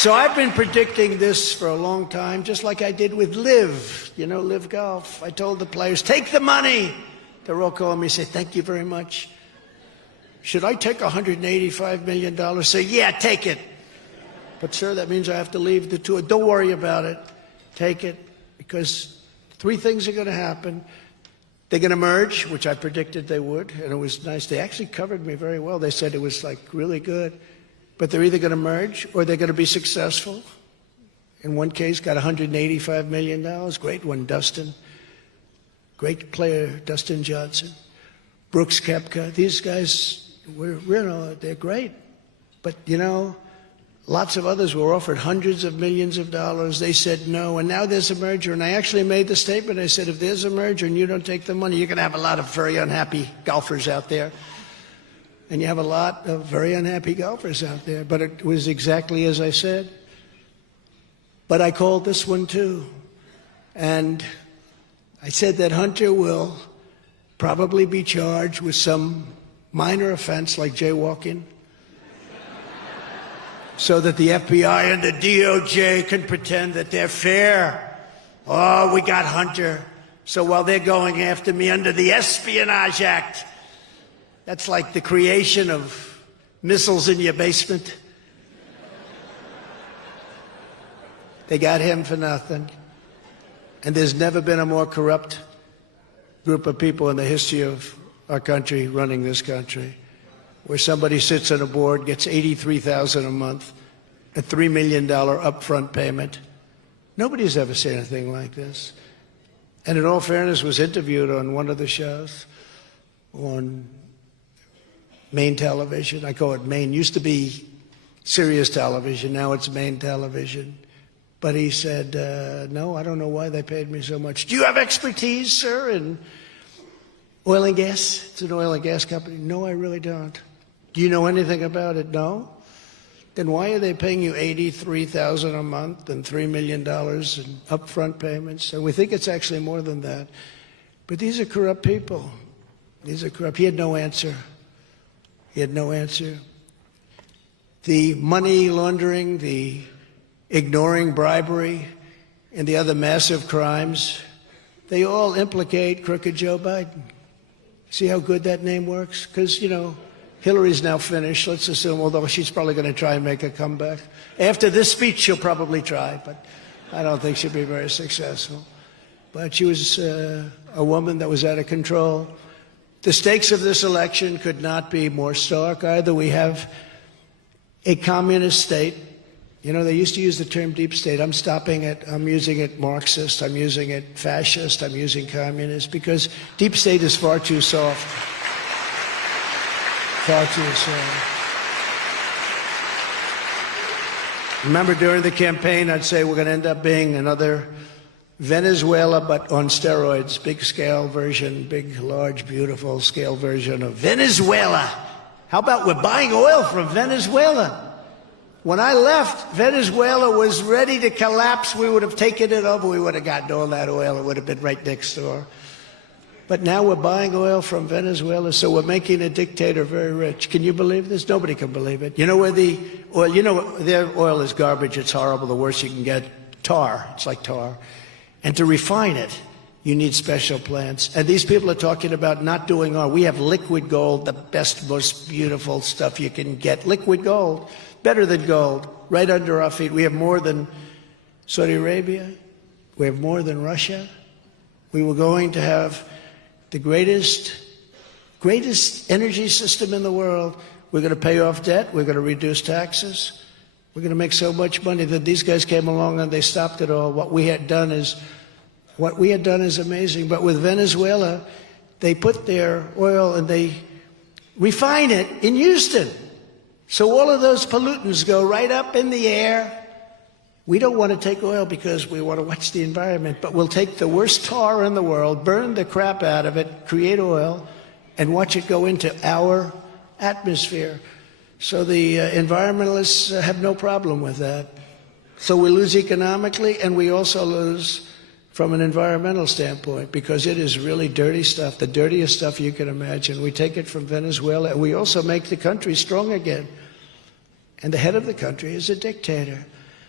So I've been predicting this for a long time, just like I did with Live, you know, Live Golf. I told the players, take the money. They're all calling me, say, thank you very much. Should I take $185 million? Say, yeah, take it. But sir, that means I have to leave the tour. Don't worry about it. Take it, because three things are going to happen. They're going to merge, which I predicted they would, and it was nice. They actually covered me very well. They said it was like really good. But they're either going to merge or they're going to be successful. In one case, got $185 million. Great one, Dustin. Great player, Dustin Johnson. Brooks Koepka. These guys, they're great. But, you know, lots of others were offered hundreds of millions of dollars. They said no, and now there's a merger. And I actually made the statement. I said, if there's a merger and you don't take the money, you're going to have a lot of very unhappy golfers out there. And you have a lot of very unhappy golfers out there. But it was exactly as I said. But I called this one too. And I said that Hunter will probably be charged with some minor offense like jaywalking, so that the FBI and the DOJ can pretend that they're fair. Oh, we got Hunter. So while they're going after me under the Espionage Act, that's like the creation of missiles in your basement. They got him for nothing. And there's never been a more corrupt group of people in the history of our country running this country, where somebody sits on a board, gets $83,000 a month, a $3 million upfront payment. Nobody's ever seen anything like this. And in all fairness, was interviewed on one of the shows on Main Television. I call it Main. Used to be Sirius Television. Now it's Main Television. But he said, no, I don't know why they paid me so much. Do you have expertise, sir, in oil and gas? It's an oil and gas company. No, I really don't. Do you know anything about it? No. Then why are they paying you $83,000 a month and $3 million in upfront payments? And we think it's actually more than that. But these are corrupt people. These are corrupt. He had no answer. He had no answer. The money laundering, the ignoring bribery, and the other massive crimes, they all implicate crooked Joe Biden. See how good that name works? Because, you know, Hillary's now finished, let's assume, although she's probably going to try and make a comeback. After this speech, she'll probably try, but I don't think she'll be very successful. But she was a woman that was out of control. The stakes of this election could not be more stark. Either we have a communist state. You know, they used to use the term deep state. I'm stopping it. I'm using it Marxist. I'm using it fascist. I'm using communist, because deep state is far too soft. Far too soft. Remember, during the campaign, I'd say we're going to end up being another Venezuela, but on steroids. Big scale version, big, large, beautiful scale version of Venezuela. How about we're buying oil from Venezuela? When I left, Venezuela was ready to collapse. We would have taken it over. We would have gotten all that oil. It would have been right next door. But now we're buying oil from Venezuela, so we're making a dictator very rich. Can you believe this? Nobody can believe it. You know where the oil, you know, their oil is garbage. It's horrible. The worst you can get, tar. It's like tar. And to refine it, you need special plants. And these people are talking about not doing oil. We have liquid gold, the best, most beautiful stuff you can get. Liquid gold, better than gold, right under our feet. We have more than Saudi Arabia. We have more than Russia. We were going to have the greatest energy system in the world. We're going to pay off debt. We're going to reduce taxes. We're going to make so much money that these guys came along and they stopped it all. What we had done is amazing. But with Venezuela, they put their oil and they refine it in Houston. So all of those pollutants go right up in the air. We don't want to take oil because we want to watch the environment, but we'll take the worst tar in the world, burn the crap out of it, create oil, and watch it go into our atmosphere. So the environmentalists have no problem with that. So we lose economically, and we also lose from an environmental standpoint, because it is really dirty stuff, the dirtiest stuff you can imagine. We take it from Venezuela, and we also make the country strong again. And the head of the country is a dictator.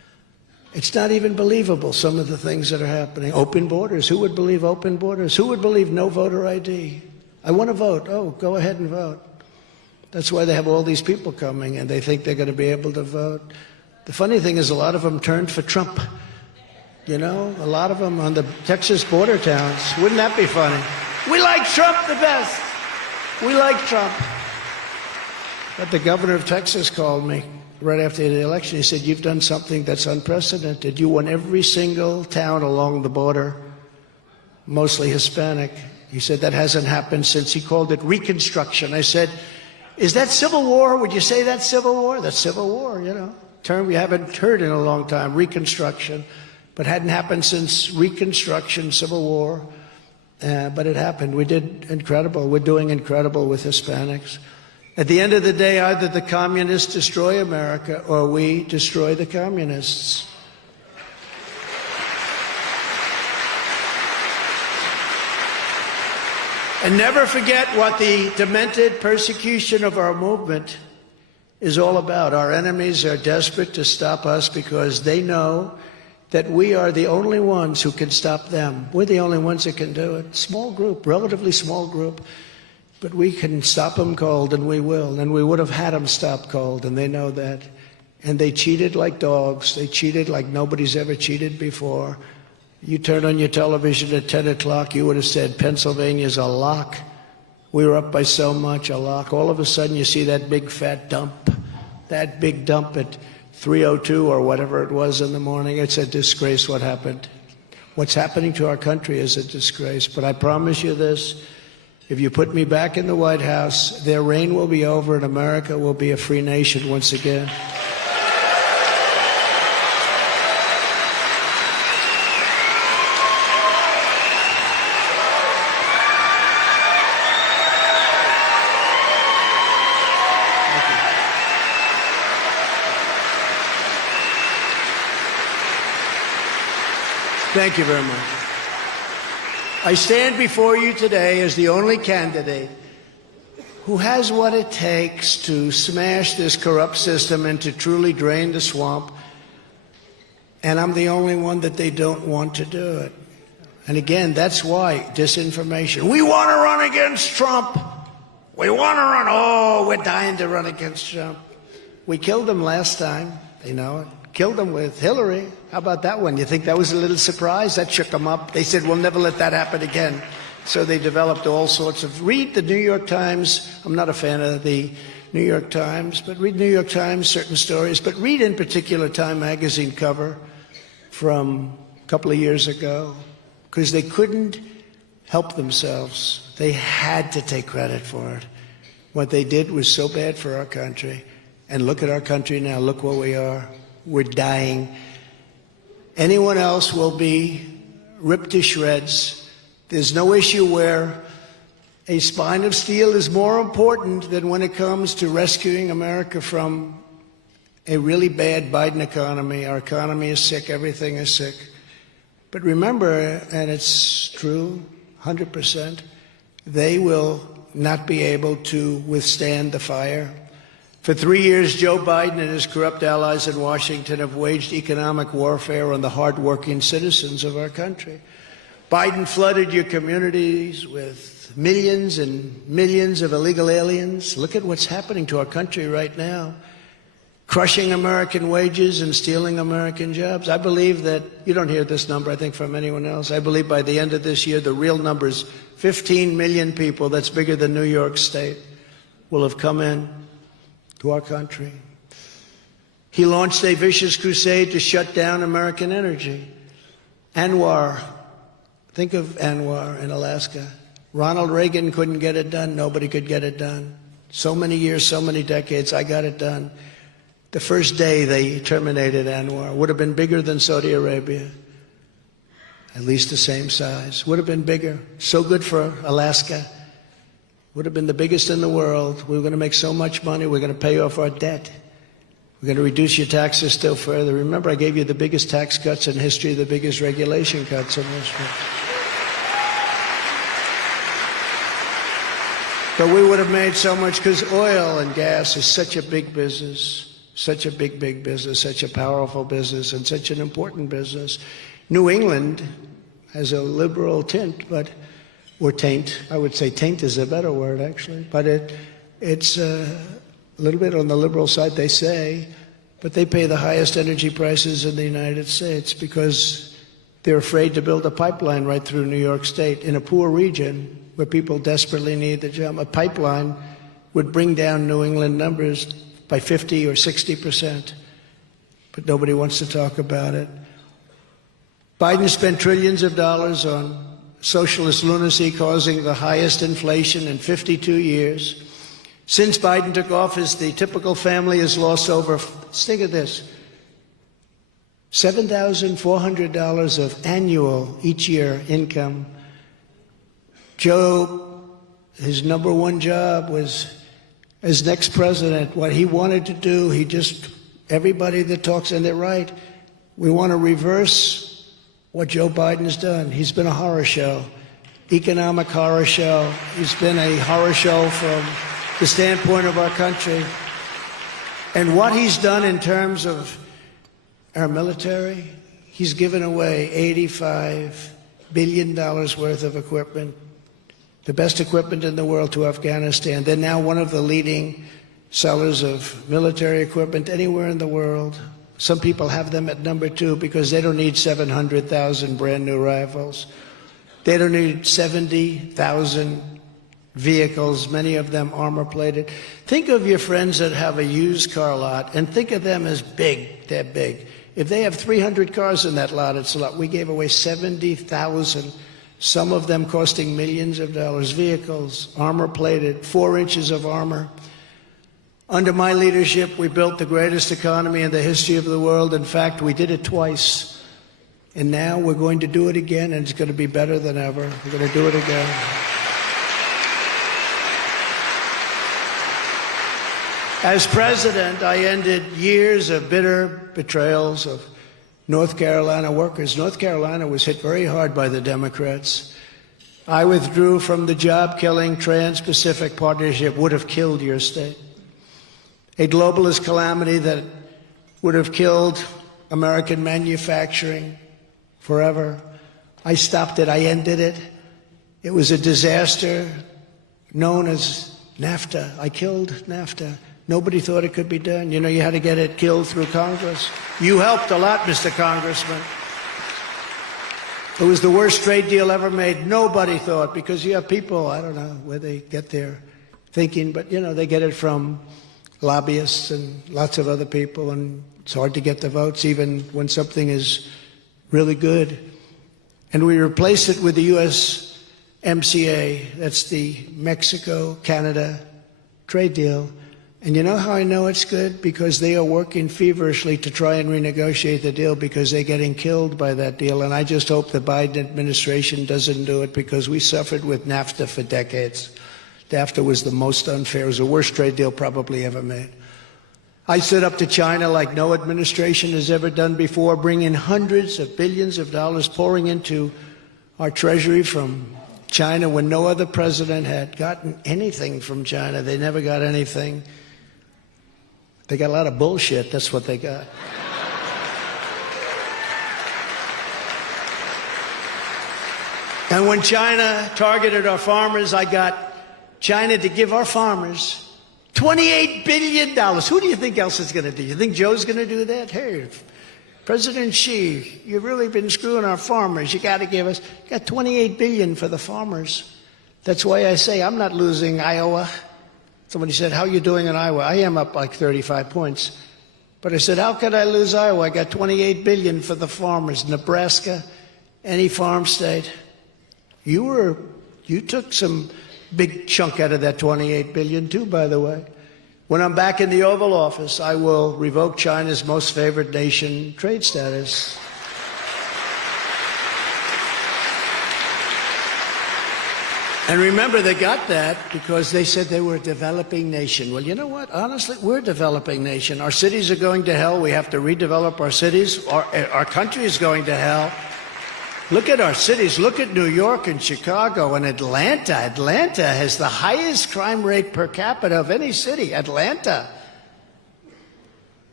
It's not even believable, some of the things that are happening. Open borders. Who would believe open borders? Who would believe no voter ID? I want to vote. Oh, go ahead and vote. That's why they have all these people coming, and they think they're going to be able to vote. The funny thing is a lot of them turned for Trump. You know, a lot of them on the Texas border towns. Wouldn't that be funny? We like Trump the best. We like Trump. But the governor of Texas called me right after the election. He said, you've done something that's unprecedented. You won every single town along the border, mostly Hispanic. He said, that hasn't happened since, he called it Reconstruction. I said, is that Civil War? Would you say that's Civil War? That's Civil War, you know. Term we haven't heard in a long time, Reconstruction. But hadn't happened since Reconstruction, Civil War. But it happened. We did incredible. We're doing incredible with Hispanics. At the end of the day, either the communists destroy America or we destroy the communists. And never forget what the demented persecution of our movement is all about. Our enemies are desperate to stop us because they know that we are the only ones who can stop them. We're the only ones that can do it. Small group, relatively small group. But we can stop them cold, and we will. And we would have had them stop cold, and they know that. And they cheated like dogs. They cheated like nobody's ever cheated before. You turn on your television at 10 o'clock, you would have said, Pennsylvania's a lock. We were up by so much, a lock. All of a sudden, you see that big fat dump, that big dump at 3:02 or whatever it was in the morning. It's a disgrace what happened. What's happening to our country is a disgrace. But I promise you this. If you put me back in the White House, their reign will be over and America will be a free nation once again. Thank you very much. I stand before you today as the only candidate who has what it takes to smash this corrupt system and to truly drain the swamp. And I'm the only one that they don't want to do it. And again, that's why disinformation. We want to run against Trump. We want to run. Oh, we're dying to run against Trump. We killed him last time. They know it. Killed him with Hillary. How about that one? You think that was a little surprise? That shook them up. They said, we'll never let that happen again. So they developed all sorts of... Read the New York Times. I'm not a fan of the New York Times, but read New York Times, certain stories. But read in particular Time magazine cover from a couple of years ago, because they couldn't help themselves. They had to take credit for it. What they did was so bad for our country. And look at our country now. Look where we are. We're dying. Anyone else will be ripped to shreds. There's no issue where a spine of steel is more important than when it comes to rescuing America from a really bad Biden economy. Our economy is sick. Everything is sick. But remember, and it's true, 100%, they will not be able to withstand the fire. For 3 years, Joe Biden and his corrupt allies in Washington have waged economic warfare on the hardworking citizens of our country. Biden flooded your communities with millions and millions of illegal aliens. Look at what's happening to our country right now. Crushing American wages and stealing American jobs. I believe that, you don't hear this number, I think, from anyone else. I believe by the end of this year, the real number is 15 million people, that's bigger than New York State, will have come in to our country. He launched a vicious crusade to shut down American energy. Anwar, think of Anwar in Alaska. Ronald Reagan couldn't get it done. Nobody could get it done. So many years, so many decades, I got it done. The first day they terminated Anwar. Would have been bigger than Saudi Arabia. At least the same size. Would have been bigger. So good for Alaska. Would have been the biggest in the world. We were going to make so much money. We're going to pay off our debt. We're going to reduce your taxes still further. Remember, I gave you the biggest tax cuts in history, the biggest regulation cuts in history. But we would have made so much because oil and gas is such a big business. such a big, big business, such a powerful business, and such an important business. New England has a liberal tint, or taint. I would say taint is a better word, actually. But it's a little bit on the liberal side, they say, but they pay the highest energy prices in the United States because they're afraid to build a pipeline right through New York State in a poor region where people desperately need the job. A pipeline would bring down New England numbers by 50 or 60%, but nobody wants to talk about it. Biden spent trillions of dollars on socialist lunacy, causing the highest inflation in 52 years. Since Biden took office, the typical family has lost over, think of this, $7,400 of annual, each year, income. Joe, his number one job was, as next president, what he wanted to do, everybody that talks, and they're right, we want to reverse what Joe Biden's done. He's been a horror show, economic horror show. He's been a horror show from the standpoint of our country. And what he's done in terms of our military, he's given away $85 billion worth of equipment, the best equipment in the world, to Afghanistan. They're now one of the leading sellers of military equipment anywhere in the world. Some people have them at number 2 because they don't need 700,000 brand new rifles. They don't need 70,000 vehicles, many of them armor-plated. Think of your friends that have a used car lot and think of them as big. They're big. If they have 300 cars in that lot, it's a lot. We gave away 70,000, some of them costing millions of dollars, vehicles, armor-plated, 4 inches of armor. Under my leadership, we built the greatest economy in the history of the world. In fact, we did it twice. And now we're going to do it again, and it's going to be better than ever. We're going to do it again. As president, I ended years of bitter betrayals of North Carolina workers. North Carolina was hit very hard by the Democrats. I withdrew from the job-killing Trans-Pacific Partnership, would have killed your state. A globalist calamity that would have killed American manufacturing forever. I stopped it. I ended it. It was a disaster known as NAFTA. I killed NAFTA. Nobody thought it could be done. You know, you had to get it killed through Congress. You helped a lot, Mr. Congressman. It was the worst trade deal ever made. Nobody thought, because you have people, I don't know where they get their thinking, but, you know, they get it from lobbyists and lots of other people, and it's hard to get the votes even when something is really good. And we replaced it with the USMCA. That's the Mexico-Canada trade deal. And you know how I know it's good? Because they are working feverishly to try and renegotiate the deal because they're getting killed by that deal. And I just hope the Biden administration doesn't do it, because we suffered with NAFTA for decades. NAFTA was the most unfair. It was the worst trade deal probably ever made. I stood up to China like no administration has ever done before, bringing hundreds of billions of dollars pouring into our treasury from China when no other president had gotten anything from China. They never got anything. They got a lot of bullshit. That's what they got. And when China targeted our farmers, I got China to give our farmers $28 billion. Who do you think else is going to do? You think Joe's going to do that? Hey, President Xi, you've really been screwing our farmers. You got to give us, you got $28 billion for the farmers. That's why I say I'm not losing Iowa. Somebody said, how are you doing in Iowa? I am up like 35 points. But I said, how could I lose Iowa? I got $28 billion for the farmers. Nebraska, any farm state. You took some big chunk out of that $28 billion too, by the way. When I'm back in the Oval Office, I will revoke China's most favored nation trade status. And remember, they got that because they said they were a developing nation. Well, you know what? Honestly, we're a developing nation. Our cities are going to hell. We have to redevelop our cities. Our country is going to hell. Look at our cities. Look at New York and Chicago and Atlanta. Atlanta has the highest crime rate per capita of any city. Atlanta.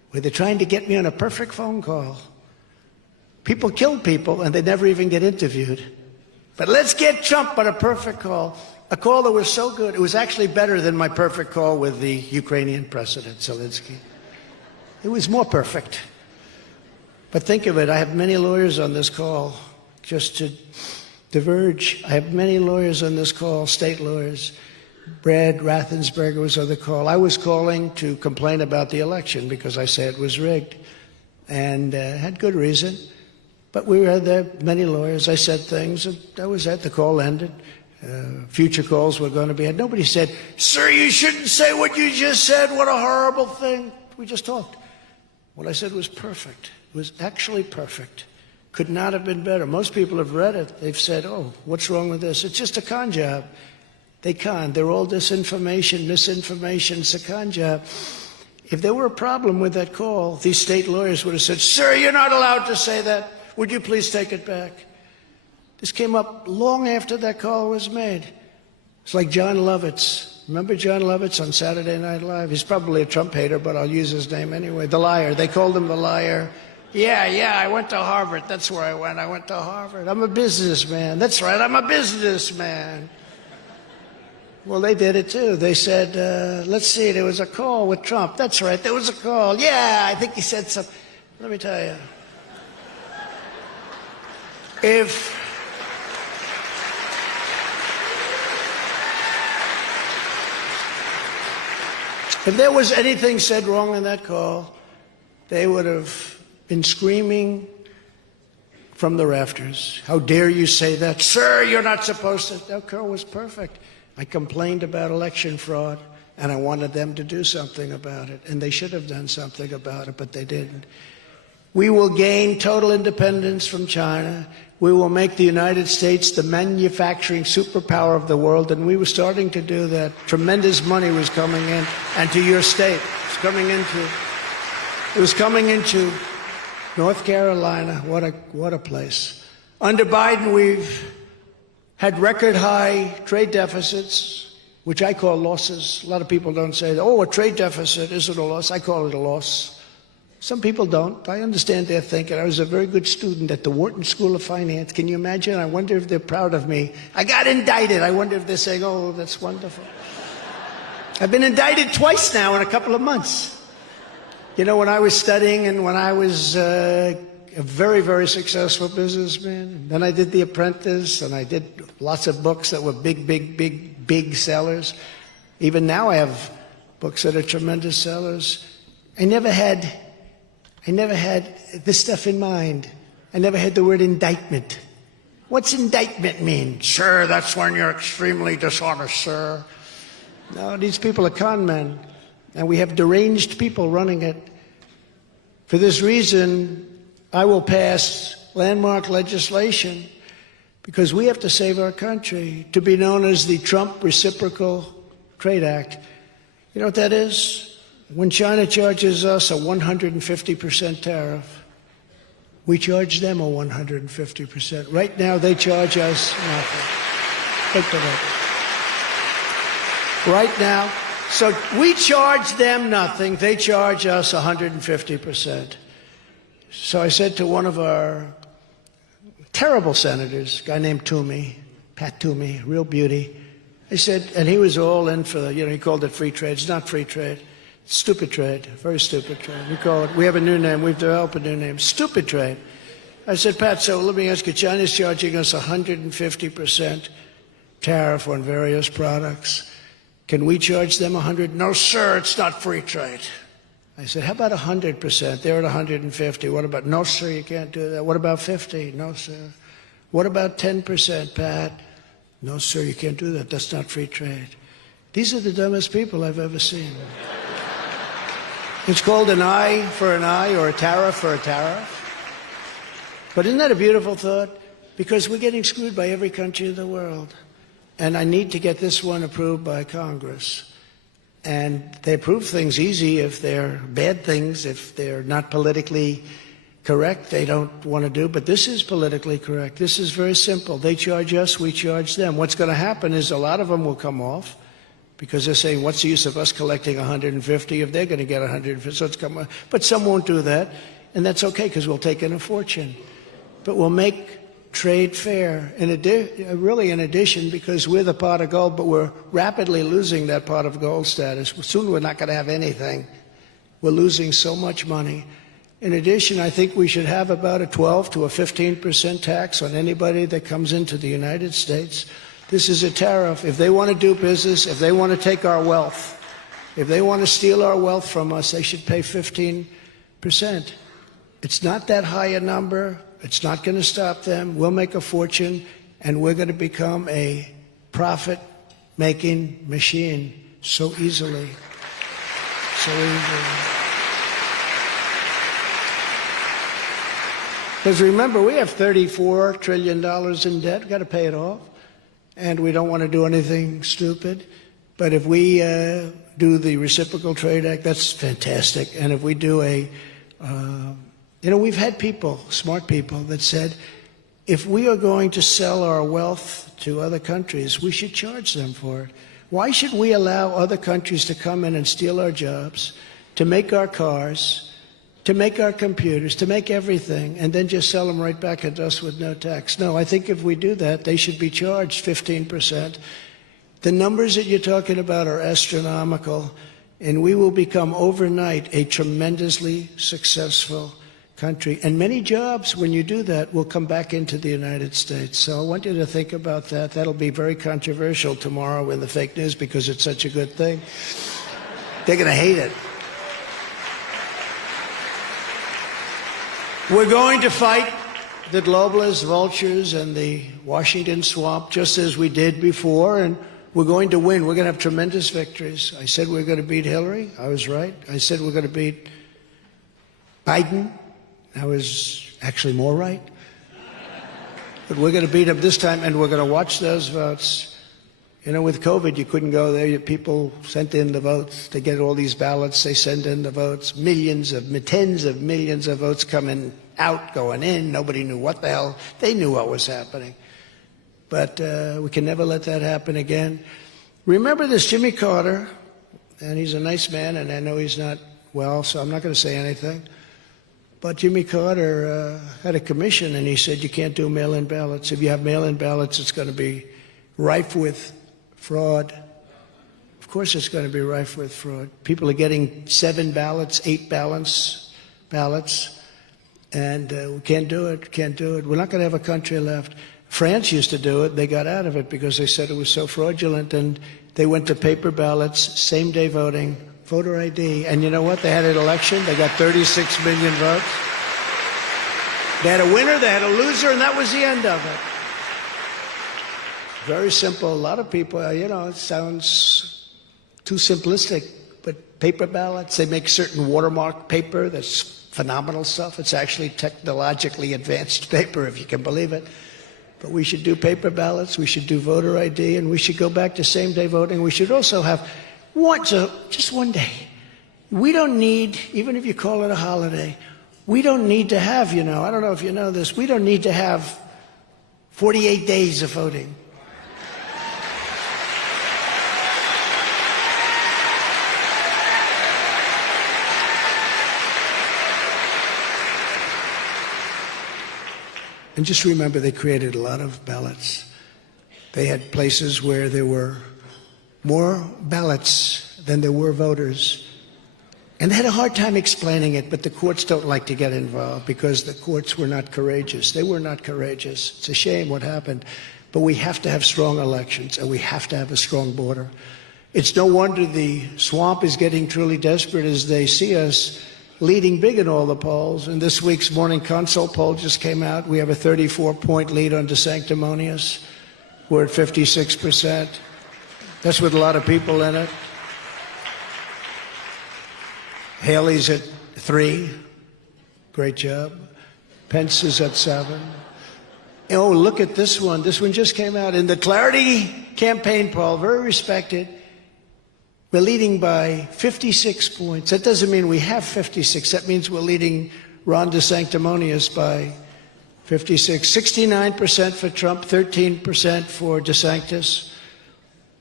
where they're trying to get me on a perfect phone call. People killed people, and they never even get interviewed. But let's get Trump on a perfect call. A call that was so good, it was actually better than my perfect call with the Ukrainian President, Zelensky. It was more perfect. But think of it, I have many lawyers on this call, just to diverge. I have many lawyers on this call, state lawyers. Brad Raffensperger was on the call. I was calling to complain about the election because I said it was rigged, and had good reason. But we had there, many lawyers. I said things, and that was it. The call ended. Future calls were going to be had. Nobody said, "Sir, you shouldn't say what you just said. What a horrible thing." We just talked. What I said was perfect. It was actually perfect. Could not have been better. Most people have read it. They've said, "Oh, what's wrong with this?" It's just a con job. They con. They're all disinformation, misinformation. It's a con job. If there were a problem with that call, these state lawyers would have said, "Sir, you're not allowed to say that. Would you please take it back?" This came up long after that call was made. It's like John Lovitz. Remember John Lovitz on Saturday Night Live? He's probably a Trump hater, but I'll use his name anyway. The liar. They called him the liar. Yeah, I went to Harvard. That's where I went. I went to Harvard. I'm a businessman. That's right, I'm a businessman. Well, they did it too. They said, let's see, there was a call with Trump. That's right, there was a call. Yeah, I think he said something. Let me tell you. If there was anything said wrong in that call, they would have been screaming from the rafters. How dare you say that? Sir, you're not supposed to. That call was perfect. I complained about election fraud, and I wanted them to do something about it. And they should have done something about it, but they didn't. We will gain total independence from China. We will make the United States the manufacturing superpower of the world, and we were starting to do that. Tremendous money was coming in, and to your state. It was coming into North Carolina. What a place. Under Biden, we've had record high trade deficits, which I call losses. A lot of people don't say, "Oh, a trade deficit isn't a loss." I call it a loss. Some people don't. I understand their thinking. I was a very good student at the Wharton School of Finance. Can you imagine? I wonder if they're proud of me. I got indicted. I wonder if they're saying, "Oh, that's wonderful." I've been indicted twice now in a couple of months. You know, when I was studying and when I was a very, very successful businessman, then I did The Apprentice, and I did lots of books that were big sellers. Even now I have books that are tremendous sellers. I never had this stuff in mind. I never had the word indictment. What's indictment mean? Sir, that's when you're extremely dishonest, sir. No, these people are con men, and we have deranged people running it. For this reason, I will pass landmark legislation because we have to save our country, to be known as the Trump Reciprocal Trade Act. You know what that is? When China charges us a 150% tariff, we charge them a 150%. Right now, they charge us nothing. Think of it. Right now. So we charge them nothing. They charge us 150%. So I said to one of our terrible senators, a guy named Toomey, Pat Toomey, real beauty. I said, and he was all in for he called it free trade. It's not free trade. Stupid trade, very stupid trade. We have a new name, we've developed a new name, stupid trade. I said, Pat, so let me ask you, China's charging us 150% tariff on various products. Can we charge them 100? No, sir, it's not free trade. I said, how about 100%? They're at 150. What about, no, sir, you can't do that. What about 50? No, sir. What about 10%, Pat? No, sir, you can't do that. That's not free trade. These are the dumbest people I've ever seen. It's called an eye for an eye or a tariff for a tariff. But isn't that a beautiful thought? Because we're getting screwed by every country in the world. And I need to get this one approved by Congress. And they approve things easy if they're bad things, if they're not politically correct, they don't want to do. But this is politically correct. This is very simple. They charge us, we charge them. What's going to happen is a lot of them will come off. because they're saying, what's the use of us collecting 150 if they're going to get 150? So it's come, but some won't do that, and that's okay because we'll take in a fortune. But we'll make trade fair, really in addition, because we're the pot of gold, but we're rapidly losing that pot of gold status. Soon we're not going to have anything. We're losing so much money. In addition, I think we should have about a 12 to a 15% tax on anybody that comes into the United States. This is a tariff. If they want to do business, if they want to take our wealth, if they want to steal our wealth from us, they should pay 15%. It's not that high a number. It's not going to stop them. We'll make a fortune, and we're going to become a profit-making machine so easily. So easily. Because remember, we have $34 trillion in debt. We've got to pay it off. And we don't want to do anything stupid. But if we do the Reciprocal Trade Act, that's fantastic. And if we do we've had people, smart people, that said, if we are going to sell our wealth to other countries, we should charge them for it. Why should we allow other countries to come in and steal our jobs, to make our cars, to make our computers, to make everything, and then just sell them right back at us with no tax? No, I think if we do that, they should be charged 15%. The numbers that you're talking about are astronomical, and we will become overnight a tremendously successful country. And many jobs, when you do that, will come back into the United States. So I want you to think about that. That'll be very controversial tomorrow in the fake news because it's such a good thing. They're going to hate it. We're going to fight the globalists, vultures, and the Washington swamp just as we did before, and we're going to win. We're going to have tremendous victories. I said we're going to beat Hillary. I was right. I said we're going to beat Biden. I was actually more right. But we're going to beat him this time, and we're going to watch those votes. You know, with COVID, you couldn't go there. People sent in the votes. They get all these ballots. They send in the votes. Tens of millions of votes coming out, going in. Nobody knew what the hell. They knew what was happening. But we can never let that happen again. Remember this Jimmy Carter, and he's a nice man, and I know he's not well, so I'm not going to say anything. But Jimmy Carter had a commission, and he said you can't do mail-in ballots. If you have mail-in ballots, it's going to be rife with fraud. Of course it's going to be rife with fraud. People are getting 7 ballots, 8 ballots, and we can't do it, can't do it. We're not going to have a country left. France used to do it. They got out of it because they said it was so fraudulent, and they went to paper ballots, same-day voting, voter ID. And you know what? They had an election. They got 36 million votes. They had a winner, they had a loser, and that was the end of it. Very simple. A lot of people, it sounds too simplistic, but paper ballots, they make certain watermark paper that's phenomenal stuff. It's actually technologically advanced paper, if you can believe it. But we should do paper ballots, we should do voter ID, and we should go back to same-day voting. We should also have just one day. We don't need, even if you call it a holiday, we don't need to have, I don't know if you know this, we don't need to have 48 days of voting. And just remember, they created a lot of ballots. They had places where there were more ballots than there were voters. And they had a hard time explaining it, but the courts don't like to get involved because the courts were not courageous. They were not courageous. It's a shame what happened. But we have to have strong elections, and we have to have a strong border. It's no wonder the swamp is getting truly desperate as they see us leading big in all the polls. And this week's Morning Consult poll just came out. We have a 34-point lead on DeSanctimonious. We're at 56%. That's with a lot of people in it. Haley's at 3. Great job. Pence is at 7. Oh, look at this one. This one just came out. In the Clarity campaign poll, very respected, we're leading by 56 points. That doesn't mean we have 56. That means we're leading Ron DeSanctimonious by 56. 69% for Trump, 13% for DeSantis.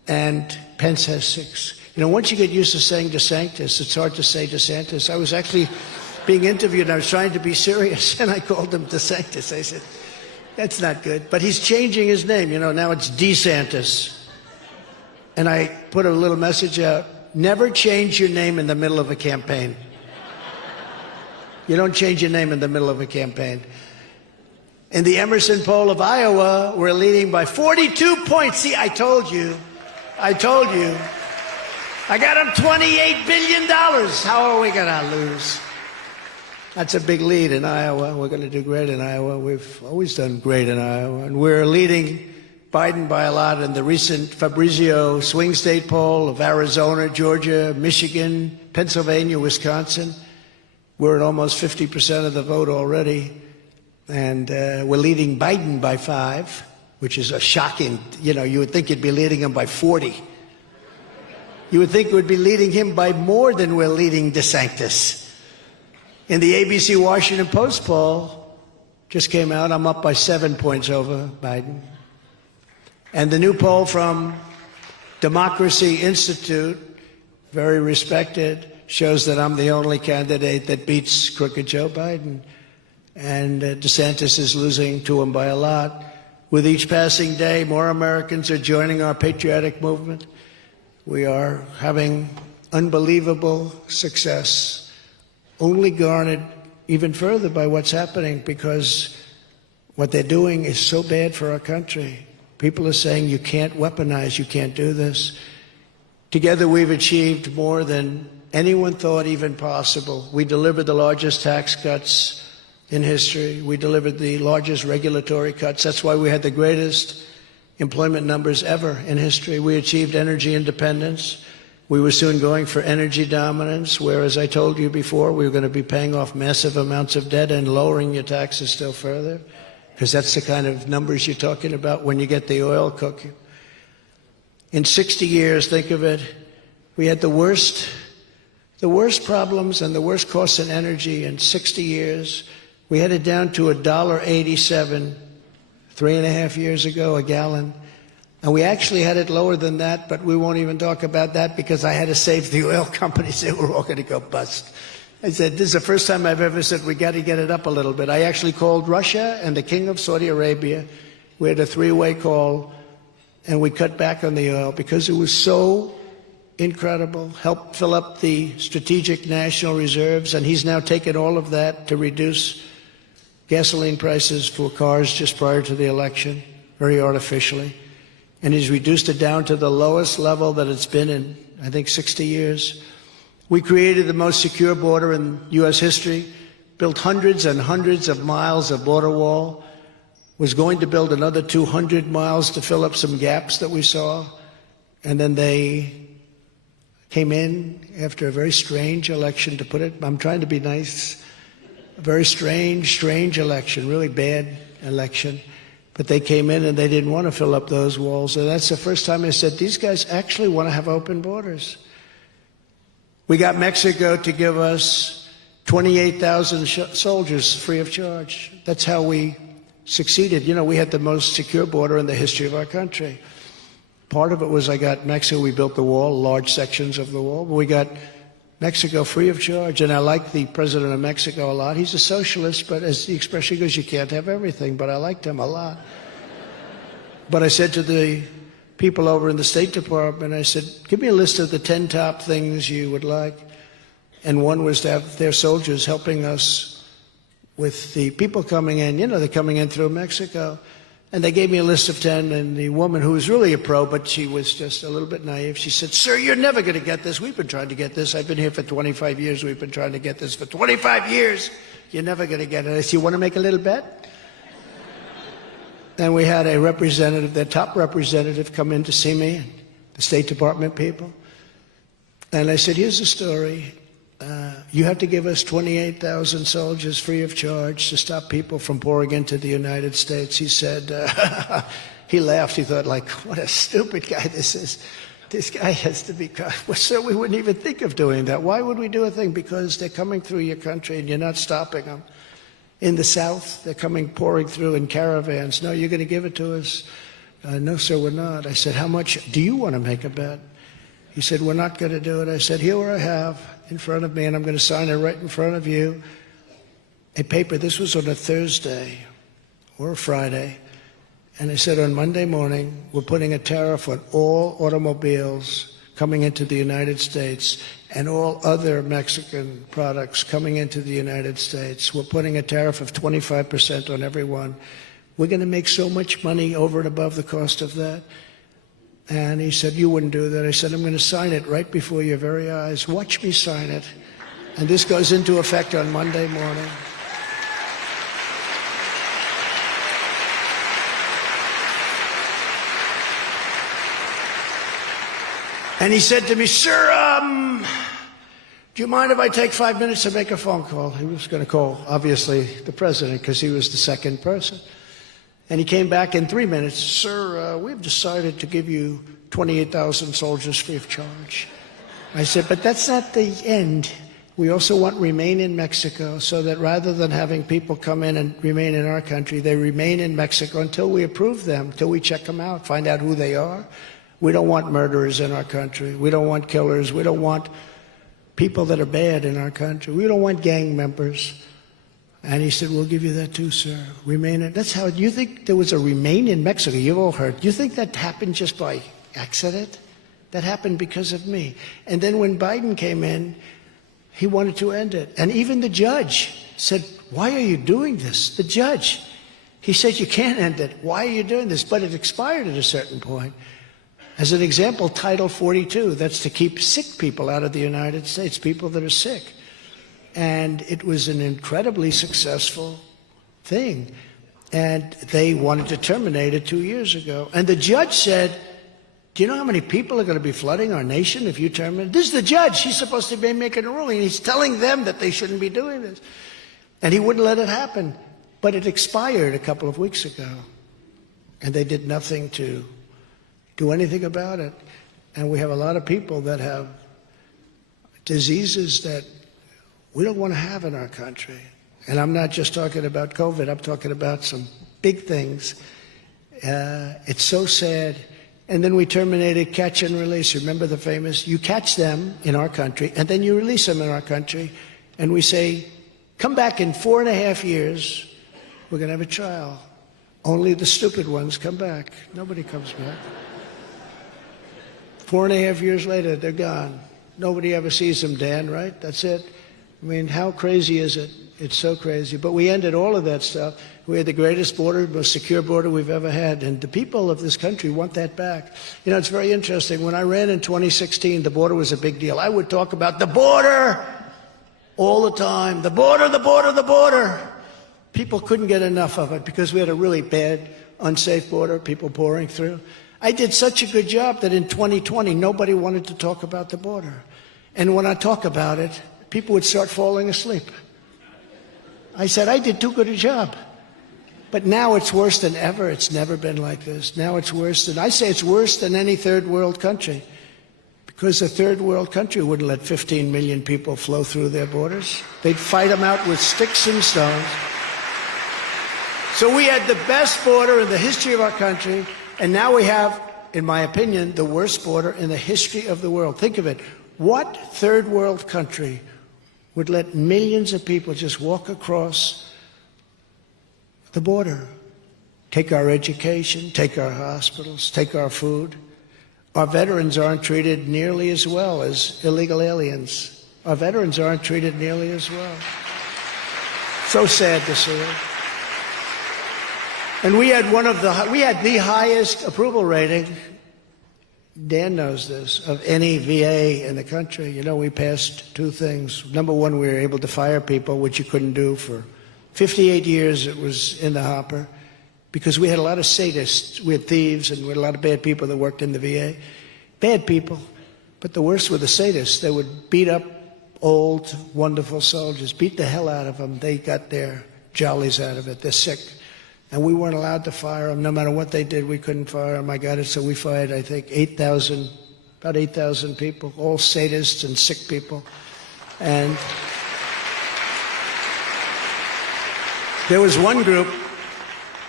and Pence has 6. You know, once you get used to saying DeSantis, it's hard to say DeSantis. I was actually being interviewed, and I was trying to be serious, and I called him DeSantis. I said, that's not good. But he's changing his name. You know, now it's DeSantis. And I put a little message out, never change your name in the middle of a campaign. You don't change your name in the middle of a campaign. In the Emerson poll of Iowa, we're leading by 42 points. See, I told you. I told you. I got him $28 billion. How are we going to lose? That's a big lead in Iowa. We're going to do great in Iowa. We've always done great in Iowa. And we're leading Biden by a lot in the recent Fabrizio swing state poll of Arizona, Georgia, Michigan, Pennsylvania, Wisconsin. We're at almost 50% of the vote already. And we're leading Biden by 5, which is a shocking, you know, you would think you'd be leading him by 40. You would think we'd be leading him by more than we're leading DeSantis. In the ABC Washington Post poll, just came out, I'm up by 7 points over Biden. And the new poll from Democracy Institute, very respected, shows that I'm the only candidate that beats crooked Joe Biden. And DeSantis is losing to him by a lot. With each passing day, more Americans are joining our patriotic movement. We are having unbelievable success, only garnered even further by what's happening, because what they're doing is so bad for our country. People are saying you can't weaponize, you can't do this. Together we've achieved more than anyone thought even possible. We delivered the largest tax cuts in history. We delivered the largest regulatory cuts. That's why we had the greatest employment numbers ever in history. We achieved energy independence. We were soon going for energy dominance, where, as I told you before, we were going to be paying off massive amounts of debt and lowering your taxes still further, because that's the kind of numbers you're talking about when you get the oil cooking. In 60 years, think of it, we had the worst problems and the worst costs in energy in 60 years. We had it down to $1.87 3.5 years ago a gallon. And we actually had it lower than that, but we won't even talk about that because I had to save the oil companies. They were all going to go bust. I said, this is the first time I've ever said we got to get it up a little bit. I actually called Russia and the King of Saudi Arabia. We had a 3-way call, and we cut back on the oil because it was so incredible. Helped fill up the strategic national reserves, and he's now taken all of that to reduce gasoline prices for cars just prior to the election, very artificially. And he's reduced it down to the lowest level that it's been in, I think, 60 years. We created the most secure border in U.S. history, built hundreds and hundreds of miles of border wall, was going to build another 200 miles to fill up some gaps that we saw. And then they came in after a very strange election, to put it, I'm trying to be nice, a very strange election, really bad election. But they came in and they didn't want to fill up those walls. So that's the first time I said, these guys actually want to have open borders. We got Mexico to give us 28,000 soldiers free of charge. That's how we succeeded. You know, we had the most secure border in the history of our country. Part of it was I got Mexico, we built the wall, large sections of the wall. We got Mexico free of charge, and I like the president of Mexico a lot. He's a socialist, but as the expression goes, you can't have everything, but I liked him a lot. But I said to the people over in the State Department, I said, give me a list of the 10 top things you would like. And one was to have their soldiers helping us with the people coming in. You know, they're coming in through Mexico. And they gave me a list of 10, and the woman, who was really a pro, but she was just a little bit naive, she said, sir, you're never going to get this. We've been trying to get this. I've been here for 25 years. We've been trying to get this for 25 years. You're never going to get it. I said, you want to make a little bet? And we had a representative, their top representative, come in to see me, the State Department people. And I said, here's the story. You have to give us 28,000 soldiers free of charge to stop people from pouring into the United States. He said, he laughed. He thought, like, what a stupid guy this is. This guy has to be, well, sir, we wouldn't even think of doing that. Why would we do a thing? Because they're coming through your country and you're not stopping them. In the South, they're coming, pouring through in caravans. No, you're going to give it to us. No, sir, we're not. I said, how much do you want to make a bet? He said, we're not going to do it. I said, here I have in front of me, and I'm going to sign it right in front of you, a paper. This was on a Thursday or a Friday. And I said, on Monday morning, we're putting a tariff on all automobiles coming into the United States and all other Mexican products coming into the United States. We're putting a tariff of 25% on every one. We're going to make so much money over and above the cost of that. And he said, you wouldn't do that. I said, I'm going to sign it right before your very eyes. Watch me sign it. And this goes into effect on Monday morning. And he said to me, sir, do you mind if I take 5 minutes to make a phone call? He was going to call, obviously, the president, because he was the second person. And he came back in 3 minutes. Sir, we've decided to give you 28,000 soldiers free of charge. I said, but that's not the end. We also want remain in Mexico, so that rather than having people come in and remain in our country, they remain in Mexico until we approve them, until we check them out, find out who they are. We don't want murderers in our country. We don't want killers. We don't want people that are bad in our country. We don't want gang members. And he said, we'll give you that too, sir. Remain in. That's how, you think there was a remain in Mexico? You've all heard. You think that happened just by accident? That happened because of me. And then when Biden came in, he wanted to end it. And even the judge said, why are you doing this? The judge. He said, you can't end it. Why are you doing this? But it expired at a certain point. As an example, Title 42, that's to keep sick people out of the United States, people that are sick. And it was an incredibly successful thing. And they wanted to terminate it 2 years ago. And the judge said, do you know how many people are going to be flooding our nation if you terminate? This is the judge. He's supposed to be making a ruling. He's telling them that they shouldn't be doing this. And he wouldn't let it happen. But it expired a couple of weeks ago. And they did nothing to do anything about it. And we have a lot of people that have diseases that we don't want to have in our country. And I'm not just talking about COVID. I'm talking about some big things. It's so sad. And then we terminated catch and release. Remember the famous, you catch them in our country, and then you release them in our country. And we say, come back in 4.5 years. We're going to have a trial. Only the stupid ones come back. Nobody comes back. 4.5 years later, they're gone. Nobody ever sees them, Dan, right? That's it. I mean, how crazy is it? It's so crazy. But we ended all of that stuff. We had the greatest border, most secure border we've ever had. And the people of this country want that back. You know, it's very interesting. When I ran in 2016, the border was a big deal. I would talk about the border all the time. The border, the border, the border. People couldn't get enough of it because we had a really bad, unsafe border, people pouring through. I did such a good job that in 2020, nobody wanted to talk about the border. And when I talk about it, people would start falling asleep. I said, I did too good a job. But now it's worse than ever. It's never been like this. Now it's worse than, I say it's worse than any third world country. Because a third world country wouldn't let 15 million people flow through their borders. They'd fight them out with sticks and stones. So we had the best border in the history of our country. And now we have, in my opinion, the worst border in the history of the world. Think of it. What third world country would let millions of people just walk across the border? Take our education, take our hospitals, take our food. Our veterans aren't treated nearly as well as illegal aliens. Our veterans aren't treated nearly as well. So sad to see it. And we had the highest approval rating, Dan knows this, of any VA in the country. You know, we passed two things. Number one, we were able to fire people, which you couldn't do for 58 years. It was in the hopper because we had a lot of sadists. We had thieves and we had a lot of bad people that worked in the VA. Bad people, but the worst were the sadists. They would beat up old, wonderful soldiers, beat the hell out of them. They got their jollies out of it. They're sick. And we weren't allowed to fire them. No matter what they did, we couldn't fire them. I got it, so we fired, I think, about 8,000 people, all sadists and sick people. And there was one group,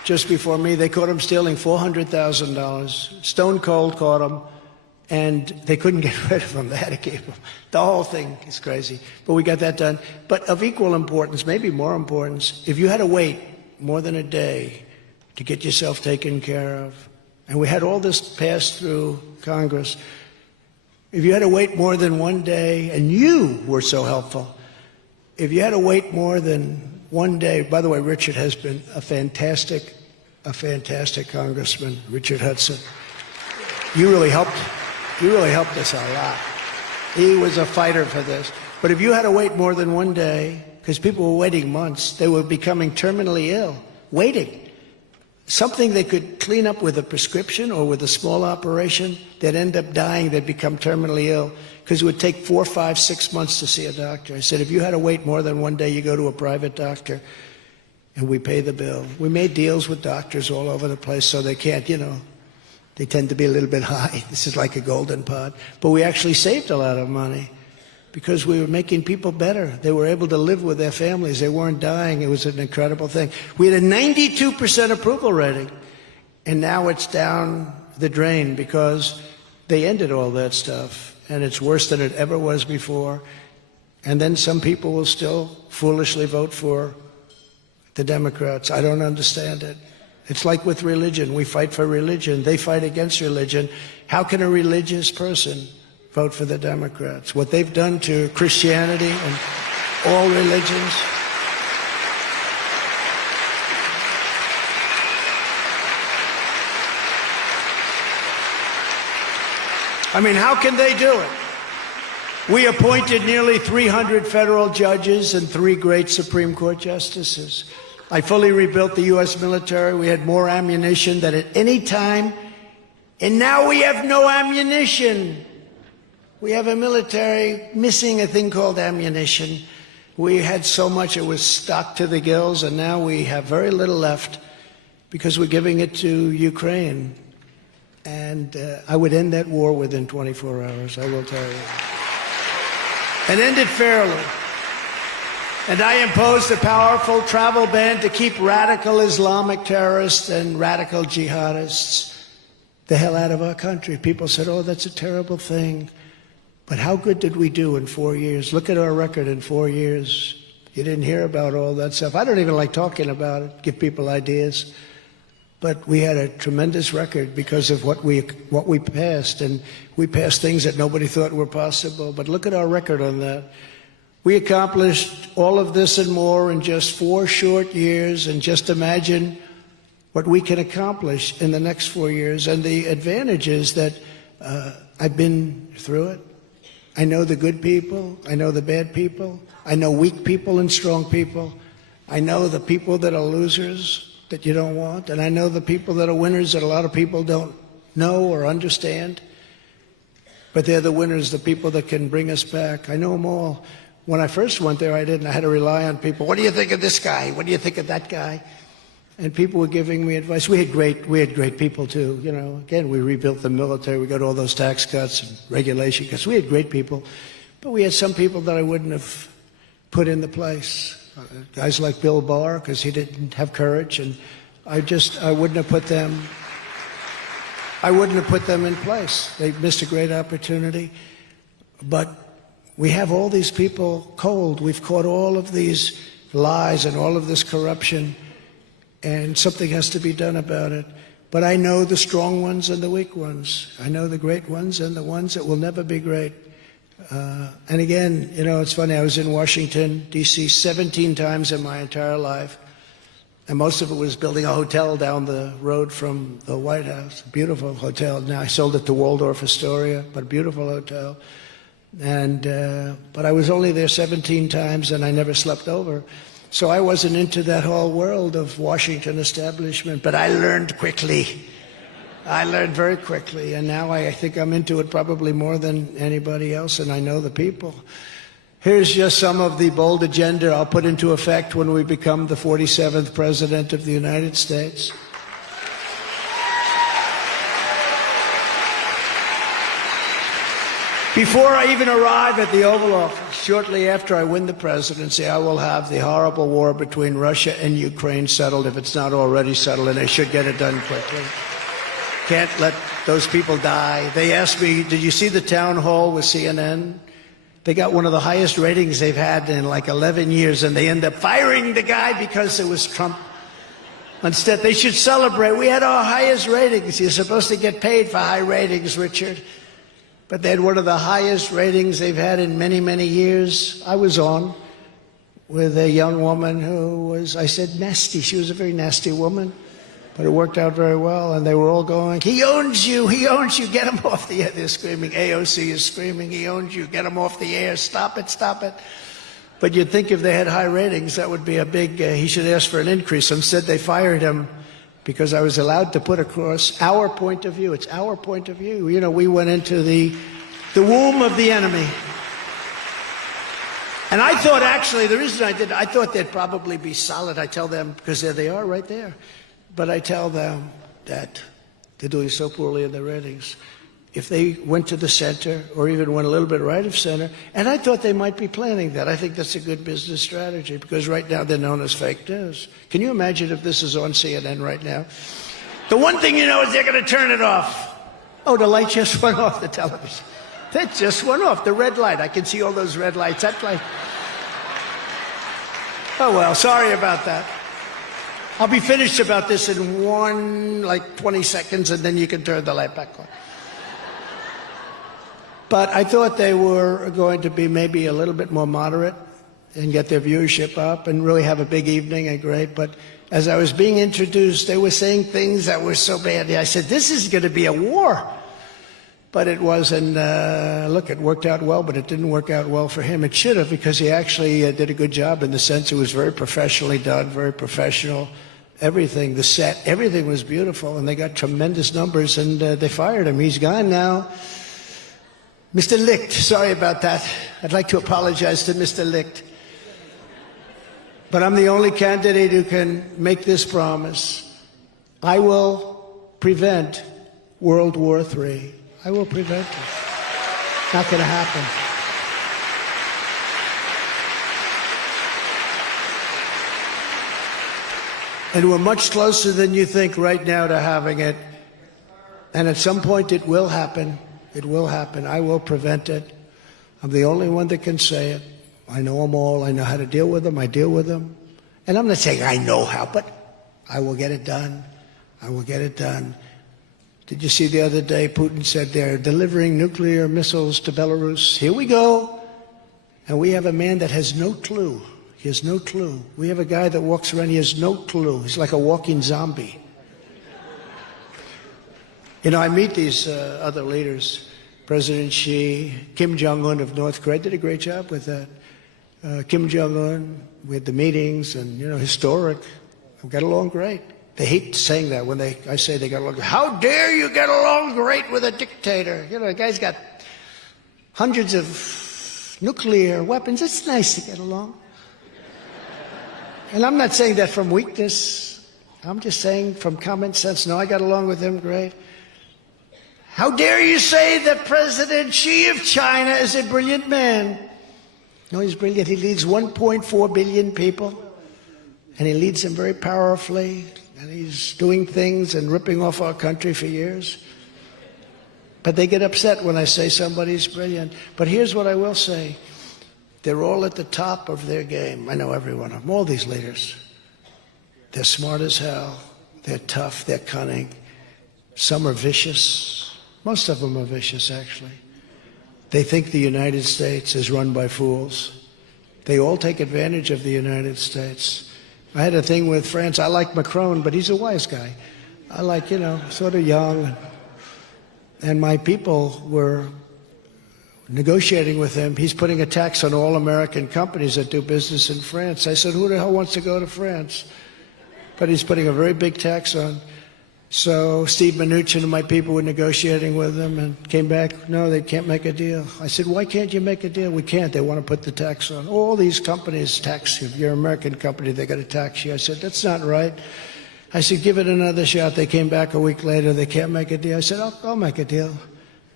just before me. They caught him stealing $400,000. Stone cold caught him, and they couldn't get rid of him. They had to keep him. The whole thing is crazy. But we got that done. But of equal importance, maybe more importance, if you had to wait more than a day to get yourself taken care of, and we had all this passed through Congress, if you had to wait more than one day, and you were so helpful, if you had to wait more than one day, by the way, Richard has been a fantastic congressman, Richard Hudson. You really helped us a lot. He was a fighter for this. But if you had to wait more than one day, because people were waiting months, they were becoming terminally ill, waiting. Something they could clean up with a prescription or with a small operation, they'd end up dying, they'd become terminally ill, because it would take 4, 5, 6 months to see a doctor. I said, if you had to wait more than one day, you go to a private doctor, and we pay the bill. We made deals with doctors all over the place so they can't, they tend to be a little bit high. This is like a golden pot. But we actually saved a lot of money because we were making people better. They were able to live with their families. They weren't dying. It was an incredible thing. We had a 92% approval rating, and now it's down the drain because they ended all that stuff, and it's worse than it ever was before. And then some people will still foolishly vote for the Democrats. I don't understand it. It's like with religion. We fight for religion. They fight against religion. How can a religious person vote for the Democrats? What they've done to Christianity and all religions. I mean, how can they do it? We appointed nearly 300 federal judges and 3 great Supreme Court justices. I fully rebuilt the U.S. military. We had more ammunition than at any time. And now we have no ammunition. We have a military missing a thing called ammunition. We had so much it was stocked to the gills, and now we have very little left because we're giving it to Ukraine. And I would end that war within 24 hours, I will tell you. And end it fairly. And I imposed a powerful travel ban to keep radical Islamic terrorists and radical jihadists the hell out of our country. People said, oh, that's a terrible thing. But how good did we do in 4 years? Look at our record in 4 years. You didn't hear about all that stuff. I don't even like talking about it, give people ideas. But we had a tremendous record because of what we passed. And we passed things that nobody thought were possible. But look at our record on that. We accomplished all of this and more in just 4 short years. And just imagine what we can accomplish in the next 4 years. And the advantage is that I've been through it. I know the good people. I know the bad people. I know weak people and strong people. I know the people that are losers that you don't want. And I know the people that are winners that a lot of people don't know or understand. But they're the winners, the people that can bring us back. I know them all. When I first went there, I didn't. I had to rely on people. What do you think of this guy? What do you think of that guy? And people were giving me advice. We had great people too. You know, again, we rebuilt the military. We got all those tax cuts and regulation cuts. We had great people, but we had some people that I wouldn't have put into place. Guys like Bill Barr, because he didn't have courage, and I wouldn't have put them. I wouldn't have put them in place. They missed a great opportunity, but we have all these people cold. We've caught all of these lies and all of this corruption. And something has to be done about it. But I know the strong ones and the weak ones. I know the great ones and the ones that will never be great. And again, you know, it's funny, I was in Washington, D.C. 17 times in my entire life. And most of it was building a hotel down the road from the White House. A beautiful hotel. Now I sold it to Waldorf Astoria, but a beautiful hotel. And but I was only there 17 times and I never slept over. So I wasn't into that whole world of Washington establishment, but I learned quickly. I learned very quickly, and now I think I'm into it probably more than anybody else, and I know the people. Here's just some of the bold agenda I'll put into effect when we become the 47th President of the United States. Before I even arrive at the Oval Office, shortly after I win the presidency, I will have the horrible war between Russia and Ukraine settled, if it's not already settled, and they should get it done quickly. Can't let those people die. They asked me, did you see the town hall with CNN? They got one of the highest ratings they've had in like 11 years, and they end up firing the guy because it was Trump. Instead, they should celebrate. We had our highest ratings. You're supposed to get paid for high ratings, Richard. But they had one of the highest ratings they've had in many, many years. I was on with a young woman who was, I said, nasty. She was a very nasty woman, but it worked out very well. And they were all going, he owns you, get him off the air. They're screaming, AOC is screaming, he owns you, get him off the air, stop it, stop it. But you'd think if they had high ratings, that would be a big, he should ask for an increase. Instead, they fired him because I was allowed to put across our point of view. It's our point of view. You know, we went into the womb of the enemy. And I thought, actually, the reason I did, I thought they'd probably be solid. I tell them, because there they are right there. But I tell them that they're doing so poorly in their ratings. If they went to the center, or even went a little bit right of center, and I thought they might be planning that. I think that's a good business strategy, because right now they're known as fake news. Can you imagine if this is on CNN right now? The one thing you know is they're going to turn it off. Oh, the light just went off the television. That just went off, the red light. I can see all those red lights. That light. Oh, well, sorry about that. I'll be finished about this in 20 seconds, and then you can turn the light back on. But I thought they were going to be maybe a little bit more moderate and get their viewership up and really have a big evening and great. But as I was being introduced, they were saying things that were so bad. I said, this is going to be a war. But it wasn't, look, it worked out well, but it didn't work out well for him. It should have, because he actually did a good job in the sense it was very professionally done, very professional. Everything, the set, everything was beautiful, and they got tremendous numbers, and they fired him. He's gone now. Mr. Licht, sorry about that. I'd like to apologize to Mr. Licht. But I'm the only candidate who can make this promise. I will prevent World War III. I will prevent it. Not going to happen. And we're much closer than you think right now to having it. And at some point it will happen. It will happen. I will prevent it. I'm the only one that can say it. I know them all. I know how to deal with them. I deal with them. And I'm not saying I know how, but I will get it done. I will get it done. Did you see the other day Putin said they're delivering nuclear missiles to Belarus? Here we go. And we have a man that has no clue. He has no clue. We have a guy that walks around, he has no clue. He's like a walking zombie. You know, I meet these other leaders. President Xi, Kim Jong-un of North Korea did a great job with that. Kim Jong-un, we had the meetings, and, you know, historic. We got along great. They hate saying that when I say they got along. How dare you get along great with a dictator? You know, the guy's got hundreds of nuclear weapons. It's nice to get along. And I'm not saying that from weakness. I'm just saying from common sense. No, I got along with him great. How dare you say that President Xi of China is a brilliant man? No, he's brilliant. He leads 1.4 billion people, and he leads them very powerfully, and he's doing things and ripping off our country for years. But they get upset when I say somebody's brilliant. But here's what I will say. They're all at the top of their game. I know every one of them, all these leaders. They're smart as hell. They're tough. They're cunning. Some are vicious. Most of them are vicious, actually. They think the United States is run by fools. They all take advantage of the United States. I had a thing with France. I like Macron, but he's a wise guy. I like, you know, sort of young. And my people were negotiating with him. He's putting a tax on all American companies that do business in France. I said, who the hell wants to go to France? But he's putting a very big tax on. So Steve Mnuchin and my people were negotiating with him and came back, no, they can't make a deal. I said, why can't you make a deal? We can't. They want to put the tax on. All these companies tax you. If you're an American company, they got to tax you. I said, that's not right. I said, give it another shot. They came back a week later. They can't make a deal. I said, I'll make a deal.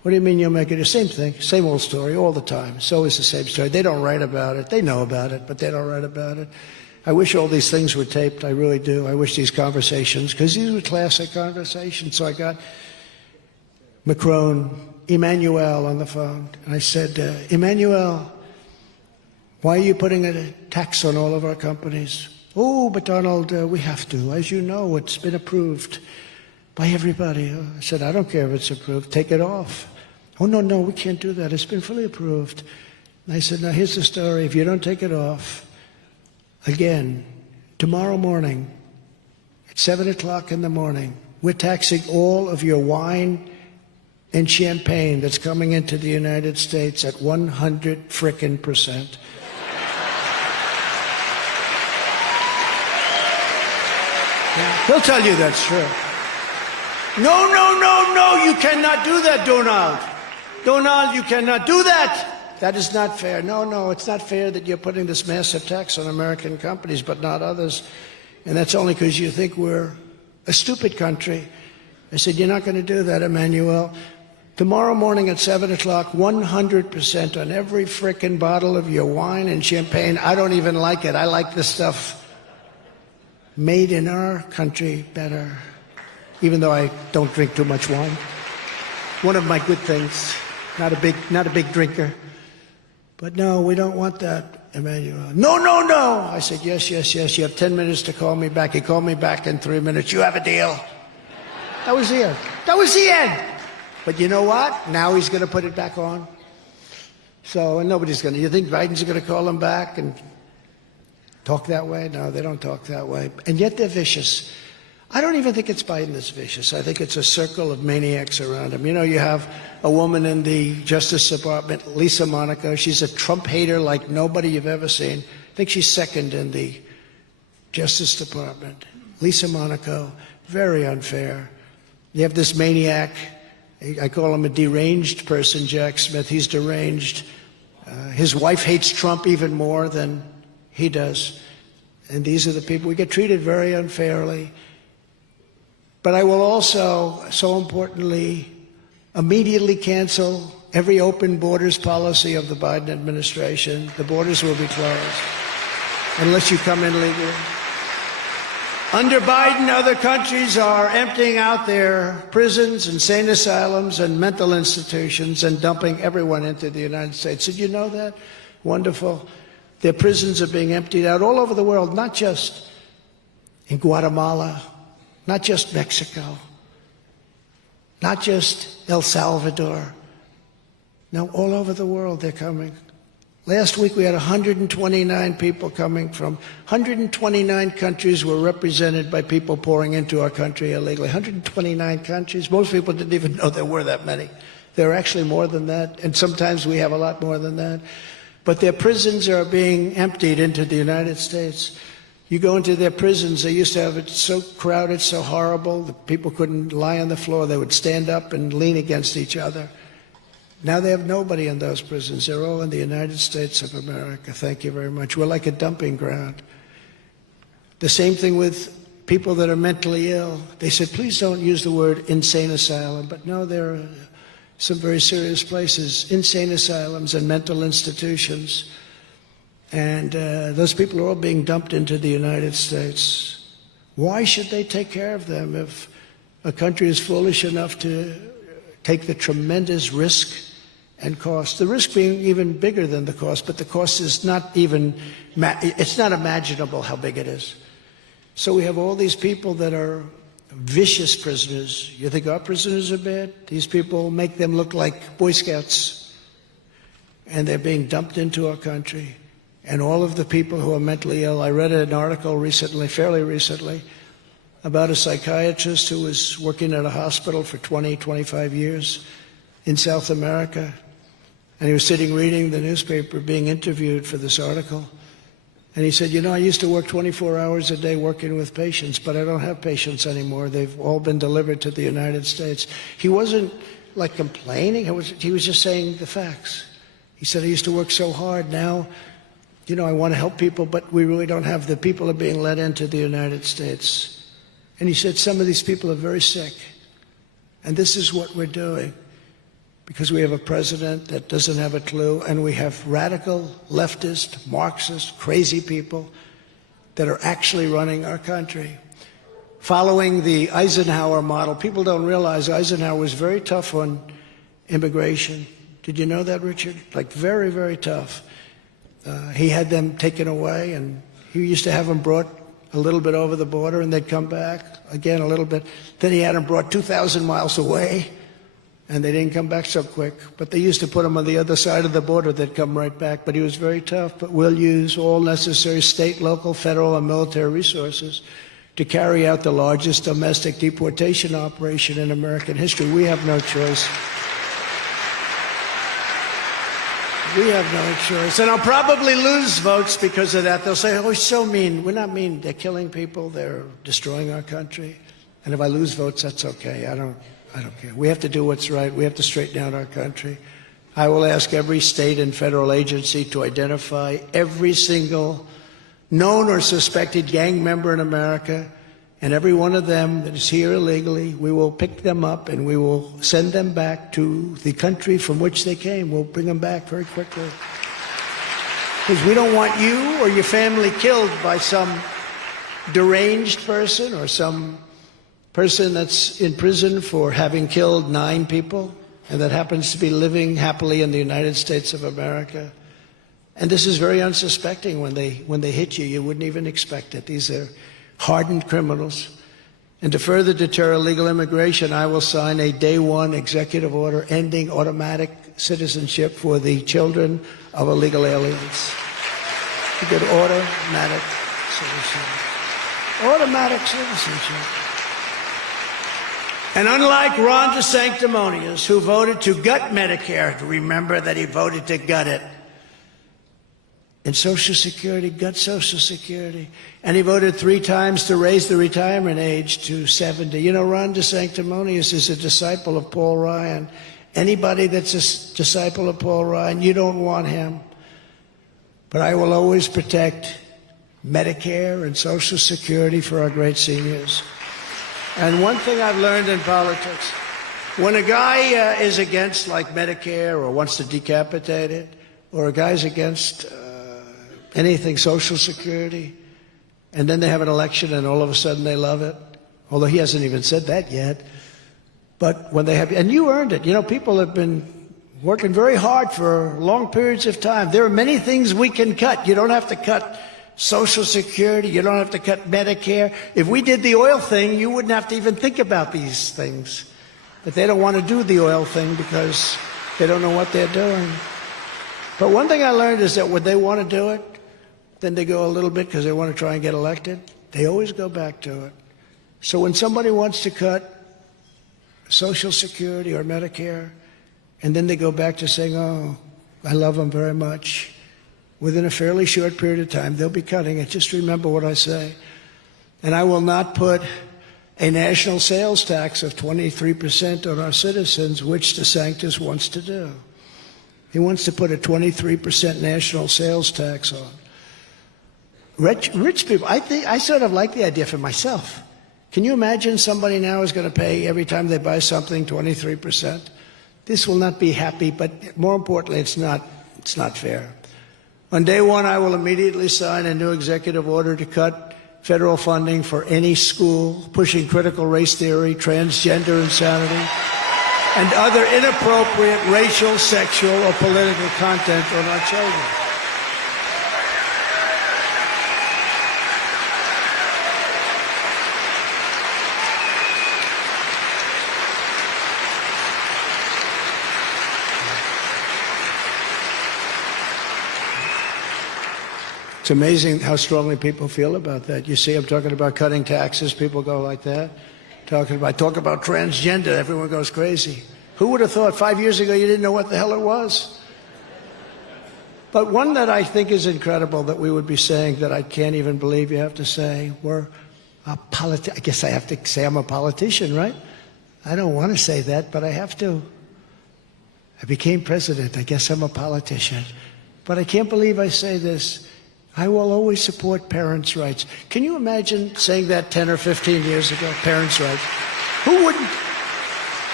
What do you mean you'll make it? The same thing, same old story all the time. It's always the same story. They don't write about it. They know about it, but they don't write about it. I wish all these things were taped. I really do. I wish these conversations, because these were classic conversations. So I got Emmanuel on the phone. And I said, Emmanuel, why are you putting a tax on all of our companies? Oh, but Donald, we have to. As you know, it's been approved by everybody. I said, I don't care if it's approved. Take it off. Oh, no, we can't do that. It's been fully approved. And I said, now here's the story. If you don't take it off, again, tomorrow morning, at 7 o'clock in the morning, we're taxing all of your wine and champagne that's coming into the United States at 100%. He'll tell you that's true. No, you cannot do that, Donald. Donald, you cannot do that. That is not fair. No, it's not fair that you're putting this massive tax on American companies, but not others. And that's only because you think we're a stupid country. I said, you're not going to do that, Emmanuel. Tomorrow morning at 7 o'clock, 100% on every frickin' bottle of your wine and champagne. I don't even like it. I like the stuff made in our country better, even though I don't drink too much wine. One of my good things. Not a big drinker. But no, we don't want that, Emmanuel. No. I said, yes. You have 10 minutes to call me back. He called me back in 3 minutes. You have a deal. That was the end. But you know what? Now he's going to put it back on. So, and nobody's going to. You think Biden's going to call him back and talk that way? No, they don't talk that way. And yet they're vicious. I don't even think it's Biden that's vicious. I think it's a circle of maniacs around him. You know, you have a woman in the Justice Department, Lisa Monaco. She's a Trump hater like nobody you've ever seen. I think she's second in the Justice Department. Lisa Monaco, very unfair. You have this maniac. I call him a deranged person, Jack Smith. He's deranged. His wife hates Trump even more than he does. And these are the people. We get treated very unfairly. But I will also, so importantly, immediately cancel every open borders policy of the Biden administration. The borders will be closed unless you come in legally. Under Biden, other countries are emptying out their prisons, insane asylums, and mental institutions and dumping everyone into the United States. Did you know that? Wonderful. Their prisons are being emptied out all over the world, not just in Guatemala, not just Mexico, not just El Salvador. No, all over the world they're coming. Last week we had 129 people coming from 129 countries were represented by people pouring into our country illegally. 129 countries. Most people didn't even know there were that many. There are actually more than that, and sometimes we have a lot more than that. But their prisons are being emptied into the United States. You go into their prisons, they used to have it so crowded, so horrible, that people couldn't lie on the floor. They would stand up and lean against each other. Now they have nobody in those prisons. They're all in the United States of America. Thank you very much. We're like a dumping ground. The same thing with people that are mentally ill. They said, please don't use the word insane asylum. But no, there are some very serious places, insane asylums and mental institutions. And those people are all being dumped into the United States. Why should they take care of them if a country is foolish enough to take the tremendous risk and cost? The risk being even bigger than the cost, but the cost is not even, it's not imaginable how big it is. So we have all these people that are vicious prisoners. You think our prisoners are bad? These people make them look like Boy Scouts. And they're being dumped into our country. And all of the people who are mentally ill, I read an article recently, fairly recently, about a psychiatrist who was working at a hospital for 20, 25 years in South America. And he was sitting reading the newspaper, being interviewed for this article. And he said, you know, I used to work 24 hours a day working with patients, but I don't have patients anymore. They've all been delivered to the United States. He wasn't like complaining. He was just saying the facts. He said, I used to work so hard. Now, you know, I want to help people, but we really don't have. The people are being let into the United States. And he said, some of these people are very sick. And this is what we're doing. because we have a president that doesn't have a clue, and we have radical, leftist, Marxist, crazy people that are actually running our country. Following the Eisenhower model, people don't realize Eisenhower was very tough on immigration. Did you know that, Richard? Like very, very tough. He had them taken away, and he used to have them brought a little bit over the border, and they'd come back again a little bit. Then he had them brought 2,000 miles away, and they didn't come back so quick. But they used to put them on the other side of the border. They'd come right back. But he was very tough. But we'll use all necessary state, local, federal, and military resources to carry out the largest domestic deportation operation in American history. We have no choice. We have no choice. And I'll probably lose votes because of that. They'll say, oh, he's so mean. We're not mean. They're killing people. They're destroying our country. And if I lose votes, that's okay. I don't care. We have to do what's right. We have to straighten out our country. I will ask every state and federal agency to identify every single known or suspected gang member in America, and every one of them that is here illegally, we will pick them up and we will send them back to the country from which they came. We'll bring them back very quickly. Because we don't want you or your family killed by some deranged person or some person that's in prison for having killed 9 people and that happens to be living happily in the United States of America. And this is very unsuspecting. When they hit you, you wouldn't even expect it. These are hardened criminals. And to further deter illegal immigration, I will sign a day one executive order ending automatic citizenship for the children of illegal aliens. You get automatic citizenship. Automatic citizenship. And unlike Ron DeSanctimonious, who voted to gut Medicare, remember that he voted to gut it, and Social Security, gut Social Security. And he voted 3 times to raise the retirement age to 70. You know, Ron DeSanctimonious is a disciple of Paul Ryan. Anybody that's a disciple of Paul Ryan, you don't want him. But I will always protect Medicare and Social Security for our great seniors. And one thing I've learned in politics, when a guy is against, like, Medicare or wants to decapitate it, or a guy's against anything Social Security, and then they have an election and all of a sudden they love it, although he hasn't even said that yet. But when they have, and you earned it. You know, people have been working very hard for long periods of time. There are many things we can cut. You don't have to cut Social Security. You don't have to cut Medicare. If we did the oil thing, you wouldn't have to even think about these things. But they don't want to do the oil thing because they don't know what they're doing. But one thing I learned is that when they want to do it, then they go a little bit because they want to try and get elected. They always go back to it. So when somebody wants to cut Social Security or Medicare, and then they go back to saying, oh, I love them very much, within a fairly short period of time, they'll be cutting it. Just remember what I say. And I will not put a national sales tax of 23% on our citizens, which DeSantis wants to do. He wants to put a 23% national sales tax on. Rich people, I sort of like the idea for myself. Can you imagine somebody now is going to pay every time they buy something 23%? This will not be happy, but more importantly, it's not fair. On day one, I will immediately sign a new executive order to cut federal funding for any school pushing critical race theory, transgender insanity, and other inappropriate racial, sexual, or political content on our children. It's amazing how strongly people feel about that. You see, I'm talking about cutting taxes. People go like that. Talk about transgender. Everyone goes crazy. Who would have thought 5 years ago you didn't know what the hell it was? But one that I think is incredible that we would be saying that I can't even believe you have to say, I guess I have to say I'm a politician, right? I don't want to say that, but I have to. I became president. I guess I'm a politician. But I can't believe I say this. I will always support parents' rights. Can you imagine saying that 10 or 15 years ago, parents' rights? Who wouldn't?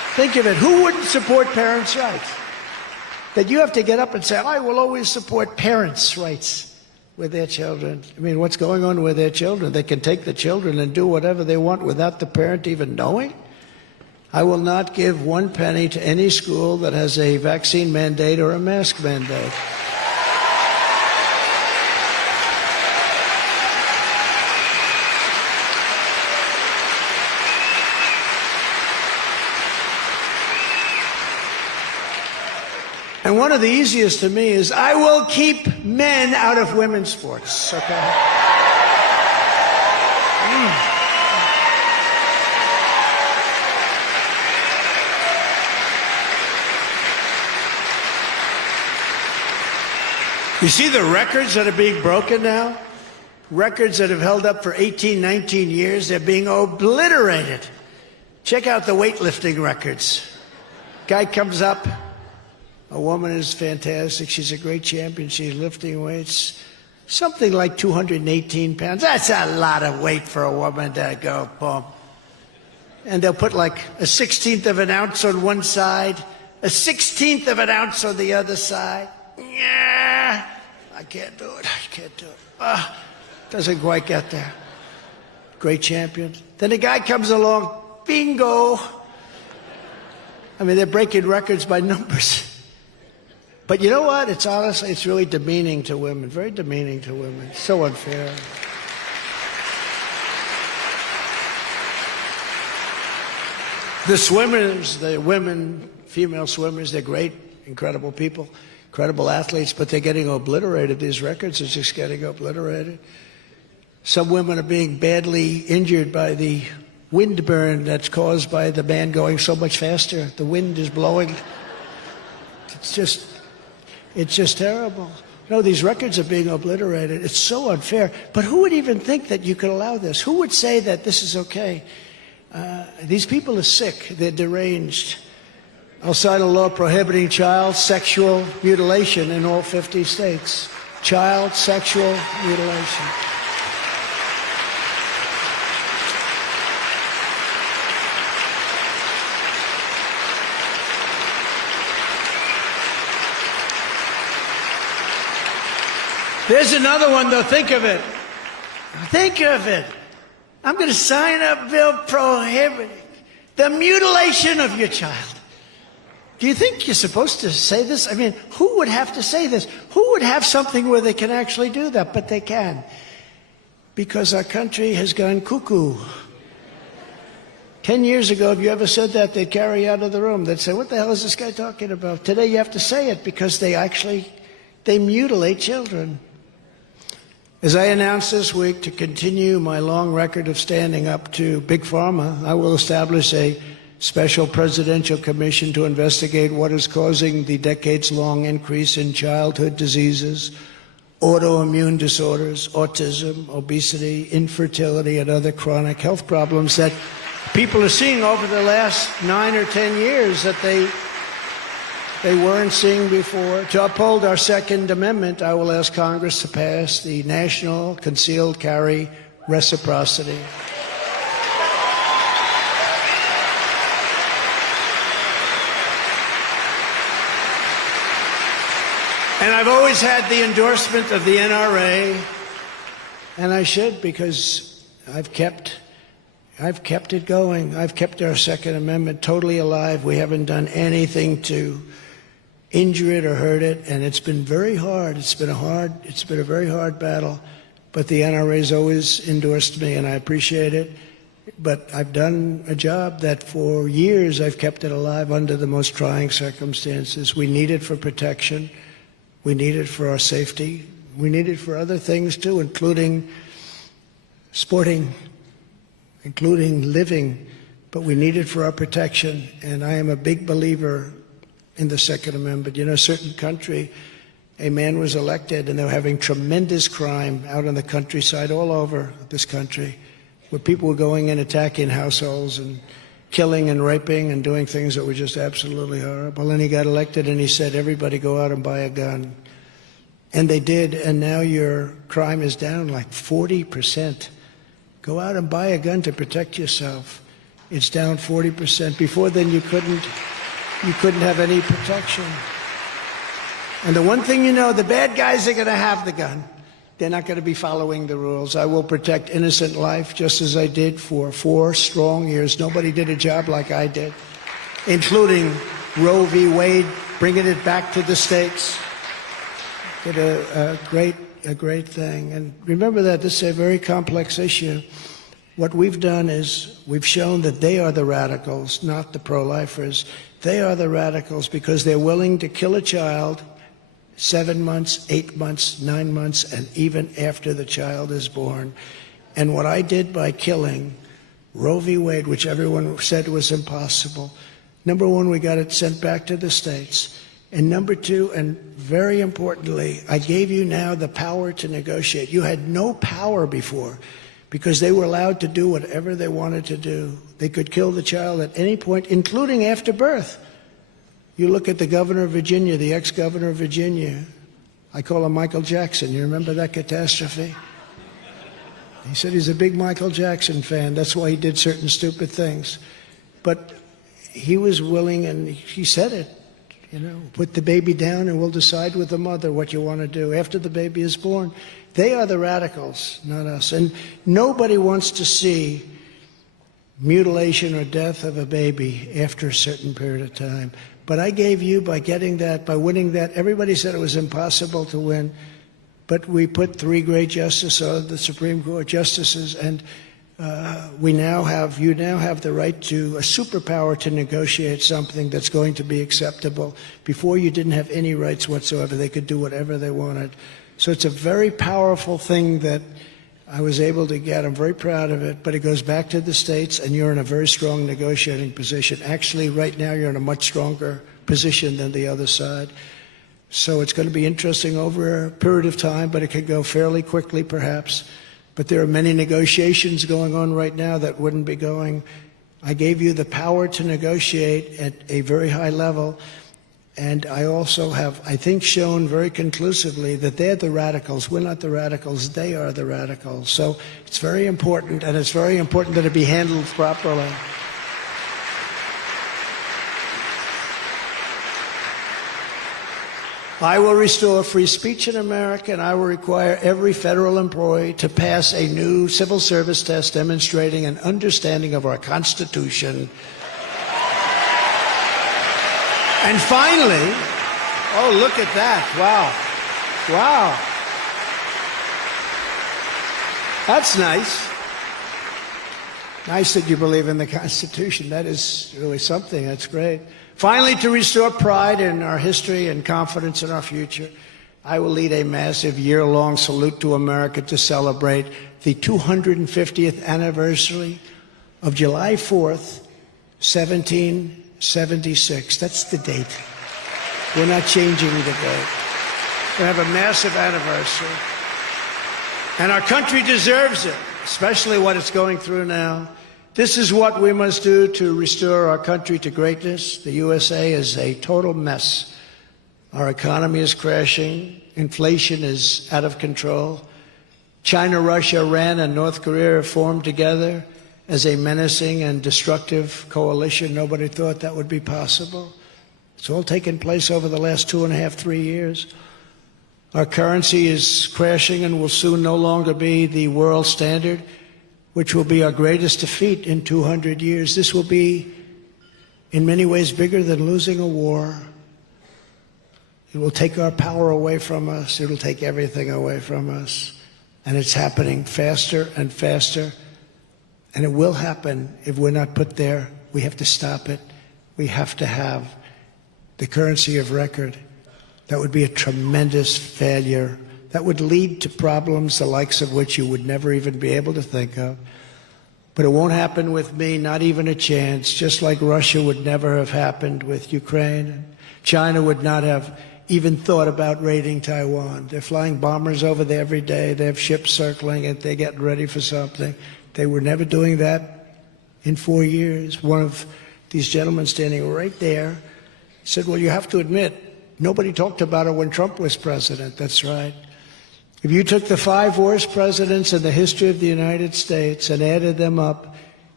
Think of it. Who wouldn't support parents' rights? That you have to get up and say, I will always support parents' rights with their children. I mean, what's going on with their children? They can take the children and do whatever they want without the parent even knowing? I will not give 1 penny to any school that has a vaccine mandate or a mask mandate. And one of the easiest to me is, I will keep men out of women's sports, okay? You see the records that are being broken now? Records that have held up for 18, 19 years, they're being obliterated. Check out the weightlifting records. Guy comes up. A woman is fantastic. She's a great champion. She's lifting weights. Something like 218 pounds. That's a lot of weight for a woman to go, boom. And they'll put like a 1/16 of an ounce on one side, a 1/16 of an ounce on the other side. Yeah, I can't do it. I can't do it. Doesn't quite get there. Great champion. Then a guy comes along, bingo. I mean, they're breaking records by numbers. But you know what? It's honestly, it's really demeaning to women, very demeaning to women. So unfair. The swimmers, the women, female swimmers, they're great, incredible people, incredible athletes, but they're getting obliterated. These records are just getting obliterated. Some women are being badly injured by the wind burn that's caused by the man going so much faster. The wind is blowing. It's just terrible. No, these records are being obliterated. It's so unfair. But who would even think that you could allow this? Who would say that this is okay? These people are sick. They're deranged. I'll sign a law prohibiting child sexual mutilation in all 50 states. Child sexual mutilation. There's another one, though. Think of it. Think of it. I'm going to sign a bill prohibiting the mutilation of your child. Do you think you're supposed to say this? I mean, who would have to say this? Who would have something where they can actually do that? But they can. Because our country has gone cuckoo. 10 years ago, if you ever said that, they'd carry you out of the room. They'd say, what the hell is this guy talking about? Today you have to say it because they mutilate children. As I announced this week, to continue my long record of standing up to Big Pharma, I will establish a special presidential commission to investigate what is causing the decades-long increase in childhood diseases, autoimmune disorders, autism, obesity, infertility, and other chronic health problems that people are seeing over the last 9 or 10 years that they weren't seeing before. To uphold our Second Amendment, I will ask Congress to pass the National Concealed Carry Reciprocity. And I've always had the endorsement of the NRA, and I should, because I've kept it going. I've kept our Second Amendment totally alive. We haven't done anything to injure it or hurt it, and it's been very hard. It's been a very hard battle, but the NRA's always endorsed me, and I appreciate it. But I've done a job that for years I've kept it alive under the most trying circumstances. We need it for protection. We need it for our safety. We need it for other things too, including sporting, including living, but we need it for our protection. And I am a big believer in the Second Amendment. You know, a certain country, a man was elected and they were having tremendous crime out in the countryside all over this country, where people were going in, attacking households and killing and raping and doing things that were just absolutely horrible. And he got elected and he said, everybody go out and buy a gun. And they did, and now your crime is down like 40%. Go out and buy a gun to protect yourself. It's down 40%. Before then, you couldn't have any protection. And the one thing you know, the bad guys are going to have the gun. They're not going to be following the rules. I will protect innocent life just as I did for 4 strong years. Nobody did a job like I did, including Roe v. Wade, bringing it back to the states. Did a great thing. And remember that this is a very complex issue. What we've done is we've shown that they are the radicals, not the pro-lifers. They are the radicals because they're willing to kill a child 7 months, 8 months, 9 months, and even after the child is born. And what I did by killing Roe v. Wade, which everyone said was impossible, number one, we got it sent back to the states. And number two, and very importantly, I gave you now the power to negotiate. You had no power before because they were allowed to do whatever they wanted to do. They could kill the child at any point, including after birth. You look at the governor of Virginia, the ex-governor of Virginia. I call him Michael Jackson. You remember that catastrophe? He said he's a big Michael Jackson fan. That's why he did certain stupid things. But he was willing, and he said it, put the baby down and we'll decide with the mother what you want to do after the baby is born. They are the radicals, not us. And nobody wants to see mutilation or death of a baby after a certain period of time. But I gave you, by getting that, by winning that, everybody said it was impossible to win, but we put 3 great justices on the Supreme Court justices, and you now have the right to a superpower to negotiate something that's going to be acceptable. Before, you didn't have any rights whatsoever. They could do whatever they wanted. So it's a very powerful thing that I was able to get. I'm very proud of it, but it goes back to the states, and you're in a very strong negotiating position. Actually, right now, you're in a much stronger position than the other side. So it's going to be interesting over a period of time, but it could go fairly quickly, perhaps. But there are many negotiations going on right now that wouldn't be going. I gave you the power to negotiate at a very high level. And I also have, I think, shown very conclusively that they're the radicals. We're not the radicals. They are the radicals. So it's very important, and it's very important that it be handled properly. I will restore free speech in America, and I will require every federal employee to pass a new civil service test demonstrating an understanding of our Constitution. And finally, oh, look at that. Wow. Wow. That's nice. Nice that you believe in the Constitution. That is really something. That's great. Finally, to restore pride in our history and confidence in our future, I will lead a massive year-long salute to America to celebrate the 250th anniversary of July 4th, 1776. That's the date. We're not changing the date. We have a massive anniversary. And our country deserves it, especially what it's going through now. This is what we must do to restore our country to greatness. The USA is a total mess. Our economy is crashing. Inflation is out of control. China, Russia, Iran, and North Korea have formed together as a menacing and destructive coalition. Nobody thought that would be possible. It's all taken place over the last 2.5, 3 years. Our currency is crashing and will soon no longer be the world standard, which will be our greatest defeat in 200 years. This will be, in many ways, bigger than losing a war. It will take our power away from us. It will take everything away from us. And it's happening faster and faster. And it will happen if we're not put there. We have to stop it. We have to have the currency of record. That would be a tremendous failure. That would lead to problems the likes of which you would never even be able to think of. But it won't happen with me, not even a chance, just like Russia would never have happened with Ukraine. China would not have even thought about raiding Taiwan. They're flying bombers over there every day. They have ships circling it. They're getting ready for something. They were never doing that in 4 years. One of these gentlemen standing right there said, well, you have to admit, nobody talked about it when Trump was president. That's right. If you took the 5 worst presidents in the history of the United States and added them up,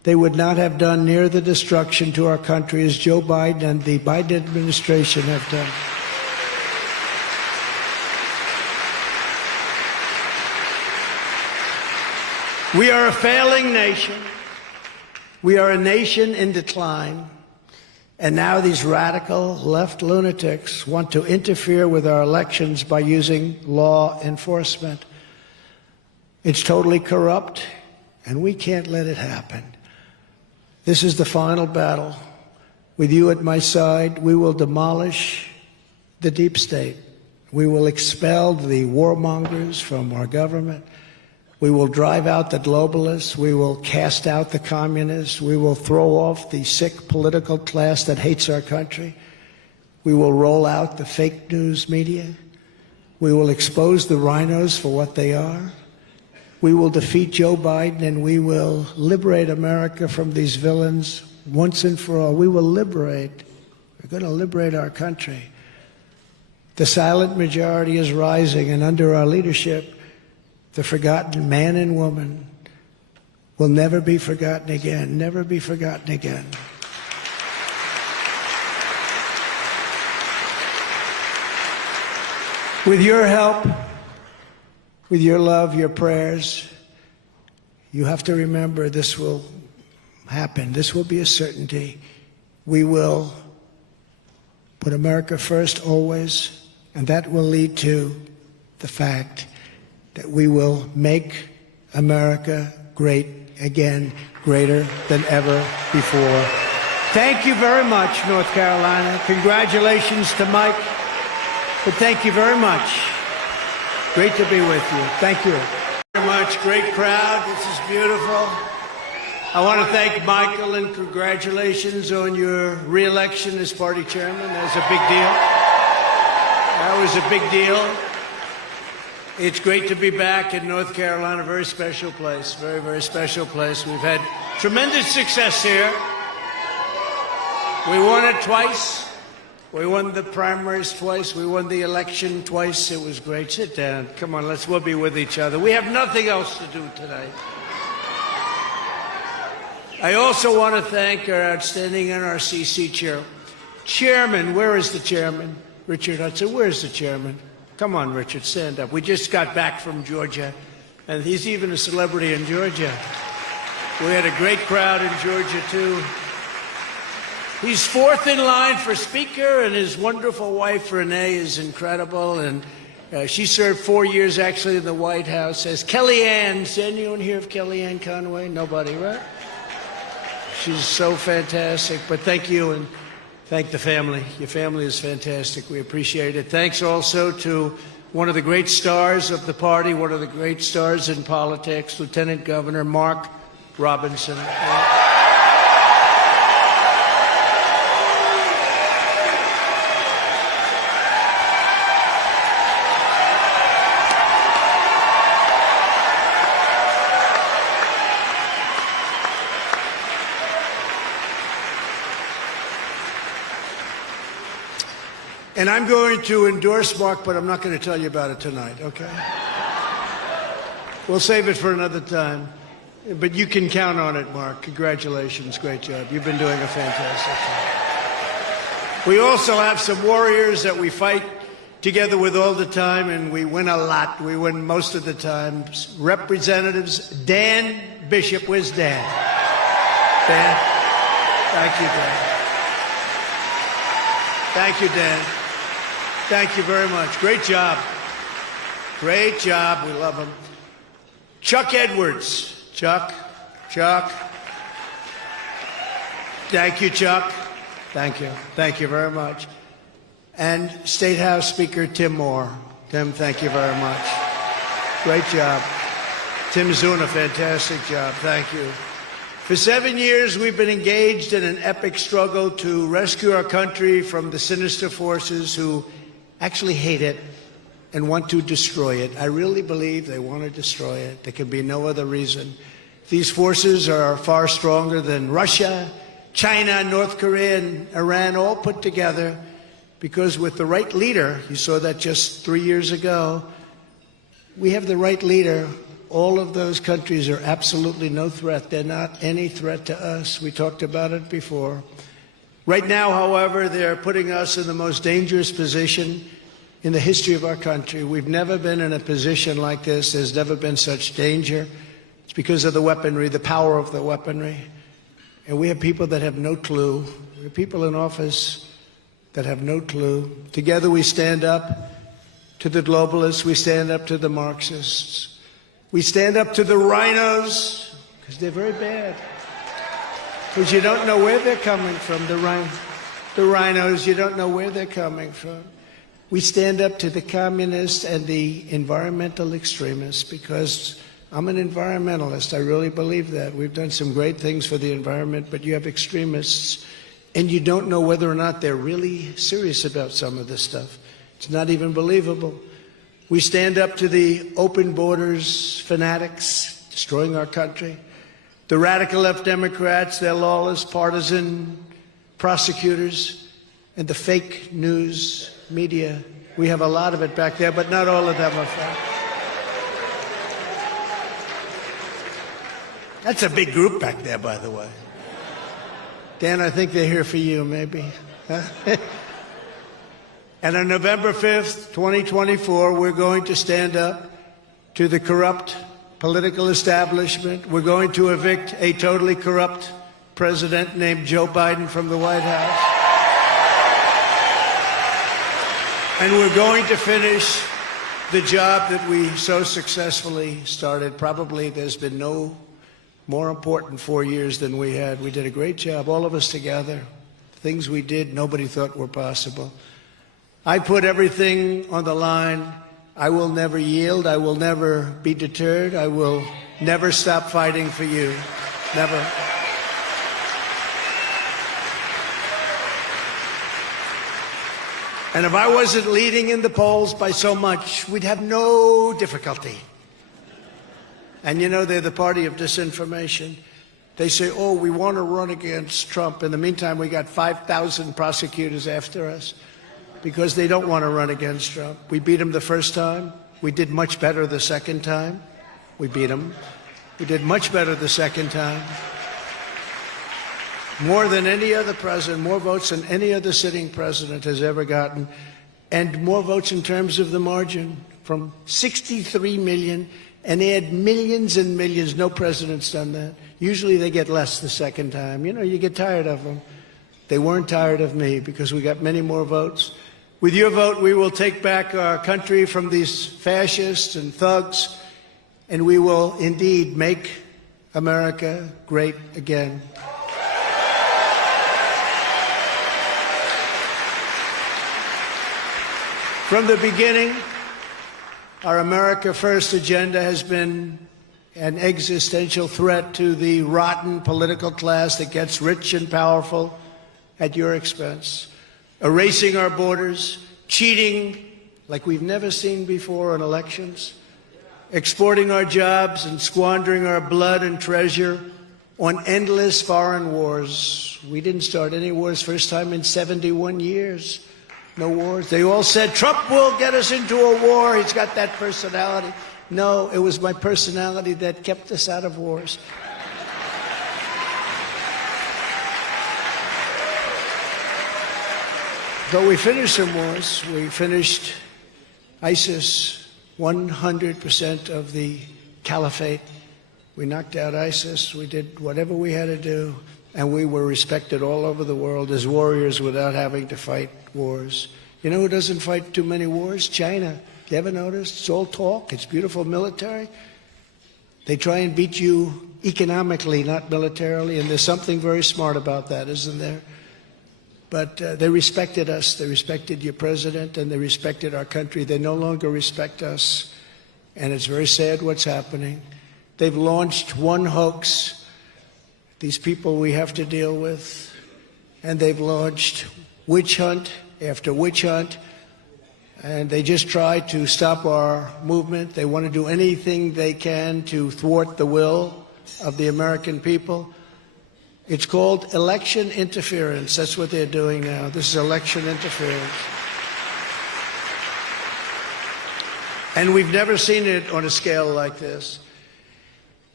they would not have done near the destruction to our country as Joe Biden and the Biden administration have done. We are a failing nation. We are a nation in decline. And now these radical left lunatics want to interfere with our elections by using law enforcement. It's totally corrupt, and we can't let it happen. This is the final battle. With you at my side, we will demolish the deep state. We will expel the warmongers from our government. We will drive out the globalists. We will cast out the communists. We will throw off the sick political class that hates our country. We will roll out the fake news media. We will expose the rhinos for what they are. We will defeat Joe Biden, and we will liberate America from these villains once and for all. We will liberate. We're going to liberate our country. The silent majority is rising, and under our leadership, the forgotten man and woman will never be forgotten again, never be forgotten again. With your help, with your love, your prayers, you have to remember this will happen. This will be a certainty. We will put America first always, and that will lead to the fact that we will make America great again, greater than ever before. Thank you very much, North Carolina. Congratulations to Mike, but thank you very much. Great to be with you. Thank you very much. Great crowd. This is beautiful. I want to thank Michael and congratulations on your re-election as party chairman. That was a big deal. That was a big deal. It's great to be back in North Carolina. Very special place. Very, very special place. We've had tremendous success here. We won it twice. We won the primaries twice. We won the election twice. It was great. Sit down. Come on, we'll be with each other. We have nothing else to do today. I also want to thank our outstanding NRCC chairman. Where is the chairman? Richard Hudson. Where's the chairman? Come on, Richard, stand up. We just got back from Georgia, and he's even a celebrity in Georgia. We had a great crowd in Georgia, too. He's fourth in line for Speaker, and his wonderful wife, Renee, is incredible. And she served 4 years, actually, in the White House as Kellyanne. Does anyone hear of Kellyanne Conway? Nobody, right? She's so fantastic. But thank you, and thank the family. Your family is fantastic. We appreciate it. Thanks also to one of the great stars of the party, one of the great stars in politics, Lieutenant Governor Mark Robinson. And I'm going to endorse Mark, but I'm not going to tell you about it tonight, okay? We'll save it for another time. But you can count on it, Mark. Congratulations. Great job. You've been doing a fantastic job. We also have some warriors that we fight together with all the time, and we win a lot. We win most of the time. Representatives Dan Bishop. Where's Dan? Dan? Thank you, Dan. Thank you, Dan. Thank you very much. Great job. Great job. We love him. Chuck Edwards. Chuck. Thank you, Chuck. Thank you. Thank you very much. And State House Speaker Tim Moore. Tim, thank you very much. Great job. Tim's doing a fantastic job. Thank you. For 7 years, we've been engaged in an epic struggle to rescue our country from the sinister forces who actually hate it and want to destroy it. I really believe they want to destroy it. There can be no other reason. These forces are far stronger than Russia, China, North Korea, and Iran all put together, because with the right leader, you saw that just 3 years ago, we have the right leader, All of those countries are absolutely no threat. They're not any threat to us. We talked about it before. Right now, however, they're putting us in the most dangerous position in the history of our country. We've never been in a position like this. There's never been such danger. It's because of the weaponry, the power of the weaponry. And we have people that have no clue. We have people in office that have no clue. Together we stand up to the globalists. We stand up to the Marxists. We stand up to the rhinos, because they're very bad. Because you don't know where they're coming from, the rhinos, you don't know where they're coming from. We stand up to the communists and the environmental extremists, because I'm an environmentalist. I really believe that. We've done some great things for the environment, but you have extremists, and you don't know whether or not they're really serious about some of this stuff. It's not even believable. We stand up to the open borders fanatics, destroying our country. The radical left Democrats, their lawless, partisan prosecutors, and the fake news media. We have a lot of it back there, but not all of them are fake. That's a big group back there, by the way. Dan, I think they're here for you, maybe. Huh? And on November 5th, 2024, we're going to stand up to the corrupt political establishment. We're going to evict a totally corrupt president named Joe Biden from the White House. And we're going to finish the job that we so successfully started. Probably there's been no more important 4 years than we had. We did a great job, all of us together. Things we did, nobody thought were possible. I put everything on the line. I will never yield. I will never be deterred. I will never stop fighting for you. Never. And if I wasn't leading in the polls by so much, we'd have no difficulty. And you know, they're the party of disinformation. They say, oh, we want to run against Trump. In the meantime, we got 5,000 prosecutors after us, because they don't want to run against Trump. We beat him the first time. We did much better the second time. We beat him. We did much better the second time. More than any other president, more votes than any other sitting president has ever gotten, and more votes in terms of the margin, from 63 million, and they had millions and millions. No president's done that. Usually they get less the second time. You know, you get tired of them. They weren't tired of me, because we got many more votes. With your vote, we will take back our country from these fascists and thugs, and we will indeed make America great again. From the beginning, our America First agenda has been an existential threat to the rotten political class that gets rich and powerful at your expense. Erasing our borders, cheating like we've never seen before in elections, exporting our jobs and squandering our blood and treasure on endless foreign wars. We didn't start any wars, first time in 71 years. No wars. They all said, Trump will get us into a war. He's got that personality. No, it was my personality that kept us out of wars. But we finished some wars. We finished ISIS, 100% of the caliphate. We knocked out ISIS. We did whatever we had to do. And we were respected all over the world as warriors without having to fight wars. You know who doesn't fight too many wars? China. You ever noticed? It's all talk. It's beautiful military. They try and beat you economically, not militarily. And there's something very smart about that, isn't there? But they respected us. They respected your president, and they respected our country. They no longer respect us. And it's very sad what's happening. They've launched one hoax, these people we have to deal with, and they've launched witch hunt after witch hunt, and they just try to stop our movement. They want to do anything they can to thwart the will of the American people. It's called election interference. That's what they're doing now. This is election interference. And we've never seen it on a scale like this.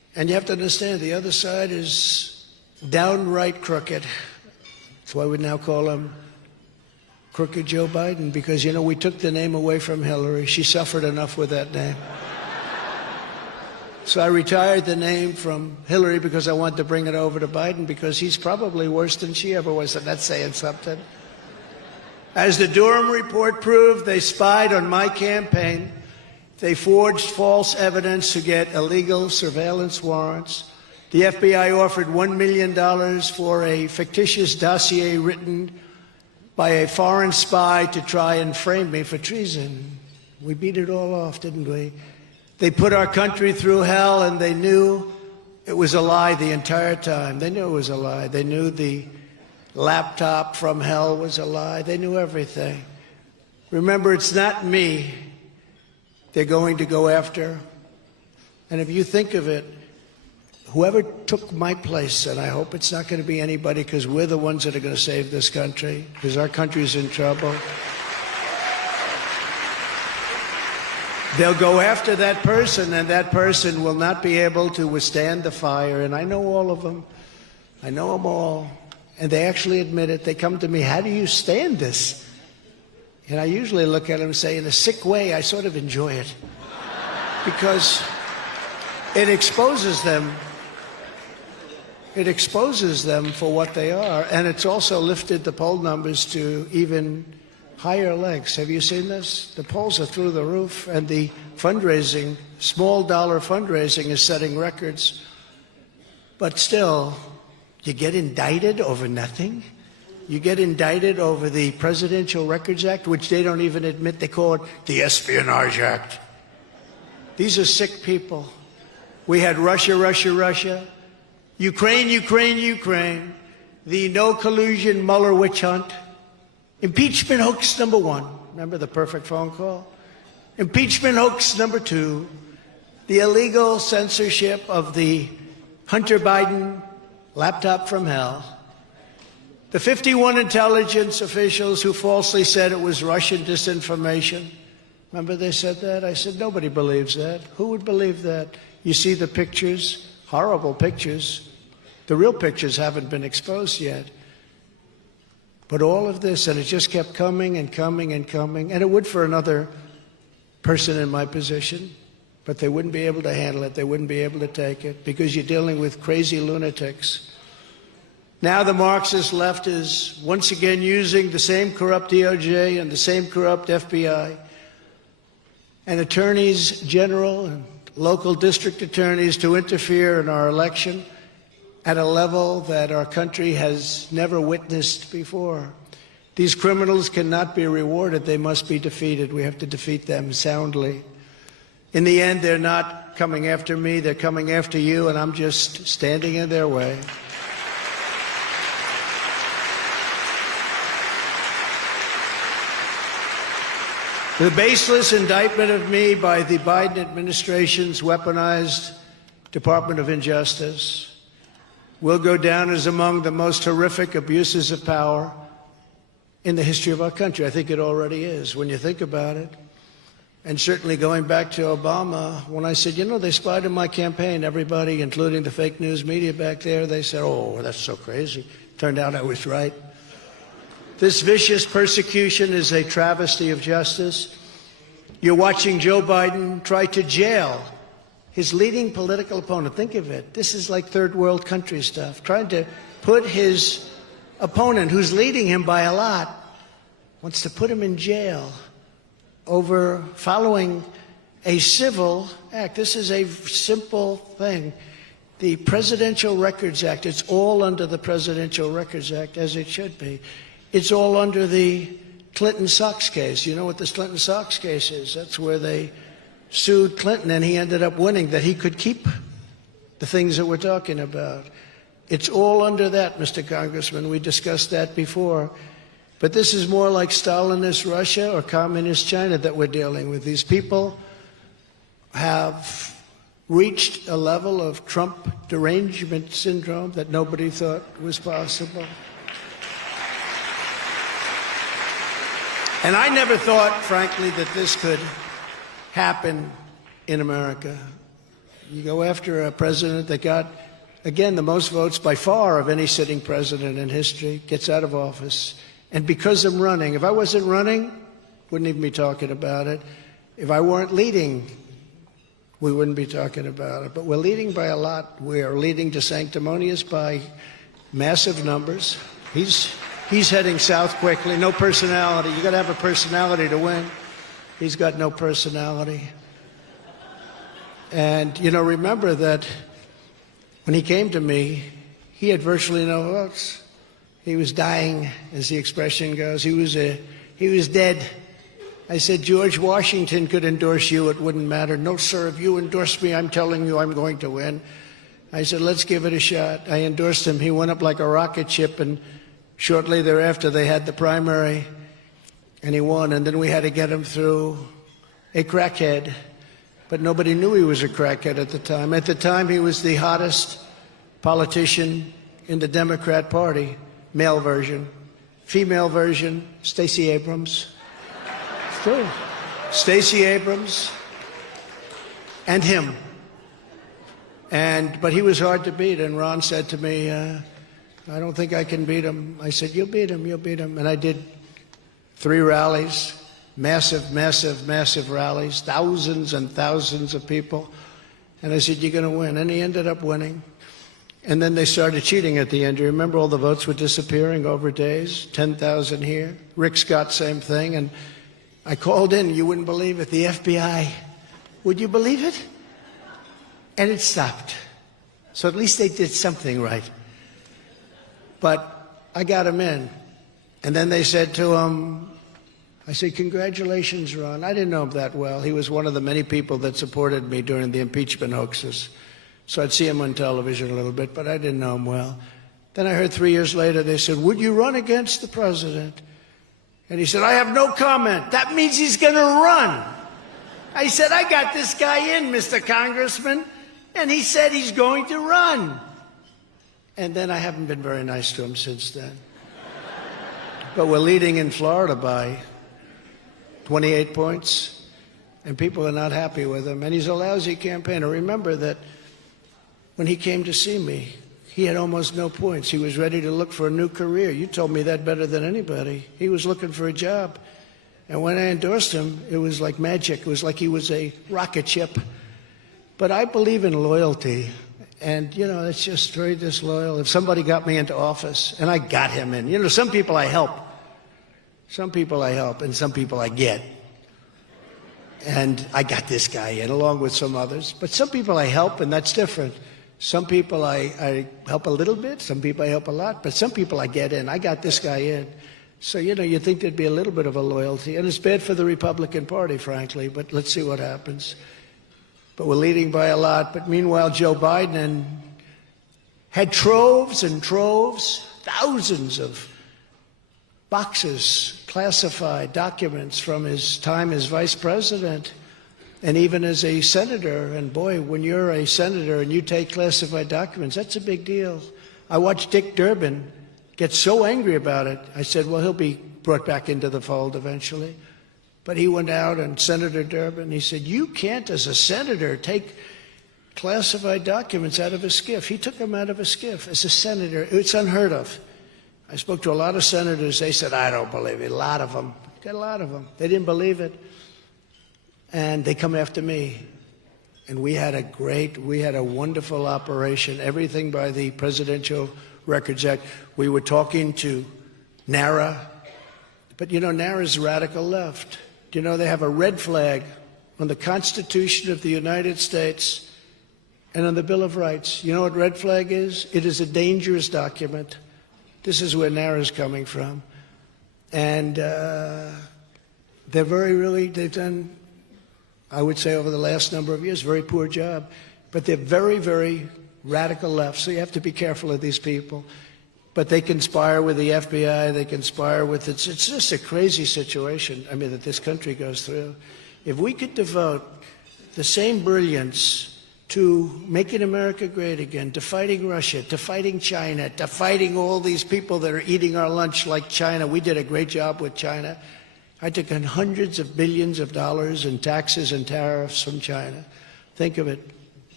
And you have to understand, the other side is downright crooked. That's why we now call him Crooked Joe Biden, because, you know, we took the name away from Hillary. She suffered enough with that name. So I retired the name from Hillary because I wanted to bring it over to Biden, because he's probably worse than she ever was, and that's saying something. As the Durham report proved, they spied on my campaign. They forged false evidence to get illegal surveillance warrants. The FBI offered $1 million for a fictitious dossier written by a foreign spy to try and frame me for treason. We beat it all off, didn't we? They put our country through hell, and they knew it was a lie the entire time. They knew it was a lie. They knew the laptop from hell was a lie. They knew everything. Remember, it's not me they're going to go after. And if you think of it, whoever took my place, and I hope it's not going to be anybody, because we're the ones that are going to save this country, because our country's in trouble. They'll go after that person, and that person will not be able to withstand the fire. And I know all of them. I know them all. And they actually admit it. They come to me, how do you stand this? And I usually look at them and say, in a sick way, I sort of enjoy it. Because it exposes them. It exposes them for what they are. And it's also lifted the poll numbers to even higher legs. Have you seen this? The polls are through the roof, and the fundraising, small dollar fundraising, is setting records. But still, you get indicted over nothing? You get indicted over the Presidential Records Act, which they don't even admit. They call it the Espionage Act. These are sick people. We had Russia, Russia, Russia. Ukraine, Ukraine, Ukraine. The no collusion Mueller witch hunt. Impeachment hoax number 1. Remember the perfect phone call? Impeachment hoax number 2. The illegal censorship of the Hunter Biden laptop from hell. The 51 intelligence officials who falsely said it was Russian disinformation. Remember they said that? I said, nobody believes that. Who would believe that? You see the pictures, horrible pictures. The real pictures haven't been exposed yet. But all of this, and it just kept coming and coming and coming, and it would for another person in my position, but they wouldn't be able to handle it. They wouldn't be able to take it, because you're dealing with crazy lunatics. Now the Marxist left is once again using the same corrupt DOJ and the same corrupt FBI and attorneys general and local district attorneys to interfere in our election at a level that our country has never witnessed before. These criminals cannot be rewarded. They must be defeated. We have to defeat them soundly. In the end, they're not coming after me. They're coming after you, and I'm just standing in their way. The baseless indictment of me by the Biden administration's weaponized Department of Injustice will go down as among the most horrific abuses of power in the history of our country. I think it already is, when you think about it. And certainly going back to Obama, when I said, you know, they spied on my campaign, everybody, including the fake news media back there, they said, oh, that's so crazy. Turned out I was right. This vicious persecution is a travesty of justice. You're watching Joe Biden try to jail his leading political opponent. Think of it. This is like third world country stuff. Trying to put his opponent, who's leading him by a lot, wants to put him in jail over following a civil act. This is a simple thing. The Presidential Records Act, it's all under the Presidential Records Act, as it should be. It's all under the Clinton Sox case. You know what this Clinton Sox case is? That's where they sued Clinton, and he ended up winning, that he could keep the things that we're talking about. It's all under that, Mr. Congressman. We discussed that before. But this is more like Stalinist Russia or Communist China that we're dealing with. These people have reached a level of Trump derangement syndrome that nobody thought was possible. And I never thought, frankly, that this could happen in America. You go after a president that got, again, the most votes by far of any sitting president in history, gets out of office. And because I'm running, if I wasn't running, wouldn't even be talking about it. If I weren't leading, we wouldn't be talking about it. But we're leading by a lot. We are leading to sanctimonious by massive numbers. He's heading south quickly. No personality. You got to have a personality to win. He's got no personality. And, you know, remember that when he came to me, he had virtually no votes. He was dying, as the expression goes. He was dead. I said, George Washington could endorse you. It wouldn't matter. No, sir, if you endorse me, I'm telling you I'm going to win. I said, let's give it a shot. I endorsed him. He went up like a rocket ship, and shortly thereafter they had the primary, and he won. And then we had to get him through a crackhead. But nobody knew he was a crackhead at the time. At the time, he was the hottest politician in the Democrat Party, male version. Female version, Stacey Abrams. It's true. Stacey Abrams and him. But he was hard to beat, and Ron said to me, I don't think I can beat him. I said, you'll beat him, you'll beat him. And I did 3 rallies. Massive, massive, massive rallies, thousands and thousands of people. And I said, you're going to win. And he ended up winning. And then they started cheating at the end. You remember all the votes were disappearing over days? 10,000 here. Rick Scott, same thing. And I called in. You wouldn't believe it. The FBI. Would you believe it? And it stopped. So at least they did something right. But I got him in. And then they said to him, I said, congratulations, Ron. I didn't know him that well. He was one of the many people that supported me during the impeachment hoaxes. So I'd see him on television a little bit, but I didn't know him well. Then I heard 3 years later, they said, would you run against the president? And he said, I have no comment. That means he's going to run. I said, I got this guy in, Mr. Congressman. And he said he's going to run. And then I haven't been very nice to him since then. But we're leading in Florida by 28 points, and people are not happy with him. And he's a lousy campaigner. Remember that when he came to see me, he had almost no points. He was ready to look for a new career. You told me that better than anybody. He was looking for a job. And when I endorsed him, it was like magic. It was like he was a rocket ship. But I believe in loyalty. And, you know, it's just very disloyal. If somebody got me into office, and I got him in, you know, some people I help. Some people I help, and some people I get. And I got this guy in, along with some others. But some people I help, and that's different. Some people I help a little bit, some people I help a lot, but some people I get in. I got this guy in. So, you know, you'd think there'd be a little bit of a loyalty. And it's bad for the Republican Party, frankly, but let's see what happens. But we're leading by a lot. But meanwhile, Joe Biden had troves and troves, thousands of boxes, classified documents from his time as vice president and even as a senator. And boy, when you're a senator and you take classified documents, that's a big deal. I watched Dick Durbin get so angry about it. I said, well, he'll be brought back into the fold eventually. But he went out, and Senator Durbin, he said, you can't, as a senator, take classified documents out of a SCIF. He took them out of a SCIF as a senator. It's unheard of. I spoke to a lot of senators. They said, I don't believe it. A lot of them. Got a lot of them. They didn't believe it. And they come after me. And we had a wonderful operation, everything by the Presidential Records Act. We were talking to NARA. But, you know, NARA's radical left. Do you know they have a red flag on the Constitution of the United States and on the Bill of Rights? You know what red flag is? It is a dangerous document. This is where NARA's coming from. And they've done, I would say over the last number of years, very poor job. But they're very, very radical left, so you have to be careful of these people. But they conspire with the FBI, they conspire with, it's just a crazy situation, I mean, that this country goes through. If we could devote the same brilliance to making America great again, to fighting Russia, to fighting China, to fighting all these people that are eating our lunch like China. We did a great job with China. I took in hundreds of billions of dollars in taxes and tariffs from China. Think of it.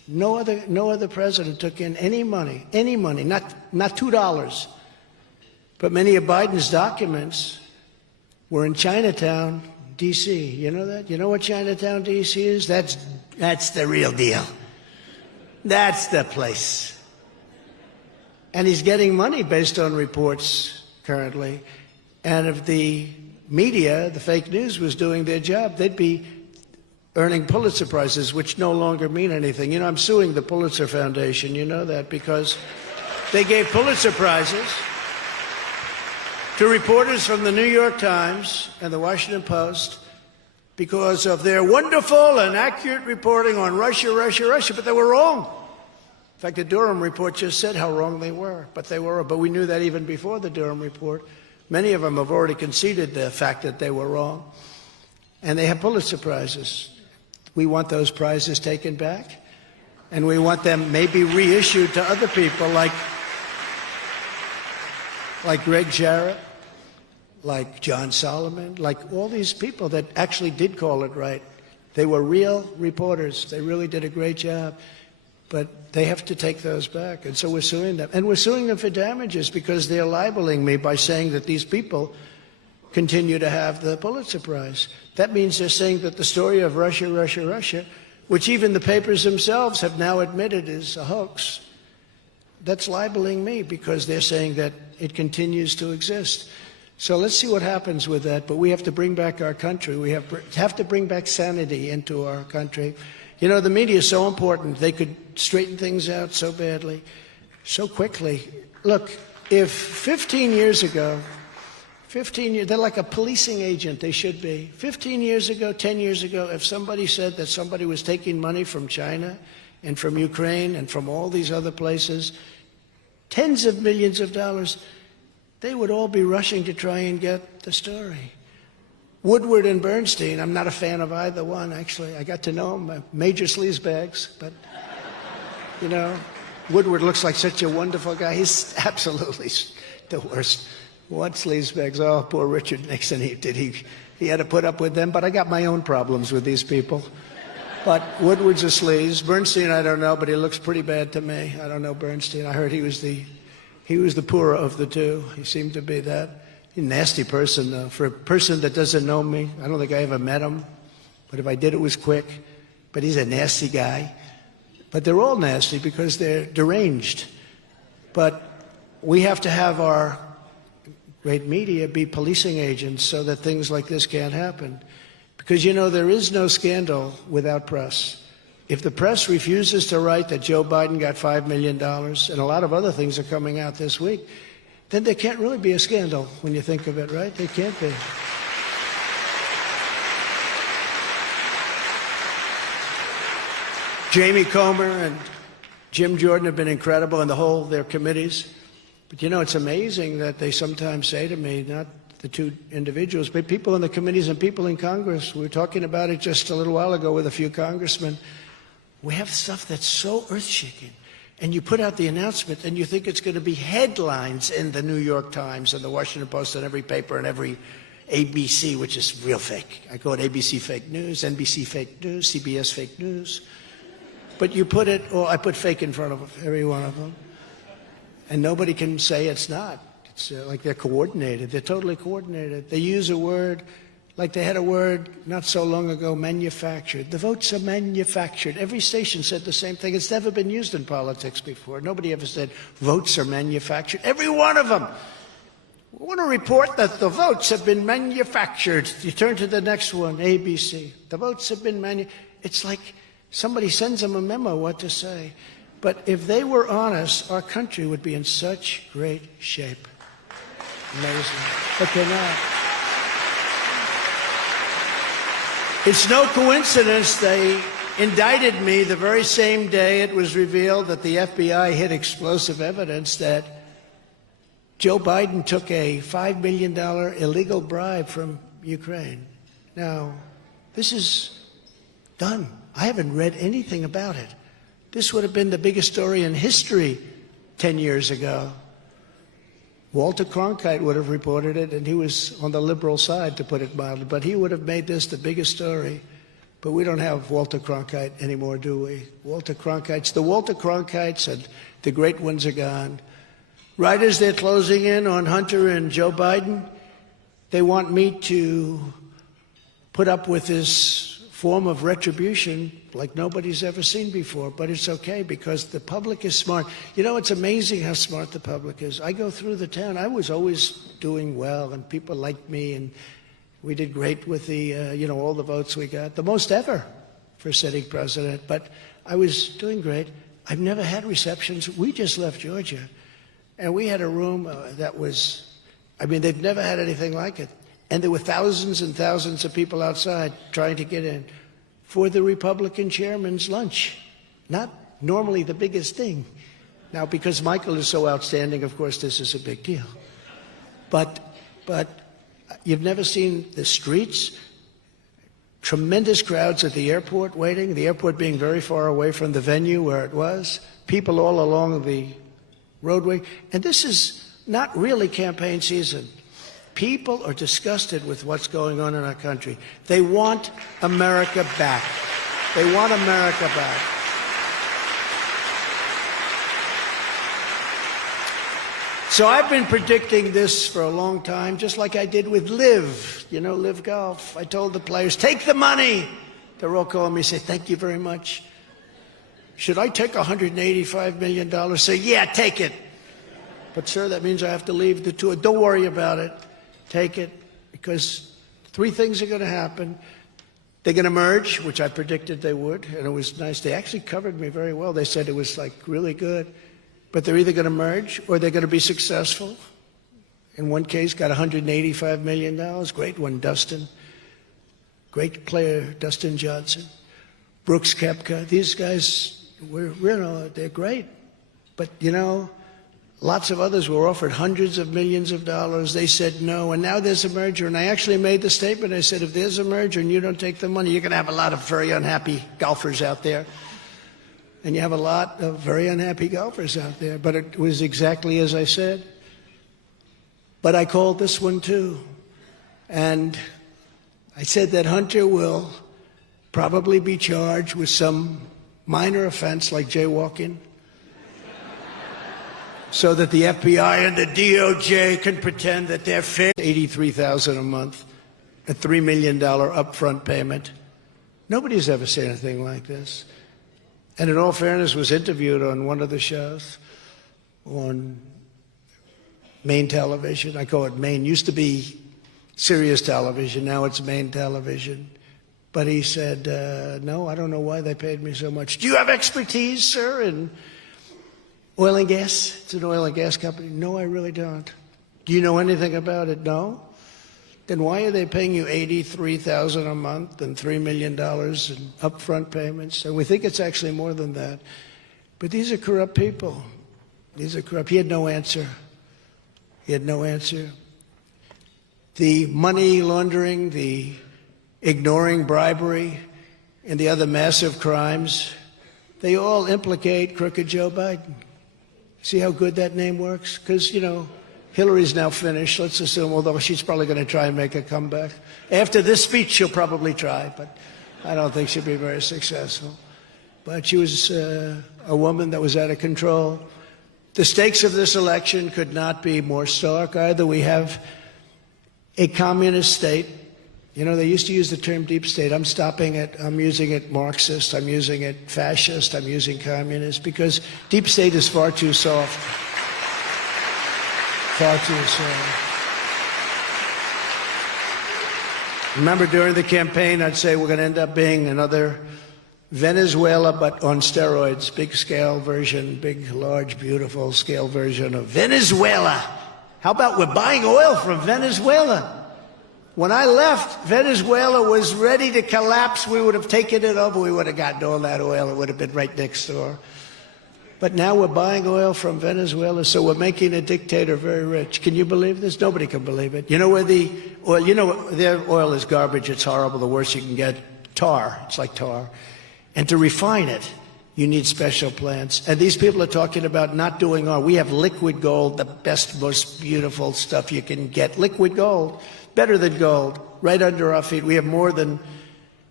No other president took in any money, not $2. But many of Biden's documents were in Chinatown, D.C. You know that? You know what Chinatown, D.C. is? That's the real deal. That's the place. And he's getting money based on reports currently. And if the media, the fake news, was doing their job, they'd be earning Pulitzer Prizes, which no longer mean anything. You know, I'm suing the Pulitzer Foundation, you know that, because they gave Pulitzer Prizes to reporters from the New York Times and the Washington Post because of their wonderful and accurate reporting on Russia, but they were wrong. In fact, the Durham report just said how wrong they were, but they were. But we knew that even before the Durham report. Many of them have already conceded the fact that they were wrong, and they have Pulitzer Prizes. We want those prizes taken back, and we want them maybe reissued to other people like Greg Jarrett, like John Solomon, like all these people that actually did call it right. They were real reporters. They really did a great job. But they have to take those back. And so we're suing them. And we're suing them for damages because they're libeling me by saying that these people continue to have the Pulitzer Prize. That means they're saying that the story of Russia, which even the papers themselves have now admitted is a hoax, that's libeling me because they're saying that it continues to exist. So let's see what happens with that. But we have to bring back our country. We have to bring back sanity into our country. You know, the media is so important. They could straighten things out so badly, so quickly. Look, if 15 years ago, they're like a policing agent, they should be. 15 years ago, 10 years ago, if somebody said that somebody was taking money from China and from Ukraine and from all these other places, tens of millions of dollars, they would all be rushing to try and get the story. Woodward and Bernstein, I'm not a fan of either one, actually. I got to know them, major sleazebags, but, you know, Woodward looks like such a wonderful guy. He's absolutely the worst. What sleazebags? Oh, poor Richard Nixon, he had to put up with them, but I got my own problems with these people. But Woodward's a sleaze. Bernstein, I don't know, but he looks pretty bad to me. I don't know Bernstein. I heard he was the poorer of the two. He seemed to be that. He's a nasty person, though. For a person that doesn't know me, I don't think I ever met him. But if I did, it was quick. But he's a nasty guy. But they're all nasty because they're deranged. But we have to have our great media be policing agents so that things like this can't happen. Because, you know, there is no scandal without press. If the press refuses to write that Joe Biden got $5 million, and a lot of other things are coming out this week, then there can't really be a scandal when you think of it, right? There can't be. Jamie Comer and Jim Jordan have been incredible, and their committees. But, you know, it's amazing that they sometimes say to me, not the two individuals, but people in the committees and people in Congress. We were talking about it just a little while ago with a few congressmen. We have stuff that's so earth-shaking. And you put out the announcement, and you think it's going to be headlines in the New York Times and the Washington Post and every paper and every ABC, which is real fake. I call it ABC fake news, NBC fake news, CBS fake news. But you put it, or I put fake in front of every one of them. And nobody can say it's not. It's like they're coordinated. They're totally coordinated. They use a word, like they had a word not so long ago, manufactured. The votes are manufactured. Every station said the same thing. It's never been used in politics before. Nobody ever said votes are manufactured. Every one of them. We want to report that the votes have been manufactured. You turn to the next one, ABC. The votes have been manufactured. It's like somebody sends them a memo what to say. But if they were honest, our country would be in such great shape. Amazing. But they're not. It's no coincidence they indicted me the very same day it was revealed that the FBI hid explosive evidence that Joe Biden took a $5 million illegal bribe from Ukraine. Now, this is done. I haven't read anything about it. This would have been the biggest story in history 10 years ago. Walter Cronkite would have reported it, and he was on the liberal side, to put it mildly, but he would have made this the biggest story. But we don't have Walter Cronkite anymore, do we? Walter Cronkites and the great ones are gone. Right as they're closing in on Hunter and Joe Biden, they want me to put up with this form of retribution like nobody's ever seen before. But it's okay because the public is smart. You know, it's amazing how smart the public is. I go through the town. I was always doing well, and people liked me, and we did great with the, all the votes we got, the most ever for sitting president. But I was doing great. I've never had receptions. We just left Georgia, and we had a room that was, they've never had anything like it. And there were thousands and thousands of people outside trying to get in for the Republican chairman's lunch. Not normally the biggest thing. Now, because Michael is so outstanding, of course, this is a big deal. But you've never seen the streets, tremendous crowds at the airport waiting, the airport being very far away from the venue where it was, people all along the roadway. And this is not really campaign season. People are disgusted with what's going on in our country. They want America back. They want America back. So I've been predicting this for a long time, just like I did with Live, Live Golf. I told the players, take the money. They're all calling me, say, thank you very much. Should I take $185 million? Say, yeah, take it. But, sir, that means I have to leave the tour. Don't worry about it. Take it, because three things are going to happen. They're going to merge, which I predicted they would, and it was nice. They actually covered me very well. They said it was, really good. But they're either going to merge or they're going to be successful. In one case, got $185 million. Great one, Dustin. Great player, Dustin Johnson. Brooks Koepka. These guys, they're great. But, lots of others were offered hundreds of millions of dollars. They said no, and now there's a merger. And I actually made the statement. I said, if there's a merger and you don't take the money, you're going to have a lot of very unhappy golfers out there. And you have a lot of very unhappy golfers out there. But it was exactly as I said. But I called this one too. And I said that Hunter will probably be charged with some minor offense like jaywalking, so that the FBI and the DOJ can pretend that they're fair. $83,000 a month, a $3 million upfront payment. Nobody's ever said anything like this. And in all fairness, was interviewed on one of the shows on Main Television. I call it Main. Used to be Sirius Television. Now it's Main Television. But he said, no, I don't know why they paid me so much. Do you have expertise, sir, in oil and gas? It's an oil and gas company. No, I really don't. Do you know anything about it? No. Then why are they paying you $83,000 a month and $3 million in upfront payments? And we think it's actually more than that. But these are corrupt people. These are corrupt. He had no answer. He had no answer. The money laundering, the ignoring bribery, and the other massive crimes, they all implicate crooked Joe Biden. See how good that name works? Because, Hillary's now finished, let's assume, although she's probably going to try and make a comeback. After this speech, she'll probably try, but I don't think she'll be very successful. But she was a woman that was out of control. The stakes of this election could not be more stark. Either we have a communist state. They used to use the term deep state. I'm stopping it. I'm using it Marxist. I'm using it fascist. I'm using communist, because deep state is far too soft. Far too soft. Remember, during the campaign, I'd say we're going to end up being another Venezuela, but on steroids. Big scale version, big, large, beautiful scale version of Venezuela. How about we're buying oil from Venezuela? When I left, Venezuela was ready to collapse. We would have taken it over. We would have gotten all that oil. It would have been right next door. But now we're buying oil from Venezuela, so we're making a dictator very rich. Can you believe this? Nobody can believe it. You know where the oil, their oil is garbage. It's horrible. The worst you can get, tar. It's like tar. And to refine it, you need special plants. And these people are talking about not doing oil. We have liquid gold, the best, most beautiful stuff you can get. Liquid gold. Better than gold, right under our feet. We have more than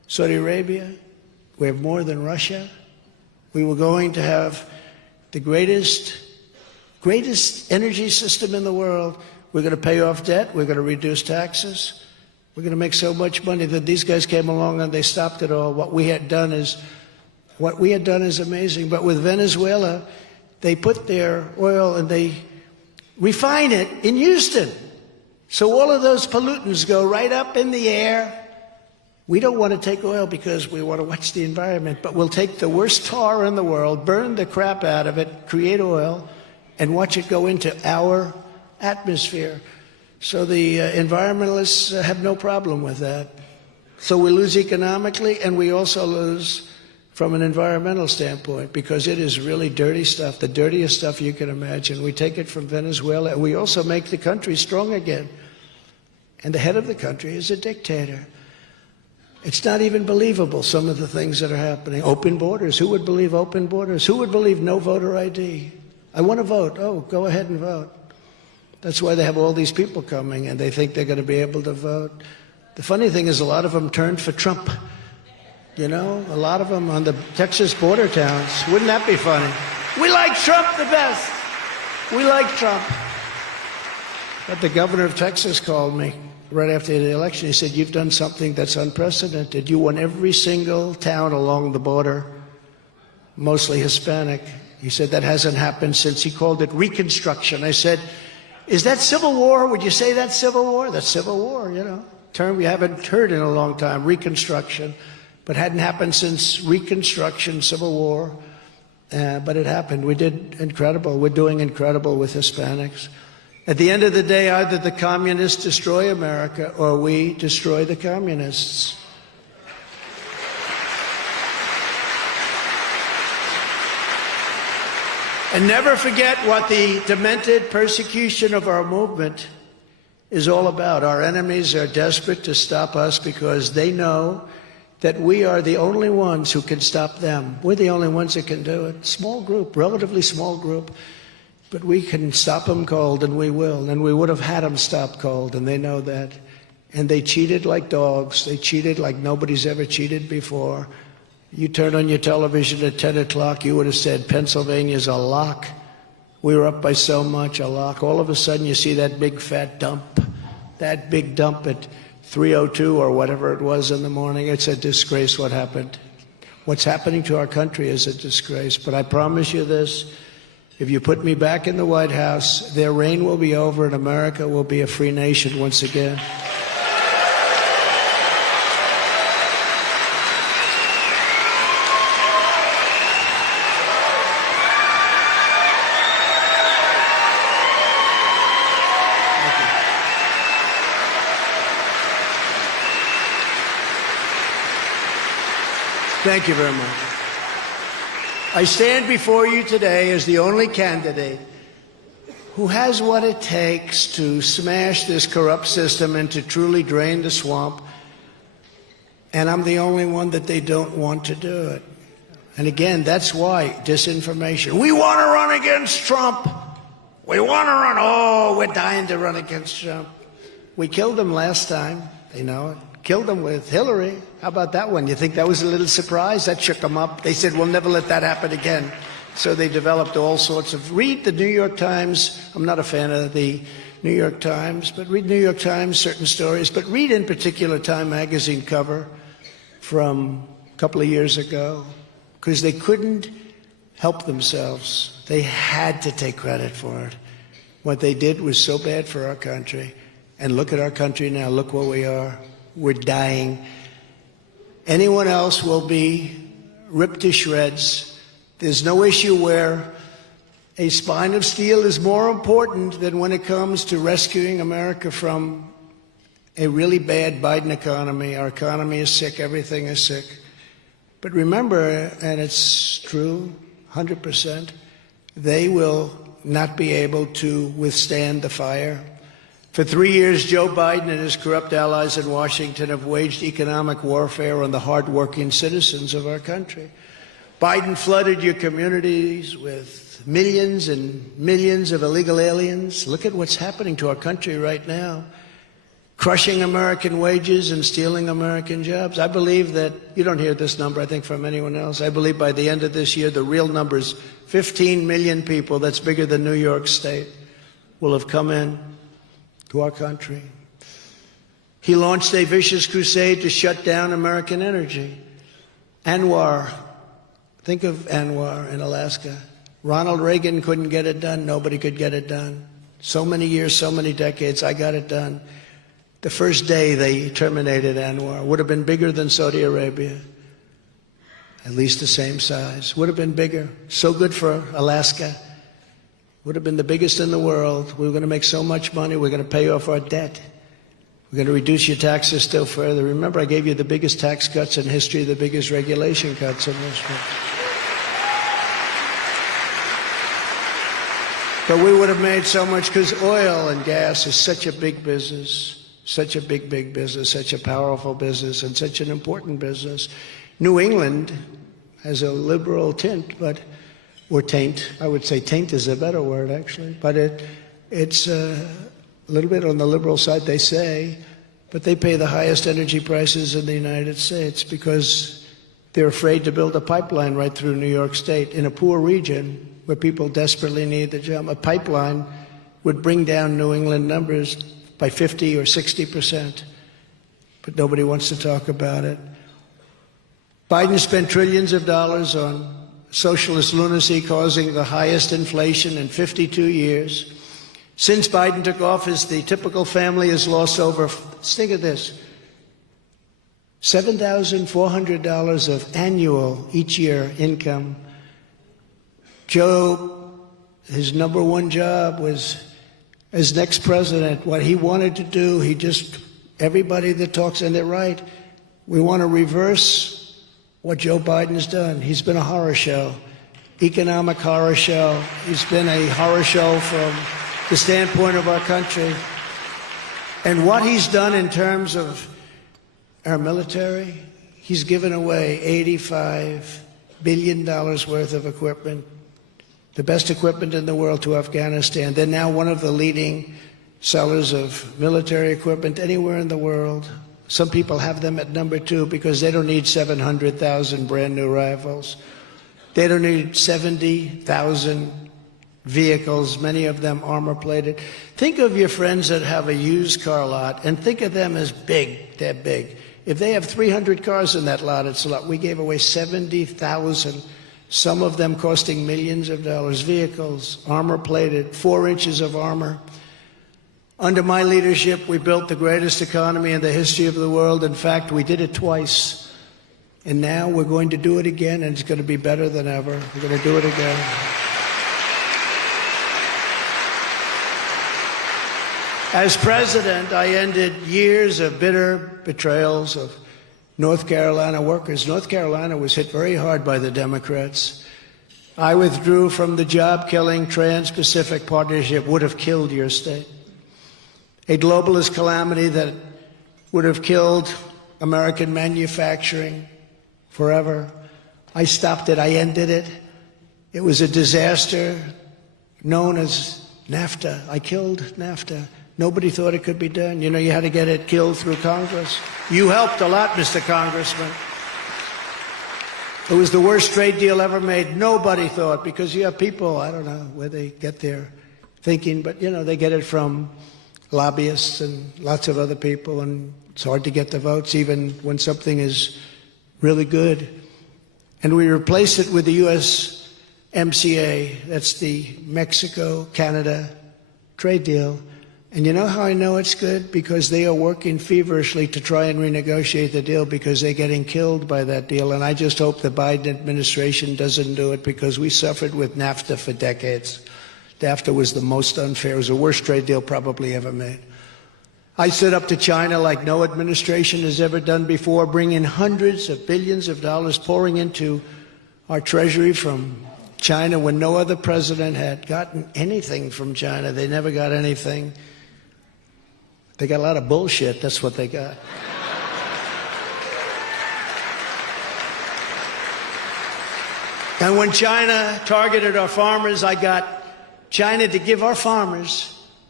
Saudi Arabia. We have more than Russia. We were going to have the greatest energy system in the world. We're going to pay off debt. We're going to reduce taxes. We're going to make so much money that these guys came along and they stopped it all. What we had done is amazing. But with Venezuela, they put their oil and they refine it in Houston. So all of those pollutants go right up in the air. We don't want to take oil because we want to watch the environment, but we'll take the worst tar in the world, burn the crap out of it, create oil, and watch it go into our atmosphere. So the environmentalists have no problem with that. So we lose economically, and we also lose from an environmental standpoint, because it is really dirty stuff, the dirtiest stuff you can imagine. We take it from Venezuela, and we also make the country strong again. And the head of the country is a dictator. It's not even believable, some of the things that are happening. Open borders. Who would believe open borders? Who would believe no voter ID? I want to vote. Oh, go ahead and vote. That's why they have all these people coming, and they think they're going to be able to vote. The funny thing is a lot of them turned for Trump. You know, a lot of them on the Texas border towns. Wouldn't that be funny? We like Trump the best. We like Trump. But the governor of Texas called me right after the election. He said, you've done something that's unprecedented. You won every single town along the border, mostly Hispanic. He said, that hasn't happened since, he called it Reconstruction. I said, is that Civil War? Would you say that's Civil War? That's Civil War, you know. Term we haven't heard in a long time, Reconstruction. But hadn't happened since Reconstruction, Civil War. But it happened. We did incredible. We're doing incredible with Hispanics. At the end of the day, either the communists destroy America or we destroy the communists. And never forget what the demented persecution of our movement is all about. Our enemies are desperate to stop us because they know that we are the only ones who can stop them. We're the only ones that can do it. Small group, relatively small group. But we can stop them cold, and we will. And we would have had them stop cold, and they know that. And they cheated like dogs. They cheated like nobody's ever cheated before. You turn on your television at 10 o'clock, you would have said, Pennsylvania's a lock. We were up by so much, a lock. All of a sudden, you see that big fat dump, that big dump at 3:02 or whatever it was in the morning. It's a disgrace what happened. What's happening to our country is a disgrace. But I promise you this. If you put me back in the White House, their reign will be over and America will be a free nation once again. Thank you very much. I stand before you today as the only candidate who has what it takes to smash this corrupt system and to truly drain the swamp. And I'm the only one that they don't want to do it. And again, that's why disinformation. We want to run against Trump. We want to run. Oh, we're dying to run against Trump. We killed him last time. They know it. Killed him with Hillary. How about that one? You think that was a little surprise? That shook them up. They said, we'll never let that happen again. So they developed all sorts of... Read the New York Times. I'm not a fan of the New York Times, but read New York Times, certain stories. But read in particular Time magazine cover from a couple of years ago, because they couldn't help themselves. They had to take credit for it. What they did was so bad for our country. And look at our country now. Look where we are. We're dying. Anyone else will be ripped to shreds. There's no issue where a spine of steel is more important than when it comes to rescuing America from a really bad Biden economy. Our economy is sick. Everything is sick. But remember, and it's true, 100%, they will not be able to withstand the fire. For 3 years, Joe Biden and his corrupt allies in Washington have waged economic warfare on the hardworking citizens of our country. Biden flooded your communities with millions and millions of illegal aliens. Look at what's happening to our country right now. crushing American wages and stealing American jobs. I believe that, you don't hear this number, I think, from anyone else. I believe by the end of this year, the real number is 15 million people, that's bigger than New York State, will have come in to our country. He launched a vicious crusade to shut down American energy. Anwar, think of Anwar in Alaska. Ronald Reagan couldn't get it done. Nobody could get it done. So many years, so many decades, I got it done. The first day they terminated Anwar. Would have been bigger than Saudi Arabia. At least the same size. Would have been bigger. So good for Alaska. Would have been the biggest in the world. We were going to make so much money. We're going to pay off our debt. We're going to reduce your taxes still further. Remember, I gave you the biggest tax cuts in history, the biggest regulation cuts in history. But we would have made so much because oil and gas is such a big business, such a big, big business, such a powerful business, and such an important business. New England has a liberal tint, or taint. I would say taint is a better word, actually. But it's a little bit on the liberal side, they say, but they pay the highest energy prices in the United States because they're afraid to build a pipeline right through New York State in a poor region where people desperately need the job. A pipeline would bring down New England numbers by 50 or 60%, but nobody wants to talk about it. Biden spent trillions of dollars on socialist lunacy, causing the highest inflation in 52 years. Since Biden took office, the typical family has lost over, think of this, $7,400 of annual each year income. Joe, his number one job was as next president. What he wanted to do, everybody that talks, and they're right, we want to reverse what Joe Biden's done. He's been a horror show, economic horror show. He's been a horror show from the standpoint of our country. And what he's done in terms of our military, he's given away $85 billion worth of equipment, the best equipment in the world, to Afghanistan. They're now one of the leading sellers of military equipment anywhere in the world. Some people have them at number 2 because they don't need 700,000 brand new rifles. They don't need 70,000 vehicles, many of them armor-plated. Think of your friends that have a used car lot and think of them as big. They're big. If they have 300 cars in that lot, it's a lot. We gave away 70,000, some of them costing millions of dollars, vehicles, armor-plated, 4 inches of armor. Under my leadership, we built the greatest economy in the history of the world. In fact, we did it twice. And now we're going to do it again, and it's going to be better than ever. We're going to do it again. As president, I ended years of bitter betrayals of North Carolina workers. North Carolina was hit very hard by the Democrats. I withdrew from the job-killing Trans-Pacific Partnership, would have killed your state. A globalist calamity that would have killed American manufacturing forever. I stopped it. I ended it. It was a disaster known as NAFTA. I killed NAFTA. Nobody thought it could be done. You know, you had to get it killed through Congress. You helped a lot, Mr. Congressman. It was the worst trade deal ever made. Nobody thought, because you have people, I don't know where they get their thinking, but, you know, they get it from lobbyists and lots of other people, and it's hard to get the votes even when something is really good. And we replaced it with the USMCA. That's the Mexico-Canada trade deal. And you know how I know it's good? Because they are working feverishly to try and renegotiate the deal because they're getting killed by that deal. And I just hope the Biden administration doesn't do it, because we suffered with NAFTA for decades. NAFTA was the most unfair. It was the worst trade deal probably ever made. I stood up to China like no administration has ever done before, bringing hundreds of billions of dollars pouring into our treasury from China when no other president had gotten anything from China. They never got anything. They got a lot of bullshit. That's what they got. And when China targeted our farmers, I got China to give our farmers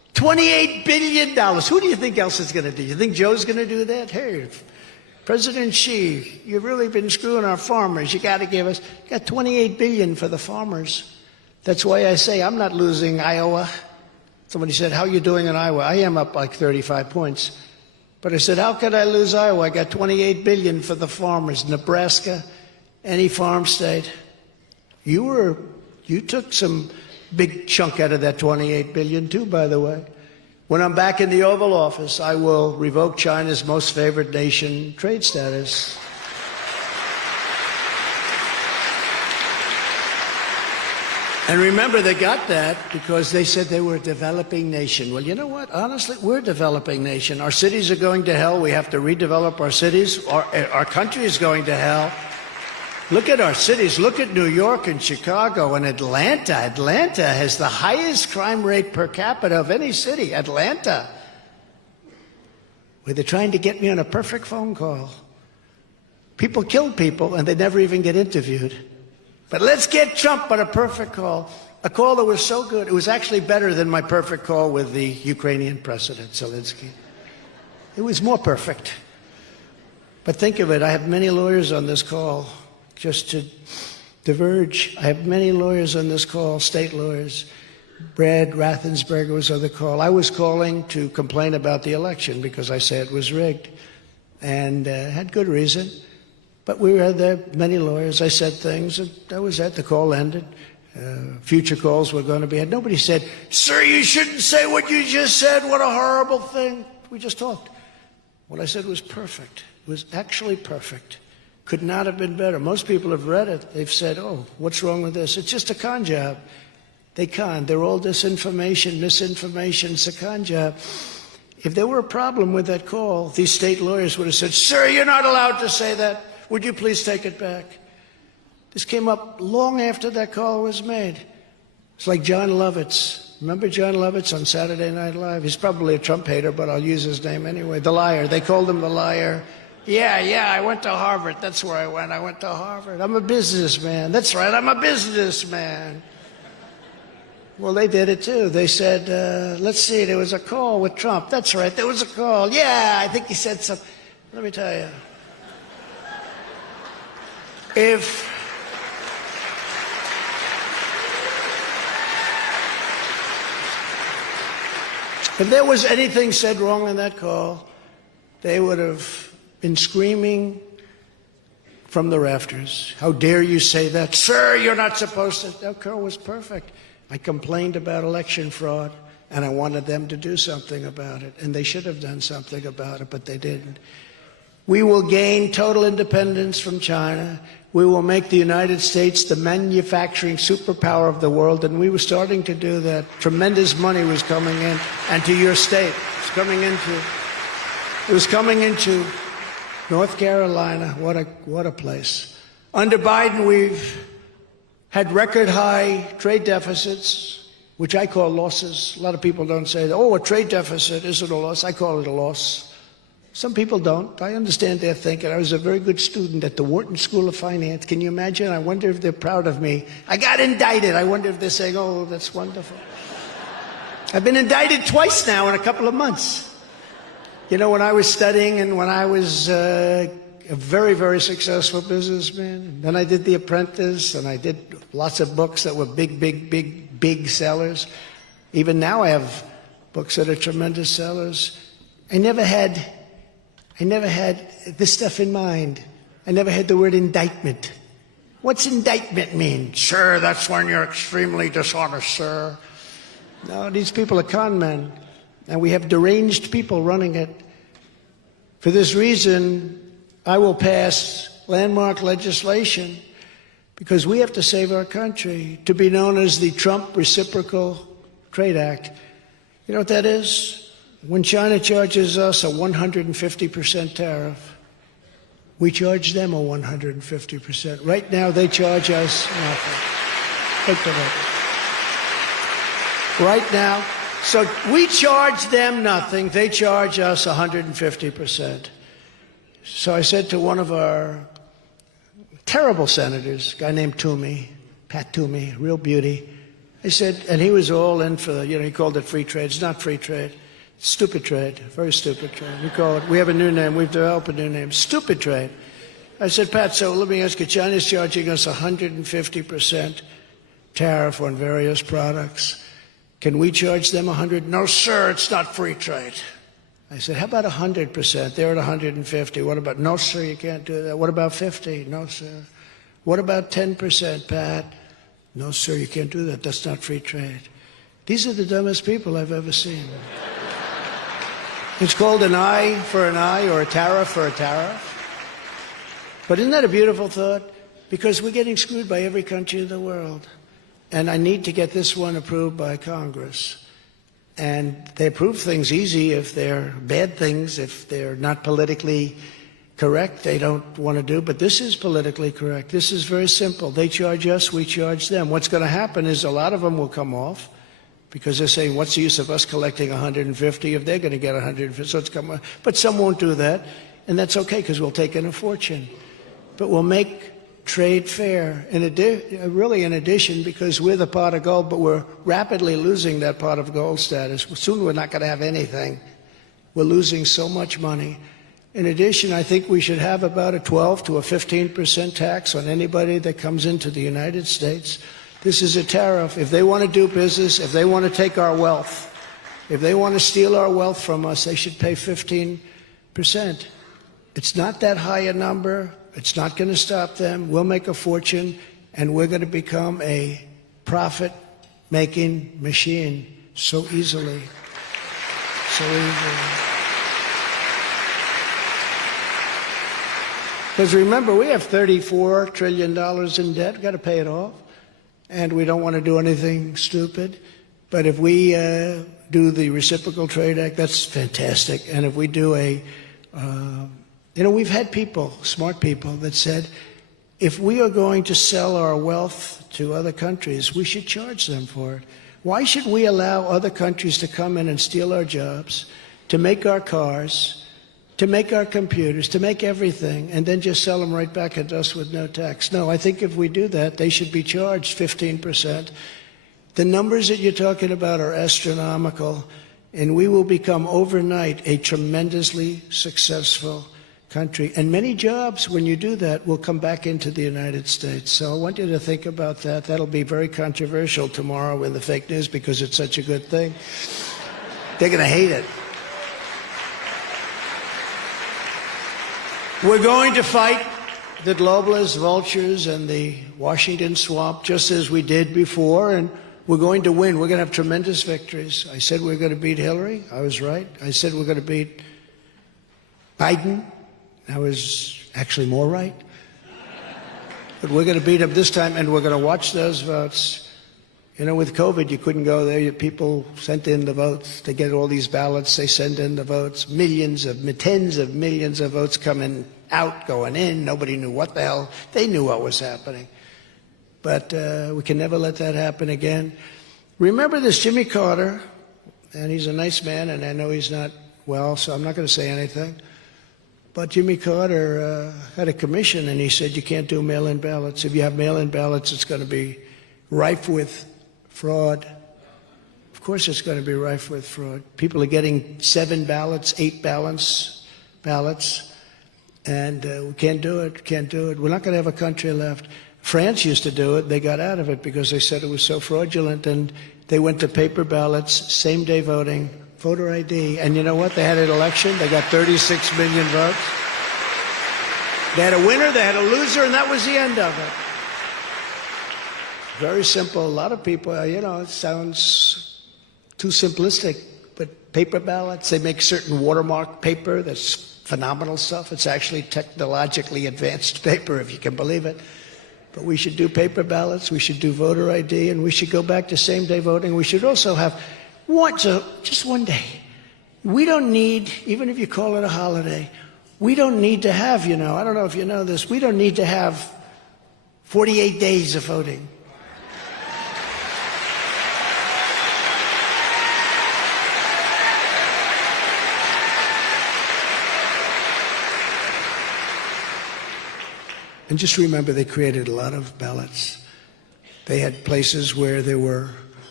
$28 billion. Who do you think else is going to do? You think Joe's going to do that? Hey, President Xi, you've really been screwing our farmers. You got to give us, got $28 billion for the farmers. That's why I say I'm not losing Iowa. Somebody said, how are you doing in Iowa? I am up like 35 points. But I said, how could I lose Iowa? I got $28 billion for the farmers. Nebraska, any farm state. You took some big chunk out of that $28 billion too, by the way. When I'm back in the Oval Office, I will revoke China's most favored nation trade status. And remember, they got that because they said they were a developing nation. Well, you know what? Honestly, we're a developing nation. Our cities are going to hell. We have to redevelop our cities. Our country is going to hell. Look at our cities. Look at New York and Chicago and Atlanta. Atlanta has the highest crime rate per capita of any city. Atlanta. Where they're trying to get me on a perfect phone call. People kill people and they never even get interviewed. But let's get Trump on a perfect call. A call that was so good. It was actually better than my perfect call with the Ukrainian President, Zelensky. It was more perfect. But think of it. I have many lawyers on this call. Just to diverge, I have many lawyers on this call, state lawyers. Brad Raffensperger was on the call. I was calling to complain about the election because I said it was rigged. And had good reason. But we had there many lawyers. I said things, and that was it. The call ended. Future calls were going to be had. Nobody said, sir, you shouldn't say what you just said. What a horrible thing. We just talked. What I said was perfect. It was actually perfect. Could not have been better. Most people have read it. They've said, oh, what's wrong with this? It's just a con job. They con. They're all disinformation, misinformation. It's a con job. If there were a problem with that call, these state lawyers would have said, sir, you're not allowed to say that. Would you please take it back? This came up long after that call was made. It's like John Lovitz. Remember John Lovitz on Saturday Night Live? He's probably a Trump hater, but I'll use his name anyway. The liar. They called him the liar. Yeah, I went to Harvard. That's where I went. I went to Harvard. I'm a businessman. That's right, I'm a businessman. Well, they did it too. They said, let's see, there was a call with Trump. That's right, there was a call. Yeah, I think he said something. Let me tell you. If there was anything said wrong in that call, they would have been screaming from the rafters. How dare you say that? Sir, you're not supposed to. That call was perfect. I complained about election fraud, and I wanted them to do something about it. And they should have done something about it, but they didn't. We will gain total independence from China. We will make the United States the manufacturing superpower of the world, and we were starting to do that. Tremendous money was coming in, and to your state. It was coming into North Carolina. What a place. Under Biden, we've had record high trade deficits, which I call losses. A lot of people don't say, oh, a trade deficit isn't a loss. I call it a loss. Some people don't. I understand their thinking. I was a very good student at the Wharton School of Finance. Can you imagine? I wonder if they're proud of me. I got indicted. I wonder if they're saying, oh, that's wonderful. I've been indicted twice now in a couple of months. You know, when I was studying and when I was a very, very successful businessman, and then I did The Apprentice, and I did lots of books that were big sellers. Even now I have books that are tremendous sellers. I never had this stuff in mind. I never had the word indictment. What's indictment mean? Sir, that's when you're extremely dishonest, sir. No, these people are con men, and we have deranged people running it. For this reason, I will pass landmark legislation because we have to save our country, to be known as the Trump Reciprocal Trade Act. You know what that is? When China charges us a 150% tariff, we charge them a 150%. Right now, they charge us nothing. Take the vote. Right now, so we charge them nothing. They charge us 150%. So I said to one of our terrible senators, a guy named Toomey, Pat Toomey, real beauty. I said, and he was all in for the, he called it free trade. It's not free trade. It's stupid trade, very stupid trade. We have a new name. We've developed a new name, stupid trade. I said, Pat, so let me ask you, China's charging us 150% tariff on various products. Can we charge them 100? No, sir, it's not free trade. I said, how about 100%? They're at 150. What about, no, sir, you can't do that. What about 50? No, sir. What about 10%, Pat? No, sir, you can't do that. That's not free trade. These are the dumbest people I've ever seen. It's called an eye for an eye or a tariff for a tariff. But isn't that a beautiful thought? Because we're getting screwed by every country in the world. And I need to get this one approved by Congress. And they approve things easy if they're bad things, if they're not politically correct, they don't want to do. But this is politically correct. This is very simple. They charge us, we charge them. What's going to happen is a lot of them will come off because they're saying, what's the use of us collecting 150 if they're going to get 150? So it's come off. But some won't do that, and that's okay because we'll take in a fortune. But we'll make trade fair, really in addition, because we're the pot of gold, but we're rapidly losing that pot of gold status. Soon we're not going to have anything. We're losing so much money. In addition, I think we should have about a 12 to a 15% tax on anybody that comes into the United States. This is a tariff. If they want to do business, if they want to take our wealth, if they want to steal our wealth from us, they should pay 15%. It's not that high a number. It's not going to stop them. We'll make a fortune, and we're going to become a profit-making machine so easily. So easily. Because remember, we have $34 trillion in debt. We've got to pay it off. And we don't want to do anything stupid. But if we do the Reciprocal Trade Act, that's fantastic. And if we do we've had people, smart people, that said, if we are going to sell our wealth to other countries, we should charge them for it. Why should we allow other countries to come in and steal our jobs, to make our cars, to make our computers, to make everything, and then just sell them right back at us with no tax? No, I think if we do that, they should be charged 15%. The numbers that you're talking about are astronomical, and we will become overnight a tremendously successful country. And many jobs, when you do that, will come back into the United States. So I want you to think about that. That'll be very controversial tomorrow in the fake news because it's such a good thing. They're going to hate it. We're going to fight the globalists, vultures, and the Washington swamp just as we did before, and we're going to win. We're going to have tremendous victories. I said we're going to beat Hillary. I was right. I said we're going to beat Biden. I was actually more right. But we're going to beat him this time, and we're going to watch those votes. With COVID, you couldn't go there. People sent in the votes. They get all these ballots. They send in the votes. Tens of millions of votes coming out, going in. Nobody knew what the hell. They knew what was happening. But we can never let that happen again. Remember this Jimmy Carter, and he's a nice man, and I know he's not well, so I'm not going to say anything. But Jimmy Carter had a commission, and he said you can't do mail-in ballots. If you have mail-in ballots, it's going to be rife with fraud. Of course it's going to be rife with fraud. People are getting 7 ballots, 8 ballots, and we can't do it, We're not going to have a country left. France used to do it. They got out of it because they said it was so fraudulent, and they went to paper ballots, same-day voting, voter ID. And you know what? They had an election. They got 36 million votes. They had a winner, they had a loser, and that was the end of it. Very simple. A lot of people, it sounds too simplistic, but paper ballots, they make certain watermark paper that's phenomenal stuff. It's actually technologically advanced paper, if you can believe it. But we should do paper ballots, we should do voter ID, and we should go back to same-day voting. We should also have just one day. We don't need, even if you call it a holiday, we don't need to have, I don't know if you know this, we don't need to have 48 days of voting. And just remember, they created a lot of ballots. They had places where there were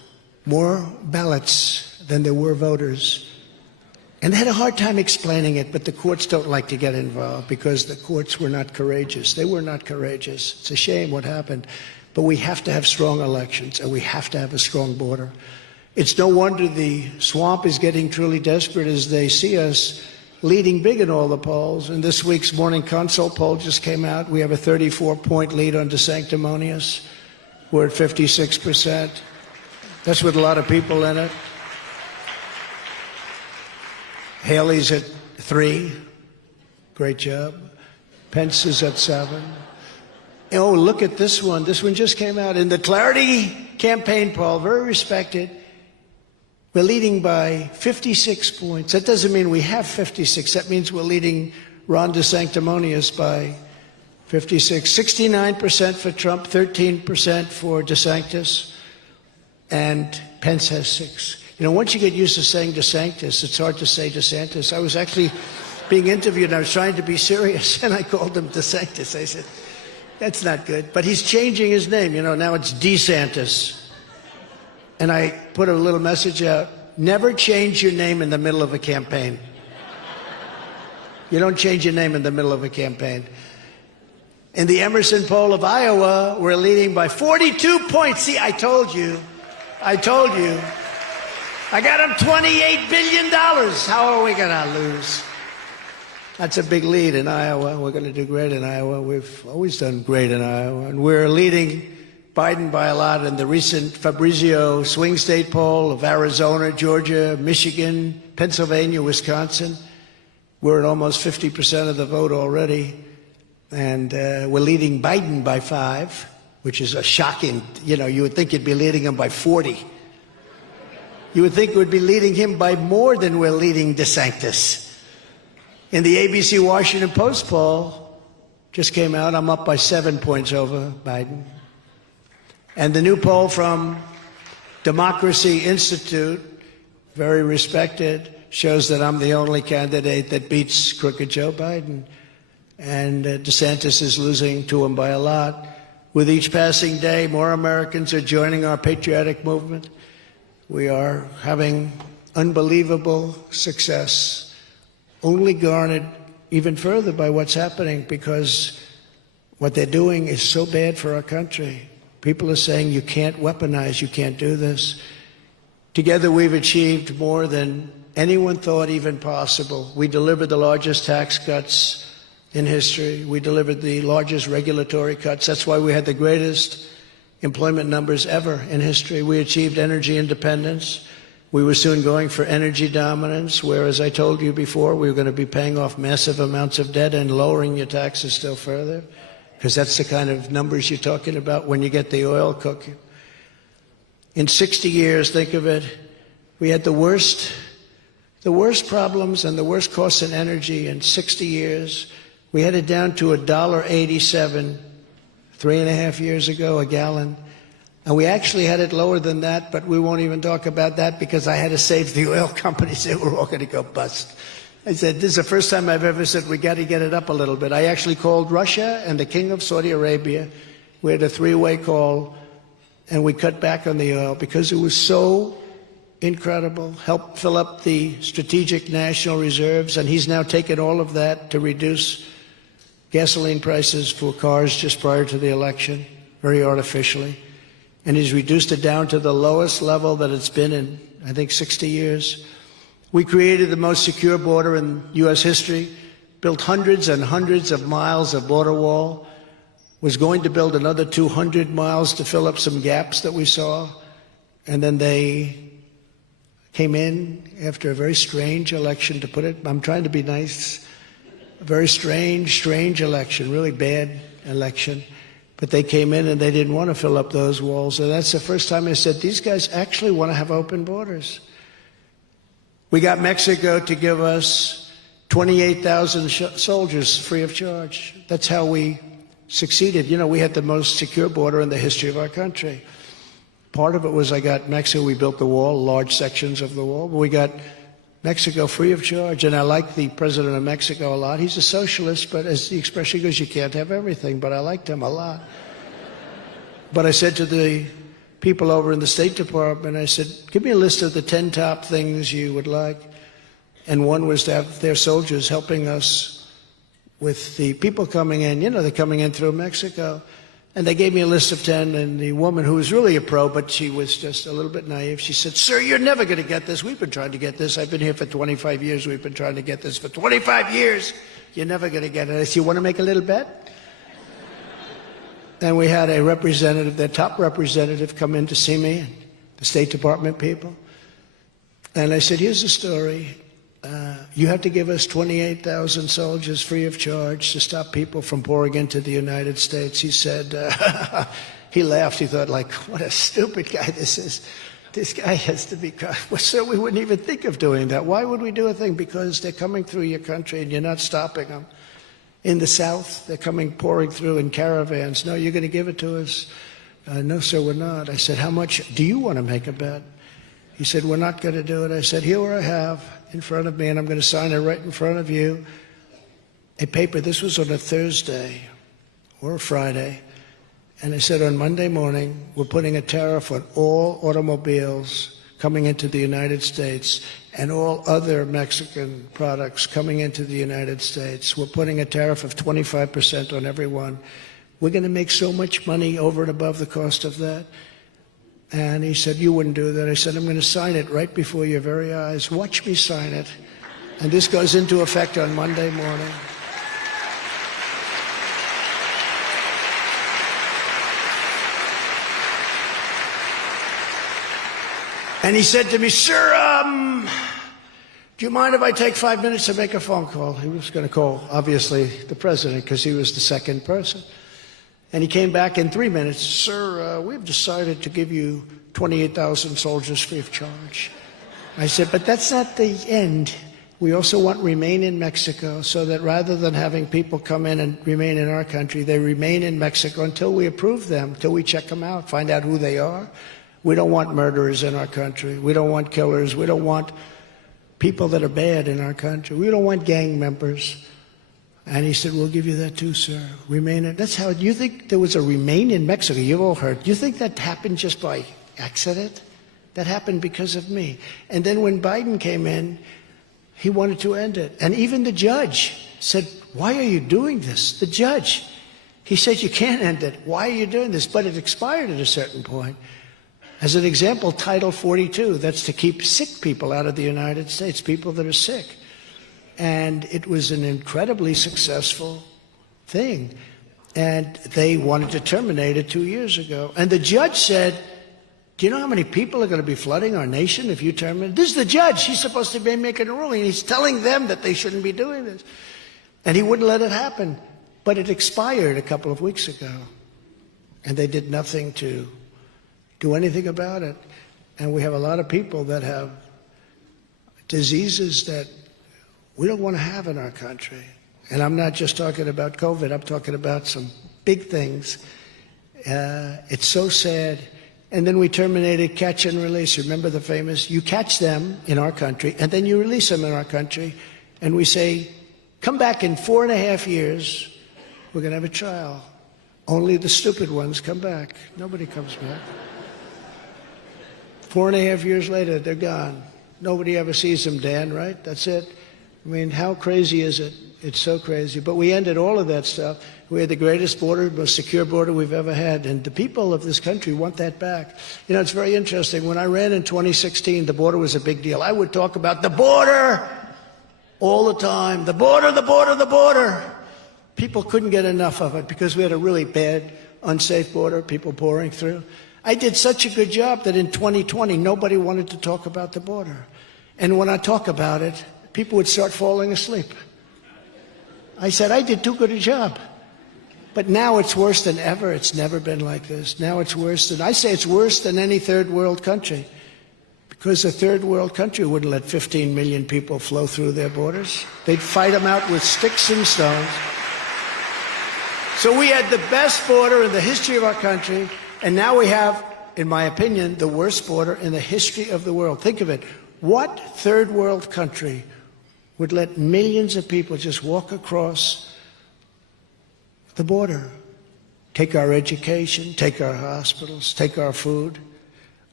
more ballots than there were voters. And they had a hard time explaining it, but the courts don't like to get involved because the courts were not courageous. They were not courageous. It's a shame what happened. But we have to have strong elections, and we have to have a strong border. It's no wonder the swamp is getting truly desperate as they see us leading big in all the polls. And this week's Morning Consult poll just came out. We have a 34-point lead on DeSanctimonious. We're at 56%. That's with a lot of people in it. Haley's at 3. Great job. Pence is at 7. Oh, look at this one. This one just came out. In the Clarity campaign poll, very respected, we're leading by 56 points. That doesn't mean we have 56. That means we're leading Ron DeSanctimonious by 56. 69% for Trump, 13% for DeSantis, and Pence has 6. You know, once you get used to saying DeSantis, it's hard to say DeSantis. I was actually being interviewed, and I was trying to be serious, and I called him DeSantis. I said, that's not good. But he's changing his name. You know, now it's DeSantis. And I put a little message out, never change your name in the middle of a campaign. You don't change your name in the middle of a campaign. In the Emerson poll of Iowa, we're leading by 42 points. See, I told you. I told you. I got him $28 billion. How are we going to lose? That's a big lead in Iowa. We're going to do great in Iowa. We've always done great in Iowa. And we're leading Biden by a lot in the recent Fabrizio swing state poll of Arizona, Georgia, Michigan, Pennsylvania, Wisconsin. We're at almost 50% of the vote already. And we're leading Biden by 5, which is a shocking, you know, you would think you'd be leading him by 40. You would think we'd be leading him by more than we're leading DeSantis. In the ABC Washington Post poll, just came out, I'm up by 7 points over Biden. And the new poll from Democracy Institute, very respected, shows that I'm the only candidate that beats crooked Joe Biden. And DeSantis is losing to him by a lot. With each passing day, more Americans are joining our patriotic movement. We are having unbelievable success, only garnered even further by what's happening, because what they're doing is so bad for our country. People are saying you can't weaponize, you can't do this. Together we've achieved more than anyone thought even possible. We delivered the largest tax cuts in history. We delivered the largest regulatory cuts. That's why we had the greatest employment numbers ever in history. We achieved energy independence. We were soon going for energy dominance, where, as I told you before, we were going to be paying off massive amounts of debt and lowering your taxes still further, because that's the kind of numbers you're talking about when you get the oil cooking. In 60 years, think of it, we had the worst problems and the worst costs in energy in 60 years. We had it down to $1.87 3.5 years ago, a gallon. And we actually had it lower than that, but we won't even talk about that because I had to save the oil companies. They were all going to go bust. I said, this is the first time I've ever said we got to get it up a little bit. I actually called Russia and the King of Saudi Arabia. We had a 3-way call, and we cut back on the oil because it was so incredible. Helped fill up the strategic national reserves, and he's now taken all of that to reduce gasoline prices for cars just prior to the election, very artificially. And he's reduced it down to the lowest level that it's been in, I think, 60 years. We created the most secure border in U.S. history, built hundreds and hundreds of miles of border wall, was going to build another 200 miles to fill up some gaps that we saw. And then they came in after a very strange election, to put it, I'm trying to be nice, a very strange election, really bad election. But they came in and they didn't want to fill up those walls. And that's the first time I said, these guys actually want to have open borders. We got Mexico to give us 28,000 soldiers free of charge. That's how we succeeded. You know, we had the most secure border in the history of our country. Part of it was I got Mexico, we built the wall, large sections of the wall, but we got Mexico free of charge. And I like the president of Mexico a lot. He's a socialist, but as the expression goes, you can't have everything, but I liked him a lot. But I said to the people over in the State Department. I said, give me a list of the 10 top things you would like. And one was to have their soldiers helping us with the people coming in. You know, they're coming in through Mexico. And they gave me a list of 10, and the woman, who was really a pro, but she was just a little bit naive, she said, sir, you're never going to get this. We've been trying to get this. I've been here for 25 years. We've been trying to get this for 25 years. You're never going to get it. I said, you want to make a little bet? And we had a representative, their top representative, come in to see me, and the State Department people. And I said, here's the story. You have to give us 28,000 soldiers free of charge to stop people from pouring into the United States. He said, he laughed. He thought, like, what a stupid guy this is. This guy has to be, well, sir, we wouldn't even think of doing that. Why would we do a thing? Because they're coming through your country and you're not stopping them. In the South, they're coming, pouring through in caravans. No, you're going to give it to us? No, sir, we're not. I said, how much do you want to make a bet? He said, we're not going to do it. I said, here I have in front of me, and I'm going to sign it right in front of you, a paper. This was on a Thursday or a Friday. And I said, on Monday morning, we're putting a tariff on all automobiles coming into the United States and all other Mexican products coming into the United States. We're putting a tariff of 25% on everyone. We're going to make so much money over and above the cost of that. And he said, you wouldn't do that. I said, I'm going to sign it right before your very eyes. Watch me sign it. And this goes into effect on Monday morning. And he said to me, sir, do you mind if I take 5 minutes to make a phone call? He was going to call, obviously, the president, because he was the second person. And he came back in 3 minutes. Sir, we've decided to give you 28,000 soldiers free of charge. I said, but that's not the end. We also want remain in Mexico, so that rather than having people come in and remain in our country, they remain in Mexico until we approve them, until we check them out, find out who they are. We don't want murderers in our country. We don't want killers. We don't want people that are bad in our country. We don't want gang members. And he said, we'll give you that too, sir. Remain in. That's how, you think there was a remain in Mexico? You've all heard. You think that happened just by accident? That happened because of me. And then when Biden came in, he wanted to end it. And even the judge said, why are you doing this? The judge. He said, you can't end it. Why are you doing this? But it expired at a certain point. As an example, Title 42, that's to keep sick people out of the United States, people that are sick. And it was an incredibly successful thing. And they wanted to terminate it 2 years ago. And the judge said, do you know how many people are going to be flooding our nation if you terminate? This is the judge. He's supposed to be making a ruling. He's telling them that they shouldn't be doing this. And he wouldn't let it happen. But it expired a couple of weeks ago. And they did nothing to do anything about it. And we have a lot of people that have diseases that we don't want to have in our country. And I'm not just talking about COVID. I'm talking about some big things. It's so sad. And then we terminated catch and release. Remember the famous, you catch them in our country, and then you release them in our country. And we say, come back in 4.5 years. We're going to have a trial. Only the stupid ones come back. Nobody comes back. 4.5 years later, they're gone. Nobody ever sees them, Dan, right? That's it. I mean, how crazy is it? It's so crazy. But we ended all of that stuff. We had the greatest border, most secure border we've ever had. And the people of this country want that back. You know, it's very interesting. When I ran in 2016, the border was a big deal. I would talk about the border all the time. The border, the border, the border. People couldn't get enough of it because we had a really bad, unsafe border, people pouring through. I did such a good job that in 2020, nobody wanted to talk about the border. And when I talk about it, people would start falling asleep. I said, I did too good a job. But now it's worse than ever. It's never been like this. Now it's worse than, I say it's worse than any third world country. Because a third world country wouldn't let 15 million people flow through their borders. They'd fight them out with sticks and stones. So we had the best border in the history of our country. And now we have, in my opinion, the worst border in the history of the world. Think of it. What third world country would let millions of people just walk across the border, take our education, take our hospitals, take our food?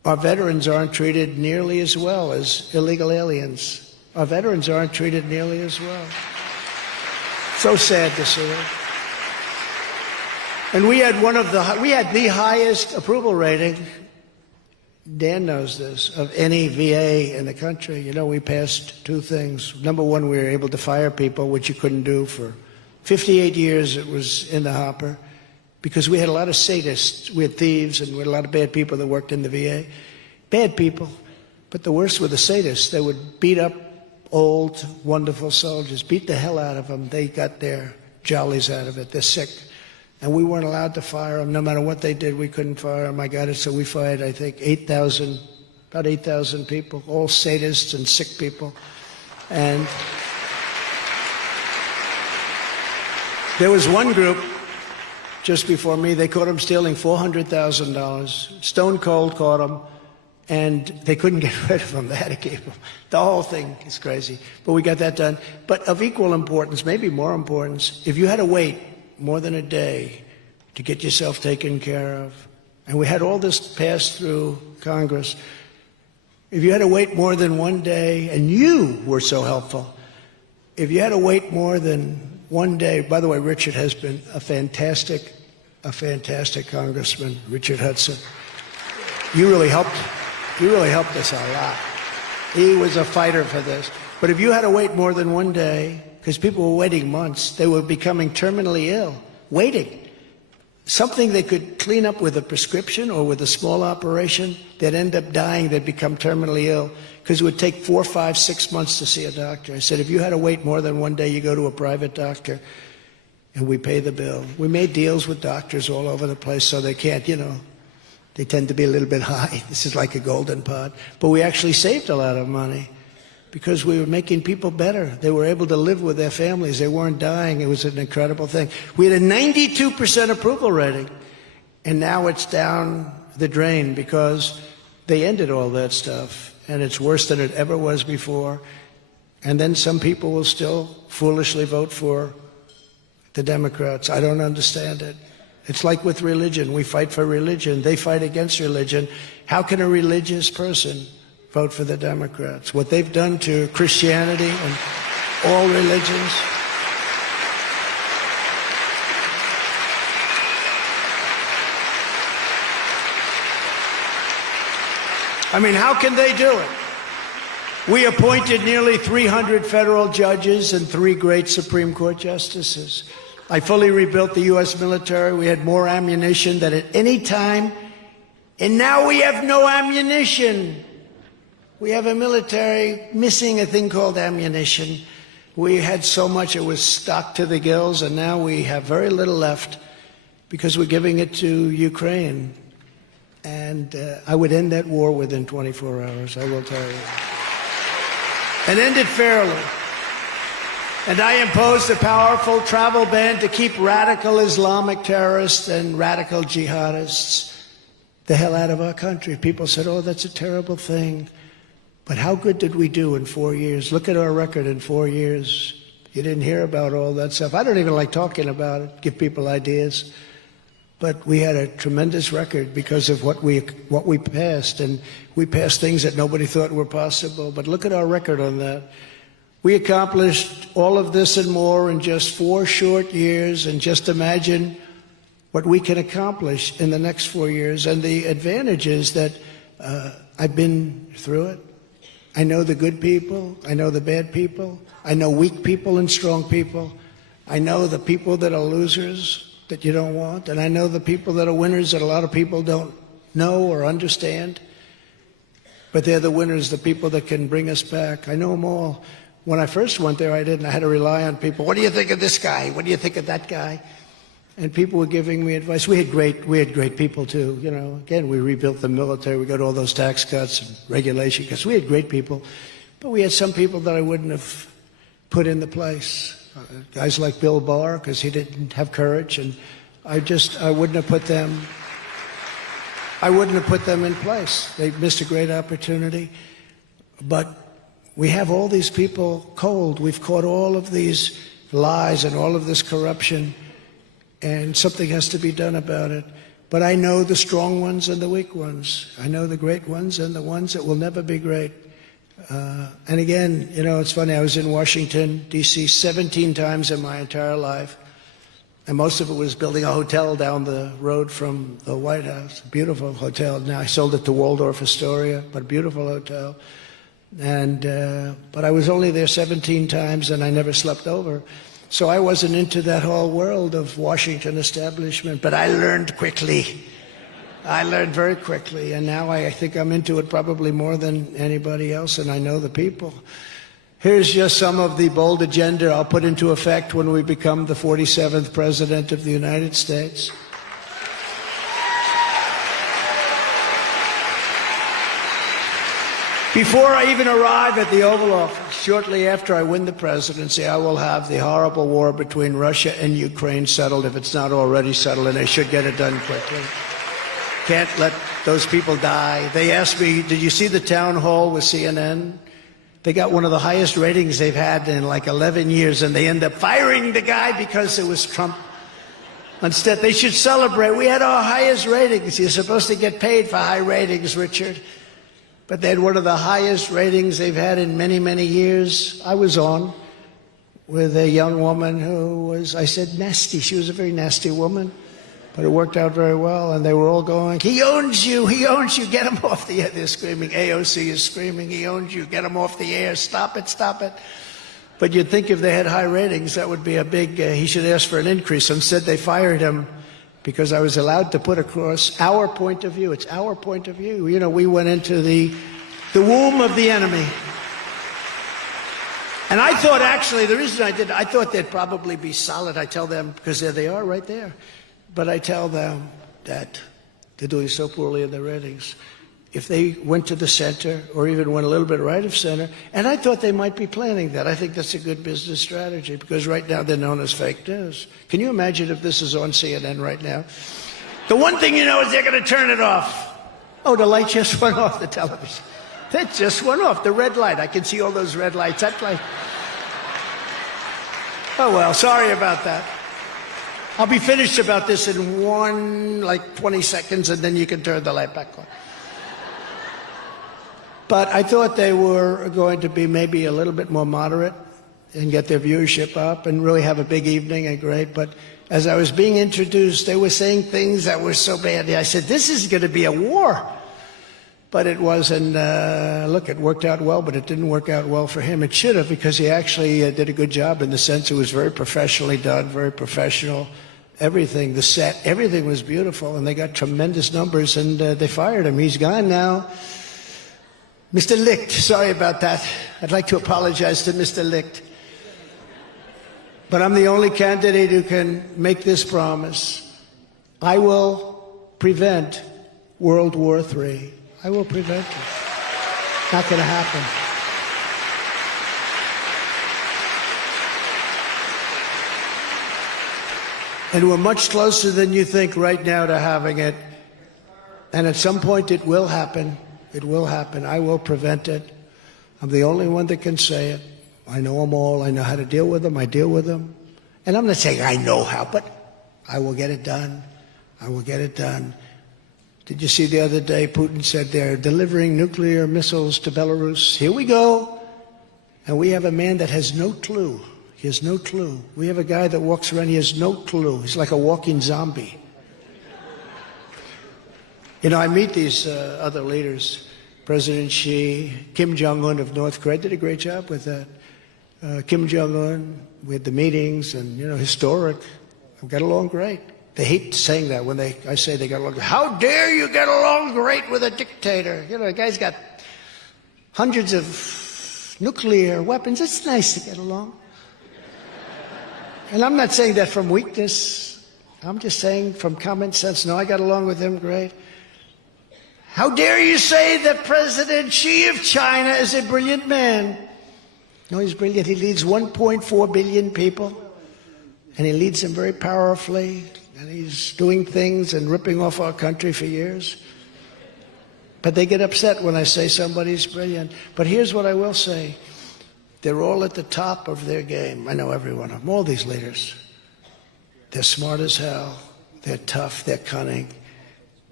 Our veterans aren't treated nearly as well as illegal aliens. Our veterans aren't treated nearly as well. So sad to see it. And we had the highest approval rating, Dan knows this, of any VA in the country. You know, we passed two things. Number one, we were able to fire people, which you couldn't do for 58 years. It was in the hopper because we had a lot of sadists. We had thieves and we had a lot of bad people that worked in the VA. Bad people, but the worst were the sadists. They would beat up old, wonderful soldiers, beat the hell out of them. They got their jollies out of it. They're sick. And we weren't allowed to fire them. No matter what they did, we couldn't fire them. I got it, so we fired, I think, about 8,000 people, all sadists and sick people. And there was one group just before me, they caught them stealing $400,000. Stone cold caught them, and they couldn't get rid of them. They had to keep them. The whole thing is crazy. But we got that done. But of equal importance, maybe more importance, if you had to wait more than a day to get yourself taken care of, and we had all this passed through Congress, if you had to wait more than one day, and you were so helpful, if you had to wait more than one day, by the way, Richard has been a fantastic congressman, Richard Hudson. You really helped us a lot. He was a fighter for this. But if you had to wait more than one day, because people were waiting months, they were becoming terminally ill, waiting. Something they could clean up with a prescription or with a small operation, they'd end up dying, they'd become terminally ill, because it would take 4, 5, 6 months to see a doctor. I said, if you had to wait more than one day, you go to a private doctor, and we pay the bill. We made deals with doctors all over the place so they can't, you know, they tend to be a little bit high. This is like a golden pot. But we actually saved a lot of money because we were making people better. They were able to live with their families. They weren't dying. It was an incredible thing. We had a 92% approval rating, and now it's down the drain because they ended all that stuff, and it's worse than it ever was before. And then some people will still foolishly vote for the Democrats. I don't understand it. It's like with religion. We fight for religion. They fight against religion. How can a religious person vote for the Democrats? What they've done to Christianity and all religions. I mean, how can they do it? We appointed nearly 300 federal judges and 3 great Supreme Court justices. I fully rebuilt the U.S. military. We had more ammunition than at any time. And now we have no ammunition. We have a military missing a thing called ammunition. We had so much it was stocked to the gills, and now we have very little left because we're giving it to Ukraine. And I would end that war within 24 hours, I will tell you. And end it fairly. And I imposed a powerful travel ban to keep radical Islamic terrorists and radical jihadists the hell out of our country. People said, oh, that's a terrible thing. But how good did we do in 4 years? Look at our record in 4 years. You didn't hear about all that stuff. I don't even like talking about it, give people ideas. But we had a tremendous record because of what we passed. And we passed things that nobody thought were possible. But look at our record on that. We accomplished all of this and more in just 4 short years, and just imagine what we can accomplish in the next 4 years. And the advantage is that I've been through it. I know the good people. I know the bad people. I know weak people and strong people. I know the people that are losers that you don't want. And I know the people that are winners that a lot of people don't know or understand. But they're the winners, the people that can bring us back. I know them all. When I first went there, I didn't. I had to rely on people. What do you think of this guy? What do you think of that guy? And people were giving me advice. We had great people too. You know, again, we rebuilt the military. We got all those tax cuts and regulation because we had great people. But we had some people that I wouldn't have put in the place. Guys like Bill Barr, because he didn't have courage, and I wouldn't have put them. I wouldn't have put them in place. They missed a great opportunity. But we have all these people cold. We've caught all of these lies and all of this corruption, and something has to be done about it. But I know the strong ones and the weak ones. I know the great ones and the ones that will never be great. And again, you know, it's funny, I was in Washington, D.C. 17 times in my entire life. And most of it was building a hotel down the road from the White House. A beautiful hotel. Now I sold it to Waldorf Astoria, but a beautiful hotel. And but I was only there 17 times, and I never slept over. So I wasn't into that whole world of Washington establishment. But I learned quickly. I learned very quickly, and now I think I'm into it probably more than anybody else, and I know the people. Here's just some of the bold agenda I'll put into effect when we become the 47th President of the United States. Before I even arrive at the Oval Office, shortly after I win the presidency, I will have the horrible war between Russia and Ukraine settled, if it's not already settled, and they should get it done quickly. Can't let those people die. They asked me, did you see the town hall with CNN? They got one of the highest ratings they've had in like 11 years, and they end up firing the guy because it was Trump. Instead, they should celebrate. We had our highest ratings. You're supposed to get paid for high ratings, Richard. But they had one of the highest ratings they've had in many, many years. I was on with a young woman who was, I said, nasty. She was a very nasty woman. But it worked out very well, and they were all going, he owns you, get him off the air. They're screaming, AOC is screaming, he owns you, get him off the air, stop it, stop it. But you'd think if they had high ratings, that would be a big, he should ask for an increase. Instead, they fired him because I was allowed to put across our point of view. It's our point of view. You know, we went into the womb of the enemy. And I thought, actually, the reason I did, I thought they'd probably be solid. I tell them, because there they are right there. But I tell them that they're doing so poorly in their ratings. If they went to the center or even went a little bit right of center, and I thought they might be planning that. I think that's a good business strategy because right now they're known as fake news. Can you imagine if this is on CNN right now? The one thing you know is they're going to turn it off. Oh, the light just went off the television. That just went off, the red light. I can see all those red lights. That light. Oh, well, sorry about that. I'll be finished about this in 20 seconds, and then you can turn the light back on. But I thought they were going to be maybe a little bit more moderate and get their viewership up and really have a big evening and great. But as I was being introduced, they were saying things that were so bad. I said, this is going to be a war. But it wasn't, look, it worked out well, but it didn't work out well for him. It should have, because he actually did a good job in the sense it was very professionally done, very professional. Everything, the set, everything was beautiful, and they got tremendous numbers, and they fired him. He's gone now. Mr. Licht, sorry about that. I'd like to apologize to Mr. Licht. But I'm the only candidate who can make this promise. I will prevent World War III. I will prevent it. Not going to happen. And we're much closer than you think right now to having it. And at some point it will happen. It will happen. I will prevent it. I'm the only one that can say it. I know them all. I know how to deal with them. I deal with them. And I'm not saying I know how, but I will get it done. I will get it done. Did you see the other day Putin said they're delivering nuclear missiles to Belarus? Here we go. And we have a man that has no clue. He has no clue. We have a guy that walks around, he has no clue. He's like a walking zombie. You know, I meet these other leaders. President Xi, Kim Jong-un of North Korea did a great job with that. Kim Jong-un with the meetings and, you know, historic. We got along great. They hate saying that when I say they got along. How dare you get along great with a dictator? You know, the guy's got hundreds of nuclear weapons. It's nice to get along. And I'm not saying that from weakness. I'm just saying from common sense. No, I got along with him great. How dare you say that President Xi of China is a brilliant man? No, he's brilliant. He leads 1.4 billion people. And he leads them very powerfully. And he's doing things and ripping off our country for years. But they get upset when I say somebody's brilliant. But here's what I will say. They're all at the top of their game. I know every one of them, all these leaders. They're smart as hell. They're tough. They're cunning.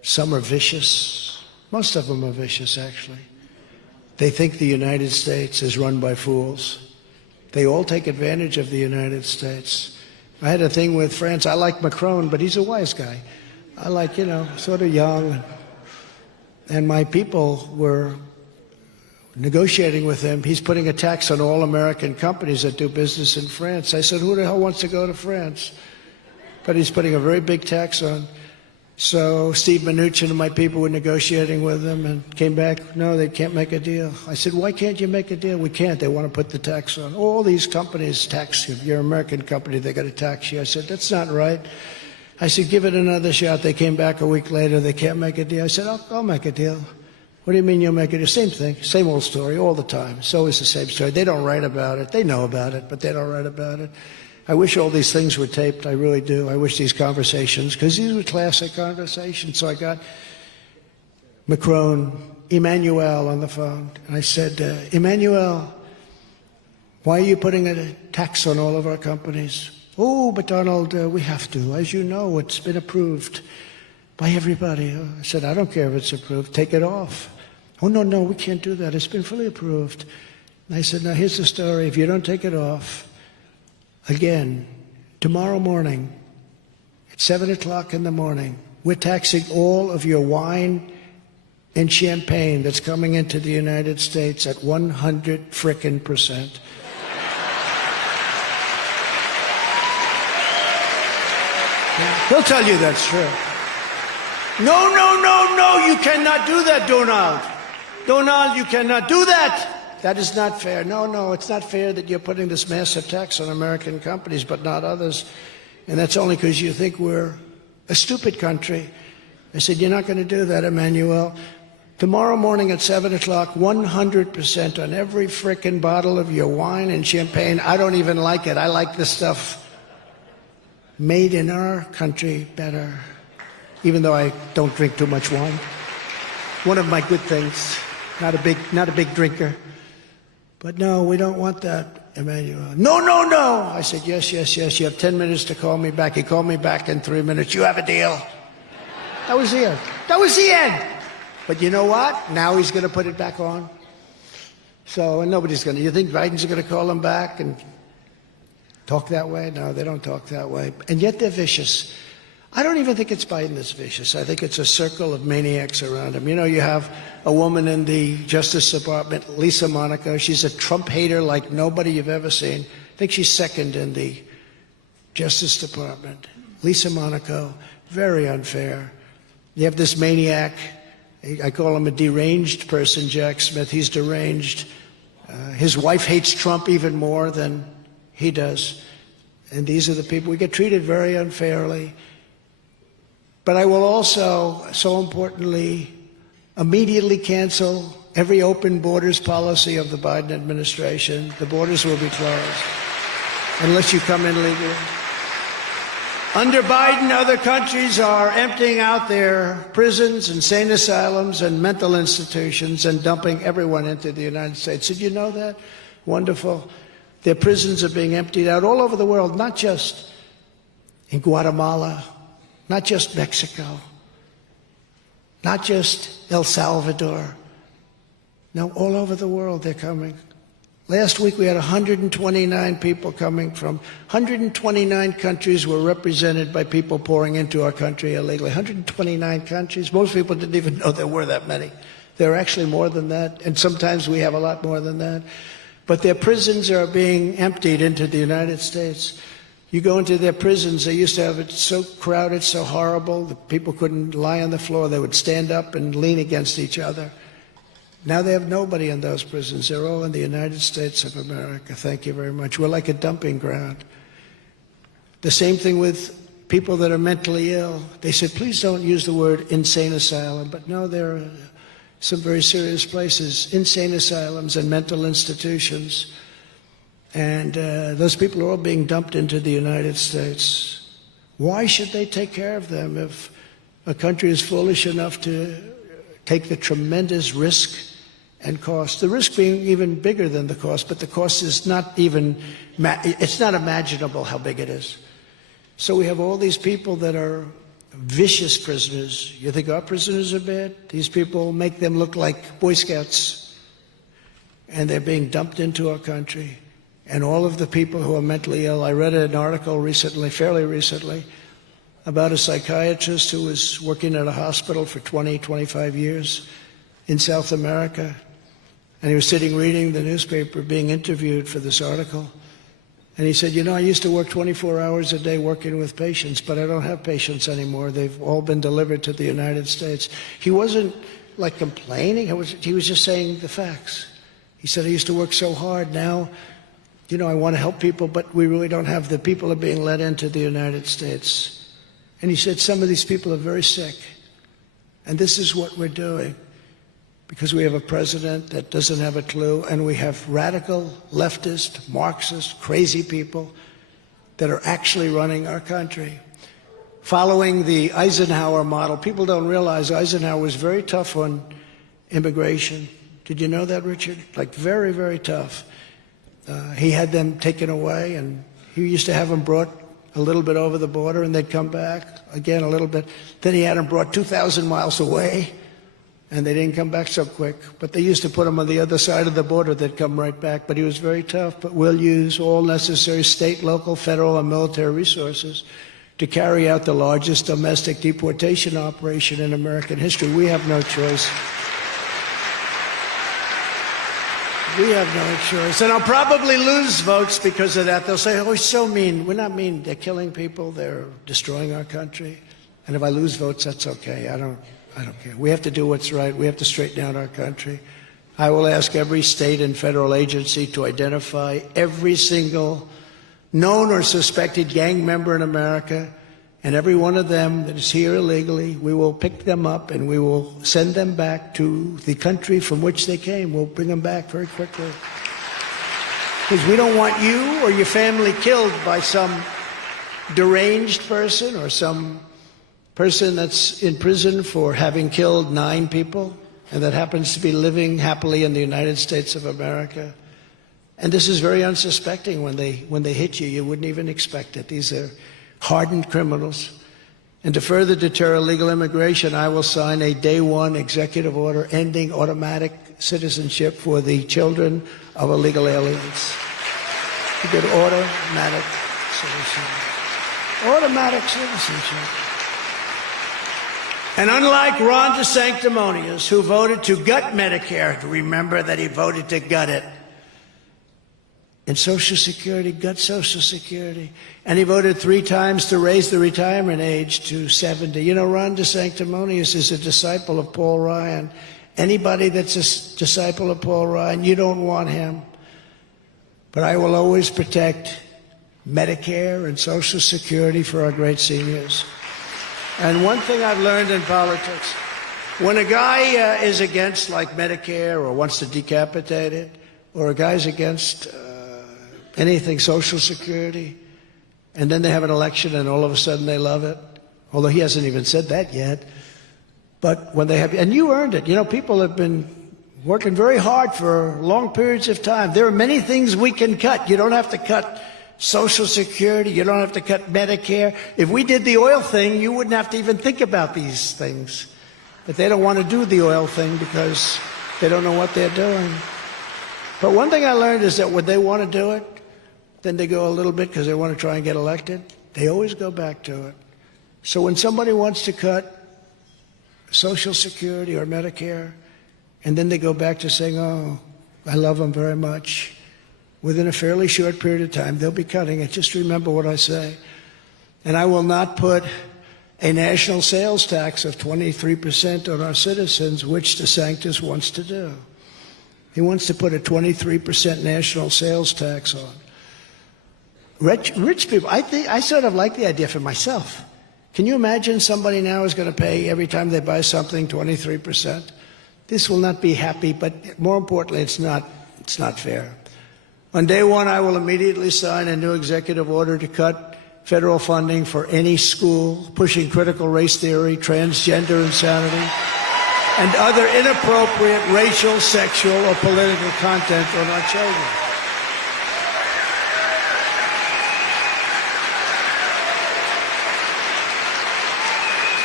Some are vicious. Most of them are vicious, actually. They think the United States is run by fools. They all take advantage of the United States. I had a thing with France. I like Macron, but he's a wise guy. I like, sort of young. And my people were negotiating with him. He's putting a tax on all American companies that do business in France. I said, who the hell wants to go to France? But he's putting a very big tax on. So Steve Mnuchin and my people were negotiating with him and came back, no, they can't make a deal. I said, why can't you make a deal? We can't. They want to put the tax on. All these companies tax you. If you're an American company, they got to tax you. I said, that's not right. I said, give it another shot. They came back a week later. They can't make a deal. I said, I'll make a deal. What do you mean you'll make a deal? Same thing, same old story all the time. It's always the same story. They don't write about it. They know about it, but they don't write about it. I wish all these things were taped. I really do. I wish these conversations, because these were classic conversations. So I got Macron, Emmanuel on the phone, and I said, Emmanuel, why are you putting a tax on all of our companies? Oh, but Donald, we have to. As you know, it's been approved by everybody. I said, I don't care if it's approved. Take it off. Oh, no, we can't do that. It's been fully approved. And I said, now here's the story. If you don't take it off, again, tomorrow morning, at 7 o'clock in the morning, we're taxing all of your wine and champagne that's coming into the United States at 100%. He'll tell you that's true. No, you cannot do that, Donald. Donald, you cannot do that. That is not fair. No, it's not fair that you're putting this massive tax on American companies, but not others. And that's only because you think we're a stupid country. I said, you're not going to do that, Emmanuel. Tomorrow morning at 7 o'clock, 100% on every frickin' bottle of your wine and champagne. I don't even like it. I like the stuff made in our country better, even though I don't drink too much wine. One of my good things. Not a big drinker. But no, we don't want that, Emmanuel. No. I said, yes. You have 10 minutes to call me back. He called me back in 3 minutes. You have a deal. That was the end. That was the end. But you know what? Now he's going to put it back on. So, and nobody's going to. You think Biden's going to call him back and talk that way? No, they don't talk that way. And yet they're vicious. I don't even think it's Biden that's vicious. I think it's a circle of maniacs around him. You have a woman in the Justice Department, Lisa Monaco. She's a Trump hater like nobody you've ever seen. I think she's second in the Justice Department. Lisa Monaco, very unfair. You have this maniac. I call him a deranged person, Jack Smith. He's deranged. His wife hates Trump even more than he does. And these are the people. We get treated very unfairly. But I will also, so importantly, immediately cancel every open borders policy of the Biden administration. The borders will be closed unless you come in legally. Under Biden, other countries are emptying out their prisons, insane asylums, and mental institutions and dumping everyone into the United States. Did you know that? Wonderful. Their prisons are being emptied out all over the world, not just in Guatemala, not just Mexico, not just El Salvador. No, all over the world they're coming. Last week we had 129 people coming from 129 countries were represented by people pouring into our country illegally. 129 countries. Most people didn't even know there were that many. There are actually more than that, and sometimes we have a lot more than that. But their prisons are being emptied into the United States. You go into their prisons, they used to have it so crowded, so horrible, that people couldn't lie on the floor. They would stand up and lean against each other. Now they have nobody in those prisons. They're all in the United States of America. Thank you very much. We're like a dumping ground. The same thing with people that are mentally ill. They said, please don't use the word insane asylum. But no, there are some very serious places, insane asylums and mental institutions. And those people are all being dumped into the United States. Why should they take care of them if a country is foolish enough to take the tremendous risk and cost? The risk being even bigger than the cost, but the cost is not even, it's not imaginable how big it is. So we have all these people that are vicious prisoners. You think our prisoners are bad? These people make them look like Boy Scouts. And they're being dumped into our country. And all of the people who are mentally ill. I read an article recently, fairly recently, about a psychiatrist who was working at a hospital for 20, 25 years in South America. And he was sitting reading the newspaper, being interviewed for this article. And he said, you know, I used to work 24 hours a day working with patients, but I don't have patients anymore. They've all been delivered to the United States. He wasn't like complaining. He was just saying the facts. He said, I used to work so hard. Now, you know, I want to help people, but we really don't have. The people are being let into the United States. And he said, some of these people are very sick. And this is what we're doing. Because we have a president that doesn't have a clue, and we have radical, leftist, Marxist, crazy people that are actually running our country. Following the Eisenhower model, people don't realize Eisenhower was very tough on immigration. Did you know that, Richard? Like very, very tough. He had them taken away, and he used to have them brought a little bit over the border, and they'd come back again a little bit. Then he had them brought 2,000 miles away. And they didn't come back so quick. But they used to put them on the other side of the border. They'd come right back. But he was very tough. But we'll use all necessary state, local, federal, and military resources to carry out the largest domestic deportation operation in American history. We have no choice. We have no choice. And I'll probably lose votes because of that. They'll say, oh, he's so mean. We're not mean. They're killing people. They're destroying our country. And if I lose votes, that's okay. I don't care. We have to do what's right. We have to straighten out our country. I will ask every state and federal agency to identify every single known or suspected gang member in America, and every one of them that is here illegally, we will pick them up and we will send them back to the country from which they came. We'll bring them back very quickly. Because we don't want you or your family killed by some deranged person or some person that's in prison for having killed 9 people and that happens to be living happily in the United States of America. And this is very unsuspecting. When they hit you, you wouldn't even expect it. These are hardened criminals. And to further deter illegal immigration, I will sign a day one executive order ending automatic citizenship for the children of illegal aliens. A good automatic citizenship. Automatic citizenship. And unlike Ron DeSanctimonious, who voted to gut Medicare, remember that he voted to gut it. And Social Security, gut Social Security. And he voted 3 times to raise the retirement age to 70. You know, Ron DeSanctimonious is a disciple of Paul Ryan. Anybody that's a disciple of Paul Ryan, you don't want him. But I will always protect Medicare and Social Security for our great seniors. And one thing I've learned in politics, when a guy is against, like, Medicare or wants to decapitate it, or a guy's against anything Social Security, and then they have an election and all of a sudden they love it, although he hasn't even said that yet. But when they have, and you earned it. You know, people have been working very hard for long periods of time. There are many things we can cut. You don't have to cut Social Security. You don't have to cut Medicare. If we did the oil thing, you wouldn't have to even think about these things. But they don't want to do the oil thing because they don't know what they're doing. But one thing I learned is that when they want to do it, then they go a little bit because they want to try and get elected. They always go back to it. So when somebody wants to cut Social Security or Medicare, and then they go back to saying, oh, I love them very much, within a fairly short period of time, they'll be cutting it. Just remember what I say. And I will not put a national sales tax of 23% on our citizens, which DeSantis wants to do. He wants to put a 23% national sales tax on. Rich people, I sort of like the idea for myself. Can you imagine somebody now is going to pay every time they buy something 23%? This will not be happy, but more importantly, it's not fair. On day one, I will immediately sign a new executive order to cut federal funding for any school pushing critical race theory, transgender insanity, and other inappropriate racial, sexual, or political content on our children.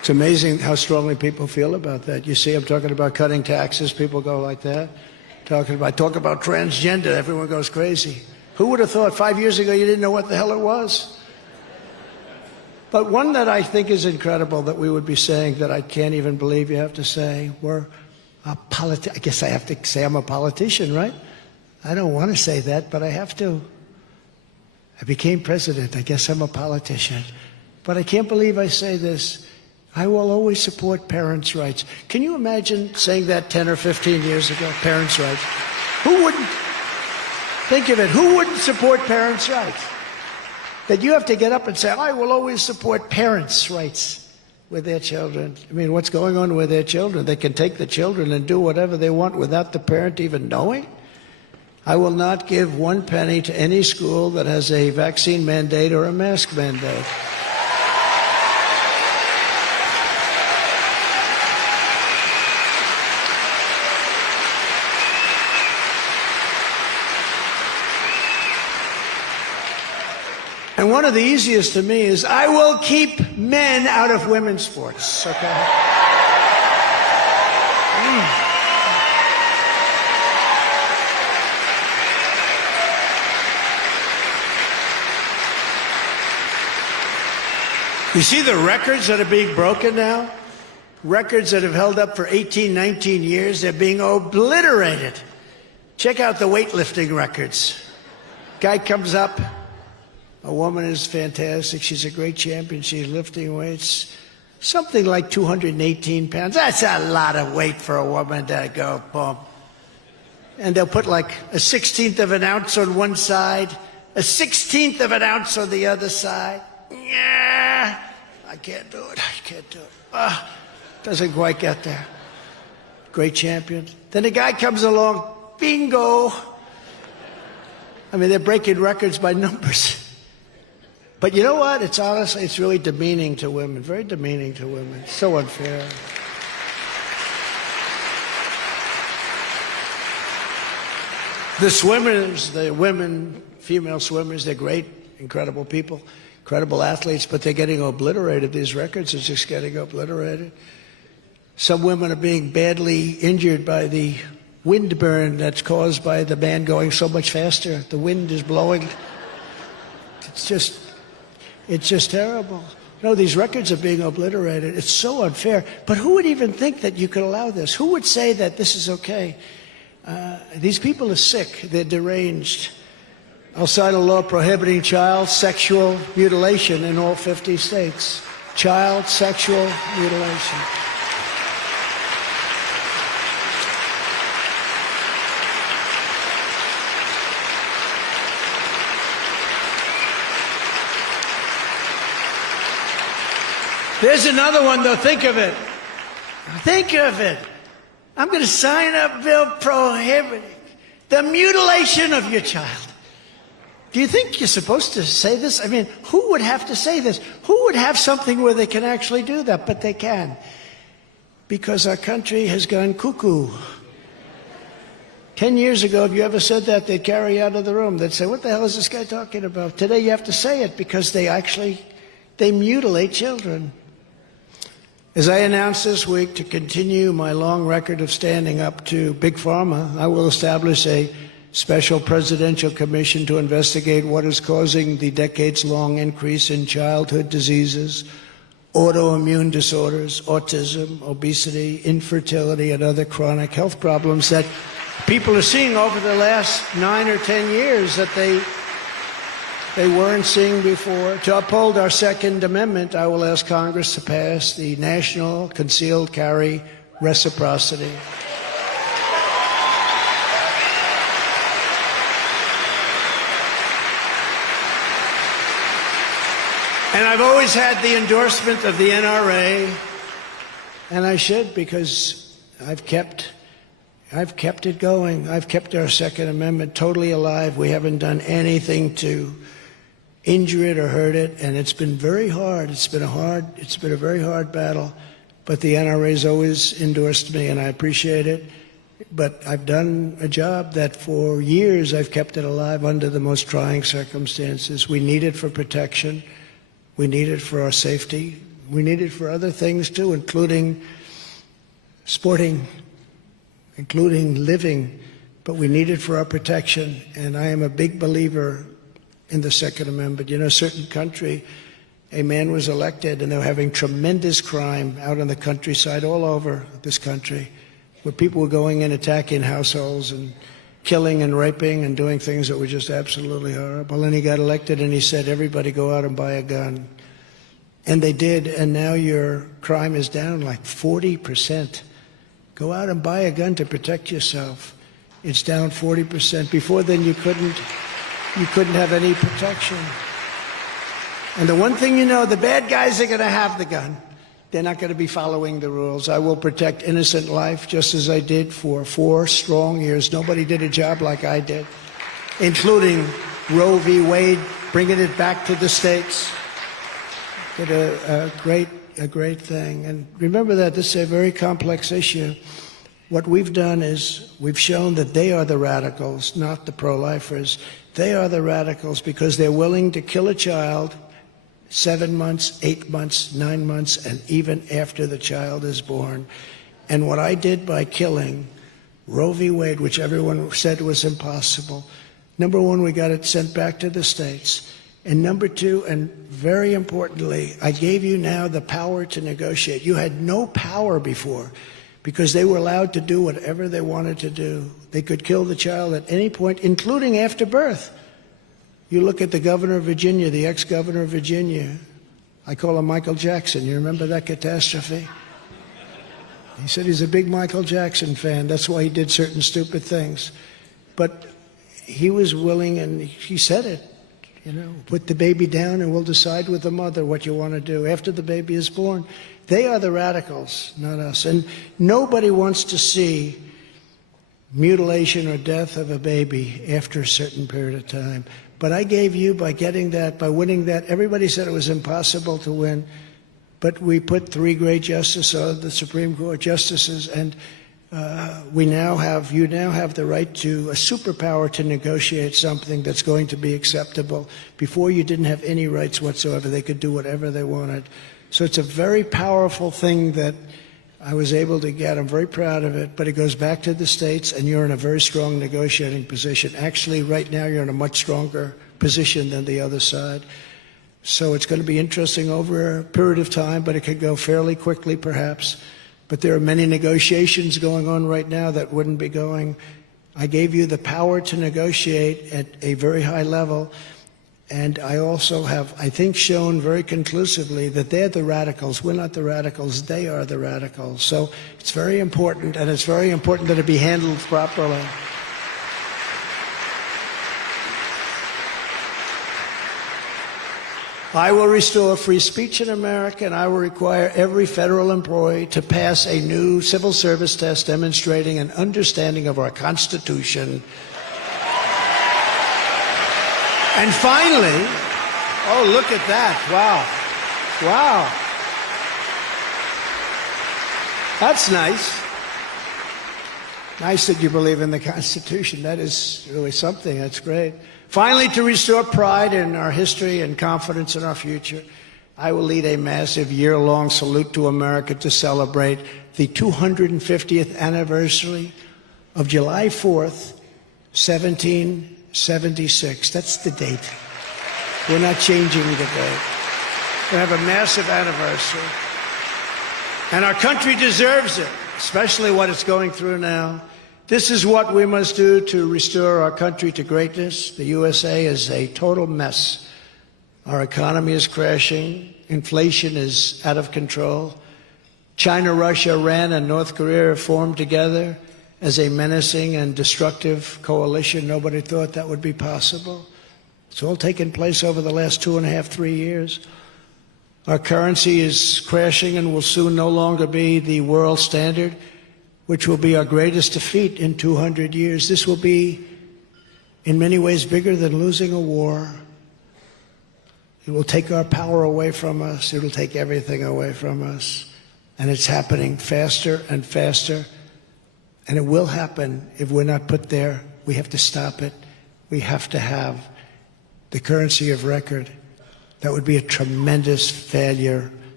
It's amazing how strongly people feel about that. You see, I'm talking about cutting taxes, people go like that. Talk about transgender, everyone goes crazy. Who would have thought 5 years ago you didn't know what the hell it was? But one that I think is incredible that we would be saying that I can't even believe you have to say, I guess I have to say I'm a politician, right? I don't want to say that, but I have to. I became president. I guess I'm a politician. But I can't believe I say this. I will always support parents' rights. Can you imagine saying that 10 or 15 years ago? Parents' rights. Who wouldn't? Think of it. Who wouldn't support parents' rights? That you have to get up and say, I will always support parents' rights with their children. I mean, what's going on with their children? They can take the children and do whatever they want without the parent even knowing? I will not give 1 penny to any school that has a vaccine mandate or a mask mandate. And one of the easiest to me is, I will keep men out of women's sports, okay? You see the records that are being broken now? Records that have held up for 18, 19 years, they're being obliterated. Check out the weightlifting records. Guy comes up. A woman is fantastic. She's a great champion. She's lifting weights. Something like 218 pounds. That's a lot of weight for a woman to go, boom. And they'll put like a 1/16 of an ounce on one side, a 1/16 of an ounce on the other side. Yeah, I can't do it. I can't do it. Doesn't quite get there. Great champion. Then a guy comes along, bingo. I mean, they're breaking records by numbers. But you know what? It's honestly, it's really demeaning to women, very demeaning to women. So unfair. The swimmers, the women, female swimmers, they're great, incredible people, incredible athletes, but they're getting obliterated. These records are just getting obliterated. Some women are being badly injured by the wind burn that's caused by the man going so much faster. The wind is blowing. It's just terrible. No, these records are being obliterated. It's so unfair. But who would even think that you could allow this? Who would say that this is okay? These people are sick. They're deranged. I'll sign a law prohibiting child sexual mutilation in all 50 states. Child sexual mutilation. There's another one, though. Think of it. Think of it. I'm going to sign a bill prohibiting the mutilation of your child. Do you think you're supposed to say this? I mean, who would have to say this? Who would have something where they can actually do that? But they can. Because our country has gone cuckoo. 10 years ago, if you ever said that, they'd carry you out of the room. They'd say, what the hell is this guy talking about? Today, you have to say it because they mutilate children. As I announced this week, to continue my long record of standing up to Big Pharma, I will establish a special presidential commission to investigate what is causing the decades-long increase in childhood diseases, autoimmune disorders, autism, obesity, infertility, and other chronic health problems that people are seeing over the last 9 or 10 years that they weren't seeing before. To uphold our Second Amendment, I will ask Congress to pass the National Concealed Carry Reciprocity. And I've always had the endorsement of the NRA, and I should, because I've kept it going. I've kept our Second Amendment totally alive. We haven't done anything to injure it or hurt it, and it's been very hard. It's been a very hard battle, but the NRA's always endorsed me, and I appreciate it. But I've done a job that for years I've kept it alive under the most trying circumstances. We need it for protection. We need it for our safety. We need it for other things too, including sporting, including living, but we need it for our protection. And I am a big believer in the Second Amendment. You know, a certain country, a man was elected and they were having tremendous crime out in the countryside all over this country, where people were going in, attacking households and killing and raping and doing things that were just absolutely horrible. And he got elected and he said, everybody go out and buy a gun. And they did, and now your crime is down like 40%. Go out and buy a gun to protect yourself. It's down 40%. Before then you couldn't have any protection. And the one thing you know, the bad guys are going to have the gun. They're not going to be following the rules. I will protect innocent life just as I did for 4 strong years. Nobody did a job like I did, including Roe v. Wade, bringing it back to the states. Did a great thing. And remember that this is a very complex issue. What we've done is we've shown that they are the radicals, not the pro-lifers. They are the radicals because they're willing to kill a child 7 months, 8 months, 9 months, and even after the child is born. And what I did by killing Roe v. Wade, which everyone said was impossible, number one, we got it sent back to the states. And number two, and very importantly, I gave you now the power to negotiate. You had no power before because they were allowed to do whatever they wanted to do. They could kill the child at any point, including after birth. You look at the governor of Virginia, the ex-governor of Virginia. I call him Michael Jackson. You remember that catastrophe? He said he's a big Michael Jackson fan. That's why he did certain stupid things. But he was willing, and he said it, you know, put the baby down and we'll decide with the mother what you want to do after the baby is born. They are the radicals, not us. And nobody wants to see mutilation or death of a baby after a certain period of time. But I gave you, by getting that, by winning that, everybody said it was impossible to win, but we put 3 great justices on the Supreme Court justices, and you now have the right to a superpower to negotiate something that's going to be acceptable. Before, you didn't have any rights whatsoever. They could do whatever they wanted. So it's a very powerful thing that I was able to get. I'm very proud of it, but it goes back to the states, and you're in a very strong negotiating position. Actually, right now, you're in a much stronger position than the other side. So it's going to be interesting over a period of time, but it could go fairly quickly, perhaps. But there are many negotiations going on right now that wouldn't be going. I gave you the power to negotiate at a very high level. And I also have, I think, shown very conclusively that they're the radicals. We're not the radicals. They are the radicals. So it's very important, and it's very important that it be handled properly. I will restore free speech in America, and I will require every federal employee to pass a new civil service test demonstrating an understanding of our Constitution. And finally, oh, look at that. Wow. Wow. That's nice. Nice that you believe in the Constitution. That is really something. That's great. Finally, to restore pride in our history and confidence in our future, I will lead a massive year-long salute to America to celebrate the 250th anniversary of July 4th, 1776. That's the date. We're not changing the date. We have a massive anniversary. And our country deserves it, especially what it's going through now. This is what we must do to restore our country to greatness. The USA is a total mess. Our economy is crashing. Inflation is out of control. China, Russia, Iran, and North Korea have formed together as a menacing and destructive coalition. Nobody thought that would be possible. It's all taken place over the last 2.5, 3 years. Our currency is crashing and will soon no longer be the world standard, which will be our greatest defeat in 200 years. This will be, in many ways, bigger than losing a war. It will take our power away from us. It will take everything away from us. And it's happening faster and faster. And it will happen if we're not put there. We have to stop it. We have to have the currency of record. That would be a tremendous failure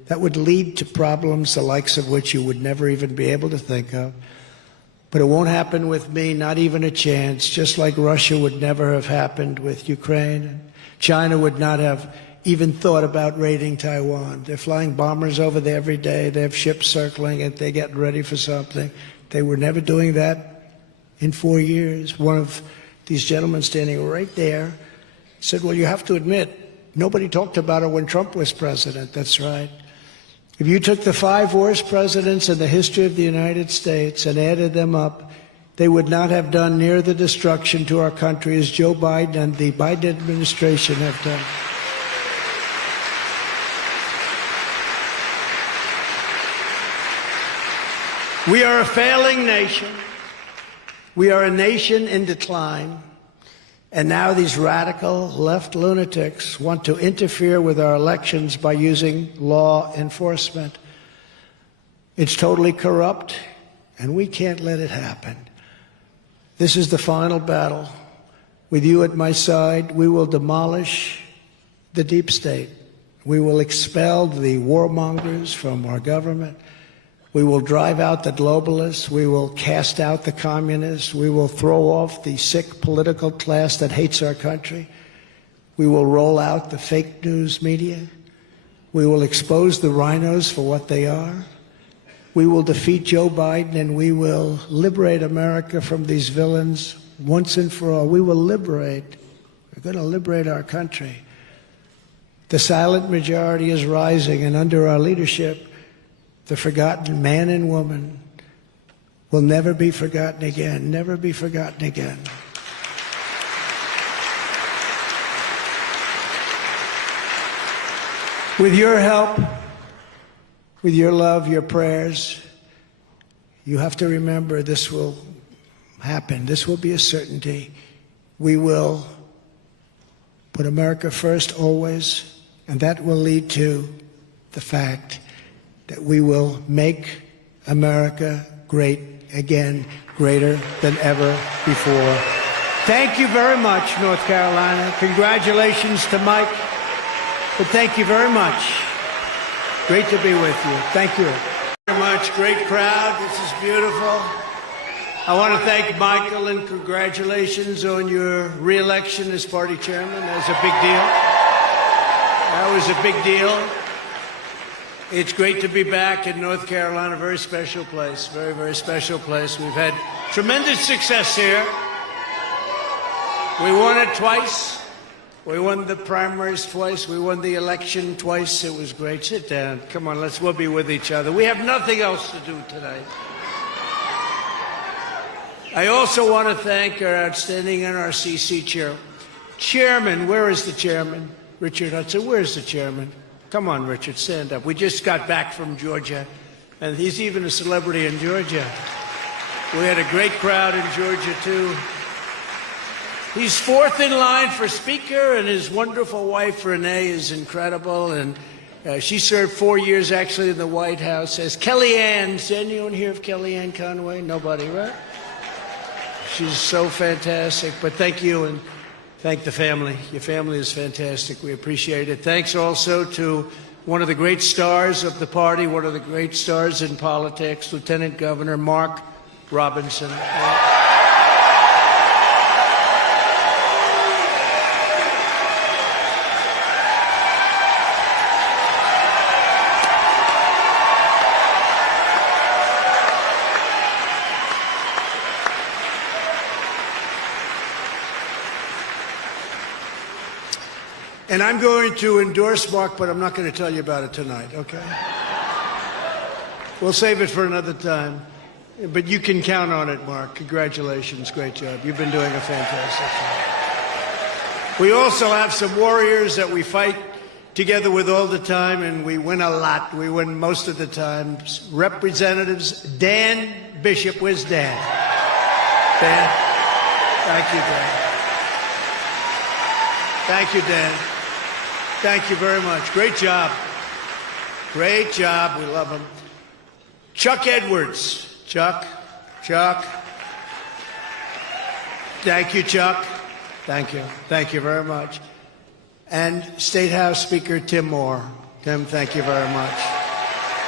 that would lead to problems the likes of which you would never even be able to think of. But it won't happen with me, not even a chance, just like Russia would never have happened with Ukraine. China would not have even thought about raiding Taiwan. They're flying bombers over there every day. They have ships circling it. They're getting ready for something. They were never doing that in 4 years. One of these gentlemen standing right there said, well, you have to admit, nobody talked about it when Trump was president. That's right. If you took the 5 worst presidents in the history of the United States and added them up, they would not have done near the destruction to our country as Joe Biden and the Biden administration have done. We are a failing nation. We are a nation in decline. And now these radical left lunatics want to interfere with our elections by using law enforcement. It's totally corrupt, and we can't let it happen. This is the final battle. With you at my side, we will demolish the deep state. We will expel the warmongers from our government. We will drive out the globalists. We will cast out the communists. We will throw off the sick political class that hates our country. We will roll out the fake news media. We will expose the rhinos for what they are. We will defeat Joe Biden, and we will liberate America from these villains once and for all. We will liberate. We're going to liberate our country. The silent majority is rising, and under our leadership, the forgotten man and woman will never be forgotten again, never be forgotten again. With your help, with your love, your prayers, you have to remember this will happen. This will be a certainty. We will put America first always, and that will lead to the fact that we will make America great again, greater than ever before. Thank you very much, North Carolina. Congratulations to Mike, but thank you very much. Great to be with you. Thank you very much. Great crowd. This is beautiful. I want to thank Michael and congratulations on your re-election as party chairman. That was a big deal. That was a big deal. It's great to be back in North Carolina, a very special place, very, very special place. We've had tremendous success here. We won it twice. We won the primaries twice. We won the election twice. It was great. Sit down. Come on, we'll be with each other. We have nothing else to do today. I also want to thank our outstanding NRCC chairman. Where is the chairman? Richard Hudson. Where's the chairman? Come on, Richard, stand up. We just got back from Georgia, and he's even a celebrity in Georgia. We had a great crowd in Georgia, too. He's fourth in line for Speaker, and his wonderful wife, Renee, is incredible. And she served 4 years, actually, in the White House as Kellyanne. Does anyone hear of Kellyanne Conway? Nobody, right? She's so fantastic. But thank you, and thank the family. Your family is fantastic. We appreciate it. Thanks also to one of the great stars of the party, one of the great stars in politics, Lieutenant Governor Mark Robinson. And I'm going to endorse Mark, but I'm not going to tell you about it tonight, okay? We'll save it for another time. But you can count on it, Mark. Congratulations. Great job. You've been doing a fantastic job. We also have some warriors that we fight together with all the time, and we win a lot. We win most of the time. Representatives Dan Bishop. Where's Dan? Dan? Thank you, Dan. Thank you, Dan. Thank you very much. Great job. Great job. We love him. Chuck Edwards. Chuck. Thank you, Chuck. Thank you. Thank you very much. And State House Speaker Tim Moore. Tim, thank you very much.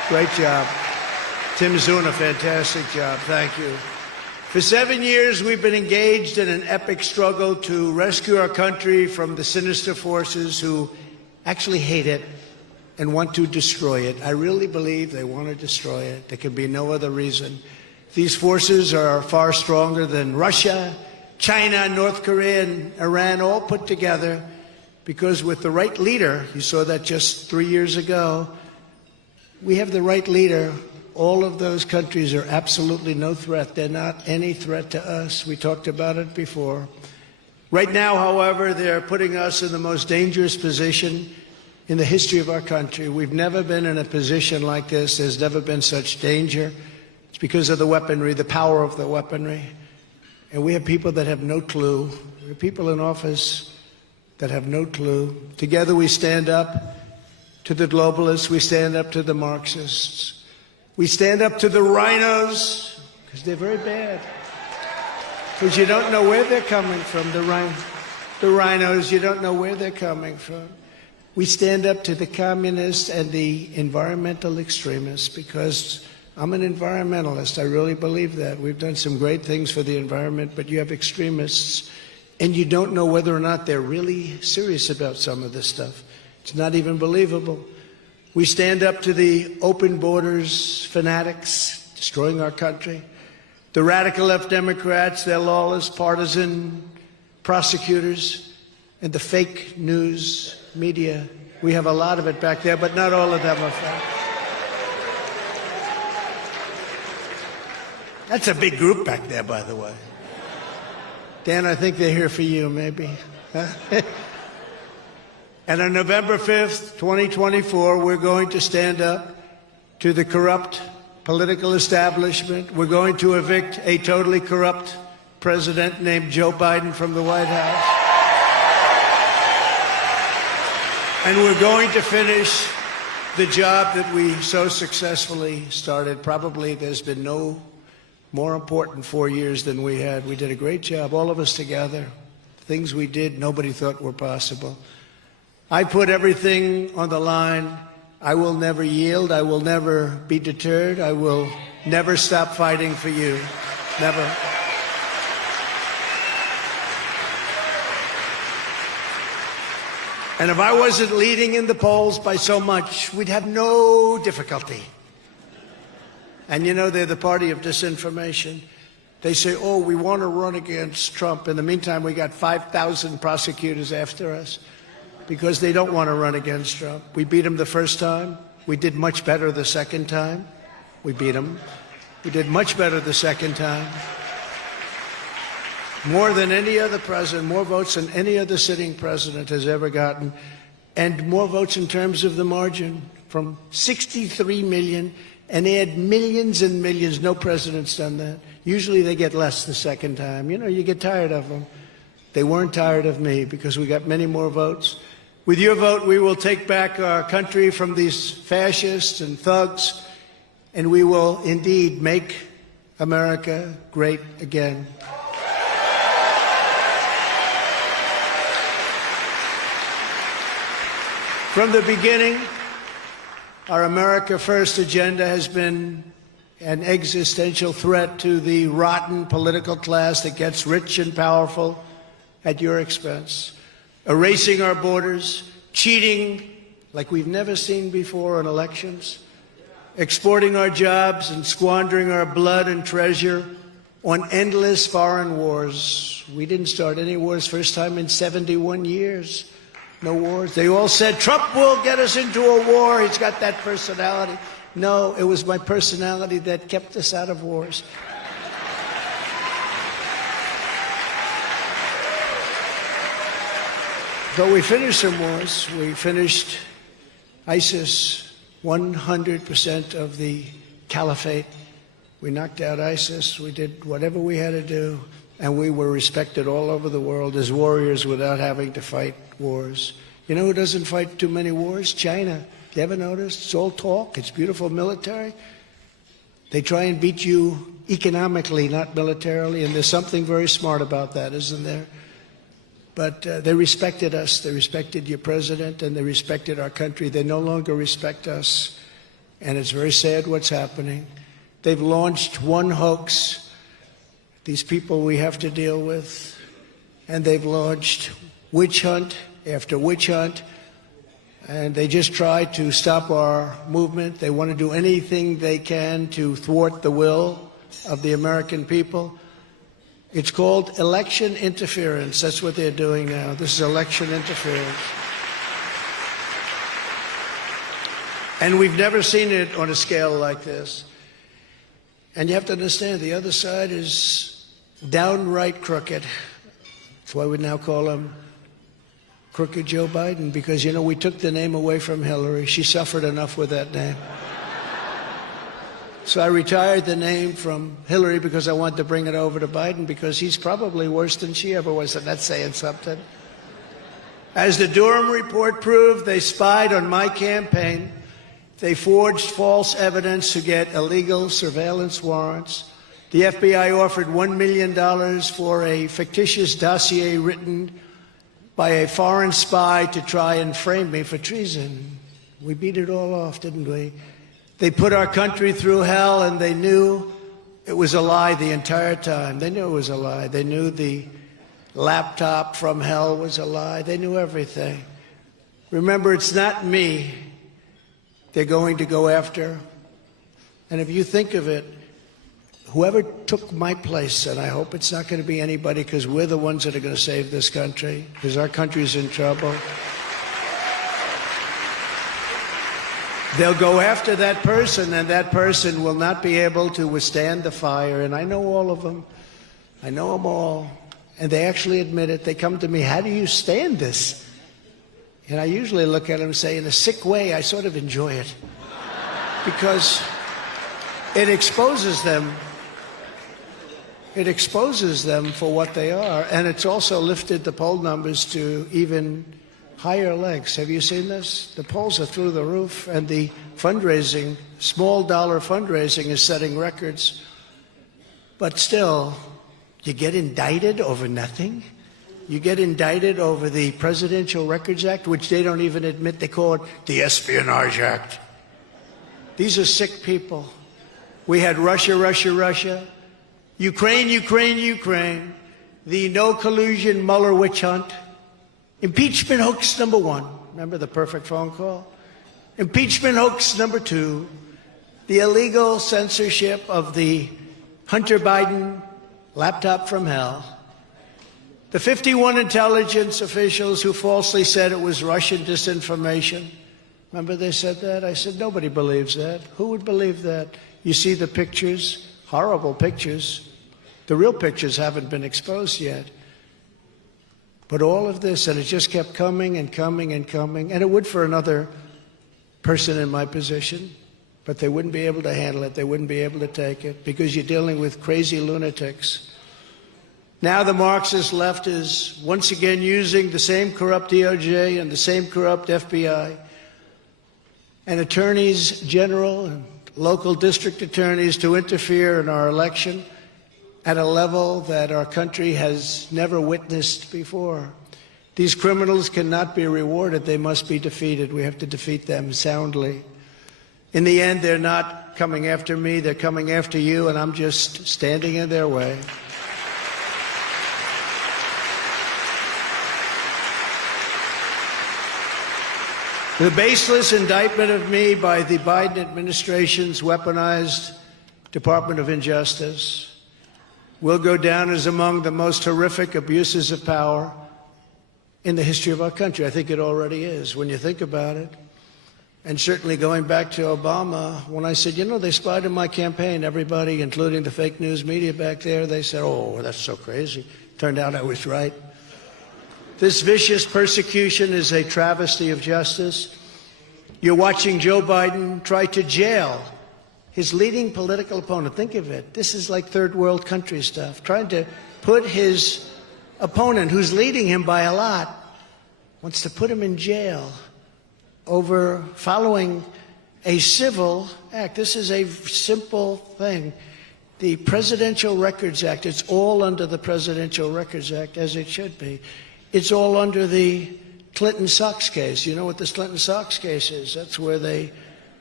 Great job. Tim's doing a fantastic job. Thank you. For 7 years, we've been engaged in an epic struggle to rescue our country from the sinister forces who actually hate it and want to destroy it. I really believe they want to destroy it. There can be no other reason. These forces are far stronger than Russia, China, North Korea, and Iran all put together, because with the right leader, you saw that just 3 years ago, we have the right leader. All of those countries are absolutely no threat. They're not any threat to us. We talked about it before. Right now, however, they're putting us in the most dangerous position in the history of our country. We've never been in a position like this. There's never been such danger. It's because of the weaponry, the power of the weaponry. And we have people that have no clue. There are people in office that have no clue. Together we stand up to the globalists. We stand up to the Marxists. We stand up to the rhinos, because they're very bad. Because you don't know where they're coming from, the rhinos, you don't know where they're coming from. We stand up to the communists and the environmental extremists, because I'm an environmentalist. I really believe that. We've done some great things for the environment, but you have extremists, and you don't know whether or not they're really serious about some of this stuff. It's not even believable. We stand up to the open borders fanatics destroying our country, the radical left Democrats, their lawless, partisan prosecutors, and the fake news media. We have a lot of it back there, but not all of them are fake. That's a big group back there, by the way. Dan, I think they're here for you, maybe. Huh? And on November 5th, 2024, we're going to stand up to the corrupt political establishment. We're going to evict a totally corrupt president named Joe Biden from the White House. And we're going to finish the job that we so successfully started. Probably there's been no more important 4 years than we had. We did a great job, all of us together. Things we did nobody thought were possible. I put everything on the line. I will never yield. I will never be deterred. I will never stop fighting for you. Never. And if I wasn't leading in the polls by so much, we'd have no difficulty. And you know, they're the party of disinformation. They say, oh, we want to run against Trump. In the meantime, we got 5,000 prosecutors after us because they don't want to run against Trump. We beat him the first time. We did much better the second time. We beat him. We did much better the second time. More than any other president, more votes than any other sitting president has ever gotten, and more votes in terms of the margin, from 63 million, and they had millions and millions. No president's done that. Usually they get less the second time. You know, you get tired of them. They weren't tired of me because we got many more votes. With your vote, we will take back our country from these fascists and thugs, and we will indeed make America great again. From the beginning, our America First agenda has been an existential threat to the rotten political class that gets rich and powerful at your expense, erasing our borders, cheating like we've never seen before in elections, exporting our jobs and squandering our blood and treasure on endless foreign wars. We didn't start any wars, first time in 71 years. No wars. They all said, Trump will get us into a war. He's got that personality. No, it was my personality that kept us out of wars. Though we finished some wars, we finished ISIS, 100% of the caliphate. We knocked out ISIS. We did whatever we had to do, and we were respected all over the world as warriors without having to fight wars. You know who doesn't fight too many wars? China. You ever noticed? It's all talk. It's beautiful military. They try and beat you economically, not militarily, and there's something very smart about that, isn't there? But they respected us. They respected your president, and they respected our country. They no longer respect us. and it's very sad what's happening. They've launched one hoax, these people we have to deal with, and they've launched witch hunt after witch hunt, and they just try to stop our movement. They want to do anything they can to thwart the will of the American people. It's called election interference. That's what they're doing now. This is election interference. And we've never seen it on a scale like this. And you have to understand, the other side is downright crooked. That's why we now call him Crooked Joe Biden, because, you know, we took the name away from Hillary. She suffered enough with that name. So I retired the name from Hillary because I wanted to bring it over to Biden, because he's probably worse than she ever was, and that's saying something. As the Durham report proved, they spied on my campaign. They forged false evidence to get illegal surveillance warrants. The FBI offered $1 million for a fictitious dossier written by a foreign spy to try and frame me for treason. We beat it all off, didn't we? They put our country through hell, and they knew it was a lie the entire time. They knew it was a lie. They knew the laptop from hell was a lie. They knew everything. Remember, it's not me they're going to go after. And if you think of it, whoever took my place, and I hope it's not going to be anybody, because we're the ones that are going to save this country, because our country's in trouble. They'll go after that person, and that person will not be able to withstand the fire. And I know all of them. I know them all. And they actually admit it. They come to me, how do you stand this? And I usually look at them and say, in a sick way, I sort of enjoy it. Because it exposes them. It exposes them for what they are. And it's also lifted the poll numbers to even higher legs. Have you seen this? The polls are through the roof, and the fundraising, small dollar fundraising, is setting records. But still, you get indicted over nothing. You get indicted over the Presidential Records Act, which they don't even admit. They call it the Espionage Act. These are sick people. We had Russia, Russia, Russia, Ukraine, Ukraine, Ukraine, the no collusion Mueller witch hunt, impeachment hoax number 1. Remember the perfect phone call? Impeachment hoax number 2, the illegal censorship of the Hunter Biden laptop from hell, the 51 intelligence officials who falsely said it was Russian disinformation. Remember they said that? I said, nobody believes that. Who would believe that? You see the pictures, horrible pictures. The real pictures haven't been exposed yet. But all of this, and it just kept coming and coming and coming, and it would for another person in my position, but they wouldn't be able to handle it. They wouldn't be able to take it, because you're dealing with crazy lunatics. Now the Marxist left is once again using the same corrupt DOJ and the same corrupt FBI and attorneys general and local district attorneys to interfere in our election at a level that our country has never witnessed before. These criminals cannot be rewarded. They must be defeated. We have to defeat them soundly. In the end, they're not coming after me. They're coming after you, and I'm just standing in their way. The baseless indictment of me by the Biden administration's weaponized Department of Injustice will go down as among the most horrific abuses of power in the history of our country. I think it already is, when you think about it. And certainly going back to Obama, when I said, you know, they spied on my campaign, everybody, including the fake news media back there, they said, oh, that's so crazy. Turned out I was right. This vicious persecution is a travesty of justice. You're watching Joe Biden try to jail his leading political opponent. Think of it. This is like third world country stuff. Trying to put his opponent, who's leading him by a lot, wants to put him in jail over following a civil act. This is a simple thing. The Presidential Records Act, it's all under the Presidential Records Act, as it should be. It's all under the Clinton Sox case. You know what this Clinton Sox case is? That's where they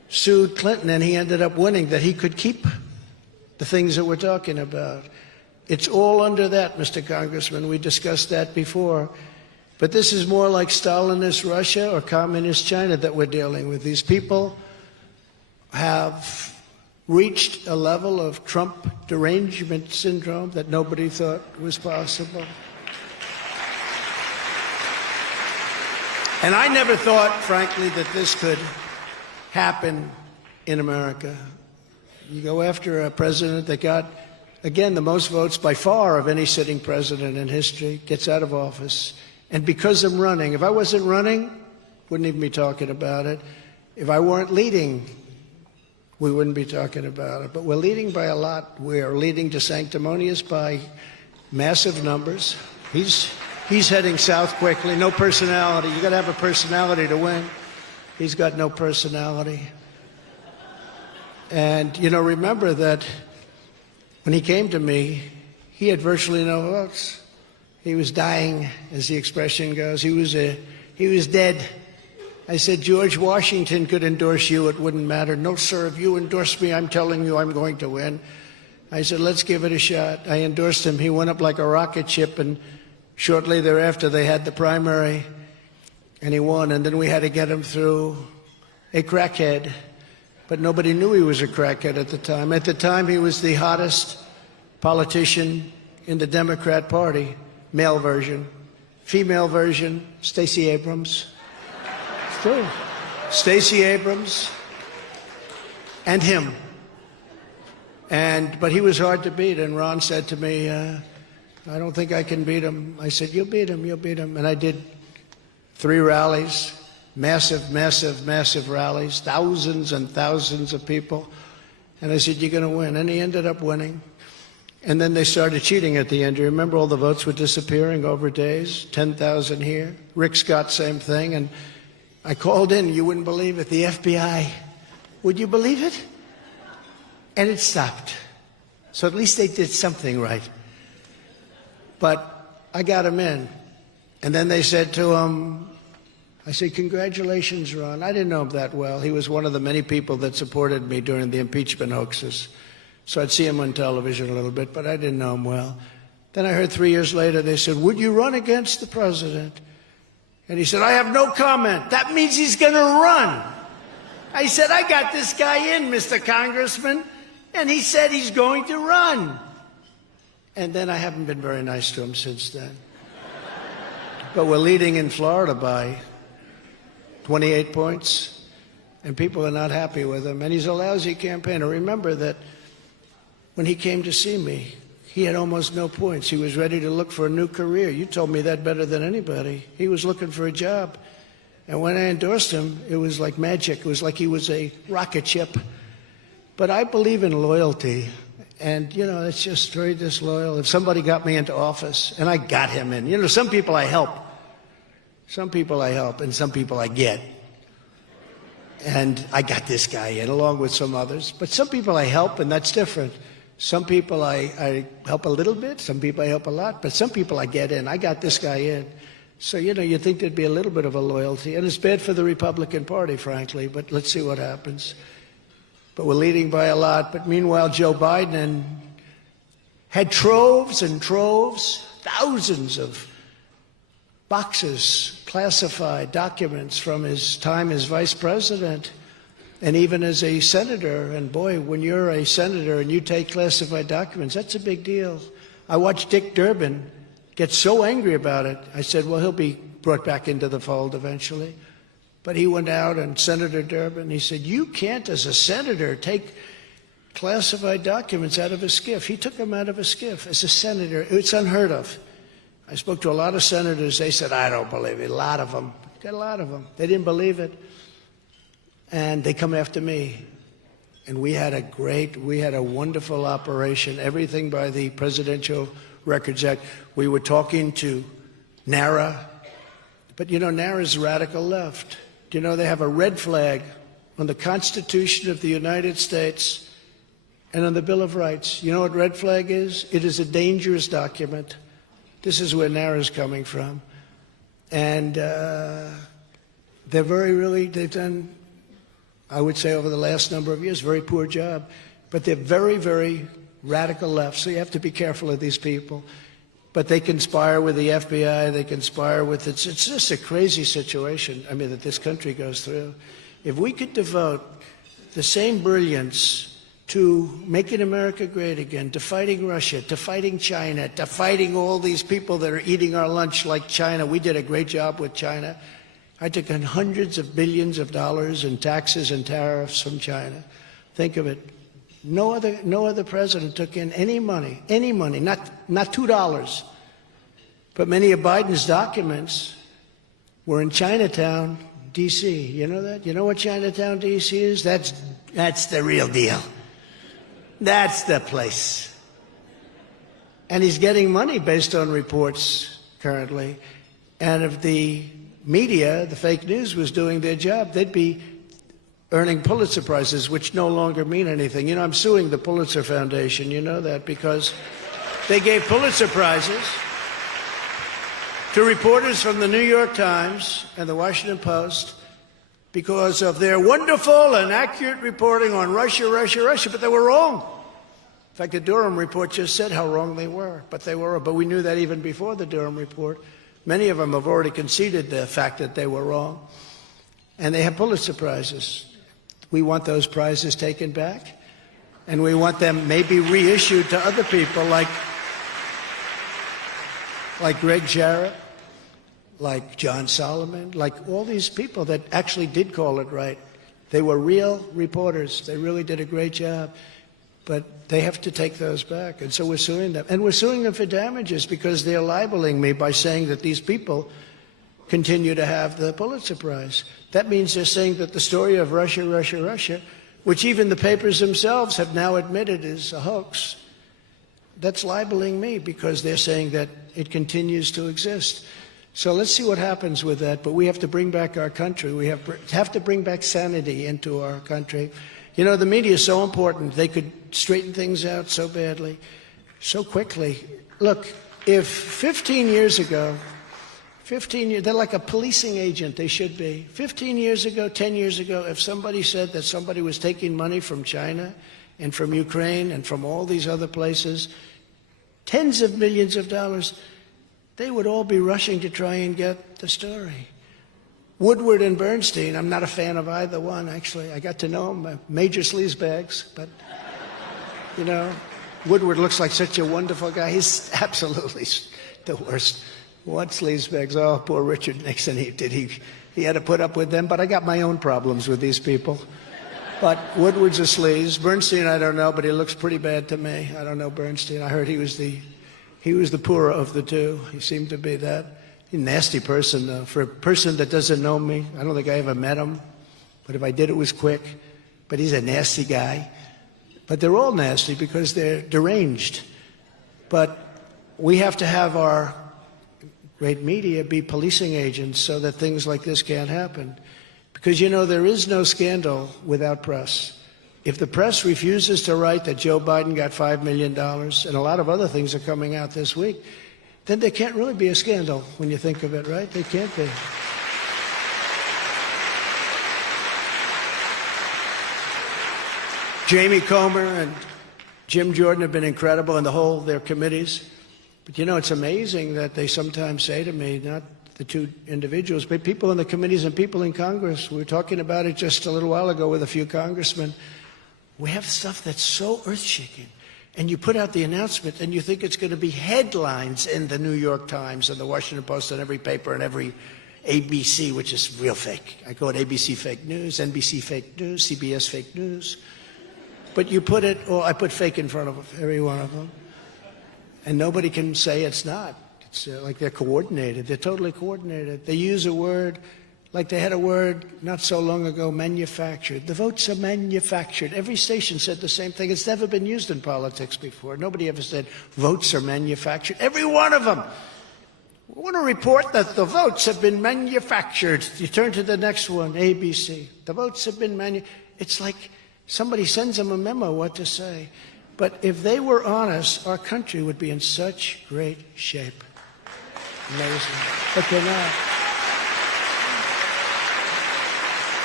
sued Clinton, and he ended up winning, that he could keep the things that we're talking about. It's all under that, Mr. Congressman. We discussed that before. But this is more like Stalinist Russia or Communist China that we're dealing with. These people have reached a level of Trump derangement syndrome that nobody thought was possible. And I never thought, frankly, that this could happen in America. You go after a president that got, again, the most votes by far of any sitting president in history, gets out of office. And because I'm running, if I wasn't running, wouldn't even be talking about it. If I weren't leading, we wouldn't be talking about it. But we're leading by a lot. We're leading to sanctimonious by massive numbers. He's heading south quickly. No personality. You got to have a personality to win. He's got no personality. And, you know, remember that when he came to me, he had virtually no votes. He was dying, as the expression goes. He was dead. I said, George Washington could endorse you. It wouldn't matter. No, sir, if you endorse me, I'm telling you I'm going to win. I said, let's give it a shot. I endorsed him. He went up like a rocket ship, and shortly thereafter they had the primary, and he won. And then we had to get him through a crackhead. But nobody knew he was a crackhead at the time. At the time, he was the hottest politician in the Democrat Party. Male version. Female version, Stacey Abrams. It's true. Stacey Abrams and him. But he was hard to beat, and Ron said to me, I don't think I can beat him. I said, you'll beat him, you'll beat him. And I did 3 rallies, massive, massive, massive rallies, thousands and thousands of people. And I said, you're going to win. And he ended up winning. And then they started cheating at the end. You remember all the votes were disappearing over days? 10,000 here. Rick Scott, same thing. And I called in, you wouldn't believe it, the FBI. Would you believe it? And it stopped. So at least they did something right. But I got him in. And then they said to him, I said, congratulations, Ron. I didn't know him that well. He was one of the many people that supported me during the impeachment hoaxes. So I'd see him on television a little bit, but I didn't know him well. Then I heard 3 years later, they said, would you run against the president? And he said, I have no comment. That means he's going to run. I said, I got this guy in, Mr. Congressman. And he said he's going to run. And then I haven't been very nice to him since then. But we're leading in Florida by 28 points. And people are not happy with him. And he's a lousy campaigner. Remember that when he came to see me, he had almost no points. He was ready to look for a new career. You told me that better than anybody. He was looking for a job. And when I endorsed him, it was like magic. It was like he was a rocket ship. But I believe in loyalty. And, you know, it's just very disloyal. If somebody got me into office, and I got him in. You know, some people I help. Some people I help, and some people I get. And I got this guy in, along with some others. But some people I help, and that's different. Some people I help a little bit, some people I help a lot, but some people I get in. I got this guy in. So, you know, you'd think there'd be a little bit of a loyalty. And it's bad for the Republican Party, frankly, but let's see what happens. But we're leading by a lot. But meanwhile, Joe Biden had troves and troves, thousands of boxes, classified documents from his time as vice president. And even as a senator, and boy, when you're a senator and you take classified documents, that's a big deal. I watched Dick Durbin get so angry about it. I said, well, he'll be brought back into the fold eventually. But he went out, and Senator Durbin, he said, you can't, as a senator, take classified documents out of a SCIF. He took them out of a SCIF as a senator. It's unheard of. I spoke to a lot of senators. They said, I don't believe it. A lot of them. Got a lot of them. They didn't believe it. And they come after me. And we had a wonderful operation, everything by the Presidential Records Act. We were talking to NARA, but you know, NARA's radical left. Do you know they have a red flag on the Constitution of the United States and on the Bill of Rights? You know what red flag is? It is a dangerous document. This is where NARA's coming from. And they've done I would say over the last number of years, very poor job. But they're very, very radical left, so you have to be careful of these people. But they conspire with the FBI, they conspire with it's just a crazy situation, I mean, that this country goes through. If we could devote the same brilliance to making America great again, to fighting Russia, to fighting China, to fighting all these people that are eating our lunch like China. We did a great job with China. I took in hundreds of billions of dollars in taxes and tariffs from China. Think of it. No other president took in any money, not $2. But many of Biden's documents were in Chinatown, D.C. You know that? You know what Chinatown, D.C. is? That's the real deal. That's the place. And he's getting money based on reports currently. And if the media, the fake news, was doing their job, they'd be earning Pulitzer Prizes, which no longer mean anything. You know, I'm suing the Pulitzer Foundation, you know that, because they gave Pulitzer Prizes to reporters from the New York Times and the Washington Post because of their wonderful and accurate reporting on Russia, but they were wrong. In fact, the Durham report just said how wrong they were, but they were. But we knew that even before the Durham report. Many of them have already conceded the fact that they were wrong, and they have Pulitzer Prizes. We want those prizes taken back, and we want them maybe reissued to other people like Greg Jarrett, like John Solomon, like all these people that actually did call it right. They were real reporters. They really did a great job. But they have to take those back. And so we're suing them. And we're suing them for damages because they're libeling me by saying that these people continue to have the Pulitzer Prize. That means they're saying that the story of Russia, which even the papers themselves have now admitted is a hoax, that's libeling me because they're saying that it continues to exist. So let's see what happens with that. But we have to bring back our country. We have to bring back sanity into our country. You know, the media is so important. They could straighten things out so badly, so quickly. Look, if 15 years ago, they're like a policing agent, they should be. 15 years ago, 10 years ago, if somebody said that somebody was taking money from China and from Ukraine and from all these other places, tens of millions of dollars, they would all be rushing to try and get the story. Woodward and Bernstein, I'm not a fan of either one, actually. I got to know them, major sleazebags, but, you know, Woodward looks like such a wonderful guy. He's absolutely the worst. What sleazebags? Oh, poor Richard Nixon, he had to put up with them, but I got my own problems with these people. But Woodward's a sleaze. Bernstein, I don't know, but he looks pretty bad to me. I don't know Bernstein. I heard he was the poorer of the two. He seemed to be that. He's a nasty person, though. For a person that doesn't know me, I don't think I ever met him. But if I did, it was quick. But he's a nasty guy. But they're all nasty because they're deranged. But we have to have our great media be policing agents so that things like this can't happen. Because, you know, there is no scandal without press. If the press refuses to write that Joe Biden got $5 million, and a lot of other things are coming out this week, then there can't really be a scandal when you think of it, right? They can't be. Jamie Comer and Jim Jordan have been incredible, and their committees. But, you know, it's amazing that they sometimes say to me, not the two individuals, but people in the committees and people in Congress. We were talking about it just a little while ago with a few congressmen. We have stuff that's so earth-shaking. And you put out the announcement, and you think it's going to be headlines in the New York Times and the Washington Post and every paper and every ABC, which is real fake. I call it ABC fake news, NBC fake news, CBS fake news. But you put it, or I put fake in front of every one of them. And nobody can say it's not. It's like they're coordinated. They're totally coordinated. They use a word, like they had a word not so long ago, manufactured. The votes are manufactured. Every station said the same thing. It's never been used in politics before. Nobody ever said votes are manufactured. Every one of them. We want to report that the votes have been manufactured. You turn to the next one, ABC. The votes have been manufactured. It's like somebody sends them a memo what to say. But if they were honest, our country would be in such great shape. Amazing. But they're not.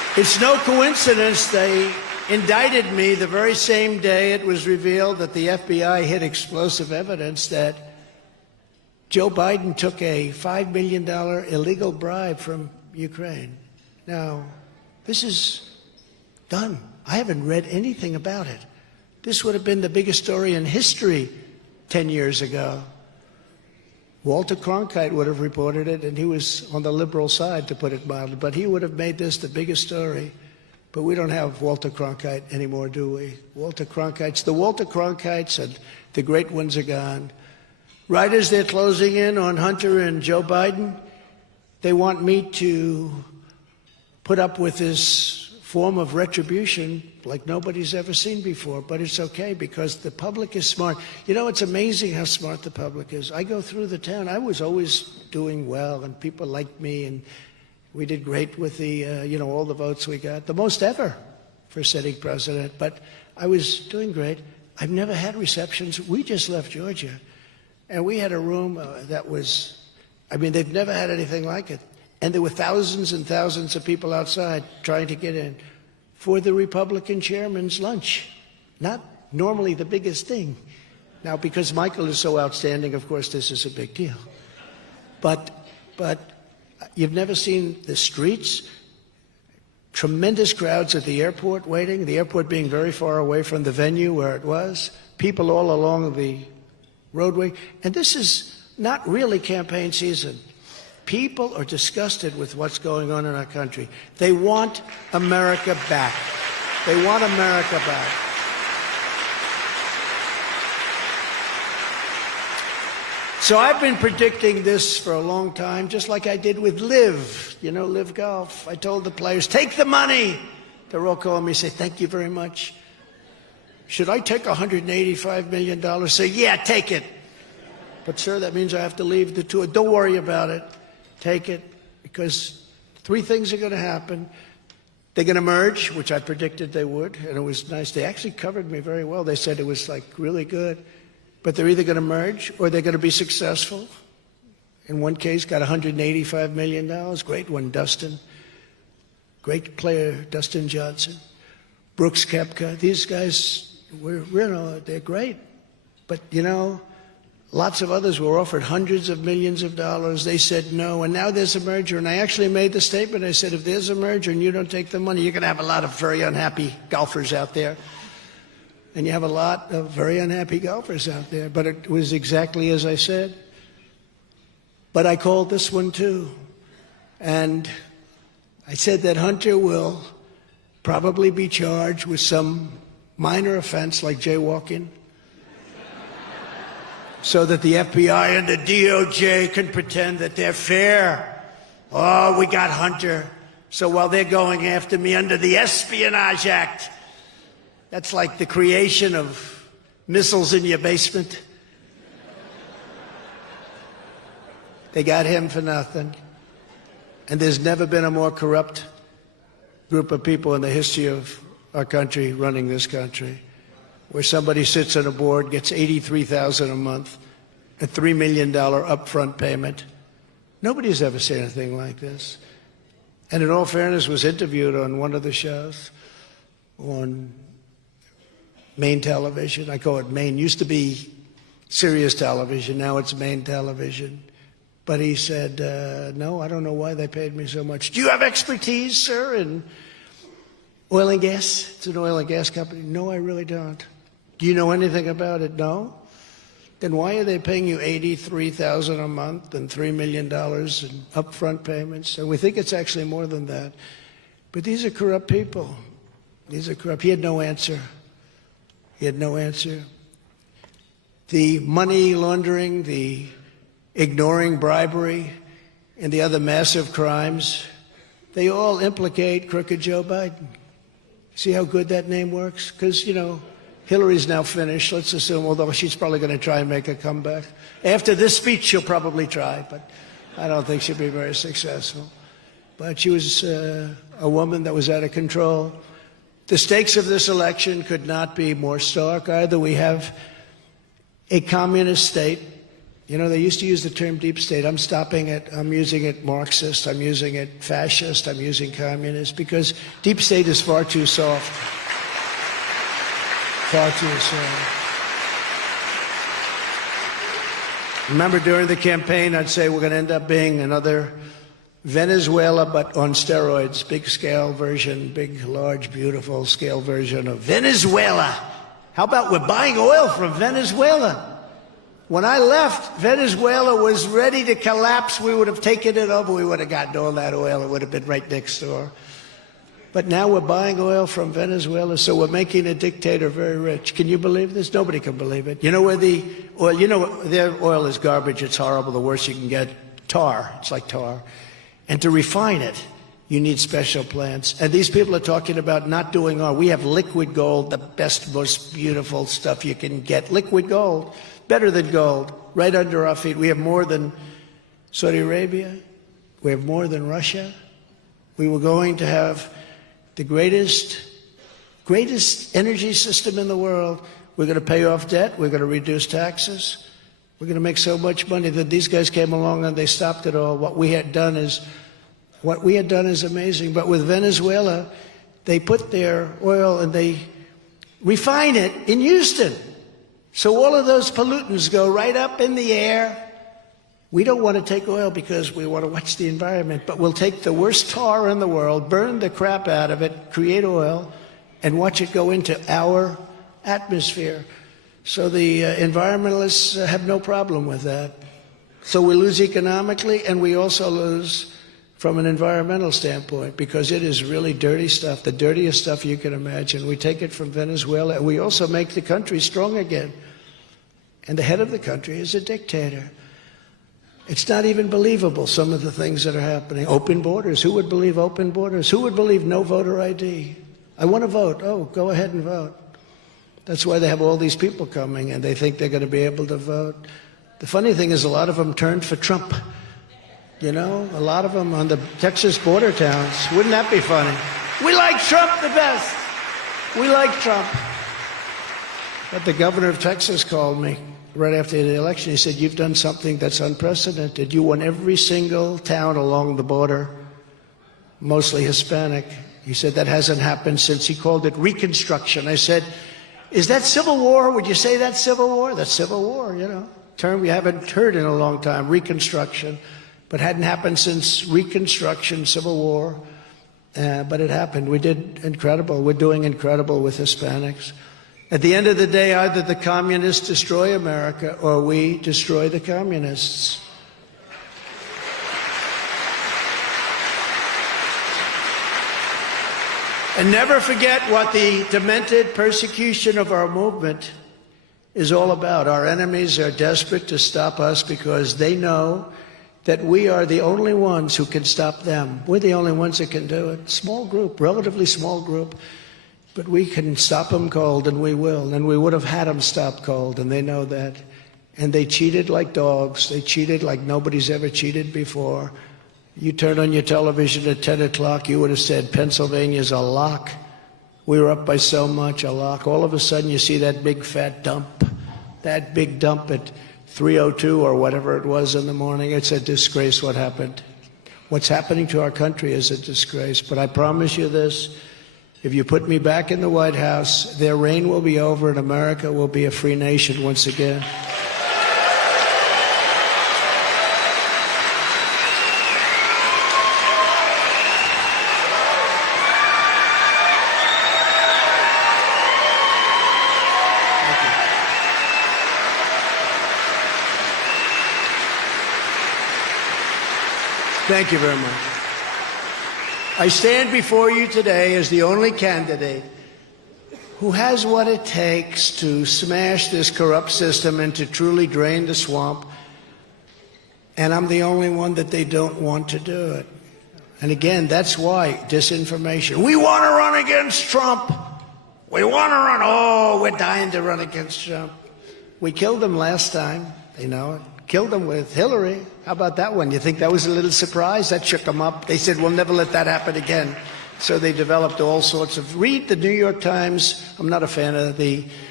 It's no coincidence they indicted me the very same day it was revealed that the FBI hid explosive evidence that Joe Biden took a $5 million illegal bribe from Ukraine. Now, this is done. I haven't read anything about it. This would have been the biggest story in history 10 years ago. Walter Cronkite would have reported it, and he was on the liberal side, to put it mildly, but he would have made this the biggest story. But we don't have Walter Cronkite anymore, do we? The Walter Cronkites and the great ones are gone. Right as they're closing in on Hunter and Joe Biden, they want me to put up with this form of retribution like nobody's ever seen before. But it's okay, because the public is smart. You know, it's amazing how smart the public is. I go through the town. I was always doing well, and people liked me, and we did great with the, all the votes we got, the most ever for sitting president. But I was doing great. I've never had receptions. We just left Georgia, and we had a room that was, they've never had anything like it. And there were thousands and thousands of people outside trying to get in for the Republican chairman's lunch. Not normally the biggest thing. Now, because Michael is so outstanding, of course, this is a big deal. But you've never seen the streets, tremendous crowds at the airport waiting, the airport being very far away from the venue where it was, people all along the roadway. And this is not really campaign season. People are disgusted with what's going on in our country. They want America back. They want America back. So I've been predicting this for a long time, just like I did with Live, Live Golf. I told the players, take the money. They're all calling me, say, thank you very much. Should I take $185 million? Say, yeah, take it. But sir, that means I have to leave the tour. Don't worry about it. Take it, because three things are going to happen. They're going to merge, which I predicted they would, and it was nice. They actually covered me very well. They said it was really good. But they're either going to merge or they're going to be successful. In one case, got $185 million. Great one, Dustin. Great player, Dustin Johnson. Brooks Koepka. These guys, they're great. But, lots of others were offered hundreds of millions of dollars. They said no, and now there's a merger. And I actually made the statement. I said, if there's a merger and you don't take the money, you're going to have a lot of very unhappy golfers out there. And you have a lot of very unhappy golfers out there. But it was exactly as I said. But I called this one too. And I said that Hunter will probably be charged with some minor offense like jaywalking, so that the FBI and the DOJ can pretend that they're fair. Oh, we got Hunter. So while they're going after me under the Espionage Act, that's like the creation of missiles in your basement. They got him for nothing. And there's never been a more corrupt group of people in the history of our country running this country, where somebody sits on a board, gets $83,000 a month, a $3 million upfront payment. Nobody's ever seen anything like this. And in all fairness, was interviewed on one of the shows on Main Television. I call it Main. Used to be Sirius Television. Now it's Main Television. But he said, no, I don't know why they paid me so much. Do you have expertise, sir, in oil and gas? It's an oil and gas company. No, I really don't. Do you know anything about it? No. Then why are they paying you $83,000 a month and $3 million in upfront payments? And we think it's actually more than that. But these are corrupt people. These are corrupt. He had no answer. He had no answer. The money laundering, the ignoring bribery, and the other massive crimes, they all implicate crooked Joe Biden. See how good that name works? Because, Hillary's now finished, let's assume, although she's probably going to try and make a comeback. After this speech, she'll probably try, but I don't think she'll be very successful. But she was a woman that was out of control. The stakes of this election could not be more stark. Either we have a communist state You know, they used to use the term deep state. I'm stopping it. I'm using it Marxist. I'm using it fascist. I'm using communist, because deep state is far too soft. Far too soft. Remember, during the campaign, I'd say we're going to end up being another Venezuela, but on steroids. Big scale version, big, large, beautiful scale version of Venezuela. How about we're buying oil from Venezuela? When I left, Venezuela was ready to collapse. We would have taken it over. We would have gotten all that oil. It would have been right next door. But now we're buying oil from Venezuela, so we're making a dictator very rich. Can you believe this? Nobody can believe it. You know where the oil, you know, their oil is garbage. It's horrible. The worst you can get. Tar. It's like tar. And to refine it, you need special plants. And these people are talking about not doing oil. We have liquid gold, the best, most beautiful stuff you can get. Liquid gold. Better than gold, right under our feet. We have more than Saudi Arabia. We have more than Russia. We were going to have the greatest energy system in the world. We're going to pay off debt. We're going to reduce taxes. We're going to make so much money that these guys came along and they stopped it all. What we had done is amazing. But with Venezuela, they put their oil and they refine it in Houston. So all of those pollutants go right up in the air. We don't want to take oil because we want to watch the environment, but we'll take the worst tar in the world, burn the crap out of it, create oil, and watch it go into our atmosphere. So the environmentalists have no problem with that. So we lose economically, and we also lose from an environmental standpoint, because it is really dirty stuff, the dirtiest stuff you can imagine. We take it from Venezuela, and we also make the country strong again. And the head of the country is a dictator. It's not even believable, some of the things that are happening. Open borders. Who would believe open borders? Who would believe no voter ID? I want to vote. Oh, go ahead and vote. That's why they have all these people coming, and they think they're going to be able to vote. The funny thing is, a lot of them turned for Trump. You know, a lot of them on the Texas border towns. Wouldn't that be funny? We like Trump the best. We like Trump. But the governor of Texas called me right after the election. He said, you've done something that's unprecedented. You won every single town along the border, mostly Hispanic. He said, that hasn't happened since, he called it Reconstruction. I said, is that Civil War? Would you say that's Civil War? That's Civil War, you know. Term we haven't heard in a long time, Reconstruction. But hadn't happened since Reconstruction, Civil War. But it happened. We did incredible. We're doing incredible with Hispanics. At the end of the day, either the communists destroy America or we destroy the communists. And never forget what the demented persecution of our movement is all about. Our enemies are desperate to stop us because they know that we are the only ones who can stop them. We're the only ones that can do it. Small group, relatively small group, but we can stop them cold, and we will. And we would have had them stop cold, and they know that. And they cheated like dogs. They cheated like nobody's ever cheated before. You turn on your television at 10 o'clock, you would have said, Pennsylvania's a lock. We were up by so much, a lock. All of a sudden, you see that big fat dump, that big dump at 3:02 or whatever it was in the morning. It's a disgrace what happened. What's happening to our country is a disgrace. But I promise you this, if you put me back in the White House, their reign will be over and America will be a free nation once again. Thank you very much. I stand before you today as the only candidate who has what it takes to smash this corrupt system and to truly drain the swamp. And I'm the only one that they don't want to do it. And again, that's why disinformation. We want to run against Trump. We want to run. Oh, we're dying to run against Trump. We killed him last time. They know it. Killed him with Hillary. How about that one? You think that was a little surprise? That shook them up. They said, we'll never let that happen again. So they developed all sorts of... Read the New York Times. I'm not a fan of the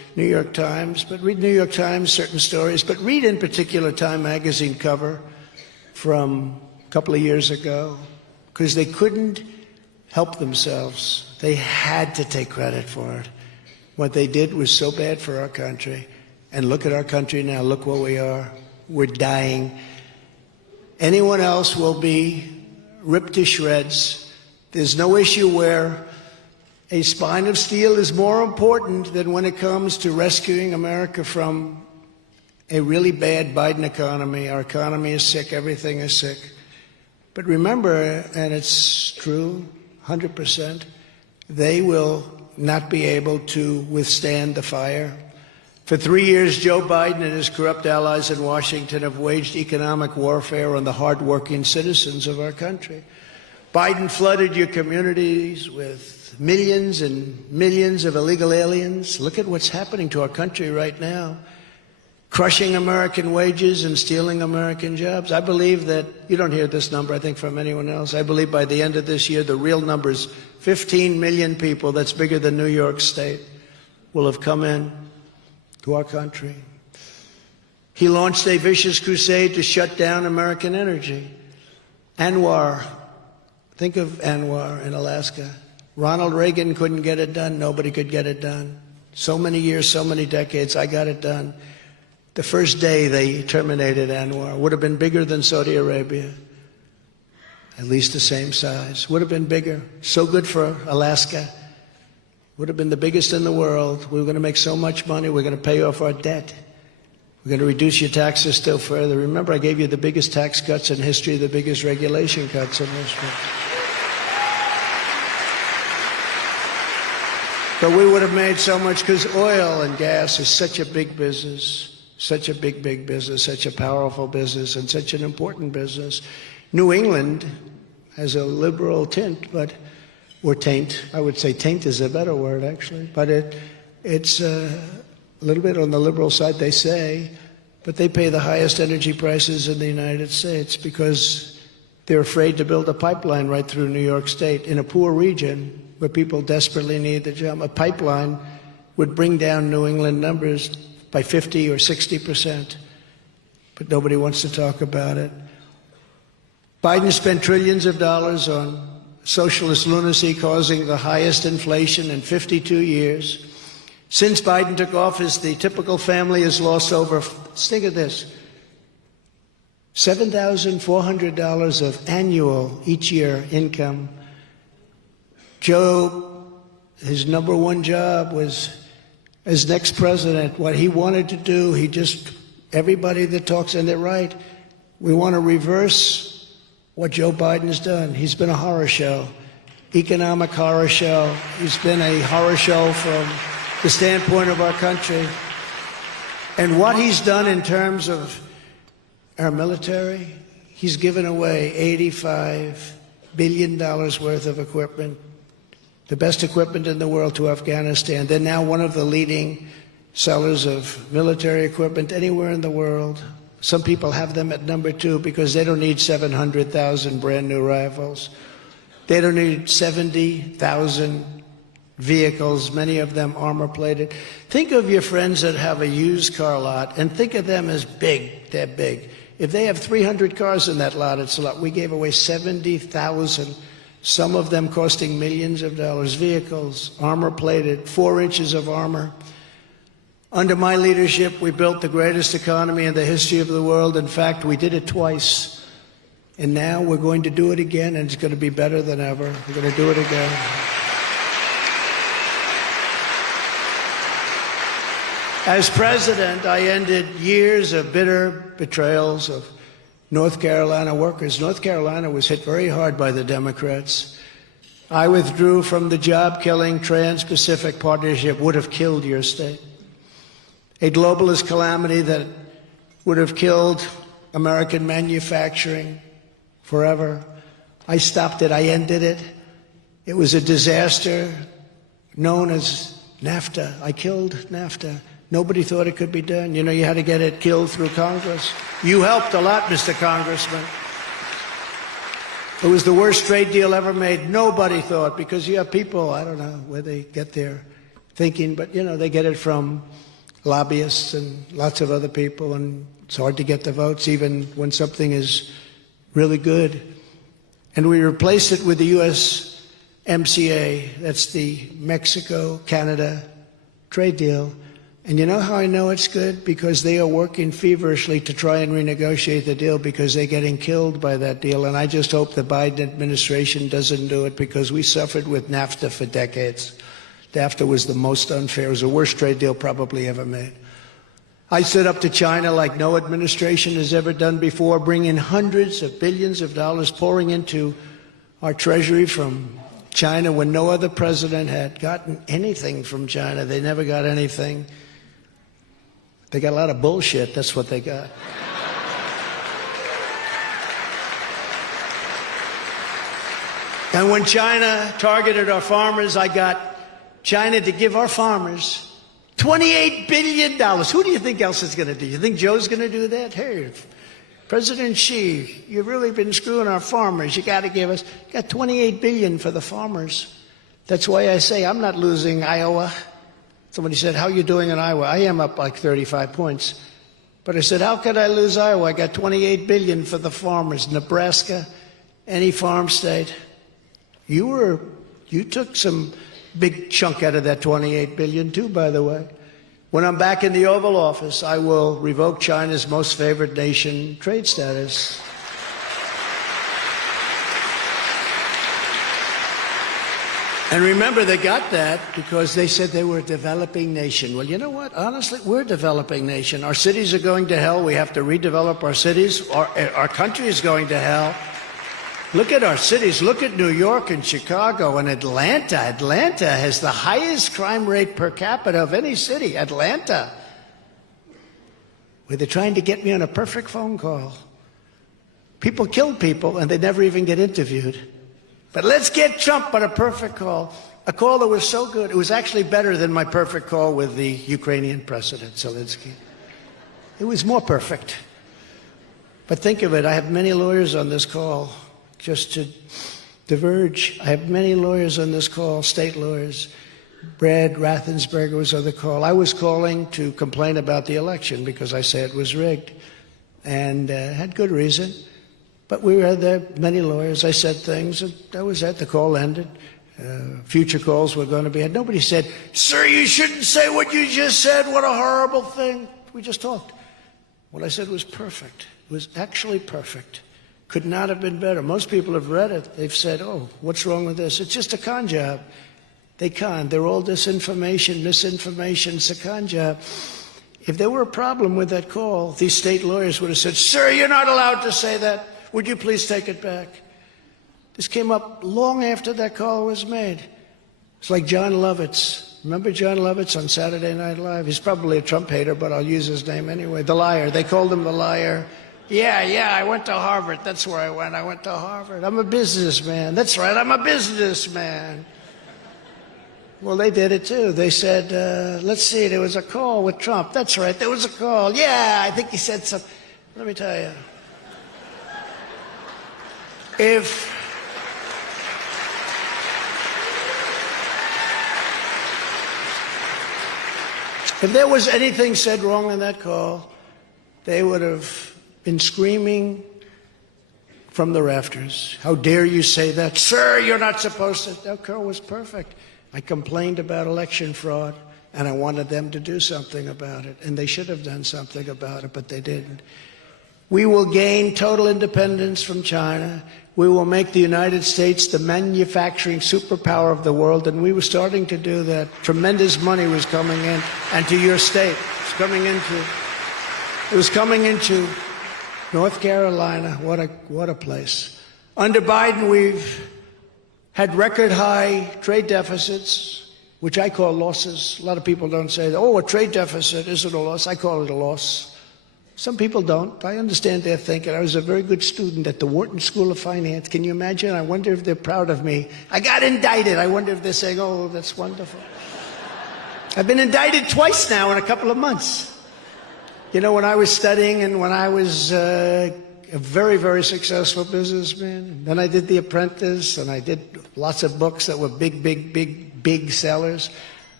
New York Times, but read New York Times, certain stories, but read in particular Time magazine cover from a couple of years ago, because they couldn't help themselves. They had to take credit for it. What they did was so bad for our country. And look at our country now. Look where we are. We're dying. Anyone else will be ripped to shreds. There's no issue where a spine of steel is more important than when it comes to rescuing America from a really bad Biden economy. Our economy is sick. Everything is sick. But remember, and it's true, 100%, they will not be able to withstand the fire. For 3 years, Joe Biden and his corrupt allies in Washington have waged economic warfare on the hardworking citizens of our country. Biden flooded your communities with millions and millions of illegal aliens. Look at what's happening to our country right now. Crushing American wages and stealing American jobs. I believe that, you don't hear this number, I think, from anyone else. I believe by the end of this year, the real number is 15 million people, that's bigger than New York State, will have come in to our country. He launched a vicious crusade to shut down American energy. Anwar, think of Anwar in Alaska. Ronald Reagan couldn't get it done. Nobody could get it done. So many years, so many decades, I got it done. The first day they terminated Anwar. Would have been bigger than Saudi Arabia. At least the same size. Would have been bigger. So good for Alaska. Would have been the biggest in the world. We were going to make so much money. We're going to pay off our debt. We're going to reduce your taxes still further. Remember, I gave you the biggest tax cuts in history, the biggest regulation cuts in history. But we would have made so much, because oil and gas is such a big business. Such a big, big business, such a powerful business, and such an important business. New England has a liberal tint, or taint. I would say taint is a better word, actually. But it's a little bit on the liberal side, they say. But they pay the highest energy prices in the United States because they're afraid to build a pipeline right through New York State in a poor region where people desperately need the job. A pipeline would bring down New England numbers by 50 or 60%, but nobody wants to talk about it. Biden spent trillions of dollars on socialist lunacy, causing the highest inflation in 52 years. Since Biden took office, the typical family has lost over, think of this, $7,400 of annual each year income. Joe, his number one job was, as next president, what he wanted to do, everybody that talks, and they're right, we want to reverse what Joe Biden's done. He's been a horror show, economic horror show. He's been a horror show from the standpoint of our country. And what he's done in terms of our military, he's given away $85 billion worth of equipment, the best equipment in the world, to Afghanistan. They're now one of the leading sellers of military equipment anywhere in the world. Some people have them at number 2 because they don't need 700,000 brand new rifles. They don't need 70,000 vehicles, many of them armor-plated. Think of your friends that have a used car lot and think of them as big. They're big. If they have 300 cars in that lot, it's a lot. We gave away 70,000, some of them costing millions of dollars, vehicles, armor-plated, 4 inches of armor. Under my leadership, we built the greatest economy in the history of the world. In fact, we did it twice. And now we're going to do it again, and it's going to be better than ever. We're going to do it again. As president, I ended years of bitter betrayals of North Carolina workers. North Carolina was hit very hard by the Democrats. I withdrew from the job-killing Trans-Pacific Partnership, would have killed your state. A globalist calamity that would have killed American manufacturing forever. I stopped it. I ended it. It was a disaster known as NAFTA. I killed NAFTA. Nobody thought it could be done. You know, you had to get it killed through Congress. You helped a lot, Mr. Congressman. It was the worst trade deal ever made. Nobody thought, because you have people, I don't know where they get their thinking, but, you know, they get it from lobbyists and lots of other people, and it's hard to get the votes even when something is really good. And we replaced it with the USMCA. That's the Mexico-Canada trade deal. And you know how I know it's good? Because they are working feverishly to try and renegotiate the deal because they're getting killed by that deal. And I just hope the Biden administration doesn't do it, because we suffered with NAFTA for decades. NAFTA was the most unfair. It was the worst trade deal probably ever made. I stood up to China like no administration has ever done before, bringing hundreds of billions of dollars pouring into our treasury from China when no other president had gotten anything from China. They never got anything. They got a lot of bullshit. That's what they got. And when China targeted our farmers, I got China to give our farmers $28 billion. Who do you think else is going to do? You think Joe's going to do that? Hey, President Xi, you've really been screwing our farmers. You got to give us, got $28 billion for the farmers. That's why I say I'm not losing Iowa. Somebody said, how are you doing in Iowa? I am up like 35 points. But I said, how could I lose Iowa? I got $28 billion for the farmers. Nebraska, any farm state. You took some big chunk out of that $28 billion too, by the way. When I'm back in the Oval Office, I will revoke China's most favored nation trade status. And remember, they got that because they said they were a developing nation. Well, you know what? Honestly, we're a developing nation. Our cities are going to hell. We have to redevelop our cities. Our country is going to hell. Look at our cities. Look at New York and Chicago and Atlanta. Atlanta has the highest crime rate per capita of any city. Atlanta. Where they're trying to get me on a perfect phone call. People kill people and they never even get interviewed. But let's get Trump on a perfect call. A call that was so good. It was actually better than my perfect call with the Ukrainian president, Zelensky. It was more perfect. But think of it. I have many lawyers on this call. Just to diverge, I have many lawyers on this call, state lawyers. Brad Raffensperger was on the call. I was calling to complain about the election because I said it was rigged, and had good reason. But we had there many lawyers. I said things, and that was it. The call ended. Future calls were going to be had. Nobody said, sir, you shouldn't say what you just said. What a horrible thing. We just talked. What I said was perfect. It was actually perfect. Could not have been better. Most people have read it. They've said, oh, what's wrong with this? It's just a con job. They con. They're all disinformation, misinformation. It's a con job. If there were a problem with that call, these state lawyers would have said, sir, you're not allowed to say that. Would you please take it back? This came up long after that call was made. It's like John Lovitz. Remember John Lovitz on Saturday Night Live? He's probably a Trump hater, but I'll use his name anyway. The liar. They called him the liar. Yeah, I went to Harvard. That's where I went. I went to Harvard. I'm a businessman. That's right, I'm a businessman. Well, they did it too. They said, let's see, there was a call with Trump. That's right, there was a call. Yeah, I think he said something. Let me tell you. If there was anything said wrong in that call, they would have been screaming from the rafters. How dare you say that? Sir, you're not supposed to. That call was perfect. I complained about election fraud, and I wanted them to do something about it. And they should have done something about it, but they didn't. We will gain total independence from China. We will make the United States the manufacturing superpower of the world, and we were starting to do that. Tremendous money was coming in, and to your state. It was coming into North Carolina. What a place. Under Biden, we've had record high trade deficits, which I call losses. A lot of people don't say, oh, a trade deficit isn't a loss. I call it a loss. Some people don't. I understand their thinking. I was a very good student at the Wharton School of Finance. Can you imagine? I wonder if they're proud of me. I got indicted. I wonder if they're saying, oh, that's wonderful. I've been indicted twice now in a couple of months. You know, when I was studying and when I was a very, very successful businessman, then I did The Apprentice and I did lots of books that were big sellers.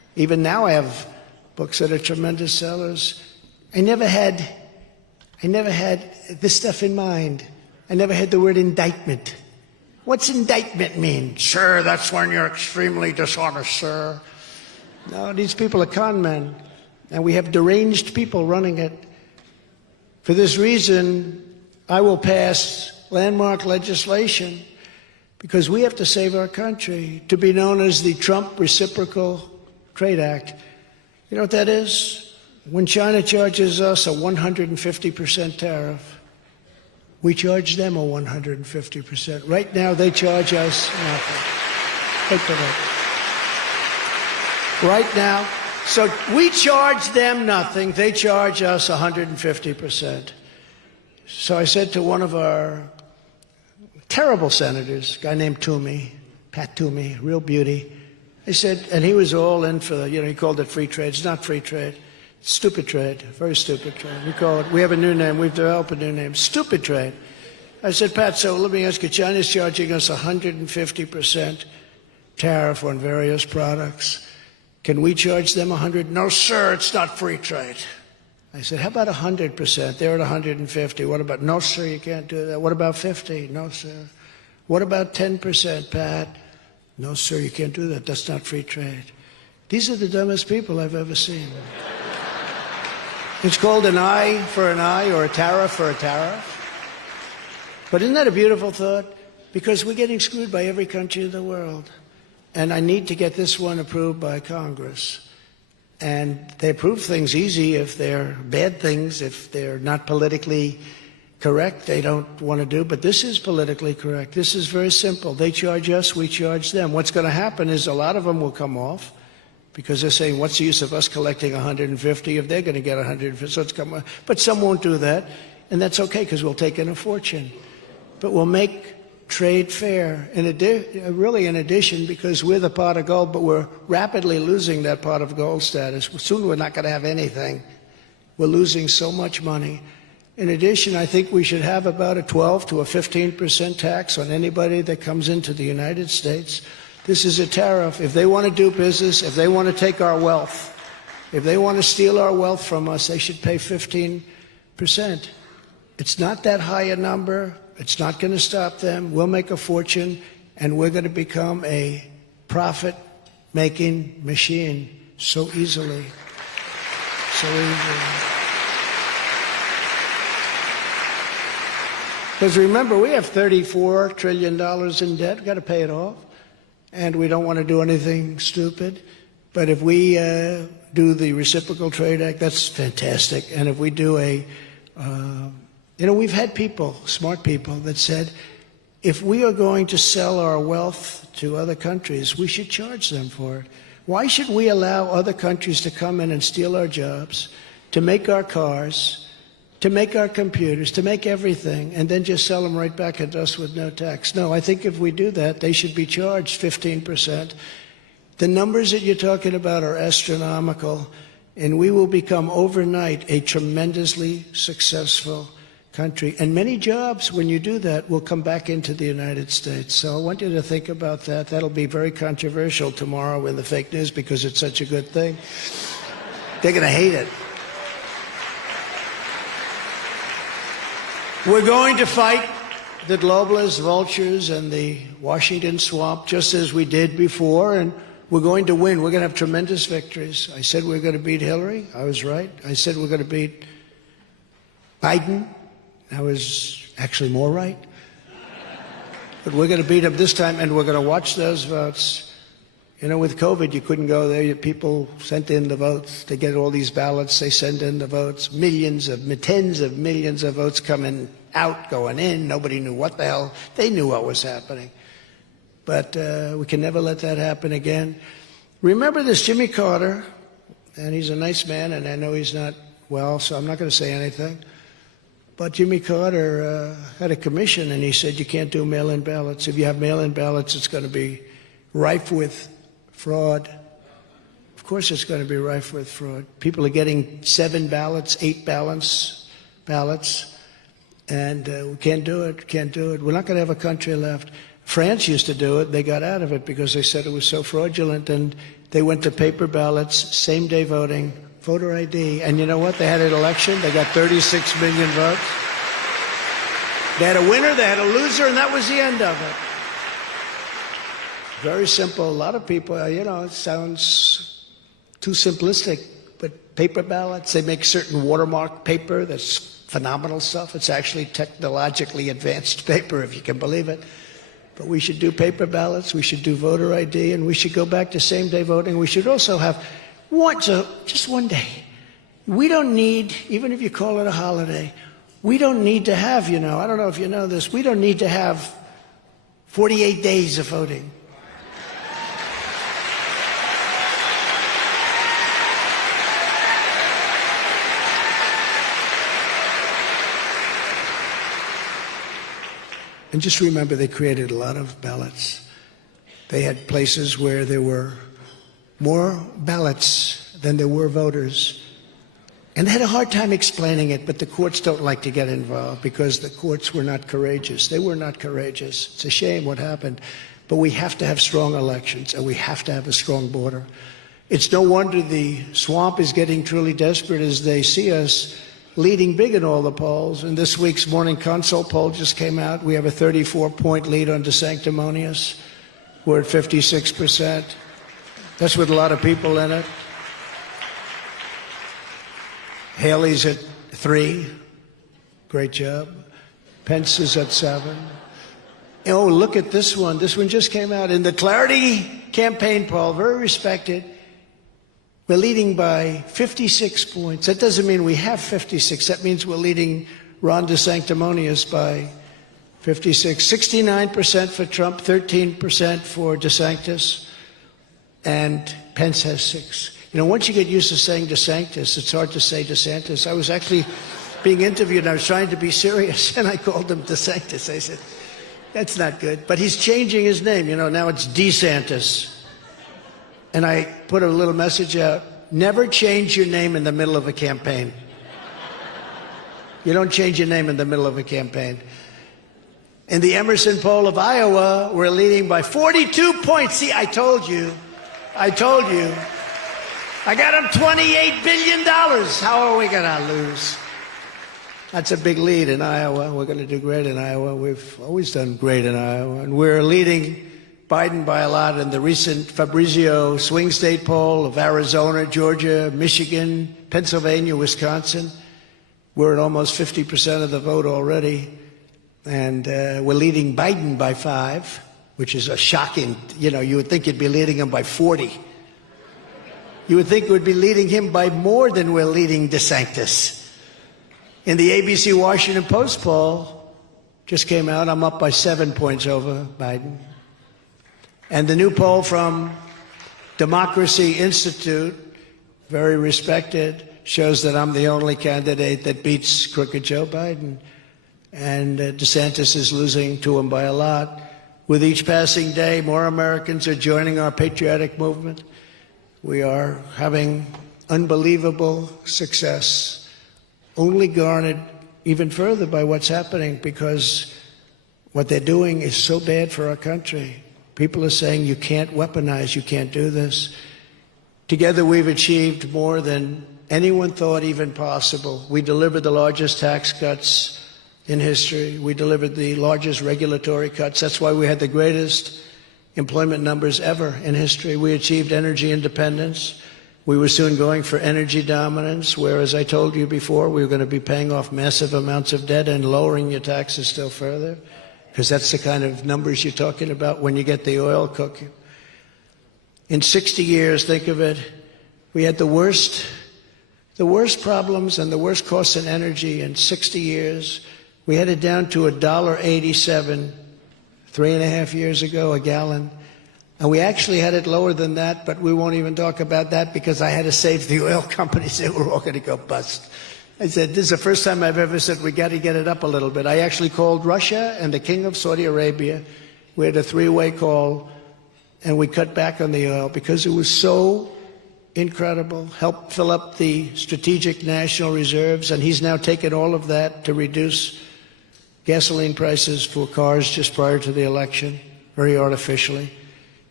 Even now I have books that are tremendous sellers. I never had this stuff in mind. I never had the word indictment. What's indictment mean? Sir, that's when you're extremely dishonest, sir. No, these people are con men, and we have deranged people running it. For this reason, I will pass landmark legislation because we have to save our country, to be known as the Trump Reciprocal Trade Act. You know what that is? When China charges us a 150% tariff, we charge them a 150%. Right now, they charge us nothing. Take the vote. Right now, so we charge them nothing. They charge us 150%. So I said to one of our terrible senators, a guy named Toomey, Pat Toomey, real beauty. I said, and he was all in for the, he called it free trade. It's not free trade. It's stupid trade, very stupid trade. We have a new name. We've developed a new name, stupid trade. I said, Pat, so let me ask you, China's charging us 150% tariff on various products. Can we charge them 100? No, sir, it's not free trade. I said, how about 100%? They're at 150. What about, no, sir, you can't do that. What about 50? No, sir. What about 10%, Pat? No, sir, you can't do that. That's not free trade. These are the dumbest people I've ever seen. It's called an eye for an eye or a tariff for a tariff. But isn't that a beautiful thought? Because we're getting screwed by every country in the world. And I need to get this one approved by Congress. And they approve things easy if they're bad things, if they're not politically correct, they don't want to do. But this is politically correct. This is very simple. They charge us, we charge them. What's going to happen is a lot of them will come off because they're saying, what's the use of us collecting 150 if they're going to get 150? So it's come on. But some won't do that, and that's okay because we'll take in a fortune. But we'll make trade fair, really in addition, because we're the pot of gold, but we're rapidly losing that pot of gold status. Soon we're not going to have anything. We're losing so much money. In addition, I think we should have about a 12 to a 15% tax on anybody that comes into the United States. This is a tariff. If they want to do business, if they want to take our wealth, if they want to steal our wealth from us, they should pay 15%. It's not that high a number. It's not going to stop them. We'll make a fortune, and we're going to become a profit-making machine so easily. So easily. Because remember, we have $34 trillion in debt. We've got to pay it off. And we don't want to do anything stupid. But if we do the Reciprocal Trade Act, that's fantastic. And if we do we've had people, smart people, that said, if we are going to sell our wealth to other countries, we should charge them for it. Why should we allow other countries to come in and steal our jobs, to make our cars, to make our computers, to make everything, and then just sell them right back at us with no tax? No, I think if we do that, they should be charged 15%. The numbers that you're talking about are astronomical, and we will become overnight a tremendously successful country. And many jobs, when you do that, will come back into the United States. So I want you to think about that. That'll be very controversial tomorrow in the fake news because it's such a good thing. They're going to hate it. We're going to fight the globalists, vultures, and the Washington swamp just as we did before, and we're going to win. We're going to have tremendous victories. I said we're going to beat Hillary. I was right. I said we're going to beat Biden. I was actually more right. But we're going to beat him this time, and we're going to watch those votes. With COVID, you couldn't go there. People sent in the votes. They get all these ballots. They send in the votes. Tens of millions of votes coming out, going in. Nobody knew what the hell. They knew what was happening. But we can never let that happen again. Remember this Jimmy Carter, and he's a nice man, and I know he's not well, so I'm not going to say anything. But Jimmy Carter had a commission, and he said you can't do mail-in ballots. If you have mail-in ballots, it's going to be rife with fraud. Of course it's going to be rife with fraud. People are getting 7 ballots, 8 ballots, and we can't do it, We're not going to have a country left. France used to do it. They got out of it because they said it was so fraudulent, and They went to paper ballots, same-day voting, voter ID. And you know what? They had an election. They got 36 million votes. They had a winner, they had a loser, and that was the end of it. Very simple. A lot of people, it sounds too simplistic, but paper ballots, they make certain watermark paper that's phenomenal stuff. It's actually technologically advanced paper, if you can believe it. But we should do paper ballots, we should do voter ID, and we should go back to same-day voting. We should also have just one day. We don't need, even if you call it a holiday, we don't need to have, I don't know if you know this, we don't need to have 48 days of voting. And just remember, they created a lot of ballots. They had places where there were more ballots than there were voters. And they had a hard time explaining it, but the courts don't like to get involved because the courts were not courageous. They were not courageous. It's a shame what happened. But we have to have strong elections, and we have to have a strong border. It's no wonder the swamp is getting truly desperate as they see us leading big in all the polls. And this week's Morning Consult poll just came out. We have a 34-point lead on DeSanctimonious. We're at 56%. That's with a lot of people in it. Haley's at 3. Great job. Pence is at 7. Oh, look at this one. This one just came out. In the Clarity campaign poll, very respected, we're leading by 56 points. That doesn't mean we have 56. That means we're leading Ron DeSanctimonious by 56. 69% for Trump, 13% for DeSantis, and Pence has 6. Once you get used to saying DeSantis, it's hard to say DeSantis. I was actually being interviewed, and I was trying to be serious, and I called him DeSantis. I said, that's not good. But he's changing his name. Now it's DeSantis. And I put a little message out, never change your name in the middle of a campaign. You don't change your name in the middle of a campaign. In the Emerson poll of Iowa, we're leading by 42 points. See, I told you. I got him $28 billion. How are we going to lose? That's a big lead in Iowa. We're going to do great in Iowa. We've always done great in Iowa. And we're leading Biden by a lot in the recent Fabrizio swing state poll of Arizona, Georgia, Michigan, Pennsylvania, Wisconsin. We're at almost 50% of the vote already. And we're leading Biden by 5, which is a shocking, you would think you'd be leading him by 40. You would think we'd be leading him by more than we're leading DeSantis. In the ABC Washington Post poll, just came out, I'm up by 7 points over Biden. And the new poll from Democracy Institute, very respected, shows that I'm the only candidate that beats crooked Joe Biden. And DeSantis is losing to him by a lot. With each passing day, more Americans are joining our patriotic movement. We are having unbelievable success, only garnered even further by what's happening because what they're doing is so bad for our country. People are saying you can't weaponize, you can't do this. Together we've achieved more than anyone thought even possible. We delivered the largest tax cuts in history. We delivered the largest regulatory cuts. That's why we had the greatest employment numbers ever in history. We achieved energy independence. We were soon going for energy dominance, where, as I told you before, we were going to be paying off massive amounts of debt and lowering your taxes still further, because that's the kind of numbers you're talking about when you get the oil cooking. In 60 years, think of it, we had the worst problems and the worst costs in energy in 60 years. We had it down to $1.87 3.5 years ago, a gallon. And we actually had it lower than that, but we won't even talk about that because I had to save the oil companies. They were all going to go bust. I said, this is the first time I've ever said we got to get it up a little bit. I actually called Russia and the King of Saudi Arabia. We had a 3-way call, and we cut back on the oil because it was so incredible. Helped fill up the strategic national reserves, and he's now taken all of that to reduce gasoline prices for cars just prior to the election, very artificially.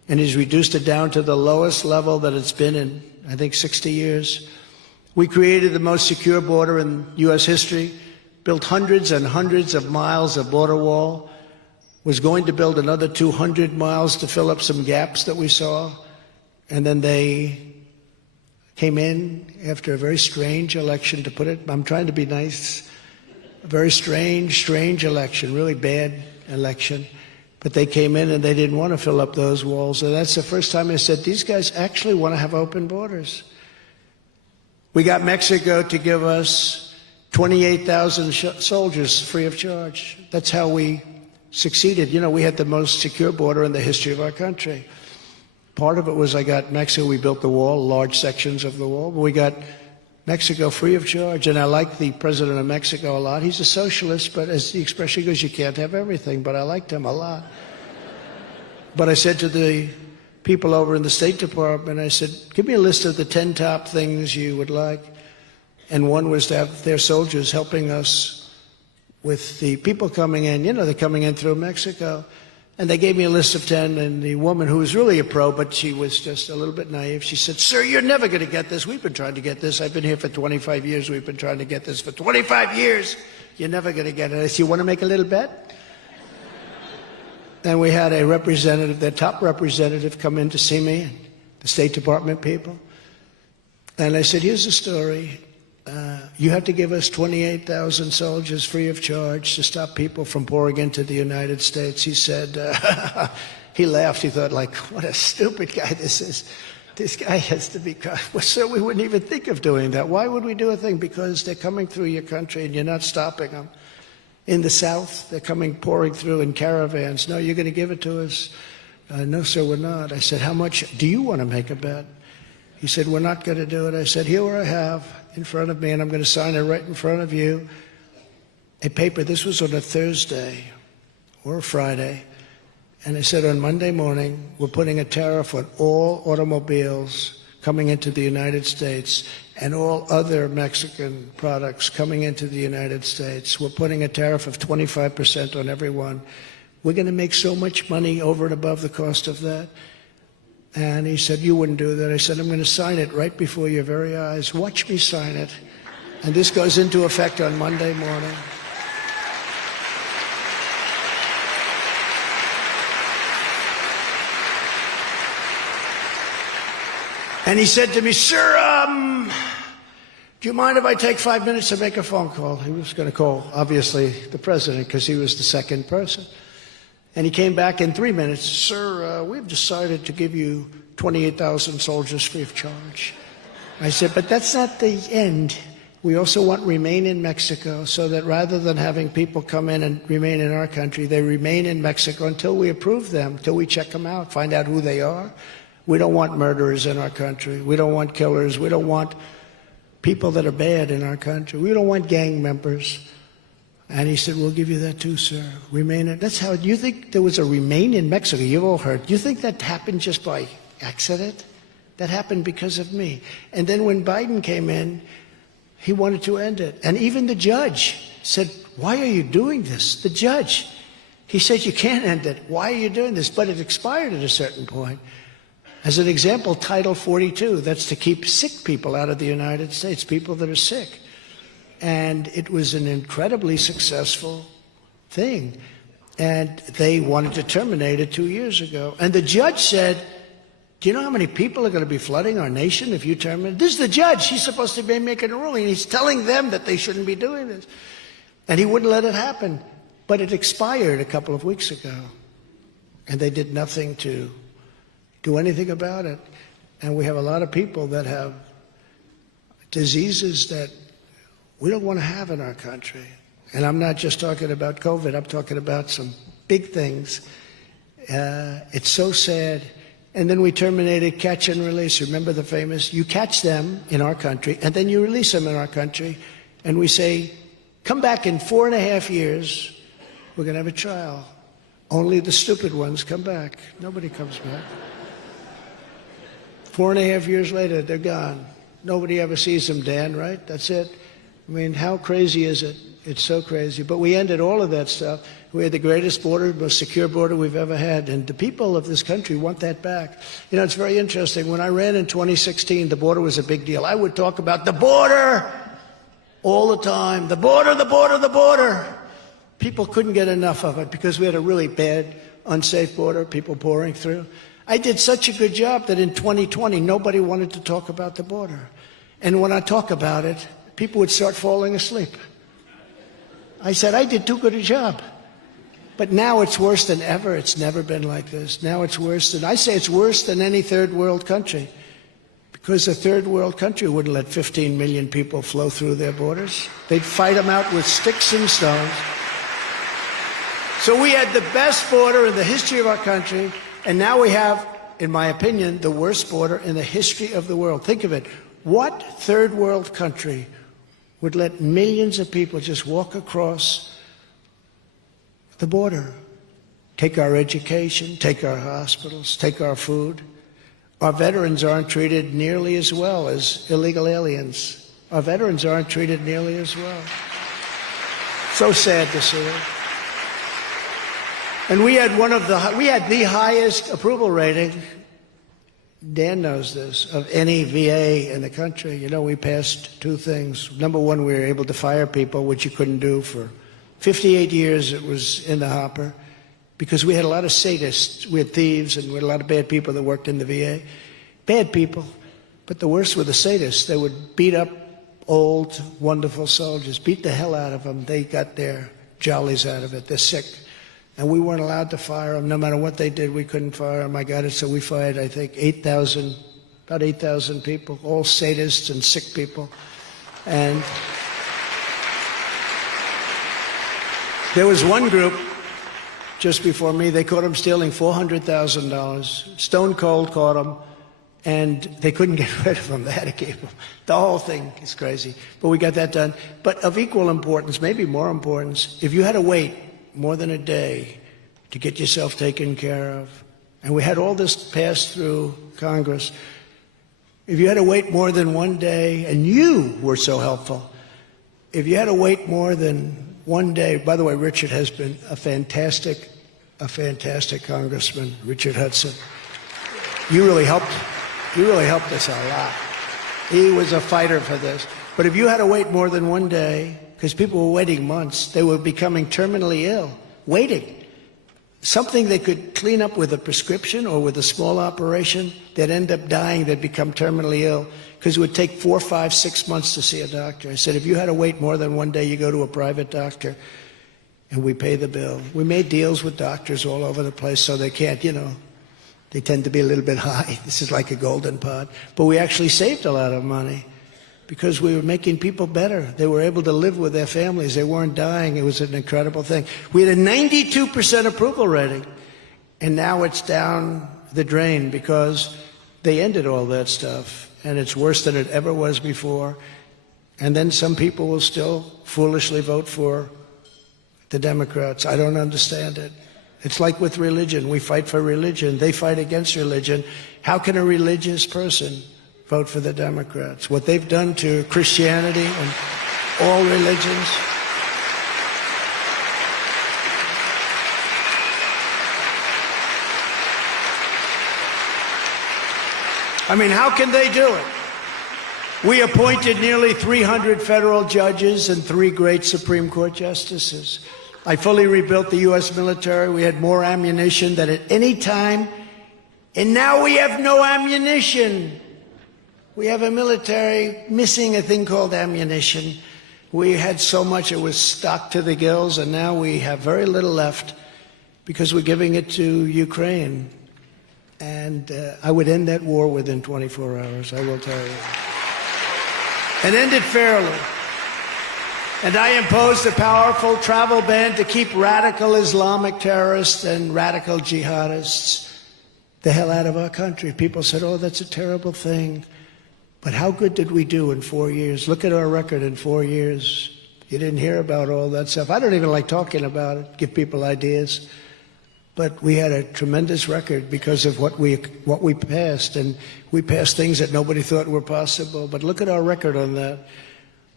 and he's reduced it down to the lowest level that it's been in, I think, 60 years. We created the most secure border in U.S. history, built hundreds and hundreds of miles of border wall, was going to build another 200 miles to fill up some gaps that we saw, and then they came in after a very strange election, to put it, I'm trying to be nice, a very strange election, really bad election. But they came in and they didn't want to fill up those walls. And that's the first time I said, these guys actually want to have open borders. We got Mexico to give us 28,000 soldiers free of charge. That's how we succeeded. You know, we had the most secure border in the history of our country. Part of it was I got Mexico, we built the wall, large sections of the wall, but we got Mexico free of charge. And I like the president of Mexico a lot. He's a socialist, but as the expression goes, you can't have everything, but I liked him a lot. But I said to the people over in the State Department, I said, give me a list of the 10 top things you would like. And one was to have their soldiers helping us with the people coming in. You know, they're coming in through Mexico. And they gave me a list of 10, and the woman, who was really a pro, but she was just a little bit naive, she said, sir, you're never going to get this. We've been trying to get this. I've been here for 25 years. We've been trying to get this for 25 years. You're never going to get it. I said, you want to make a little bet? And we had a representative, their top representative, come in to see me, the State Department people. And I said, here's the story. You have to give us 28,000 soldiers free of charge to stop people from pouring into the United States. He said, he laughed. He thought, like, what a stupid guy this is. This guy has to be, well, sir, we wouldn't even think of doing that. Why would we do a thing? Because they're coming through your country and you're not stopping them. In the South, they're coming, pouring through in caravans. No, you're going to give it to us? No, sir, we're not. I said, how much do you want to make a bet? He said, we're not going to do it. I said, here I have in front of me, and I'm going to sign it right in front of you, a paper. This was on a Thursday or a Friday. And I said, on Monday morning, we're putting a tariff on all automobiles coming into the United States and all other Mexican products coming into the United States. We're putting a tariff of 25% on everyone. We're going to make so much money over and above the cost of that. And he said, you wouldn't do that. I said, I'm going to sign it right before your very eyes. Watch me sign it. And this goes into effect on Monday morning. And he said to me, sir, do you mind if I take 5 minutes to make a phone call? He was going to call, obviously, the president, because he was the second person. And he came back in 3 minutes. Sir, we've decided to give you 28,000 soldiers free of charge. I said, but that's not the end. We also want remain in Mexico, so that rather than having people come in and remain in our country, they remain in Mexico until we approve them, until we check them out, find out who they are. We don't want murderers in our country. We don't want killers. We don't want people that are bad in our country. We don't want gang members. And he said, we'll give you that too, sir. Remain in. That's how, you think there was a remain in Mexico? You've all heard. You think that happened just by accident? That happened because of me. And then when Biden came in, he wanted to end it. And even the judge said, why are you doing this? The judge. He said, you can't end it. Why are you doing this? But it expired at a certain point. As an example, Title 42, that's to keep sick people out of the United States, people that are sick. And it was an incredibly successful thing. And they wanted to terminate it 2 years ago. And the judge said, do you know how many people are going to be flooding our nation if you terminate? This is the judge. He's supposed to be making a ruling. He's telling them that they shouldn't be doing this. And he wouldn't let it happen. But it expired a couple of weeks ago. And they did nothing to do anything about it. And we have a lot of people that have diseases that we don't want to have in our country. And I'm not just talking about COVID. I'm talking about some big things. It's so sad. And then we terminated catch and release. Remember the famous, you catch them in our country, and then you release them in our country. And we say, come back in 4.5 years. We're going to have a trial. Only the stupid ones come back. Nobody comes back. 4.5 years later, they're gone. Nobody ever sees them, Dan, right? That's it. I mean, how crazy is it? It's so crazy. But we ended all of that stuff. We had the greatest border, most secure border we've ever had. And the people of this country want that back. You know, it's very interesting. When I ran in 2016, the border was a big deal. I would talk about the border all the time. The border, the border, the border. People couldn't get enough of it because we had a really bad, unsafe border, people pouring through. I did such a good job that in 2020, nobody wanted to talk about the border. And when I talk about it, people would start falling asleep. I said, I did too good a job. But now it's worse than ever. It's never been like this. Now it's worse than, I say it's worse than any third world country. Because a third world country wouldn't let 15 million people flow through their borders. They'd fight them out with sticks and stones. So we had the best border in the history of our country, and now we have, in my opinion, the worst border in the history of the world. Think of it. What third world country would let millions of people just walk across the border, take our education, take our hospitals, take our food? Our veterans aren't treated nearly as well as illegal aliens. Our veterans aren't treated nearly as well. So sad to see it. And we had the highest approval rating, Dan knows this, of any VA in the country. You know, we passed two things. Number one, we were able to fire people, which you couldn't do for 58 years. It was in the hopper because we had a lot of sadists. We had thieves and we had a lot of bad people that worked in the VA. Bad people. But the worst were the sadists. They would beat up old, wonderful soldiers, beat the hell out of them. They got their jollies out of it. They're sick. And we weren't allowed to fire them. No matter what they did, we couldn't fire them. I got it, so we fired, I think, about 8,000 people, all sadists and sick people. And there was one group just before me, they caught them stealing $400,000. Stone Cold caught them, and they couldn't get rid of them. They had to keep them. The whole thing is crazy. But we got that done. But of equal importance, maybe more importance, if you had to wait more than a day to get yourself taken care of, and we had all this passed through Congress, if you had to wait more than one day, and you were so helpful, if you had to wait more than one day, by the way, Richard has been a fantastic congressman, Richard Hudson. You really helped us a lot. He was a fighter for this. But if you had to wait more than one day, because people were waiting months, they were becoming terminally ill, waiting. Something they could clean up with a prescription or with a small operation, they'd end up dying, they'd become terminally ill, because it would take 4, 5, 6 months to see a doctor. I said, if you had to wait more than one day, you go to a private doctor, and we pay the bill. We made deals with doctors all over the place so they can't, you know, they tend to be a little bit high. This is like a golden pot. But we actually saved a lot of money because we were making people better. They were able to live with their families. They weren't dying. It was an incredible thing. We had a 92% approval rating, and now it's down the drain because they ended all that stuff, and it's worse than it ever was before. And then some people will still foolishly vote for the Democrats. I don't understand it. It's like with religion. We fight for religion. They fight against religion. How can a religious person vote for the Democrats? What they've done to Christianity and all religions. I mean, how can they do it? We appointed nearly 300 federal judges and 3 great Supreme Court justices. I fully rebuilt the U.S. military. We had more ammunition than at any time. And now we have no ammunition. We have a military missing a thing called ammunition. We had so much it was stocked to the gills, and now we have very little left because we're giving it to Ukraine. And I would end that war within 24 hours, I will tell you. And end it fairly. And I imposed a powerful travel ban to keep radical Islamic terrorists and radical jihadists the hell out of our country. People said, oh, that's a terrible thing. But how good did we do in 4 years? Look at our record in 4 years. You didn't hear about all that stuff. I don't even like talking about it, give people ideas. But we had a tremendous record because of what we passed. And we passed things that nobody thought were possible. But look at our record on that.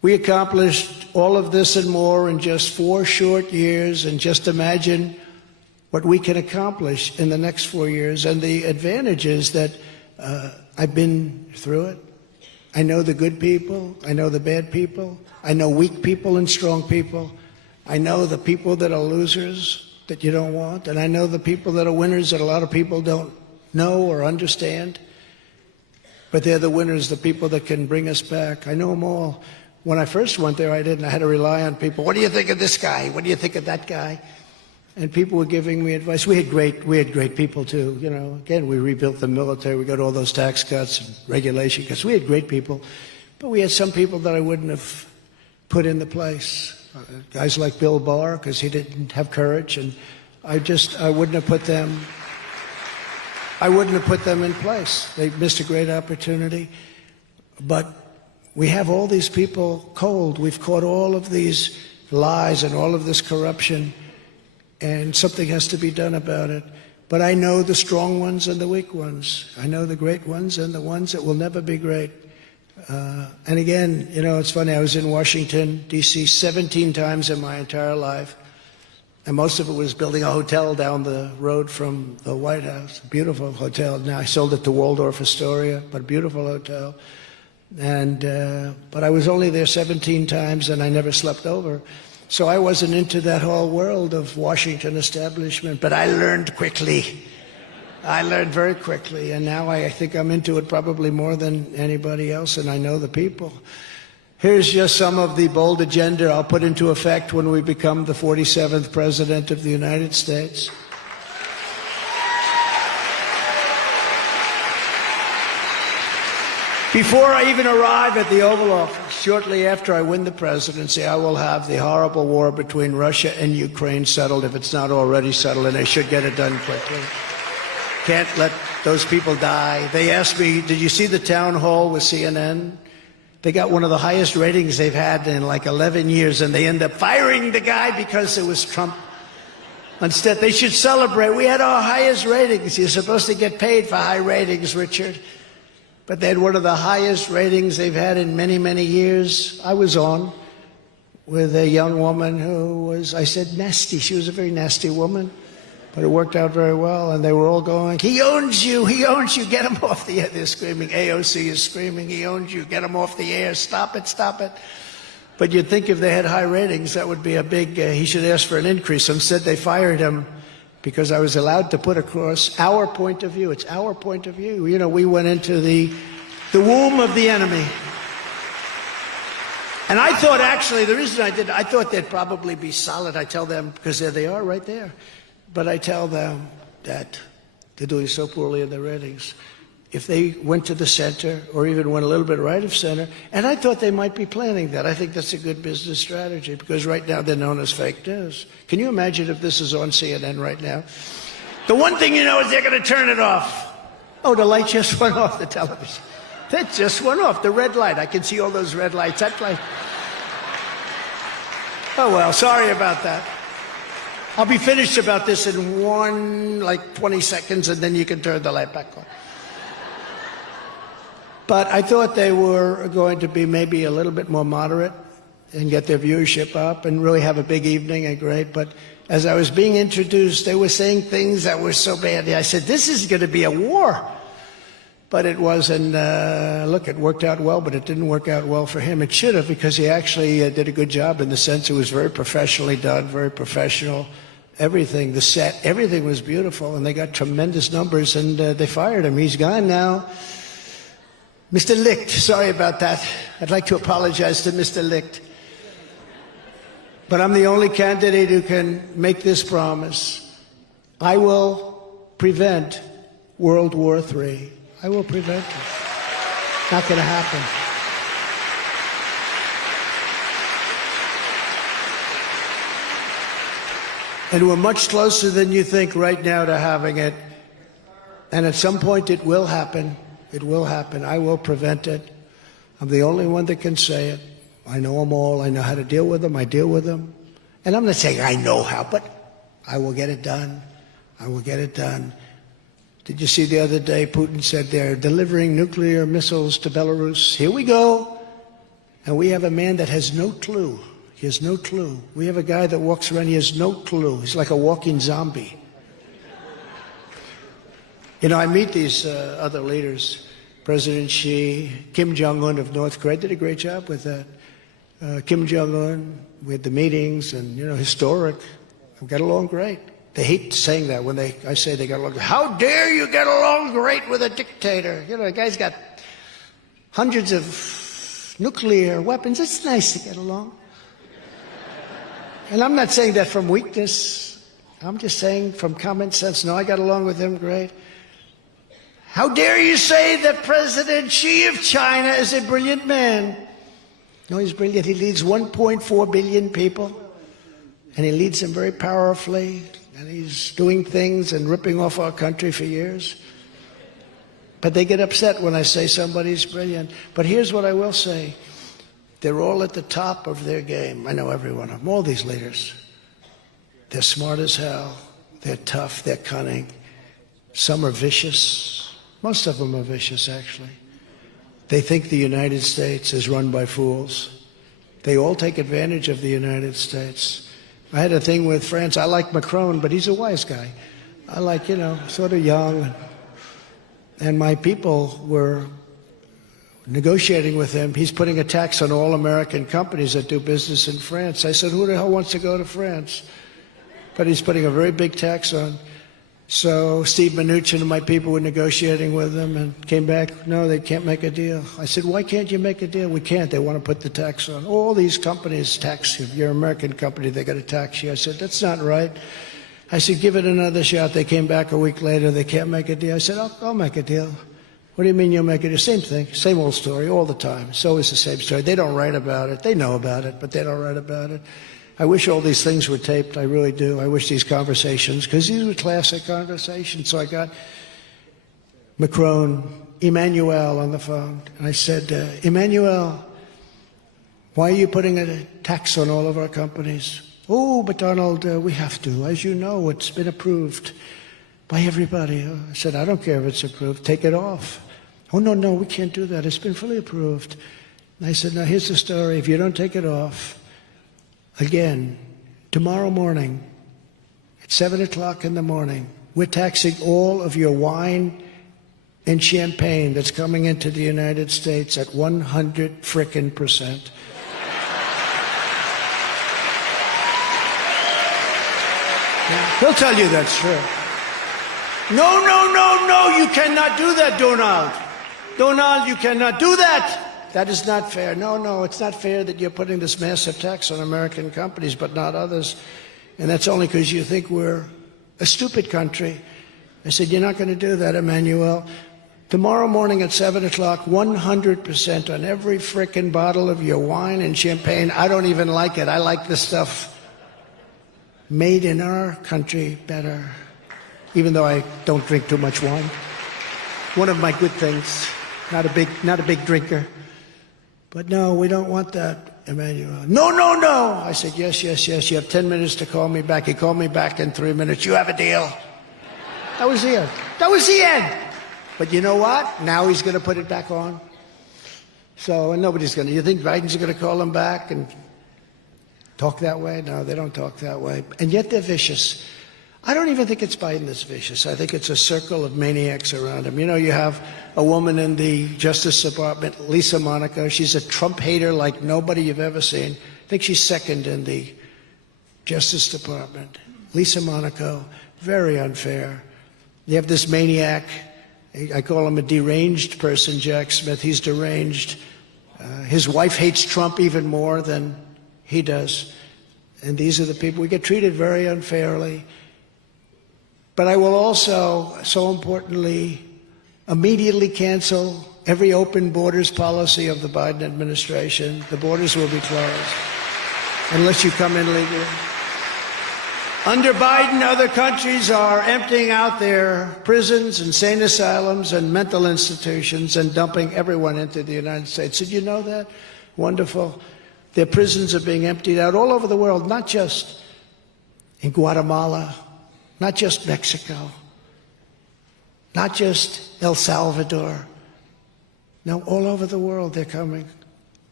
We accomplished all of this and more in just 4 short years, and just imagine what we can accomplish in the next 4 years. And the advantage is that I've been through it. I know the good people. I know the bad people. I know weak people and strong people. I know the people that are losers that you don't want. And I know the people that are winners that a lot of people don't know or understand. But they're the winners, the people that can bring us back. I know them all. When I first went there, I didn't. I had to rely on people. What do you think of this guy? What do you think of that guy? And people were giving me advice. We had great people too. You know, again, we rebuilt the military. We got all those tax cuts and regulation cuts. We had great people, but we had some people that I wouldn't have put into place. Guys like Bill Barr, because he didn't have courage, and I wouldn't have put them. I wouldn't have put them in place. They missed a great opportunity. But we have all these people cold. We've caught all of these lies and all of this corruption. And something has to be done about it. But I know the strong ones and the weak ones. I know the great ones and the ones that will never be great. And again, you know, it's funny, I was in Washington, D.C. 17 times in my entire life. And most of it was building a hotel down the road from the White House. A beautiful hotel. Now, I sold it to Waldorf Astoria, but a beautiful hotel. And but I was only there 17 times, and I never slept over. So I wasn't into that whole world of Washington establishment, but I learned quickly. I learned very quickly, and now I think I'm into it probably more than anybody else, and I know the people. Here's just some of the bold agenda I'll put into effect when we become the 47th President of the United States. Before I even arrive at the Oval Office, shortly after I win the presidency, I will have the horrible war between Russia and Ukraine settled, if it's not already settled, and they should get it done quickly. Can't let those people die. They asked me, did you see the town hall with CNN? They got one of the highest ratings they've had in like 11 years, and they end up firing the guy because it was Trump. Instead, they should celebrate. We had our highest ratings. You're supposed to get paid for high ratings, Richard. But they had one of the highest ratings they've had in many, many years. I was on with a young woman who was, I said, nasty. She was a very nasty woman, but it worked out very well. And they were all going, he owns you, get him off the air. They're screaming, AOC is screaming, he owns you, get him off the air, stop it, stop it. But you'd think if they had high ratings, that would be a big, he should ask for an increase. Instead, they fired him because I was allowed to put across our point of view. It's our point of view. You know, we went into the womb of the enemy. And I thought, actually, the reason I did, I thought they'd probably be solid. I tell them, because there they are right there. But I tell them that they're doing so poorly in their ratings. If they went to the center, or even went a little bit right of center, and I thought they might be planning that. I think that's a good business strategy, because right now they're known as fake news. Can you imagine if this is on CNN right now? The one thing you know is they're going to turn it off. Oh, the light just went off the television. That just went off, the red light. I can see all those red lights. That light. Oh, well, sorry about that. I'll be finished about this in 20 seconds, and then you can turn the light back on. But I thought they were going to be maybe a little bit more moderate and get their viewership up and really have a big evening and great. But as I was being introduced, they were saying things that were so bad. I said, this is going to be a war. But it wasn't, look, it worked out well, but it didn't work out well for him. It should have, because he actually did a good job in the sense it was very professionally done, very professional. Everything, the set, everything was beautiful, and they got tremendous numbers, and they fired him. He's gone now. Mr. Licht, sorry about that. I'd like to apologize to Mr. Licht. But I'm the only candidate who can make this promise. I will prevent World War III. I will prevent it. Not going to happen. And we're much closer than you think right now to having it. And at some point it will happen. It will happen. I will prevent it. I'm the only one that can say it. I know them all. I know how to deal with them. I deal with them. And I'm not saying I know how, but I will get it done. I will get it done. Did you see the other day Putin said they're delivering nuclear missiles to Belarus? Here we go. And we have a man that has no clue. He has no clue. We have a guy that walks around, he has no clue. He's like a walking zombie. You know, I meet these other leaders, President Xi, Kim Jong-un of North Korea, did a great job with that. Kim Jong-un, we had the meetings and, you know, historic. We got along great. They hate saying that when I say they got along. How dare you get along great with a dictator? You know, the guy's got hundreds of nuclear weapons. It's nice to get along. And I'm not saying that from weakness. I'm just saying from common sense. No, I got along with him great. How dare you say that President Xi of China is a brilliant man? No, he's brilliant. He leads 1.4 billion people, and he leads them very powerfully, and he's doing things and ripping off our country for years. But they get upset when I say somebody's brilliant. But here's what I will say. They're all at the top of their game. I know every one of them, all these leaders. They're smart as hell. They're tough. They're cunning. Some are vicious. Most of them are vicious, actually. They think the United States is run by fools. They all take advantage of the United States. I had a thing with France. I like Macron, but he's a wise guy. I like, you know, sort of young. And my people were negotiating with him. He's putting a tax on all American companies that do business in France. I said, who the hell wants to go to France? But he's putting a very big tax on. So Steve Mnuchin and my people were negotiating with them and came back, no, they can't make a deal. I said, why can't you make a deal? We can't. They want to put the tax on. All these companies tax you. If you're an American company, they got to tax you. I said, that's not right. I said, give it another shot. They came back a week later. They can't make a deal. I said, I'll make a deal. What do you mean you'll make a deal? Same thing, same old story all the time. It's always the same story. They don't write about it. They know about it, but they don't write about it. I wish all these things were taped. I really do. I wish these conversations, because these were classic conversations. So I got Macron, Emmanuel on the phone, and I said, Emmanuel, why are you putting a tax on all of our companies? Oh, but Donald, we have to. As you know, it's been approved by everybody. I said, I don't care if it's approved. Take it off. Oh, no, we can't do that. It's been fully approved. And I said, now here's the story. If you don't take it off, again, tomorrow morning, at 7 o'clock in the morning, we're taxing all of your wine and champagne that's coming into the United States at 100%. He'll tell you that's true. No, you cannot do that, Donald. Donald, you cannot do that. That is not fair. No, it's not fair that you're putting this massive tax on American companies, but not others. And that's only because you think we're a stupid country. I said, you're not going to do that, Emmanuel. Tomorrow morning at 7 o'clock, 100% on every frickin' bottle of your wine and champagne. I don't even like it. I like the stuff made in our country better, even though I don't drink too much wine. One of my good things. Not a big drinker. But no, we don't want that, Emmanuel. No. I said, yes. You have 10 minutes to call me back. He called me back in 3 minutes. You have a deal. That was the end. But you know what? Now he's going to put it back on. So, and nobody's going to. You think Biden's going to call him back and talk that way? No, they don't talk that way. And yet they're vicious. I don't even think it's Biden that's vicious. I think it's a circle of maniacs around him. You know, you have a woman in the Justice Department, Lisa Monaco. She's a Trump hater like nobody you've ever seen. I think she's second in the Justice Department. Lisa Monaco, very unfair. You have this maniac. I call him a deranged person, Jack Smith. He's deranged. His wife hates Trump even more than he does. And these are the people. We get treated very unfairly. But I will also, so importantly, immediately cancel every open borders policy of the Biden administration. The borders will be closed unless you come in legally. Under Biden, other countries are emptying out their prisons, insane asylums, and mental institutions and dumping everyone into the United States. Did you know that? Wonderful. Their prisons are being emptied out all over the world, not just in Guatemala, not just Mexico, not just El Salvador. No, all over the world they're coming.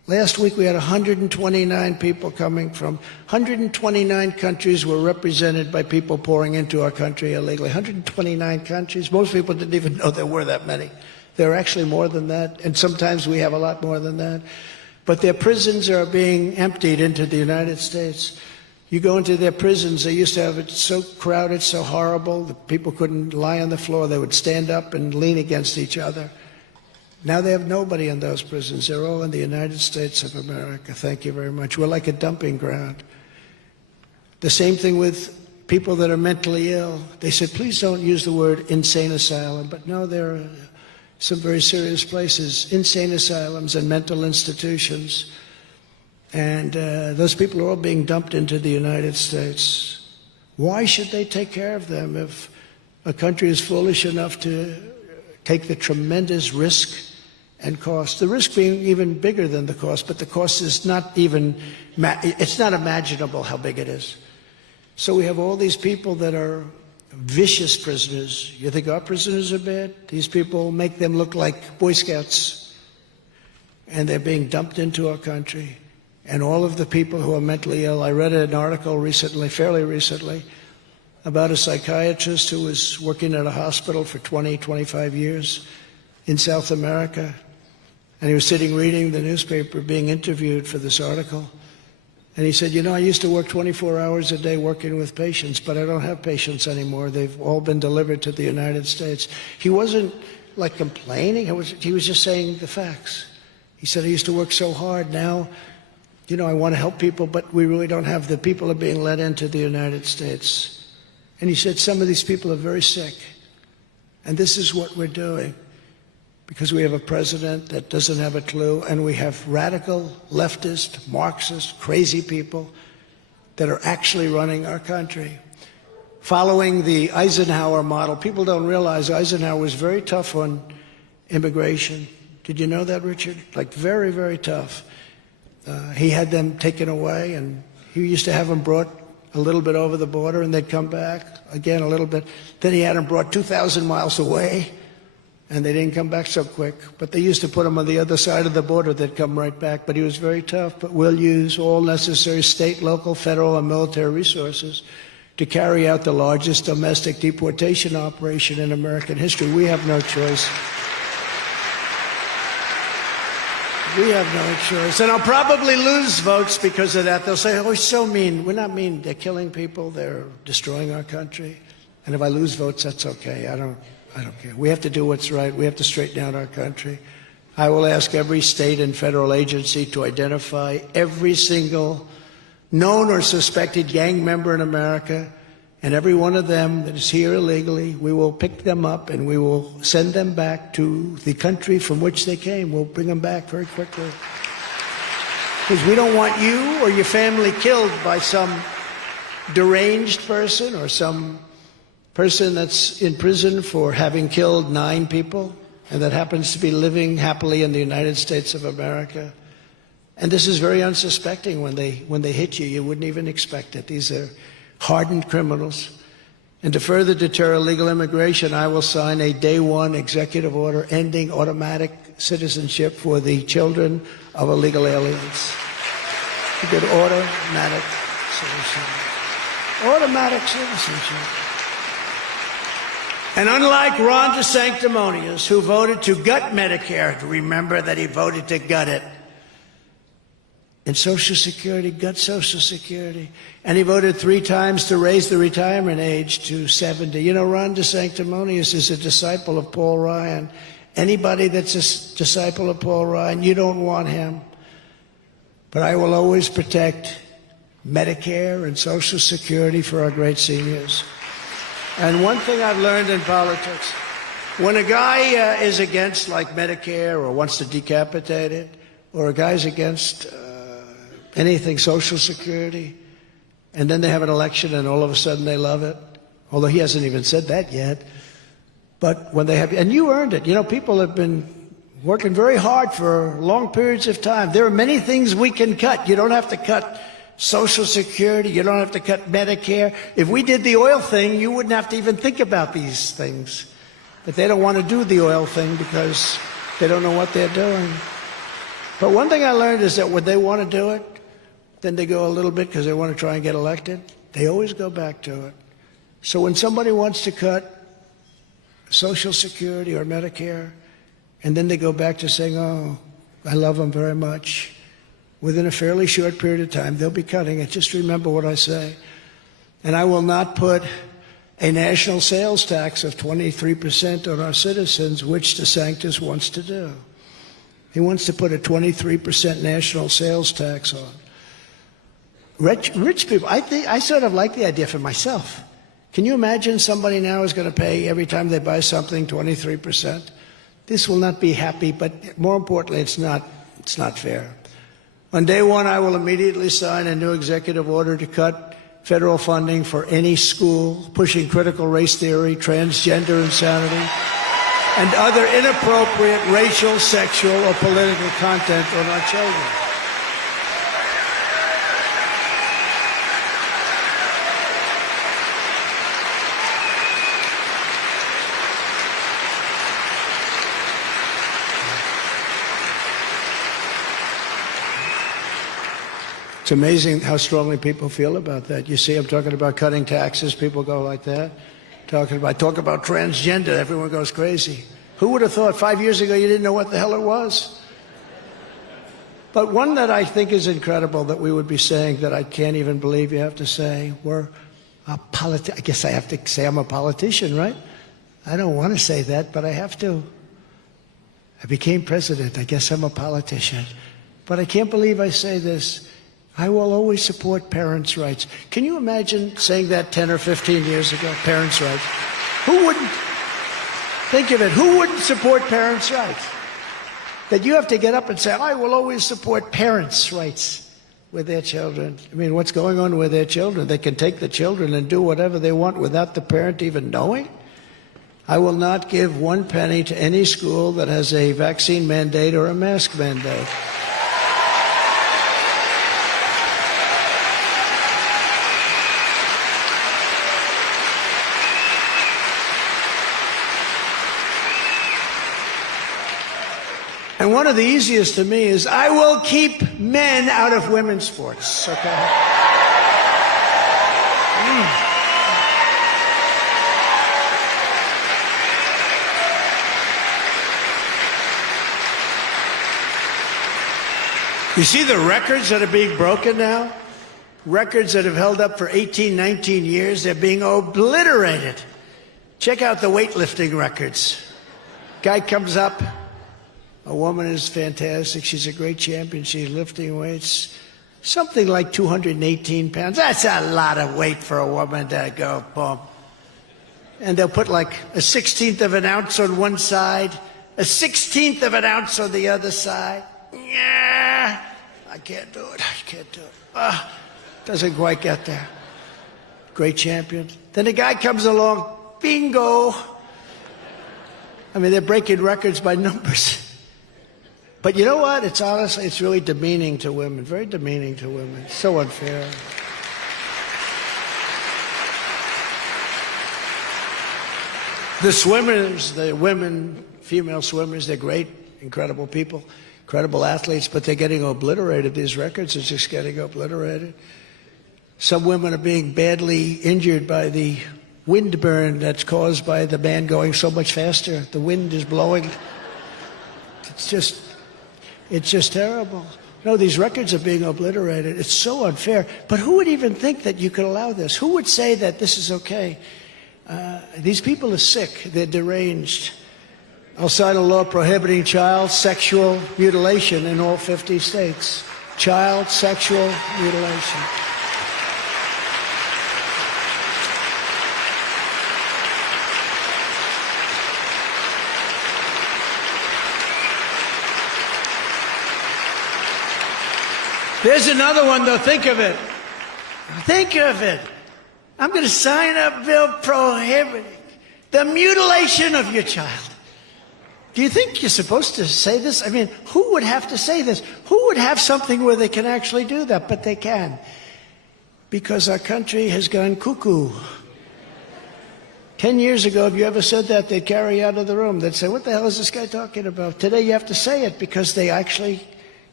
Last week we had 129 people coming from 129 countries were represented by people pouring into our country illegally. 129 countries. Most people didn't even know there were that many. There are actually more than that, and sometimes we have a lot more than that. But their prisons are being emptied into the United States. You go into their prisons, they used to have it so crowded, so horrible, that people couldn't lie on the floor. They would stand up and lean against each other. Now they have nobody in those prisons. They're all in the United States of America. Thank you very much. We're like a dumping ground. The same thing with people that are mentally ill. They said, please don't use the word insane asylum. But no, there are some very serious places, insane asylums and mental institutions. And those people are all being dumped into the United States. Why should they take care of them if a country is foolish enough to take the tremendous risk and cost? The risk being even bigger than the cost, but the cost is not even, it's not imaginable how big it is. So we have all these people that are vicious prisoners. You think our prisoners are bad? These people make them look like Boy Scouts. And they're being dumped into our country. And all of the people who are mentally ill, I read an article recently, fairly recently, about a psychiatrist who was working at a hospital for 20, 25 years in South America. And he was sitting reading the newspaper, being interviewed for this article. And he said, you know, I used to work 24 hours a day working with patients, but I don't have patients anymore. They've all been delivered to the United States. He wasn't like complaining. He was just saying the facts. He said, I used to work so hard. Now, you know, I want to help people, but we really don't have. The people are being let into the United States. And he said, some of these people are very sick. And this is what we're doing. Because we have a president that doesn't have a clue, and we have radical, leftist, Marxist, crazy people that are actually running our country. Following the Eisenhower model, people don't realize Eisenhower was very tough on immigration. Did you know that, Richard? Like very, very tough. He had them taken away, and he used to have them brought a little bit over the border, and they'd come back again a little bit. Then he had them brought 2,000 miles away, and they didn't come back so quick. But they used to put them on the other side of the border. They'd come right back. But he was very tough. But we'll use all necessary state, local, federal, and military resources to carry out the largest domestic deportation operation in American history. We have no choice. We have no choice. And I'll probably lose votes because of that. They'll say, oh, he's so mean. We're not mean. They're killing people. They're destroying our country. And if I lose votes, that's okay. I don't care. We have to do what's right. We have to straighten out our country. I will ask every state and federal agency to identify every single known or suspected gang member in America, and every one of them that is here illegally, we will pick them up and we will send them back to the country from which they came. We'll bring them back very quickly. Because we don't want you or your family killed by some deranged person or some person that's in prison for having killed 9 people and that happens to be living happily in the United States of America. And this is very unsuspecting. When they hit you, you wouldn't even expect it. These are hardened criminals. And to further deter illegal immigration, I will sign a day one executive order ending automatic citizenship for the children of illegal aliens. A good automatic citizenship. Automatic citizenship. And unlike Ron DeSanctimonious, who voted to gut Medicare, remember that he voted to gut it. And Social Security, gut Social Security. And he voted 3 times to raise the retirement age to 70. You know, Ron DeSanctimonious is a disciple of Paul Ryan. Anybody that's a disciple of Paul Ryan, you don't want him. But I will always protect Medicare and Social Security for our great seniors. And one thing I've learned in politics, when a guy is against, like, Medicare or wants to decapitate it, or a guy's against anything Social Security, and then they have an election and all of a sudden they love it, although he hasn't even said that yet. But when they have, and you earned it. You know, people have been working very hard for long periods of time. There are many things we can cut. You don't have to cut Social Security. You don't have to cut Medicare. If we did the oil thing, you wouldn't have to even think about these things. But they don't want to do the oil thing because they don't know what they're doing. But one thing I learned is that when they want to do it, then they go a little bit because they want to try and get elected. They always go back to it. So when somebody wants to cut Social Security or Medicare, and then they go back to saying, oh, I love them very much, within a fairly short period of time, they'll be cutting it. Just remember what I say. And I will not put a national sales tax of 23% on our citizens, which DeSantis wants to do. He wants to put a 23% national sales tax on. Rich people, I sort of like the idea for myself. Can you imagine somebody now is going to pay every time they buy something 23%? This will not be happy, but more importantly, it's not fair. On day one, I will immediately sign a new executive order to cut federal funding for any school pushing critical race theory, transgender insanity, and other inappropriate racial, sexual, or political content on our children. It's amazing how strongly people feel about that. You see, I'm talking about cutting taxes, people go like that. Talk about transgender, everyone goes crazy. Who would have thought 5 years ago you didn't know what the hell it was? But one that I think is incredible that we would be saying that I can't even believe you have to say, I guess I have to say I'm a politician, right? I don't want to say that, but I have to. I became president, I guess I'm a politician. But I can't believe I say this. I will always support parents' rights. Can you imagine saying that 10 or 15 years ago, parents' rights? Who wouldn't? Think of it. Who wouldn't support parents' rights? That you have to get up and say, I will always support parents' rights with their children. I mean, what's going on with their children? They can take the children and do whatever they want without the parent even knowing? I will not give 1 penny to any school that has a vaccine mandate or a mask mandate. And one of the easiest to me is I will keep men out of women's sports, okay? You see the records that are being broken now? Records that have held up for 18, 19 years, they're being obliterated. Check out the weightlifting records. Guy comes up. A woman is fantastic. She's a great champion. She's lifting weights. Something like 218 pounds. That's a lot of weight for a woman to go, boom. And they'll put like a 1/16 of an ounce on one side, a 1/16 of an ounce on the other side. Yeah, I can't do it. I can't do it. Doesn't quite get there. Great champion. Then a guy comes along. Bingo. I mean, they're breaking records by numbers. But you know what? It's honestly, it's really demeaning to women, very demeaning to women. So unfair. The swimmers, the women, female swimmers, they're great, incredible people, incredible athletes, but they're getting obliterated. These records are just getting obliterated. Some women are being badly injured by the wind burn that's caused by the man going so much faster. The wind is blowing. It's just terrible. No, these records are being obliterated. It's so unfair. But who would even think that you could allow this? Who would say that this is okay? These people are sick. They're deranged. I'll sign a law prohibiting child sexual mutilation in all 50 states. Child sexual mutilation. There's another one, though. Think of it. Think of it. I'm going to sign a bill prohibiting the mutilation of your child. Do you think you're supposed to say this? I mean, who would have to say this? Who would have something where they can actually do that? But they can. Because our country has gone cuckoo. 10 years ago, if you ever said that, they'd carry you out of the room. They'd say, what the hell is this guy talking about? Today, you have to say it because they actually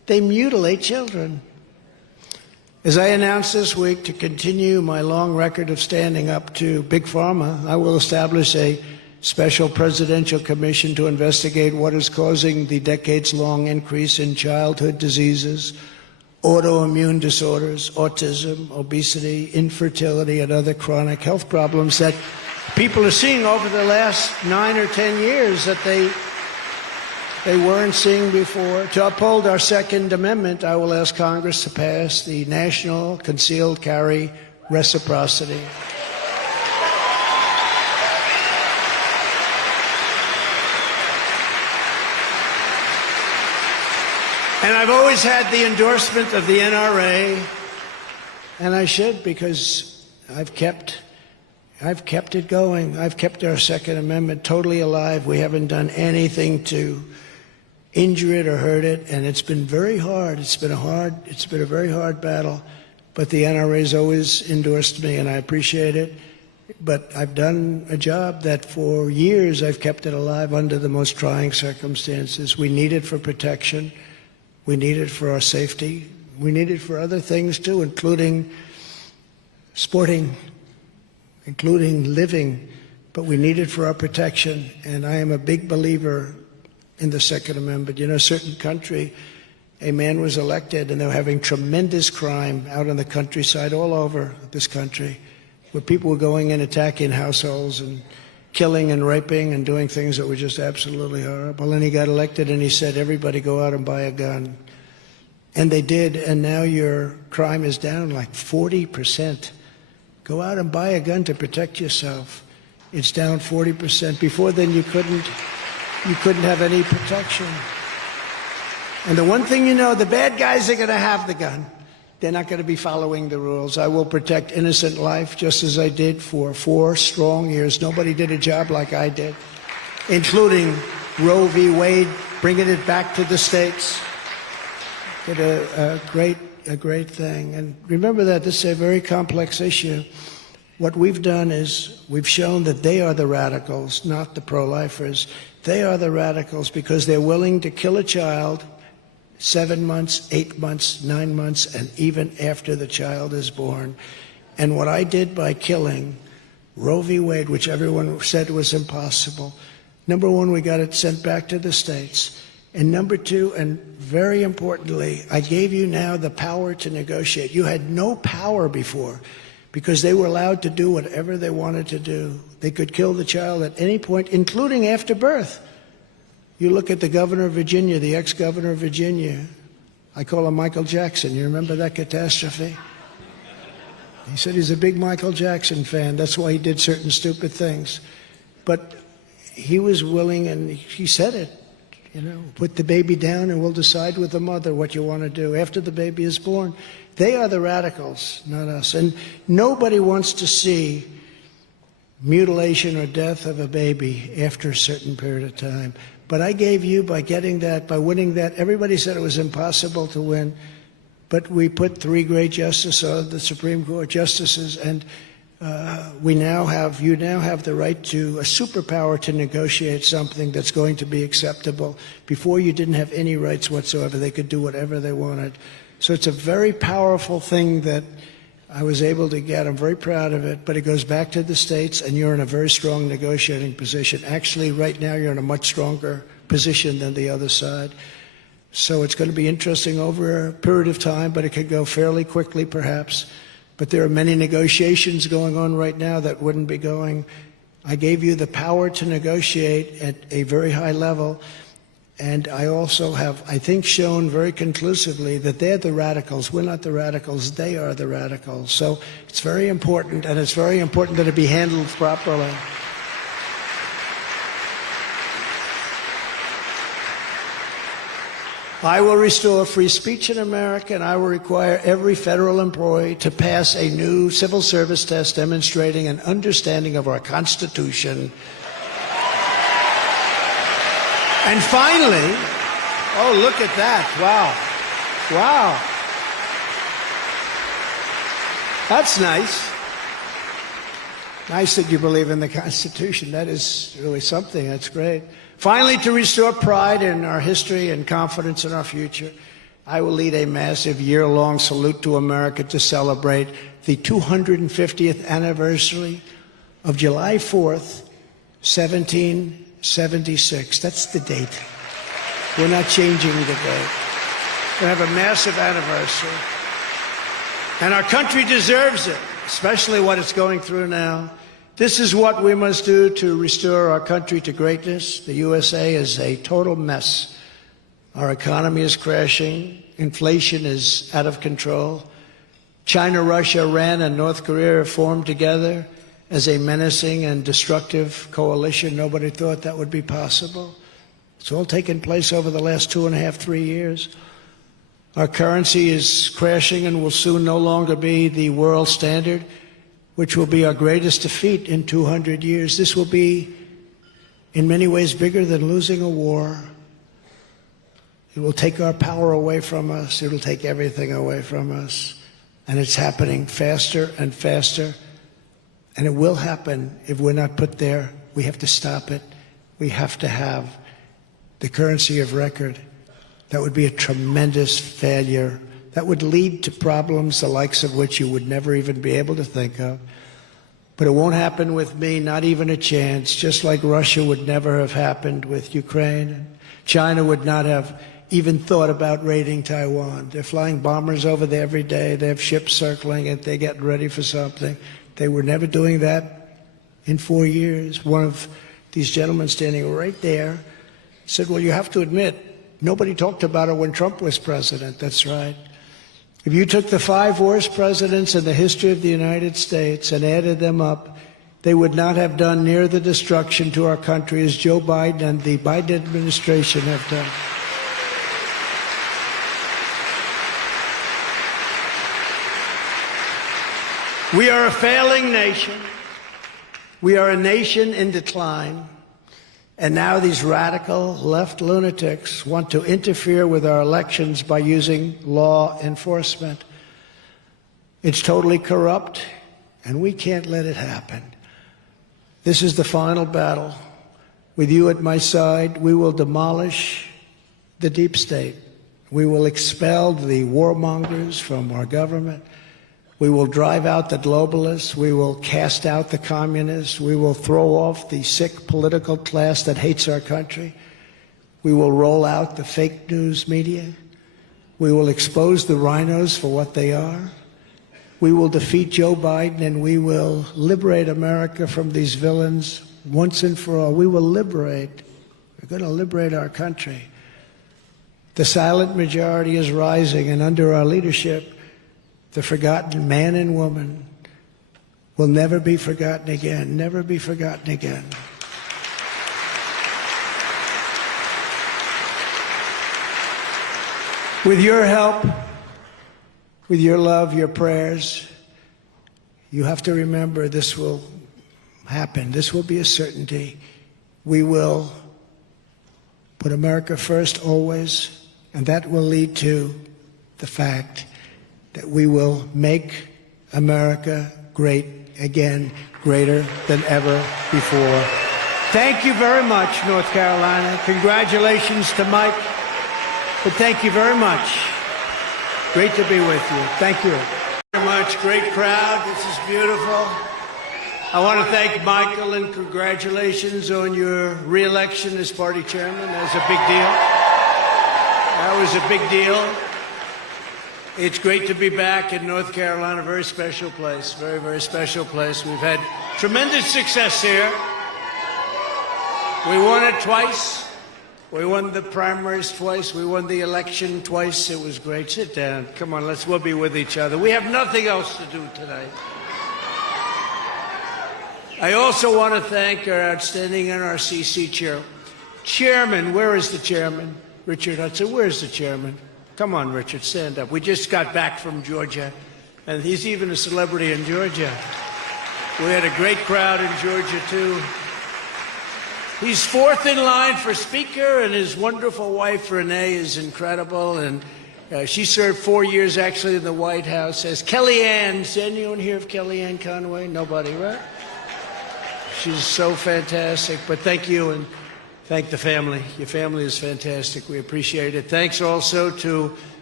They mutilate children. As I announced this week, to continue my long record of standing up to Big Pharma, I will establish a special presidential commission to investigate what is causing the decades-long increase in childhood diseases, autoimmune disorders, autism, obesity, infertility, and other chronic health problems that people are seeing over the last 9 or 10 years that they weren't seeing before. To uphold our Second Amendment, I will ask Congress to pass the National Concealed Carry Reciprocity. And I've always had the endorsement of the NRA, and I should, because I've kept it going. I've kept our Second Amendment totally alive. We haven't done anything to injure it or hurt it, and it's been very hard. It's been a very hard battle, but the NRA's always endorsed me, and I appreciate it. But I've done a job that for years I've kept it alive under the most trying circumstances. We need it for protection. We need it for our safety. We need it for other things too, including sporting, including living, but we need it for our protection. And I am a big believer in the Second Amendment. You know, a certain country, a man was elected and they were having tremendous crime out in the countryside all over this country, where people were going in, attacking households and killing and raping and doing things that were just absolutely horrible. And he got elected and he said, everybody go out and buy a gun. And they did, and now your crime is down like 40%. Go out and buy a gun to protect yourself. It's down 40%. Before then, you couldn't have any protection. And the one thing you know, the bad guys are going to have the gun. They're not going to be following the rules. I will protect innocent life just as I did for 4 strong years. Nobody did a job like I did, including Roe v. Wade, bringing it back to the states. Did a great thing. And remember that this is a very complex issue. What we've done is we've shown that they are the radicals, not the pro-lifers. They are the radicals because they're willing to kill a child 7 months, 8 months, 9 months, and even after the child is born. And what I did by killing Roe v. Wade, which everyone said was impossible, number one, we got it sent back to the states. And number two, and very importantly, I gave you now the power to negotiate. You had no power before because they were allowed to do whatever they wanted to do. They could kill the child at any point, including after birth. You look at the governor of Virginia, the ex-governor of Virginia. I call him Michael Jackson. You remember that catastrophe? He said he's a big Michael Jackson fan. That's why he did certain stupid things. But he was willing, and he said it. You know, put the baby down and we'll decide with the mother what you want to do after the baby is born. They are the radicals, not us. And nobody wants to see mutilation or death of a baby after a certain period of time. But I gave you, by getting that, by winning that, everybody said it was impossible to win. But we put 3 great justices on the Supreme Court justices, and you now have the right to a superpower to negotiate something that's going to be acceptable. Before, you didn't have any rights whatsoever. They could do whatever they wanted. So it's a very powerful thing that I was able to get. I'm very proud of it, but it goes back to the states, and you're in a very strong negotiating position. Actually, right now, you're in a much stronger position than the other side. So it's going to be interesting over a period of time, but it could go fairly quickly, perhaps. But there are many negotiations going on right now that wouldn't be going. I gave you the power to negotiate at a very high level. And I also have, I think, shown very conclusively that they're the radicals. We're not the radicals. They are the radicals. So it's very important, and it's very important that it be handled properly. I will restore free speech in America, and I will require every federal employee to pass a new civil service test demonstrating an understanding of our Constitution. And finally, oh, look at that. Wow. Wow. That's nice. Nice that you believe in the Constitution. That is really something. That's great. Finally, to restore pride in our history and confidence in our future. I will lead a massive year-long salute to America to celebrate the 250th anniversary of July 4th, 1776. That's the date. We're not changing the date. We have a massive anniversary. And our country deserves it, especially what it's going through now. This is what we must do to restore our country to greatness. The USA is a total mess. Our economy is crashing. Inflation is out of control. China, Russia, Iran, and North Korea have formed together as a menacing and destructive coalition. Nobody thought that would be possible. It's all taken place over the last 2.5, 3 years. Our currency is crashing and will soon no longer be the world standard, which will be our greatest defeat in 200 years. This will be, in many ways, bigger than losing a war. It will take our power away from us. It will take everything away from us. And it's happening faster and faster. And it will happen if we're not put there. We have to stop it. We have to have the currency of record. That would be a tremendous failure. That would lead to problems the likes of which you would never even be able to think of. But it won't happen with me, not even a chance, just like Russia would never have happened with Ukraine. China would not have even thought about raiding Taiwan. They're flying bombers over there every day. They have ships circling it. They're getting ready for something. They were never doing that in 4 years. One of these gentlemen standing right there said, well, you have to admit, nobody talked about it when Trump was president. That's right. If you took the 5 worst presidents in the history of the United States and added them up, they would not have done near the destruction to our country as Joe Biden and the Biden administration have done. We are a failing nation. We are a nation in decline. And now these radical left lunatics want to interfere with our elections by using law enforcement. It's totally corrupt, and we can't let it happen. This is the final battle. With you at my side, we will demolish the deep state. We will expel the warmongers from our government. We will drive out the globalists. We will cast out the communists. We will throw off the sick political class that hates our country. We will roll out the fake news media. We will expose the rhinos for what they are. We will defeat Joe Biden, and we will liberate America from these villains once and for all. We will liberate. We're going to liberate our country. The silent majority is rising, and under our leadership, the forgotten man and woman will never be forgotten again, never be forgotten again. With your help, with your love, your prayers, you have to remember this will happen. This will be a certainty. We will put America first always, and that will lead to the fact that we will make America great again, greater than ever before. Thank you very much, North Carolina. Congratulations to Mike, but thank you very much. Great to be with you. Thank you very much. Great crowd. This is beautiful. I want to thank Michael and congratulations on your re-election as party chairman. That was a big deal. That was a big deal. It's great to be back in North Carolina, a very special place, very, very special place. We've had tremendous success here. We won it twice. We won the primaries twice. We won the election twice. It was great. Sit down. Come on, we'll be with each other. We have nothing else to do today. I also want to thank our outstanding NRCC chairman. Where is the chairman? Richard Hudson. Where's the chairman? Come on, Richard, stand up. We just got back from Georgia, and he's even a celebrity in Georgia. We had a great crowd in Georgia, too. He's fourth in line for Speaker, and his wonderful wife, Renee, is incredible. And she served 4 years, actually, in the White House as Kellyanne. Is anyone here of Kellyanne Conway? Nobody, right? She's so fantastic. But thank you, and thank the family. Your family is fantastic. We appreciate it. Thanks also to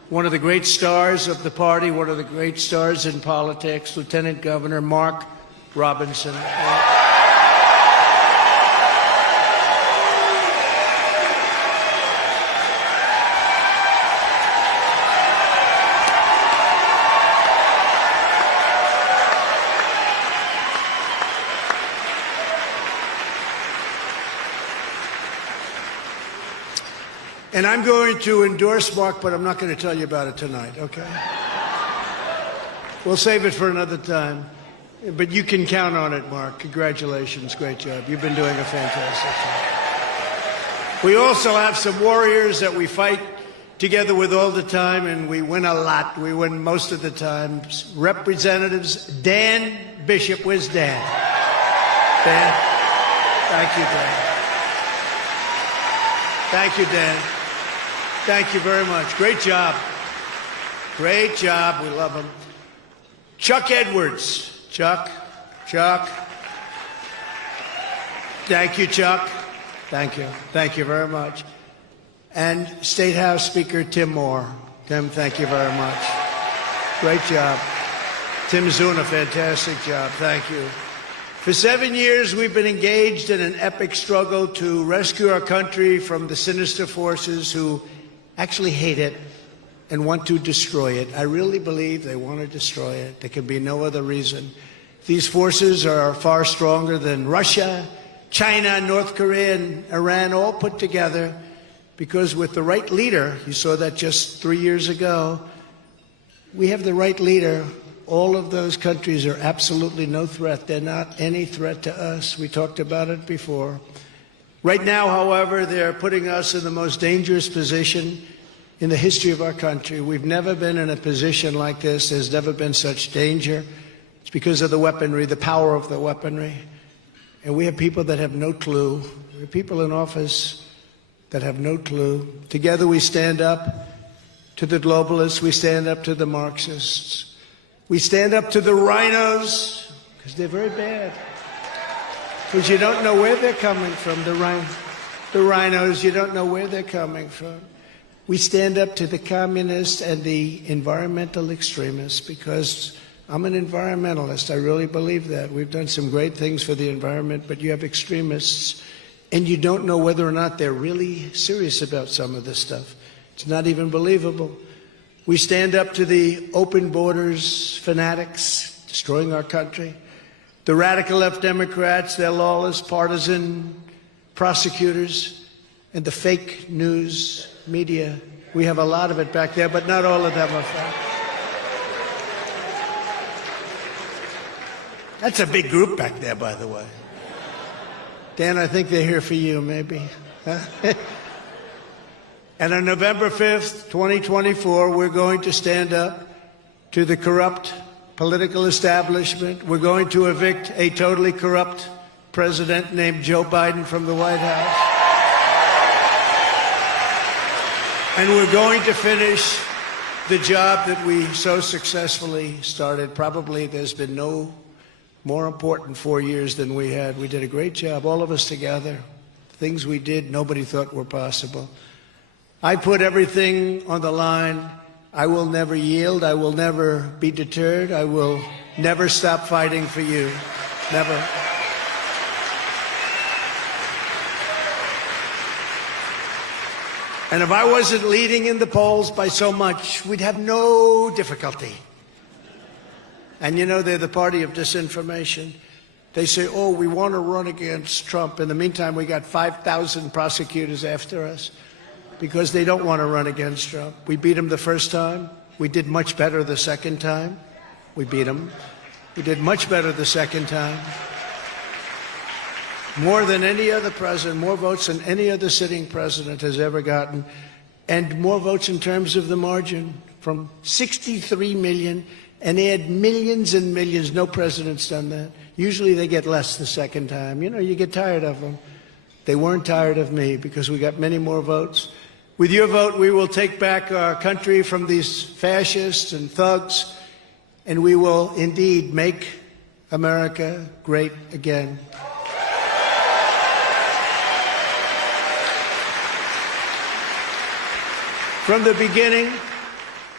one of the great stars of the party, one of the great stars in politics, Lieutenant Governor Mark Robinson. And I'm going to endorse Mark, but I'm not going to tell you about it tonight, okay? We'll save it for another time. But you can count on it, Mark. Congratulations. Great job. You've been doing a fantastic job. We also have some warriors that we fight together with all the time, and we win a lot. We win most of the time. Representatives Dan Bishop. Where's Dan? Dan? Thank you, Dan. Thank you, Dan. Thank you very much. Great job. Great job. We love him. Chuck Edwards. Chuck. Thank you, Chuck. Thank you. Thank you very much. And State House Speaker Tim Moore. Tim, thank you very much. Great job. Tim's doing a fantastic job. Thank you. For 7 years, we've been engaged in an epic struggle to rescue our country from the sinister forces who actually hate it and want to destroy it. I really believe they want to destroy it. There can be no other reason. These forces are far stronger than Russia, China, North Korea, and Iran all put together, because with the right leader, you saw that just 3 years ago, we have the right leader. All of those countries are absolutely no threat. They're not any threat to us. We talked about it before. Right now, however, they're putting us in the most dangerous position in the history of our country. We've never been in a position like this. There's never been such danger. It's because of the weaponry, the power of the weaponry. And we have people that have no clue. We have people in office that have no clue. Together we stand up to the globalists. We stand up to the Marxists. We stand up to the rhinos, because they're very bad. Because you don't know where they're coming from, the rhinos, you don't know where they're coming from. We stand up to the communists and the environmental extremists, because I'm an environmentalist. I really believe that. We've done some great things for the environment, but you have extremists, and you don't know whether or not they're really serious about some of this stuff. It's not even believable. We stand up to the open borders fanatics destroying our country. The radical left Democrats, their lawless, partisan prosecutors, and the fake news media. We have a lot of it back there, but not all of them are fake. That's a big group back there, by the way. Dan, I think they're here for you, maybe. Huh? And on November 5th, 2024, we're going to stand up to the corrupt political establishment. We're going to evict a totally corrupt president named Joe Biden from the White House. And we're going to finish the job that we so successfully started. Probably there's been no more important 4 years than we had. We did a great job, all of us together. Things we did, nobody thought were possible. I put everything on the line. I will never yield. I will never be deterred. I will never stop fighting for you. Never. And if I wasn't leading in the polls by so much, we'd have no difficulty. And you know, they're the party of disinformation. They say, oh, we want to run against Trump. In the meantime, we got 5,000 prosecutors after us, because they don't want to run against Trump. We beat him the first time. We did much better the second time. We beat him. We did much better the second time. More than any other president, more votes than any other sitting president has ever gotten, and more votes in terms of the margin, from 63 million, and they had millions and millions. No president's done that. Usually they get less the second time. You know, you get tired of them. They weren't tired of me, because we got many more votes. With your vote, we will take back our country from these fascists and thugs, and we will indeed make America great again. From the beginning,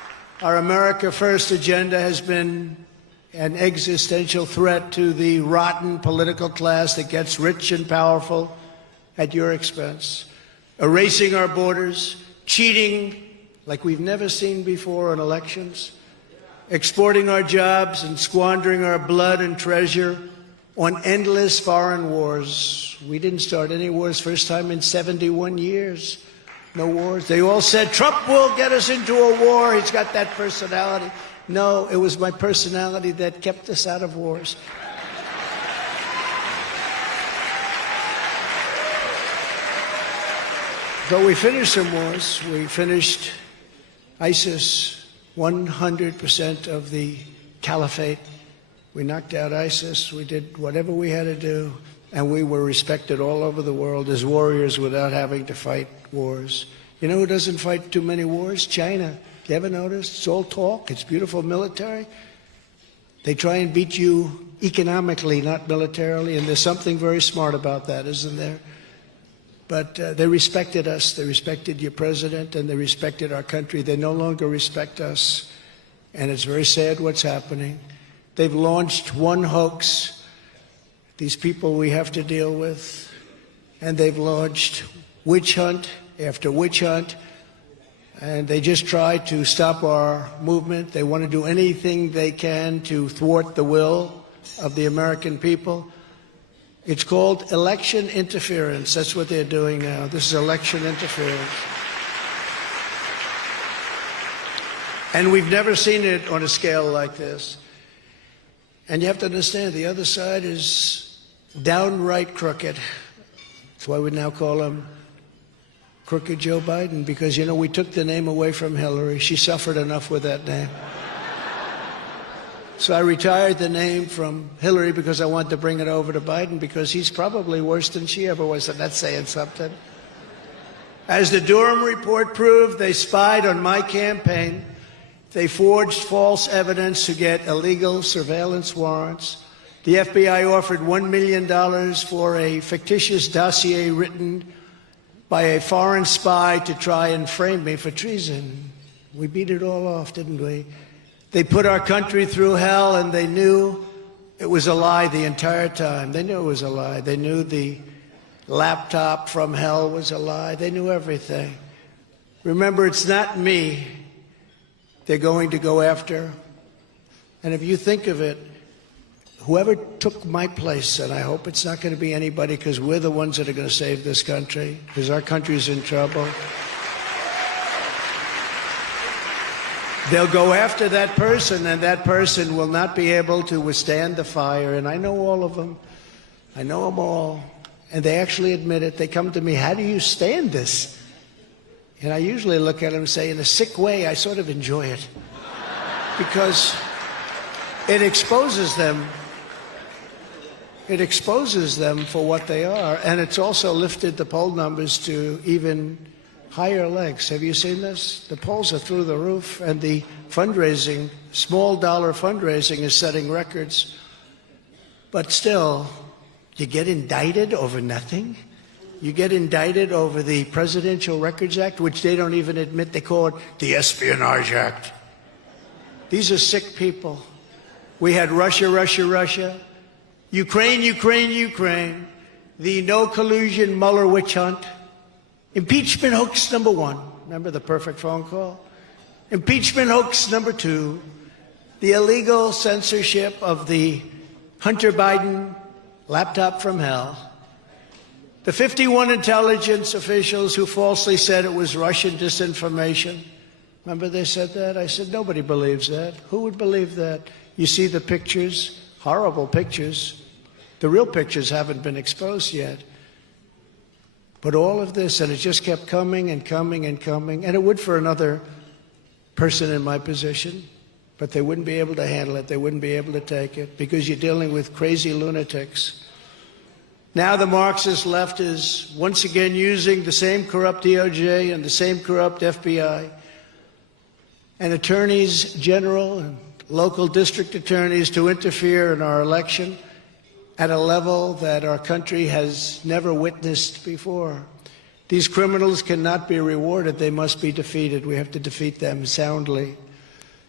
Our America First agenda has been an existential threat to the rotten political class that gets rich and powerful at your expense, erasing our borders, cheating like we've never seen before in elections, exporting our jobs and squandering our blood and treasure on endless foreign wars. We didn't start any wars, first time in 71 years. No wars. They all said, Trump will get us into a war. He's got that personality. No, it was my personality that kept us out of wars. But we finished some wars. We finished ISIS, 100% of the caliphate. We knocked out ISIS. We did whatever we had to do. And we were respected all over the world as warriors without having to fight wars. You know who doesn't fight too many wars? China. You ever notice? It's all talk. It's beautiful military. They try and beat you economically, not militarily. And there's something very smart about that, isn't there? But they respected us. They respected your president, and they respected our country. They no longer respect us. And it's very sad what's happening. They've launched one hoax, these people we have to deal with, and they've launched witch hunt after witch hunt, and they just try to stop our movement. They want to do anything they can to thwart the will of the American people. It's called election interference. That's what they're doing now. This is election interference. And we've never seen it on a scale like this. And you have to understand, the other side is downright crooked. That's why we now call him Crooked Joe Biden, because, you know, we took the name away from Hillary. She suffered enough with that name. So I retired the name from Hillary because I wanted to bring it over to Biden, because he's probably worse than she ever was, and that's saying something. As the Durham report proved, they spied on my campaign. They forged false evidence to get illegal surveillance warrants. The FBI offered $1 million for a fictitious dossier written by a foreign spy to try and frame me for treason. We beat it all off, didn't we? They put our country through hell, and they knew it was a lie the entire time. They knew it was a lie. They knew the laptop from hell was a lie. They knew everything. Remember, it's not me they're going to go after. And if you think of it, whoever took my place, and I hope it's not going to be anybody, because we're the ones that are going to save this country, because our country's in trouble. They'll go after that person, and that person will not be able to withstand the fire. And I know all of them. I know them all. And they actually admit it. They come to me, how do you stand this? And I usually look at them and say, in a sick way, I sort of enjoy it. Because it exposes them. It exposes them for what they are. And it's also lifted the poll numbers to even higher legs. Have you seen this? The polls are through the roof, and the fundraising, small dollar fundraising, is setting records. But still, you get indicted over nothing? You get indicted over the Presidential Records Act, which they don't even admit. They call it the Espionage Act. These are sick people. We had Russia, Russia, Russia. Ukraine, Ukraine, Ukraine. The no collusion Mueller witch hunt. Impeachment hoax number 1. Remember the perfect phone call? Impeachment hoax number 2. The illegal censorship of the Hunter Biden laptop from hell. The 51 intelligence officials who falsely said it was Russian disinformation. Remember they said that? I said, nobody believes that. Who would believe that? You see the pictures, horrible pictures. The real pictures haven't been exposed yet. But all of this, and it just kept coming and coming and coming, and it would for another person in my position, but they wouldn't be able to handle it. They wouldn't be able to take it, because you're dealing with crazy lunatics. Now the Marxist left is once again using the same corrupt DOJ and the same corrupt FBI and attorneys general and local district attorneys to interfere in our election at a level that our country has never witnessed before. These criminals cannot be rewarded. They must be defeated. We have to defeat them soundly.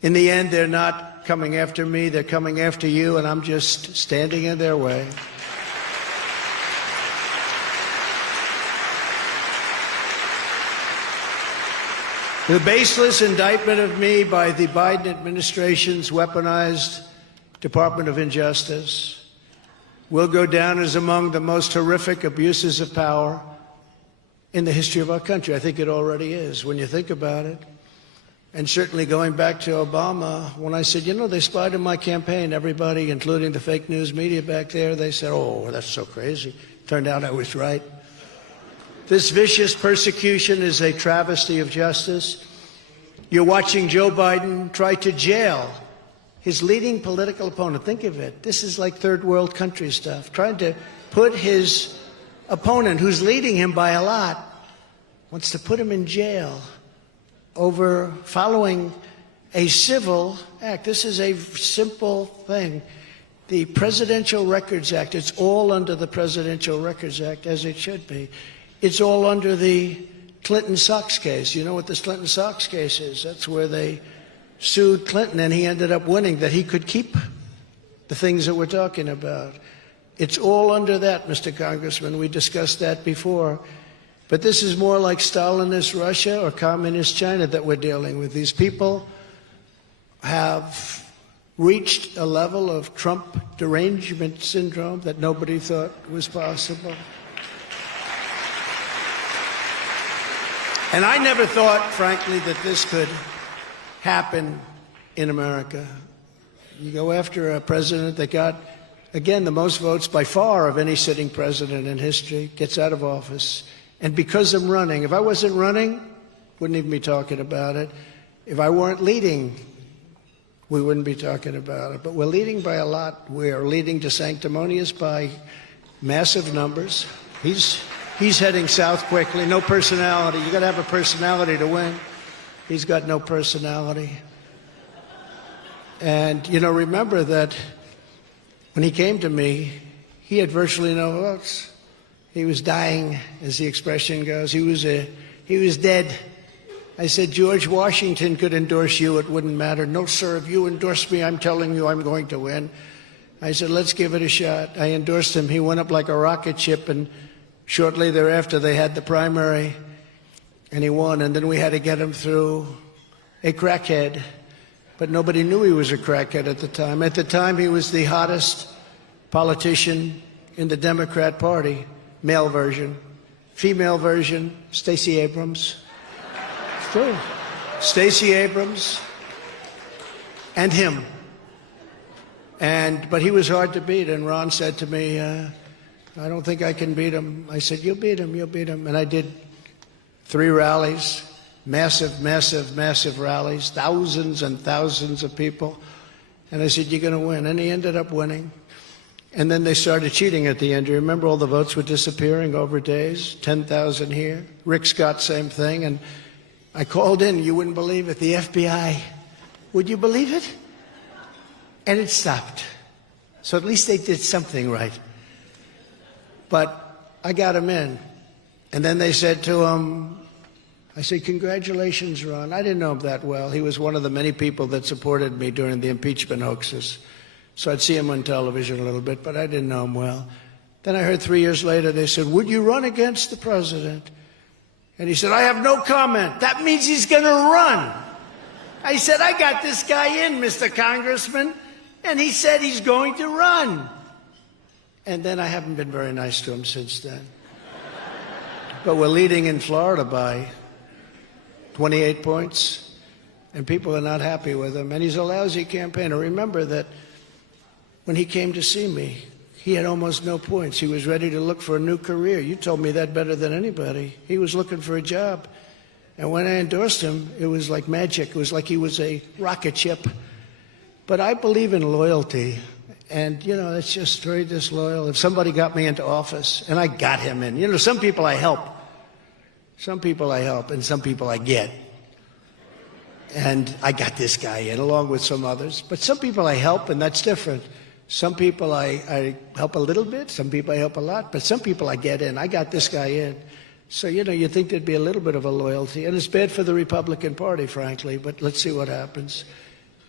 In the end, they're not coming after me, they're coming after you, and I'm just standing in their way. The baseless indictment of me by the Biden administration's weaponized Department of Injustice will go down as among the most horrific abuses of power in the history of our country. I think it already is, when you think about it. And certainly going back to Obama, when I said, you know, they spied on my campaign, everybody, including the fake news media back there, they said, oh, that's so crazy. Turned out I was right. This vicious persecution is a travesty of justice. You're watching Joe Biden try to jail his leading political opponent. Think of it. This is like third world country stuff. Trying to put his opponent, who's leading him by a lot, wants to put him in jail over following a civil act. This is a simple thing. The Presidential Records Act, it's all under the Presidential Records Act, as it should be. It's all under the Clinton Sox case. You know what this Clinton Sox case is? That's where they sued Clinton, and he ended up winning, that he could keep the things that we're talking about. It's all under that, Mr. Congressman. We discussed that before. But this is more like Stalinist Russia or Communist China that we're dealing with. These people have reached a level of Trump derangement syndrome that nobody thought was possible. And I never thought, frankly, that this could happen in America. You go after a president that got, again, the most votes by far of any sitting president in history, gets out of office. And because I'm running, if I wasn't running, wouldn't even be talking about it. If I weren't leading, we wouldn't be talking about it. But we're leading by a lot. We're leading to sanctimonious by massive numbers. He's heading south quickly. No personality. You got to have a personality to win. He's got no personality. And, you know, remember that when he came to me, he had virtually no votes. He was dying, as the expression goes. He was dead. I said, George Washington could endorse you. It wouldn't matter. No, sir, if you endorse me, I'm telling you I'm going to win. I said, let's give it a shot. I endorsed him. He went up like a rocket ship, and shortly thereafter, they had the primary, and he won. And then we had to get him through a crackhead. But nobody knew he was a crackhead at the time. At the time, he was the hottest politician in the Democrat Party, male version. Female version, Stacey Abrams. It's true. Stacey Abrams and him. But he was hard to beat, and Ron said to me, I don't think I can beat him. I said, you'll beat him, you'll beat him. And I did 3 rallies, massive, massive, massive rallies, thousands and thousands of people. And I said, you're going to win. And he ended up winning. And then they started cheating at the end. You remember all the votes were disappearing over days, 10,000 here. Rick Scott, same thing. And I called in, you wouldn't believe it, the FBI. Would you believe it? And it stopped. So at least they did something right. But I got him in. And then they said to him, I said, congratulations, Ron. I didn't know him that well. He was one of the many people that supported me during the impeachment hoaxes. So I'd see him on television a little bit, but I didn't know him well. Then I heard 3 years later, they said, would you run against the president? And he said, I have no comment. That means he's going to run. I said, I got this guy in, Mr. Congressman. And he said he's going to run. And then I haven't been very nice to him since then. But we're leading in Florida by 28 points, and people are not happy with him. And he's a lousy campaigner. Remember that when he came to see me, he had almost no points. He was ready to look for a new career. You told me that better than anybody. He was looking for a job. And when I endorsed him, it was like magic. It was like he was a rocket ship. But I believe in loyalty. And, you know, it's just very disloyal. If somebody got me into office, and I got him in, you know, some people I help. Some people I help, and some people I get. And I got this guy in, along with some others. But some people I help, and that's different. Some people I help a little bit, some people I help a lot, but some people I get in. I got this guy in. So, you know, you think there'd be a little bit of a loyalty. And it's bad for the Republican Party, frankly, but let's see what happens.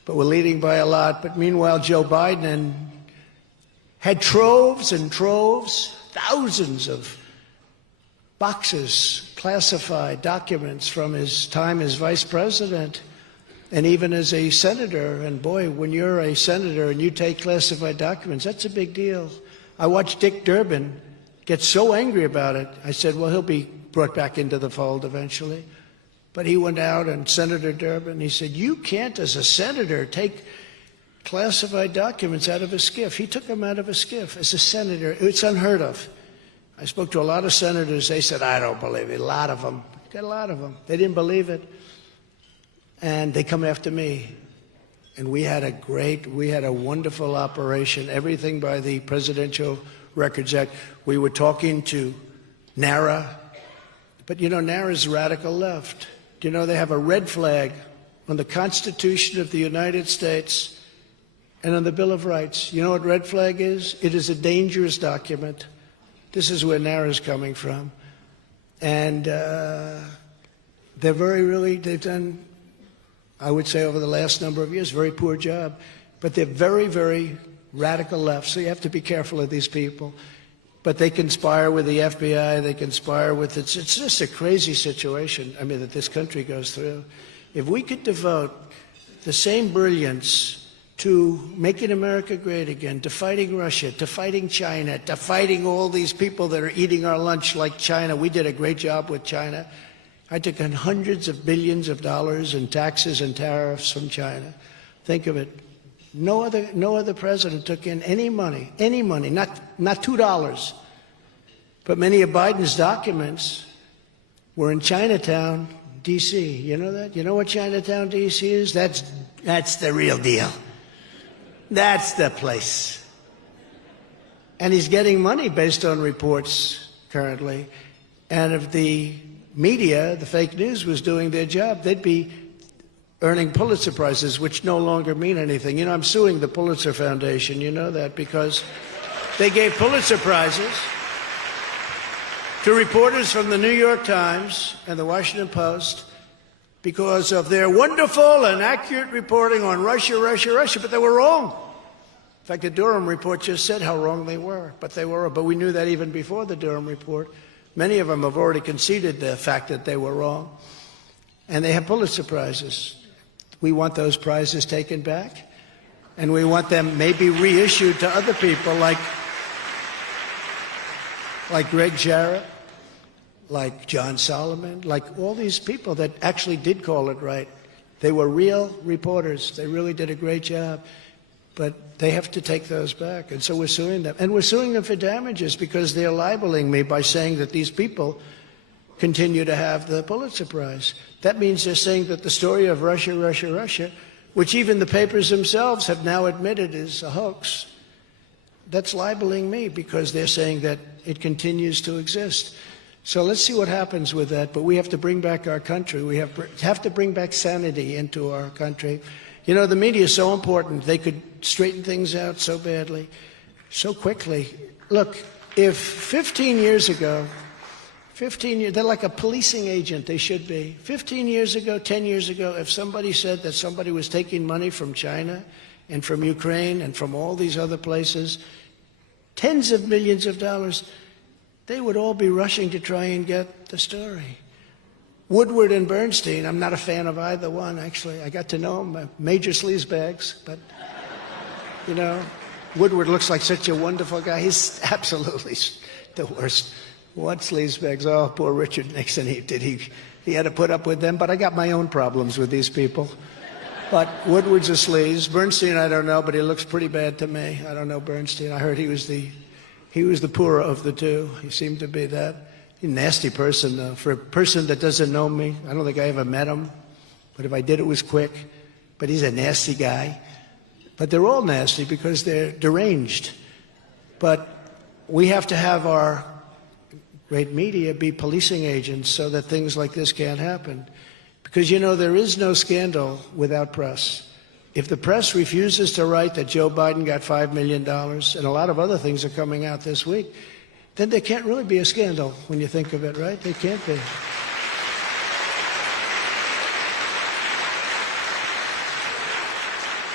but we're leading by a lot. But meanwhile, Joe Biden had troves and troves, thousands of boxes, classified documents from his time as vice president and even as a senator. And boy, when you're a senator and you take classified documents, that's a big deal. I watched Dick Durbin get so angry about it. I said, well, he'll be brought back into the fold eventually. But he went out, and Senator Durbin, he said, you can't, as a senator, take classified documents out of a SCIF. He took them out of a SCIF as a senator. It's unheard of. I spoke to a lot of senators. They said, I don't believe it. A lot of them. Got a lot of them. They didn't believe it. And they come after me. And we had a wonderful operation, everything by the Presidential Records Act. We were talking to NARA. But, you know, NARA's radical left. Do you know they have a red flag on the Constitution of the United States and on the Bill of Rights? You know what red flag is? It is a dangerous document. This is where NARA's coming from. And they're they've done, I would say over the last number of years, very poor job. But they're very, very radical left, so you have to be careful of these people. But they conspire with the FBI, they conspire with, it's just a crazy situation, I mean, that this country goes through. If we could devote the same brilliance to making America great again, to fighting Russia, to fighting China, to fighting all these people that are eating our lunch like China. We did a great job with China. I took in hundreds of billions of dollars in taxes and tariffs from China. Think of it. No other president took in any money, not $2. But many of Biden's documents were in Chinatown, D.C. You know that? You know what Chinatown, D.C. is? That's the real deal. That's the place. And he's getting money based on reports currently. And if the media, the fake news, was doing their job, they'd be earning Pulitzer Prizes, which no longer mean anything. You know, I'm suing the Pulitzer Foundation, you know that, because they gave Pulitzer Prizes to reporters from the New York Times and the Washington Post because of their wonderful and accurate reporting on Russia, but they were wrong. In fact, the Durham report just said how wrong they were, but they were. But we knew that even before the Durham report. Many of them have already conceded the fact that they were wrong, and they have Pulitzer Prizes. We want those prizes taken back, and we want them maybe reissued to other people like Greg Jarrett, like John Solomon, like all these people that actually did call it right. They were real reporters. They really did a great job, but they have to take those back, and so we're suing them. And we're suing them for damages because they're libeling me by saying that these people continue to have the Pulitzer Prize. That means they're saying that the story of Russia, which even the papers themselves have now admitted is a hoax, that's libeling me because they're saying that it continues to exist. So let's see what happens with that. But we have to bring back our country. We have to bring back sanity into our country. You know, the media is so important. They could straighten things out so badly, so quickly. Look, if 15 years ago, they're like a policing agent, they should be. 15 years ago, 10 years ago, if somebody said that somebody was taking money from China and from Ukraine and from all these other places, tens of millions of dollars, they would all be rushing to try and get the story. Woodward and Bernstein, I'm not a fan of either one, actually. I got to know them, major sleazebags, but, you know, Woodward looks like such a wonderful guy. He's absolutely the worst. What sleazebags? Oh, poor Richard Nixon, he had to put up with them, but I got my own problems with these people. But Woodward's a sleaze. Bernstein, I don't know, but he looks pretty bad to me. I don't know Bernstein. I heard he was the poorer of the two. He seemed to be that. He's a nasty person. For a person that doesn't know me, I don't think I ever met him, but if I did, it was quick. But he's a nasty guy. But they're all nasty because they're deranged. But we have to have our great media be policing agents so that things like this can't happen. Because, you know, there is no scandal without press. If the press refuses to write that Joe Biden got $5 million, and a lot of other things are coming out this week, then there can't really be a scandal when you think of it, right? There can't be.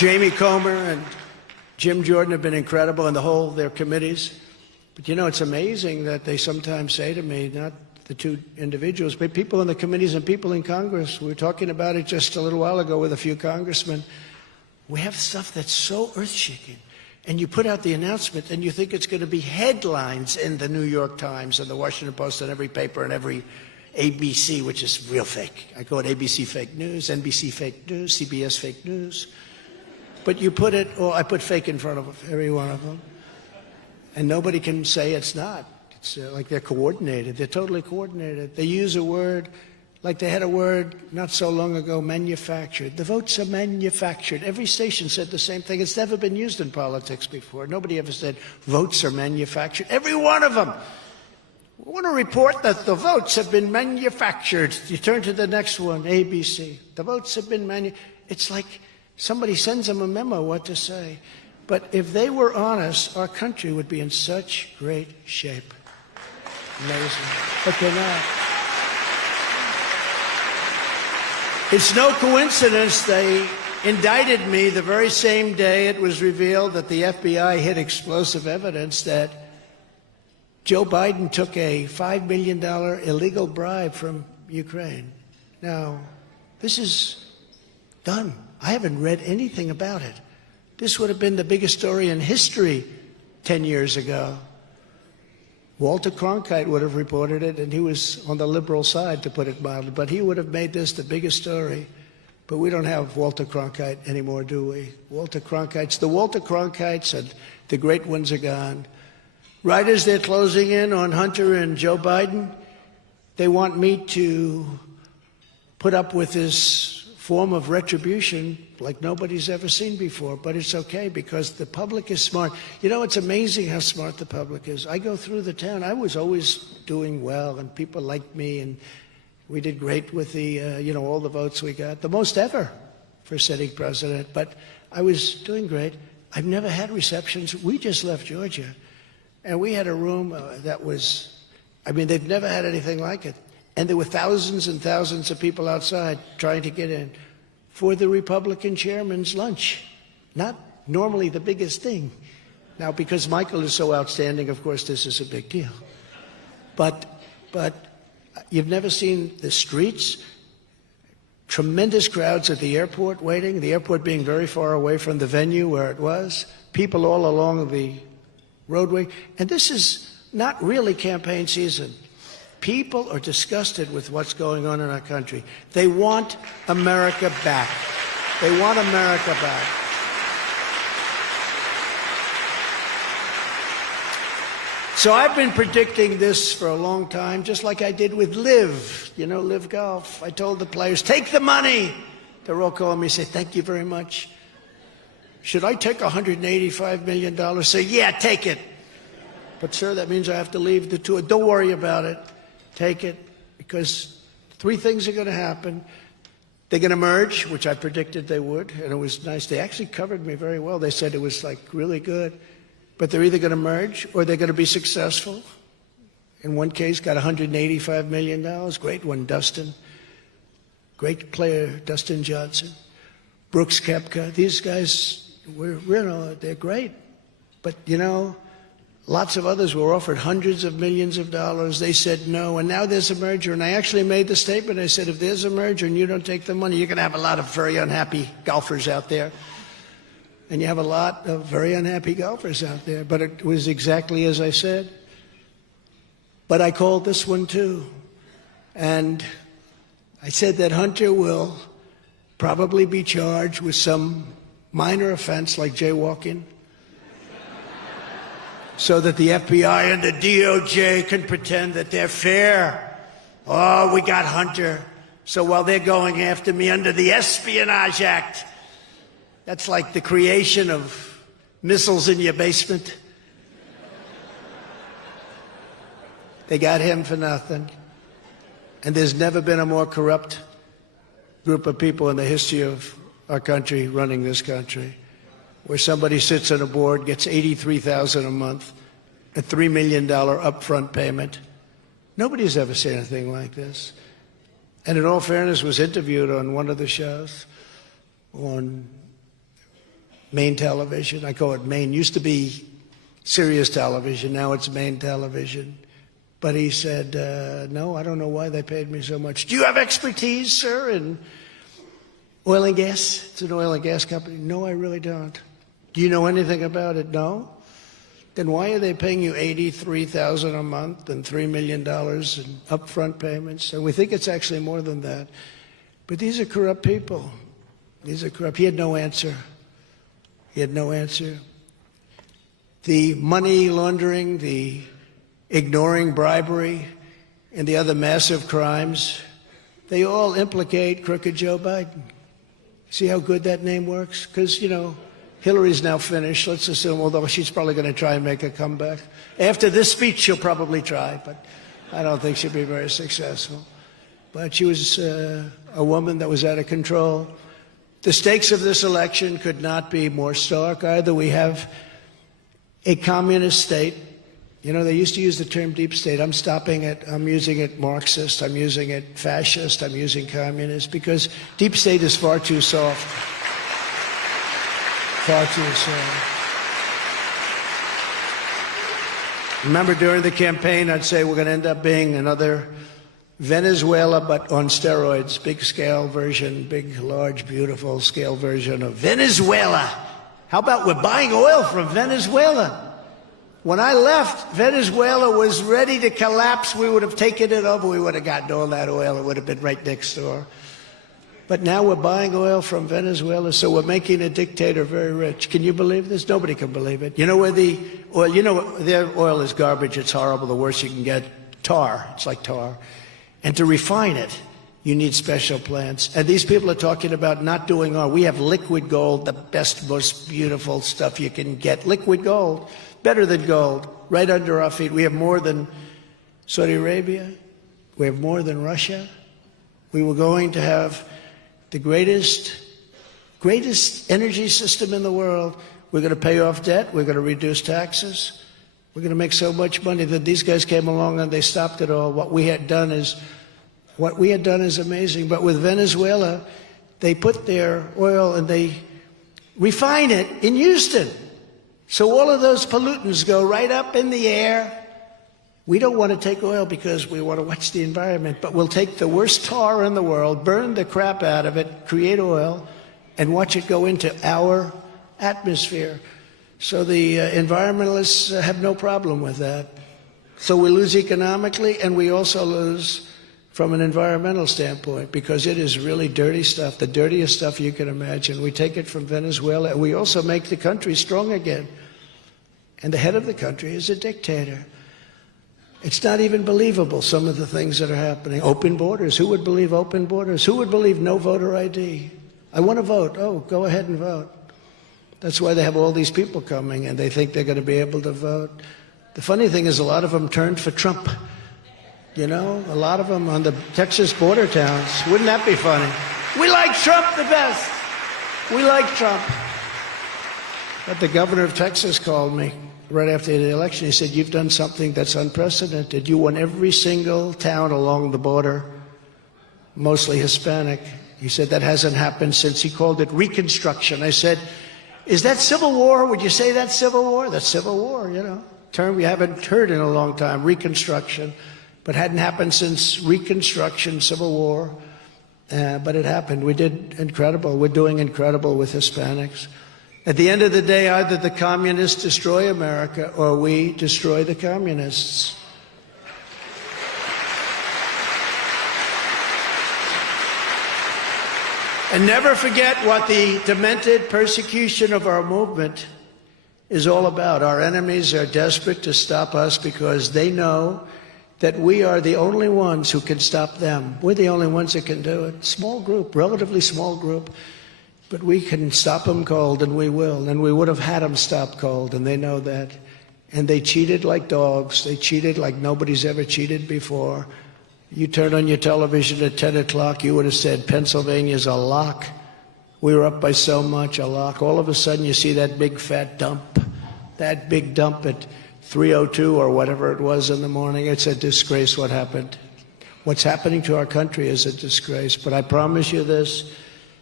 Jamie Comer and Jim Jordan have been incredible, and their committees. But you know, it's amazing that they sometimes say to me, not the two individuals, but people in the committees and people in Congress. We were talking about it just a little while ago with a few congressmen. We have stuff that's so earth-shaking. And you put out the announcement and you think it's going to be headlines in the New York Times and the Washington Post and every paper and every ABC, which is real fake. I call it ABC fake news, NBC fake news, CBS fake news. But you put it, or I put fake in front of every one of them. And nobody can say it's not. It's like they're coordinated. They're totally coordinated. They use a word, like they had a word not so long ago, manufactured. The votes are manufactured. Every station said the same thing. It's never been used in politics before. Nobody ever said votes are manufactured. Every one of them. We want to report that the votes have been manufactured. You turn to the next one, ABC. The votes have been manufactured. It's like somebody sends them a memo what to say. But if they were honest, our country would be in such great shape. Amazing. But they're not. It's no coincidence they indicted me the very same day it was revealed that the FBI hid explosive evidence that Joe Biden took a $5 million illegal bribe from Ukraine. Now, this is done. I haven't read anything about it. This would have been the biggest story in history 10 years ago. Walter Cronkite would have reported it, and he was on the liberal side, to put it mildly, but he would have made this the biggest story. But we don't have Walter Cronkite anymore, do we? The Walter Cronkites and the great ones are gone. Right as they're closing in on Hunter and Joe Biden, they want me to put up with this form of retribution like nobody's ever seen before. But it's okay because the public is smart. You know, it's amazing how smart the public is. I go through the town. I was always doing well, and people liked me, and we did great with the, all the votes we got, the most ever for sitting president. But I was doing great. I've never had receptions. We just left Georgia, and we had a room that was, they've never had anything like it. And there were thousands and thousands of people outside trying to get in for the Republican chairman's lunch. Not normally the biggest thing. Now, because Michael is so outstanding, of course, this is a big deal. But you've never seen the streets, tremendous crowds at the airport waiting, the airport being very far away from the venue where it was, people all along the roadway. And this is not really campaign season. People are disgusted with what's going on in our country. They want America back. They want America back. So I've been predicting this for a long time, just like I did with Live, Live Golf. I told the players, take the money. They're all calling me, say, thank you very much. Should I take $185 million? Say, yeah, take it. But, sir, that means I have to leave the tour. Don't worry about it. Take it, because three things are going to happen. They're going to merge, which I predicted they would, and it was nice. They actually covered me very well. They said it was, really good. But they're either going to merge or they're going to be successful. In one case, got $185 million. Great one, Dustin. Great player, Dustin Johnson. Brooks Koepka. These guys, they're great. But, lots of others were offered hundreds of millions of dollars. They said no, and now there's a merger. And I actually made the statement. I said, if there's a merger and you don't take the money, you're going to have a lot of very unhappy golfers out there. And you have a lot of very unhappy golfers out there. But it was exactly as I said. But I called this one too. And I said that Hunter will probably be charged with some minor offense like jaywalking, so that the FBI and the DOJ can pretend that they're fair. Oh, we got Hunter. So while they're going after me under the Espionage Act, that's like the creation of missiles in your basement. They got him for nothing. And there's never been a more corrupt group of people in the history of our country running this country, where somebody sits on a board, gets $83,000 a month, a $3 million upfront payment. Nobody's ever seen anything like this. And in all fairness, was interviewed on one of the shows on Main television. I call it Main. Used to be Sirius television. Now it's Main television. But he said, no, I don't know why they paid me so much. Do you have expertise, sir, in oil and gas? It's an oil and gas company. No, I really don't. Do you know anything about it? No. Then why are they paying you $83,000 a month and $3 million in upfront payments? And we think it's actually more than that. But these are corrupt people. These are corrupt. He had no answer. He had no answer. The money laundering, the ignoring bribery, and the other massive crimes, they all implicate crooked Joe Biden. See how good that name works? Because, you know, Hillary's now finished, let's assume, although she's probably going to try and make a comeback. After this speech, she'll probably try, but I don't think she'll be very successful. But she was a woman that was out of control. The stakes of this election could not be more stark. Either we have a communist state. You know, they used to use the term deep state. I'm stopping it. I'm using it Marxist. I'm using it fascist. I'm using communist because deep state is far too soft. Far too soft. Remember during the campaign, I'd say we're going to end up being another Venezuela, but on steroids. Big scale version, big, large, beautiful scale version of Venezuela. How about we're buying oil from Venezuela? When I left, Venezuela was ready to collapse. We would have taken it over. We would have gotten all that oil. It would have been right next door. But now we're buying oil from Venezuela, so we're making a dictator very rich. Can you believe this? Nobody can believe it. You know where the oil, their oil is garbage. It's horrible. The worst you can get, tar. It's like tar. And to refine it, you need special plants. And these people are talking about not doing oil. We have liquid gold, the best, most beautiful stuff you can get. Liquid gold, better than gold, right under our feet. We have more than Saudi Arabia. We have more than Russia. We were going to have the greatest energy system in the world. We're going to pay off debt. We're going to reduce taxes. We're going to make so much money that these guys came along and they stopped it all. What we had done is amazing. But with Venezuela, they put their oil and they refine it in Houston. So all of those pollutants go right up in the air. We don't want to take oil because we want to watch the environment, but we'll take the worst tar in the world, burn the crap out of it, create oil, and watch it go into our atmosphere. So the environmentalists have no problem with that. So we lose economically, and we also lose from an environmental standpoint because it is really dirty stuff, the dirtiest stuff you can imagine. We take it from Venezuela, and we also make the country strong again. And the head of the country is a dictator. It's not even believable, some of the things that are happening. Open borders. Who would believe open borders? Who would believe no voter ID? I want to vote. Oh, go ahead and vote. That's why they have all these people coming, and they think they're going to be able to vote. The funny thing is a lot of them turned for Trump. You know, a lot of them on the Texas border towns. Wouldn't that be funny? We like Trump the best. We like Trump. But the governor of Texas called me right after the election. He said, you've done something that's unprecedented. You won every single town along the border, mostly Hispanic. He said, that hasn't happened since, he called it Reconstruction. I said, is that Civil War? Would you say that's Civil War? That's Civil War, you know. Term we haven't heard in a long time, Reconstruction. But hadn't happened since Reconstruction, Civil War. But it happened. We did incredible. We're doing incredible with Hispanics. At the end of the day, either the communists destroy America or we destroy the communists. And never forget what the demented persecution of our movement is all about. Our enemies are desperate to stop us because they know that we are the only ones who can stop them. We're the only ones that can do it. Small group, relatively small group. But we can stop them cold, and we will. And we would have had them stop cold, and they know that. And they cheated like dogs. They cheated like nobody's ever cheated before. You turn on your television at 10 o'clock, you would have said, Pennsylvania's a lock. We were up by so much, a lock. All of a sudden, you see that big fat dump, that big dump at 3:02 or whatever it was in the morning. It's a disgrace what happened. What's happening to our country is a disgrace. But I promise you this,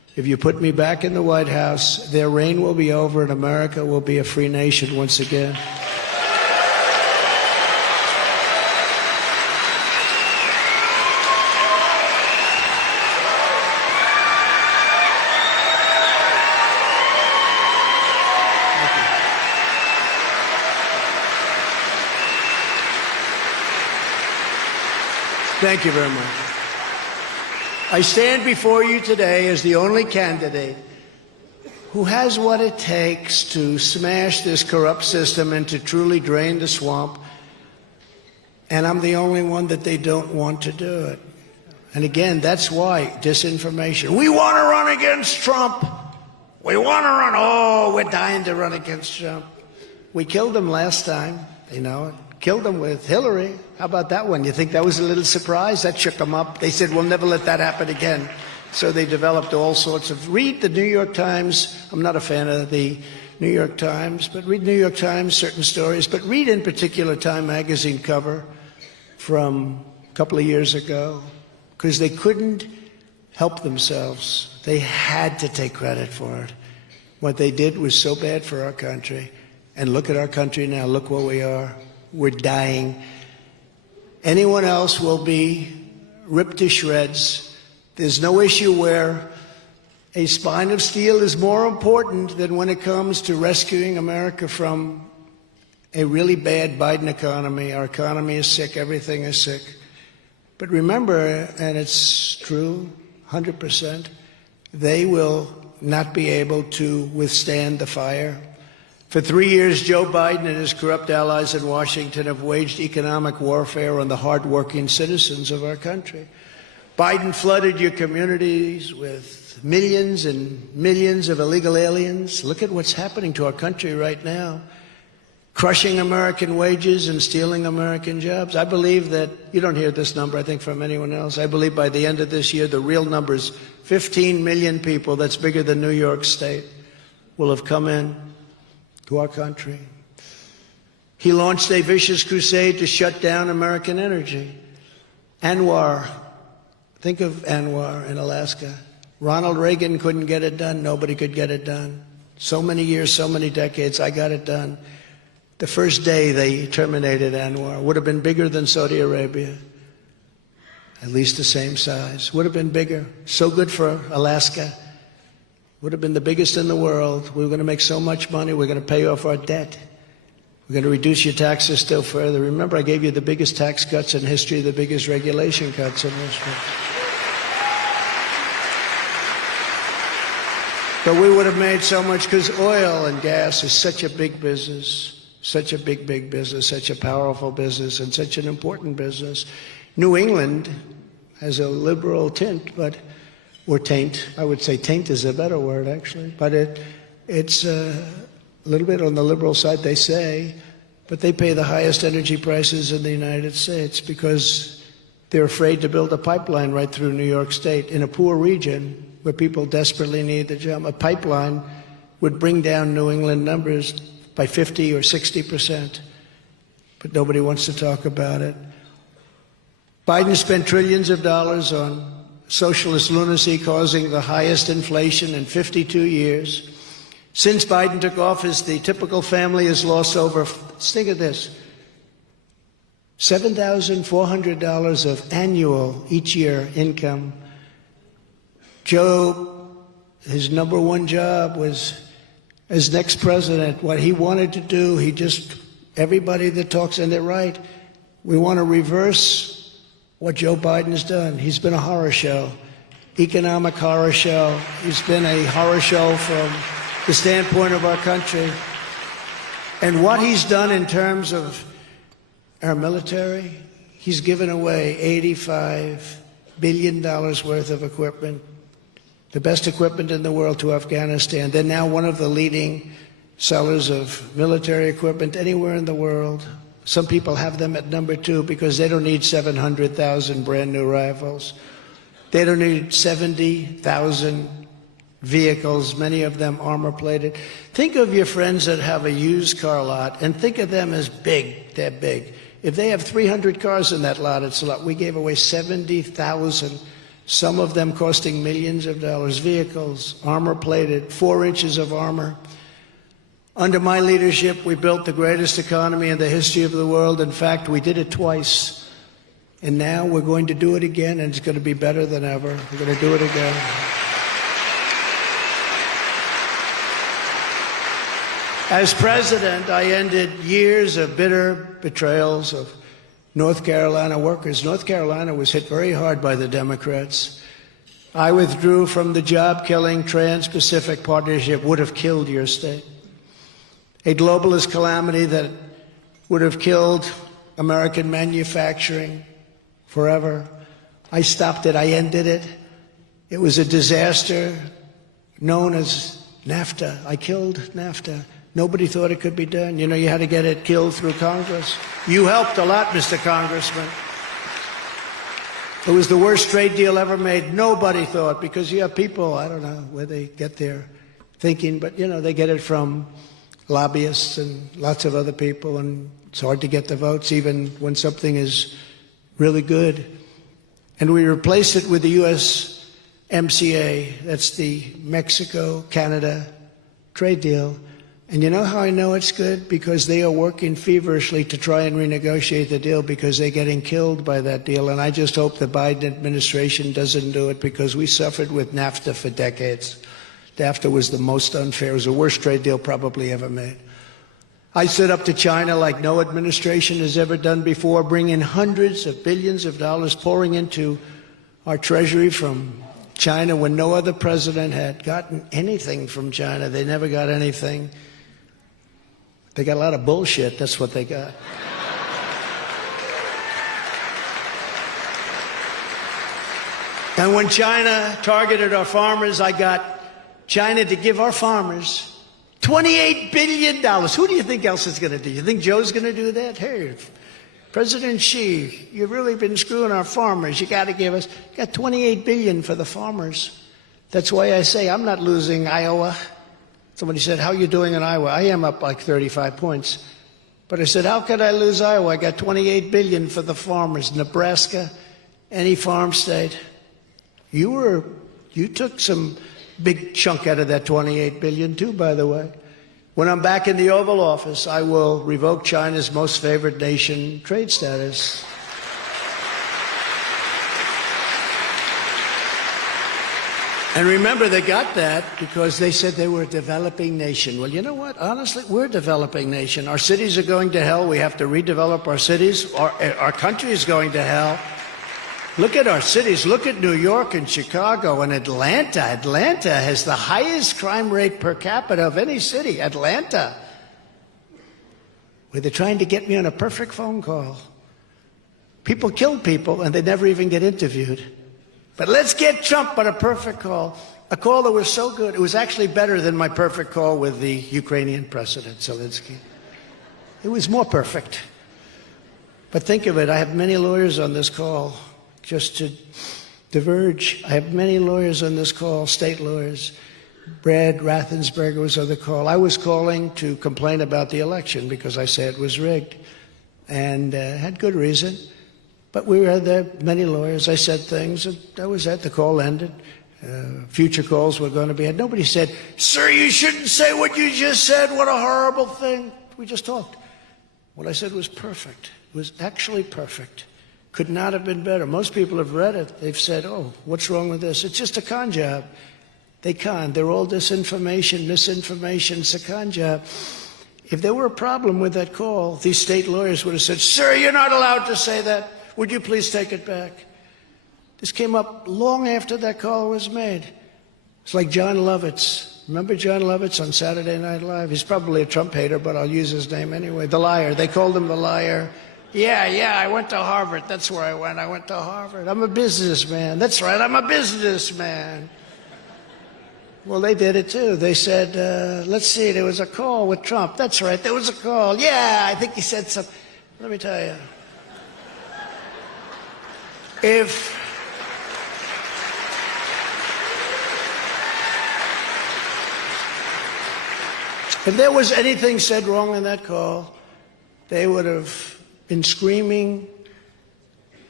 If you put me back in the White House, their reign will be over and America will be a free nation once again. Thank you very much. I stand before you today as the only candidate who has what it takes to smash this corrupt system and to truly drain the swamp. And I'm the only one that they don't want to do it. And again, that's why disinformation. We want to run against Trump. We want to run. Oh, we're dying to run against Trump. We killed him last time. They know it. Killed him with Hillary. How about that one? You think that was a little surprise? That shook them up. They said, we'll never let that happen again. So they developed all sorts of... Read the New York Times. I'm not a fan of the New York Times, but read New York Times, certain stories. But read in particular Time magazine cover from a couple of years ago, because they couldn't help themselves. They had to take credit for it. What they did was so bad for our country. And look at our country now. Look where we are. We're dying. Anyone else will be ripped to shreds. There's no issue where a spine of steel is more important than when it comes to rescuing America from a really bad Biden economy. Our economy is sick. Everything is sick. But remember, and it's true, 100%, they will not be able to withstand the fire. For 3 years, Joe Biden and his corrupt allies in Washington have waged economic warfare on the hardworking citizens of our country. Biden flooded your communities with millions and millions of illegal aliens. Look at what's happening to our country right now. Crushing American wages and stealing American jobs. I believe that, you don't hear this number, I think, from anyone else. I believe by the end of this year, the real number is 15 million people, that's bigger than New York State, will have come in to our country. He launched a vicious crusade to shut down American energy. Anwar, think of Anwar in Alaska. Ronald Reagan couldn't get it done. Nobody could get it done. So many years, so many decades, I got it done. The first day they terminated Anwar. Would have been bigger than Saudi Arabia. At least the same size. Would have been bigger. So good for Alaska. Would have been the biggest in the world. We were going to make so much money. We're going to pay off our debt. We're going to reduce your taxes still further. Remember, I gave you the biggest tax cuts in history, the biggest regulation cuts in history. But we would have made so much because oil and gas is such a big business, such a big, big business, such a powerful business, and such an important business. New England has a liberal tint, or taint. I would say taint is a better word, actually. But it's a little bit on the liberal side, they say. But they pay the highest energy prices in the United States because they're afraid to build a pipeline right through New York State in a poor region where people desperately need the job. A pipeline would bring down New England numbers by 50 or 60%. But nobody wants to talk about it. Biden spent trillions of dollars on socialist lunacy, causing the highest inflation in 52 years. Since Biden took office, the typical family has lost over, think of this, $7,400 of annual, each year, income. Joe, his number one job was, as next president, what he wanted to do, everybody that talks, and they're right, we want to reverse what Joe Biden's done. He's been a horror show, economic horror show. He's been a horror show from the standpoint of our country. And what he's done in terms of our military, he's given away $85 billion worth of equipment, the best equipment in the world, to Afghanistan. They're now one of the leading sellers of military equipment anywhere in the world. Some people have them at number 2 because they don't need 700,000 brand new rifles. They don't need 70,000 vehicles, many of them armor plated. Think of your friends that have a used car lot and think of them as big. They're big. If they have 300 cars in that lot, it's a lot. We gave away 70,000 some of them costing millions of dollars, vehicles, armor-plated, 4 inches of armor. Under my leadership, we built the greatest economy in the history of the world. In fact, we did it twice. And now we're going to do it again, and it's going to be better than ever. We're going to do it again. As president, I ended years of bitter betrayals of North Carolina workers. North Carolina was hit very hard by the Democrats. I withdrew from the job-killing Trans-Pacific Partnership, would have killed your state. A globalist calamity that would have killed American manufacturing forever. I stopped it. I ended it. It was a disaster known as NAFTA. I killed NAFTA. Nobody thought it could be done. You know, you had to get it killed through Congress. You helped a lot, Mr. Congressman. It was the worst trade deal ever made. Nobody thought, because you have people, I don't know where they get their thinking, but, you know, they get it from lobbyists and lots of other people, and it's hard to get the votes even when something is really good. And we replaced it with the USMCA. That's the Mexico-Canada trade deal. And you know how I know it's good? Because they are working feverishly to try and renegotiate the deal, because they're getting killed by that deal. And I just hope the Biden administration doesn't do it, because we suffered with NAFTA for decades. NAFTA was the most unfair. It was the worst trade deal probably ever made. I stood up to China like no administration has ever done before, bringing hundreds of billions of dollars pouring into our treasury from China when no other president had gotten anything from China. They never got anything. They got a lot of bullshit. That's what they got. And when China targeted our farmers, I got China to give our farmers $28 billion. Who do you think else is going to do? You think Joe's going to do that? Hey, President Xi, you've really been screwing our farmers. You got to give us. You got $28 billion for the farmers. That's why I say I'm not losing Iowa. Somebody said, how are you doing in Iowa? I am up like 35 points. But I said, how could I lose Iowa? I got $28 billion for the farmers. Nebraska, any farm state. You took some big chunk out of that $28 billion too, by the way. When I'm back in the Oval Office, I will revoke China's most favored nation trade status. And remember, they got that because they said they were a developing nation. Well, you know what? Honestly, we're a developing nation. Our cities are going to hell. We have to redevelop our cities. Our country is going to hell. Look at our cities. Look at New York and Chicago and Atlanta. Atlanta has the highest crime rate per capita of any city. Atlanta. Where they're trying to get me on a perfect phone call. People kill people and they never even get interviewed. But let's get Trump on a perfect call. A call that was so good, it was actually better than my perfect call with the Ukrainian President, Zelensky. It was more perfect. But think of it, I have many lawyers on this call, just to diverge. I have many lawyers on this call, state lawyers. Brad Raffensperger was on the call. I was calling to complain about the election because I said it was rigged, and had good reason. But we had there, many lawyers. I said things, and that was it. The call ended. Future calls were going to be had. Nobody said, sir, you shouldn't say what you just said. What a horrible thing. We just talked. What I said was perfect. It was actually perfect. Could not have been better. Most people have read it. They've said, oh, what's wrong with this? It's just a con job. They con. They're all disinformation, misinformation. It's a con job. If there were a problem with that call, these state lawyers would have said, sir, you're not allowed to say that. Would you please take it back? This came up long after that call was made. It's like John Lovitz. Remember John Lovitz on Saturday Night Live? He's probably a Trump hater, but I'll use his name anyway. The liar. They called him the liar. Yeah, I went to Harvard. That's where I went. I went to Harvard. I'm a businessman. That's right, I'm a businessman. Well, they did it too. They said, let's see, there was a call with Trump. That's right, there was a call. Yeah, I think he said something. Let me tell you. If there was anything said wrong in that call, they would have been screaming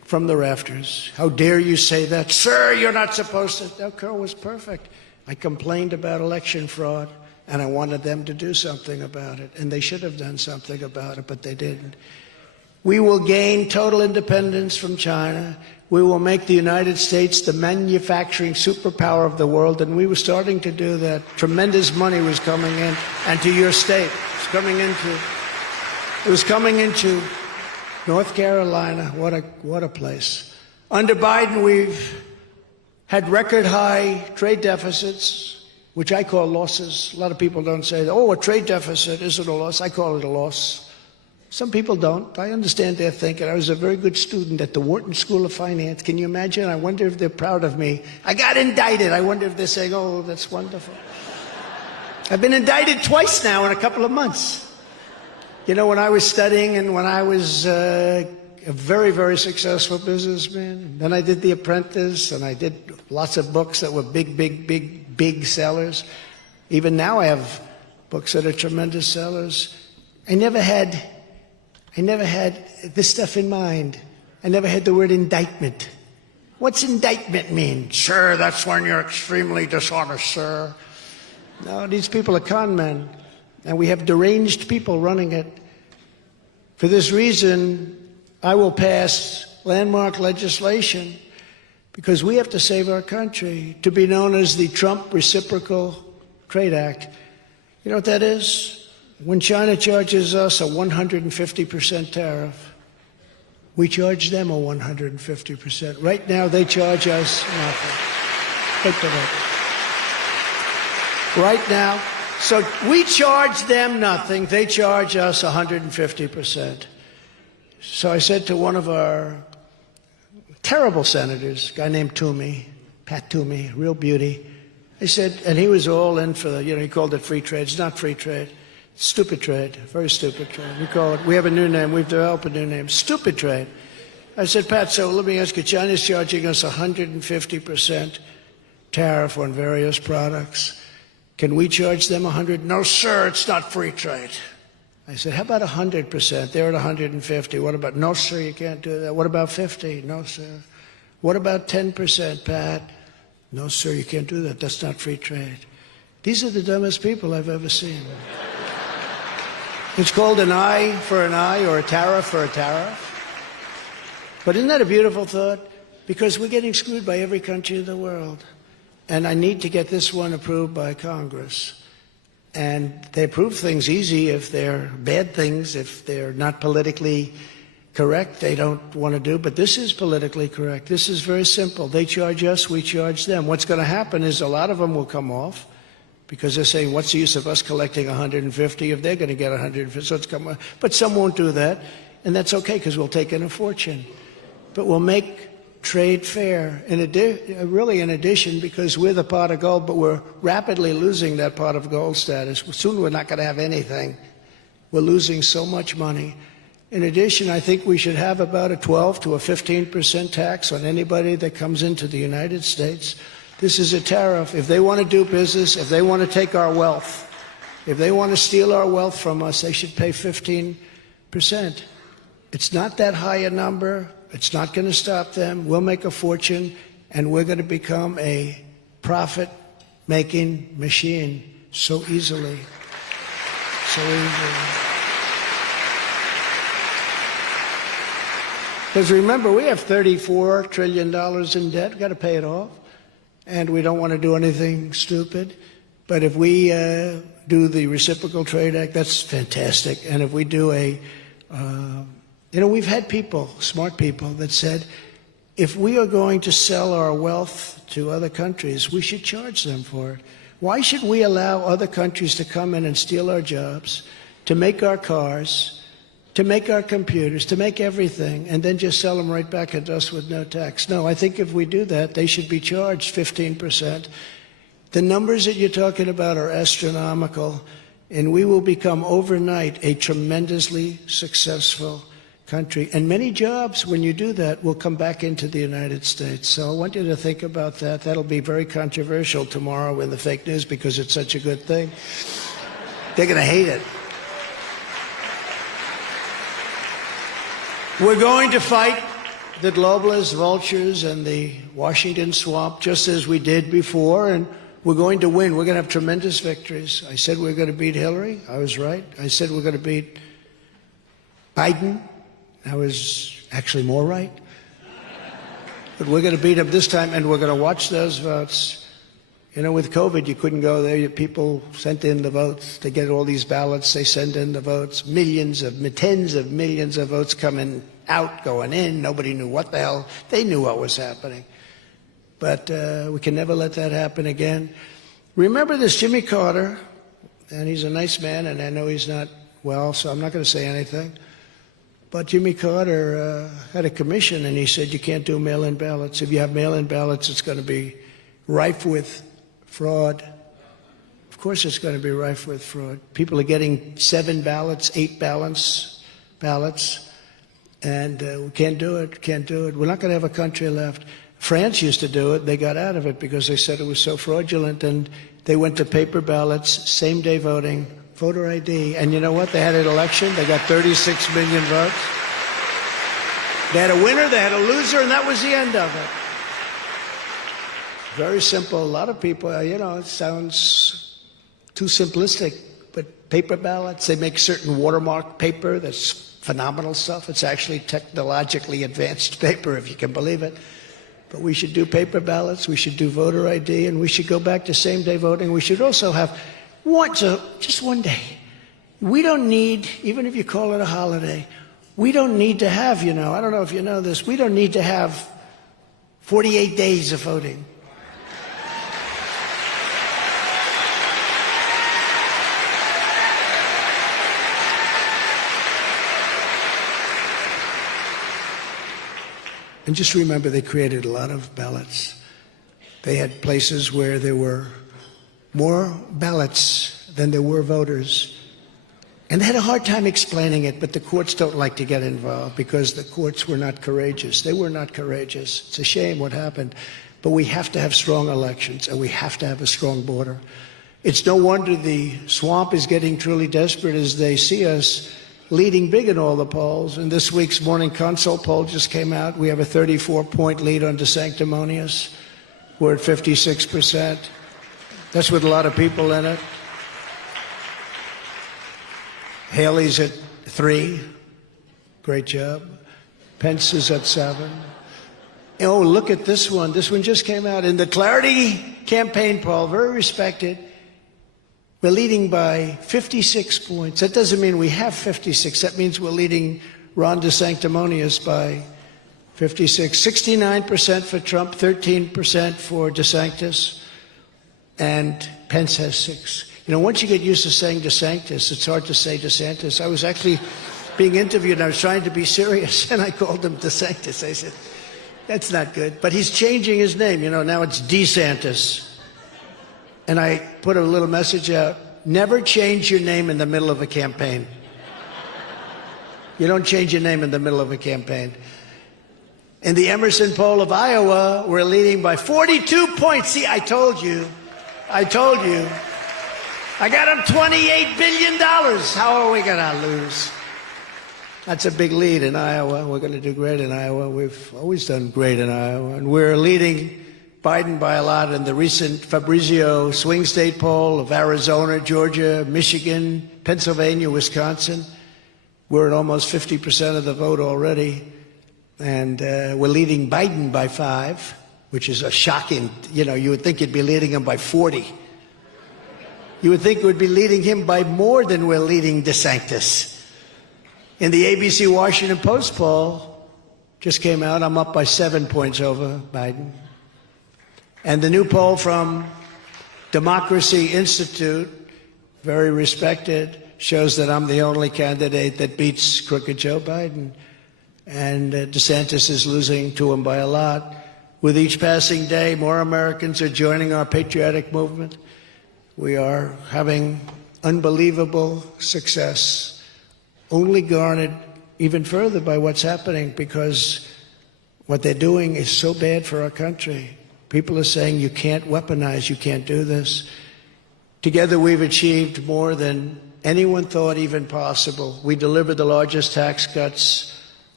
from the rafters. How dare you say that? Sir, you're not supposed to. That girl was perfect. I complained about election fraud, and I wanted them to do something about it. And they should have done something about it, but they didn't. We will gain total independence from China. We will make the United States the manufacturing superpower of the world, and we were starting to do that. Tremendous money was coming in, and to your state. It was coming into North Carolina. What a place. Under Biden, we've had record high trade deficits, which I call losses. A lot of people don't say, oh, a trade deficit isn't a loss. I call it a loss. Some people don't. I understand their thinking. I was a very good student at the Wharton School of Finance. Can you imagine? I wonder if they're proud of me. I got indicted. I wonder if they're saying, oh, that's wonderful. I've been indicted twice now in a couple of months. You know, when I was studying and when I was a very, very successful businessman, then I did The Apprentice, and I did lots of books that were big sellers. Even now I have books that are tremendous sellers. I never had this stuff in mind. I never had the word indictment. What's indictment mean? Sir, that's when you're extremely dishonest, sir. No, these people are con men, and we have deranged people running it. For this reason, I will pass landmark legislation because we have to save our country, to be known as the Trump Reciprocal Trade Act. You know what that is? When China charges us a 150% tariff, we charge them a 150%. Right now, they charge us nothing. Take the vote. Right now. So we charge them nothing. They charge us 150%. So I said to one of our terrible senators, a guy named Toomey, Pat Toomey, real beauty. I said, and he was all in for the, he called it free trade. It's not free trade. Stupid trade, very stupid trade. We have a new name, we've developed a new name, stupid trade. I said, Pat, so let me ask you, China's charging us 150% tariff on various products. Can we charge them 100? No, sir, it's not free trade. I said, how about 100%? They're at 150. What about, no, sir, you can't do that. What about 50? No, sir. What about 10%, Pat? No, sir, you can't do that. That's not free trade. These are the dumbest people I've ever seen. It's called an eye for an eye or a tariff for a tariff. But isn't that a beautiful thought? Because we're getting screwed by every country in the world. And I need to get this one approved by Congress. And they approve things easy if they're bad things, if they're not politically correct, they don't want to do. But this is politically correct. This is very simple. They charge us, we charge them. What's going to happen is a lot of them will come off, because they're saying, what's the use of us collecting 150 if they're going to get 150? So it's come, but some won't do that, and that's okay because we'll take in a fortune. But we'll make trade fair, really in addition, because we're the pot of gold, but we're rapidly losing that pot of gold status. Soon we're not going to have anything. We're losing so much money. In addition, I think we should have about a 12 to a 15% tax on anybody that comes into the United States. This is a tariff. If they want to do business, if they want to take our wealth, if they want to steal our wealth from us, they should pay 15%. It's not that high a number. It's not going to stop them. We'll make a fortune, and we're going to become a profit-making machine so easily. So easily. Because remember, we have $34 trillion in debt. We've got to pay it off. And we don't want to do anything stupid. But if we do the Reciprocal Trade Act, that's fantastic. And if we do we've had people, smart people, that said, if we are going to sell our wealth to other countries, we should charge them for it. Why should we allow other countries to come in and steal our jobs, to make our cars, to make our computers, to make everything, and then just sell them right back at us with no tax? No, I think if we do that, they should be charged 15%. The numbers that you're talking about are astronomical, and we will become overnight a tremendously successful country. And many jobs, when you do that, will come back into the United States. So I want you to think about that. That'll be very controversial tomorrow in the fake news because it's such a good thing. They're going to hate it. We're going to fight the globalists, vultures, and the Washington swamp, just as we did before, and we're going to win. We're going to have tremendous victories. I said we're going to beat Hillary. I was right. I said we're going to beat Biden. I was actually more right. But we're going to beat him this time, and we're going to watch those votes. You know, with COVID, you couldn't go there. People sent in the votes. They get all these ballots. They send in the votes. Tens of millions of votes coming out, going in. Nobody knew what the hell. They knew what was happening. But we can never let that happen again. Remember this Jimmy Carter, and he's a nice man, and I know he's not well, so I'm not going to say anything. But Jimmy Carter had a commission, and he said you can't do mail-in ballots. If you have mail-in ballots, it's going to be rife with fraud. Of course it's going to be rife with fraud. People are getting 7 ballots, 8 ballots, and we can't do it, can't do it. We're not going to have a country left. France used to do it. They got out of it because they said it was so fraudulent, and they went to paper ballots, same-day voting, voter ID. And you know what? They had an election. They got 36 million votes. They had a winner, they had a loser, and that was the end of it. Very simple. A lot of people, you know, it sounds too simplistic, but paper ballots, they make certain watermark paper that's phenomenal stuff. It's actually technologically advanced paper, if you can believe it. But we should do paper ballots, we should do voter ID, and we should go back to same-day voting. We should also have just one day. We don't need, even if you call it a holiday, we don't need to have, you know, I don't know if you know this, we don't need to have 48 days of voting. And just remember, they created a lot of ballots. They had places where there were more ballots than there were voters. And they had a hard time explaining it, but the courts don't like to get involved because the courts were not courageous. They were not courageous. It's a shame what happened. But we have to have strong elections, and we have to have a strong border. It's no wonder the swamp is getting truly desperate as they see us leading big in all the polls. And this week's Morning Consult poll just came out. We have a 34-point lead on DeSanctimonious. We're at 56%. That's with a lot of people in it. Haley's at 3. Great job. Pence is at 7. Oh, look at this one. This one just came out. In the Clarity campaign poll, very respected, we're leading by 56 points. That doesn't mean we have 56. That means we're leading Ron DeSanctimonious by 56. 69% for Trump, 13% for DeSantis, and Pence has 6. You know, once you get used to saying DeSantis, it's hard to say DeSantis. I was actually being interviewed, and I was trying to be serious, and I called him DeSantis. I said, that's not good. But he's changing his name. You know, now it's DeSantis. And I put a little message out, never change your name in the middle of a campaign. You don't change your name in the middle of a campaign. In the Emerson poll of Iowa, we're leading by 42 points. See, I told you. I told you. I got him $28 billion. How are we going to lose? That's a big lead in Iowa. We're going to do great in Iowa. We've always done great in Iowa. And we're leading Biden by a lot in the recent Fabrizio swing state poll of Arizona, Georgia, Michigan, Pennsylvania, Wisconsin. We're at almost 50% of the vote already. And we're leading Biden by 5, which is a shocking, you know, you would think you'd be leading him by 40. You would think we'd be leading him by more than we're leading DeSantis. In the ABC Washington Post poll, just came out, I'm up by 7 points over Biden. And the new poll from Democracy Institute, very respected, shows that I'm the only candidate that beats crooked Joe Biden. And DeSantis is losing to him by a lot. With each passing day, more Americans are joining our patriotic movement. We are having unbelievable success, only garnered even further by what's happening, because what they're doing is so bad for our country. People are saying you can't weaponize, you can't do this. Together we've achieved more than anyone thought even possible. We delivered the largest tax cuts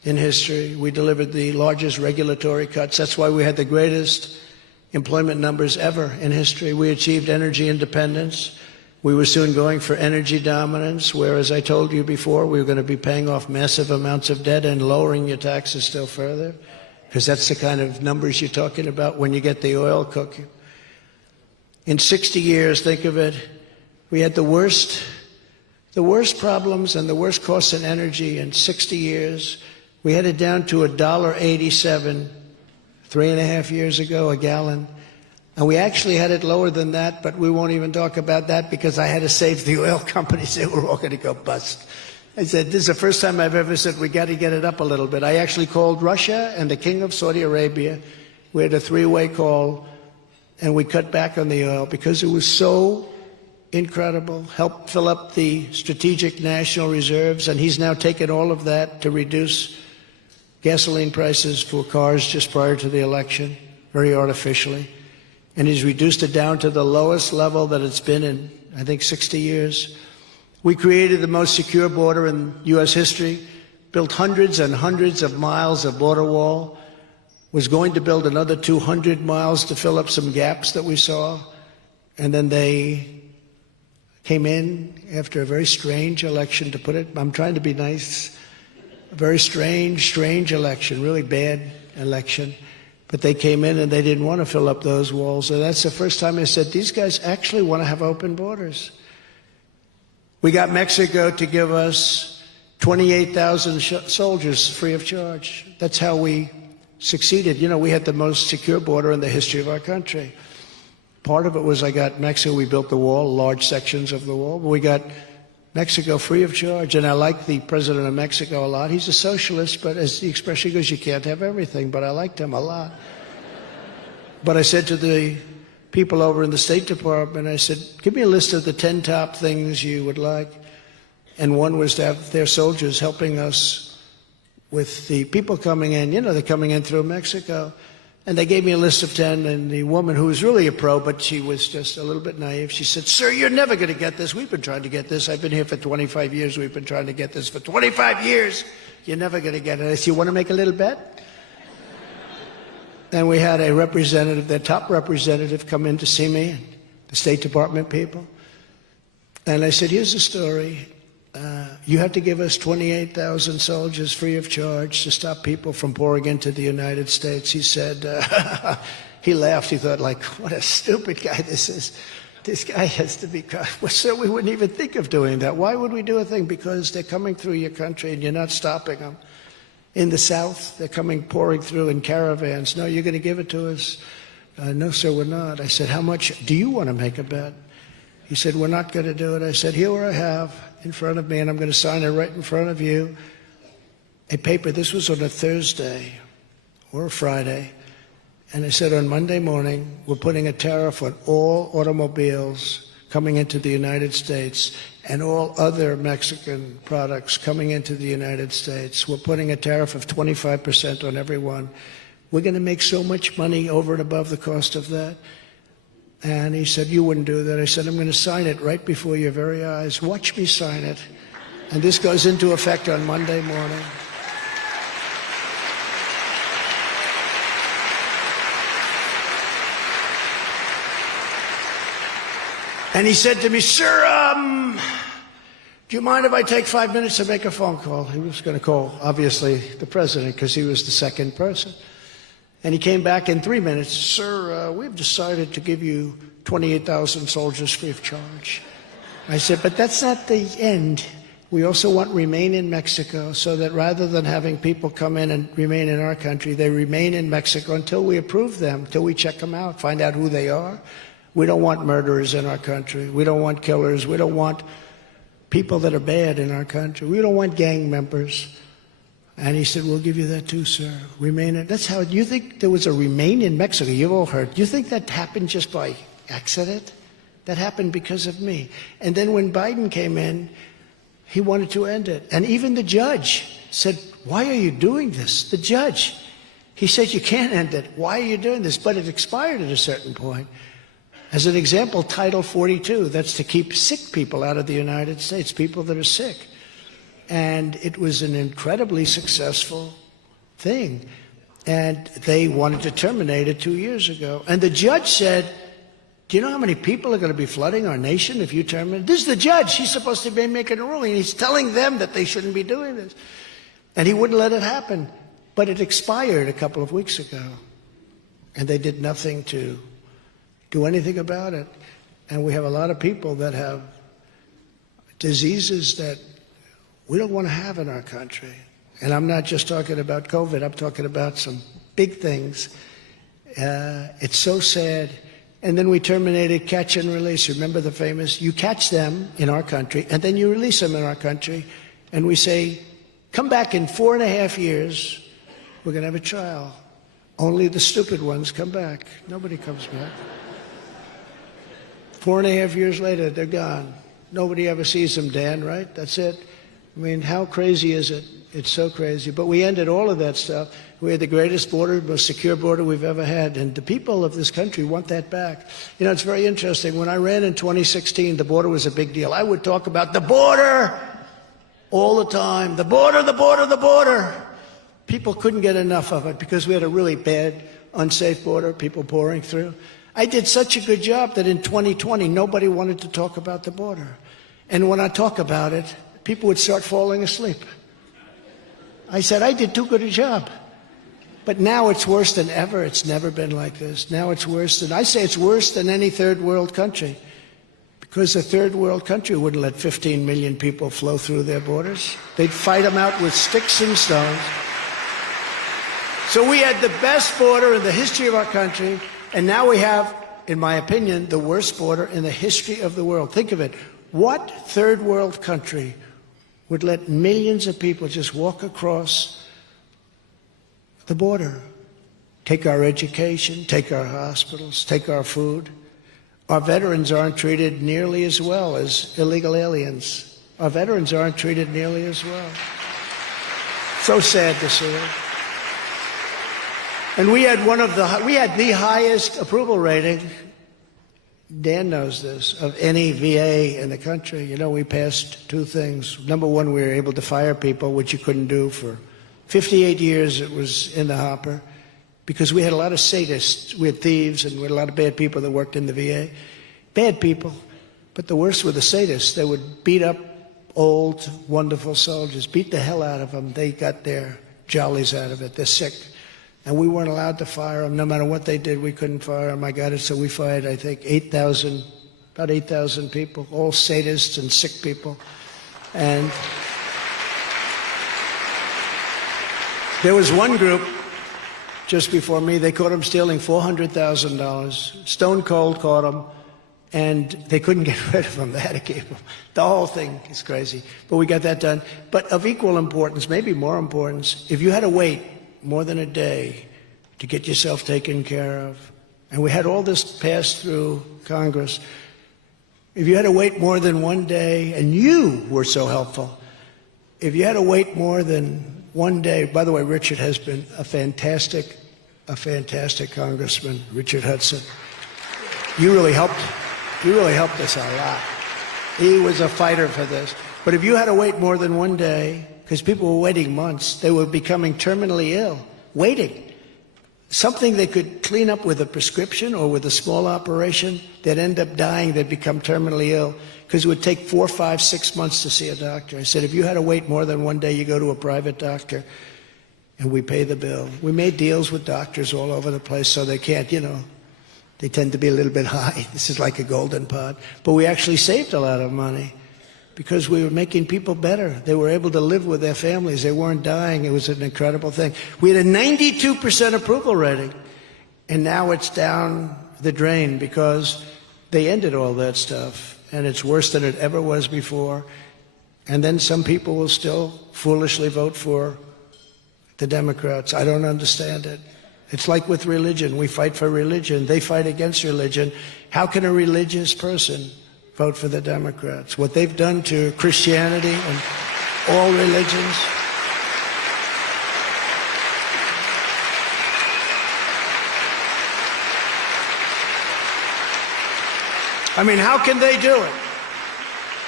in history. We delivered the largest regulatory cuts. That's why we had the greatest employment numbers ever in history. We achieved energy independence. We were soon going for energy dominance, where, as I told you before, we were going to be paying off massive amounts of debt and lowering your taxes still further, because that's the kind of numbers you're talking about when you get the oil cooking. In 60 years, think of it, we had the worst problems and the worst costs in energy in 60 years. We had it down to $1.87 3.5 years ago a gallon. And we actually had it lower than that, but we won't even talk about that because I had to save the oil companies. They were all going to go bust. I said, this is the first time I've ever said we got to get it up a little bit. I actually called Russia and the King of Saudi Arabia. We had a three-way call, and we cut back on the oil because it was so incredible. Helped fill up the strategic national reserves, and he's now taken all of that to reduce gasoline prices for cars just prior to the election, very artificially. And he's reduced it down to the lowest level that it's been in, I think, 60 years. We created the most secure border in U.S. history, built hundreds and hundreds of miles of border wall, was going to build another 200 miles to fill up some gaps that we saw. And then they came in after a very strange election, to put it. I'm trying to be nice. A very strange election, really bad election. But they came in and they didn't want to fill up those walls. So that's the first time I said, these guys actually want to have open borders. We got Mexico to give us 28,000 soldiers free of charge. That's how we succeeded. You know, we had the most secure border in the history of our country. Part of it was I got Mexico, we built the wall, large sections of the wall. But we got Mexico free of charge. And I like the president of Mexico a lot. He's a socialist, but as the expression goes, you can't have everything. But I liked him a lot. But I said to the people over in the State Department, I said, give me a list of the 10 top things you would like. And one was to have their soldiers helping us with the people coming in. You know, they're coming in through Mexico. And they gave me a list of 10, and the woman, who was really a pro, but she was just a little bit naive, she said, sir, you're never going to get this. We've been trying to get this. I've been here for 25 years. We've been trying to get this for 25 years. You're never going to get it. I said, you want to make a little bet? And we had a representative, their top representative, come in to see me, the State Department people. And I said, here's the story. You have to give us 28,000 soldiers free of charge to stop people from pouring into the United States. He said, he laughed. He thought, like, what a stupid guy this is. This guy has to be, well, sir, we wouldn't even think of doing that. Why would we do a thing? Because they're coming through your country and you're not stopping them. In the South, they're coming, pouring through in caravans. No, you're going to give it to us? No, sir, we're not. I said, how much do you want to make a bet? He said, we're not going to do it. I said, here what I have in front of me, and I'm going to sign it right in front of you, a paper. This was on a Thursday or a Friday. And I said, on Monday morning, we're putting a tariff on all automobiles coming into the United States and all other Mexican products coming into the United States. We're putting a tariff of 25% on everyone. We're going to make so much money over and above the cost of that. And he said, you wouldn't do that. I said, I'm going to sign it right before your very eyes. Watch me sign it. And this goes into effect on Monday morning. And he said to me, sir, do you mind if I take 5 minutes to make a phone call? He was going to call, obviously, the president, because he was the second person. And he came back in 3 minutes. Sir, we've decided to give you 28,000 soldiers free of charge. I said, but that's not the end. We also want remain in Mexico, so that rather than having people come in and remain in our country, they remain in Mexico until we approve them, until we check them out, find out who they are. We don't want murderers in our country. We don't want killers. We don't want people that are bad in our country. We don't want gang members. And he said, we'll give you that too, sir. Remain in. That's how, you think there was a remain in Mexico? You've all heard. You think that happened just by accident? That happened because of me. And then when Biden came in, he wanted to end it. And even the judge said, why are you doing this? The judge. He said, you can't end it. Why are you doing this? But it expired at a certain point. As an example, Title 42, that's to keep sick people out of the United States, people that are sick. and it was an incredibly successful thing. And they wanted to terminate it 2 years ago. And the judge said, do you know how many people are going to be flooding our nation if you terminate? This is the judge. He's supposed to be making a ruling. He's telling them that they shouldn't be doing this. And he wouldn't let it happen. But it expired a couple of weeks ago. And they did nothing to do anything about it. And we have a lot of people that have diseases that we don't want to have in our country. And I'm not just talking about COVID. I'm talking about some big things. It's so sad. And then we terminated catch and release. Remember the famous, you catch them in our country, and then you release them in our country. And we say, come back in 4.5 years. We're going to have a trial. Only the stupid ones come back. Nobody comes back. 4.5 years later, they're gone. Nobody ever sees them, Dan, right? That's it. I mean, how crazy is it? It's so crazy. But we ended all of that stuff. We had the greatest border, most secure border we've ever had. And the people of this country want that back. You know, it's very interesting. When I ran in 2016, the border was a big deal. I would talk about the border all the time. The border, the border, the border. People couldn't get enough of it because we had a really bad, unsafe border, people pouring through. I did such a good job that in 2020, nobody wanted to talk about the border. And when I talk about it, people would start falling asleep. I said, I did too good a job. But now it's worse than ever. It's never been like this. Now it's worse than, I say it's worse than any third world country. Because a third world country wouldn't let 15 million people flow through their borders. They'd fight them out with sticks and stones. So we had the best border in the history of our country, and now we have, in my opinion, the worst border in the history of the world. Think of it. What third world country would let millions of people just walk across the border, take our education, take our hospitals, take our food? Our veterans aren't treated nearly as well as illegal aliens. Our veterans aren't treated nearly as well. So sad to see it. And we had the highest approval rating, Dan knows this, of any VA in the country. You know, we passed two things. Number one, we were able to fire people, which you couldn't do for 58 years. It was in the hopper because we had a lot of sadists. We had thieves and we had a lot of bad people that worked in the VA. Bad people, but the worst were the sadists. They would beat up old, wonderful soldiers, beat the hell out of them. They got their jollies out of it. They're sick. And we weren't allowed to fire them. No matter what they did, we couldn't fire them. I got it, so we fired, I think, about 8,000 people, all sadists and sick people. And there was one group just before me, they caught them stealing $400,000. Stone cold caught them, and they couldn't get rid of them. They had to keep them. The whole thing is crazy. But we got that done. But of equal importance, maybe more importance, if you had to wait more than a day to get yourself taken care of, and we had all this passed through Congress, if you had to wait more than one day, and you were so helpful, if you had to wait more than one day, by the way, Richard has been a fantastic congressman, Richard Hudson. You really helped us a lot. He was a fighter for this. But if you had to wait more than one day, because people were waiting months, they were becoming terminally ill, waiting. Something they could clean up with a prescription or with a small operation, they'd end up dying, they'd become terminally ill, because it would take 4, 5, 6 months to see a doctor. I said, if you had to wait more than one day, you go to a private doctor, and we pay the bill. We made deals with doctors all over the place so they can't, they tend to be a little bit high. This is like a golden pot. But we actually saved a lot of money because we were making people better. They were able to live with their families. They weren't dying. It was an incredible thing. We had a 92% approval rating, and now it's down the drain because they ended all that stuff, and it's worse than it ever was before. And then some people will still foolishly vote for the Democrats. I don't understand it. It's like with religion. We fight for religion. They fight against religion. How can a religious person vote for the Democrats? What they've done to Christianity and all religions. I mean, how can they do it?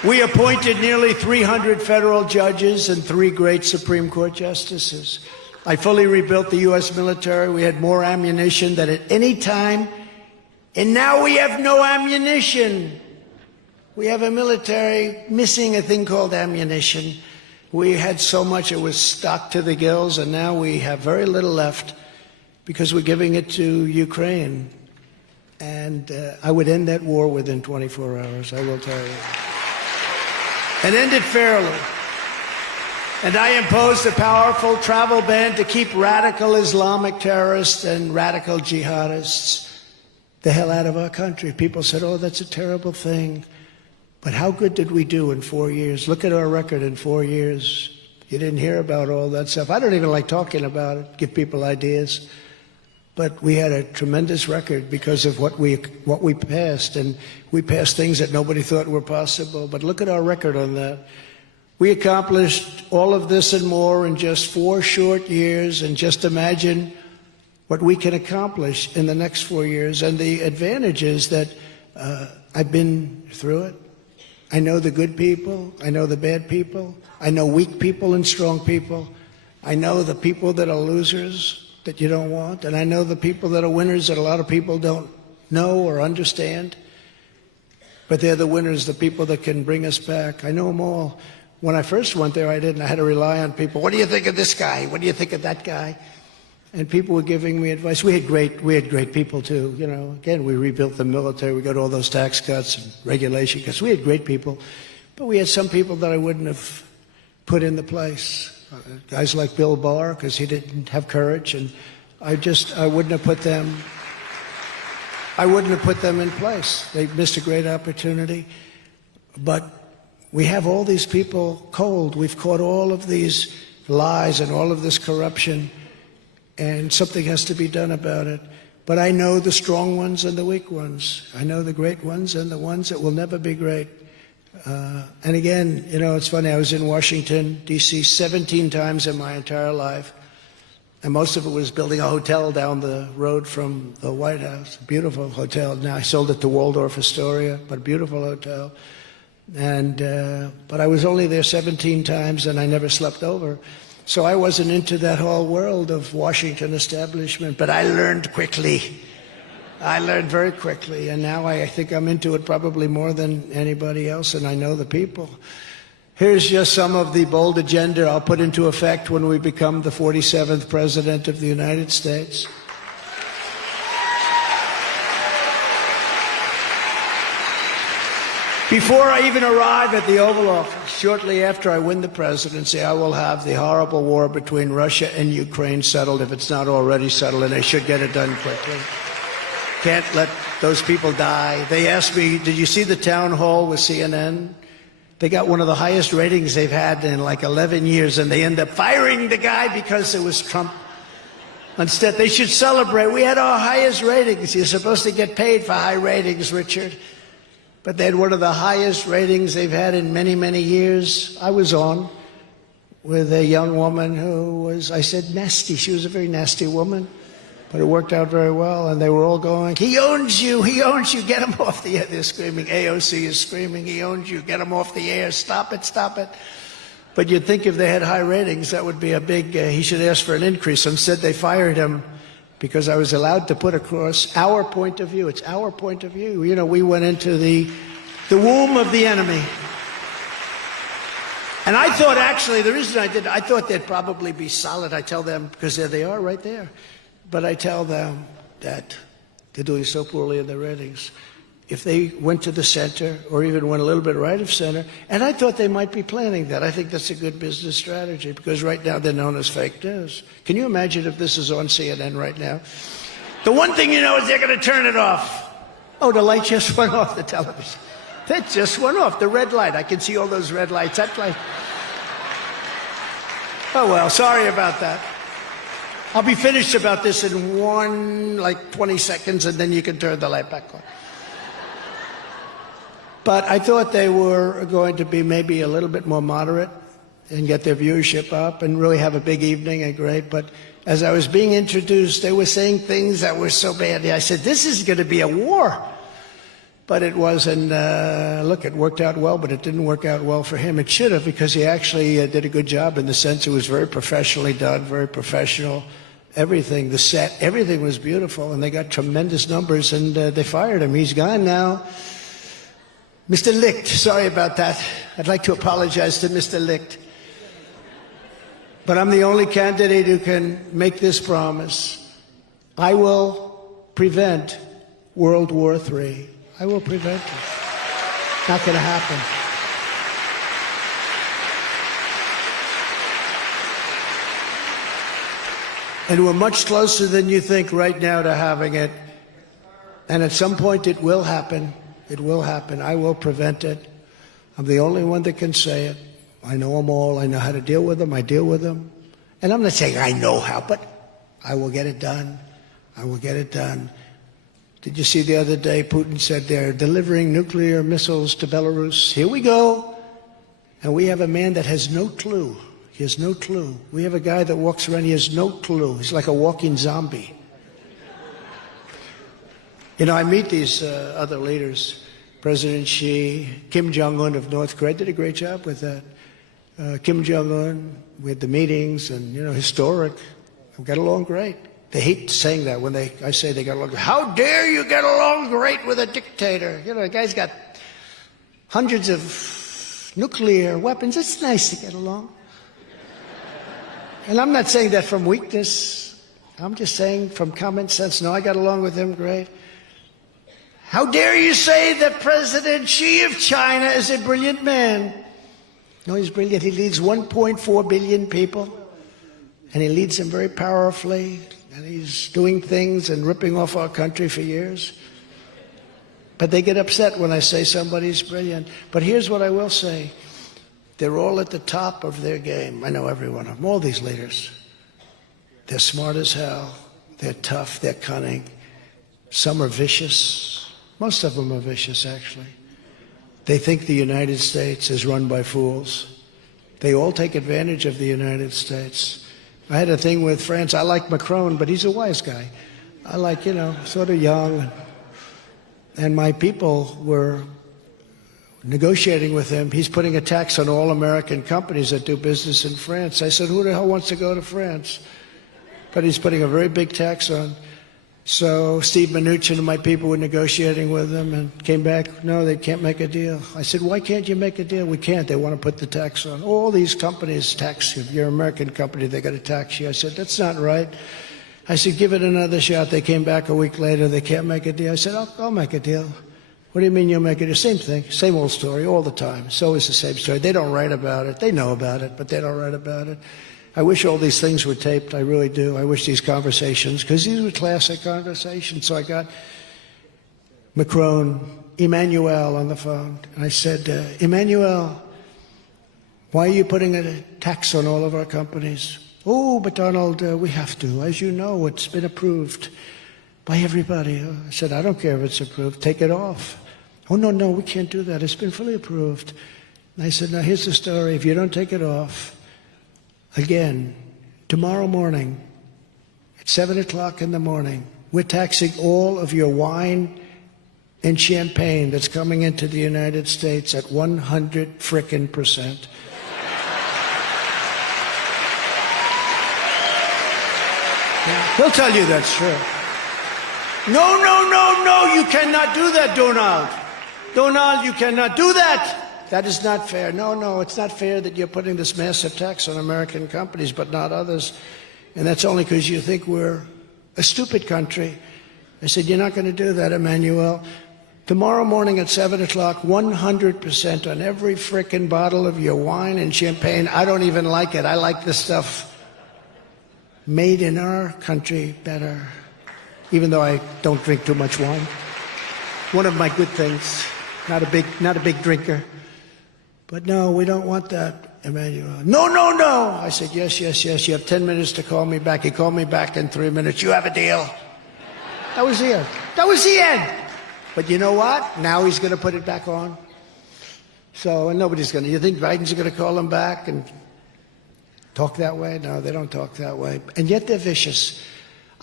We appointed nearly 300 federal judges and 3 great Supreme Court justices. I fully rebuilt the U.S. military. We had more ammunition than at any time, and now we have no ammunition. We have a military missing a thing called ammunition. We had so much it was stocked to the gills, and now we have very little left because we're giving it to Ukraine. And I would end that war within 24 hours, I will tell you. And end it fairly. And I imposed a powerful travel ban to keep radical Islamic terrorists and radical jihadists the hell out of our country. People said, oh, that's a terrible thing. But how good did we do in 4 years? Look at our record in 4 years. You didn't hear about all that stuff. I don't even like talking about it, give people ideas. But we had a tremendous record because of what we passed. And we passed things that nobody thought were possible. But look at our record on that. We accomplished all of this and more in just 4 short years. And just imagine what we can accomplish in the next 4 years. And the advantage is that I've been through it. I know the good people. I know the bad people. I know weak people and strong people. I know the people that are losers that you don't want. And I know the people that are winners that a lot of people don't know or understand. But they're the winners, the people that can bring us back. I know them all. When I first went there, I didn't. I had to rely on people. What do you think of this guy? What do you think of that guy? And people were giving me advice. We had great people too. You know, again, we rebuilt the military. We got all those tax cuts and regulation cuts. We had great people, but we had some people that I wouldn't have put into place. Guys like Bill Barr, because he didn't have courage, and I wouldn't have put them. I wouldn't have put them in place. They missed a great opportunity. But we have all these people cold. We've caught all of these lies and all of this corruption. And something has to be done about it. But I know the strong ones and the weak ones. I know the great ones and the ones that will never be great. And again, you know, it's funny, I was in Washington, D.C. 17 times in my entire life. And most of it was building a hotel down the road from the White House. A beautiful hotel. Now I sold it to Waldorf Astoria, but a beautiful hotel. And but I was only there 17 times and I never slept over. So I wasn't into that whole world of Washington establishment, but I learned quickly. I learned very quickly, and now I think I'm into it probably more than anybody else, and I know the people. Here's just some of the bold agenda I'll put into effect when we become the 47th President of the United States. Before I even arrive at the Oval Office, shortly after I win the presidency, I will have the horrible war between Russia and Ukraine settled, if it's not already settled, and they should get it done quickly. Can't let those people die. They asked me, did you see the town hall with CNN? They got one of the highest ratings they've had in like 11 years, and they end up firing the guy because it was Trump. Instead, they should celebrate. We had our highest ratings. You're supposed to get paid for high ratings, Richard. But they had one of the highest ratings they've had in many, many years. I was on with a young woman who was, I said, nasty. She was a very nasty woman, but it worked out very well. And they were all going, he owns you, get him off the air. They're screaming, AOC is screaming, he owns you, get him off the air, stop it, stop it. But you'd think if they had high ratings, that would be a big, he should ask for an increase. Instead, they fired him because I was allowed to put across our point of view. It's our point of view. You know, we went into the womb of the enemy. And I thought, actually, the reason I did, I thought they'd probably be solid. I tell them, because there they are right there. But I tell them that they're doing so poorly in their ratings. If they went to the center, or even went a little bit right of center, and I thought they might be planning that. I think that's a good business strategy, because right now they're known as fake news. Can you imagine if this is on CNN right now? The one thing you know is they're going to turn it off. Oh, the light just went off the television. That just went off, the red light. I can see all those red lights. That light. Oh, well, sorry about that. I'll be finished about this in 20 seconds, and then you can turn the light back on. But I thought they were going to be maybe a little bit more moderate and get their viewership up and really have a big evening and great. But as I was being introduced, they were saying things that were so bad. I said, this is going to be a war. But it wasn't, look, it worked out well, but it didn't work out well for him. It should have, because he actually did a good job in the sense it was very professionally done, very professional. Everything, the set, everything was beautiful, and they got tremendous numbers, and they fired him. He's gone now. Mr. Licht, sorry about that. I'd like to apologize to Mr. Licht. But I'm the only candidate who can make this promise. I will prevent World War III. I will prevent it. Not going to happen. And we're much closer than you think right now to having it. And at some point it will happen. It will happen. I will prevent it. I'm the only one that can say it. I know them all. I know how to deal with them. I deal with them. And I'm not saying I know how, but I will get it done. I will get it done. Did you see the other day Putin said they're delivering nuclear missiles to Belarus? Here we go. And we have a man that has no clue. He has no clue. We have a guy that walks around, he has no clue. He's like a walking zombie. You know, I meet these other leaders. President Xi, Kim Jong-un of North Korea did a great job with that. Kim Jong-un, we had the meetings and, you know, historic. We got along great. They hate saying that when I say they got along. How dare you get along great with a dictator? You know, the guy's got hundreds of nuclear weapons. It's nice to get along. And I'm not saying that from weakness. I'm just saying from common sense. No, I got along with him great. How dare you say that President Xi of China is a brilliant man? No, he's brilliant. He leads 1.4 billion people, and he leads them very powerfully, and he's doing things and ripping off our country for years. But they get upset when I say somebody's brilliant. But here's what I will say. They're all at the top of their game. I know every one of them, all these leaders. They're smart as hell. They're tough. They're cunning. Some are vicious. Most of them are vicious, actually. They think the United States is run by fools. They all take advantage of the United States. I had a thing with France. I like Macron, but he's a wise guy. I like, you know, sort of young. And my people were negotiating with him. He's putting a tax on all American companies that do business in France. I said, who the hell wants to go to France? But he's putting a very big tax on. So Steve Mnuchin and my people were negotiating with him and came back, no, they can't make a deal. I said, why can't you make a deal? We can't. They want to put the tax on. All these companies tax you. If you're an American company, they got to tax you. I said, that's not right. I said, give it another shot. They came back a week later. They can't make a deal. I said, I'll make a deal. What do you mean you'll make a deal? Same thing, same old story all the time. It's always the same story. They don't write about it. They know about it, but they don't write about it. I wish all these things were taped. I really do. I wish these conversations, because these were classic conversations. So I got Macron, Emmanuel on the phone. And I said, Emmanuel, why are you putting a tax on all of our companies? Oh, but Donald, we have to. As you know, it's been approved by everybody. I said, I don't care if it's approved. Take it off. Oh, no, we can't do that. It's been fully approved. And I said, now here's the story. If you don't take it off, again, tomorrow morning, at 7 o'clock in the morning, we're taxing all of your wine and champagne that's coming into the United States at 100%. He'll tell you that's true. No, you cannot do that, Donald. Donald, you cannot do that. That is not fair. No, it's not fair that you're putting this massive tax on American companies, but not others. And that's only because you think we're a stupid country. I said, you're not going to do that, Emmanuel. Tomorrow morning at 7 o'clock, 100% on every frickin' bottle of your wine and champagne. I don't even like it. I like the stuff made in our country better, even though I don't drink too much wine. One of my good things. Not a big drinker. But no, we don't want that, Emmanuel. No. I said, yes. You have 10 minutes to call me back. He called me back in 3 minutes. You have a deal. That was the end. But you know what? Now he's going to put it back on. So, and nobody's going to. You think Biden's going to call him back and talk that way? No, they don't talk that way. And yet they're vicious.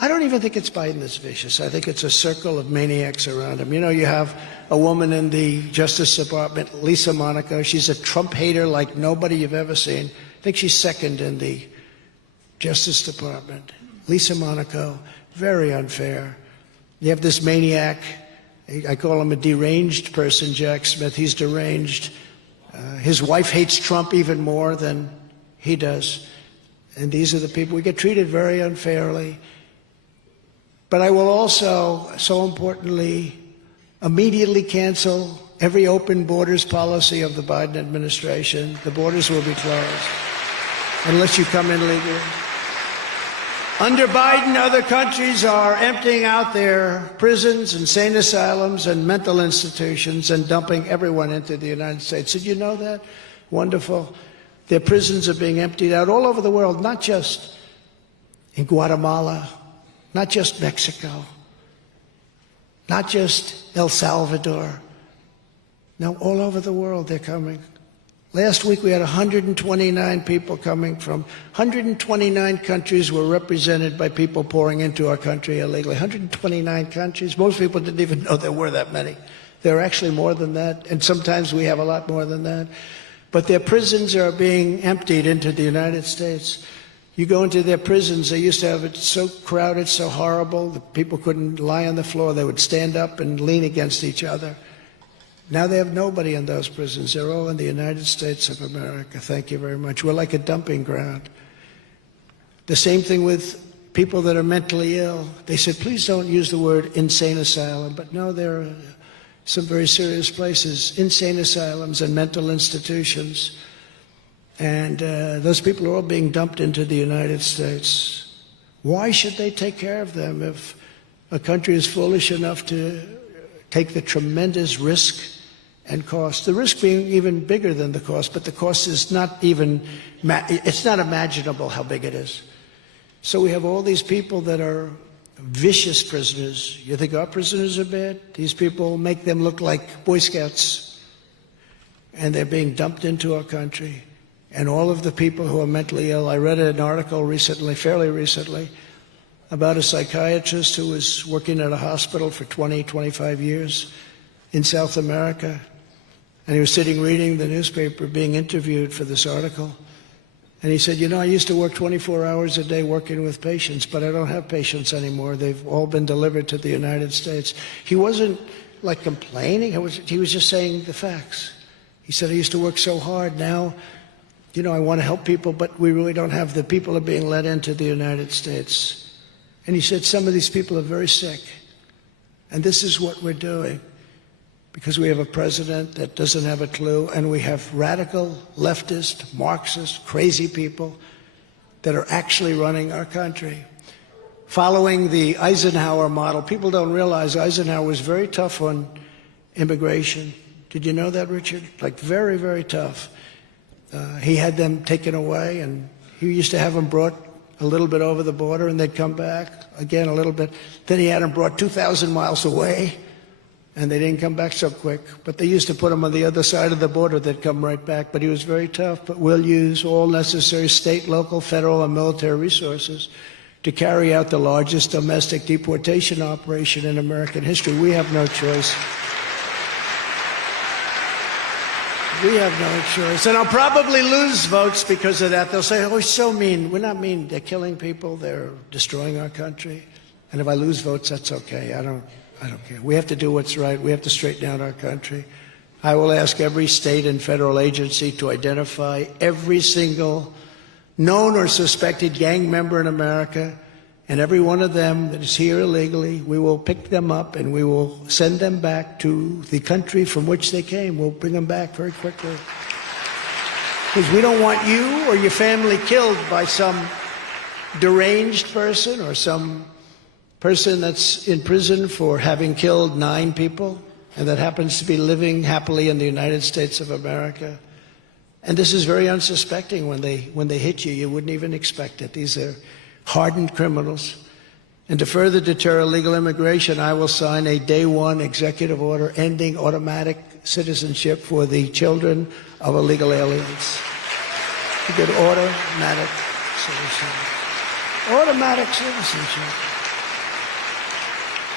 I don't even think it's Biden that's vicious. I think it's a circle of maniacs around him. You know, you have a woman in the Justice Department, Lisa Monaco. She's a Trump hater like nobody you've ever seen. I think she's second in the Justice Department. Lisa Monaco, very unfair. You have this maniac, I call him a deranged person, Jack Smith. He's deranged. His wife hates Trump even more than he does. And these are the people. We get treated very unfairly. But I will also, so importantly, immediately cancel every open borders policy of the Biden administration. The borders will be closed unless you come in legally. Under Biden, other countries are emptying out their prisons, insane asylums, and mental institutions and dumping everyone into the United States. Did you know that? Wonderful. Their prisons are being emptied out all over the world, not just in Guatemala, not just Mexico, not just El Salvador. No, all over the world they're coming. Last week we had 129 people coming from 129 countries were represented by people pouring into our country illegally. 129 countries. Most people didn't even know there were that many. There are actually more than that, and sometimes we have a lot more than that. But their prisons are being emptied into the United States. You go into their prisons, they used to have it so crowded, so horrible, that people couldn't lie on the floor. They would stand up and lean against each other. Now they have nobody in those prisons. They're all in the United States of America. Thank you very much. We're like a dumping ground. The same thing with people that are mentally ill. They said, please don't use the word insane asylum. But no, there are some very serious places, insane asylums and mental institutions. And those people are all being dumped into the United States. Why should they take care of them if a country is foolish enough to take the tremendous risk and cost? The risk being even bigger than the cost, but the cost is not even, it's not imaginable how big it is. So we have all these people that are vicious prisoners. You think our prisoners are bad? These people make them look like Boy Scouts. And they're being dumped into our country. And all of the people who are mentally ill, I read an article recently, fairly recently, about a psychiatrist who was working at a hospital for 20, 25 years in South America. And he was sitting reading the newspaper, being interviewed for this article. And he said, you know, I used to work 24 hours a day working with patients, but I don't have patients anymore. They've all been delivered to the United States. He wasn't like complaining. He was just saying the facts. He said, I used to work so hard. Now, you know, I want to help people, but we really don't have. The people are being let into the United States. And he said, some of these people are very sick. And this is what we're doing. Because we have a president that doesn't have a clue, and we have radical, leftist, Marxist, crazy people that are actually running our country. Following the Eisenhower model, people don't realize Eisenhower was very tough on immigration. Did you know that, Richard? Like very, very tough. He had them taken away, and he used to have them brought a little bit over the border, and they'd come back again a little bit. Then he had them brought 2,000 miles away, and they didn't come back so quick. But they used to put them on the other side of the border. They'd come right back. But he was very tough. But we'll use all necessary state, local, federal, and military resources to carry out the largest domestic deportation operation in American history. We have no choice. We have no choice. And I'll probably lose votes because of that. They'll say, oh, he's so mean. We're not mean. They're killing people. They're destroying our country. And if I lose votes, that's okay. I don't care. We have to do what's right. We have to straighten out our country. I will ask every state and federal agency to identify every single known or suspected gang member in America, and every one of them that is here illegally, we will pick them up and we will send them back to the country from which they came. We'll bring them back very quickly. Because we don't want you or your family killed by some deranged person or some person that's in prison for having killed 9 people and that happens to be living happily in the United States of America. And this is very unsuspecting. When they hit you, you wouldn't even expect it. These are hardened criminals. And to further deter illegal immigration, I will sign a day one executive order ending automatic citizenship for the children of illegal aliens. You get automatic citizenship. Automatic citizenship.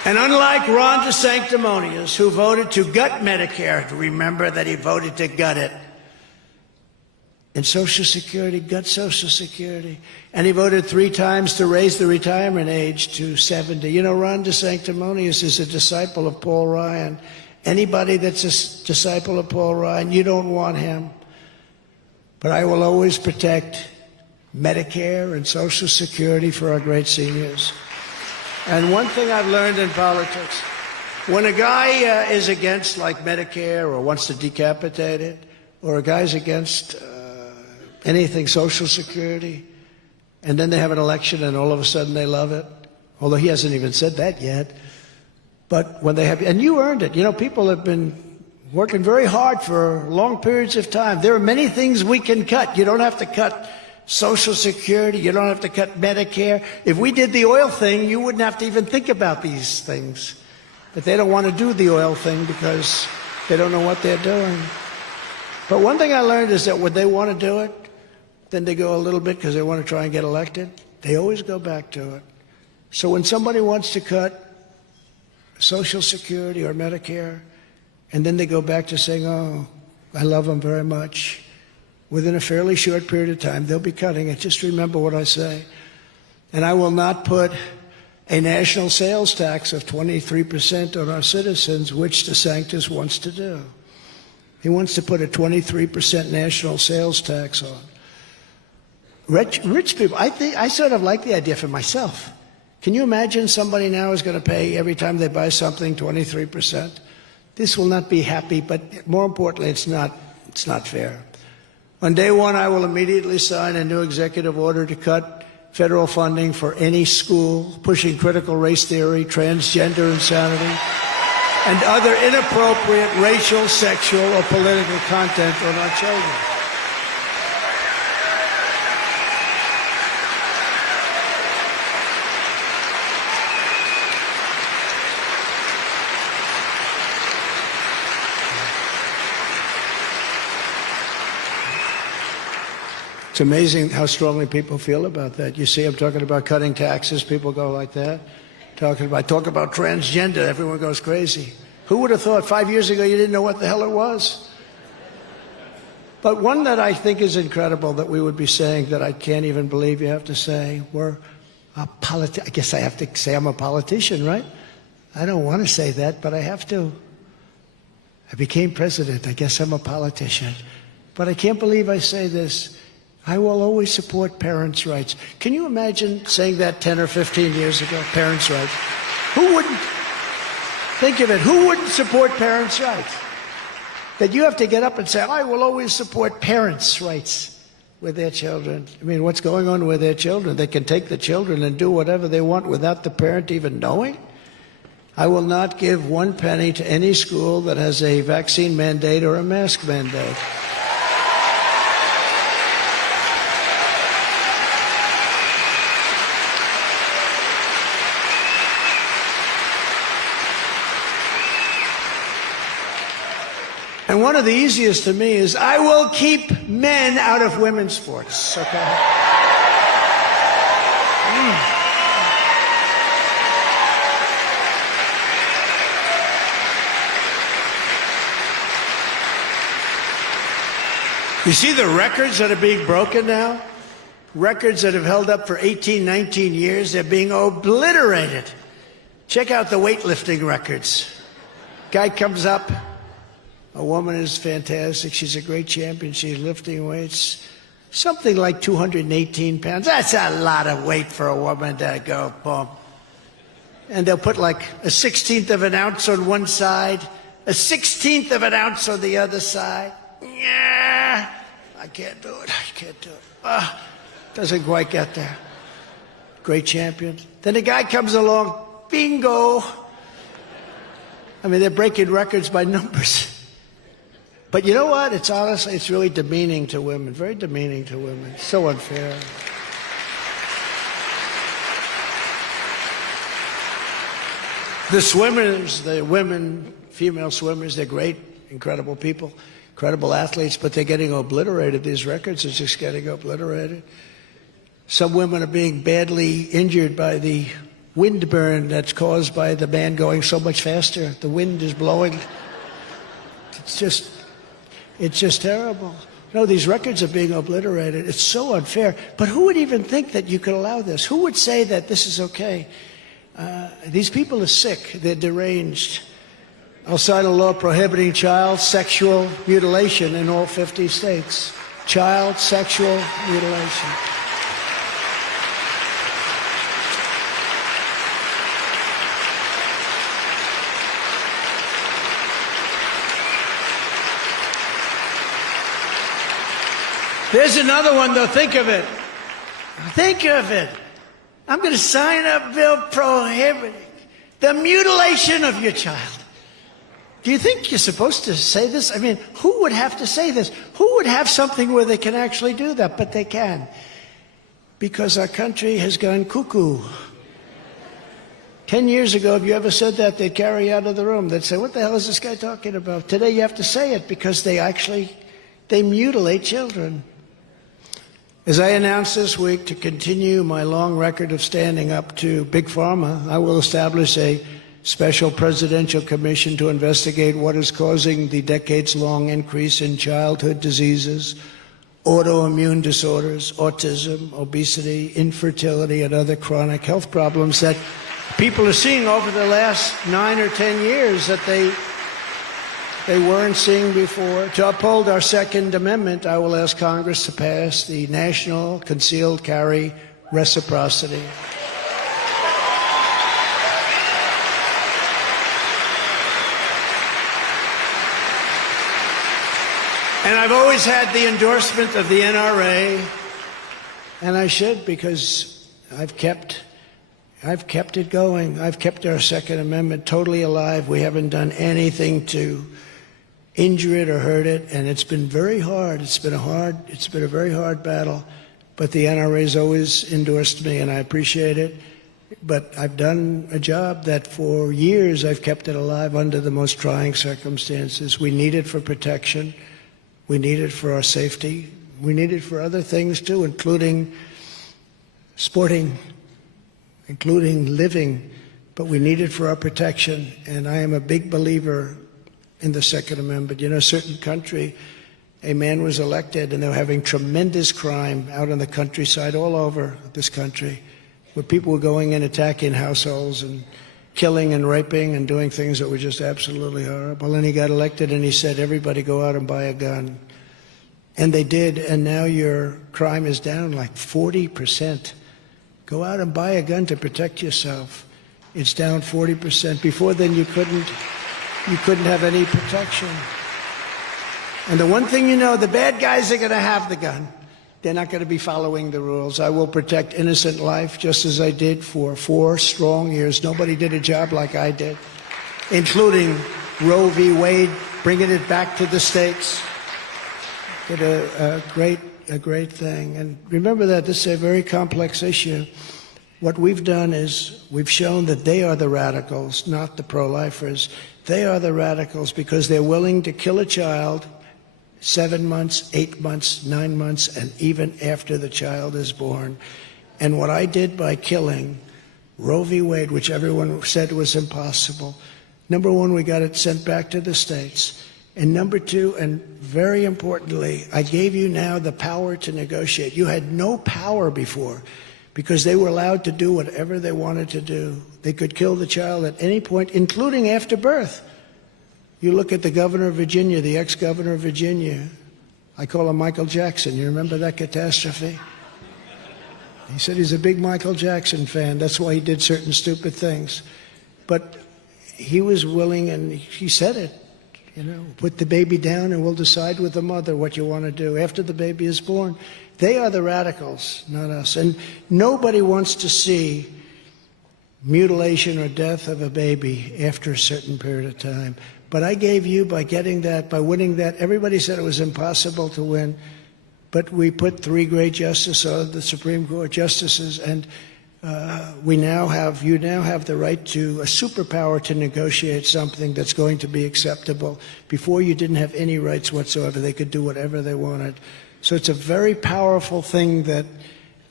And unlike Ron DeSanctimonious, who voted to gut Medicare, remember that he voted to gut it, and Social Security, gut Social Security, and he voted 3 times to raise the retirement age to 70. You know, Ron DeSanctimonious is a disciple of Paul Ryan. Anybody that's a disciple of Paul Ryan, you don't want him. But I will always protect Medicare and Social Security for our great seniors. And one thing I've learned in politics, when a guy is against, like, Medicare or wants to decapitate it, or a guy's against anything Social Security, and then they have an election and all of a sudden they love it, although he hasn't even said that yet. But when they have, and you earned it. You know, people have been working very hard for long periods of time. There are many things we can cut. You don't have to cut Social Security. You don't have to cut Medicare. If we did the oil thing, you wouldn't have to even think about these things. But they don't want to do the oil thing because they don't know what they're doing. But one thing I learned is that when they want to do it, then they go a little bit because they want to try and get elected. They always go back to it. So when somebody wants to cut Social Security or Medicare, and then they go back to saying, oh, I love them very much, within a fairly short period of time, they'll be cutting it. Just remember what I say. And I will not put a national sales tax of 23% on our citizens, which DeSantis wants to do. He wants to put a 23% national sales tax on. Rich people, I sort of like the idea for myself. Can you imagine somebody now is going to pay every time they buy something 23%? This will not be happy, but more importantly, it's not fair. On day one, I will immediately sign a new executive order to cut federal funding for any school pushing critical race theory, transgender insanity, and other inappropriate racial, sexual, or political content on our children. It's amazing how strongly people feel about that. You see, I'm talking about cutting taxes. People go like that. Talk about transgender. Everyone goes crazy. Who would have thought 5 years ago you didn't know what the hell it was? But one that I think is incredible that we would be saying that I can't even believe you have to say, I guess I have to say I'm a politician, right? I don't want to say that, but I have to. I became president. I guess I'm a politician. But I can't believe I say this. I will always support parents' rights. Can you imagine saying that 10 or 15 years ago? Parents' rights. Who wouldn't? Think of it. Who wouldn't support parents' rights? That you have to get up and say, I will always support parents' rights with their children. I mean, what's going on with their children? They can take the children and do whatever they want without the parent even knowing? I will not give 1 penny to any school that has a vaccine mandate or a mask mandate. And one of the easiest to me is I will keep men out of women's sports, okay? You see the records that are being broken now? Records that have held up for 18, 19 years, they're being obliterated. Check out the weightlifting records. Guy comes up. A woman is fantastic. She's a great champion. She's lifting weights. Something like 218 pounds. That's a lot of weight for a woman to go, boom. And they'll put like a 1/16 of an ounce on one side, a 1/16 of an ounce on the other side. Yeah, I can't do it. I can't do it. Doesn't quite get there. Great champion. Then a guy comes along, bingo. I mean, they're breaking records by numbers. But you know what? It's honestly, it's really demeaning to women, very demeaning to women. It's so unfair. The swimmers, the women, female swimmers, they're great, incredible people, incredible athletes, but they're getting obliterated. These records are just getting obliterated. Some women are being badly injured by the windburn that's caused by the man going so much faster. The wind is blowing. It's just terrible. No, these records are being obliterated. It's so unfair. But who would even think that you could allow this? Who would say that this is okay? These people are sick. They're deranged. I'll sign a law prohibiting child sexual mutilation in all 50 states. Child sexual mutilation. There's another one, though. Think of it. Think of it. I'm going to sign a bill prohibiting the mutilation of your child. Do you think you're supposed to say this? I mean, who would have to say this? Who would have something where they can actually do that? But they can. Because our country has gone cuckoo. 10 years ago, if you ever said that, they'd carry you out of the room. They'd say, what the hell is this guy talking about? Today you have to say it because they mutilate children. As I announced this week, to continue my long record of standing up to Big Pharma, I will establish a special presidential commission to investigate what is causing the decades-long increase in childhood diseases, autoimmune disorders, autism, obesity, infertility, and other chronic health problems that people are seeing over the last 9 or 10 years that they weren't seeing before. To uphold our Second Amendment, I will ask Congress to pass the National Concealed Carry Reciprocity. And I've always had the endorsement of the NRA, and I should, because I've kept it going. I've kept our Second Amendment totally alive. We haven't done anything to injure it or hurt it, and it's been very hard. It's been a very hard battle, but the NRA's always endorsed me, and I appreciate it. But I've done a job that for years I've kept it alive under the most trying circumstances. We need it for protection. We need it for our safety. We need it for other things too, including sporting, including living, but we need it for our protection. And I am a big believer in the Second Amendment. You know, a certain country, a man was elected and they were having tremendous crime out in the countryside all over this country, where people were going in, attacking households and killing and raping and doing things that were just absolutely horrible. And he got elected and he said, everybody go out and buy a gun. And they did, and now your crime is down like 40%. Go out and buy a gun to protect yourself. It's down 40%. Before then, you couldn't have any protection. And the one thing you know, the bad guys are going to have the gun. They're not going to be following the rules. I will protect innocent life just as I did for 4 strong years. Nobody did a job like I did, including Roe v. Wade, bringing it back to the states. Did a great thing. And remember that this is a very complex issue. What we've done is we've shown that they are the radicals, not the pro-lifers. They are the radicals because they're willing to kill a child 7 months, 8 months, 9 months, and even after the child is born. And what I did by killing Roe v. Wade, which everyone said was impossible, number one, we got it sent back to the states. And number two, and very importantly, I gave you now the power to negotiate. You had no power before because they were allowed to do whatever they wanted to do. They could kill the child at any point, including after birth. You look at the governor of Virginia, the ex-governor of Virginia. I call him Michael Jackson. You remember that catastrophe? He said he's a big Michael Jackson fan. That's why he did certain stupid things. But he was willing, and he said it. You know, put the baby down and we'll decide with the mother what you want to do after the baby is born. They are the radicals, not us. And nobody wants to see mutilation or death of a baby after a certain period of time. But I gave you, by getting that, by winning that, everybody said it was impossible to win. But we put 3 great justices on the Supreme Court justices, and you now have the right to a superpower to negotiate something that's going to be acceptable. Before, you didn't have any rights whatsoever. They could do whatever they wanted. So it's a very powerful thing that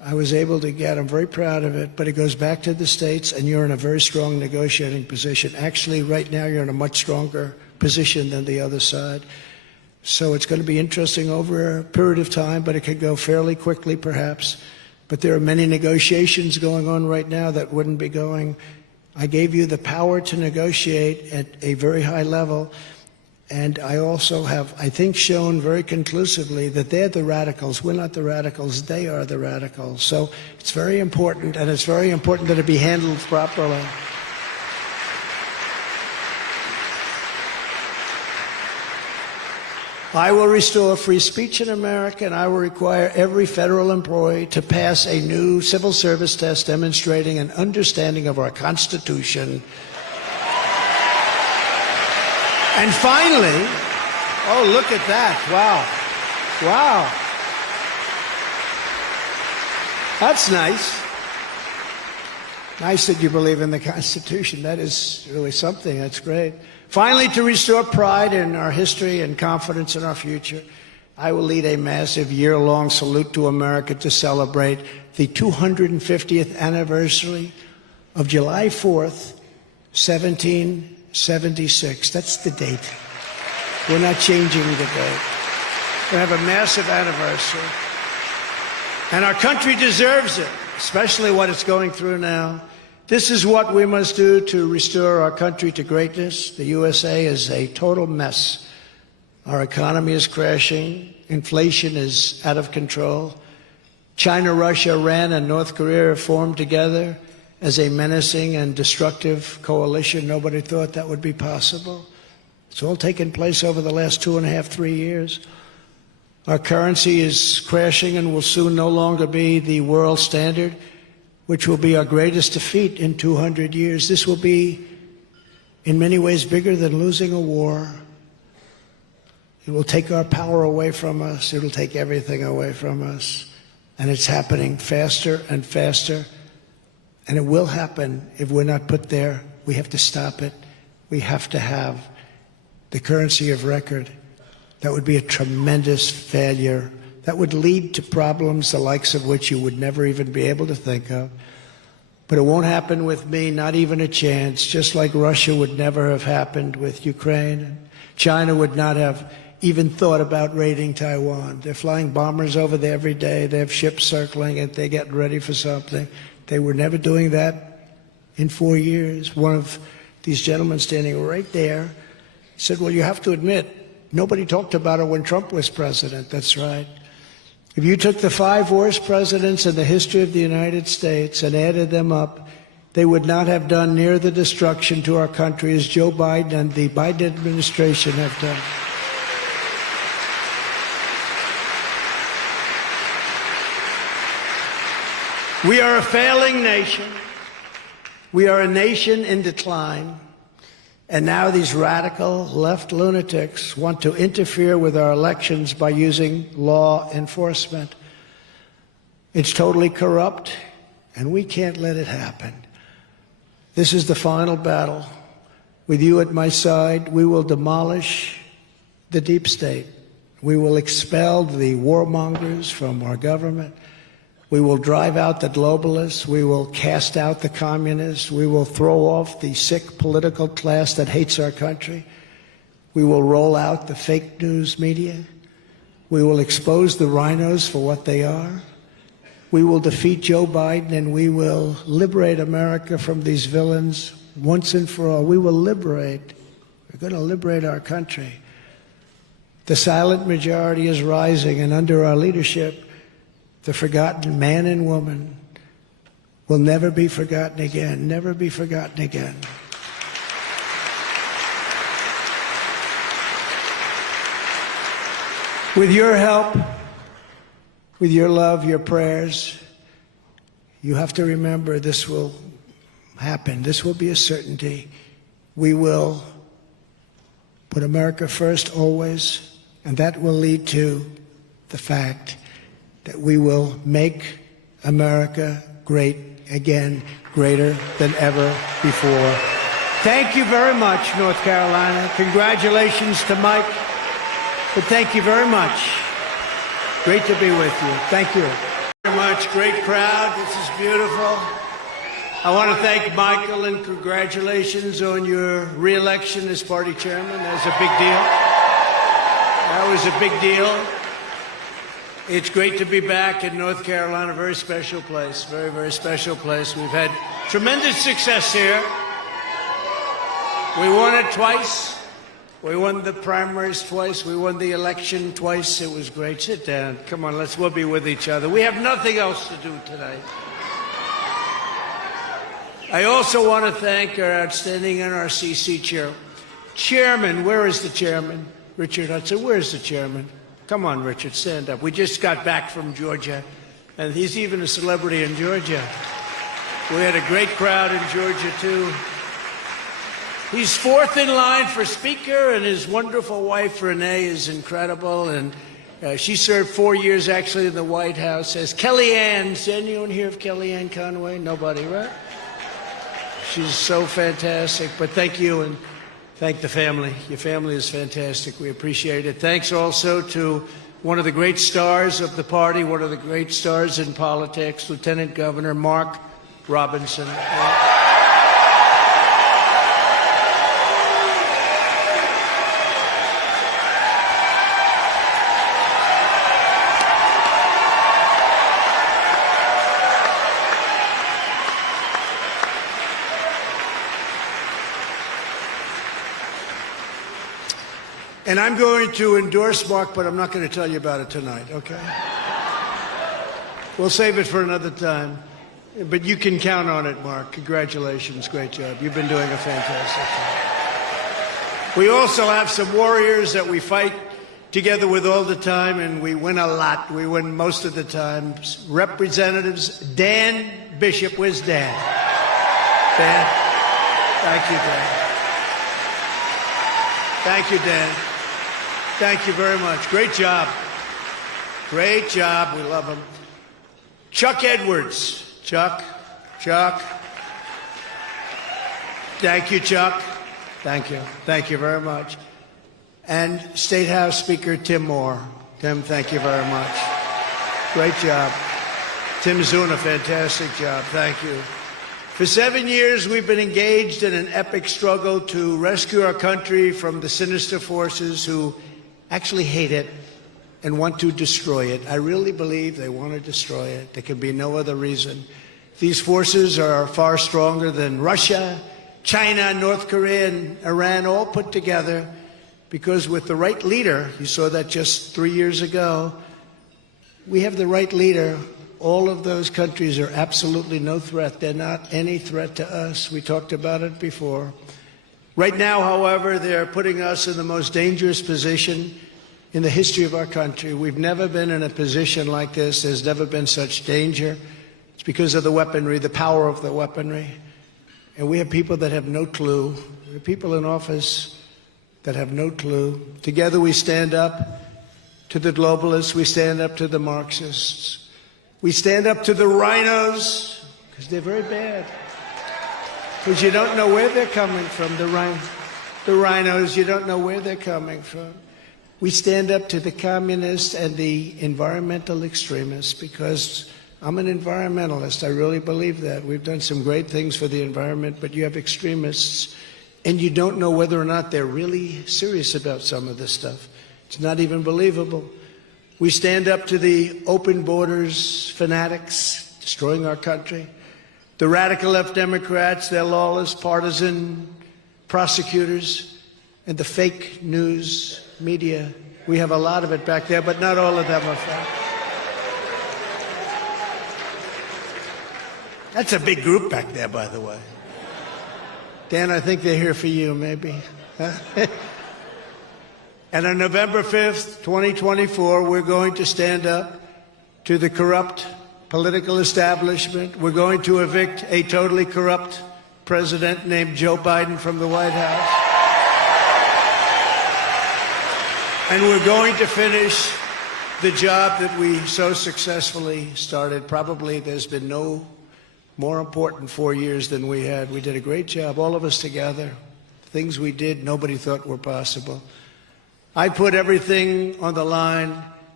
I was able to get. I'm very proud of it, but it goes back to the states, and you're in a very strong negotiating position. Actually, right now, you're in a much stronger position than the other side. So it's going to be interesting over a period of time, but it could go fairly quickly, perhaps. But there are many negotiations going on right now that wouldn't be going. I gave you the power to negotiate at a very high level. And I also have, I think, shown very conclusively that they're the radicals. We're not the radicals. They are the radicals. So it's very important, and it's very important that it be handled properly. I will restore free speech in America, and I will require every federal employee to pass a new civil service test demonstrating an understanding of our Constitution. And finally, oh, look at that. Wow. Wow. That's nice. Nice that you believe in the Constitution. That is really something. That's great. Finally, to restore pride in our history and confidence in our future, I will lead a massive year-long salute to America to celebrate the 250th anniversary of July 4th, 1776. That's the date. We're not changing the date. We have a massive anniversary. And our country deserves it, especially what it's going through now. This is what we must do to restore our country to greatness. The USA is a total mess. Our economy is crashing. Inflation is out of control. China, Russia, Iran, and North Korea have formed together as a menacing and destructive coalition. Nobody thought that would be possible. It's all taken place over the last 2.5, 3 years. Our currency is crashing and will soon no longer be the world standard, which will be our greatest defeat in 200 years. This will be, in many ways, bigger than losing a war. It will take our power away from us. It will take everything away from us. And it's happening faster and faster. And it will happen if we're not put there. We have to stop it. We have to have the currency of record. That would be a tremendous failure. That would lead to problems the likes of which you would never even be able to think of. But it won't happen with me, not even a chance, just like Russia would never have happened with Ukraine. China would not have even thought about raiding Taiwan. They're flying bombers over there every day. They have ships circling it. They're getting ready for something. They were never doing that in 4 years. One of these gentlemen standing right there said, well, you have to admit, nobody talked about it when Trump was president. That's right. If you took the 5 worst presidents in the history of the United States and added them up, they would not have done near the destruction to our country as Joe Biden and the Biden administration have done. We are a failing nation. We are a nation in decline. And now these radical left lunatics want to interfere with our elections by using law enforcement. It's totally corrupt, and we can't let it happen. This is the final battle. With you at my side, we will demolish the deep state. We will expel the warmongers from our government. We will drive out the globalists. We will cast out the communists. We will throw off the sick political class that hates our country. We will roll out the fake news media. We will expose the rhinos for what they are. We will defeat Joe Biden, and we will liberate America from these villains once and for all. We will liberate. We're going to liberate our country. The silent majority is rising, and under our leadership, the forgotten man and woman will never be forgotten again, never be forgotten again. With your help, with your love, your prayers, you have to remember this will happen. This will be a certainty. We will put America first always, and that will lead to the fact that we will make America great again, greater than ever before. Thank you very much, North Carolina. Congratulations to Mike. But thank you very much. Great to be with you. Thank you. Very much. Great crowd. This is beautiful. I want to thank Michael and congratulations on your re-election as party chairman. That's a big deal. That was a big deal. It's great to be back in North Carolina. Very special place. Very, very special place. We've had tremendous success here. We won it twice. We won the primaries twice. We won the election twice. It was great. Sit down. Come on, we'll be with each other. We have nothing else to do today. I also want to thank our outstanding NRCC chairman. Where is the chairman? Richard Hudson. Where's the chairman? Come on, Richard, stand up. We just got back from Georgia, and he's even a celebrity in Georgia. We had a great crowd in Georgia, too. He's fourth in line for Speaker, and his wonderful wife, Renee, is incredible. And she served 4 years, actually, in the White House as Kellyanne. Is anyone here of Kellyanne Conway? Nobody, right? She's so fantastic. But thank you, and thank the family. Your family is fantastic. We appreciate it. Thanks also to one of the great stars of the party, one of the great stars in politics, Lieutenant Governor Mark Robinson. And I'm going to endorse Mark, but I'm not going to tell you about it tonight, okay? We'll save it for another time. But you can count on it, Mark. Congratulations. Great job. You've been doing a fantastic job. We also have some warriors that we fight together with all the time, and we win a lot. We win most of the time. Representatives Dan Bishop. Where's Dan? Dan? Thank you, Dan. Thank you, Dan. Thank you very much. Great job. Great job. We love him. Chuck Edwards. Chuck. Thank you, Chuck. Thank you. Thank you very much. And State House Speaker Tim Moore. Tim, thank you very much. Great job. Tim's doing a fantastic job. Thank you. For 7 years, we've been engaged in an epic struggle to rescue our country from the sinister forces who actually hate it and want to destroy it. I really believe they want to destroy it. There can be no other reason. These forces are far stronger than Russia, China, North Korea, and Iran all put together, because with the right leader, you saw that just 3 years ago, we have the right leader. All of those countries are absolutely no threat. They're not any threat to us. We talked about it before. Right now, however, they're putting us in the most dangerous position in the history of our country. We've never been in a position like this. There's never been such danger. It's because of the weaponry, the power of the weaponry. And we have people that have no clue. We have people in office that have no clue. Together we stand up to the globalists. We stand up to the Marxists. We stand up to the rhinos, because they're very bad. Because you don't know where they're coming from, the rhinos, you don't know where they're coming from. We stand up to the communists and the environmental extremists, because I'm an environmentalist. I really believe that. We've done some great things for the environment, but you have extremists, and you don't know whether or not they're really serious about some of this stuff. It's not even believable. We stand up to the open borders fanatics destroying our country. The radical left Democrats, their lawless, partisan prosecutors, and the fake news media. We have a lot of it back there, but not all of them are fake. That's a big group back there, by the way. Dan, I think they're here for you, maybe. Huh? And on November 5th, 2024, we're going to stand up to the corrupt political establishment. We're going to evict a totally corrupt president named Joe Biden from the White House. And we're going to finish the job that we so successfully started. Probably there's been no more important 4 years than we had. We did a great job, all of us together. Things we did nobody thought were possible. I put everything on the line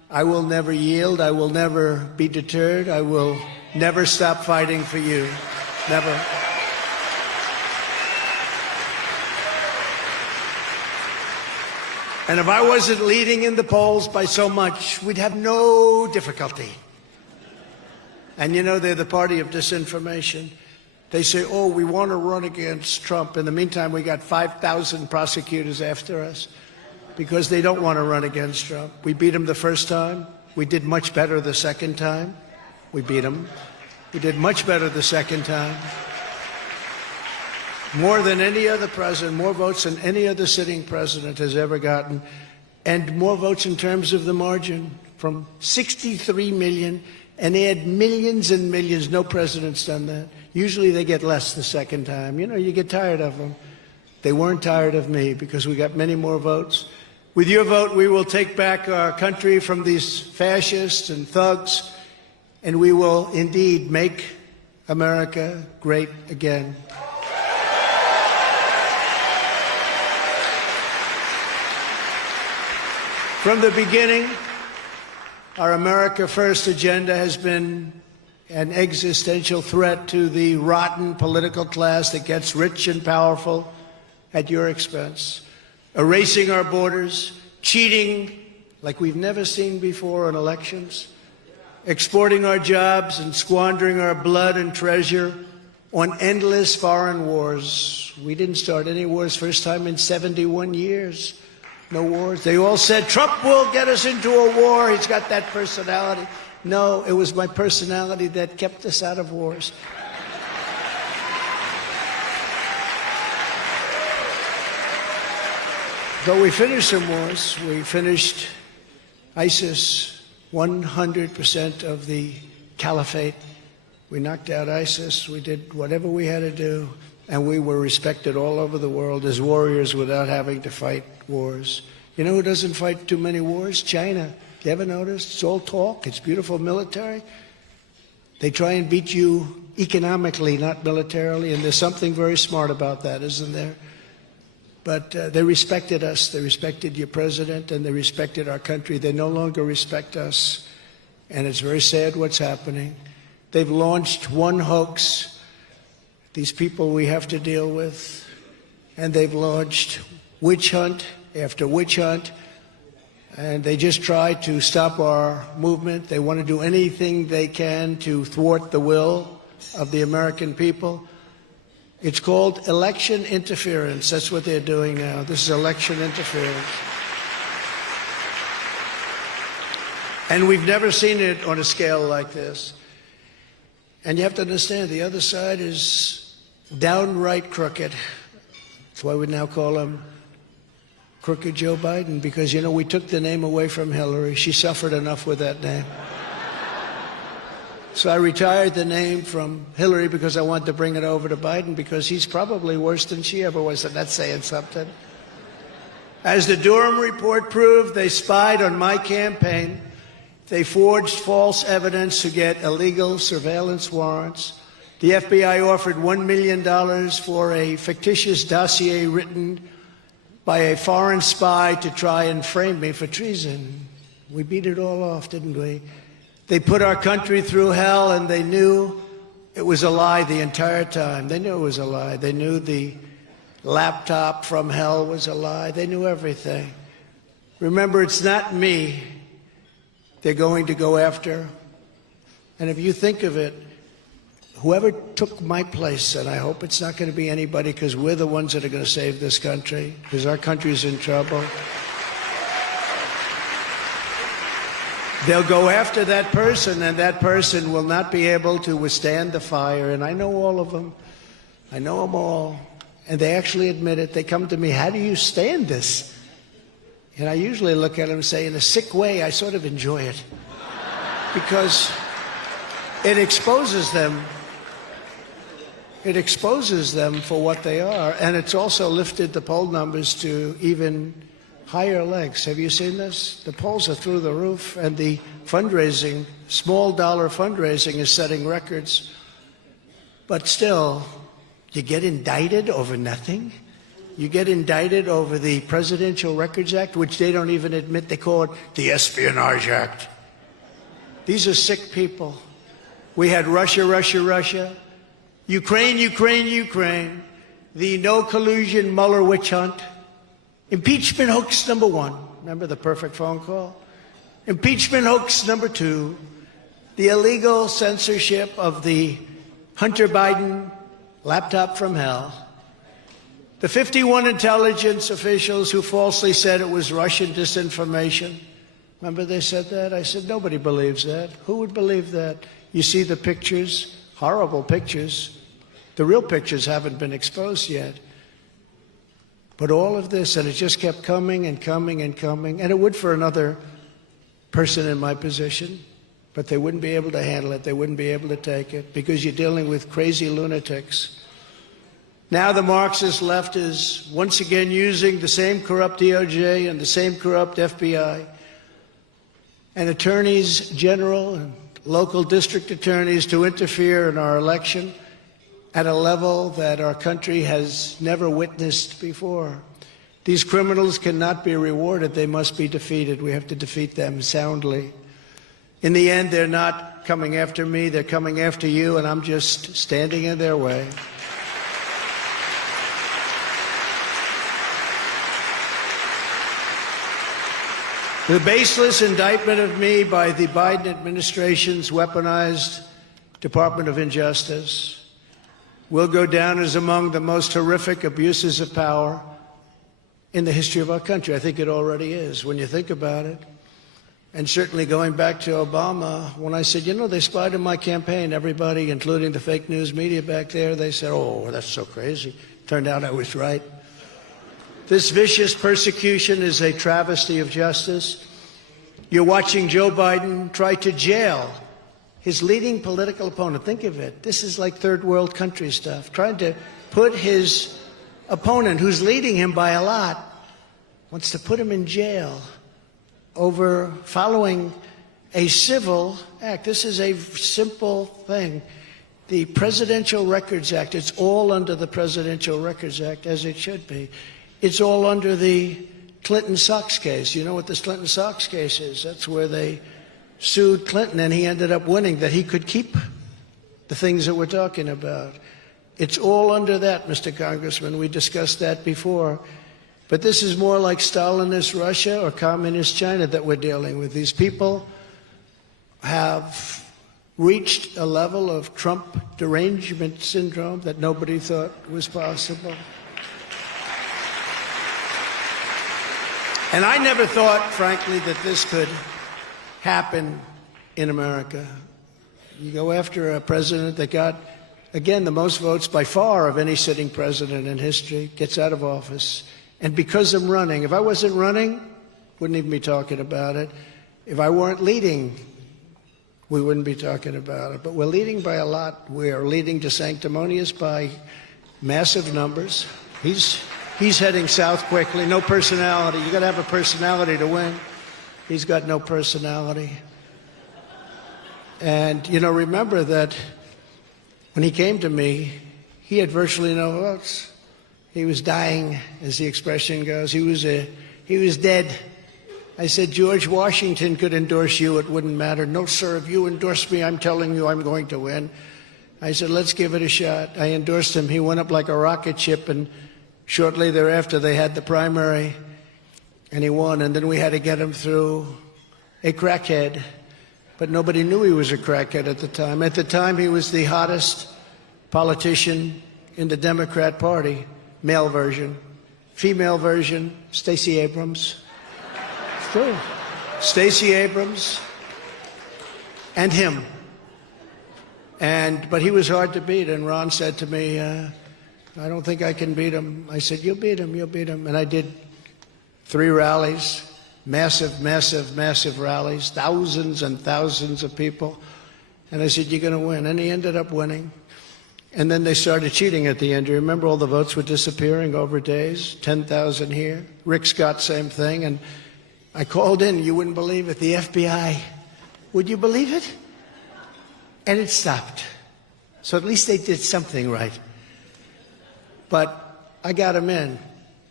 I will never yield. I will never be deterred. I will never stop fighting for you. Never. And if I wasn't leading in the polls by so much, we'd have no difficulty. And you know, they're the party of disinformation. They say, oh, we want to run against Trump. In the meantime, we got 5,000 prosecutors after us because they don't want to run against Trump. We beat him the first time. We did much better the second time. We beat him. We did much better the second time. More than any other president, more votes than any other sitting president has ever gotten, and more votes in terms of the margin, from 63 million, and they had millions and millions. No president's done that. Usually they get less the second time. You know, you get tired of them. They weren't tired of me because we got many more votes. With your vote, we will take back our country from these fascists and thugs, and we will indeed make America great again. From the beginning, our America First agenda has been an existential threat to the rotten political class that gets rich and powerful at your expense, erasing our borders, cheating like we've never seen before in elections, exporting our jobs and squandering our blood and treasure on endless foreign wars. We didn't start any wars, first time in 71 years. No wars. They all said, Trump will get us into a war. He's got that personality. No, it was my personality that kept us out of wars. Though we finished some wars, we finished ISIS, 100% of the caliphate. We knocked out ISIS. We did whatever we had to do. And we were respected all over the world as warriors without having to fight wars. You know who doesn't fight too many wars? China. You ever noticed? It's all talk. It's beautiful military. They try and beat you economically, not militarily, and there's something very smart about that, isn't there? But they respected us. They respected your president, and they respected our country. They no longer respect us, and it's very sad what's happening. They've launched one hoax. These people we have to deal with, and they've launched witch hunt after witch hunt, and they just try to stop our movement. They want to do anything they can to thwart the will of the American people. It's called election interference. That's what they're doing now. This is election interference. And we've never seen it on a scale like this. And you have to understand, the other side is downright crooked. That's why we now call him Crooked Joe Biden, because, you know, we took the name away from Hillary. She suffered enough with that name. So I retired the name from Hillary because I wanted to bring it over to Biden, because he's probably worse than she ever was, and that's saying something. As the Durham report proved, they spied on my campaign. They forged false evidence to get illegal surveillance warrants. The FBI offered $1 million for a fictitious dossier written by a foreign spy to try and frame me for treason. We beat it all off, didn't we? They put our country through hell, and they knew it was a lie the entire time. They knew it was a lie. They knew the laptop from hell was a lie. They knew everything. Remember, it's not me they're going to go after. And if you think of it, whoever took my place, and I hope it's not going to be anybody, because we're the ones that are going to save this country, because our country's in trouble. They'll go after that person, and that person will not be able to withstand the fire. And I know all of them. I know them all. And they actually admit it. They come to me, how do you stand this? And I usually look at them and say, in a sick way, I sort of enjoy it. Because it exposes them. It exposes them for what they are. And it's also lifted the poll numbers to even higher legs. Have you seen this? The polls are through the roof, and the fundraising, small dollar fundraising, is setting records. But still, you get indicted over nothing? you get indicted over the Presidential Records Act, which they don't even admit. They call it the Espionage Act. These are sick people. We had Russia, Russia, Russia, Ukraine, Ukraine, Ukraine, the no collusion Mueller witch hunt, impeachment hoax number 1. Remember the perfect phone call? Impeachment hoax number 2, the illegal censorship of the Hunter Biden laptop from hell, the 51 intelligence officials who falsely said it was Russian disinformation. Remember they said that? I said, nobody believes that. Who would believe that? You see the pictures, horrible pictures. The real pictures haven't been exposed yet. But all of this, and it just kept coming and coming and coming, and it would for another person in my position, but they wouldn't be able to handle it. They wouldn't be able to take it because you're dealing with crazy lunatics. Now the Marxist left is once again using the same corrupt DOJ and the same corrupt FBI and attorneys general and local district attorneys to interfere in our election at a level that our country has never witnessed before. These criminals cannot be rewarded. They must be defeated. We have to defeat them soundly. In the end, they're not coming after me. They're coming after you, and I'm just standing in their way. The baseless indictment of me by the Biden administration's weaponized Department of Injustice will go down as among the most horrific abuses of power in the history of our country. I think it already is when you think about it. And certainly going back to Obama, when I said, you know, they spied on my campaign, everybody, including the fake news media back there, they said, oh, that's so crazy. Turned out I was right. This vicious persecution is a travesty of justice. You're watching Joe Biden try to jail his leading political opponent. Think of it. This is like third world country stuff. Trying to put his opponent, who's leading him by a lot, wants to put him in jail over following a civil act. This is a simple thing. The Presidential Records Act, it's all under the Presidential Records Act, as it should be. It's all under the Clinton Sox case. You know what this Clinton Sox case is? That's where they sued Clinton, and he ended up winning, that he could keep the things that we're talking about. It's all under that, Mr. Congressman. We discussed that before. But this is more like Stalinist Russia or Communist China that we're dealing with. These people have reached a level of Trump derangement syndrome that nobody thought was possible. And I never thought, frankly, that this could happen in America. You go after a president that got, again, the most votes by far of any sitting president in history, gets out of office. And because I'm running, if I wasn't running, wouldn't even be talking about it. If I weren't leading, we wouldn't be talking about it. But we're leading by a lot. We are leading to sanctimonious by massive numbers. He's heading south quickly. No personality. You got to have a personality to win. He's got no personality. And, you know, remember that when he came to me, he had virtually no votes. He was dying, as the expression goes. He was dead. I said, George Washington could endorse you. It wouldn't matter. No, sir, if you endorse me, I'm telling you I'm going to win. I said, let's give it a shot. I endorsed him. He went up like a rocket ship, and shortly thereafter, they had the primary, and he won. And then we had to get him through a crackhead. But nobody knew he was a crackhead at the time. At the time, he was the hottest politician in the Democrat Party, male version. Female version, Stacey Abrams. It's true. Stacey Abrams and him. But he was hard to beat, and Ron said to me, I don't think I can beat him. I said, you'll beat him, you'll beat him. And I did 3 rallies, massive, massive, massive rallies, thousands and thousands of people. And I said, you're going to win. And he ended up winning. And then they started cheating at the end. You remember all the votes were disappearing over days, 10,000 here. Rick Scott, same thing. And I called in, you wouldn't believe it, the FBI. Would you believe it? And it stopped. So at least they did something right. But I got him in.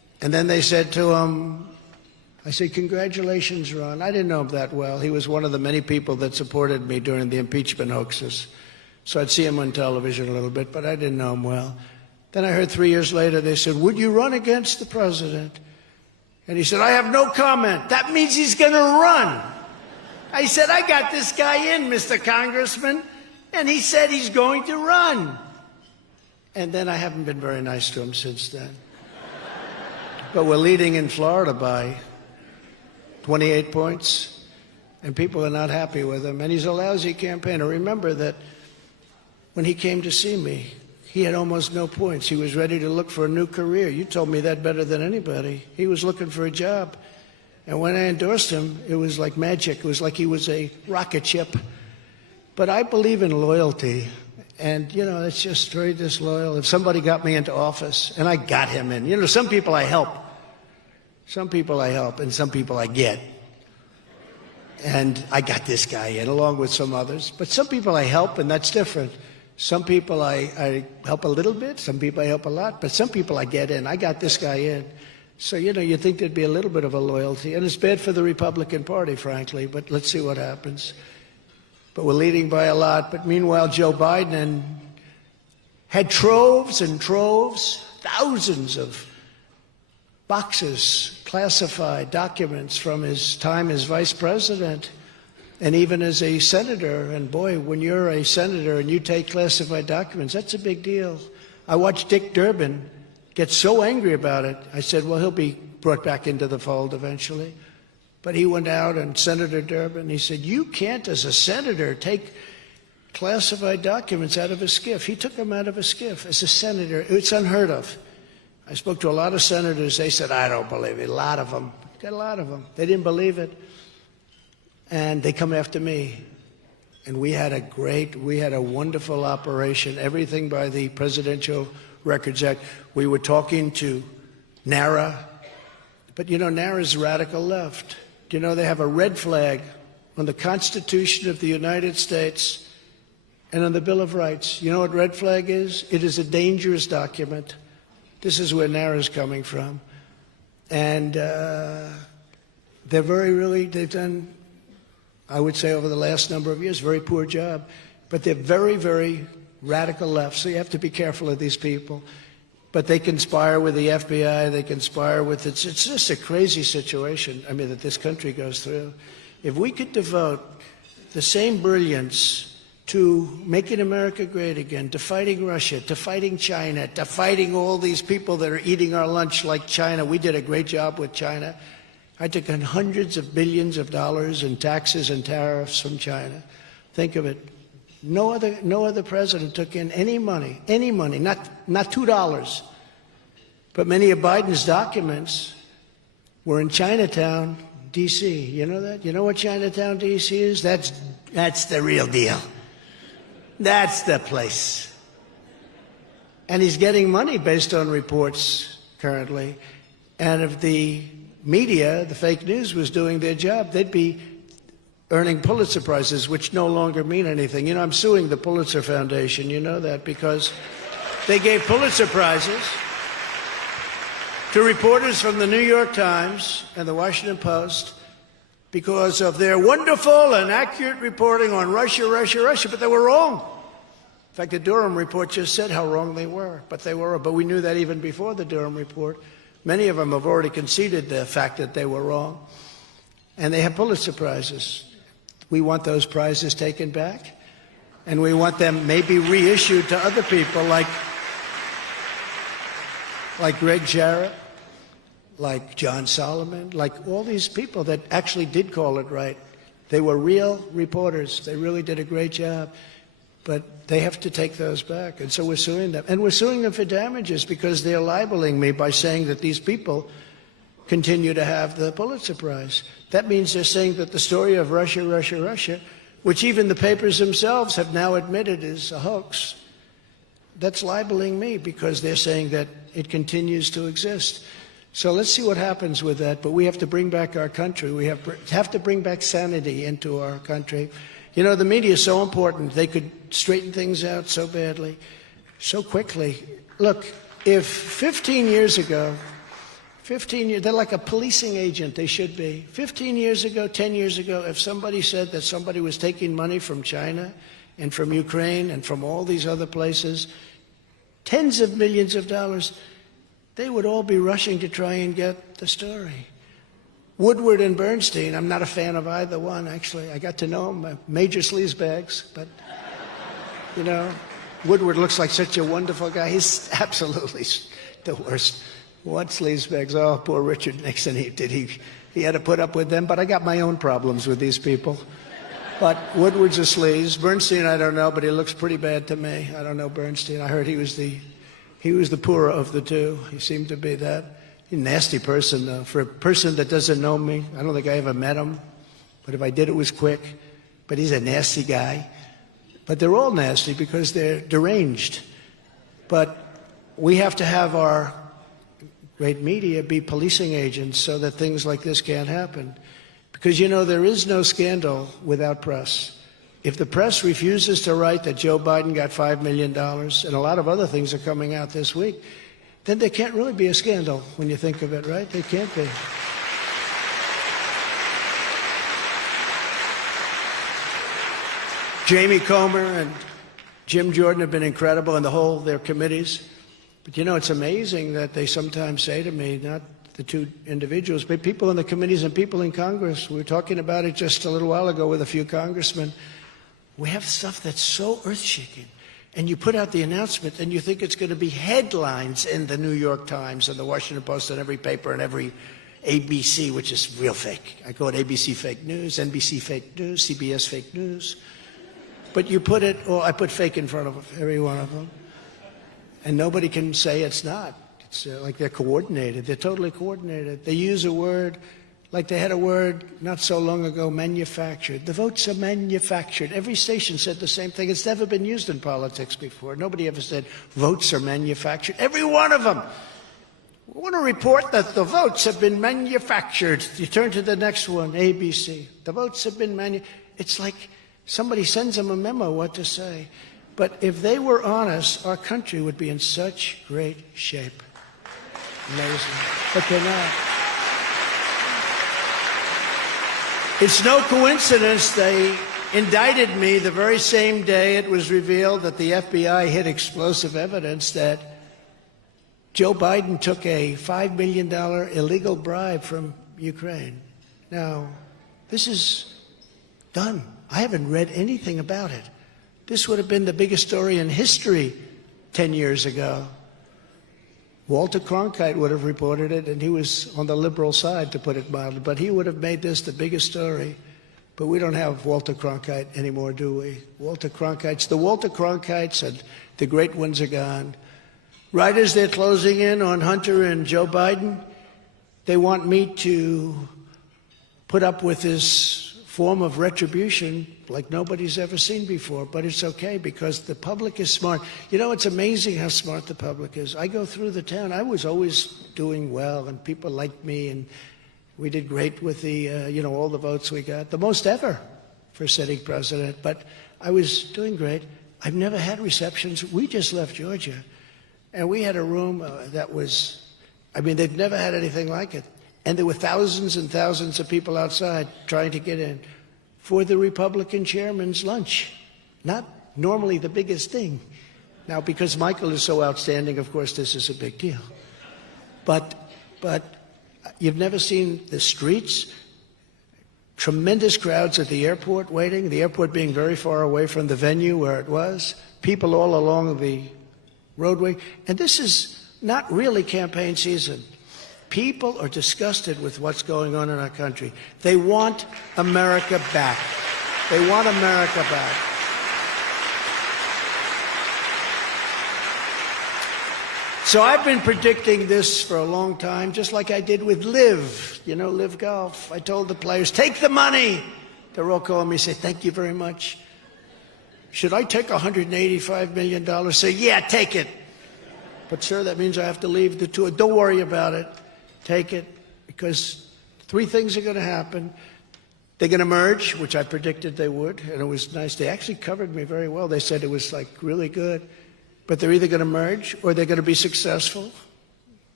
And then they said to him, I said, congratulations, Ron. I didn't know him that well. He was one of the many people that supported me during the impeachment hoaxes. So I'd see him on television a little bit, but I didn't know him well. Then I heard 3 years later, they said, would you run against the president? And he said, I have no comment. That means he's going to run. I said, I got this guy in, Mr. Congressman. And he said he's going to run. And then I haven't been very nice to him since then. But we're leading in Florida by 28 points, and people are not happy with him. And he's a lousy campaigner. Remember that when he came to see me, he had almost no points. He was ready to look for a new career. You told me that better than anybody. He was looking for a job. And when I endorsed him, it was like magic. It was like he was a rocket ship. But I believe in loyalty. And, you know, it's just very disloyal. If somebody got me into office, and I got him in, you know, some people I help. Some people I help, and some people I get. And I got this guy in, along with some others. But some people I help, and that's different. Some people I help a little bit, some people I help a lot, but some people I get in. I got this guy in. So, you know, you'd think there'd be a little bit of a loyalty. And it's bad for the Republican Party, frankly, but let's see what happens. But we're leading by a lot. But meanwhile, Joe Biden had troves and troves, thousands of boxes, classified documents from his time as vice president and even as a senator. And boy, when you're a senator and you take classified documents, that's a big deal. I watched Dick Durbin get so angry about it. I said, well, he'll be brought back into the fold eventually. But he went out, and Senator Durbin, he said, you can't, as a senator, take classified documents out of a SCIF. He took them out of a SCIF as a senator. It's unheard of. I spoke to a lot of senators. They said, I don't believe it. A lot of them. Got a lot of them. They didn't believe it. And they come after me. And we had a wonderful operation, everything by the Presidential Records Act. We were talking to NARA. But, you know, NARA's radical left. Do you know they have a red flag on the Constitution of the United States and on the Bill of Rights? You know what red flag is? It is a dangerous document. This is where NARA's coming from. And they've done, I would say over the last number of years, very poor job. But they're very, very radical left, so you have to be careful of these people. But they conspire with the FBI, they conspire with, it's just a crazy situation, I mean, that this country goes through. If we could devote the same brilliance to making America great again, to fighting Russia, to fighting China, to fighting all these people that are eating our lunch like China. We did a great job with China. I took in hundreds of billions of dollars in taxes and tariffs from China. Think of it. No other president took in any money, not $2. But many of Biden's documents were in Chinatown, D.C. You know that? You know what Chinatown, D.C. is? That's the real deal. That's the place. And he's getting money based on reports currently. And if the media, the fake news, was doing their job, they'd be earning Pulitzer Prizes, which no longer mean anything. You know, I'm suing the Pulitzer Foundation, you know that, because they gave Pulitzer Prizes to reporters from the New York Times and the Washington Post because of their wonderful and accurate reporting on Russia, but they were wrong. In fact, the Durham report just said how wrong they were, but they were. But we knew that even before the Durham report. Many of them have already conceded the fact that they were wrong, and they have Pulitzer Prizes. We want those prizes taken back, and we want them maybe reissued to other people like Greg Jarrett, like John Solomon, like all these people that actually did call it right. They were real reporters. They really did a great job. But they have to take those back. And so we're suing them. And we're suing them for damages because they're libeling me by saying that these people continue to have the Pulitzer Prize. That means they're saying that the story of Russia, which even the papers themselves have now admitted is a hoax, that's libeling me because they're saying that it continues to exist. So let's see what happens with that. But we have to bring back our country. We have to bring back sanity into our country. You know, the media is so important. They could straighten things out so badly, so quickly. Look, if 15 years ago, 15 years, they're like a policing agent, they should be. 15 years ago, 10 years ago, if somebody said that somebody was taking money from China and from Ukraine and from all these other places, tens of millions of dollars, they would all be rushing to try and get the story. Woodward and Bernstein, I'm not a fan of either one, actually. I got to know them, major sleazebags, but, you know, Woodward looks like such a wonderful guy. He's absolutely the worst. What sleazebags? Oh, poor Richard Nixon. He had to put up with them. But I got my own problems with these people. But Woodward's a sleaze. Bernstein, I don't know, but he looks pretty bad to me. I don't know Bernstein. I heard he was the poorer of the two. He seemed to be that. He's a nasty person, though. For a person that doesn't know me, I don't think I ever met him. But if I did, it was quick. But he's a nasty guy. But they're all nasty because they're deranged. But we have to have our great media be policing agents so that things like this can't happen. Because, you know, there is no scandal without press. If the press refuses to write that Joe Biden got $5 million, and a lot of other things are coming out this week, then there can't really be a scandal when you think of it, right? There can't be. Jamie Comer and Jim Jordan have been incredible, and their committees. But, you know, it's amazing that they sometimes say to me, not the two individuals, but people in the committees and people in Congress. We were talking about it just a little while ago with a few congressmen. We have stuff that's so earth-shaking. And you put out the announcement, and you think it's going to be headlines in the New York Times and the Washington Post and every paper and every ABC, which is real fake. I call it ABC fake news, NBC fake news, CBS fake news. But you put it, or I put fake in front of every one of them. And nobody can say it's not. It's like they're coordinated. They're totally coordinated. They use a word, like they had a word not so long ago, manufactured. The votes are manufactured. Every station said the same thing. It's never been used in politics before. Nobody ever said votes are manufactured. Every one of them. We want to report that the votes have been manufactured. You turn to the next one, ABC. The votes have been manufactured. It's like somebody sends them a memo what to say. But if they were honest, our country would be in such great shape. Amazing. But they're not. It's no coincidence they indicted me the very same day it was revealed that the FBI hid explosive evidence that Joe Biden took a $5 million illegal bribe from Ukraine. Now, this is done. I haven't read anything about it. This would have been the biggest story in history 10 years ago. Walter Cronkite would have reported it, and he was on the liberal side, to put it mildly, but he would have made this the biggest story. But we don't have Walter Cronkite anymore, do we? The Walter Cronkites and the great ones are gone. Right as they're closing in on Hunter and Joe Biden, they want me to put up with this form of retribution like nobody's ever seen before. But it's okay because the public is smart. You know, it's amazing how smart the public is. I go through the town. I was always doing well, and people liked me, and we did great with the, all the votes we got, the most ever for sitting president. But I was doing great. I've never had receptions. We just left Georgia, and we had a room that was, they've never had anything like it. And there were thousands and thousands of people outside trying to get in for the Republican chairman's lunch. Not normally the biggest thing. Now, because Michael is so outstanding, of course, this is a big deal. But you've never seen the streets, tremendous crowds at the airport waiting, the airport being very far away from the venue where it was, people all along the roadway. And this is not really campaign season. People are disgusted with what's going on in our country. They want America back. They want America back. So I've been predicting this for a long time, just like I did with Live, Live Golf. I told the players, take the money. They're all calling me, say, thank you very much. Should I take $185 million? Say, yeah, take it. But, sir, that means I have to leave the tour. Don't worry about it. Take it, because three things are going to happen. They're going to merge, which I predicted they would, and it was nice. They actually covered me very well. They said it was, really good. But they're either going to merge or they're going to be successful.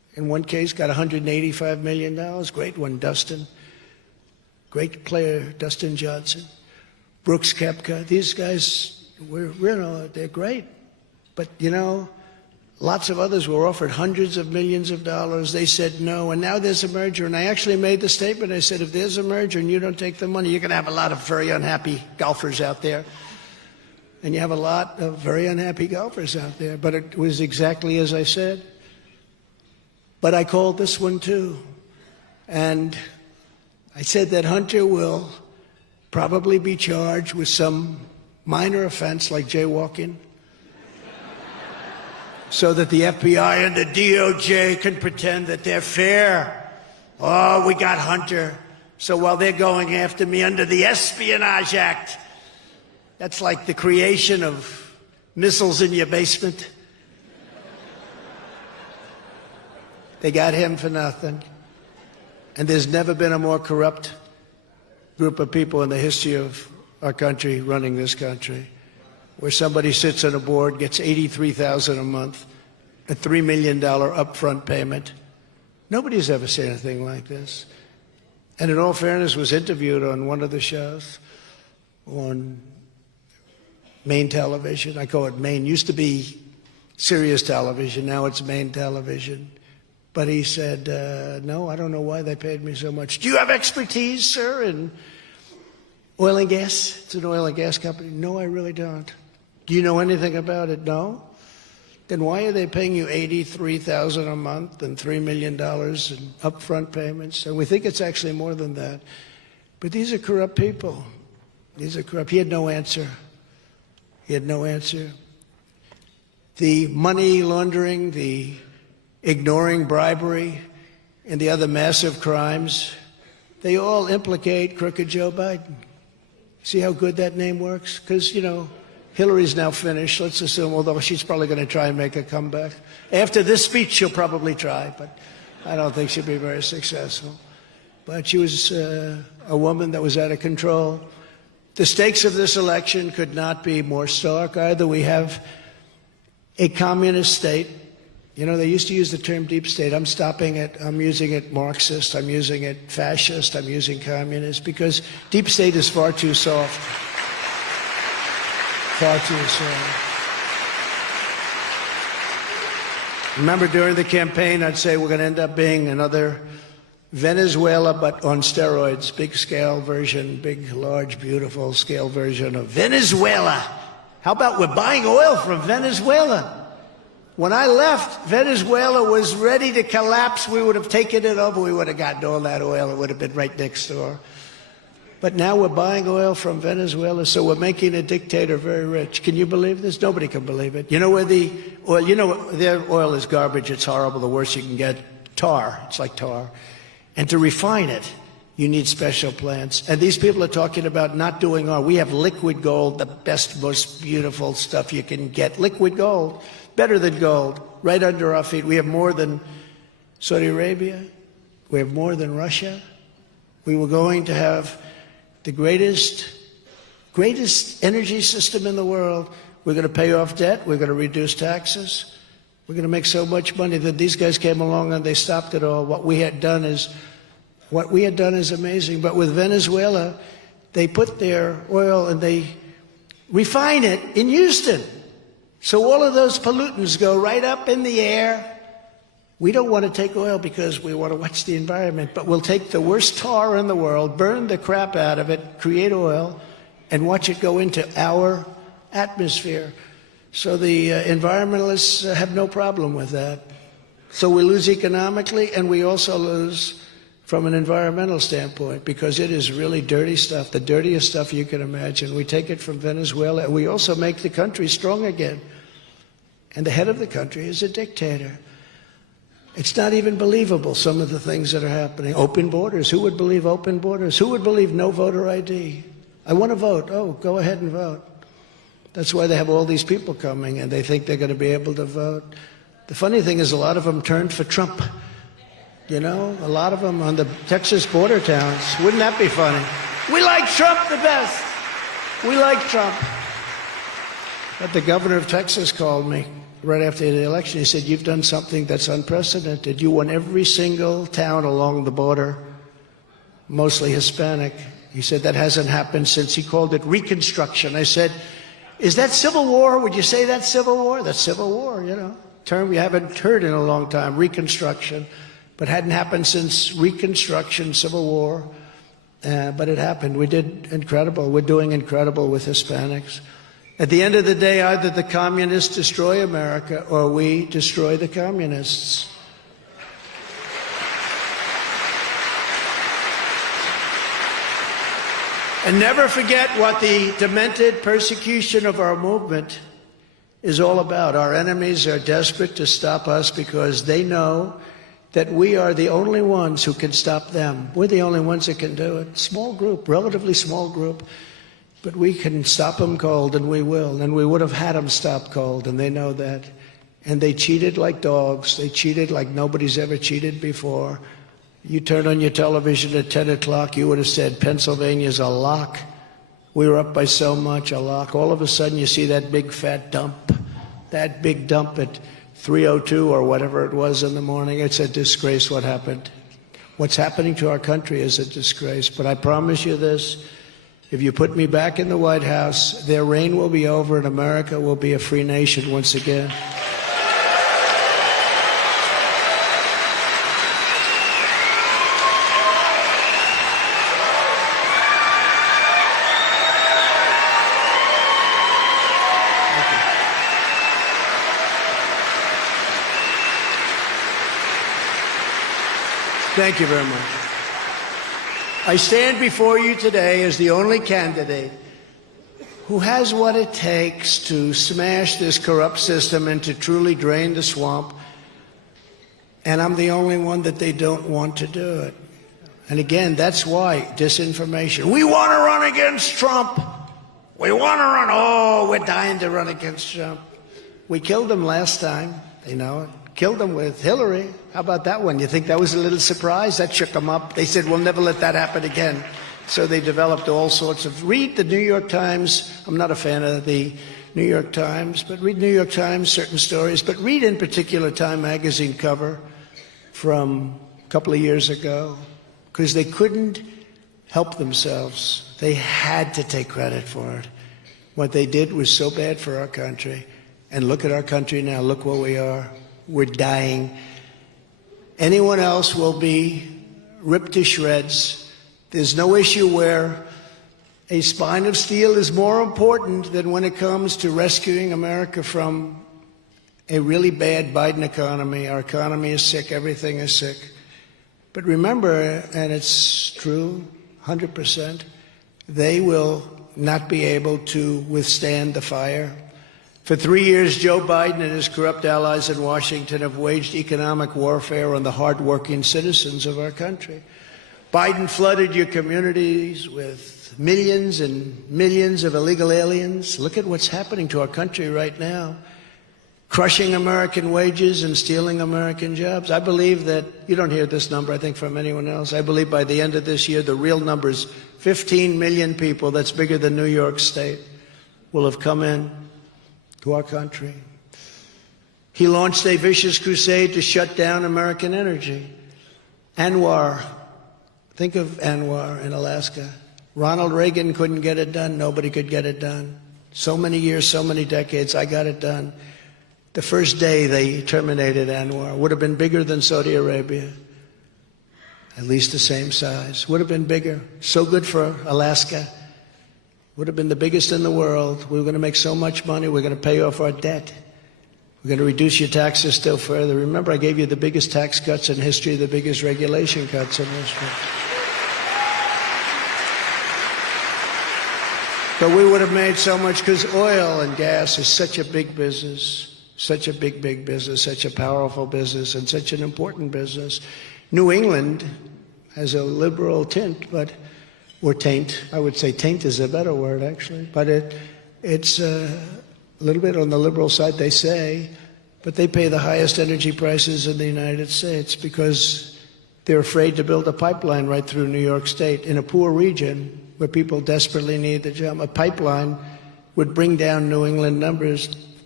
In one case, got $185 million. Great one, Dustin. Great player, Dustin Johnson. Brooks Koepka. These guys, they're great. But, lots of others were offered hundreds of millions of dollars. They said no, and now there's a merger. And I actually made the statement. I said, if there's a merger and you don't take the money, you're going to have a lot of very unhappy golfers out there. And you have a lot of very unhappy golfers out there. But it was exactly as I said. But I called this one too. And I said that Hunter will probably be charged with some minor offense like jaywalking, so that the FBI and the DOJ can pretend that they're fair. Oh, we got Hunter. So while they're going after me under the Espionage Act, that's like the creation of missiles in your basement. They got him for nothing. And there's never been a more corrupt group of people in the history of our country running this country, where somebody sits on a board, gets $83,000 a month, a $3 million upfront payment. Nobody's ever seen anything like this. And in all fairness, was interviewed on one of the shows on Main Television. I call it Main. Used to be Sirius Television. Now it's Main Television. But he said, no, I don't know why they paid me so much. Do you have expertise, sir, in oil and gas? It's an oil and gas company. No, I really don't. Do you know anything about it? No. Then why are they paying you $83,000 a month and $3 million in upfront payments? And we think it's actually more than that. But these are corrupt people. These are corrupt. He had no answer. He had no answer. The money laundering, the ignoring bribery, and the other massive crimes, they all implicate crooked Joe Biden. See how good that name works? Because, Hillary's now finished, let's assume, although she's probably going to try and make a comeback. After this speech, she'll probably try, but I don't think she'll be very successful. But she was a woman that was out of control. The stakes of this election could not be more stark. Either we have a communist state. They used to use the term deep state. I'm stopping it. I'm using it Marxist. I'm using it fascist. I'm using communist, because deep state is far too soft. Far too soft. Remember, during the campaign, I'd say we're going to end up being another Venezuela, but on steroids. Big scale version, big, large, beautiful scale version of Venezuela. How about we're buying oil from Venezuela? When I left, Venezuela was ready to collapse. We would have taken it over. We would have gotten all that oil. It would have been right next door. But now we're buying oil from Venezuela, so we're making a dictator very rich. Can you believe this? Nobody can believe it. You know where the oil, their oil is garbage. It's horrible. The worst you can get, tar. It's like tar. And to refine it, you need special plants. And these people are talking about not doing oil. We have liquid gold, the best, most beautiful stuff you can get. Liquid gold. Better than gold, right under our feet. We have more than Saudi Arabia. We have more than Russia. We were going to have the greatest energy system in the world. We're going to pay off debt. We're going to reduce taxes. We're going to make so much money that these guys came along and they stopped it all. What we had done is amazing. But with Venezuela, they put their oil and they refine it in Houston. So all of those pollutants go right up in the air. We don't want to take oil because we want to watch the environment, but we'll take the worst tar in the world, burn the crap out of it, create oil, and watch it go into our atmosphere. So the environmentalists have no problem with that. So we lose economically, and we also lose from an environmental standpoint, because it is really dirty stuff, the dirtiest stuff you can imagine. We take it from Venezuela, and we also make the country strong again. And the head of the country is a dictator. It's not even believable, some of the things that are happening. Open borders. Who would believe open borders? Who would believe no voter ID? I want to vote. Oh, go ahead and vote. That's why they have all these people coming, and they think they're going to be able to vote. The funny thing is, a lot of them turned for Trump. A lot of them on the Texas border towns. Wouldn't that be funny? We like Trump the best. We like Trump. But the governor of Texas called me. right after the election, he said, "You've done something that's unprecedented. You won every single town along the border, mostly Hispanic." He said, "That hasn't happened since," he called it, Reconstruction. I said, "Is that Civil War? Would you say that's Civil War?" That's Civil War, you know, term we haven't heard in a long time, Reconstruction. But hadn't happened since Reconstruction, Civil War. But it happened. We did incredible. We're doing incredible with Hispanics. At the end of the day, either the communists destroy America or we destroy the communists. And never forget what the demented persecution of our movement is all about. Our enemies are desperate to stop us because they know that we are the only ones who can stop them. We're the only ones that can do it. Small group, relatively small group, but we can stop them cold, and we will. And we would have had them stop cold, and they know that. And they cheated like dogs. They cheated like nobody's ever cheated before. You turn on your television at 10 o'clock, you would have said, Pennsylvania's a lock. We were up by so much, a lock. All of a sudden, you see that big fat dump, that big dump at 3:02 or whatever it was in the morning. It's a disgrace what happened. What's happening to our country is a disgrace. But I promise you this, if you put me back in the White House, their reign will be over and America will be a free nation once again. Thank you very much. I stand before you today as the only candidate who has what it takes to smash this corrupt system and to truly drain the swamp. And I'm the only one that they don't want to do it. And again, that's why disinformation. We want to run against Trump. We want to run. Oh, we're dying to run against Trump. We killed him last time. They know it. Killed him with Hillary. How about that one? You think that was a little surprise? That shook them up. They said, we'll never let that happen again. So they developed all sorts of... Read the New York Times. I'm not a fan of the New York Times, but read New York Times, certain stories. But read in particular Time magazine cover from a couple of years ago, because they couldn't help themselves. They had to take credit for it. What they did was so bad for our country. And look at our country now. Look where we are. We're dying. Anyone else will be ripped to shreds. There's no issue where a spine of steel is more important than when it comes to rescuing America from a really bad Biden economy. Our economy is sick. Everything is sick. But remember, and it's true, 100%, they will not be able to withstand the fire. For 3 years, Joe Biden and his corrupt allies in Washington have waged economic warfare on the hardworking citizens of our country. Biden flooded your communities with millions and millions of illegal aliens. Look at what's happening to our country right now. Crushing American wages and stealing American jobs. I believe that, you don't hear this number, I think, from anyone else. I believe by the end of this year, the real number is 15 million people, that's bigger than New York State, will have come in to our country. He launched a vicious crusade to shut down American energy. Anwar, think of Anwar in Alaska. Ronald Reagan couldn't get it done. Nobody could get it done. So many years, so many decades, I got it done. The first day they terminated Anwar. Would have been bigger than Saudi Arabia. At least the same size. Would have been bigger. So good for Alaska. Would have been the biggest in the world. We were going to make so much money. We're going to pay off our debt. We're going to reduce your taxes still further. Remember, I gave you the biggest tax cuts in history, the biggest regulation cuts in history. But we would have made so much, because oil and gas is such a big business, such a big, big business, such a powerful business, and such an important business. New England has a liberal tint, but... or taint. I would say taint is a better word, actually. But it's a little bit on the liberal side, they say. But they pay the highest energy prices in the United States because they're afraid to build a pipeline right through New York State in a poor region where people desperately need the job. A pipeline would bring down New England numbers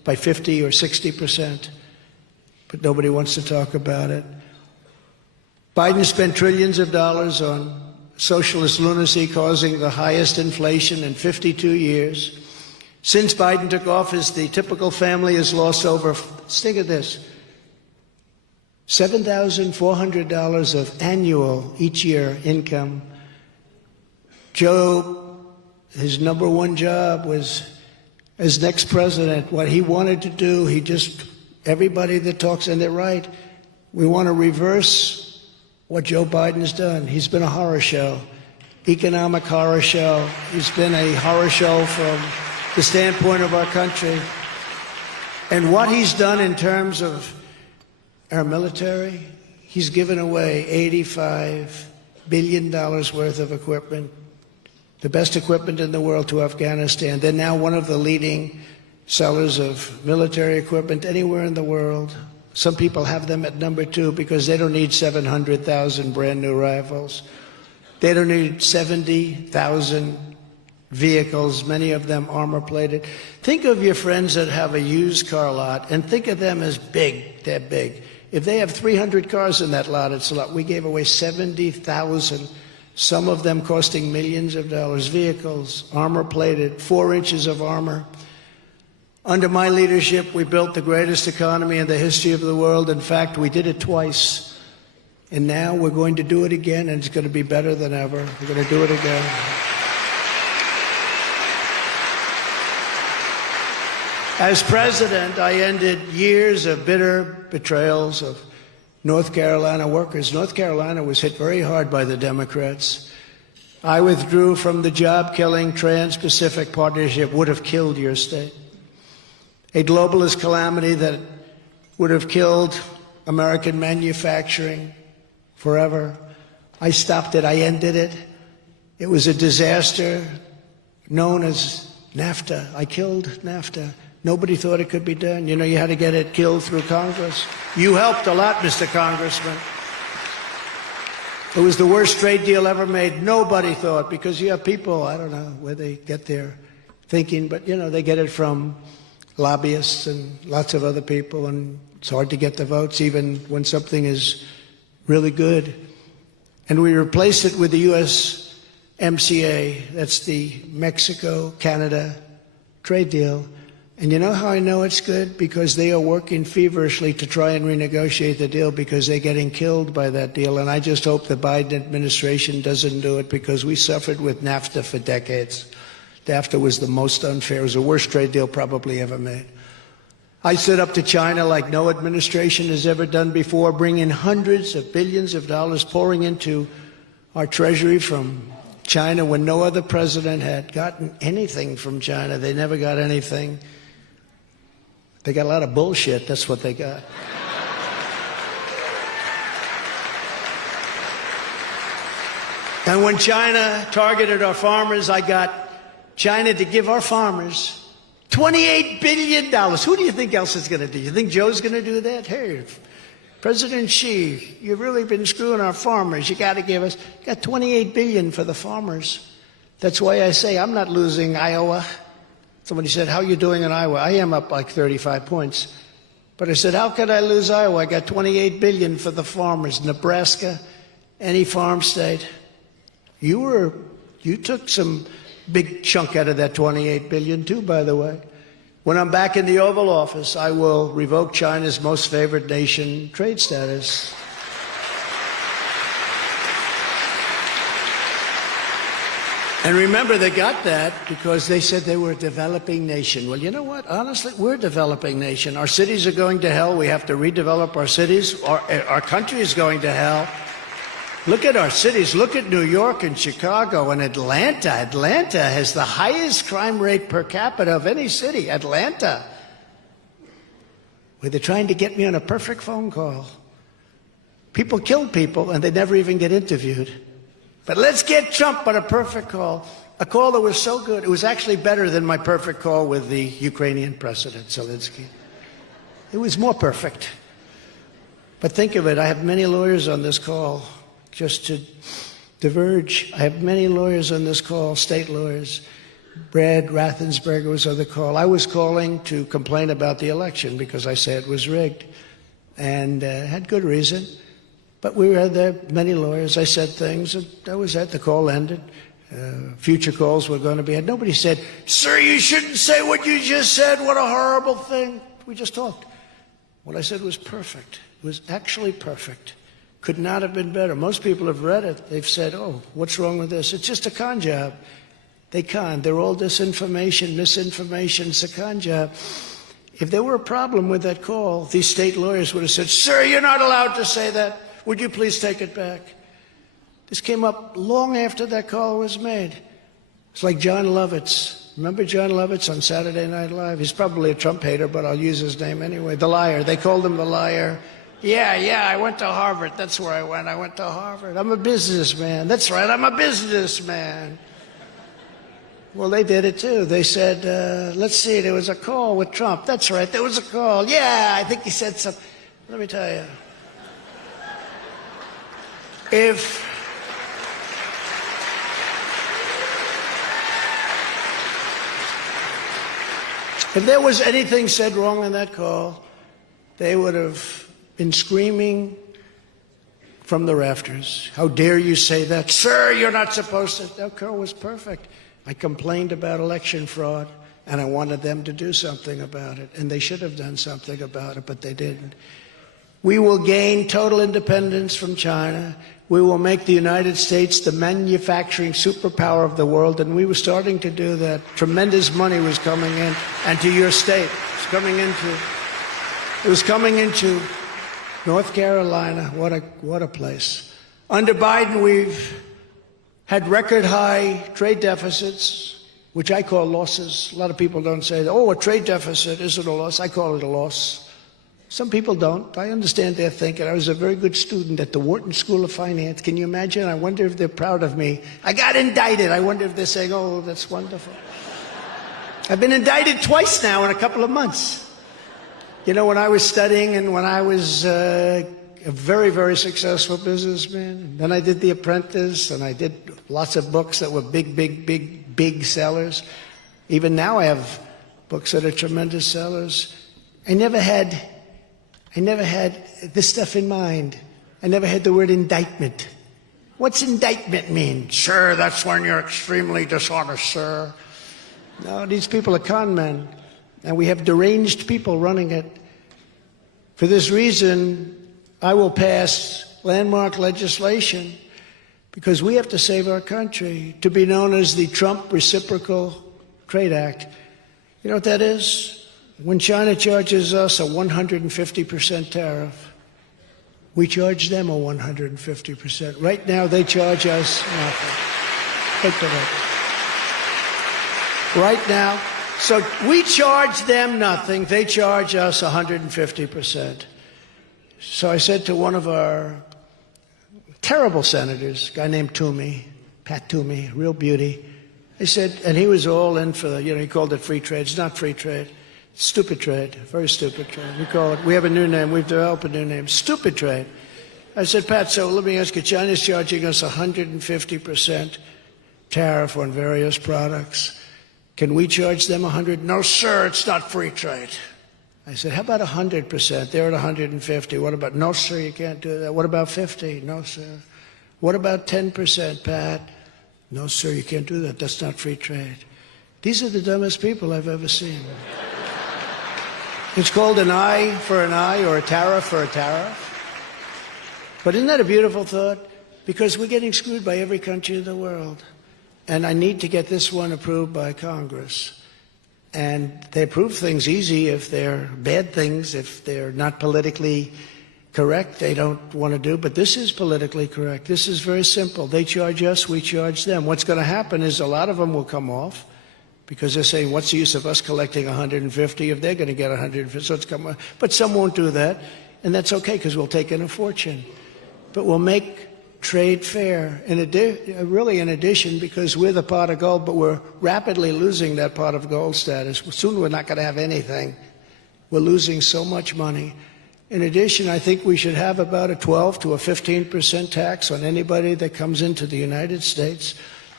by 50 or 60%, but nobody wants to talk about it. Biden spent trillions of dollars on socialist lunacy, causing the highest inflation in 52 years. Since Biden took office, the typical family has lost over, think of this, $7,400 of annual each year income. Joe, his number one job was as next president. What he wanted to do, everybody that talks, and they're right, we want to reverse what Joe Biden's done. He's been a horror show, economic horror show. He's been a horror show from the standpoint of our country. And what he's done in terms of our military, he's given away $85 billion worth of equipment, the best equipment in the world, to Afghanistan. They're now one of the leading sellers of military equipment anywhere in the world. Some people have them at number 2 because they don't need 700,000 brand new rifles. They don't need 70,000 vehicles, many of them armor plated. Think of your friends that have a used car lot and think of them as big. They're big. If they have 300 cars in that lot, it's a lot. We gave away 70,000, some of them costing millions of dollars, vehicles, armor plated, 4 inches of armor. Under my leadership, we built the greatest economy in the history of the world. In fact, we did it twice. And now we're going to do it again, and it's going to be better than ever. We're going to do it again. As president, I ended years of bitter betrayals of North Carolina workers. North Carolina was hit very hard by the Democrats. I withdrew from the job-killing Trans-Pacific Partnership, would have killed your state. A globalist calamity that would have killed American manufacturing forever. I stopped it. I ended it. It was a disaster known as NAFTA. I killed NAFTA. Nobody thought it could be done. You know, you had to get it killed through Congress. You helped a lot, Mr. Congressman. It was the worst trade deal ever made. Nobody thought, because you have people, I don't know where they get their thinking, but, you know, they get it from lobbyists and lots of other people, and it's hard to get the votes even when something is really good. And we replaced it with the USMCA. That's the Mexico-Canada trade deal. And you know how I know it's good? Because they are working feverishly to try and renegotiate the deal because they're getting killed by that deal. And I just hope the Biden administration doesn't do it, because we suffered with NAFTA for decades. NAFTA was the most unfair. It was the worst trade deal probably ever made. I stood up to China like no administration has ever done before, bringing hundreds of billions of dollars pouring into our treasury from China when no other president had gotten anything from China. They never got anything. They got a lot of bullshit. That's what they got. And when China targeted our farmers, I got China to give our farmers $28 billion. Who do you think else is going to do? You think Joe's going to do that? Hey, President Xi, you've really been screwing our farmers. You got to give us, got $28 billion for the farmers. That's why I say I'm not losing Iowa. Somebody said, how are you doing in Iowa? I am up like 35 points. But I said, how could I lose Iowa? I got $28 billion for the farmers. Nebraska, any farm state. You took some big chunk out of that $28 billion too, by the way. When I'm back in the Oval Office, I will revoke China's most favored nation trade status. And remember, they got that because they said they were a developing nation. Well, you know what? Honestly, we're a developing nation. Our cities are going to hell. We have to redevelop our cities. Our country is going to hell. Look at our cities. Look at New York and Chicago and Atlanta. Atlanta has the highest crime rate per capita of any city. Atlanta. Where they're trying to get me on a perfect phone call. People kill people and they never even get interviewed. But let's get Trump on a perfect call. A call that was so good. It was actually better than my perfect call with the Ukrainian President, Zelensky. It was more perfect. But think of it. I have many lawyers on this call. Just to diverge, I have many lawyers on this call, state lawyers. Brad Raffensperger was on the call. I was calling to complain about the election because I said it was rigged, and had good reason. But we had there many lawyers. I said things, and that was it. The call ended. Future calls were going to be had. Nobody said, "Sir, you shouldn't say what you just said. What a horrible thing." We just talked. What I said was perfect. It was actually perfect. Could not have been better. Most people have read it. They've said, "Oh, what's wrong with this?" It's just a con job. They con. They're all disinformation, misinformation. It's a con job. If there were a problem with that call, these state lawyers would have said, "Sir, you're not allowed to say that. Would you please take it back?" This came up long after that call was made. It's like John Lovitz. Remember John Lovitz on Saturday Night Live? He's probably a Trump hater, but I'll use his name anyway. The liar. They called him the liar. Yeah, I went to Harvard. That's where I went. I went to Harvard. I'm a businessman. That's right, I'm a businessman. Well, they did it too. They said, let's see, there was a call with Trump. That's right, there was a call. Yeah, I think he said something. Let me tell you. If there was anything said wrong in that call, they would have been screaming from the rafters. How dare you say that? Sir, you're not supposed to. That call was perfect. I complained about election fraud, and I wanted them to do something about it. And they should have done something about it, but they didn't. We will gain total independence from China. We will make the United States the manufacturing superpower of the world, and we were starting to do that. Tremendous money was coming in, and to your state. It was coming into North Carolina. What a place. Under Biden, we've had record high trade deficits, which I call losses. A lot of people don't say, "Oh, a trade deficit isn't a loss." I call it a loss. Some people don't. I understand their thinking. I was a very good student at the Wharton School of Finance. Can you imagine? I wonder if they're proud of me. I got indicted. I wonder if they're saying, "Oh, that's wonderful." I've been indicted twice now in a couple of months. You know, when I was studying and when I was a very, very successful businessman, and then I did The Apprentice, and I did lots of books that were big sellers. Even now I have books that are tremendous sellers. I never had this stuff in mind. I never had the word indictment. What's indictment mean? Sir, that's when you're extremely dishonest, sir. No, these people are con men, and we have deranged people running it. For this reason, I will pass landmark legislation because we have to save our country, to be known as the Trump Reciprocal Trade Act. You know what that is? When China charges us a 150% tariff, we charge them a 150%. Right now, they charge us nothing. Think of it. Right now. So we charge them nothing. They charge us 150%. So I said to one of our terrible senators, a guy named Toomey, Pat Toomey, real beauty. I said, and he was all in for he called it free trade. It's not free trade. Stupid trade, very stupid trade. We have a new name. We've developed a new name, stupid trade. I said, Pat, so let me ask you, China's charging us 150% tariff on various products. Can we charge them 100? No, sir, it's not free trade. I said, how about 100%? They're at 150. What about, no, sir, you can't do that. What about 50? No, sir. What about 10%, Pat? No, sir, you can't do that. That's not free trade. These are the dumbest people I've ever seen. It's called an eye for an eye or a tariff for a tariff. But isn't that a beautiful thought? Because we're getting screwed by every country in the world. And I need to get this one approved by Congress. And they approve things easy if they're bad things, if they're not politically correct, they don't want to do. But this is politically correct. This is very simple. They charge us, we charge them. What's going to happen is a lot of them will come off, because they're saying, what's the use of us collecting 150 if they're going to get 150? So it's come on. But some won't do that, and that's okay, because we'll take in a fortune. But we'll make trade fair, really in addition, because we're the pot of gold, but we're rapidly losing that pot of gold status. Soon we're not going to have anything. We're losing so much money. In addition, I think we should have about a 12 to a 15% tax on anybody that comes into the United States.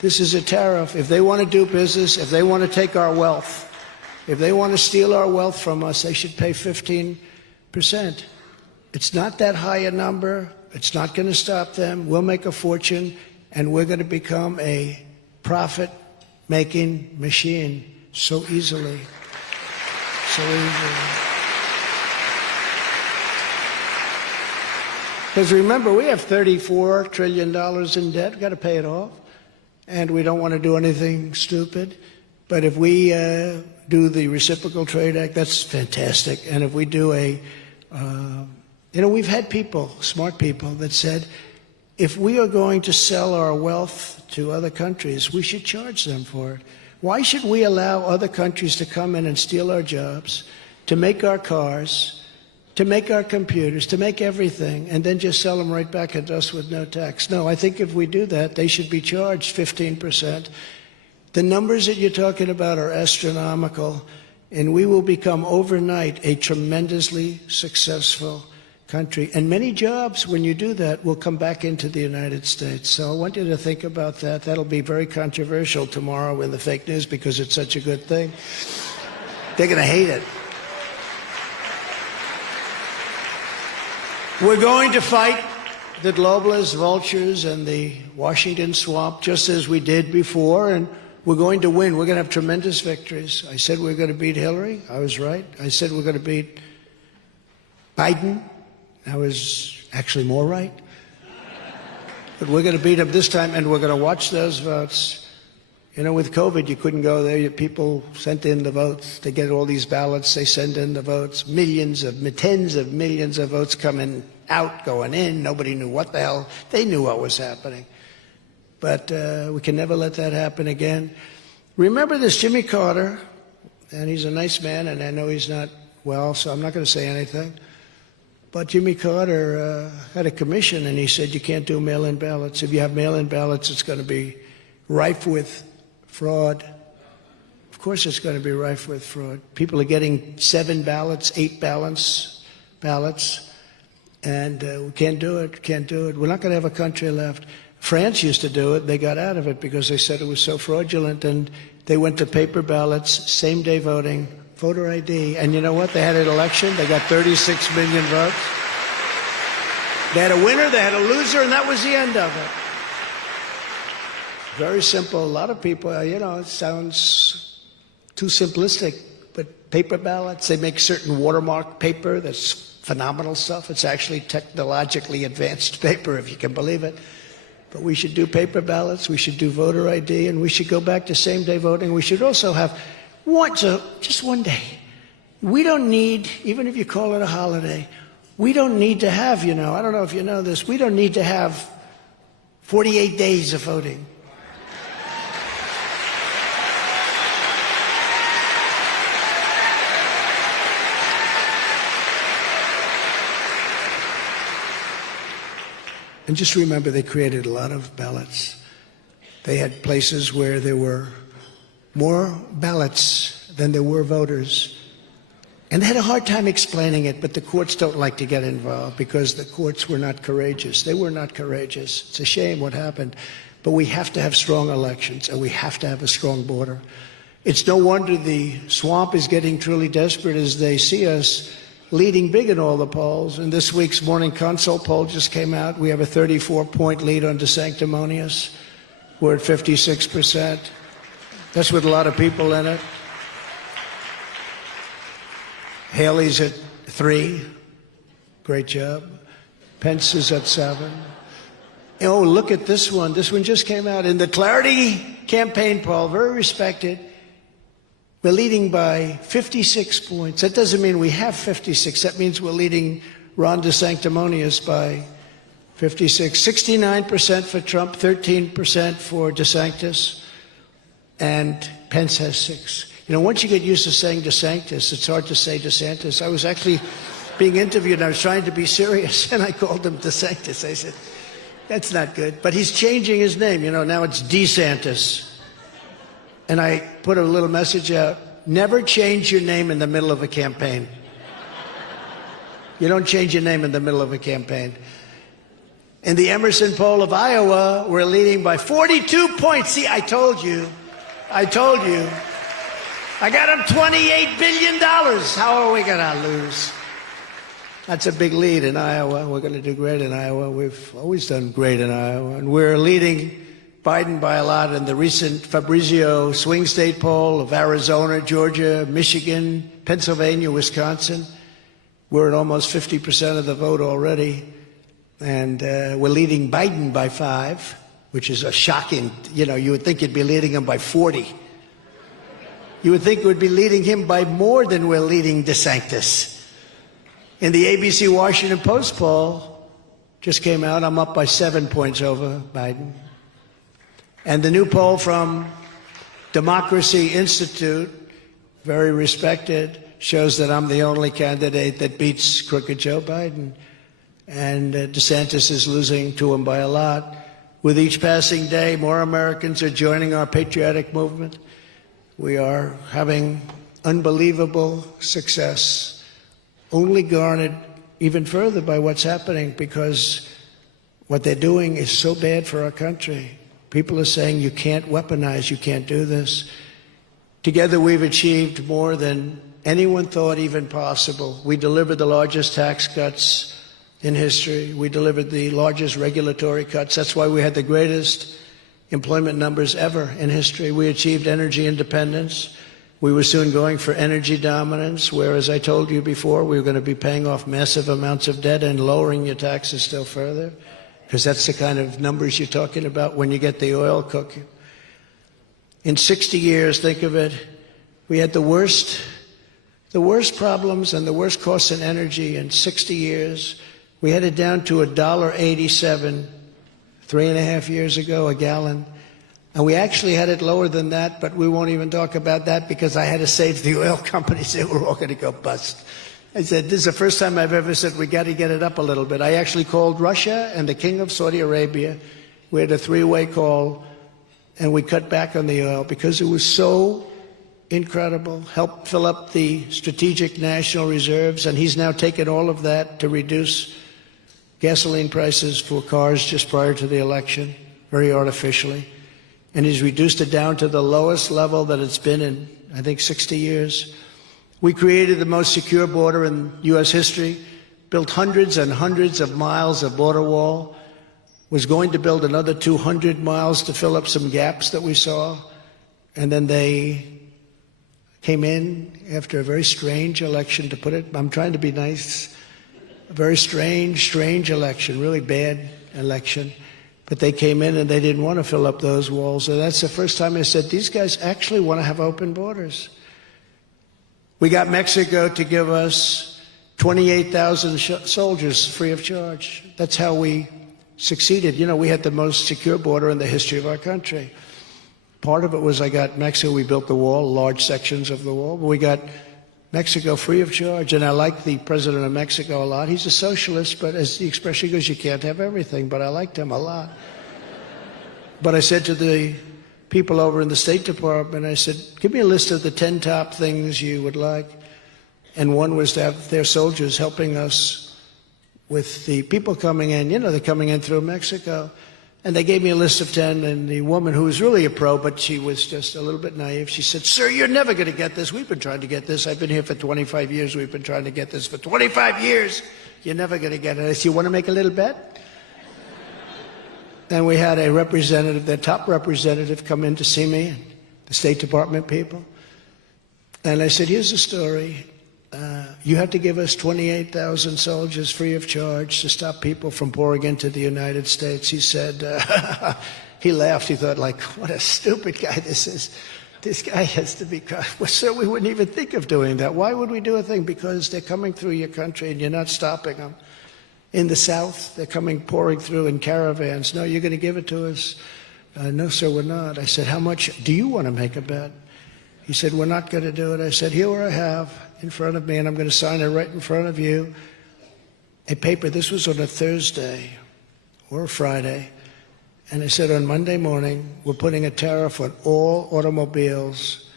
This is a tariff. If they want to do business, if they want to take our wealth, if they want to steal our wealth from us, they should pay 15%. It's not that high a number. It's not going to stop them. We'll make a fortune, and we're going to become a profit-making machine so easily. So easily. Because remember, we have $34 trillion in debt. We've got to pay it off. And we don't want to do anything stupid. But if we do the Reciprocal Trade Act, that's fantastic. And if we do we've had people, smart people, that said, if we are going to sell our wealth to other countries, we should charge them for it. Why should we allow other countries to come in and steal our jobs, to make our cars, to make our computers, to make everything, and then just sell them right back at us with no tax? No, I think if we do that, they should be charged 15%. The numbers that you're talking about are astronomical, and we will become overnight a tremendously successful country. And many jobs, when you do that, will come back into the United States. So I want you to think about that. That'll be very controversial tomorrow in the fake news because it's such a good thing. They're going to hate it. We're going to fight the globalists, vultures, and the Washington swamp just as we did before, and we're going to win. We're going to have tremendous victories. I said we're going to beat Hillary. I was right. I said we're going to beat Biden. I was actually more right. But we're going to beat him this time, and we're going to watch those votes. You know, with COVID, you couldn't go there. People sent in the votes. They get all these ballots. They send in the votes. Tens of millions of votes coming out, going in. Nobody knew what the hell. They knew what was happening. But we can never let that happen again. Remember this Jimmy Carter, and he's a nice man, and I know he's not well, so I'm not going to say anything. But Jimmy Carter had a commission, and he said you can't do mail-in ballots. If you have mail-in ballots, it's going to be rife with fraud. Of course it's going to be rife with fraud. People are getting 7 ballots, 8 ballots, and we can't do it, can't do it. We're not going to have a country left. France used to do it. They got out of it because they said it was so fraudulent, and they went to paper ballots, same-day voting, voter ID. And you know what? They had an election. They got 36 million votes. They had a winner, they had a loser, and that was the end of it. Very simple. A lot of people, it sounds too simplistic, but paper ballots, they make certain watermark paper that's phenomenal stuff. It's actually technologically advanced paper, if you can believe it. But we should do paper ballots, we should do voter ID, and we should go back to same-day voting. We should also have just one day. We don't need, even if you call it a holiday, we don't need to have, I don't know if you know this, we don't need to have 48 days of voting. And just remember, they created a lot of ballots. They had places where there were more ballots than there were voters. And they had a hard time explaining it, but the courts don't like to get involved because the courts were not courageous. They were not courageous. It's a shame what happened. But we have to have strong elections, and we have to have a strong border. It's no wonder the swamp is getting truly desperate as they see us leading big in all the polls. And this week's Morning Consult poll just came out. We have a 34-point lead on DeSanctimonious. We're at 56%. That's with a lot of people in it. Haley's at 3. Great job. Pence is at 7. Oh, look at this one. This one just came out. In the Clarity campaign poll, very respected, we're leading by 56 points. That doesn't mean we have 56. That means we're leading Ron DeSanctimonious by 56. 69% for Trump, 13% for DeSantis, and Pence has 6. Once you get used to saying DeSantis, it's hard to say DeSantis. I was actually being interviewed, and I was trying to be serious, and I called him DeSantis. I said, that's not good. But he's changing his name. Now it's DeSantis. And I put a little message out, never change your name in the middle of a campaign. You don't change your name in the middle of a campaign. In the Emerson poll of Iowa, we're leading by 42 points. See, I told you. I told you. I got them $28 billion. How are we going to lose? That's a big lead in Iowa. We're going to do great in Iowa. We've always done great in Iowa. And we're leading Biden by a lot in the recent Fabrizio swing state poll of Arizona, Georgia, Michigan, Pennsylvania, Wisconsin. We're at almost 50% of the vote already. And we're leading Biden by 5, which is a shocking, you would think you'd be leading him by 40. You would think we'd be leading him by more than we're leading DeSantis. In the ABC Washington Post poll, just came out, I'm up by 7 points over Biden. And the new poll from Democracy Institute, very respected, shows that I'm the only candidate that beats crooked Joe Biden. And DeSantis is losing to him by a lot. With each passing day, more Americans are joining our patriotic movement. We are having unbelievable success, only garnered even further by what's happening, because what they're doing is so bad for our country. People are saying, you can't weaponize, you can't do this. Together we've achieved more than anyone thought even possible. We delivered the largest tax cuts in history. We delivered the largest regulatory cuts. That's why we had the greatest employment numbers ever in history. We achieved energy independence. We were soon going for energy dominance, where, as I told you before, we were going to be paying off massive amounts of debt and lowering your taxes still further, because that's the kind of numbers you're talking about when you get the oil cooking. In 60 years, think of it, we had the worst problems and the worst costs in energy in 60 years. We had it down to $1.87 3.5 years ago, a gallon. And we actually had it lower than that, but we won't even talk about that because I had to save the oil companies. They were all going to go bust. I said, this is the first time I've ever said we got to get it up a little bit. I actually called Russia and the King of Saudi Arabia. We had a 3-way call, and we cut back on the oil because it was so incredible. Helped fill up the strategic national reserves, and he's now taken all of that to reduce gasoline prices for cars just prior to the election, very artificially. And he's reduced it down to the lowest level that it's been in, I think, 60 years. We created the most secure border in U.S. history, built hundreds and hundreds of miles of border wall, was going to build another 200 miles to fill up some gaps that we saw. And then they came in after a very strange election, to put it, I'm trying to be nice, a very strange election, really bad election. But they came in and they didn't want to fill up those walls. And that's the first time I said, these guys actually want to have open borders. We got Mexico to give us 28,000 soldiers free of charge. That's how we succeeded. You know, we had the most secure border in the history of our country. Part of it was I got Mexico, we built the wall, large sections of the wall, but we got Mexico free of charge. And I like the president of Mexico a lot. He's a socialist, but as the expression goes, you can't have everything, but I liked him a lot. But I said to the people over in the State Department, I said, give me a list of the 10 top things you would like. And one was to have their soldiers helping us with the people coming in. You know, they're coming in through Mexico. And they gave me a list of 10, and the woman, who was really a pro, but she was just a little bit naive, she said, sir, you're never going to get this. We've been trying to get this. I've been here for 25 years. We've been trying to get this for 25 years. You're never going to get it. I said, you want to make a little bet? Then we had a representative, their top representative, come in to see me, the State Department people. And I said, here's the story. You have to give us 28,000 soldiers free of charge to stop people from pouring into the United States. He said, he laughed. He thought, like, what a stupid guy this is. This guy has to be, well, sir, we wouldn't even think of doing that. Why would we do a thing? Because they're coming through your country and you're not stopping them. In the South, they're pouring through in caravans. No, you're going to give it to us. No, sir, we're not. I said, how much do you want to make a bet? He said, we're not going to do it. I said, here I have in front of me, and I'm going to sign it right in front of you, a paper. This was on a Thursday or a Friday. And I said, on Monday morning, we're putting a tariff on all automobiles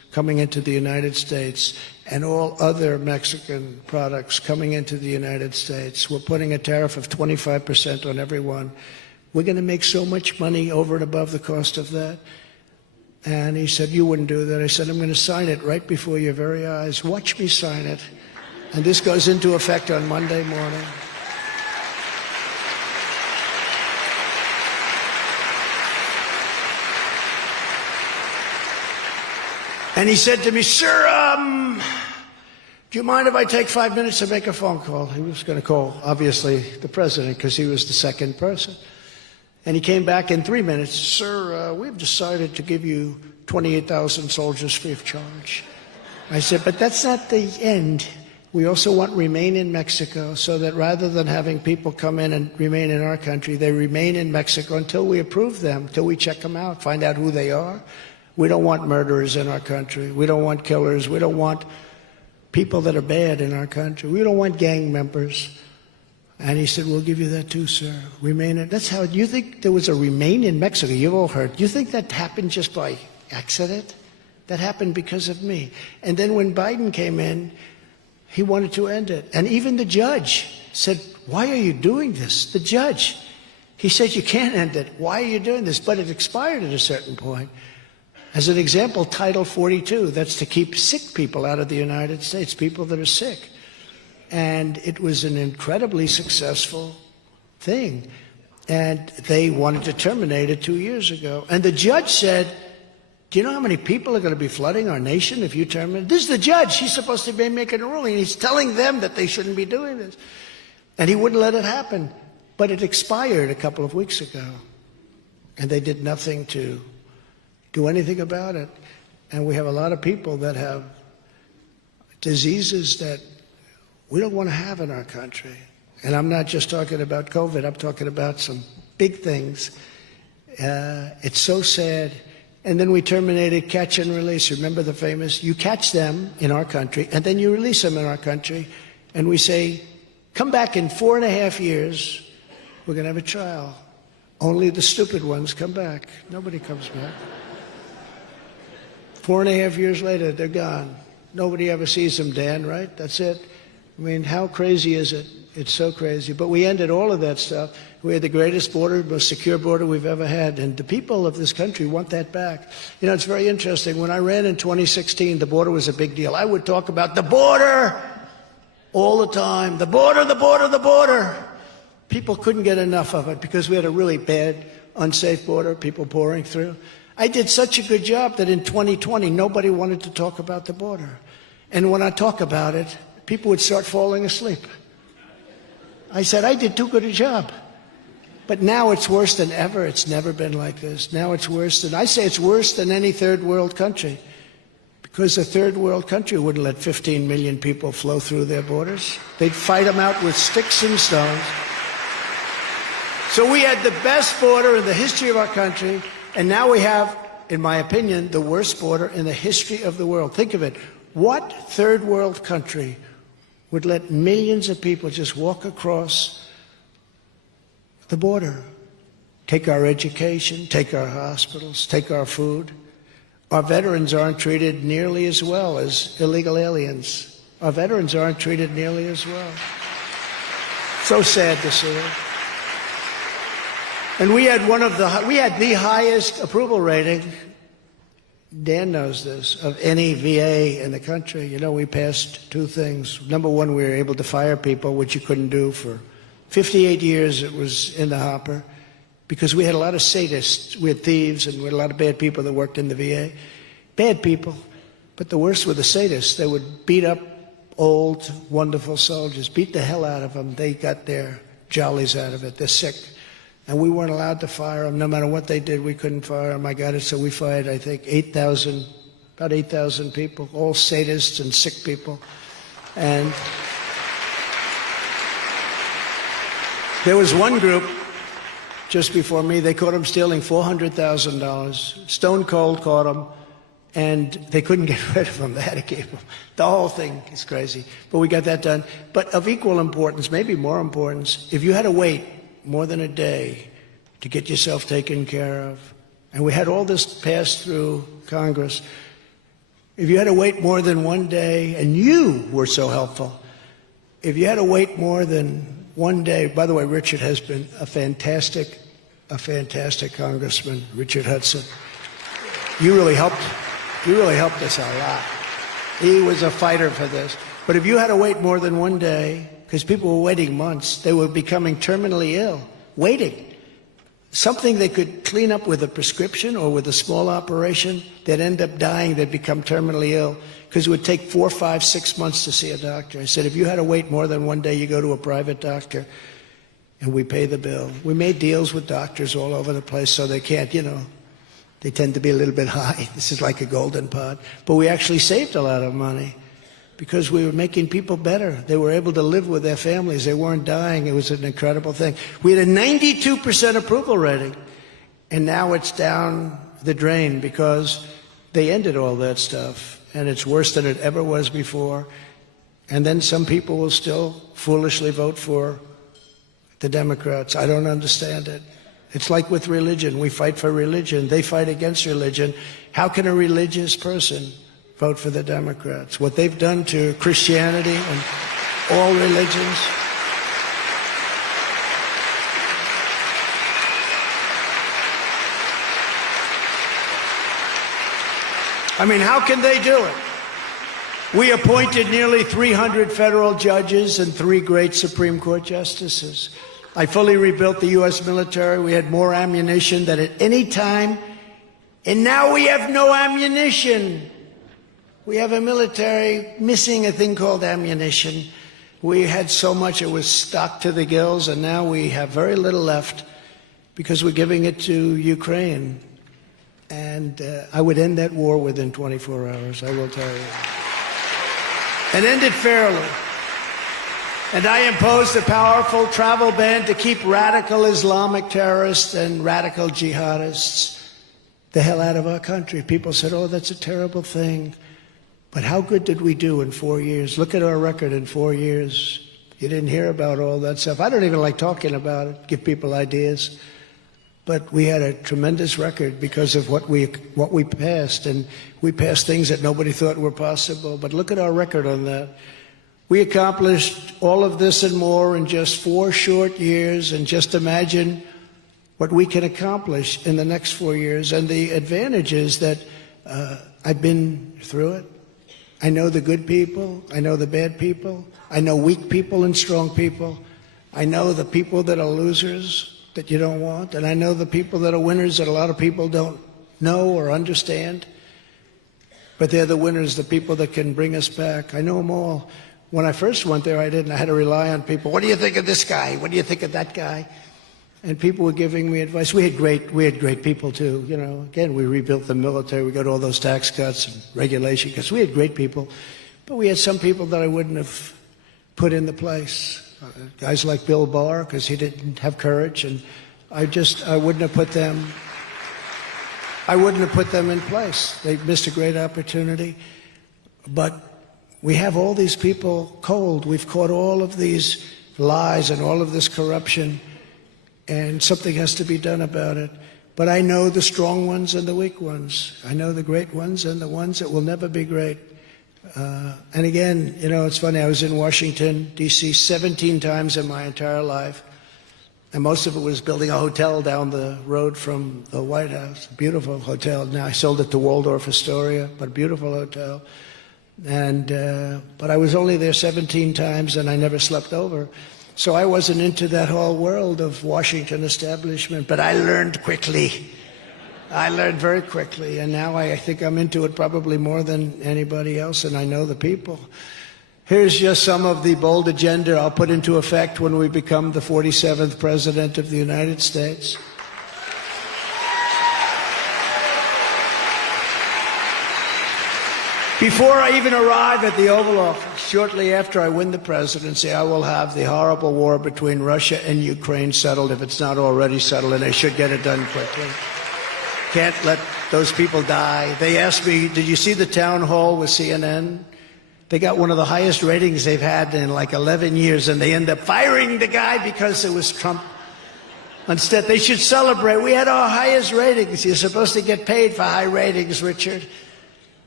coming into the United States and all other Mexican products coming into the United States. We're putting a tariff of 25% on every one. We're going to make so much money over and above the cost of that. And he said, you wouldn't do that. I said, I'm going to sign it right before your very eyes. Watch me sign it. And this goes into effect on Monday morning. And he said to me, sir, do you mind if I take 5 minutes to make a phone call? He was going to call, obviously, the president, because he was the second person. And he came back in 3 minutes. Sir, we've decided to give you 28,000 soldiers free of charge. I said, but that's not the end. We also want remain in Mexico, so that rather than having people come in and remain in our country, they remain in Mexico until we approve them, until we check them out, find out who they are. We don't want murderers in our country. We don't want killers. We don't want people that are bad in our country. We don't want gang members. And he said, we'll give you that too, sir. Remain in. That's how, you think there was a remain in Mexico? You've all heard. You think that happened just by accident? That happened because of me. And then when Biden came in, he wanted to end it. And even the judge said, why are you doing this? The judge. He said, you can't end it. Why are you doing this? But it expired at a certain point. As an example, Title 42, that's to keep sick people out of the United States, people that are sick. And it was an incredibly successful thing. And they wanted to terminate it 2 years ago. And the judge said, do you know how many people are going to be flooding our nation if you terminate? This is the judge. He's supposed to be making a ruling. He's telling them that they shouldn't be doing this. And he wouldn't let it happen. But it expired a couple of weeks ago. And they did nothing to do anything about it. And we have a lot of people that have diseases that we don't want to have in our country. And I'm not just talking about COVID. I'm talking about some big things. It's so sad. And then we terminated catch and release. Remember the famous, you catch them in our country, and then you release them in our country. And we say, come back in 4.5 years. We're going to have a trial. Only the stupid ones come back. Nobody comes back. 4.5 years later, they're gone. Nobody ever sees them, Dan, right? That's it. I mean, how crazy is it? It's so crazy. But we ended all of that stuff. We had the greatest border, most secure border we've ever had. And the people of this country want that back. You know, it's very interesting. When I ran in 2016, the border was a big deal. I would talk about the border all the time. The border, the border, the border. People couldn't get enough of it because we had a really bad, unsafe border, people pouring through. I did such a good job that in 2020, nobody wanted to talk about the border. And when I talk about it, people would start falling asleep. I said, I did too good a job. But now it's worse than ever. It's never been like this. Now it's worse than, I say it's worse than any third world country. Because a third world country wouldn't let 15 million people flow through their borders. They'd fight them out with sticks and stones. So we had the best border in the history of our country. And now we have, in my opinion, the worst border in the history of the world. Think of it. What third world country would let millions of people just walk across the border? Take our education, take our hospitals, take our food. Our veterans aren't treated nearly as well as illegal aliens. Our veterans aren't treated nearly as well. So sad to see it. And we had the highest approval rating, Dan knows this, of any VA in the country. You know, we passed two things. Number one, we were able to fire people, which you couldn't do for 58 years. It was in the hopper because we had a lot of sadists. We had thieves and we had a lot of bad people that worked in the VA. Bad people. But the worst were the sadists. They would beat up old, wonderful soldiers, beat the hell out of them. They got their jollies out of it. They're sick. And we weren't allowed to fire them. No matter what they did, we couldn't fire them. I got it. So we fired, I think, about 8,000 people, all sadists and sick people. And there was one group just before me. They caught them stealing $400,000. Stone Cold caught them. And they couldn't get rid of them. They had to keep them. The whole thing is crazy. But we got that done. But of equal importance, maybe more importance, if you had to wait more than a day to get yourself taken care of, and we had all this passed through Congress, If you had to wait more than one day, and you were so helpful, if you had to wait more than one day, by the way, Richard has been a fantastic congressman, Richard Hudson. You really helped us a lot. He was a fighter for this. But if you had to wait more than one day, because people were waiting months, they were becoming terminally ill, waiting. Something they could clean up with a prescription or with a small operation, they'd end up dying, they'd become terminally ill, because it would take 4, 5, 6 months to see a doctor. I said, if you had to wait more than one day, you go to a private doctor, and we pay the bill. We made deals with doctors all over the place so they can't, they tend to be a little bit high. This is like a golden pot. But we actually saved a lot of money because we were making people better. They were able to live with their families. They weren't dying. It was an incredible thing. We had a 92% approval rating, and now it's down the drain because they ended all that stuff, and it's worse than it ever was before. And then some people will still foolishly vote for the Democrats. I don't understand it. It's like with religion. We fight for religion. They fight against religion. How can a religious person vote for the Democrats? What they've done to Christianity and all religions. I mean, how can they do it? We appointed nearly 300 federal judges and 3 great Supreme Court justices. I fully rebuilt the U.S. military. We had more ammunition than at any time. And now we have no ammunition. We have a military missing a thing called ammunition. We had so much it was stocked to the gills, and now we have very little left because we're giving it to Ukraine. And I would end that war within 24 hours, I will tell you. And end it fairly. And I imposed a powerful travel ban to keep radical Islamic terrorists and radical jihadists the hell out of our country. People said, oh, that's a terrible thing. But how good did we do in 4 years? Look at our record in 4 years. You didn't hear about all that stuff. I don't even like talking about it, give people ideas. But we had a tremendous record because of what we passed. And we passed things that nobody thought were possible. But look at our record on that. We accomplished all of this and more in just 4 short years, and just imagine what we can accomplish in the next 4 years. And the advantage is that I've been through it. I know the good people. I know the bad people. I know weak people and strong people. I know the people that are losers that you don't want, and I know the people that are winners that a lot of people don't know or understand. But they're the winners, the people that can bring us back. I know them all. When I first went there, I didn't. I had to rely on people. What do you think of this guy? What do you think of that guy? And people were giving me advice. We had great people too. Again, we rebuilt the military. We got all those tax cuts and regulation because we had great people. But we had some people that I wouldn't have put into place. Guys like Bill Barr, because he didn't have courage, and I wouldn't have put them. I wouldn't have put them in place. They missed a great opportunity. But we have all these people cold. We've caught all of these lies and all of this corruption, and something has to be done about it. But I know the strong ones and the weak ones. I know the great ones and the ones that will never be great. And again, it's funny, I was in Washington, D.C. 17 times in my entire life, and most of it was building a hotel down the road from the White House, a beautiful hotel. Now I sold it to Waldorf Astoria, but a beautiful hotel. But I was only there 17 times, and I never slept over. So I wasn't into that whole world of Washington establishment, but I learned quickly. I learned very quickly, and now I think I'm into it probably more than anybody else, and I know the people. Here's just some of the bold agenda I'll put into effect when we become the 47th President of the United States. Before I even arrive at the Oval Office, shortly after I win the presidency, I will have the horrible war between Russia and Ukraine settled, if it's not already settled, and they should get it done quickly. Can't let those people die. They asked me, did you see the town hall with CNN? They got one of the highest ratings they've had in like 11 years, and they end up firing the guy because it was Trump. Instead, they should celebrate. We had our highest ratings. You're supposed to get paid for high ratings, Richard.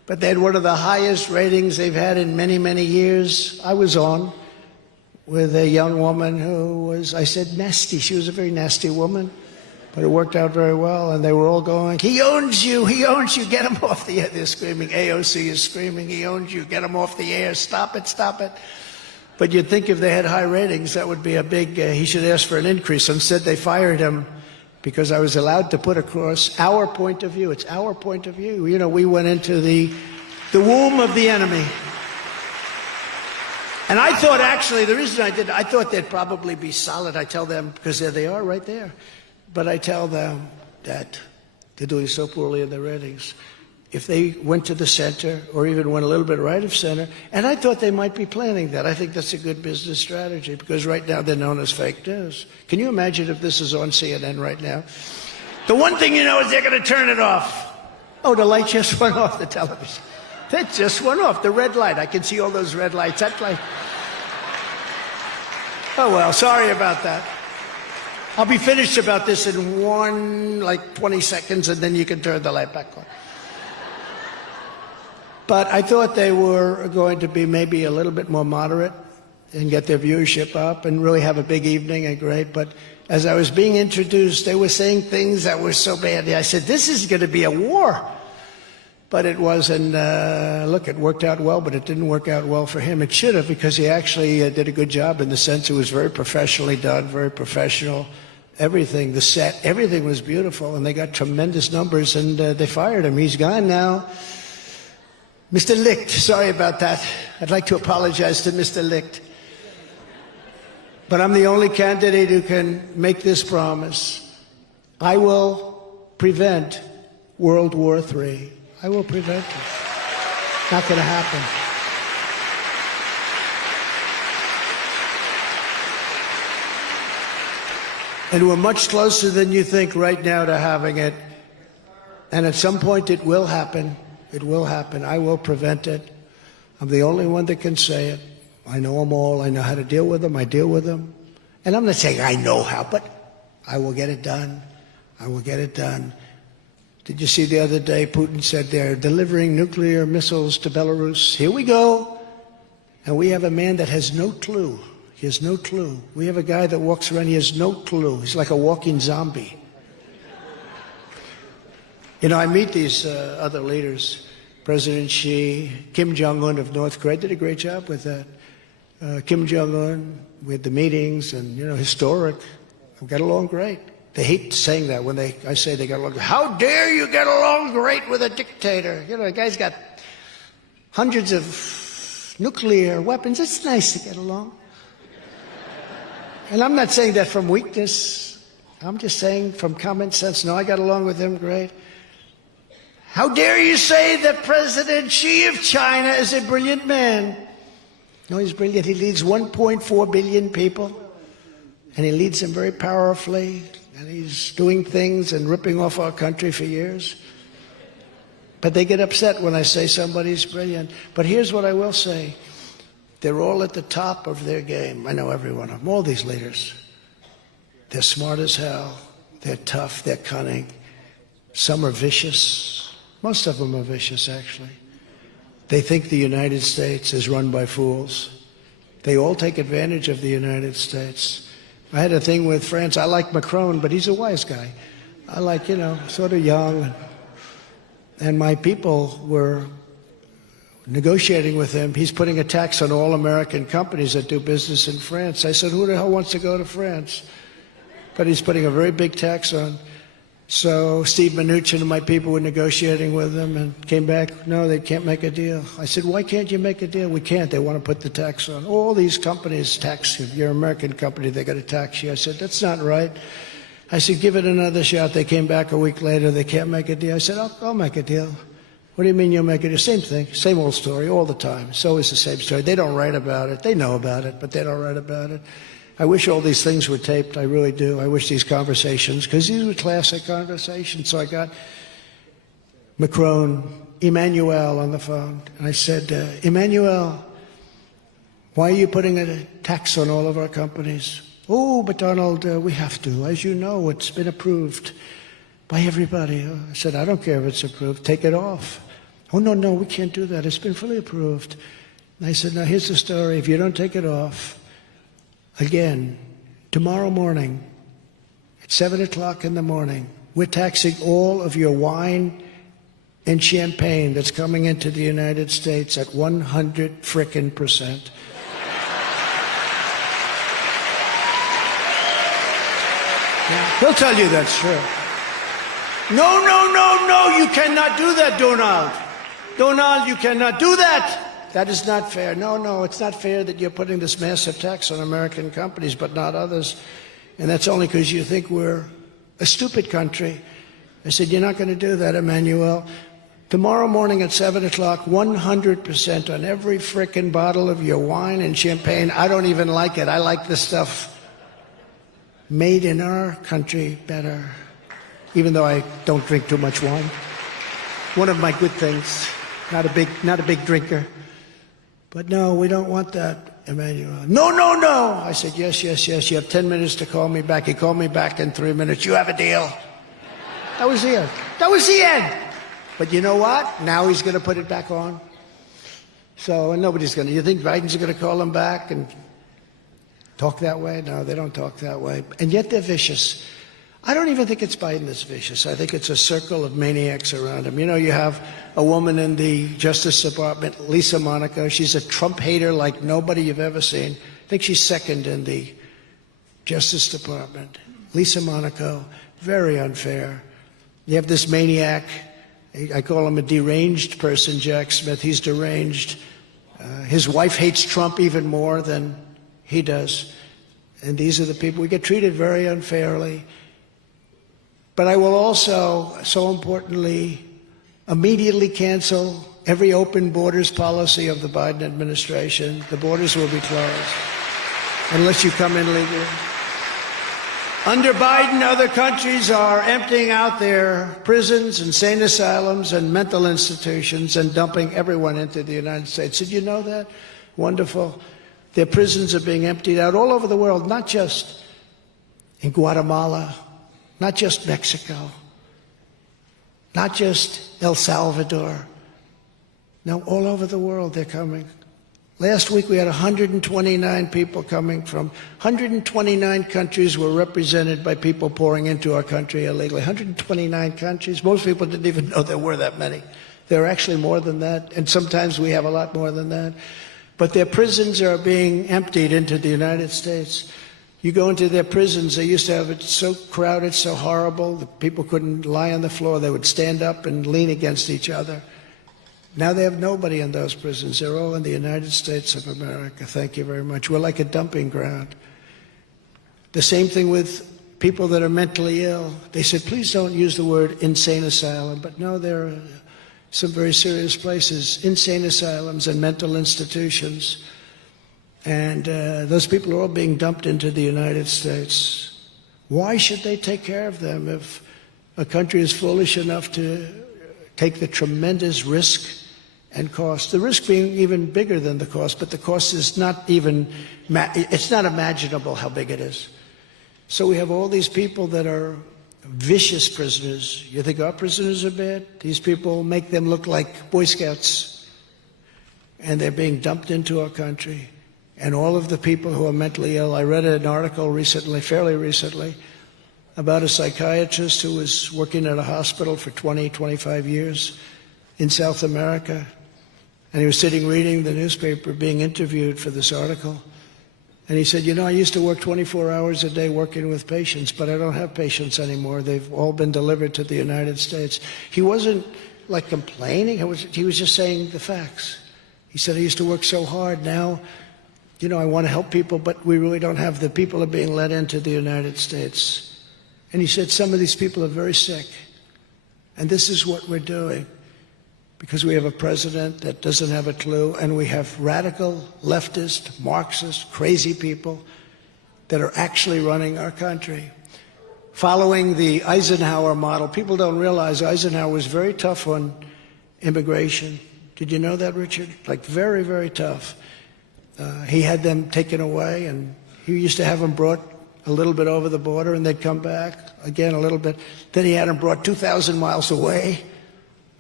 but they had one of the highest ratings they've had in many, many years. I was on with a young woman who was, I said, nasty. She was a very nasty woman, but it worked out very well. And they were all going, he owns you, get him off the air. They're screaming, AOC is screaming, he owns you, get him off the air, stop it, stop it. But you'd think if they had high ratings, that would be a big, he should ask for an increase. Instead, they fired him because I was allowed to put across our point of view. It's our point of view. You know, we went into the womb of the enemy. And I thought, actually, the reason I did, I thought they'd probably be solid. I tell them, because there they are right there. But I tell them that they're doing so poorly in their ratings. If they went to the center, or even went a little bit right of center, and I thought they might be planning that. I think that's a good business strategy, because right now they're known as fake news. Can you imagine if this is on CNN right now? The one thing you know is they're going to turn it off. Oh, the light just went off the television. That just went off, the red light. I can see all those red lights. That light. Oh, well, sorry about that. I'll be finished about this in 20 seconds, and then you can turn the light back on. But I thought they were going to be maybe a little bit more moderate and get their viewership up and really have a big evening and great. But as I was being introduced, they were saying things that were so bad. I said, this is going to be a war. But it wasn't, look, it worked out well, but it didn't work out well for him. It should have, because he actually did a good job in the sense it was very professionally done, very professional. Everything, the set, everything was beautiful, and they got tremendous numbers, and they fired him. He's gone now. Mr. Licht, sorry about that. I'd like to apologize to Mr. Licht. But I'm the only candidate who can make this promise. I will prevent World War III. I will prevent it. Not going to happen. And we're much closer than you think right now to having it. And at some point it will happen. It will happen. I will prevent it. I'm the only one that can say it. I know them all. I know how to deal with them. I deal with them. And I'm not saying I know how, but I will get it done. I will get it done. Did you see the other day Putin said they're delivering nuclear missiles to Belarus? Here we go. And we have a man that has no clue. He has no clue. We have a guy that walks around, he has no clue. He's like a walking zombie. You know, I meet these other leaders, President Xi, Kim Jong-un of North Korea, did a great job with that. Kim Jong-un, with the meetings and, you know, historic. We got along great. They hate saying that when I say they got along. How dare you get along great with a dictator? You know, the guy's got hundreds of nuclear weapons. It's nice to get along. And I'm not saying that from weakness. I'm just saying from common sense. No, I got along with him great. How dare you say that President Xi of China is a brilliant man? No, he's brilliant. He leads 1.4 billion people, and he leads them very powerfully, and he's doing things and ripping off our country for years. But they get upset when I say somebody's brilliant. But here's what I will say. They're all at the top of their game. I know every one of them, all these leaders. They're smart as hell. They're tough. They're cunning. Some are vicious. Most of them are vicious, actually. They think the United States is run by fools. They all take advantage of the United States. I had a thing with France. I like Macron, but he's a wise guy. I like, you know, sort of young. And my people were negotiating with him. He's putting a tax on all American companies that do business in France. I said, who the hell wants to go to France? But he's putting a very big tax on. So Steve Mnuchin and my people were negotiating with him and came back, no, they can't make a deal. I said, why can't you make a deal? We can't. They want to put the tax on. All these companies tax you. If you're an American company, they got to tax you. I said, that's not right. I said, give it another shot. They came back a week later. They can't make a deal. I said, I'll make a deal. What do you mean you'll make a deal? Same thing. Same old story all the time. It's always the same story. They don't write about it. They know about it, but they don't write about it. I wish all these things were taped. I really do. I wish these conversations, because these were classic conversations. So I got Macron, Emmanuel on the phone. And I said, Emmanuel, why are you putting a tax on all of our companies? Oh, but Donald, we have to. As you know, it's been approved by everybody. I said, I don't care if it's approved. Take it off. Oh, no, we can't do that. It's been fully approved. And I said, now here's the story. If you don't take it off, again, tomorrow morning, at 7 o'clock in the morning, we're taxing all of your wine and champagne that's coming into the United States at 100%. He'll tell you that's true. No, you cannot do that, Donald. Donald, you cannot do that. That is not fair. No, it's not fair that you're putting this massive tax on American companies, but not others. And that's only because you think we're a stupid country. I said, you're not going to do that, Emmanuel. Tomorrow morning at 7 o'clock, 100% on every frickin' bottle of your wine and champagne. I don't even like it. I like the stuff made in our country better, even though I don't drink too much wine. One of my good things. Not a big drinker. But no, we don't want that, Emmanuel. No. I said, yes. You have 10 minutes to call me back. He called me back in 3 minutes. You have a deal. That was the end. But you know what? Now he's going to put it back on. So, and nobody's going to. You think Biden's going to call him back and talk that way? No, they don't talk that way. And yet they're vicious. I don't even think it's Biden that's vicious. I think it's a circle of maniacs around him. You know, you have a woman in the Justice Department, Lisa Monaco. She's a Trump hater like nobody you've ever seen. I think she's second in the Justice Department. Lisa Monaco, very unfair. You have this maniac. I call him a deranged person, Jack Smith. He's deranged. His wife hates Trump even more than he does. And these are the people. We get treated very unfairly. But I will also, so importantly, immediately cancel every open borders policy of the Biden administration. The borders will be closed unless you come in legally. Under Biden, other countries are emptying out their prisons, insane asylums, and mental institutions and dumping everyone into the United States. Did you know that? Wonderful. Their prisons are being emptied out all over the world, not just in Guatemala, not just Mexico, not just El Salvador. No, all over the world they're coming. Last week we had 129 people coming from 129 countries were represented by people pouring into our country illegally. 129 countries. Most people didn't even know there were that many. There are actually more than that, and sometimes we have a lot more than that. But their prisons are being emptied into the United States. You go into their prisons, they used to have it so crowded, so horrible, that people couldn't lie on the floor. They would stand up and lean against each other. Now they have nobody in those prisons. They're all in the United States of America. Thank you very much. We're like a dumping ground. The same thing with people that are mentally ill. They said, please don't use the word insane asylum. But no, there are some very serious places, insane asylums and mental institutions. And those people are all being dumped into the United States. Why should they take care of them if a country is foolish enough to take the tremendous risk and cost? The risk being even bigger than the cost, but the cost is not even, it's not imaginable how big it is. So we have all these people that are vicious prisoners. You think our prisoners are bad? These people make them look like Boy Scouts. And they're being dumped into our country. And all of the people who are mentally ill, I read an article recently, fairly recently, about a psychiatrist who was working at a hospital for 20, 25 years in South America. And he was sitting reading the newspaper, being interviewed for this article. And he said, you know, I used to work 24 hours a day working with patients, but I don't have patients anymore. They've all been delivered to the United States. He wasn't like complaining. He was just saying the facts. He said, I used to work so hard. Now, you know, I want to help people, but we really don't have. The people are being let into the United States. And he said, some of these people are very sick. And this is what we're doing. Because we have a president that doesn't have a clue, and we have radical, leftist, Marxist, crazy people that are actually running our country. Following the Eisenhower model, people don't realize Eisenhower was very tough on immigration. Did you know that, Richard? Like very, very tough. He had them taken away, and he used to have them brought a little bit over the border, and they'd come back again a little bit. Then he had them brought 2,000 miles away,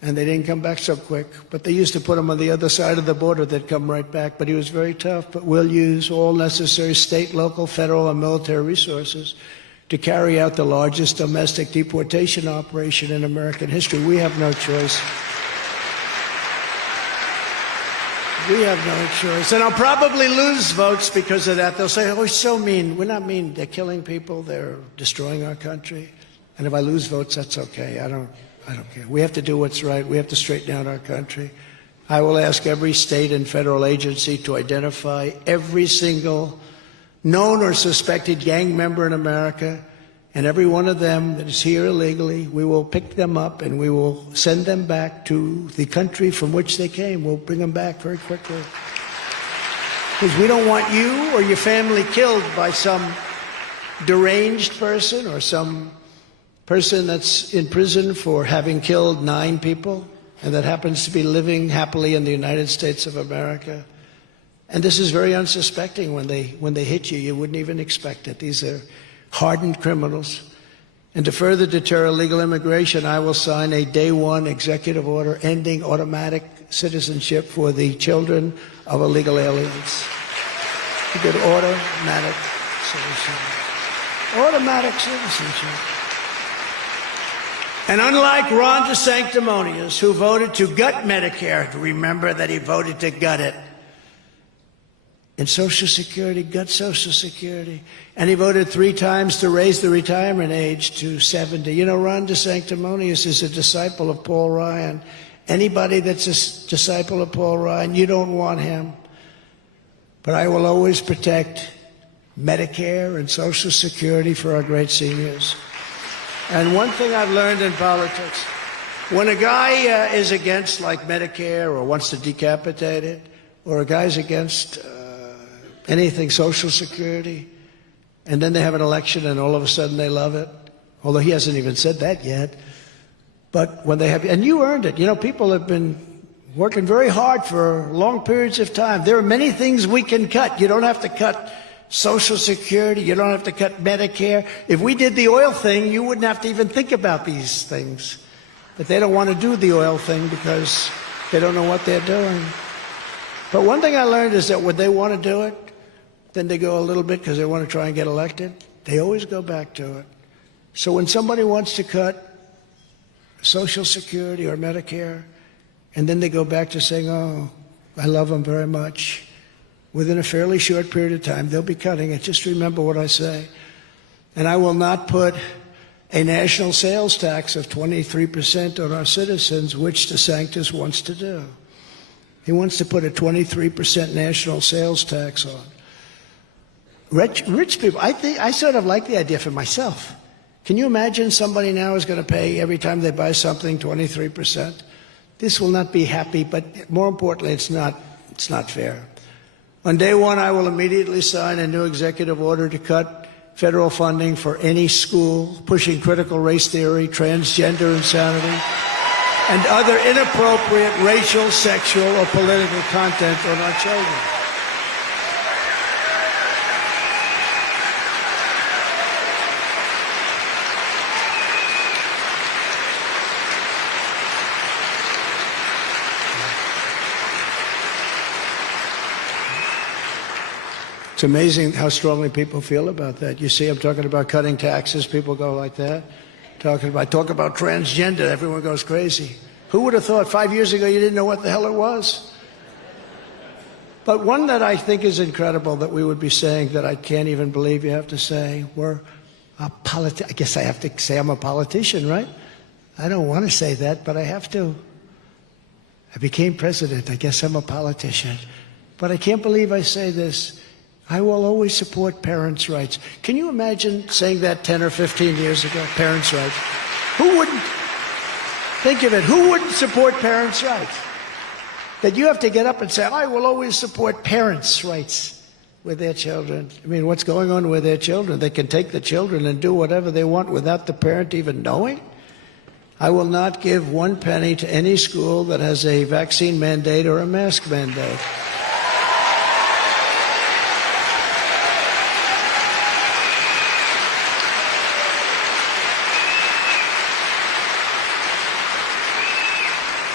and they didn't come back so quick. But they used to put him on the other side of the border. They'd come right back. But he was very tough. But we'll use all necessary state, local, federal, and military resources to carry out the largest domestic deportation operation in American history. We have no choice. We have no choice. And I'll probably lose votes because of that. They'll say, oh, he's so mean. We're not mean. They're killing people. They're destroying our country. And if I lose votes, that's okay. I don't care. We have to do what's right. We have to straighten out our country. I will ask every state and federal agency to identify every single known or suspected gang member in America, and every one of them that is here illegally, we will pick them up and we will send them back to the country from which they came. We'll bring them back very quickly. Because we don't want you or your family killed by some deranged person or some person that's in prison for having killed 9 people and that happens to be living happily in the United States of America. And this is very unsuspecting. When they hit you, you wouldn't even expect it. These are hardened criminals. And to further deter illegal immigration, I will sign a day one executive order ending automatic citizenship for the children of illegal aliens. A good automatic citizenship. Automatic citizenship. And unlike Ron DeSanctimonious, who voted to gut Medicare, remember that he voted to gut it. And Social Security, gut Social Security. And he voted 3 times to raise the retirement age to 70. You know, Ron DeSanctimonious is a disciple of Paul Ryan. Anybody that's a disciple of Paul Ryan, you don't want him. But I will always protect Medicare and Social Security for our great seniors. And one thing I've learned in politics, when a guy is against, like, Medicare or wants to decapitate it, or a guy's against anything Social Security, and then they have an election and all of a sudden they love it, although he hasn't even said that yet. But when they have, and you earned it. You know, people have been working very hard for long periods of time. There are many things we can cut. You don't have to cut Social Security. You don't have to cut Medicare. If we did the oil thing, you wouldn't have to even think about these things. But they don't want to do the oil thing because they don't know what they're doing. But one thing I learned is that when they want to do it, then they go a little bit because they want to try and get elected. They always go back to it. So when somebody wants to cut Social Security or Medicare, and then they go back to saying, oh, I love them very much, within a fairly short period of time, they'll be cutting it. Just remember what I say. And I will not put a national sales tax of 23% on our citizens, which DeSantis wants to do. He wants to put a 23% national sales tax on. Rich people, I sort of like the idea for myself. Can you imagine somebody now is going to pay every time they buy something 23%? This will not be happy, but more importantly, it's not fair. On day one, I will immediately sign a new executive order to cut federal funding for any school pushing critical race theory, transgender insanity, and other inappropriate racial, sexual, or political content on our children. It's amazing how strongly people feel about that. You see, I'm talking about cutting taxes. People go like that. Talk about transgender. Everyone goes crazy. Who would have thought 5 years ago you didn't know what the hell it was? But one that I think is incredible that we would be saying that I can't even believe you have to say, I guess I have to say I'm a politician, right? I don't want to say that, but I have to. I became president. I guess I'm a politician. But I can't believe I say this. I will always support parents' rights. Can you imagine saying that 10 or 15 years ago? Parents' rights. Who wouldn't? Think of it. Who wouldn't support parents' rights? That you have to get up and say, I will always support parents' rights with their children. I mean, what's going on with their children? They can take the children and do whatever they want without the parent even knowing? I will not give 1 penny to any school that has a vaccine mandate or a mask mandate.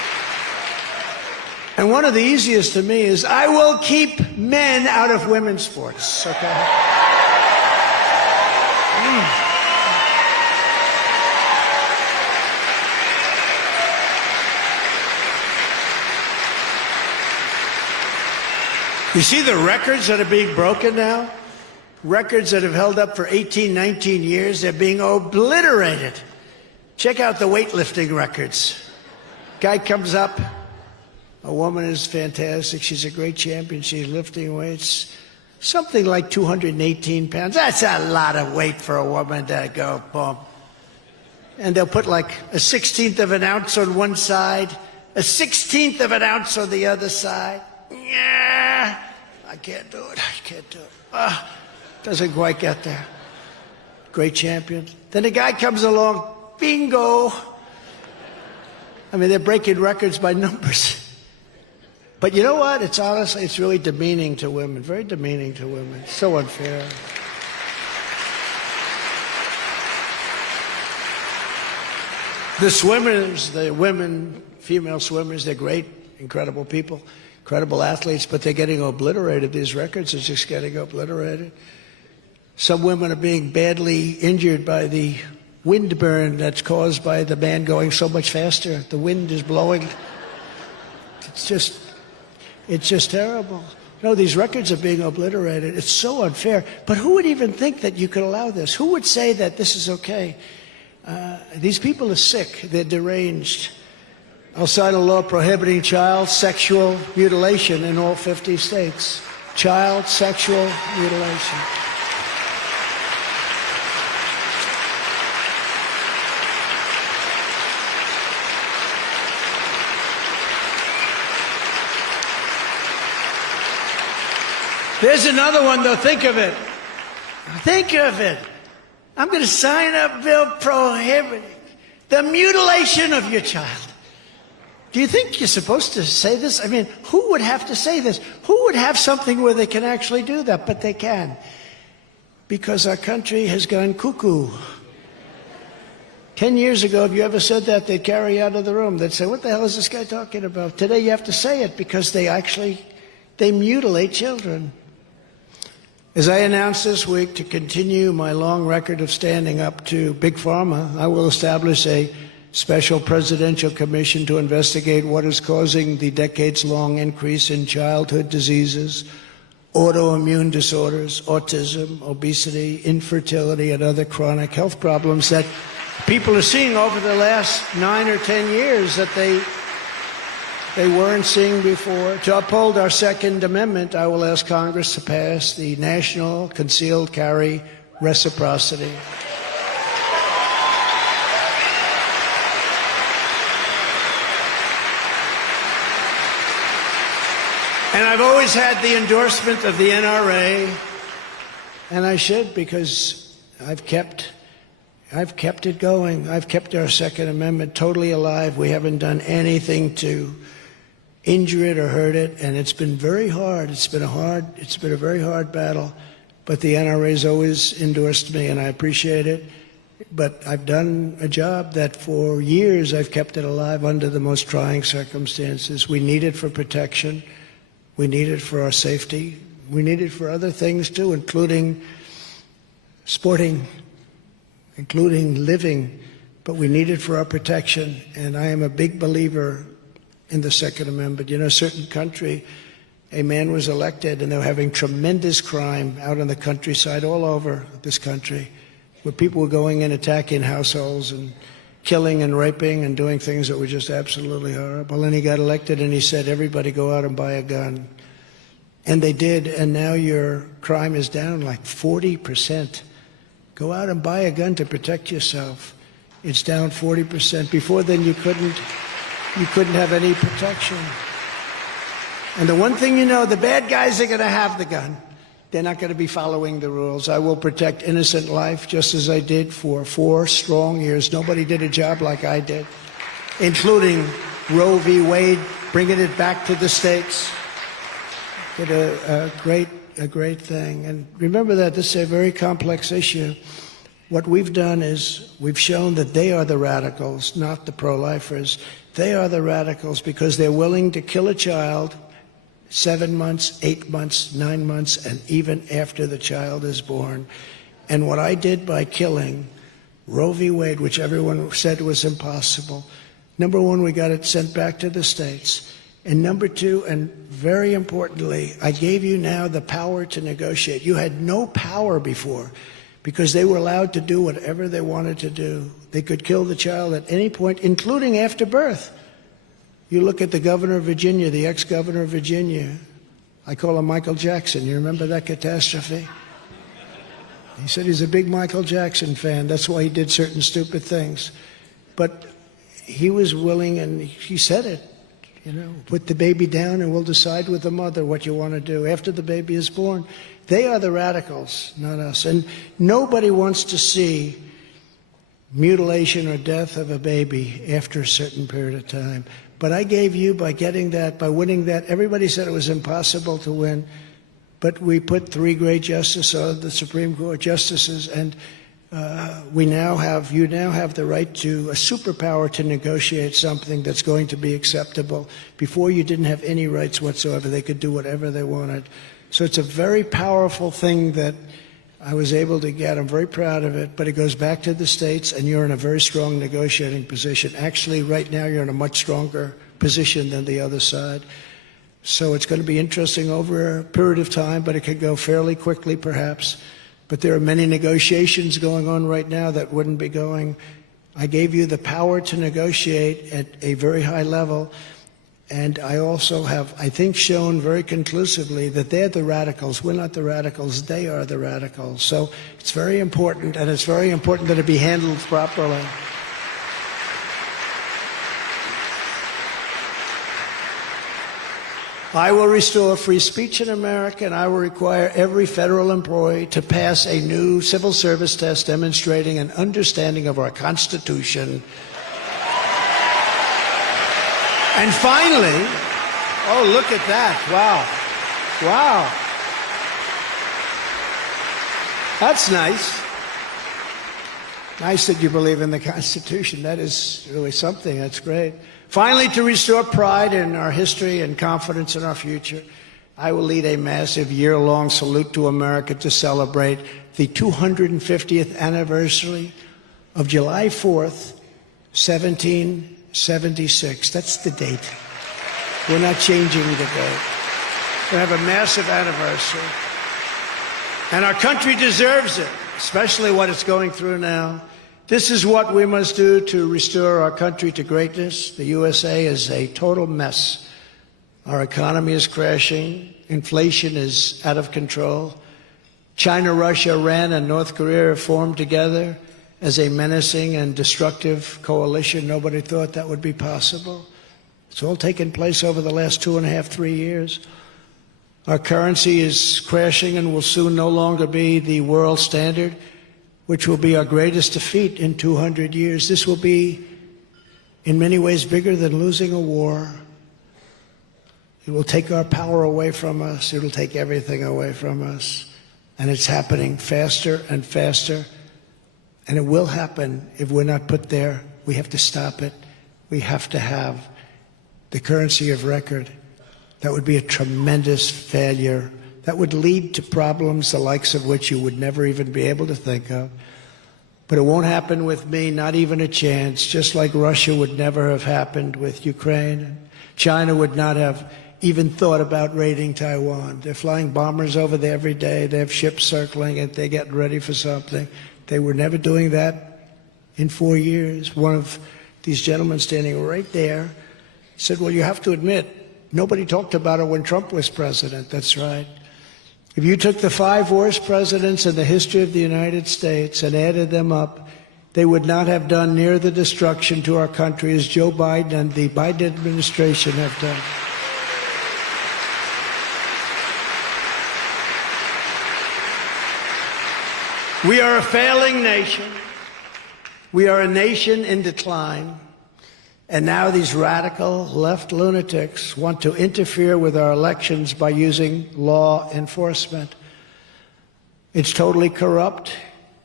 And one of the easiest to me is, I will keep men out of women's sports, okay? You see the records that are being broken now? Records that have held up for 18, 19 years, they're being obliterated. Check out the weightlifting records. Guy comes up, a woman is fantastic, she's a great champion, she's lifting weights, something like 218 pounds. That's a lot of weight for a woman to go, boom. And they'll put like a 1/16 of an ounce on one side, a 1/16 of an ounce on the other side. Yeah, I can't do it, I can't do it. Doesn't quite get there. Great champion. Then a guy comes along, bingo. I mean, they're breaking records by numbers. But you know what? It's honestly, it's really demeaning to women, very demeaning to women. It's so unfair. The swimmers, the women, female swimmers, they're great, incredible people, incredible athletes, but they're getting obliterated. These records are just getting obliterated. Some women are being badly injured by the windburn that's caused by the man going so much faster. The wind is blowing. It's just terrible. No, these records are being obliterated. It's so unfair. But who would even think that you could allow this? Who would say that this is okay? These people are sick. They're deranged. I'll sign a law prohibiting child sexual mutilation in all 50 states. Child sexual mutilation. There's another one, though. Think of it. Think of it. I'm going to sign a bill prohibiting the mutilation of your child. Do you think you're supposed to say this? I mean, who would have to say this? Who would have something where they can actually do that? But they can. Because our country has gone cuckoo. 10 years ago, if you ever said that, they'd carry you out of the room. They'd say, what the hell is this guy talking about? Today, you have to say it because they mutilate children. As I announced this week, to continue my long record of standing up to Big Pharma, I will establish a special presidential commission to investigate what is causing the decades-long increase in childhood diseases, autoimmune disorders, autism, obesity, infertility, and other chronic health problems that people are seeing over the last 9 or 10 years that they weren't seeing before. To uphold our Second Amendment, I will ask Congress to pass the National Concealed Carry Reciprocity. And I've always had the endorsement of the NRA, and I should, because I've kept it going. I've kept our Second Amendment totally alive. We haven't done anything to injure it or hurt it, and it's been very hard. It's been a very hard battle, but the NRA's always endorsed me, and I appreciate it. But I've done a job that for years I've kept it alive under the most trying circumstances. We need it for protection. We need it for our safety. We need it for other things too, including sporting, including living, but we need it for our protection. And I am a big believer in the Second Amendment. You know, a certain country, a man was elected and they were having tremendous crime out in the countryside all over this country, where people were going in, attacking households and killing and raping and doing things that were just absolutely horrible. And he got elected and he said, everybody go out and buy a gun. And they did, and now your crime is down like 40%. Go out and buy a gun to protect yourself. It's down 40%. Before then, you couldn't have any protection. And the one thing you know, the bad guys are going to have the gun. They're not going to be following the rules. I will protect innocent life just as I did for 4 strong years. Nobody did a job like I did, including Roe v. Wade, bringing it back to the states. Did a great thing. And remember that this is a very complex issue. What we've done is we've shown that they are the radicals, not the pro-lifers. They are the radicals because they're willing to kill a child 7 months, 8 months, 9 months, and even after the child is born. And what I did by killing Roe v. Wade, which everyone said was impossible, number one, we got it sent back to the states. And number two, and very importantly, I gave you now the power to negotiate. You had no power before because they were allowed to do whatever they wanted to do. They could kill the child at any point, including after birth. You look at the governor of Virginia, the ex-governor of Virginia. I call him Michael Jackson. You remember that catastrophe? He said he's a big Michael Jackson fan. That's why he did certain stupid things. But he was willing, and he said it, you know, put the baby down and we'll decide with the mother what you want to do after the baby is born. They are the radicals, not us. And nobody wants to see mutilation or death of a baby after a certain period of time. But I gave you, by getting that, by winning that, everybody said it was impossible to win. But we put 3 great justices on the Supreme Court justices, and you now have the right to a superpower to negotiate something that's going to be acceptable. Before, you didn't have any rights whatsoever. They could do whatever they wanted. So it's a very powerful thing that I was able to get. I'm very proud of it, but it goes back to the states, and you're in a very strong negotiating position. Actually, right now, you're in a much stronger position than the other side. So it's going to be interesting over a period of time, but it could go fairly quickly, perhaps. But there are many negotiations going on right now that wouldn't be going. I gave you the power to negotiate at a very high level. And I also have, I think, shown very conclusively that they're the radicals. We're not the radicals. They are the radicals. So it's very important, and it's very important that it be handled properly. I will restore free speech in America, and I will require every federal employee to pass a new civil service test demonstrating an understanding of our Constitution. And finally, oh, look at that. Wow. Wow. That's nice. Nice that you believe in the Constitution. That is really something. That's great. Finally, to restore pride in our history and confidence in our future, I will lead a massive year-long salute to America to celebrate the 250th anniversary of July 4th, 1776. That's the date. We're not changing the date. We have a massive anniversary. And our country deserves it, especially what it's going through now. This is what we must do to restore our country to greatness. The USA is a total mess. Our economy is crashing. Inflation is out of control. China, Russia, Iran, and North Korea have formed together as a menacing and destructive coalition. Nobody thought that would be possible. It's all taken place over the last 2.5, 3 years. Our currency is crashing and will soon no longer be the world standard, which will be our greatest defeat in 200 years. This will be, in many ways, bigger than losing a war. It will take our power away from us. It will take everything away from us. And it's happening faster and faster. And it will happen if we're not put there. We have to stop it. We have to have the currency of record. That would be a tremendous failure. That would lead to problems the likes of which you would never even be able to think of. But it won't happen with me, not even a chance, just like Russia would never have happened with Ukraine. China would not have even thought about raiding Taiwan. They're flying bombers over there every day. They have ships circling it. They're getting ready for something. They were never doing that in 4 years. One of these gentlemen standing right there said, well, you have to admit, nobody talked about it when Trump was president. That's right. If you took the 5 worst presidents in the history of the United States and added them up, they would not have done near the destruction to our country as Joe Biden and the Biden administration have done. We are a failing nation. We are a nation in decline. And now these radical left lunatics want to interfere with our elections by using law enforcement. It's totally corrupt.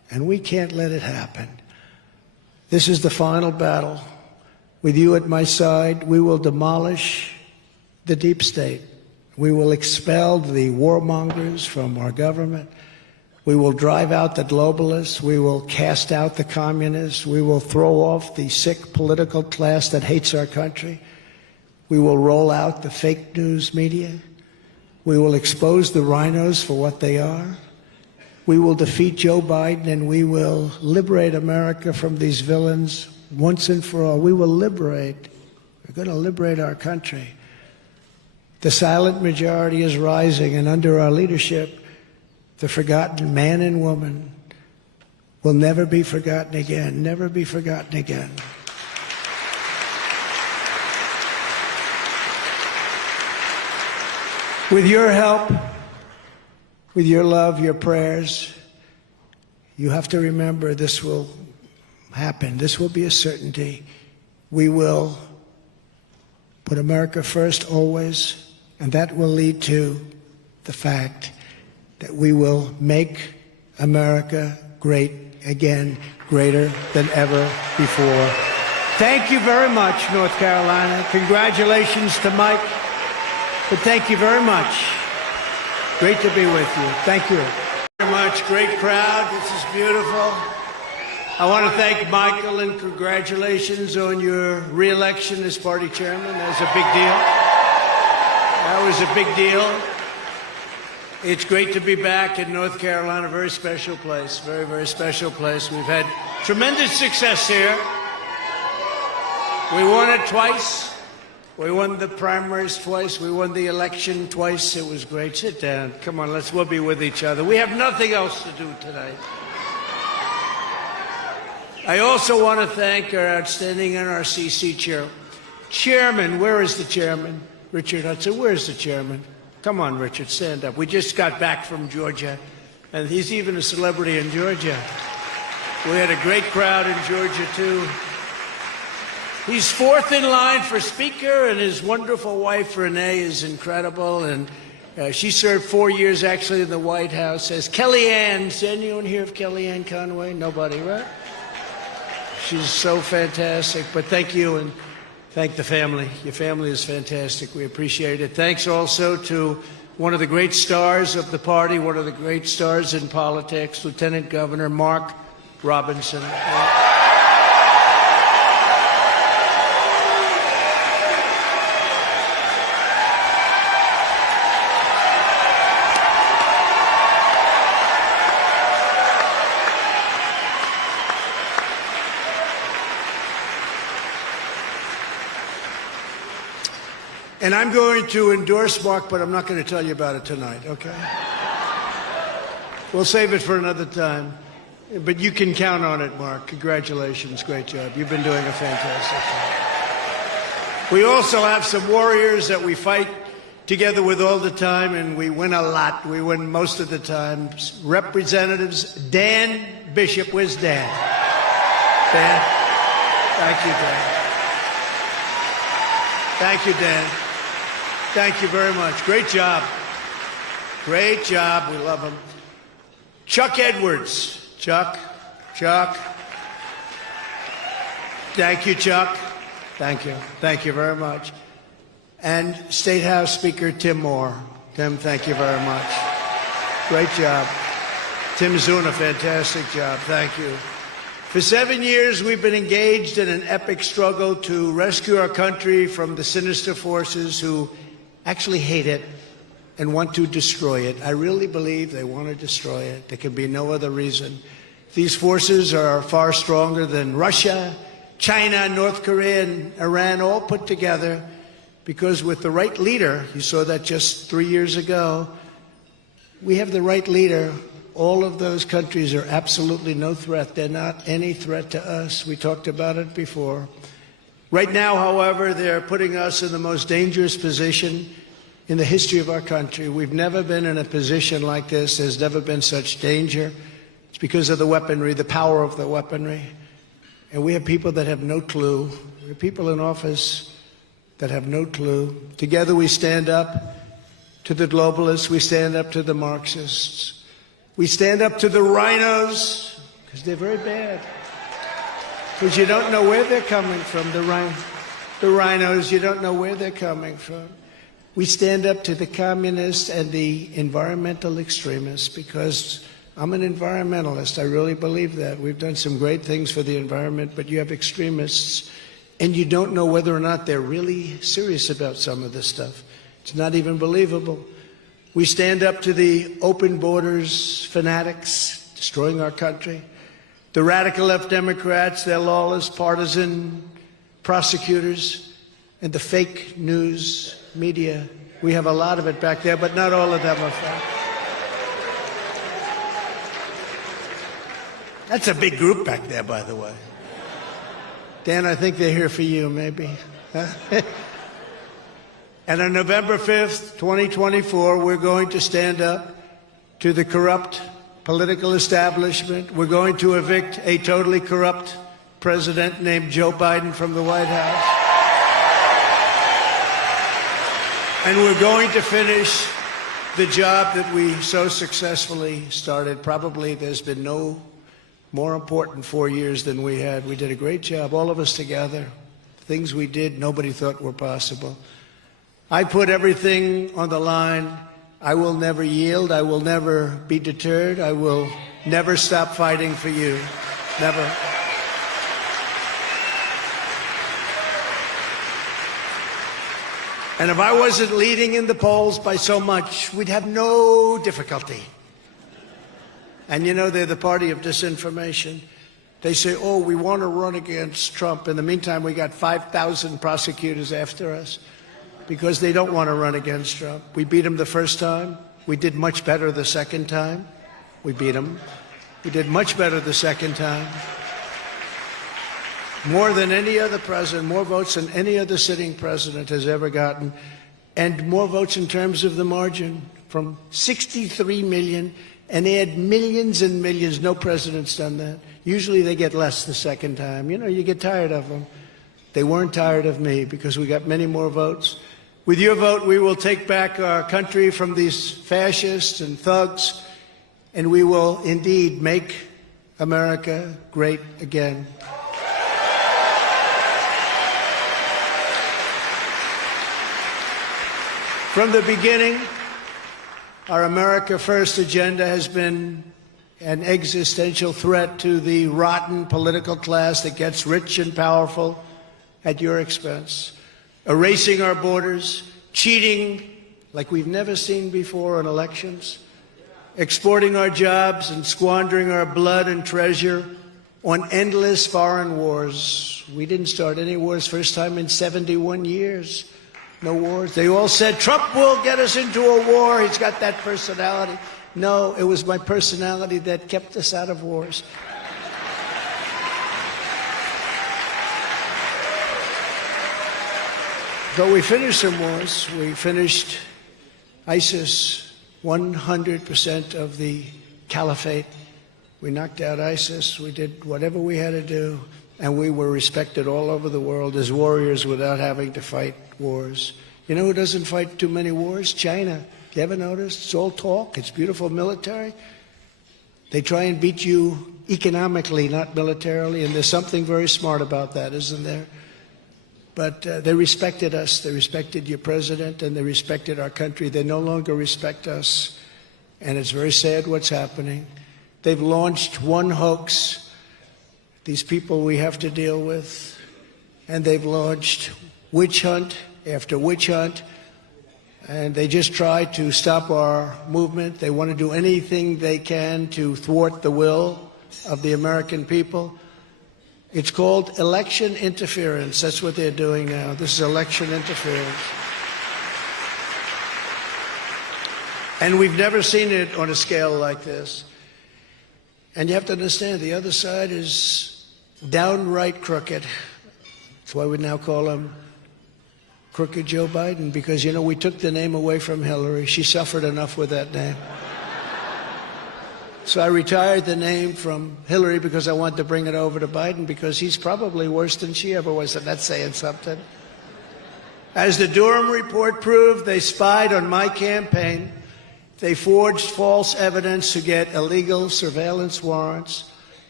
and we can't let it happen. This is the final battle. With you at my side, we will demolish the deep state. We will expel the warmongers from our government. We will drive out the globalists. We will cast out the communists. We will throw off the sick political class that hates our country. We will roll out the fake news media. We will expose the rhinos for what they are. We will defeat Joe Biden, and we will liberate America from these villains once and for all. We will liberate. We're going to liberate our country. The silent majority is rising, and under our leadership, the forgotten man and woman will never be forgotten again, never be forgotten again. With your help, with your love, your prayers, you have to remember this will happen. This will be a certainty. We will put America first always, and that will lead to the fact that we will make America great again, greater than ever before. Thank you very much, North Carolina. Congratulations to Mike. But thank you very much. Great to be with you. Thank you very much. Great crowd. This is beautiful. I want to thank Michael and congratulations on your re-election as party chairman. That was a big deal. That was a big deal. It's great to be back in North Carolina. Very special place. Very, very special place. We've had tremendous success here. We won it twice. We won the primaries twice. We won the election twice. It was great. Sit down. Come on, we'll be with each other. We have nothing else to do tonight. I also want to thank our outstanding NRCC chairman. Where is the chairman? Richard Hudson. Where's the chairman? Come on, Richard, stand up. We just got back from Georgia, and he's even a celebrity in Georgia. We had a great crowd in Georgia, too. He's fourth in line for Speaker, and his wonderful wife, Renee, is incredible. And she served 4 years, actually, in the White House as Kellyanne. Does anyone hear of Kellyanne Conway? Nobody, right? She's so fantastic. But thank you, and thank the family. Your family is fantastic. We appreciate it. Thanks also to one of the great stars of the party, one of the great stars in politics, Lieutenant Governor Mark Robinson. And I'm going to endorse Mark, but I'm not going to tell you about it tonight, okay? We'll save it for another time. But you can count on it, Mark. Congratulations. Great job. You've been doing a fantastic job. We also have some warriors that we fight together with all the time, and we win a lot. We win most of the time. Representatives Dan Bishop. Where's Dan? Dan? Thank you, Dan. Thank you, Dan. Thank you very much. Great job. Great job. We love him. Chuck Edwards. Chuck. Thank you, Chuck. Thank you. Thank you very much. And State House Speaker Tim Moore. Tim, thank you very much. Great job. Tim's doing a fantastic job. Thank you. For 7 years, we've been engaged in an epic struggle to rescue our country from the sinister forces who actually hate it and want to destroy it. I really believe they want to destroy it. There can be no other reason. These forces are far stronger than Russia, China, North Korea, and Iran all put together, because with the right leader, you saw that just 3 years ago, we have the right leader. All of those countries are absolutely no threat. They're not any threat to us. We talked about it before. Right now, however, they're putting us in the most dangerous position in the history of our country. We've never been in a position like this. There's never been such danger. It's because of the weaponry, the power of the weaponry. And we have people that have no clue. We have people in office that have no clue. Together we stand up to the globalists. We stand up to the Marxists. We stand up to the rhinos. because they're very bad. Because you don't know where they're coming from. The rhinos, you don't know where they're coming from. We stand up to the communists and the environmental extremists because I'm an environmentalist. I really believe that. We've done some great things for the environment, but you have extremists, and you don't know whether or not they're really serious about some of this stuff. It's not even believable. We stand up to the open borders fanatics destroying our country. The radical left Democrats, their lawless, partisan prosecutors, and the fake news media. We have a lot of it back there, but not all of them are fake. That's a big group back there, by the way. Dan, I think they're here for you, maybe. And on November 5th, 2024, we're going to stand up to the corrupt political establishment. We're going to evict a totally corrupt president named Joe Biden from the White House. And we're going to finish the job that we so successfully started. Probably there's been no more important 4 years than we had. We did a great job, all of us together. Things we did nobody thought were possible. I put everything on the line. I will never yield. I will never be deterred. I will never stop fighting for you. Never. And if I wasn't leading in the polls by so much, we'd have no difficulty. And you know, they're the party of disinformation. They say, oh, we want to run against Trump. In the meantime, we got 5,000 prosecutors after us because they don't want to run against Trump. We beat him the first time. We did much better the second time. We beat him. We did much better the second time. More than any other president, more votes than any other sitting president has ever gotten, and more votes in terms of the margin, from 63 million, and they had millions and millions. No president's done that. Usually they get less the second time. You know, you get tired of them. They weren't tired of me because we got many more votes. With your vote, we will take back our country from these fascists and thugs, and we will indeed make America great again. From the beginning, our America First agenda has been an existential threat to the rotten political class that gets rich and powerful at your expense, erasing our borders, cheating like we've never seen before on elections, exporting our jobs and squandering our blood and treasure on endless foreign wars. We didn't start any wars, first time in 71 years. No wars. They all said, Trump will get us into a war. He's got that personality. No, it was my personality that kept us out of wars. Though we finished some wars, we finished ISIS, 100% of the caliphate. We knocked out ISIS. We did whatever we had to do, and we were respected all over the world as warriors without having to fight wars. You know who doesn't fight too many wars? China. You ever noticed? It's all talk. It's beautiful military. They try and beat you economically, not militarily, and there's something very smart about that, isn't there? But they respected us. They respected your president, and they respected our country. They no longer respect us, and it's very sad what's happening. They've launched one hoax, these people we have to deal with, and they've launched witch hunt after witch hunt, and they just try to stop our movement. They want to do anything they can to thwart the will of the American people. It's called election interference. That's what they're doing now. This is election interference. And we've never seen it on a scale like this. And you have to understand, the other side is downright crooked. That's why we now call him Crooked Joe Biden, because, you know, we took the name away from Hillary. She suffered enough with that name. So I retired the name from Hillary because I wanted to bring it over to Biden, because he's probably worse than she ever was, and that's saying something. As the Durham report proved, they spied on my campaign. They forged false evidence to get illegal surveillance warrants.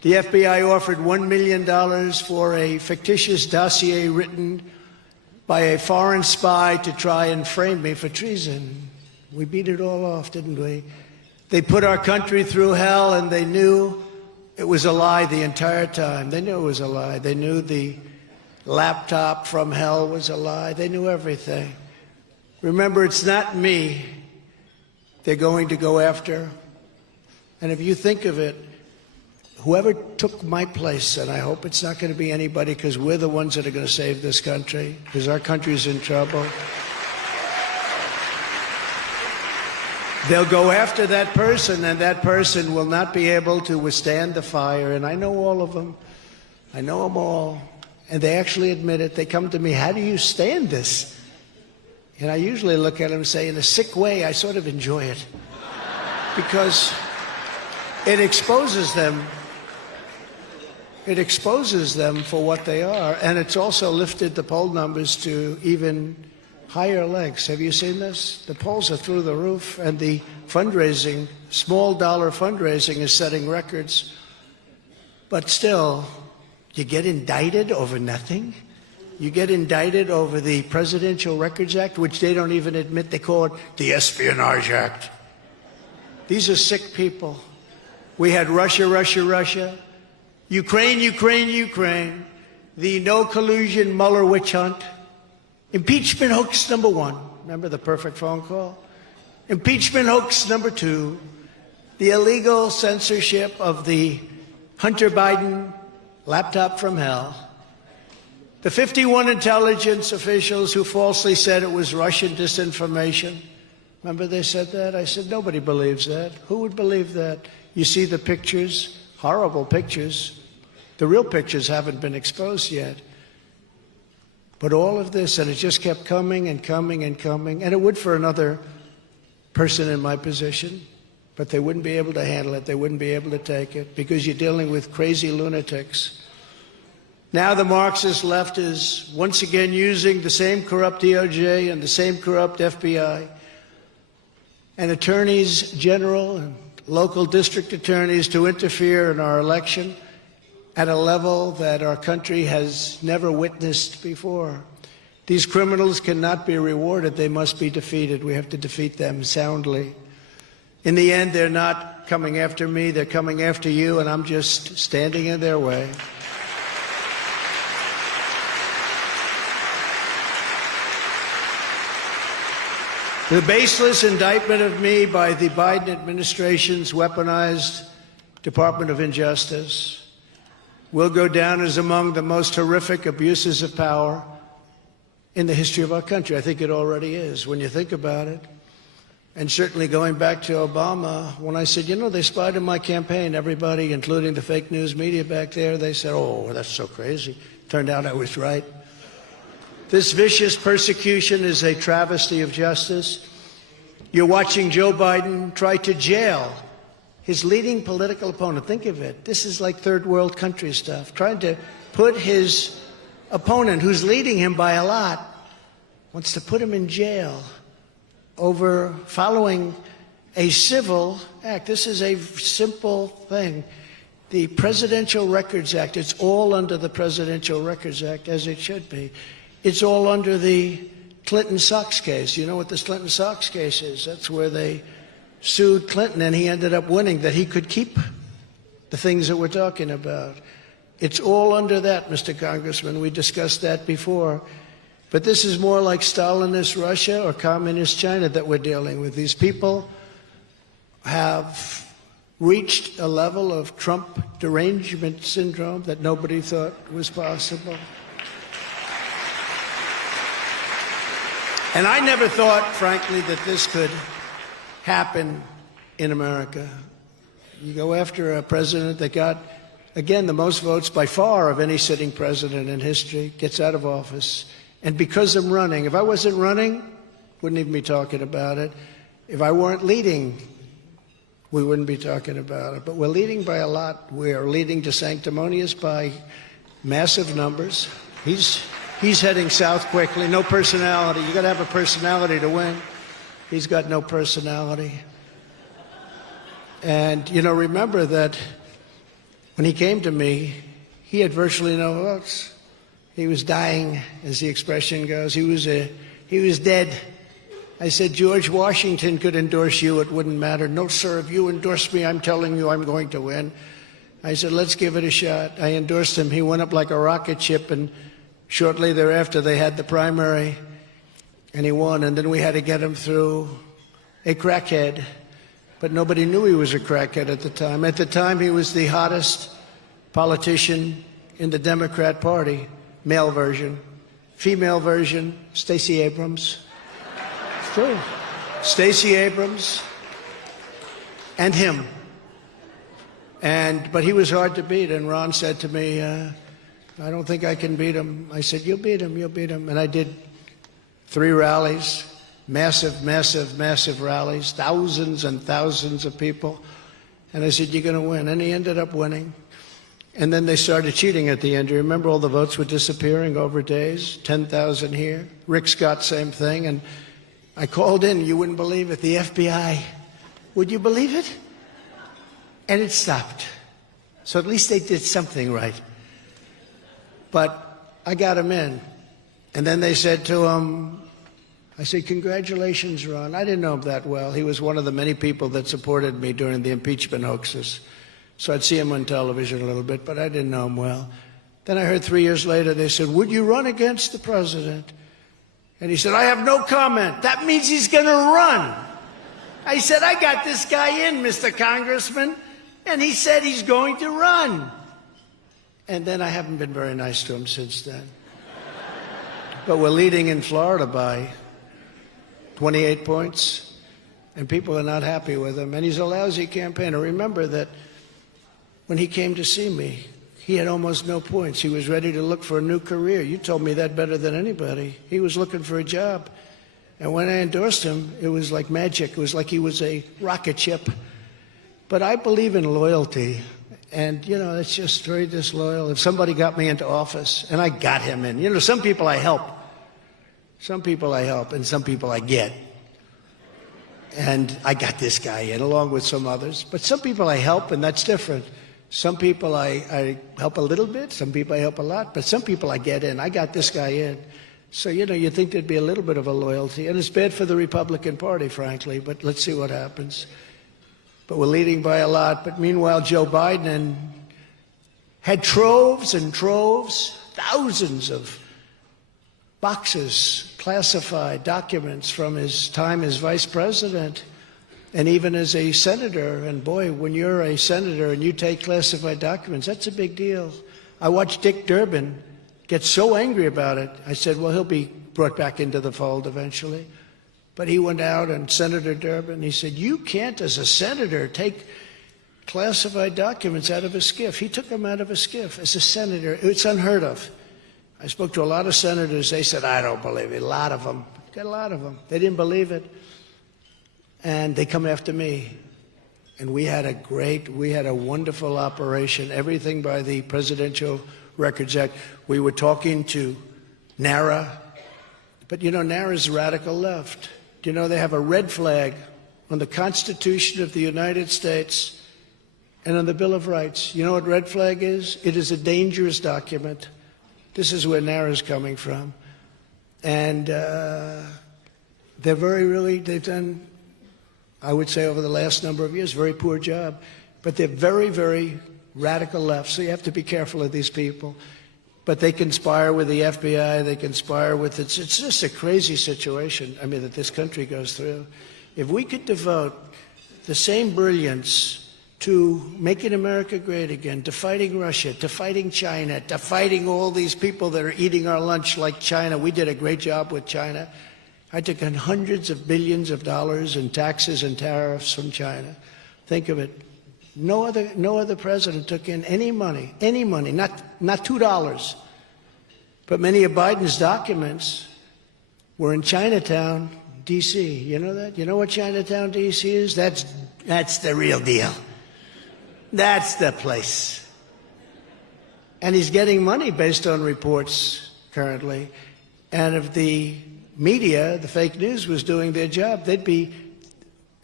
The FBI offered $1 million for a fictitious dossier written by a foreign spy to try and frame me for treason. We beat it all off, didn't we? They put our country through hell, and they knew it was a lie the entire time. They knew it was a lie. They knew the laptop from hell was a lie. They knew everything. Remember, it's not me they're going to go after. And if you think of it, whoever took my place, and I hope it's not going to be anybody, because we're the ones that are going to save this country, because our country's in trouble. They'll go after that person, and that person will not be able to withstand the fire. And I know all of them. I know them all. And they actually admit it. They come to me, how do you stand this? And I usually look at them and say, in a sick way, I sort of enjoy it. Because it exposes them. It exposes them for what they are. And it's also lifted the poll numbers to even higher legs. Have you seen this? The polls are through the roof, and the fundraising, small dollar fundraising, is setting records. But still, you get indicted over nothing. You get indicted over the Presidential Records Act, which they don't even admit. They call it the Espionage Act. These are sick people. We had Russia, Russia, Russia. Ukraine, Ukraine, Ukraine. The no collusion Mueller witch hunt. Impeachment hoax number 1. Remember the perfect phone call? Impeachment hoax number 2. The illegal censorship of the Hunter Biden laptop from hell. The 51 intelligence officials who falsely said it was Russian disinformation. Remember they said that? I said, nobody believes that. Who would believe that? You see the pictures, horrible pictures. The real pictures haven't been exposed yet. But all of this, and it just kept coming and coming and coming, and it would for another person in my position, but they wouldn't be able to handle it. They wouldn't be able to take it, because you're dealing with crazy lunatics. Now the Marxist left is once again using the same corrupt DOJ and the same corrupt FBI and attorneys general and local district attorneys to interfere in our election at a level that our country has never witnessed before. These criminals cannot be rewarded. They must be defeated. We have to defeat them soundly. In the end, they're not coming after me. They're coming after you, and I'm just standing in their way. The baseless indictment of me by the Biden administration's weaponized Department of Injustice will go down as among the most horrific abuses of power in the history of our country. I think it already is, when you think about it. And certainly going back to Obama, when I said, you know, they spied on my campaign, everybody, including the fake news media back there, they said, oh, that's so crazy. Turned out I was right. This vicious persecution is a travesty of justice. You're watching Joe Biden try to jail his leading political opponent. Think of it. This is like third world country stuff. Trying to put his opponent, who's leading him by a lot, wants to put him in jail over following a civil act. This is a simple thing. The Presidential Records Act, it's all under the Presidential Records Act, as it should be. It's all under the Clinton Sox case. You know what this Clinton Sox case is? That's where they sued Clinton, and he ended up winning, that he could keep the things that we're talking about. It's all under that, Mr. Congressman. We discussed that before. But this is more like Stalinist Russia or Communist China that we're dealing with. These people have reached a level of Trump derangement syndrome that nobody thought was possible. And I never thought, frankly, that this could happen in America. You go after a president that got, again, the most votes by far of any sitting president in history, gets out of office. And because I'm running, if I wasn't running, wouldn't even be talking about it. If I weren't leading, we wouldn't be talking about it. But we're leading by a lot. We're leading to sanctimonious by massive numbers. He's heading south quickly. No personality. You got to have a personality to win. He's got no personality. And, you know, remember that When he came to me, he had virtually no votes. He was dying, as the expression goes. He was dead. I said, George Washington could endorse you. It wouldn't matter. No, sir, if you endorse me, I'm telling you I'm going to win. I said, let's give it a shot. I endorsed him. He went up like a rocket ship, and shortly thereafter they had the primary, and he won. And then we had to get him through a crackhead. But nobody knew he was a crackhead at the time. At the time, he was the hottest politician in the Democrat Party. Male version. Female version, Stacey Abrams. It's true. Stacey Abrams and him. But he was hard to beat, and Ron said to me, I don't think I can beat him. I said, you'll beat him, you'll beat him. And I did 3 rallies, massive, massive, massive rallies, thousands and thousands of people. And I said, you're going to win. And he ended up winning. And then they started cheating at the end. You remember all the votes were disappearing over days, 10,000 here. Rick Scott, same thing. And I called in, you wouldn't believe it, the FBI. Would you believe it? And it stopped. So at least they did something right. But I got him in. And then they said to him, I said, congratulations, Ron. I didn't know him that well. He was one of the many people that supported me during the impeachment hoaxes. So I'd see him on television a little bit, but I didn't know him well. Then I heard 3 years later, they said, would you run against the president? And he said, I have no comment. That means he's going to run. I said, I got this guy in, Mr. Congressman. And he said he's going to run. And then I haven't been very nice to him since then. But we're leading in Florida by 28 points. And people are not happy with him. And he's a lousy campaigner. Remember that when he came to see me, he had almost no points. He was ready to look for a new career. You told me that better than anybody. He was looking for a job. And when I endorsed him, it was like magic. It was like he was a rocket ship. But I believe in loyalty. And, you know, it's just very disloyal. If somebody got me into office, and I got him in. You know, some people I help. Some people I help, and some people I get. And I got this guy in, along with some others. But some people I help, and that's different. Some people I help a little bit, some people I help a lot, but some people I get in. I got this guy in. So, you know, you think there'd be a little bit of a loyalty. And it's bad for the Republican Party, frankly, but let's see what happens. But we're leading by a lot. But meanwhile, Joe Biden had troves and troves, thousands of boxes, classified documents from his time as vice president. And even as a senator, and boy, when you're a senator and you take classified documents, that's a big deal. I watched Dick Durbin get so angry about it. I said, well, he'll be brought back into the fold eventually. But he went out, and Senator Durbin, he said, you can't, as a senator, take classified documents out of a SCIF. He took them out of a SCIF as a senator. It's unheard of. I spoke to a lot of senators. They said, I don't believe it. A lot of them. Got a lot of them. They didn't believe it. And they come after me. And we had a wonderful operation, everything by the Presidential Records Act. We were talking to NARA, but you know, NARA's radical left. Do you know they have a red flag on the Constitution of the United States and on the Bill of Rights? You know what red flag is? It is a dangerous document. This is where NARA's coming from. And they're they've done, I would say, over the last number of years, very poor job. But they're very, very radical left, so you have to be careful of these people. But they conspire with the FBI, they conspire with, it's just a crazy situation, I mean, that this country goes through. If we could devote the same brilliance to making America great again, to fighting Russia, to fighting China, to fighting all these people that are eating our lunch like China. We did a great job with China. I took in hundreds of billions of dollars in taxes and tariffs from China. Think of it. No other president took in any money, not $2. But many of Biden's documents were in Chinatown, D.C. You know that? You know what Chinatown, D.C. is? That's the real deal. That's the place. And he's getting money based on reports currently. And if the media, the fake news, was doing their job, they'd be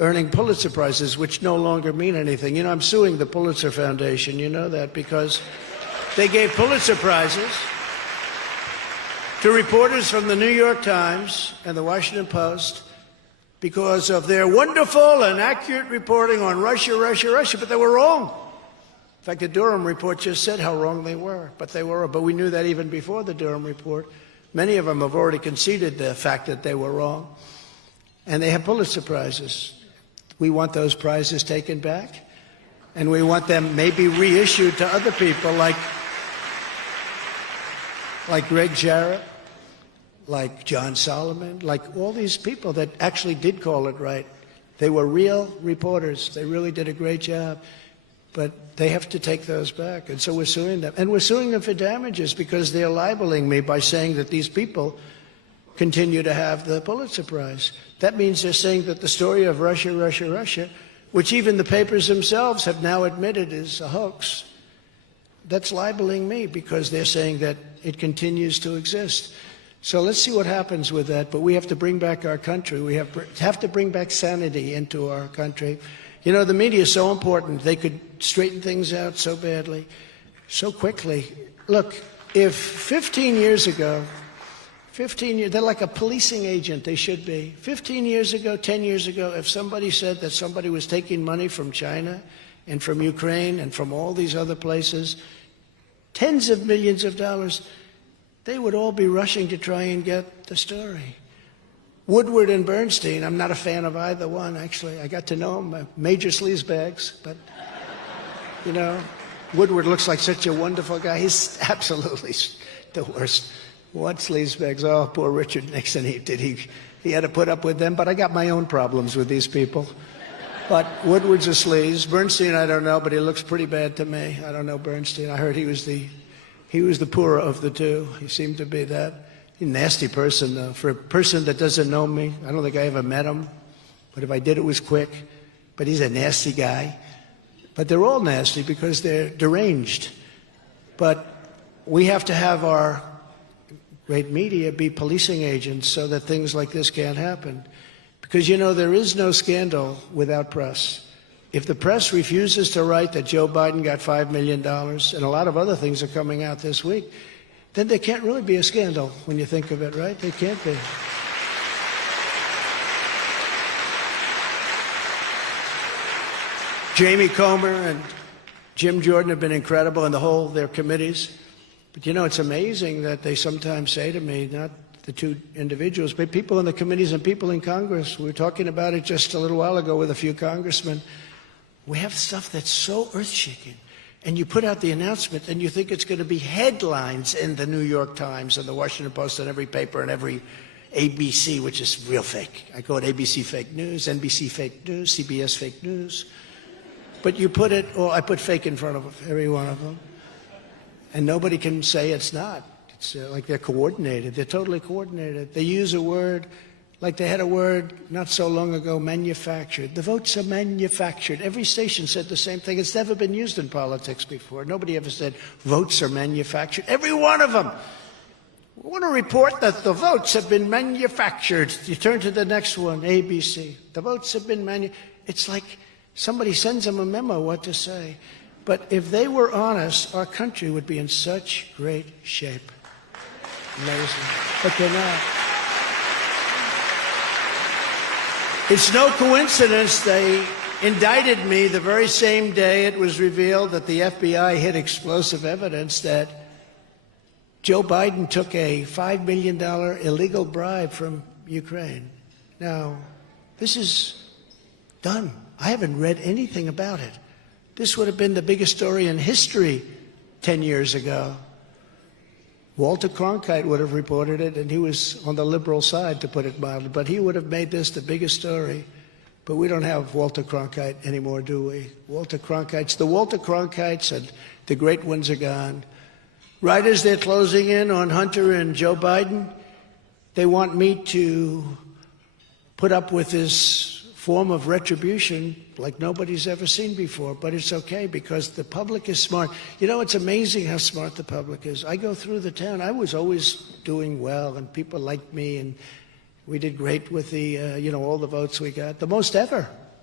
earning Pulitzer Prizes, which no longer mean anything. You know, I'm suing the Pulitzer Foundation, you know that, because they gave Pulitzer Prizes to reporters from the New York Times and the Washington Post because of their wonderful and accurate reporting on Russia, but they were wrong. In fact, the Durham report just said how wrong they were, but they were. But we knew that even before the Durham report. Many of them have already conceded the fact that they were wrong. And they have Pulitzer Prizes. We want those prizes taken back, and we want them maybe reissued to other people like Greg Jarrett, like John Solomon, like all these people that actually did call it right. They were real reporters. They really did a great job. But they have to take those back. And so we're suing them. And we're suing them for damages because they're libeling me by saying that these people continue to have the Pulitzer Prize. That means they're saying that the story of Russia, which even the papers themselves have now admitted is a hoax, that's libeling me because they're saying that it continues to exist. So let's see what happens with that. But we have to bring back our country. We have to bring back sanity into our country. You know, the media is so important. They could straighten things out so badly, so quickly. Look, if 15 years ago, they're like a policing agent, they should be. 15 years ago, 10 years ago, if somebody said that somebody was taking money from China and from Ukraine and from all these other places, tens of millions of dollars, they would all be rushing to try and get the story. Woodward and Bernstein, I'm not a fan of either one, actually. I got to know them, major sleazebags, but, you know, Woodward looks like such a wonderful guy. He's absolutely the worst. What sleazebags? Oh, poor Richard Nixon, he had to put up with them, but I got my own problems with these people. But Woodward's a sleaze. Bernstein, I don't know, but he looks pretty bad to me. I don't know Bernstein. I heard he was the poorer of the two. He seemed to be that. He's a nasty person, though. For a person that doesn't know me, I don't think I ever met him. But if I did, it was quick. But he's a nasty guy. But they're all nasty because they're deranged. But we have to have our great media be policing agents so that things like this can't happen. Because, you know, there is no scandal without press. If the press refuses to write that Joe Biden got $5 million, and a lot of other things are coming out this week, then there can't really be a scandal when you think of it, right? There can't be. Jamie Comer and Jim Jordan have been incredible in their committees. But, you know, it's amazing that they sometimes say to me, not the two individuals, but people in the committees and people in Congress. We were talking about it just a little while ago with a few congressmen. We have stuff that's so earth-shaking. And you put out the announcement and you think it's going to be headlines in the New York Times and the Washington Post and every paper and every ABC, which is real fake. I call it ABC fake news, NBC fake news, CBS fake news. But you put it, or I put fake in front of every one of them. And nobody can say it's not. It's like they're coordinated. They're totally coordinated. They use a word, like they had a word not so long ago, manufactured. The votes are manufactured. Every station said the same thing. It's never been used in politics before. Nobody ever said votes are manufactured. Every one of them. We want to report that the votes have been manufactured. You turn to the next one, ABC. The votes have been manufactured. It's like somebody sends them a memo what to say. But if they were honest, our country would be in such great shape. Amazing. But they're not. It's no coincidence they indicted me the very same day it was revealed that the FBI hid explosive evidence that Joe Biden took a $5 million illegal bribe from Ukraine. Now, this is done. I haven't read anything about it. This would have been the biggest story in history 10 years ago. Walter Cronkite would have reported it, and he was on the liberal side, to put it mildly, but he would have made this the biggest story. But we don't have Walter Cronkite anymore, do we? The Walter Cronkites and the great ones are gone. Right as they're closing in on Hunter and Joe Biden, they want me to put up with this form of retribution like nobody's ever seen before. But it's okay because the public is smart. You know, it's amazing how smart the public is. I go through the town. I was always doing well, and people liked me, and we did great with the, all the votes we got. The most ever.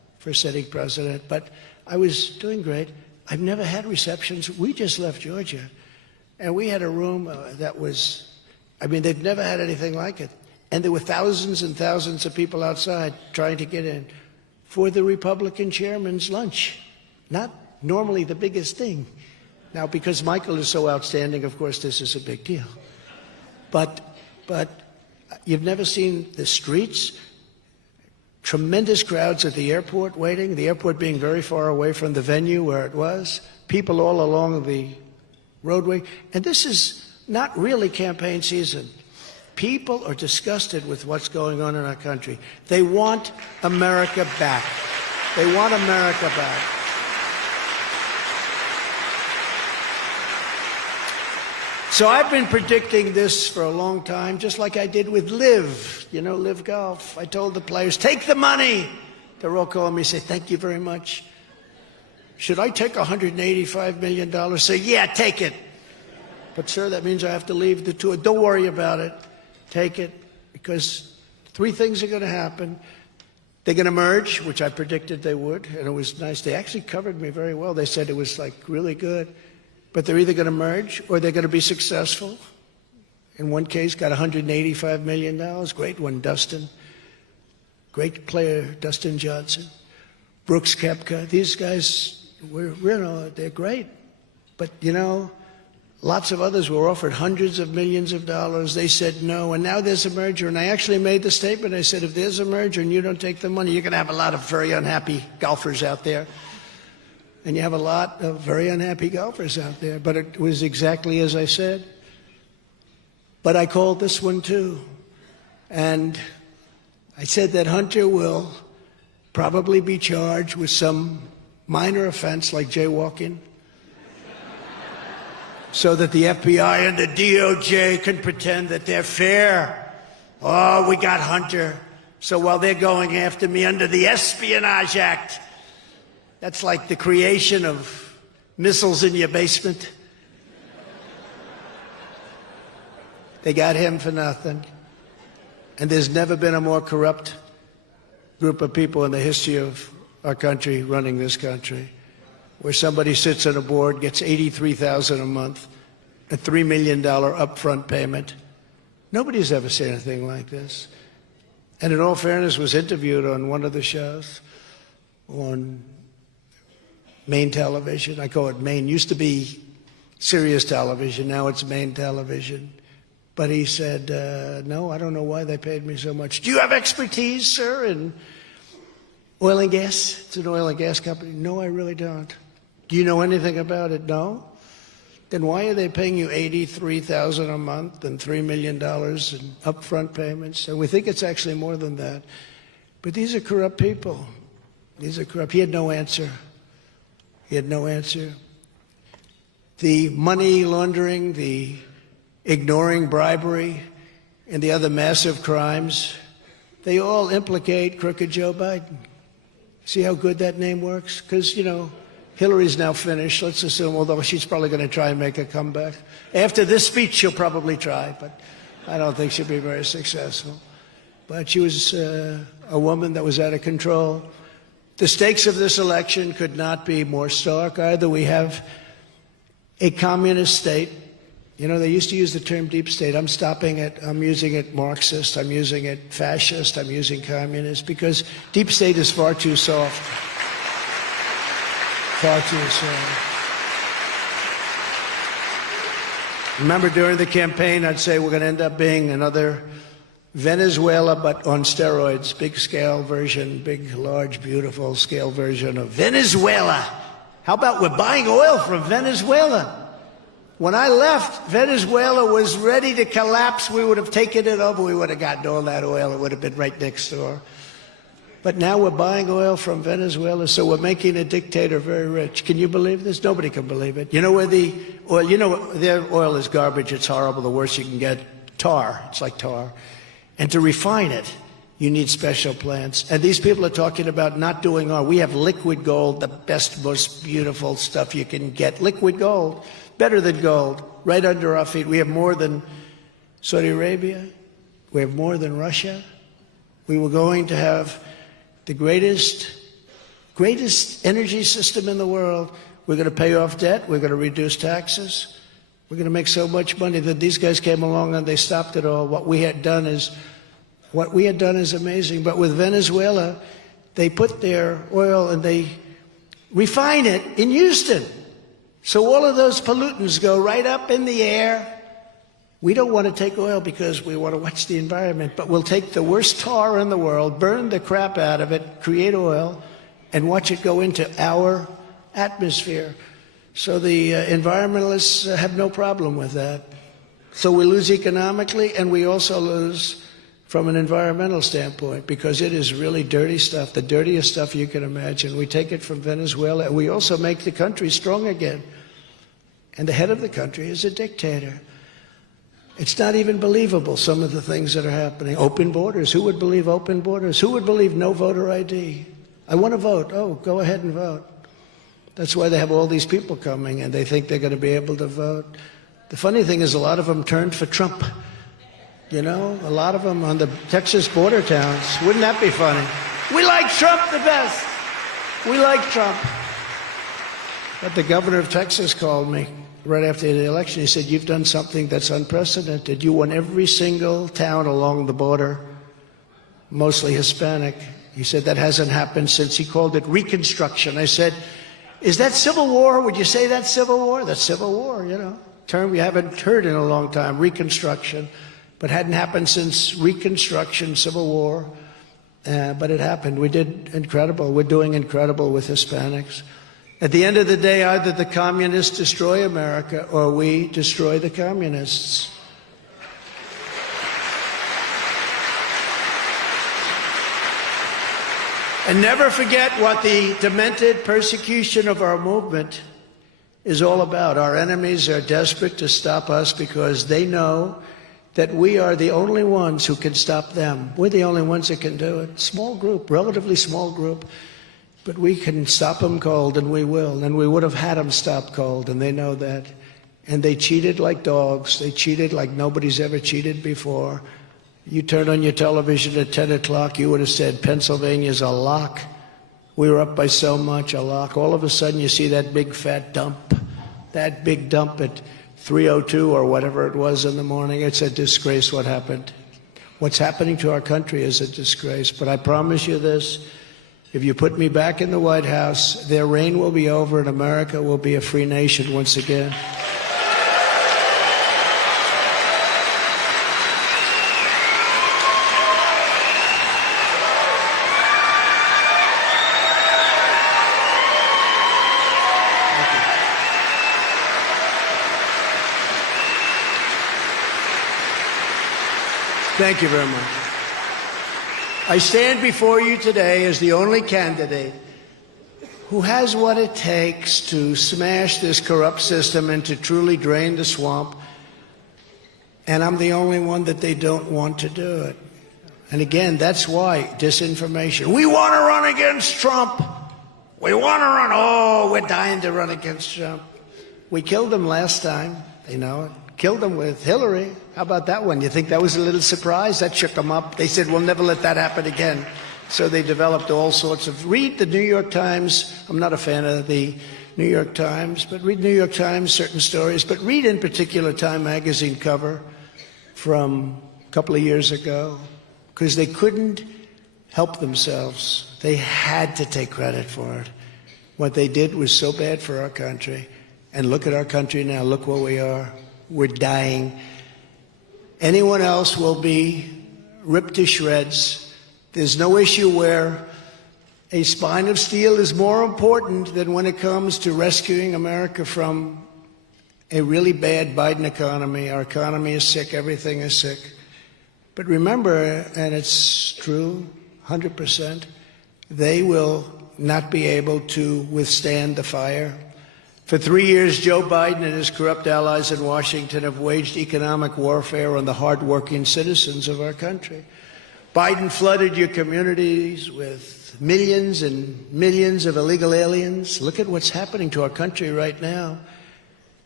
for sitting president. But I was doing great. I've never had receptions. We just left Georgia, and we had a room that was, I mean, they've never had anything like it. And there were thousands and thousands of people outside trying to get in for the Republican chairman's lunch. Not normally the biggest thing. Now, because Michael is so outstanding, of course, this is a big deal. But you've never seen the streets, tremendous crowds at the airport waiting, the airport being very far away from the venue where it was, people all along the roadway. And this is not really campaign season. People are disgusted with what's going on in our country. They want America back. They want America back. So I've been predicting this for a long time, just like I did with Live, Live Golf. I told the players, take the money. They're all calling me, say, thank you very much. Should I take $185 million? Say, yeah, take it. But, sir, that means I have to leave the tour. Don't worry about it. Take it, because three things are going to happen. They're going to merge, which I predicted they would, and it was nice. They actually covered me very well. They said it was, really good. But they're either going to merge or they're going to be successful. In one case, got $185 million. Great one, Dustin. Great player, Dustin Johnson. Brooks Koepka. These guys, they're great. But, lots of others were offered hundreds of millions of dollars. They said no, and now there's a merger. And I actually made the statement. I said, if there's a merger and you don't take the money, you're going to have a lot of very unhappy golfers out there. And you have a lot of very unhappy golfers out there. But it was exactly as I said. But I called this one too. And I said that Hunter will probably be charged with some minor offense like jaywalking, so that the FBI and the DOJ can pretend that they're fair. Oh, we got Hunter. So while they're going after me under the Espionage Act, that's like the creation of missiles in your basement. They got him for nothing. And there's never been a more corrupt group of people in the history of our country running this country, where somebody sits on a board, gets $83,000 a month, a $3 million upfront payment. Nobody's ever seen anything like this. And in all fairness, was interviewed on one of the shows on Main television. I call it Main. Used to be Sirius television. Now it's Main television. But he said, no, I don't know why they paid me so much. Do you have expertise, sir, in oil and gas? It's an oil and gas company. No, I really don't. Do you know anything about it? No. Then why are they paying you $83,000 a month and $3 million in upfront payments? And we think it's actually more than that. But these are corrupt people. These are corrupt. He had no answer. He had no answer. The money laundering, the ignoring bribery, and the other massive crimes, they all implicate Crooked Joe Biden. See how good that name works? Because, Hillary's now finished, let's assume, although she's probably going to try and make a comeback. After this speech, she'll probably try, but I don't think she'll be very successful. But she was a woman that was out of control. The stakes of this election could not be more stark. Either we have a communist state. They used to use the term deep state. I'm stopping it. I'm using it Marxist. I'm using it fascist. I'm using communist, because deep state is far too soft. Far too soft. Remember, during the campaign, I'd say we're going to end up being another Venezuela, but on steroids. Big scale version, big, large, beautiful scale version of Venezuela. How about we're buying oil from Venezuela? When I left, Venezuela was ready to collapse. We would have taken it over. We would have gotten all that oil. It would have been right next door. But now we're buying oil from Venezuela, so we're making a dictator very rich. Can you believe this? Nobody can believe it. You know where the oil, their oil is garbage. It's horrible. The worst you can get, tar. It's like tar. And to refine it, you need special plants. And these people are talking about not doing oil. We have liquid gold, the best, most beautiful stuff you can get. Liquid gold, better than gold, right under our feet. We have more than Saudi Arabia. We have more than Russia. We were going to have the greatest greatest energy system in the world. We're going to pay off debt. We're going to reduce taxes. We're going to make so much money that these guys came along and they stopped it all. What we had done is amazing. But with Venezuela, they put their oil and they refine it in Houston. So all of those pollutants go right up in the air. We don't want to take oil because we want to watch the environment, but we'll take the worst tar in the world, burn the crap out of it, create oil, and watch it go into our atmosphere. So the environmentalists have no problem with that. So we lose economically, and we also lose from an environmental standpoint, because it is really dirty stuff, the dirtiest stuff you can imagine. We take it from Venezuela, and we also make the country strong again. And the head of the country is a dictator. It's not even believable, some of the things that are happening. Open borders. Who would believe open borders? Who would believe no voter ID? I want to vote. Oh, go ahead and vote. That's why they have all these people coming, and they think they're going to be able to vote. The funny thing is a lot of them turned for Trump. You know, a lot of them on the Texas border towns. Wouldn't that be funny? We like Trump the best. We like Trump. But the governor of Texas called me right after the election. He said, you've done something that's unprecedented. You won every single town along the border, mostly Hispanic. He said, that hasn't happened since, he called it Reconstruction. I said, is that Civil War? Would you say that's Civil War? That's Civil War, you know. Term we haven't heard in a long time, Reconstruction. But hadn't happened since Reconstruction, Civil War. But it happened. We did incredible. We're doing incredible with Hispanics. At the end of the day, either the communists destroy America or we destroy the communists. And never forget what the demented persecution of our movement is all about. Our enemies are desperate to stop us because they know that we are the only ones who can stop them. We're the only ones that can do it. Small group, relatively small group, but we can stop them cold, and we will. And we would have had them stop cold, and they know that. And they cheated like dogs. They cheated like nobody's ever cheated before. You turn on your television at 10 o'clock, you would have said, Pennsylvania's a lock. We were up by so much, a lock. All of a sudden, you see that big fat dump, that big dump at 3:02 or whatever it was in the morning. It's a disgrace what happened. What's happening to our country is a disgrace. But I promise you this, if you put me back in the White House, their reign will be over and America will be a free nation once again. Thank you very much. I stand before you today as the only candidate who has what it takes to smash this corrupt system and to truly drain the swamp. And I'm the only one that they don't want to do it. And again, that's why disinformation. We want to run against Trump. We want to run. Oh, we're dying to run against Trump. We killed him last time, you know. Killed him with Hillary. How about that one? You think that was a little surprise? That shook them up. They said, we'll never let that happen again. So they developed all sorts of... Read the New York Times. I'm not a fan of the New York Times, but read New York Times, certain stories. But read in particular Time magazine cover from a couple of years ago, because they couldn't help themselves. They had to take credit for it. What they did was so bad for our country. And look at our country now. Look where we are. We're dying. Anyone else will be ripped to shreds. There's no issue where a spine of steel is more important than when it comes to rescuing America from a really bad Biden economy. Our economy is sick. Everything is sick. But remember, and it's true, 100%, they will not be able to withstand the fire. For 3 years, Joe Biden and his corrupt allies in Washington have waged economic warfare on the hardworking citizens of our country. Biden flooded your communities with millions and millions of illegal aliens. Look at what's happening to our country right now.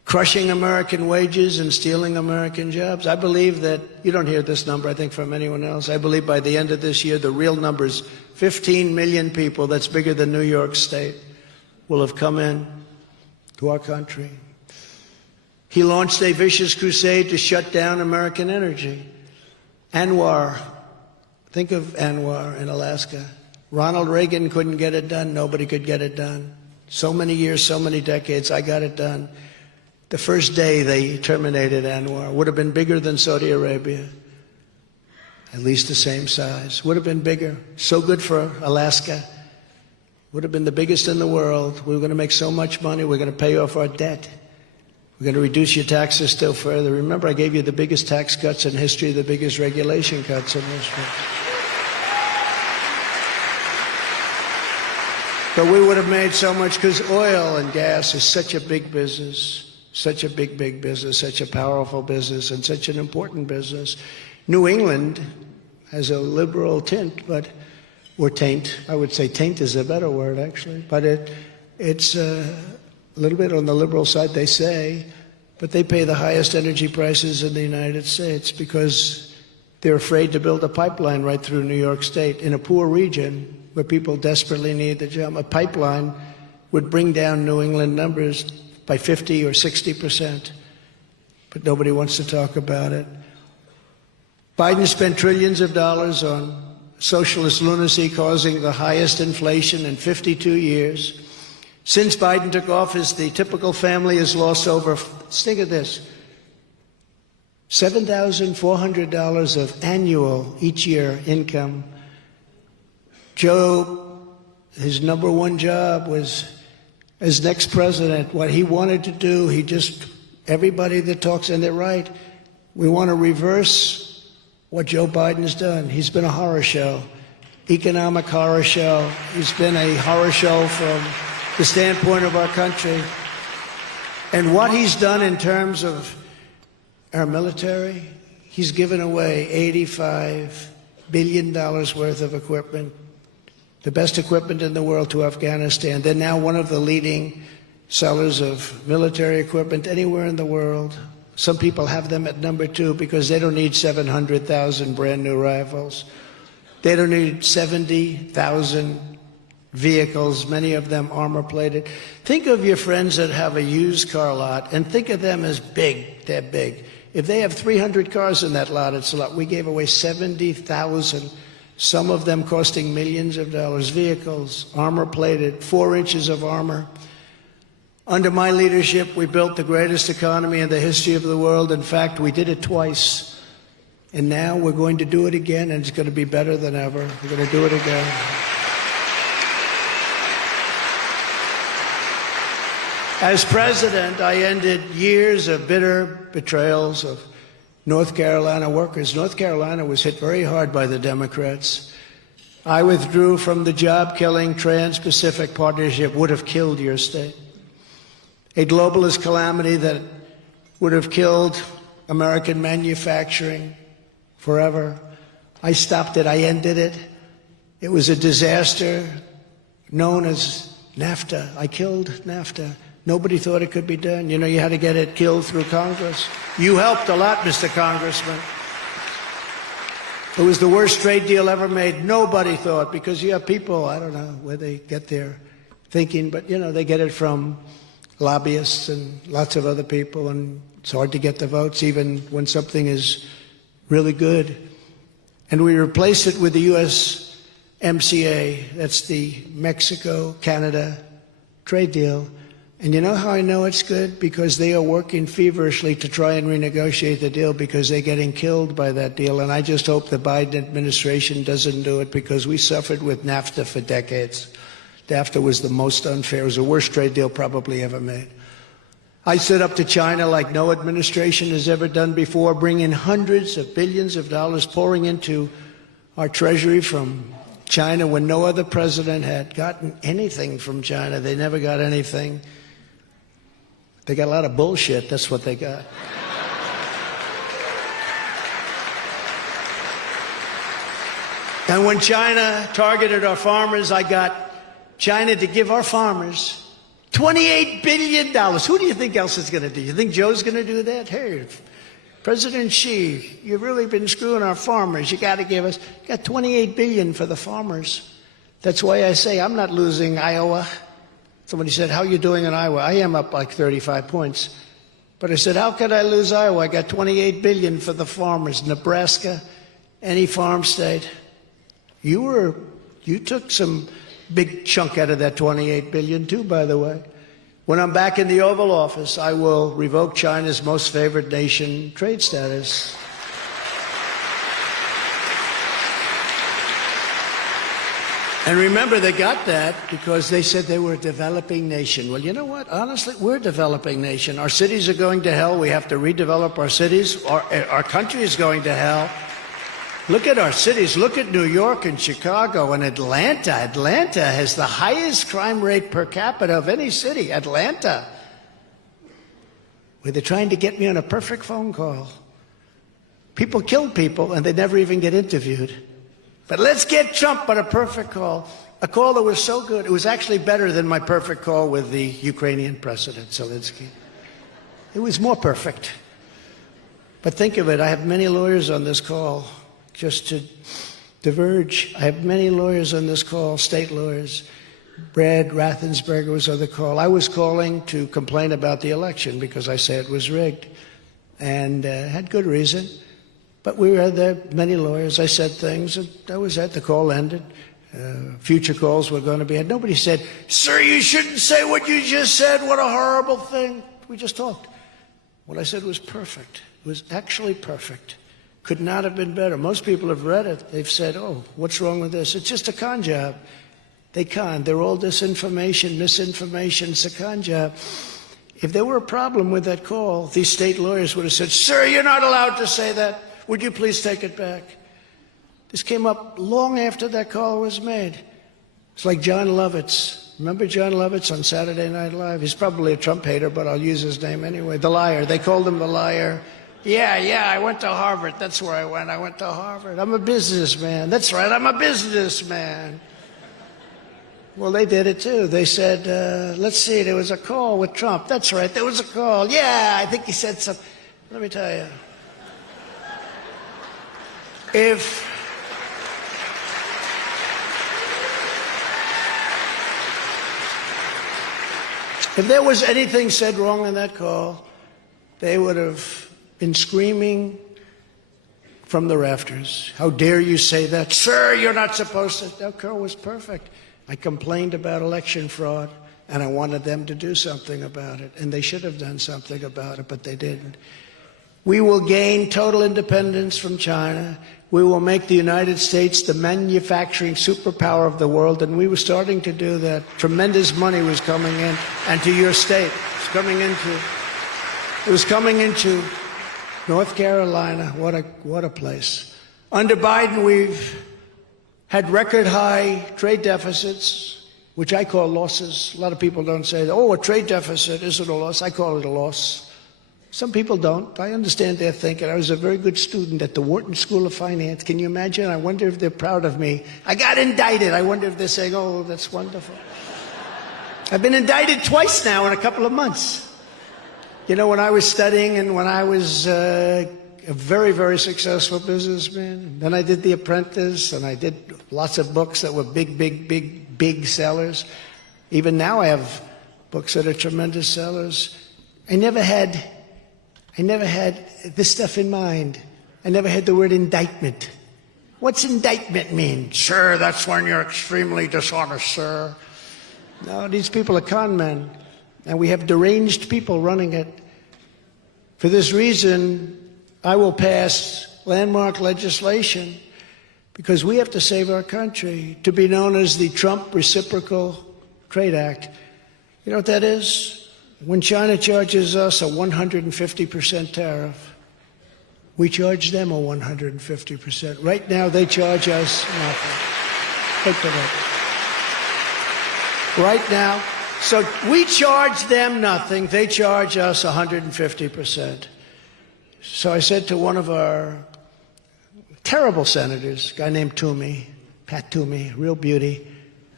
crushing American wages and stealing American jobs. I believe that, you don't hear this number, I think, from anyone else. I believe by the end of this year, the real number is 15 million people, that's bigger than New York State, will have come in to our country. He launched a vicious crusade to shut down American energy. Anwar, think of Anwar in Alaska. Ronald Reagan couldn't get it done. Nobody could get it done. So many years, so many decades, I got it done. The first day they terminated Anwar. Would have been bigger than Saudi Arabia. At least the same size. Would have been bigger. So good for Alaska. Would have been the biggest in the world. We were going to make so much money. We're going to pay off our debt. We're going to reduce your taxes still further. Remember, I gave you the biggest tax cuts in history, the biggest regulation cuts in history. But we would have made so much because oil and gas is such a big business, such a big, big business, such a powerful business, and such an important business. New England has a liberal tint, or taint. I would say taint is a better word, actually. But it's a little bit on the liberal side, they say, but they pay the highest energy prices in the United States because they're afraid to build a pipeline right through New York State in a poor region where people desperately need the job. A pipeline would bring down New England numbers by 50 or 60%, but nobody wants to talk about it. Biden spent trillions of dollars on socialist lunacy, causing the highest inflation in 52 years. Since Biden took office, the typical family has lost over, think of this, $7,400 of annual, each year, income. Joe, his number one job was, as next president, what he wanted to do, everybody that talks, and they're right, we want to reverse what Joe Biden's done. He's been a horror show, economic horror show. He's been a horror show from the standpoint of our country. And what he's done in terms of our military, he's given away $85 billion worth of equipment, the best equipment in the world, to Afghanistan. They're now one of the leading sellers of military equipment anywhere in the world. Some people have them at number 2 because they don't need 700,000 brand new rifles. They don't need 70,000 vehicles, many of them armor-plated. Think of your friends that have a used car lot and think of them as big. They're big. If they have 300 cars in that lot, it's a lot. We gave away 70,000, some of them costing millions of dollars, vehicles, armor-plated, 4 inches of armor. Under my leadership, we built the greatest economy in the history of the world. In fact, we did it twice. And now we're going to do it again, and it's going to be better than ever. We're going to do it again. As president, I ended years of bitter betrayals of North Carolina workers. North Carolina was hit very hard by the Democrats. I withdrew from the job-killing Trans-Pacific Partnership, would have killed your state. A globalist calamity that would have killed American manufacturing forever. I stopped it. I ended it. It was a disaster known as NAFTA. I killed NAFTA. Nobody thought it could be done. You know, you had to get it killed through Congress. You helped a lot, Mr. Congressman. It was the worst trade deal ever made. Nobody thought, because you have people, I don't know where they get their thinking, but, you know, they get it from lobbyists and lots of other people, and it's hard to get the votes, even when something is really good. And we replaced it with the USMCA. That's the Mexico-Canada trade deal. And you know how I know it's good? Because they are working feverishly to try and renegotiate the deal because they're getting killed by that deal. And I just hope the Biden administration doesn't do it, because we suffered with NAFTA for decades. NAFTA was the most unfair. It was the worst trade deal probably ever made. I stood up to China like no administration has ever done before, bringing hundreds of billions of dollars pouring into our treasury from China when no other president had gotten anything from China. They never got anything. They got a lot of bullshit. That's what they got. And when China targeted our farmers, I got China to give our farmers $28 billion. Who do you think else is going to do? You think Joe's going to do that? Hey, President Xi, you've really been screwing our farmers. You got to give us, you got $28 billion for the farmers. That's why I say I'm not losing Iowa. Somebody said, how are you doing in Iowa? I am up like 35 points. But I said, how could I lose Iowa? I got $28 billion for the farmers. Nebraska, any farm state. You took some big chunk out of that $28 billion too, by the way. When I'm back in the Oval Office, I will revoke China's most favored nation trade status. And remember, they got that because they said they were a developing nation. Well, you know what? Honestly, we're a developing nation. Our cities are going to hell. We have to redevelop our cities. Our country is going to hell. Look at our cities. Look at New York and Chicago and Atlanta. Atlanta has the highest crime rate per capita of any city. Atlanta. Where they're trying to get me on a perfect phone call. People kill people and they never even get interviewed. But let's get Trump on a perfect call. A call that was so good. It was actually better than my perfect call with the Ukrainian President, Zelensky. It was more perfect. But think of it. I have many lawyers on this call. Just to diverge, I have many lawyers on this call, state lawyers. Brad Raffensperger was on the call. I was calling to complain about the election because I said it was rigged and had good reason. But we had there many lawyers. I said things, and that was it. The call ended. Future calls were going to be had. Nobody said, sir, you shouldn't say what you just said. What a horrible thing. We just talked. What I said was perfect. It was actually perfect. Could not have been better. Most people have read it. They've said, oh, what's wrong with this? It's just a con job. They con. They're all disinformation, misinformation. It's a con job. If there were a problem with that call, these state lawyers would have said, sir, you're not allowed to say that. Would you please take it back? This came up long after that call was made. It's like John Lovitz. Remember John Lovitz on Saturday Night Live? He's probably a Trump hater, but I'll use his name anyway. The liar. They called him the liar. Yeah, I went to Harvard. That's where I went. I went to Harvard. I'm a businessman. That's right, I'm a businessman. Well, they did it too. They said, let's see, there was a call with Trump. That's right, there was a call. Yeah, I think he said something. Let me tell you. If there was anything said wrong in that call, they would have been screaming from the rafters. How dare you say that? Sir, you're not supposed to. That call was perfect. I complained about election fraud, and I wanted them to do something about it. And they should have done something about it, but they didn't. We will gain total independence from China. We will make the United States the manufacturing superpower of the world, and we were starting to do that. Tremendous money was coming in, and to your state. It was coming into North Carolina. What a place. Under Biden, we've had record high trade deficits, which I call losses. A lot of people don't say, oh, a trade deficit isn't a loss. I call it a loss. Some people don't. I understand their thinking. I was a very good student at the Wharton School of Finance. Can you imagine? I wonder if they're proud of me. I got indicted. I wonder if they're saying, oh, that's wonderful. I've been indicted twice now in a couple of months. You know, when I was studying and when I was a very, very successful businessman, then I did The Apprentice, and I did lots of books that were big sellers. Even now I have books that are tremendous sellers. I never had this stuff in mind. I never had the word indictment. What's indictment mean? Sir, that's when you're extremely dishonest, sir. No, these people are con men, and we have deranged people running it. For this reason, I will pass landmark legislation because we have to save our country, to be known as the Trump Reciprocal Trade Act. You know what that is? When China charges us a 150% tariff, we charge them a 150%. Right now, they charge us nothing. Think of it. Right now. So we charge them nothing. They charge us 150%. So I said to one of our terrible senators, a guy named Toomey, Pat Toomey, real beauty,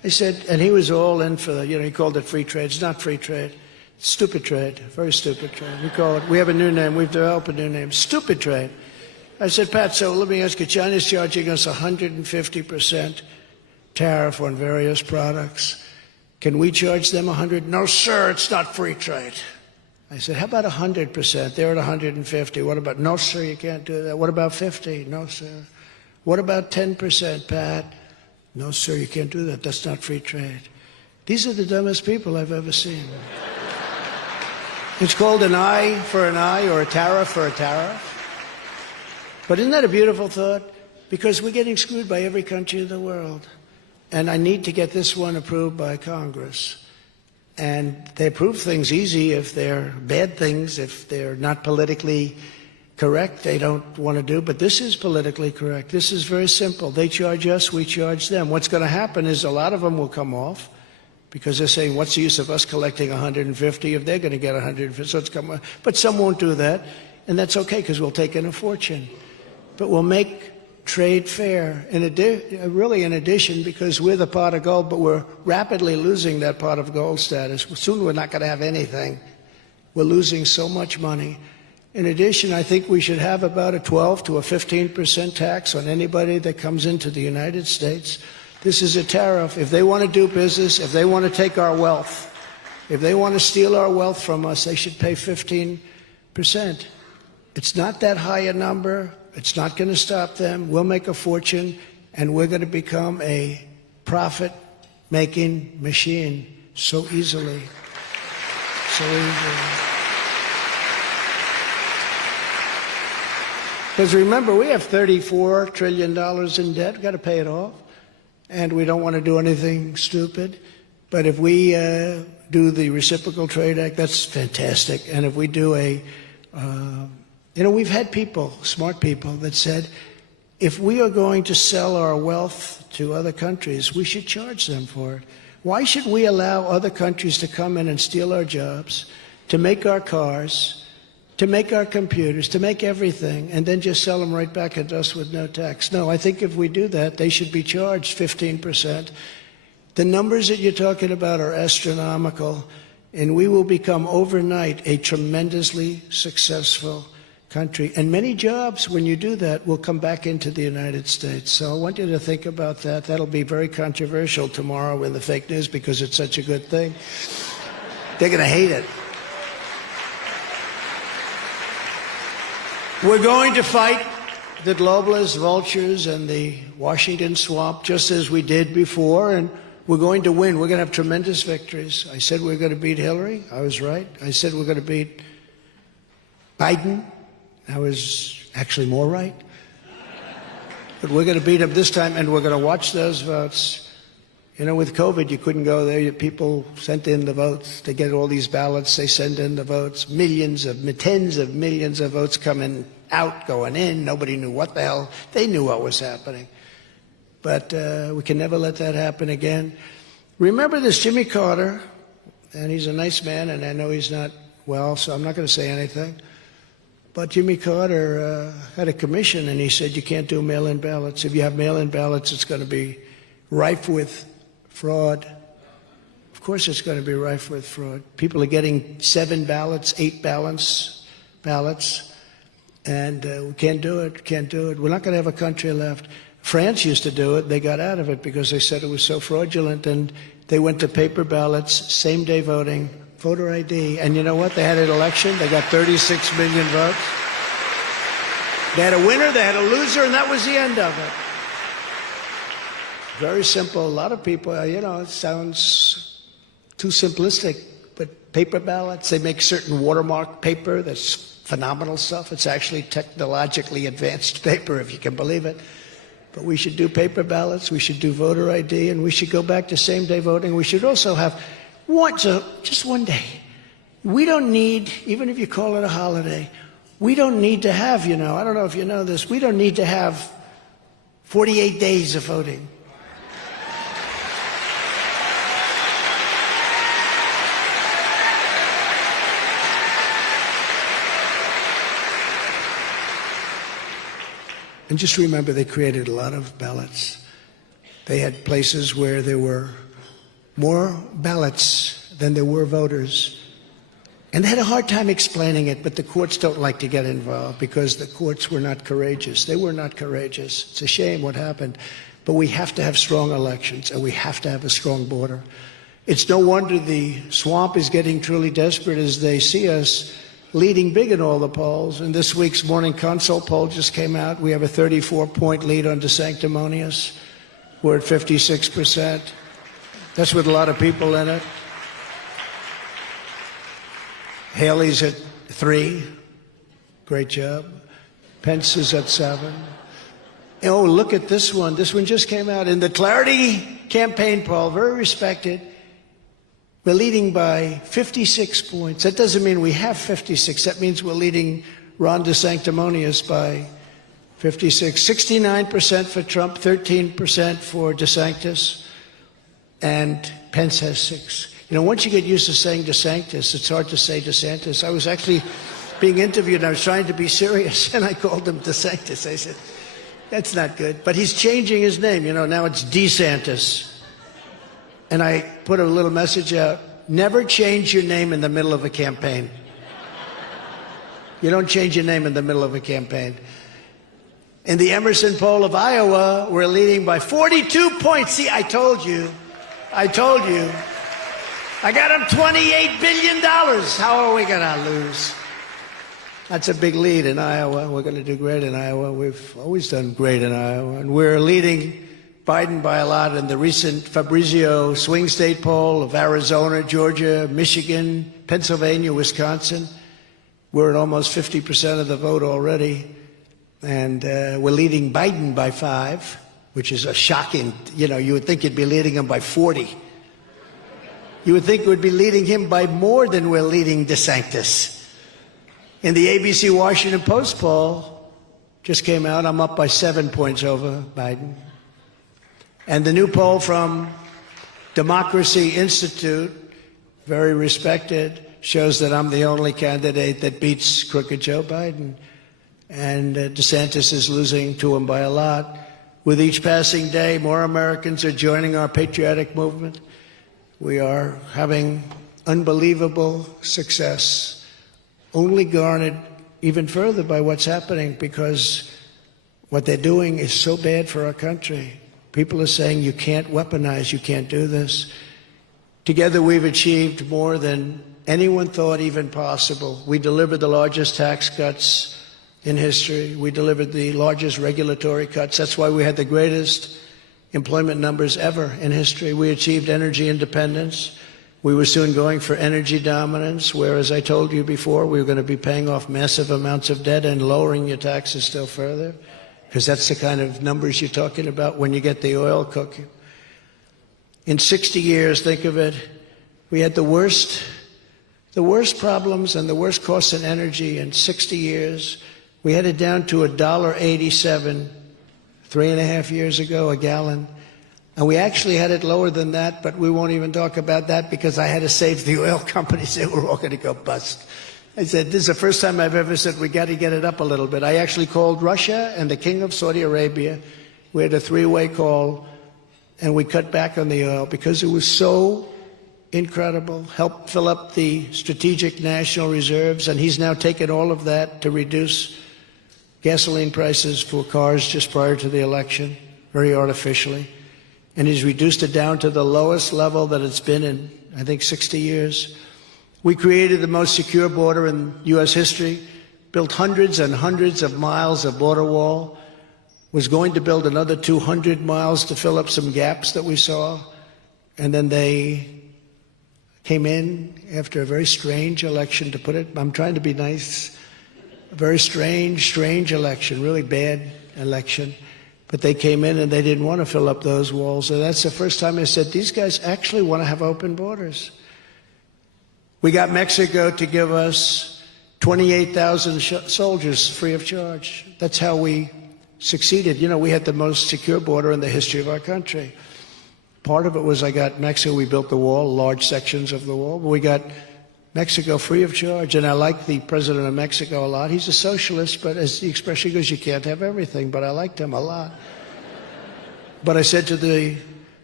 I said, and he was all in for the, he called it free trade. It's not free trade. It's stupid trade, very stupid trade. We have a new name. We've developed a new name, stupid trade. I said, Pat, so let me ask you, China's charging us 150% tariff on various products. Can we charge them 100? No, sir, it's not free trade. I said, how about 100%? They're at 150. What about, no, sir, you can't do that. What about 50? No, sir. What about 10%, Pat? No, sir, you can't do that. That's not free trade. These are the dumbest people I've ever seen. It's called an eye for an eye or a tariff for a tariff. But isn't that a beautiful thought? Because we're getting screwed by every country in the world. And I need to get this one approved by Congress. And they approve things easy if they're bad things, if they're not politically correct, they don't want to do. But this is politically correct. This is very simple. They charge us, we charge them. What's going to happen is a lot of them will come off because they're saying, what's the use of us collecting 150 if they're going to get 150? So it's come on. But some won't do that, and that's okay because we'll take in a fortune. But we'll make trade fair, really in addition, because we're the pot of gold, but we're rapidly losing that pot of gold status. Soon we're not going to have anything. We're losing so much money. In addition, I think we should have about a 12 to a 15% tax on anybody that comes into the United States. This is a tariff. If they want to do business, if they want to take our wealth, if they want to steal our wealth from us, they should pay 15%. It's not that high a number. It's not going to stop them. We'll make a fortune, and we're going to become a profit-making machine so easily. So easily. Because remember, we have $34 trillion in debt. We've got to pay it off. And we don't want to do anything stupid. But if we do the Reciprocal Trade Act, that's fantastic. And if we do we've had people, smart people, that said, if we are going to sell our wealth to other countries, we should charge them for it. Why should we allow other countries to come in and steal our jobs, to make our cars, to make our computers, to make everything, and then just sell them right back at us with no tax? No, I think if we do that, they should be charged 15%. The numbers that you're talking about are astronomical, and we will become overnight a tremendously successful country. And many jobs, when you do that, will come back into the United States. So I want you to think about that. That'll be very controversial tomorrow in the fake news because it's such a good thing. They're going to hate it. We're going to fight the globalists, vultures, and the Washington swamp just as we did before, and we're going to win. We're going to have tremendous victories. I said we're going to beat Hillary. I was right. I said we're going to beat Biden. I was actually more right. But we're going to beat him this time, and we're going to watch those votes. With COVID, you couldn't go there. People sent in the votes. They get all these ballots. They send in the votes. Tens of millions of votes coming out, going in. Nobody knew what the hell. They knew what was happening. But we can never let that happen again. Remember this Jimmy Carter, and he's a nice man, and I know he's not well, so I'm not going to say anything. But Jimmy Carter had a commission, and he said you can't do mail-in ballots. If you have mail-in ballots, it's going to be rife with fraud. Of course it's going to be rife with fraud. People are getting 7 ballots, 8 ballots, and we can't do it, We're not going to have a country left. France used to do it. They got out of it because they said it was so fraudulent, and they went to paper ballots, same-day voting, voter ID. And you know what? They had an election. They got 36 million votes. They had a winner, they had a loser, and that was the end of it. Very simple. A lot of people, it sounds too simplistic, but paper ballots, they make certain watermark paper that's phenomenal stuff. It's actually technologically advanced paper, if you can believe it. But we should do paper ballots, we should do voter ID, and we should go back to same-day voting. We should also have just one day. We don't need, even if you call it a holiday, we don't need to have, I don't know if you know this, we don't need to have 48 days of voting. And just remember, they created a lot of ballots. They had places where there were more ballots than there were voters. And they had a hard time explaining it, but the courts don't like to get involved because the courts were not courageous. They were not courageous. It's a shame what happened. But we have to have strong elections, and we have to have a strong border. It's no wonder the swamp is getting truly desperate as they see us leading big in all the polls. And this week's Morning Consult poll just came out. We have a 34-point lead on DeSanctimonious. We're at 56%. That's with a lot of people in it. Haley's at 3. Great job. Pence is at 7. Oh, look at this one. This one just came out. In the Clarity campaign poll, very respected, we're leading by 56 points. That doesn't mean we have 56. That means we're leading Ron DeSanctimonious by 56. 69% for Trump, 13% for DeSantis, and Pence has 6. You know, once you get used to saying DeSantis, it's hard to say DeSantis. I was actually being interviewed, and I was trying to be serious, and I called him DeSantis. I said, that's not good. But he's changing his name. You know, now it's DeSantis. And I put a little message out, never change your name in the middle of a campaign. You don't change your name in the middle of a campaign. In the Emerson poll of Iowa, we're leading by 42 points. See, I told you. I told you. I got him $28 billion. How are we going to lose? That's a big lead in Iowa. We're going to do great in Iowa. We've always done great in Iowa. And we're leading Biden by a lot in the recent Fabrizio swing state poll of Arizona, Georgia, Michigan, Pennsylvania, Wisconsin. We're at almost 50% of the vote already. And we're leading Biden by 5, which is a shocking, you know, you would think you'd be leading him by 40. You would think we'd be leading him by more than we're leading DeSantis. In the ABC Washington Post poll, just came out, I'm up by 7 points over Biden. And the new poll from Democracy Institute, very respected, shows that I'm the only candidate that beats crooked Joe Biden. And DeSantis is losing to him by a lot. With each passing day, more Americans are joining our patriotic movement. We are having unbelievable success, only garnered even further by what's happening, because what they're doing is so bad for our country. People are saying you can't weaponize, you can't do this. Together we've achieved more than anyone thought even possible. We delivered the largest tax cuts in history. We delivered the largest regulatory cuts. That's why we had the greatest employment numbers ever in history. We achieved energy independence. We were soon going for energy dominance, where, as I told you before, we were going to be paying off massive amounts of debt and lowering your taxes still further, because that's the kind of numbers you're talking about when you get the oil cooking. In 60 years, think of it, we had the worst problems and the worst costs in energy in 60 years. We had it down to $1.87 3.5 years ago, a gallon. And we actually had it lower than that, but we won't even talk about that because I had to save the oil companies. They were all going to go bust. I said, this is the first time I've ever said we got to get it up a little bit. I actually called Russia and the King of Saudi Arabia. We had a 3-way call, and we cut back on the oil because it was so incredible. Helped fill up the strategic national reserves, and he's now taken all of that to reduce gasoline prices for cars just prior to the election, very artificially. And he's reduced it down to the lowest level that it's been in, I think, 60 years. We created the most secure border in U.S. history, built hundreds and hundreds of miles of border wall, was going to build another 200 miles to fill up some gaps that we saw. And then they came in after a very strange election, to put it, I'm trying to be nice, a very strange election, really bad election. But they came in and they didn't want to fill up those walls. So that's the first time I said, these guys actually want to have open borders. We got Mexico to give us 28,000 soldiers free of charge. That's how we succeeded. You know, we had the most secure border in the history of our country. Part of it was I got Mexico, we built the wall, large sections of the wall, but we got Mexico free of charge. And I like the president of Mexico a lot. He's a socialist, but as the expression goes, you can't have everything, but I liked him a lot. But I said to the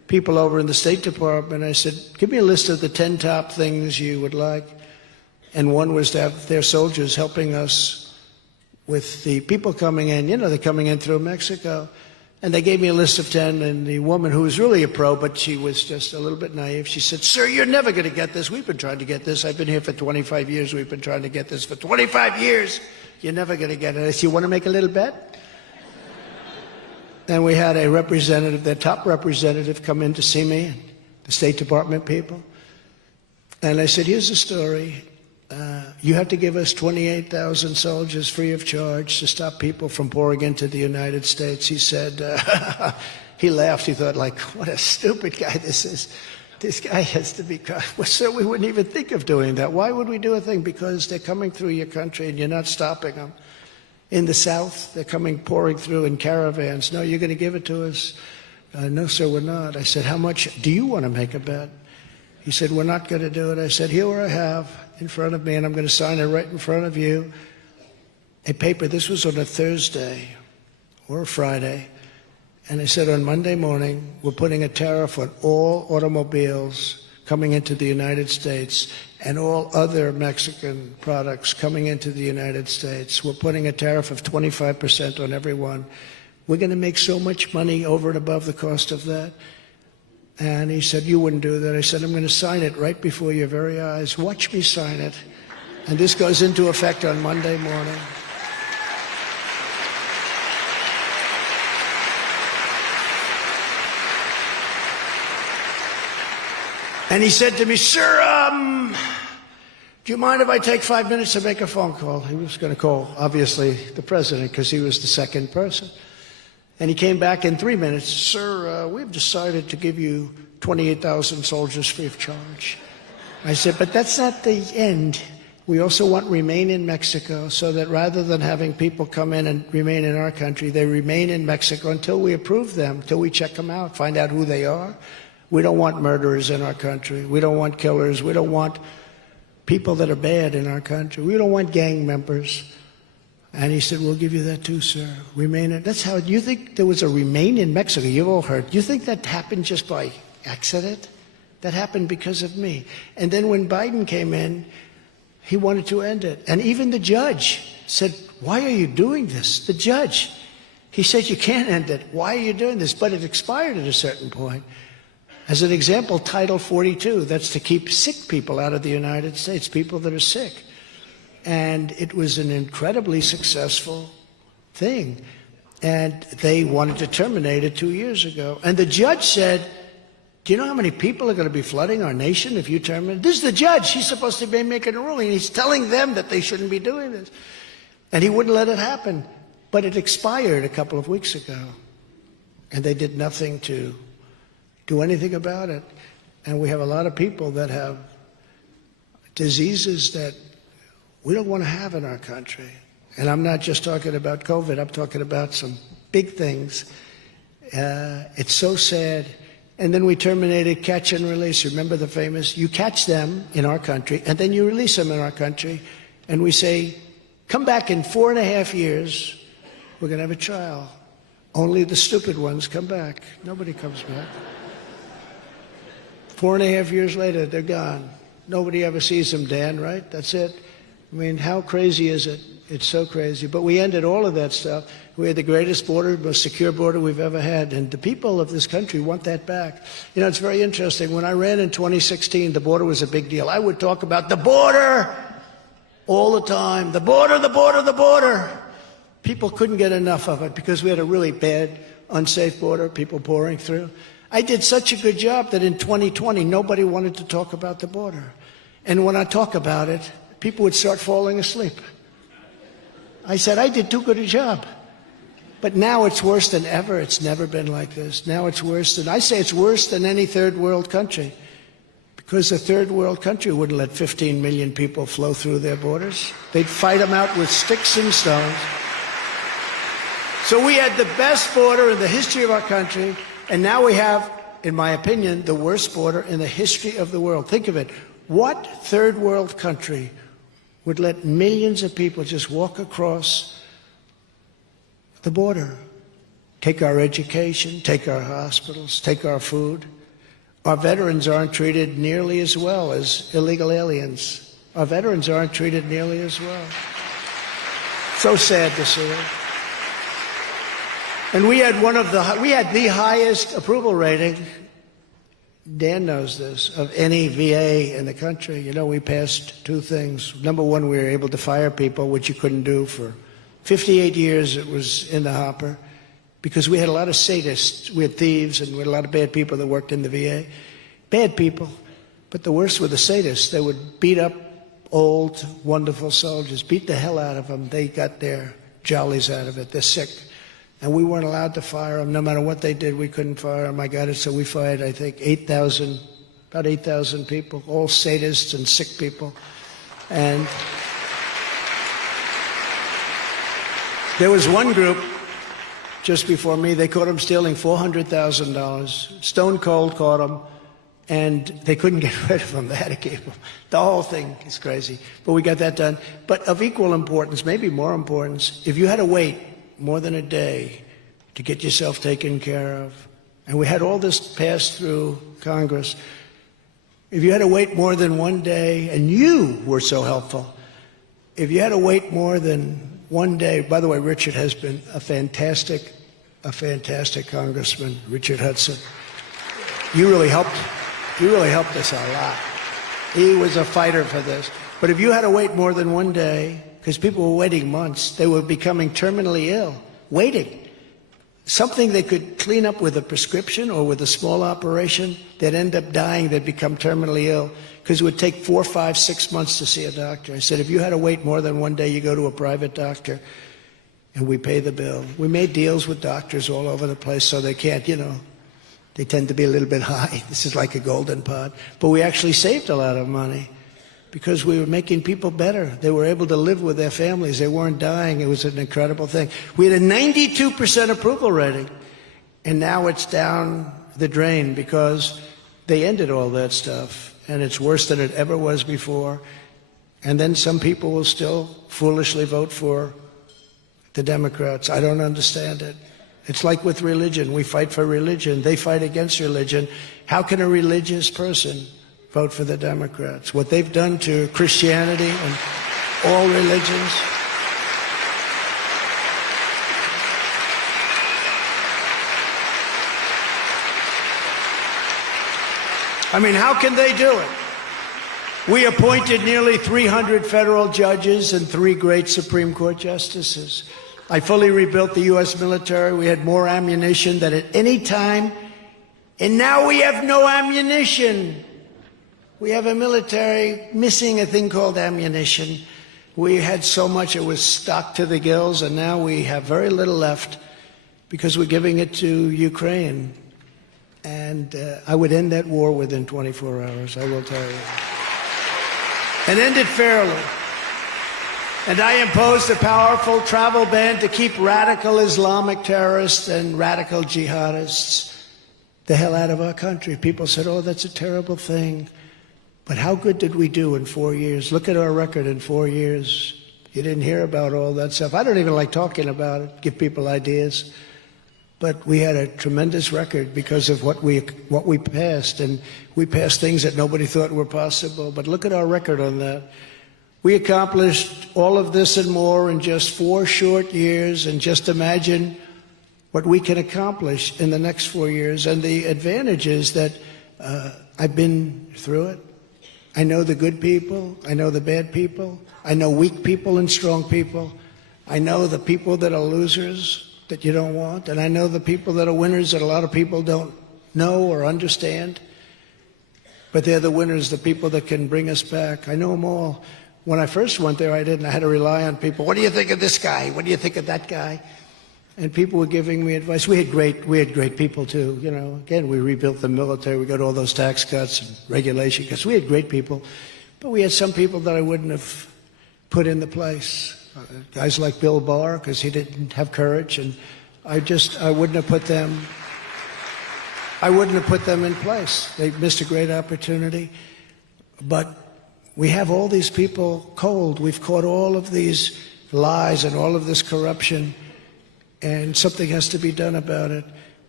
people over in the State Department. I said, give me a list of the 10 top things you would like. And one was to have their soldiers helping us with the people coming in. You know, they're coming in through Mexico. And they gave me a list of 10, and the woman, who was really a pro, but she was just a little bit naive, she said, sir, you're never going to get this. We've been trying to get this. I've been here for 25 years. We've been trying to get this for 25 years. You're never going to get it. I said, you want to make a little bet? Then we had a representative, their top representative, come in to see me, the State Department people. And I said, here's the story. You have to give us 28,000 soldiers free of charge to stop people from pouring into the United States. He said, he laughed. He thought, like, what a stupid guy this is. This guy has to be, well, sir, we wouldn't even think of doing that. Why would we do a thing? Because they're coming through your country and you're not stopping them. In the South, they're pouring through in caravans. No, you're going to give it to us? No, sir, we're not. I said, how much do you want to make a bet? He said, we're not going to do it. I said, here I have in front of me, and I'm going to sign it right in front of you, a paper. This was on a Thursday or a Friday. And I said, on Monday morning, we're putting a tariff on all automobiles coming into the United States and all other Mexican products coming into the United States. We're putting a tariff of 25% on every one. We're going to make so much money over and above the cost of that. And he said, you wouldn't do that. I said, I'm going to sign it right before your very eyes. Watch me sign it. And this goes into effect on Monday morning. And he said to me, sir, do you mind if I take 5 minutes to make a phone call? He was going to call, obviously, the president, because he was the second person. And he came back in 3 minutes. Sir, we've decided to give you 28,000 soldiers free of charge. I said, but that's not the end. We also want remain in Mexico, so that rather than having people come in and remain in our country, they remain in Mexico until we approve them, until we check them out, find out who they are. We don't want murderers in our country. We don't want killers. We don't want people that are bad in our country. We don't want gang members. And he said, we'll give you that too, sir. Remain in. That's how, you think there was a remain in Mexico? You've all heard. You think that happened just by accident? That happened because of me. And then when Biden came in, he wanted to end it. And even the judge said, why are you doing this? The judge. He said, you can't end it. Why are you doing this? But it expired at a certain point. As an example, Title 42, that's to keep sick people out of the United States, people that are sick. And it was an incredibly successful thing. And they wanted to terminate it 2 years ago. And the judge said, do you know how many people are going to be flooding our nation if you terminate? This is the judge. He's supposed to be making a ruling. He's telling them that they shouldn't be doing this. And he wouldn't let it happen. But it expired a couple of weeks ago. And they did nothing to do anything about it. And we have a lot of people that have diseases that we don't want to have in our country. And I'm not just talking about COVID. I'm talking about some big things. It's so sad. And then we terminated catch and release. Remember the famous, you catch them in our country, and then you release them in our country. And we say, come back in 4.5 years. We're going to have a trial. Only the stupid ones come back. Nobody comes back. 4.5 years later, they're gone. Nobody ever sees them, Dan, right? That's it. I mean, how crazy is it? It's so crazy. But we ended all of that stuff. We had the greatest border, most secure border we've ever had. And the people of this country want that back. You know, it's very interesting. When I ran in 2016, the border was a big deal. I would talk about the border all the time. The border, the border, the border. People couldn't get enough of it because we had a really bad, unsafe border, people pouring through. I did such a good job that in 2020, nobody wanted to talk about the border. And when I talk about it, people would start falling asleep. I said, I did too good a job. But now it's worse than ever. It's never been like this. Now it's worse than, I say it's worse than any third world country. Because a third world country wouldn't let 15 million people flow through their borders. They'd fight them out with sticks and stones. So we had the best border in the history of our country. And now we have, in my opinion, the worst border in the history of the world. Think of it. What third world country would let millions of people just walk across the border? Take our education, take our hospitals, take our food. Our veterans aren't treated nearly as well as illegal aliens. Our veterans aren't treated nearly as well. So sad to see it. And we had the highest approval rating, Dan knows this, of any VA in the country. You know, we passed two things. Number one, we were able to fire people, which you couldn't do for 58 years. It was in the hopper because we had a lot of sadists. We had thieves and we had a lot of bad people that worked in the VA. Bad people, but the worst were the sadists. They would beat up old, wonderful soldiers, beat the hell out of them. They got their jollies out of it. They're sick. And we weren't allowed to fire them. No matter what they did, we couldn't fire them. I got it, so we fired, I think, about 8,000 people, all sadists and sick people. And there was one group just before me, they caught them stealing $400,000. Stone Cold caught them, and they couldn't get rid of them. They had to keep them. The whole thing is crazy. But we got that done. But of equal importance, maybe more importance, if you had to wait more than a day to get yourself taken care of, and we had all this passed through Congress, if you had to wait more than one day, and you were so helpful, if you had to wait more than one day, by the way, Richard has been a fantastic congressman, Richard Hudson. You really helped us a lot. He was a fighter for this. But if you had to wait more than one day, because people were waiting months, they were becoming terminally ill, waiting. Something they could clean up with a prescription or with a small operation, they'd end up dying, they'd become terminally ill, because it would take 4, 5, 6 months to see a doctor. I said, if you had to wait more than one day, you go to a private doctor, and we pay the bill. We made deals with doctors all over the place so they can't, they tend to be a little bit high. This is like a golden pot. But we actually saved a lot of money because we were making people better. They were able to live with their families. They weren't dying. It was an incredible thing. We had a 92% approval rating, and now it's down the drain because they ended all that stuff, and it's worse than it ever was before. And then some people will still foolishly vote for the Democrats. I don't understand it. It's like with religion. We fight for religion. They fight against religion. How can a religious person vote for the Democrats? What they've done to Christianity and all religions. I mean, how can they do it? We appointed nearly 300 federal judges and 3 great Supreme Court justices. I fully rebuilt the U.S. military. We had more ammunition than at any time. And now we have no ammunition. We have a military missing a thing called ammunition. We had so much it was stocked to the gills, and now we have very little left because we're giving it to Ukraine. And I would end that war within 24 hours, I will tell you. And end it fairly. And I imposed a powerful travel ban to keep radical Islamic terrorists and radical jihadists the hell out of our country. People said, oh, that's a terrible thing. But how good did we do in 4 years? Look at our record in 4 years. You didn't hear about all that stuff. I don't even like talking about it, give people ideas. But we had a tremendous record because of what we passed. And we passed things that nobody thought were possible. But look at our record on that. We accomplished all of this and more in just 4 short years. And just imagine what we can accomplish in the next 4 years. And the advantage is that I've been through it. I know the good people. I know the bad people. I know weak people and strong people. I know the people that are losers that you don't want. And I know the people that are winners that a lot of people don't know or understand. But they're the winners, the people that can bring us back. I know them all. When I first went there, I didn't. I had to rely on people. What do you think of this guy? What do you think of that guy? And people were giving me advice. We had great people too. Again, we rebuilt the military. We got all those tax cuts and regulation cuts. We had great people, but we had some people that I wouldn't have put in the place. Guys like Bill Barr, because he didn't have courage, and I wouldn't have put them. I wouldn't have put them in place. They missed a great opportunity, but we have all these people cold. We've caught all of these lies and all of this corruption. And something has to be done about it.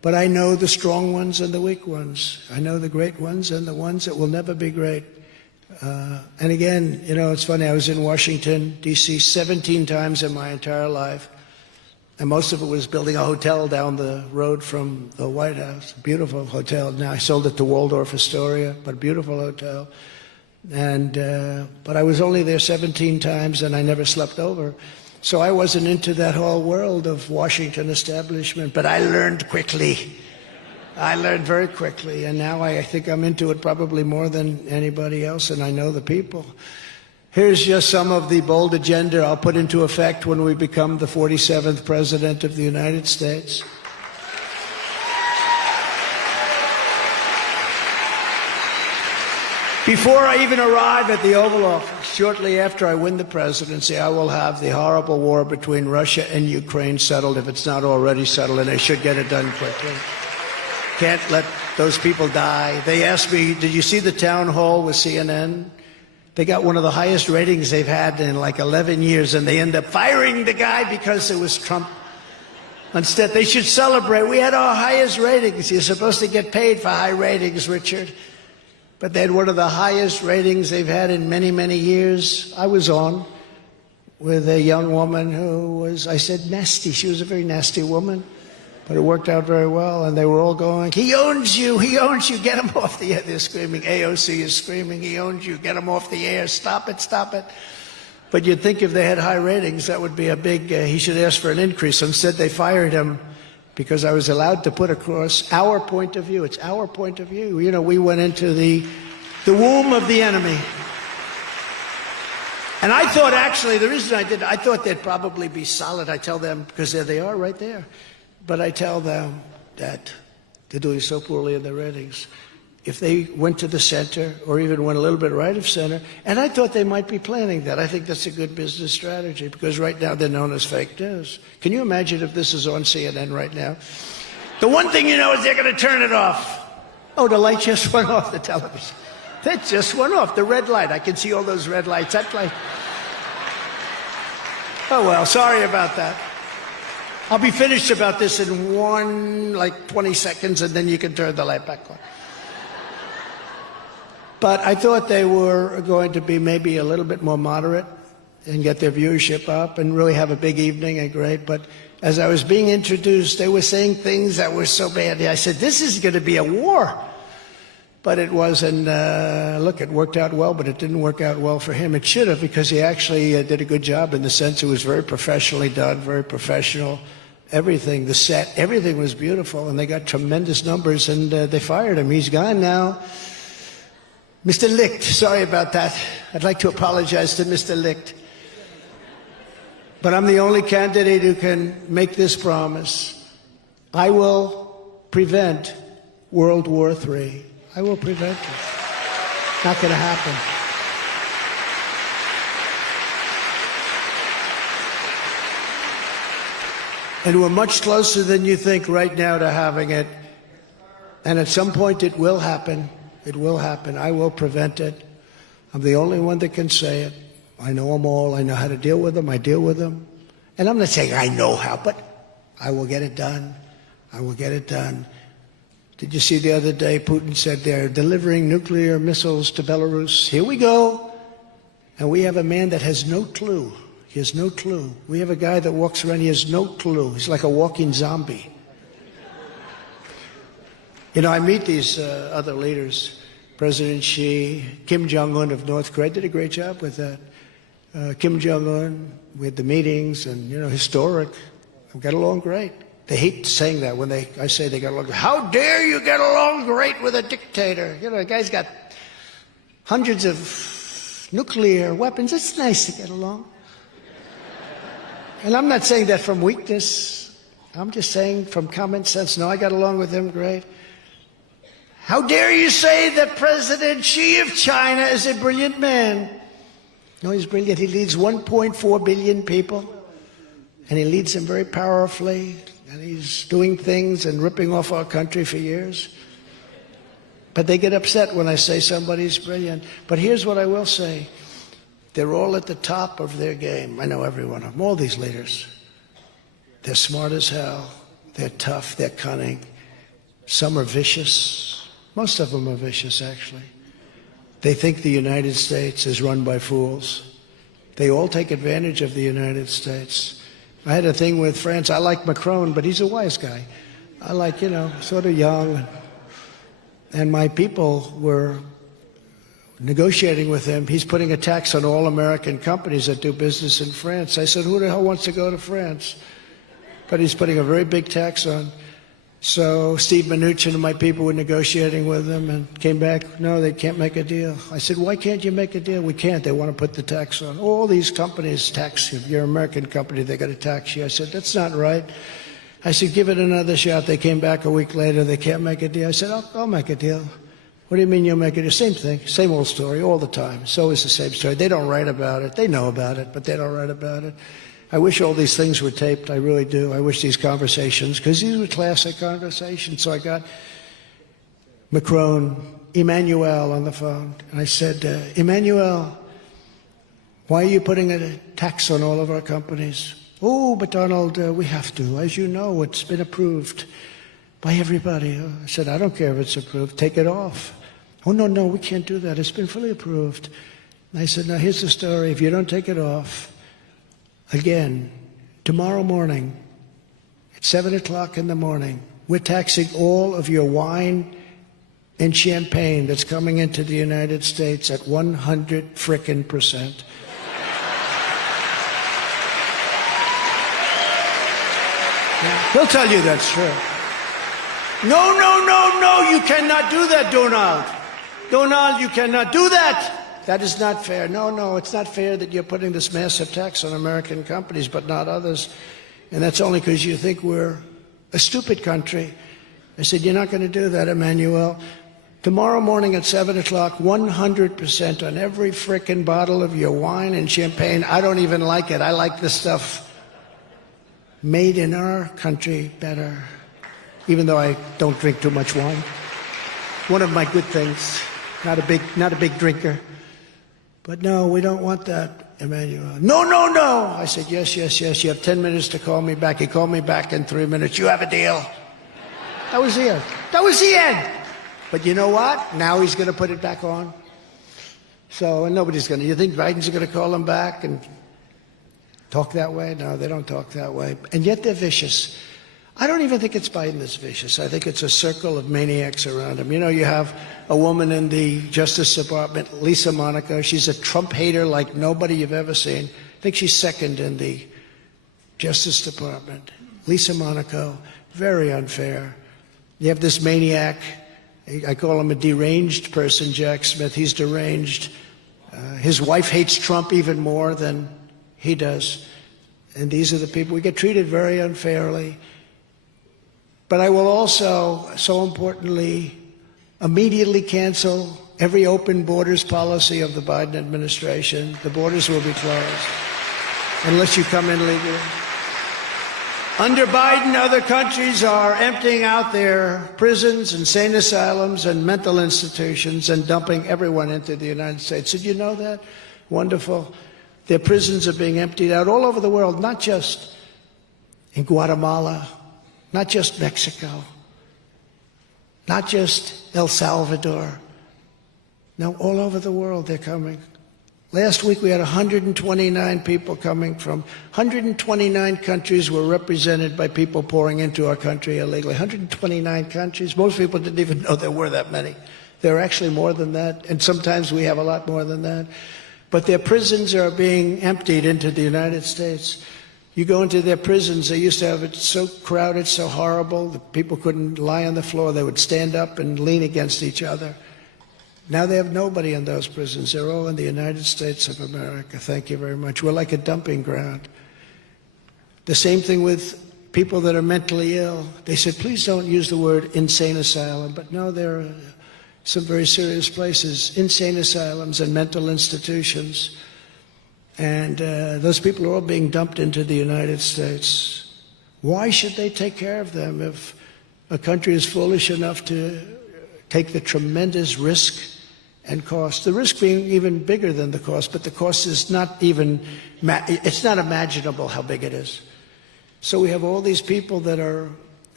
But I know the strong ones and the weak ones. I know the great ones and the ones that will never be great. And again, you know, it's funny, I was in Washington, D.C. 17 times in my entire life. And most of it was building a hotel down the road from the White House. A beautiful hotel. Now I sold it to Waldorf Astoria, but a beautiful hotel. And but I was only there 17 times, and I never slept over. So I wasn't into that whole world of Washington establishment. But I learned quickly. I learned very quickly, and now I think I'm into it probably more than anybody else, and I know the people. Here's just some of the bold agenda I'll put into effect when we become the 47th President of the United States. Before I even arrive at the Oval Office, shortly after I win the presidency, I will have the horrible war between Russia and Ukraine settled, if it's not already settled, and they should get it done quickly. Can't let those people die. They asked me, did you see the town hall with CNN? They got one of the highest ratings they've had in like 11 years, and they end up firing the guy because it was Trump. Instead, they should celebrate. We had our highest ratings. You're supposed to get paid for high ratings, Richard. But they had one of the highest ratings they've had in many, many years. I was on with a young woman who was, I said, nasty. She was a very nasty woman. But it worked out very well, and they were all going, he owns you, get him off the air. They're screaming, AOC is screaming, he owns you, get him off the air, stop it, stop it. But you'd think if they had high ratings, that would be a big, he should ask for an increase. Instead, they fired him because I was allowed to put across our point of view. It's our point of view. You know, we went into the womb of the enemy. And I thought, actually, the reason I did, I thought they'd probably be solid. I tell them, because there they are right there. But I tell them that they're doing so poorly in their ratings. If they went to the center or even went a little bit right of center, and I thought they might be planning that. I think that's a good business strategy because right now they're known as fake news. Can you imagine if this is on CNN right now? The one thing you know is they're going to turn it off. Oh, the light just went off the television. That just went off, the red light. I can see all those red lights. That's like, oh well, sorry about that. I'll be finished about this in 20 seconds, and then you can turn the light back on. But I thought they were going to be maybe a little bit more moderate and get their viewership up and really have a big evening and great. But as I was being introduced, they were saying things that were so bad. I said, this is going to be a war. But it wasn't, look, it worked out well, but it didn't work out well for him. It should have, because he actually did a good job in the sense it was very professionally done, very professional. Everything, the set, everything was beautiful, and they got tremendous numbers, and they fired him. He's gone now. Mr. Licht, sorry about that. I'd like to apologize to Mr. Licht. But I'm the only candidate who can make this promise. I will prevent World War III. I will prevent it. Not going to happen. And we're much closer than you think right now to having it. And at some point it will happen. It will happen. I will prevent it. I'm the only one that can say it. I know them all. I know how to deal with them. I deal with them. And I'm not saying I know how, but I will get it done. I will get it done. Did you see the other day Putin said they're delivering nuclear missiles to Belarus? Here we go. And we have a man that has no clue. He has no clue. We have a guy that walks around, he has no clue. He's like a walking zombie. You know, I meet these other leaders. President Xi, Kim Jong-un of North Korea did a great job with that. Kim Jong-un, we had the meetings and, you know, historic. We got along great. They hate saying that when I say they got along. How dare you get along great with a dictator? You know, the guy's got hundreds of nuclear weapons. It's nice to get along. And I'm not saying that from weakness. I'm just saying from common sense. No, I got along with him great. How dare you say that President Xi of China is a brilliant man? No, he's brilliant. He leads 1.4 billion people. And he leads them very powerfully. And he's doing things and ripping off our country for years. But they get upset when I say somebody's brilliant. But here's what I will say. They're all at the top of their game. I know every one of them, all these leaders. They're smart as hell. They're tough. They're cunning. Some are vicious. Most of them are vicious, actually. They think the United States is run by fools. They all take advantage of the United States. I had a thing with France. I like Macron, but he's a wise guy. I like, sort of young. And my people were negotiating with him. He's putting a tax on all American companies that do business in France. I said, who the hell wants to go to France? But he's putting a very big tax on. So Steve Mnuchin and my people were negotiating with him and came back, no, they can't make a deal. I said, why can't you make a deal? We can't. They want to put the tax on. All these companies tax you. If you're an American company, they got to tax you. I said, that's not right. I said, give it another shot. They came back a week later. They can't make a deal. I said, I'll make a deal. What do you mean you'll make a deal? Same thing, same old story all the time. It's always the same story. They don't write about it. They know about it, but they don't write about it. I wish all these things were taped. I really do. I wish these conversations, because these were classic conversations. So I got Macron, Emmanuel on the phone, and I said, Emmanuel, why are you putting a tax on all of our companies? Oh, but Donald, we have to. As you know, it's been approved by everybody. I said, I don't care if it's approved. Take it off. Oh, no, we can't do that. It's been fully approved. And I said, now here's the story. If you don't take it off, again, tomorrow morning, at 7 o'clock in the morning, we're taxing all of your wine and champagne that's coming into the United States at 100%. He'll tell you that's true. No, you cannot do that, Donald. Donald, you cannot do that. That is not fair. No, it's not fair that you're putting this massive tax on American companies, but not others. And that's only because you think we're a stupid country. I said, you're not going to do that, Emmanuel. Tomorrow morning at 7 o'clock, 100% on every frickin' bottle of your wine and champagne. I don't even like it. I like the stuff made in our country better, even though I don't drink too much wine. One of my good things. Not a big drinker. But no, we don't want that, Emmanuel. No. I said, yes. You have 10 minutes to call me back. He called me back in 3 minutes. You have a deal. That was the end. That was the end. But you know what? Now he's going to put it back on. So, and nobody's going to. You think Biden's going to call him back and talk that way? No, they don't talk that way. And yet they're vicious. I don't even think it's Biden that's vicious. I think it's a circle of maniacs around him. You have a woman in the Justice Department, Lisa Monaco. She's a Trump hater like nobody you've ever seen. I think she's second in the Justice Department. Lisa Monaco, very unfair. You have this maniac. I call him a deranged person, Jack Smith. He's deranged. His wife hates Trump even more than he does. And these are the people. We get treated very unfairly. But I will also, so importantly, immediately cancel every open borders policy of the Biden administration. The borders will be closed unless you come in legally. Under Biden, other countries are emptying out their prisons, insane asylums, and mental institutions and dumping everyone into the United States. Did you know that? Wonderful. Their prisons are being emptied out all over the world, not just in Guatemala, not just Mexico, not just El Salvador. No, all over the world they're coming. Last week we had 129 people coming from 129 countries were represented by people pouring into our country illegally. 129 countries. Most people didn't even know there were that many. There are actually more than that, and sometimes we have a lot more than that. But their prisons are being emptied into the United States. You go into their prisons, they used to have it so crowded, so horrible, that people couldn't lie on the floor. They would stand up and lean against each other. Now they have nobody in those prisons. They're all in the United States of America. Thank you very much. We're like a dumping ground. The same thing with people that are mentally ill. They said, please don't use the word insane asylum. But no, there are some very serious places, insane asylums and mental institutions. And those people are all being dumped into the United States. Why should they take care of them if a country is foolish enough to take the tremendous risk and cost? The risk being even bigger than the cost, but the cost is not even, it's not imaginable how big it is. So we have all these people that are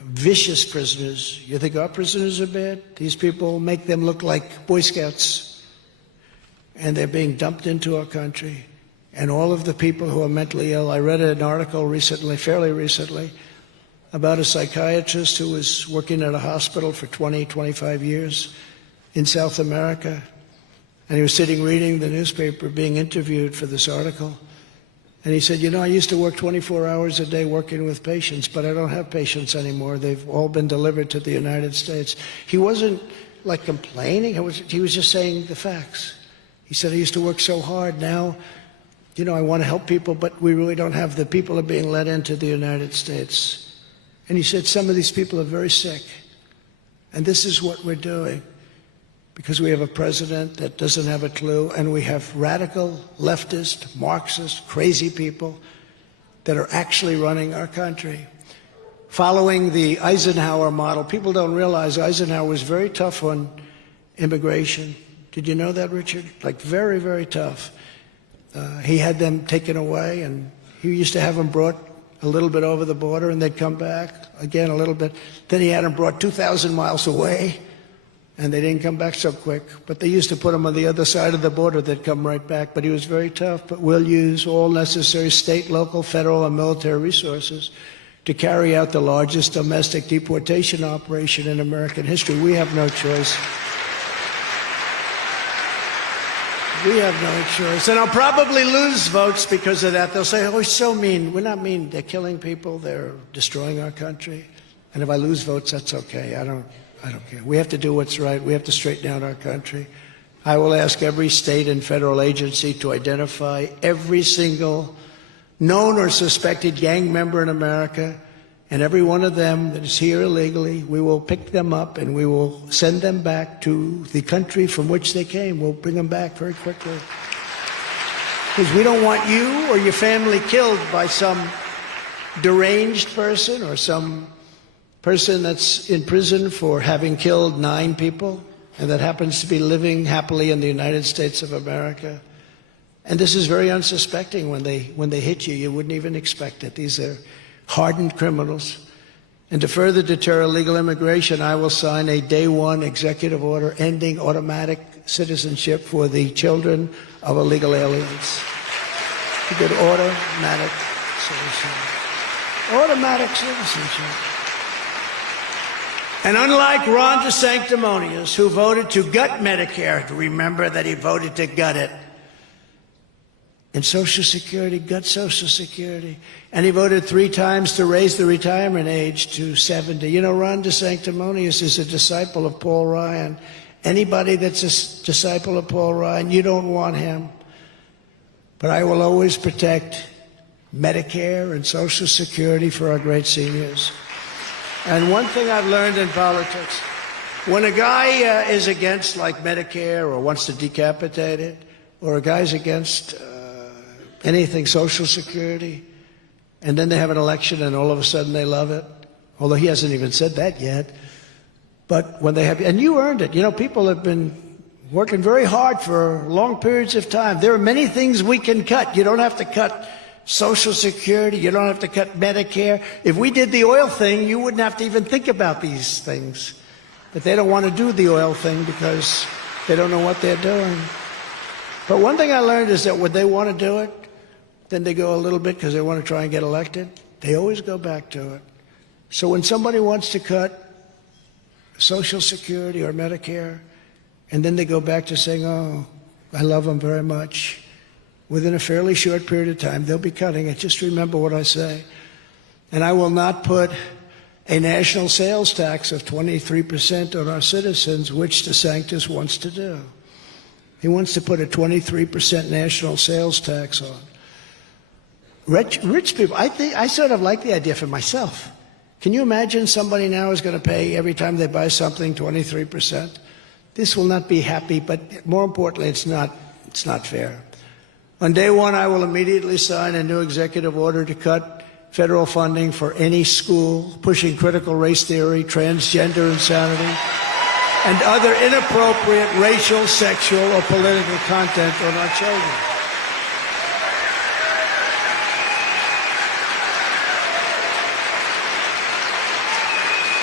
vicious prisoners. You think our prisoners are bad? These people make them look like Boy Scouts. And they're being dumped into our country. And all of the people who are mentally ill, I read an article recently, fairly recently, about a psychiatrist who was working at a hospital for 20, 25 years in South America. And he was sitting reading the newspaper, being interviewed for this article. And he said, I used to work 24 hours a day working with patients, but I don't have patients anymore. They've all been delivered to the United States. He wasn't like complaining. He was just saying the facts. He said, I used to work so hard. Now, I want to help people, but we really don't have. The people are being let into the United States. And he said, some of these people are very sick. And this is what we're doing. Because we have a president that doesn't have a clue, and we have radical, leftist, Marxist, crazy people that are actually running our country. Following the Eisenhower model, people don't realize Eisenhower was very tough on immigration. Did you know that, Richard? Like very, very tough. He had them taken away, and he used to have them brought a little bit over the border, and they'd come back again a little bit. Then he had them brought 2,000 miles away, and they didn't come back so quick. But they used to put them on the other side of the border. They'd come right back. But he was very tough. But we'll use all necessary state, local, federal, and military resources to carry out the largest domestic deportation operation in American history. We have no choice. We have no choice. And I'll probably lose votes because of that. They'll say, oh, he's so mean. We're not mean. They're killing people. They're destroying our country. And if I lose votes, that's okay. I don't care. We have to do what's right. We have to straighten out our country. I will ask every state and federal agency to identify every single known or suspected gang member in America, and every one of them that is here illegally, we will pick them up and we will send them back to the country from which they came. We'll bring them back very quickly. Because we don't want you or your family killed by some deranged person or some person that's in prison for having killed 9 people and that happens to be living happily in the United States of America. And this is very unsuspecting. When they hit you, you wouldn't even expect it. These are hardened criminals. And to further deter illegal immigration, I will sign a day one executive order ending automatic citizenship for the children of illegal aliens. You get automatic citizenship. Automatic citizenship. And unlike Ron DeSanctimonious, who voted to gut Medicare, remember that he voted to gut it. And Social Security, gut Social Security. And he voted 3 times to raise the retirement age to 70. Ron DeSanctimonious is a disciple of Paul Ryan. Anybody that's a disciple of Paul Ryan, you don't want him. But I will always protect Medicare and Social Security for our great seniors. And one thing I've learned in politics, when a guy is against, like, Medicare or wants to decapitate it, or a guy's against anything Social Security, and then they have an election and all of a sudden they love it, although he hasn't even said that yet. But when they have, and you earned it. People have been working very hard for long periods of time. There are many things we can cut. You don't have to cut Social Security. You don't have to cut Medicare. If we did the oil thing, you wouldn't have to even think about these things. But they don't want to do the oil thing because they don't know what they're doing. But one thing I learned is that when they want to do it, then they go a little bit because they want to try and get elected. They always go back to it. So when somebody wants to cut Social Security or Medicare, and then they go back to saying, oh, I love them very much, within a fairly short period of time, they'll be cutting it. Just remember what I say. And I will not put a national sales tax of 23% on our citizens, which DeSantis wants to do. He wants to put a 23% national sales tax on. Rich people, I sort of like the idea for myself. Can you imagine somebody now is going to pay every time they buy something 23%? This will not be happy, but more importantly, it's not fair. On day one, I will immediately sign a new executive order to cut federal funding for any school pushing critical race theory, transgender insanity, and other inappropriate racial, sexual, or political content on our children.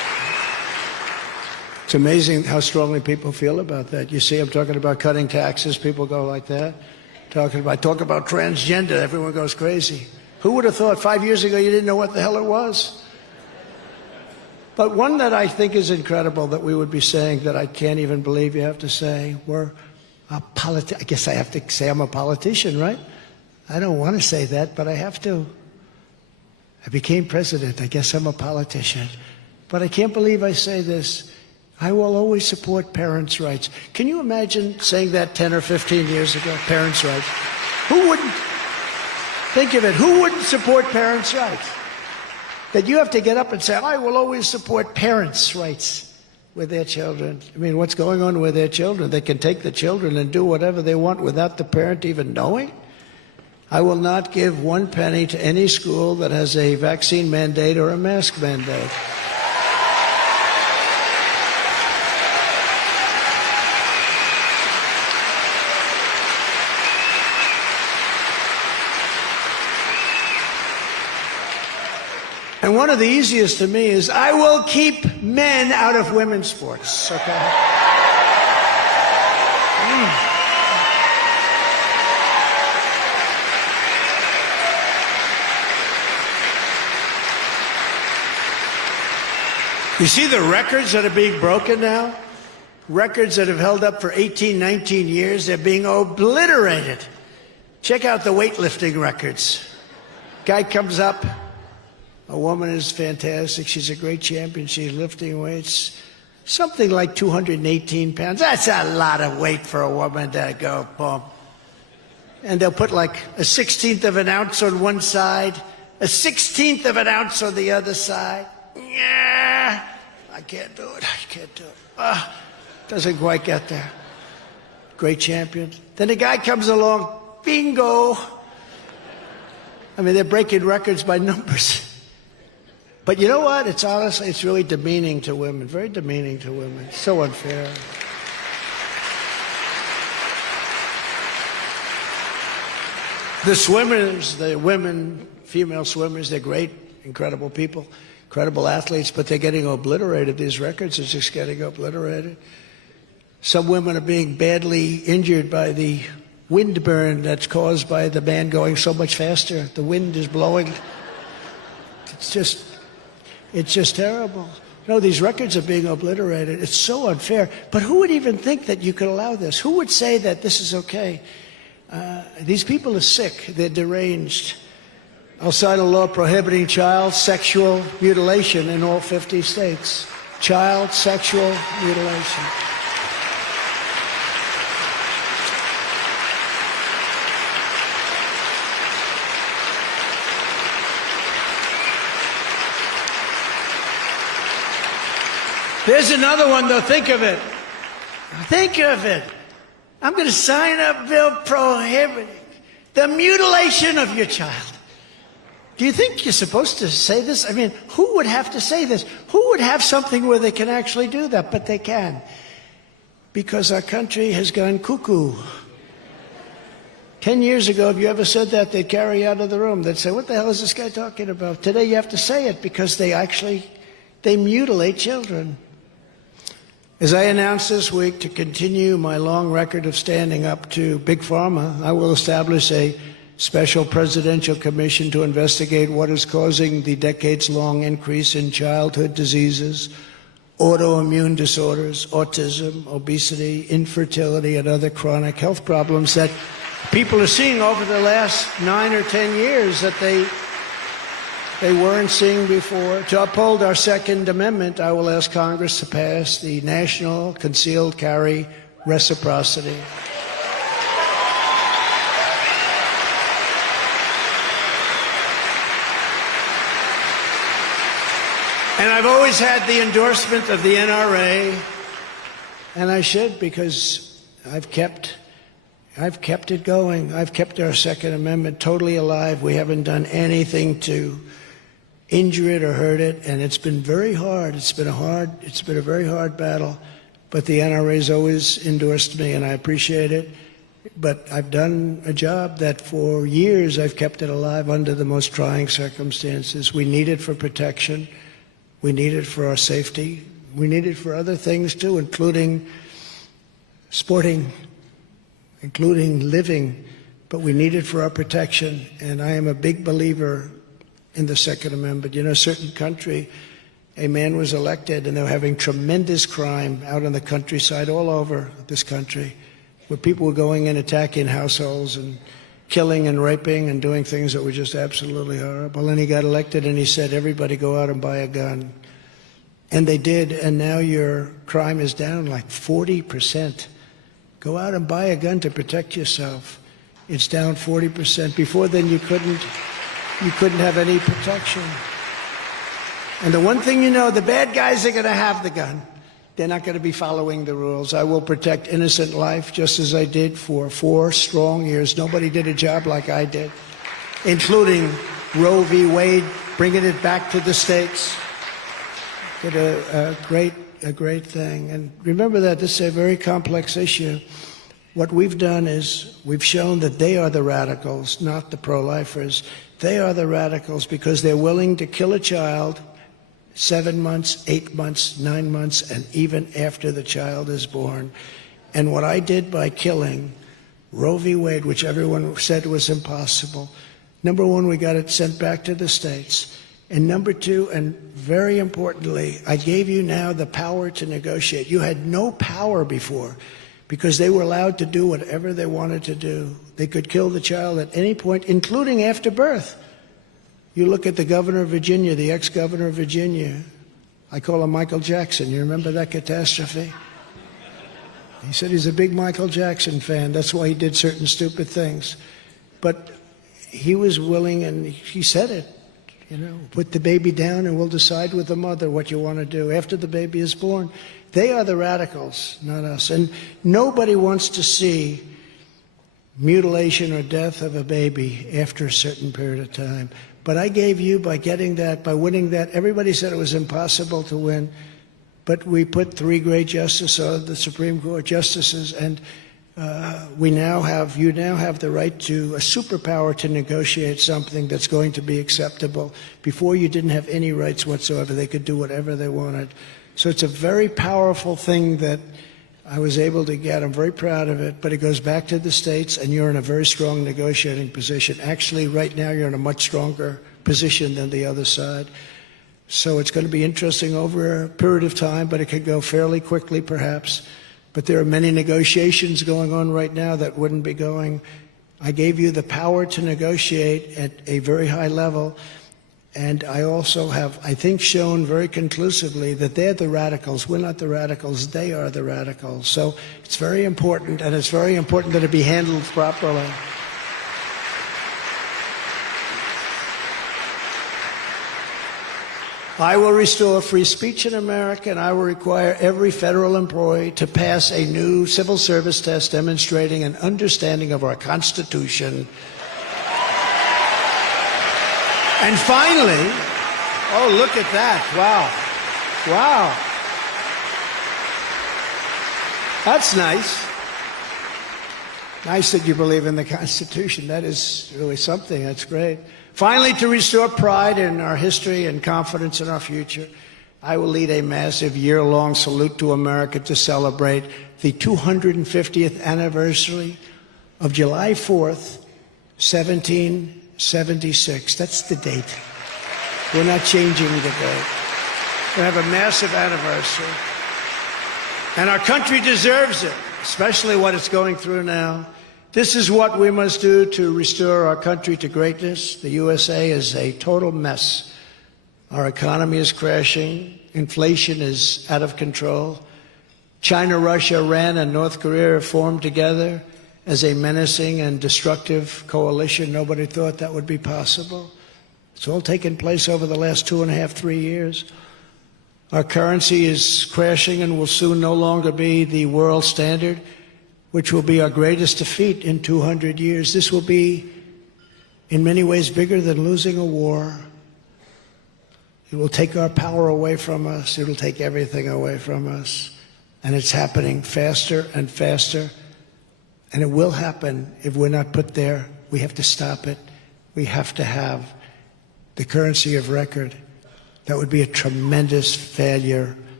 It's amazing how strongly people feel about that. You see, I'm talking about cutting taxes, people go like that. Talk about transgender, everyone goes crazy. Who would have thought 5 years ago you didn't know what the hell it was? But one that I think is incredible that we would be saying that I can't even believe you have to say, I guess I have to say I'm a politician, right? I don't want to say that, but I have to. I became president. I guess I'm a politician. But I can't believe I say this. I will always support parents' rights. Can you imagine saying that 10 or 15 years ago? Parents' rights. Who wouldn't? Think of it. Who wouldn't support parents' rights? That you have to get up and say, I will always support parents' rights with their children. I mean, what's going on with their children? They can take the children and do whatever they want without the parent even knowing? I will not give 1 penny to any school that has a vaccine mandate or a mask mandate. And one of the easiest to me is, I will keep men out of women's sports, okay? You see the records that are being broken now? Records that have held up for 18, 19 years, they're being obliterated. Check out the weightlifting records. Guy comes up. A woman is fantastic. She's a great champion. She's lifting weights. Something like 218 pounds. That's a lot of weight for a woman to go, boom. And they'll put like a 1/16 of an ounce on one side, a 1/16 of an ounce on the other side. Yeah, I can't do it. I can't do it. Doesn't quite get there. Great champion. Then a guy comes along, bingo. I mean, they're breaking records by numbers. But you know what? It's honestly, it's really demeaning to women, very demeaning to women. It's so unfair. The swimmers, the women, female swimmers, they're great, incredible people, incredible athletes, but they're getting obliterated. These records are just getting obliterated. Some women are being badly injured by the wind burn that's caused by the man going so much faster. The wind is blowing. It's just terrible. No, these records are being obliterated. It's so unfair. But who would even think that you could allow this? Who would say that this is okay? These people are sick. They're deranged. I'll sign a law prohibiting child sexual mutilation in all 50 states. Child sexual mutilation. There's another one, though. Think of it. Think of it. I'm going to sign a bill prohibiting the mutilation of your child. Do you think you're supposed to say this? I mean, who would have to say this? Who would have something where they can actually do that? But they can. Because our country has gone cuckoo. 10 years ago, if you ever said that, they'd carry you out of the room. They'd say, what the hell is this guy talking about? Today you have to say it because they mutilate children. As I announced this week, to continue my long record of standing up to Big Pharma, I will establish a special presidential commission to investigate what is causing the decades-long increase in childhood diseases, autoimmune disorders, autism, obesity, infertility, and other chronic health problems that people are seeing over the last 9 or 10 years that they weren't seeing before. To uphold our Second Amendment, I will ask Congress to pass the National Concealed Carry Reciprocity. And I've always had the endorsement of the NRA, and I should, because I've kept it going. I've kept our Second Amendment totally alive. We haven't done anything to injure it or hurt it, and it's been very hard. It's been a very hard battle, but the NRA's always endorsed me, and I appreciate it. But I've done a job that for years I've kept it alive under the most trying circumstances. We need it for protection. We need it for our safety. We need it for other things too, including sporting, including living, but we need it for our protection. And I am a big believer in the Second Amendment. You know, a certain country, a man was elected and they were having tremendous crime out in the countryside all over this country, where people were going in, attacking households and killing and raping and doing things that were just absolutely horrible. And he got elected and he said, everybody go out and buy a gun. And they did, and now your crime is down like 40%. Go out and buy a gun to protect yourself. It's down 40%. Before then, you couldn't have any protection. And the one thing you know, the bad guys are going to have the gun. They're not going to be following the rules. I will protect innocent life just as I did for 4 strong years. Nobody did a job like I did, including Roe v. Wade, bringing it back to the states. Did a great thing. And remember that this is a very complex issue. What we've done is we've shown that they are the radicals, not the pro-lifers. They are the radicals because they're willing to kill a child 7 months, 8 months, 9 months, and even after the child is born. And what I did by killing Roe v. Wade, which everyone said was impossible, number one, we got it sent back to the states. And number two, and very importantly, I gave you now the power to negotiate. You had no power before because they were allowed to do whatever they wanted to do. They could kill the child at any point, including after birth. You look at the governor of Virginia, the ex-governor of Virginia. I call him Michael Jackson. You remember that catastrophe? He said he's a big Michael Jackson fan. That's why he did certain stupid things. But he was willing, and he said it, you know, put the baby down and we'll decide with the mother what you want to do after the baby is born. They are the radicals, not us. And nobody wants to see mutilation or death of a baby after a certain period of time. But I gave you, by getting that, by winning that, everybody said it was impossible to win, but we put 3 great justices on the Supreme Court justices, and you now have the right to a superpower to negotiate something that's going to be acceptable. Before, you didn't have any rights whatsoever. They could do whatever they wanted. So it's a very powerful thing that I was able to get. I'm very proud of it, but it goes back to the states, and you're in a very strong negotiating position. Actually, right now, you're in a much stronger position than the other side. So it's going to be interesting over a period of time, but it could go fairly quickly, perhaps. But there are many negotiations going on right now that wouldn't be going. I gave you the power to negotiate at a very high level. And I also have, I think, shown very conclusively that they're the radicals. We're not the radicals. They are the radicals. So it's very important, and it's very important that it be handled properly. I will restore free speech in America, and I will require every federal employee to pass a new civil service test demonstrating an understanding of our Constitution. And finally, oh, look at that. Wow. Wow. That's nice. Nice that you believe in the Constitution. That is really something. That's great. Finally, to restore pride in our history and confidence in our future, I will lead a massive year-long salute to America to celebrate the 250th anniversary of July 4th, 1776. That's the date. We're not changing the date. We have a massive anniversary. And our country deserves it, especially what it's going through now. This is what we must do to restore our country to greatness. The USA is a total mess. Our economy is crashing. Inflation is out of control. China, Russia, Iran, and North Korea have formed together as a menacing and destructive coalition. Nobody thought that would be possible. It's all taken place over the last 2.5, 3 years. Our currency is crashing and will soon no longer be the world standard, which will be our greatest defeat in 200 years. This will be, in many ways, bigger than losing a war. It will take our power away from us. It will take everything away from us. And it's happening faster and faster. And it will happen if we're not put there. We have to stop it. We have to have the currency of record. That would be a tremendous failure.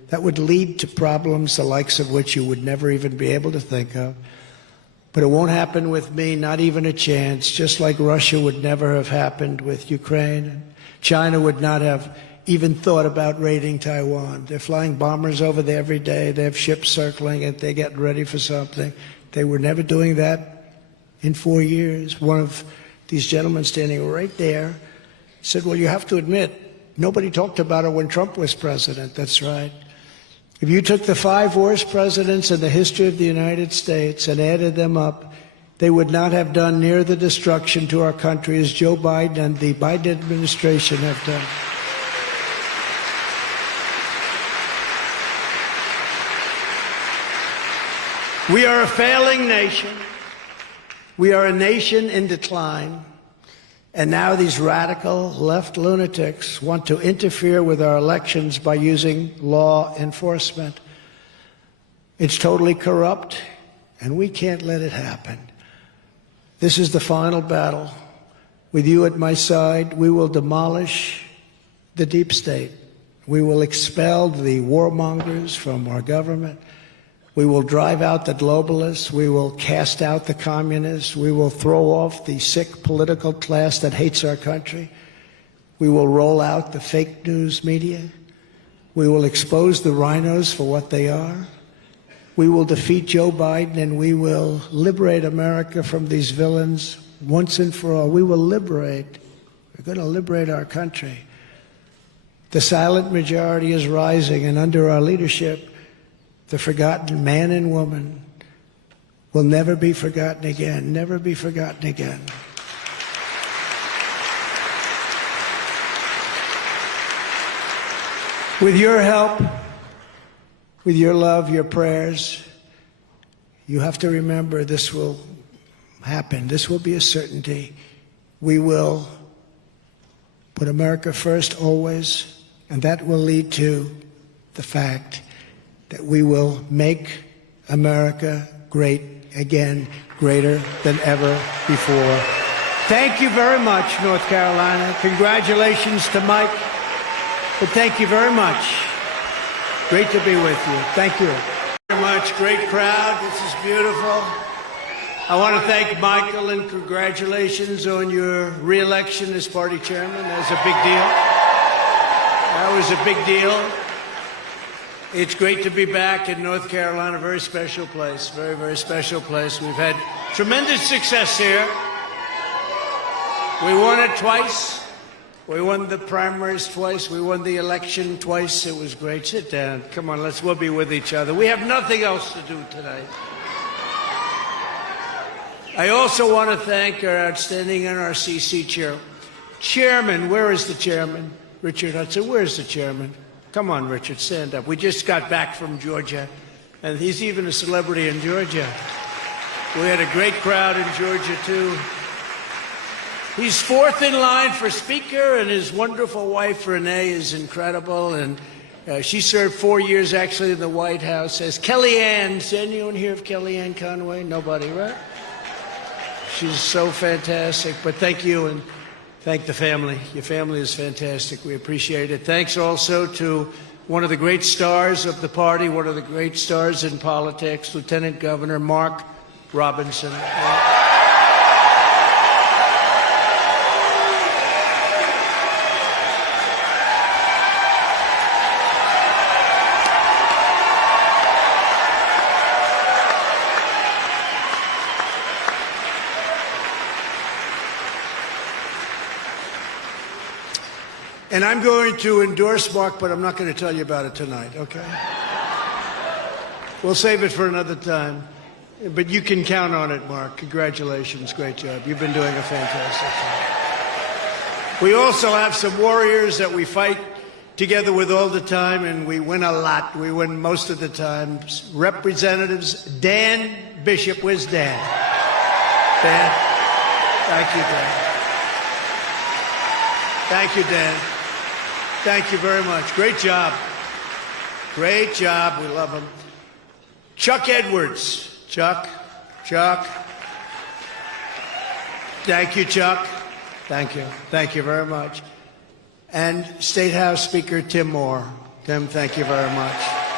that would lead to problems the likes of which you would never even be able to think of. But it won't happen with me, not even a chance, just like Russia would never have happened with Ukraine. China would not have even thought about raiding Taiwan. They're flying bombers over there every day. They have ships circling it. They're getting ready for something. They were never doing that in 4 years. One of these gentlemen standing right there said, well, you have to admit, nobody talked about it when Trump was president. That's right. If you took the 5 worst presidents in the history of the United States and added them up, they would not have done near the destruction to our country as Joe Biden and the Biden administration have done. We are a failing nation. We are a nation in decline. And now these radical left lunatics want to interfere with our elections by using law enforcement. It's totally corrupt, and we can't let it happen. This is the final battle. With you at my side, we will demolish the deep state. We will expel the warmongers from our government. We will drive out the globalists. We will cast out the communists. We will throw off the sick political class that hates our country. We will roll out the fake news media. We will expose the rhinos for what they are. We will defeat Joe Biden, and we will liberate America from these villains once and for all. We will liberate. We're going to liberate our country. The silent majority is rising, and under our leadership, the forgotten man and woman will never be forgotten again, never be forgotten again. With your help, with your love, your prayers, you have to remember this will happen. This will be a certainty. We will put America first always, and that will lead to the fact that we will make America great again, greater than ever before. Thank you very much, North Carolina. Congratulations to Mike, but thank you very much. Great to be with you. Thank you very much. Great crowd. This is beautiful. I want to thank Michael and congratulations on your re-election as party chairman. That was a big deal. That was a big deal. It's great to be back in North Carolina, a very special place, very, very special place. We've had tremendous success here. We won it twice. We won the primaries twice. We won the election twice. It was great. Sit down. Come on, we'll be with each other. We have nothing else to do tonight. I also want to thank our outstanding NRCC chairman. Where is the chairman? Richard Hudson. Where's the chairman? Come on, Richard, stand up. We just got back from Georgia, and he's even a celebrity in Georgia. We had a great crowd in Georgia, too. He's fourth in line for Speaker, and his wonderful wife, Renee, is incredible. And she served 4 years, actually, in the White House as Kellyanne. Does anyone hear of Kellyanne Conway? Nobody, right? She's so fantastic. But thank you, and thank the family. Your family is fantastic. We appreciate it. Thanks also to one of the great stars of the party, one of the great stars in politics, Lieutenant Governor Mark Robinson. And I'm going to endorse Mark, but I'm not going to tell you about it tonight, okay? We'll save it for another time. But you can count on it, Mark. Congratulations. Great job. You've been doing a fantastic job. We also have some warriors that we fight together with all the time, and we win a lot. We win most of the time. Representatives Dan Bishop. Where's Dan? Dan? Thank you, Dan. Thank you, Dan. Thank you very much. Great job. Great job. We love him. Chuck Edwards. Chuck. Thank you, Chuck. Thank you. Thank you very much. And State House Speaker Tim Moore. Tim, thank you very much.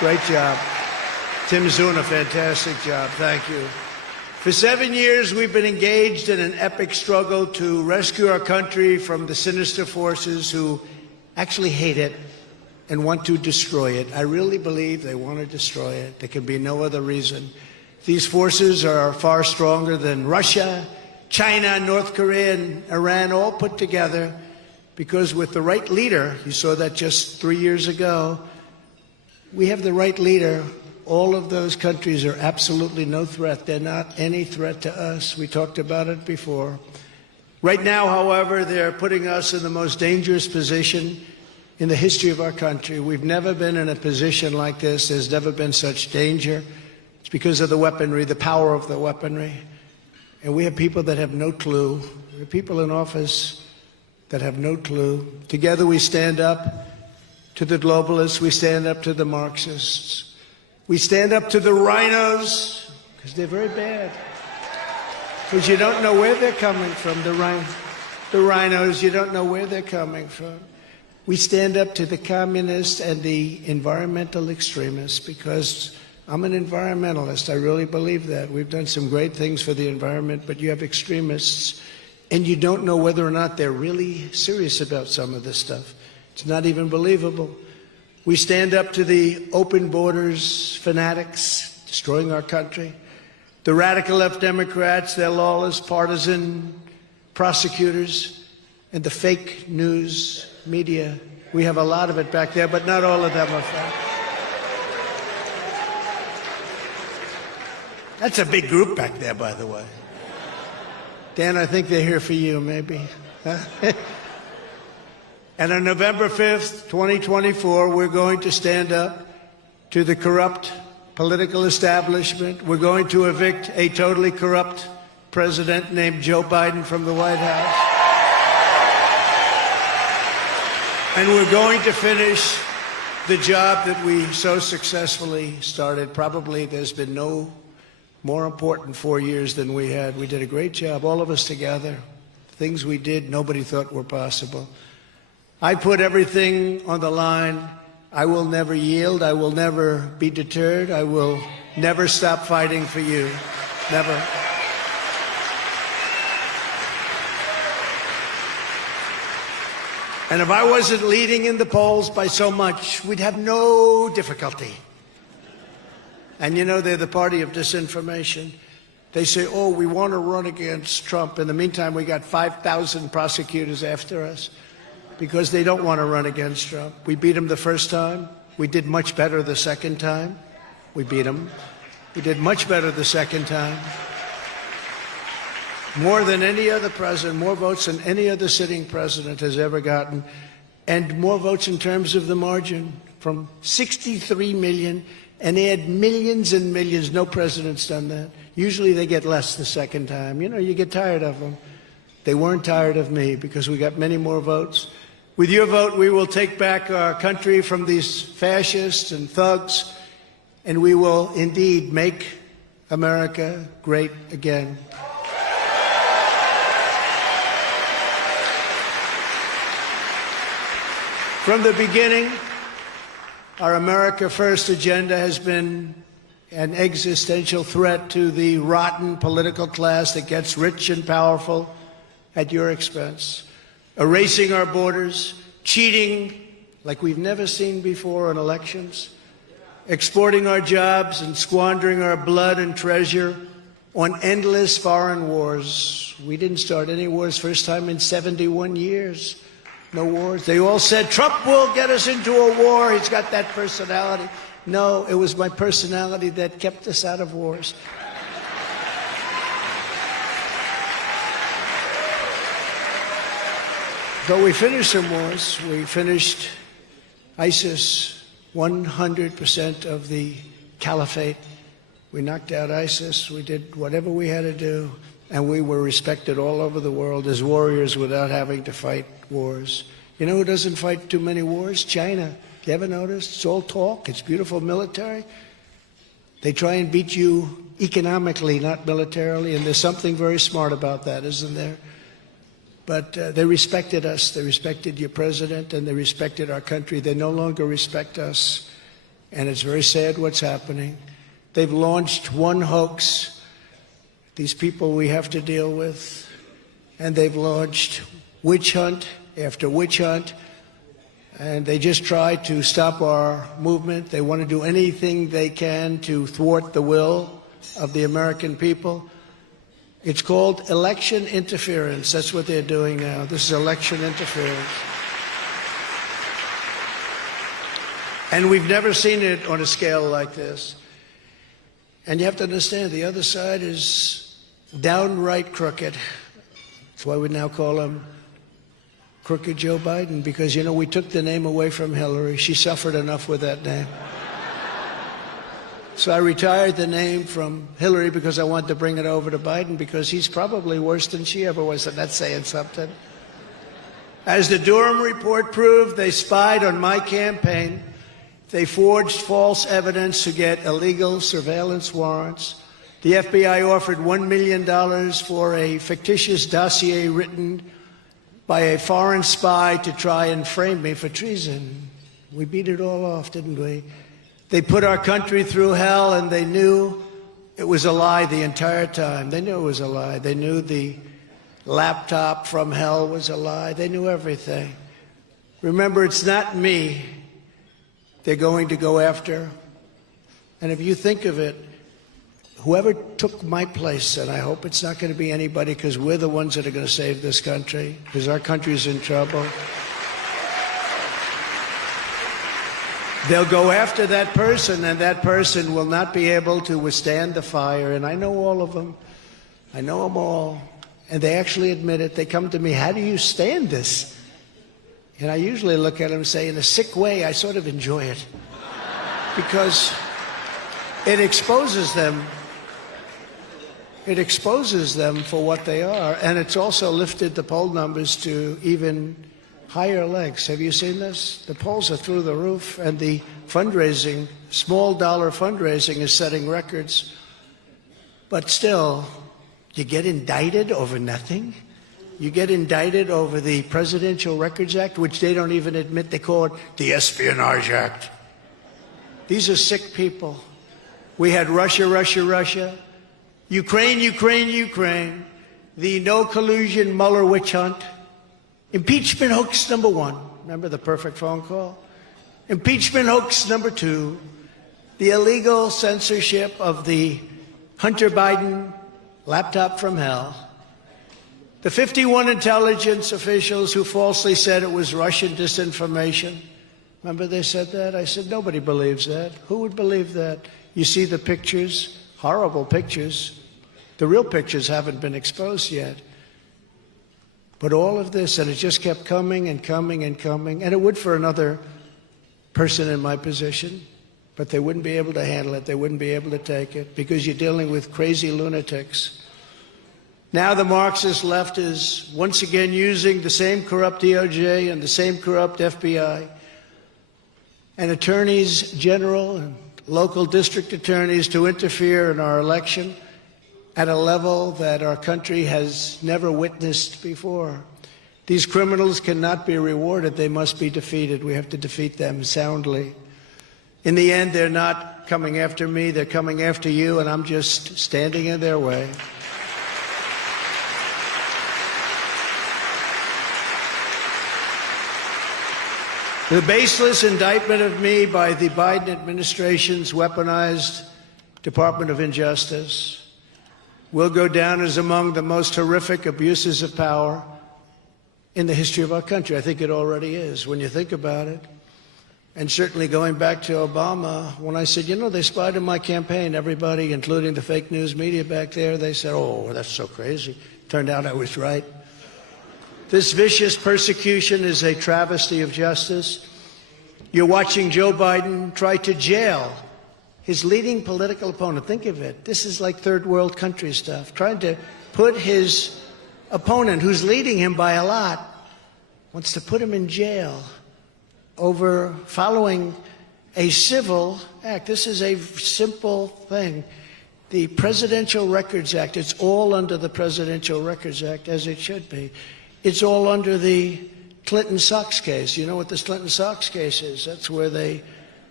Great job. Tim's doing a fantastic job. Thank you. For 7 years, we've been engaged in an epic struggle to rescue our country from the sinister forces who actually hate it and want to destroy it. I really believe they want to destroy it. There can be no other reason. These forces are far stronger than Russia, China, North Korea, and Iran all put together, because with the right leader, you saw that just 3 years ago, we have the right leader. All of those countries are absolutely no threat. They're not any threat to us. We talked about it before. Right now, however, they're putting us in the most dangerous position in the history of our country. We've never been in a position like this. There's never been such danger. It's because of the weaponry, the power of the weaponry. And we have people that have no clue. We have people in office that have no clue. Together we stand up to the globalists. We stand up to the Marxists. We stand up to the rhinos, because they're very bad. Because you don't know where they're coming from, the rhinos, you don't know where they're coming from. We stand up to the communists and the environmental extremists, because I'm an environmentalist. I really believe that. We've done some great things for the environment, but you have extremists, and you don't know whether or not they're really serious about some of this stuff. It's not even believable. We stand up to the open borders fanatics destroying our country, the radical left Democrats, their lawless, partisan prosecutors, and the fake news media. We have a lot of it back there, but not all of them are fake. That's a big group back there, by the way. Dan, I think they're here for you, maybe. Huh? And on November 5th, 2024, we're going to stand up to the corrupt political establishment. We're going to evict a totally corrupt president named Joe Biden from the White House. And we're going to finish the job that we so successfully started. Probably there's been no more important 4 years than we had. We did a great job, all of us together. Things we did, nobody thought were possible. I put everything on the line. I will never yield. I will never be deterred. I will never stop fighting for you. Never. And if I wasn't leading in the polls by so much, we'd have no difficulty. And you know, they're the party of disinformation. They say, oh, we want to run against Trump. In the meantime, we got 5,000 prosecutors after us, because they don't want to run against Trump. We beat him the first time. We did much better the second time. We beat him. We did much better the second time. More than any other president, more votes than any other sitting president has ever gotten, and more votes in terms of the margin, from 63 million, and they had millions and millions. No president's done that. Usually they get less the second time. You know, you get tired of them. They weren't tired of me, because we got many more votes. With your vote, we will take back our country from these fascists and thugs, and we will indeed make America great again. From the beginning, our America First agenda has been an existential threat to the rotten political class that gets rich and powerful at your expense. Erasing our borders, cheating like we've never seen before on elections, exporting our jobs and squandering our blood and treasure on endless foreign wars. We didn't start any wars, first time in 71 years. No wars. They all said, Trump will get us into a war. He's got that personality. No, it was my personality that kept us out of wars. But we finished some wars. We finished ISIS, 100% of the caliphate. We knocked out ISIS. We did whatever we had to do. And we were respected all over the world as warriors without having to fight wars. You know who doesn't fight too many wars? China. You ever noticed? It's all talk. It's beautiful military. They try and beat you economically, not militarily, and there's something very smart about that, isn't there? But they respected us. They respected your president, and they respected our country. They no longer respect us. and it's very sad what's happening. They've launched one hoax, these people we have to deal with, and they've launched witch hunt after witch hunt, and they just try to stop our movement. They want to do anything they can to thwart the will of the American people. It's called election interference. That's what they're doing now. This is election interference. And we've never seen it on a scale like this. And you have to understand, the other side is downright crooked. That's why we now call him Crooked Joe Biden, because, you know, we took the name away from Hillary. She suffered enough with that name. So I retired the name from Hillary because I wanted to bring it over to Biden, because he's probably worse than she ever was, and that's saying something. As the Durham report proved, they spied on my campaign. They forged false evidence to get illegal surveillance warrants. The FBI offered $1 million for a fictitious dossier written by a foreign spy to try and frame me for treason. We beat it all off, didn't we? They put our country through hell, and they knew it was a lie the entire time. They knew it was a lie. They knew the laptop from hell was a lie. They knew everything. Remember, it's not me they're going to go after. And if you think of it, whoever took my place, and I hope it's not going to be anybody, because we're the ones that are going to save this country, because our country's in trouble. They'll go after that person, and that person will not be able to withstand the fire. And I know all of them. I know them all. And they actually admit it. They come to me, how do you stand this? And I usually look at them and say, in a sick way, I sort of enjoy it. Because it exposes them. It exposes them for what they are. And it's also lifted the poll numbers to even higher legs. Have you seen this? The polls are through the roof, and the fundraising, small dollar fundraising, is setting records. But still, you get indicted over nothing? You get indicted over the Presidential Records Act, which they don't even admit. They call it the Espionage Act. These are sick people. We had Russia, Russia, Russia. Ukraine, Ukraine, Ukraine. The no collusion Mueller witch hunt. Impeachment hoax number 1. Remember the perfect phone call? Impeachment hoax number 2. The illegal censorship of the Hunter Biden laptop from hell. The 51 intelligence officials who falsely said it was Russian disinformation. Remember they said that? I said, nobody believes that. Who would believe that? You see the pictures, horrible pictures. The real pictures haven't been exposed yet. But all of this, and it just kept coming and coming and coming, and it would for another person in my position, but they wouldn't be able to handle it. They wouldn't be able to take it, because you're dealing with crazy lunatics. Now the Marxist left is once again using the same corrupt DOJ and the same corrupt FBI and attorneys general and local district attorneys to interfere in our election at a level that our country has never witnessed before. These criminals cannot be rewarded. They must be defeated. We have to defeat them soundly. In the end, they're not coming after me. They're coming after you, and I'm just standing in their way. The baseless indictment of me by the Biden administration's weaponized Department of Injustice will go down as among the most horrific abuses of power in the history of our country. I think it already is, when you think about it. And certainly going back to Obama, when I said, you know, they spied on my campaign, everybody, including the fake news media back there, they said, oh, that's so crazy. Turned out I was right. This vicious persecution is a travesty of justice. You're watching Joe Biden try to jail his leading political opponent. Think of it. This is like third world country stuff. Trying to put his opponent, who's leading him by a lot, wants to put him in jail over following a civil act. This is a simple thing. The Presidential Records Act, it's all under the Presidential Records Act, as it should be. It's all under the Clinton Sox case. You know what this Clinton Sox case is? That's where they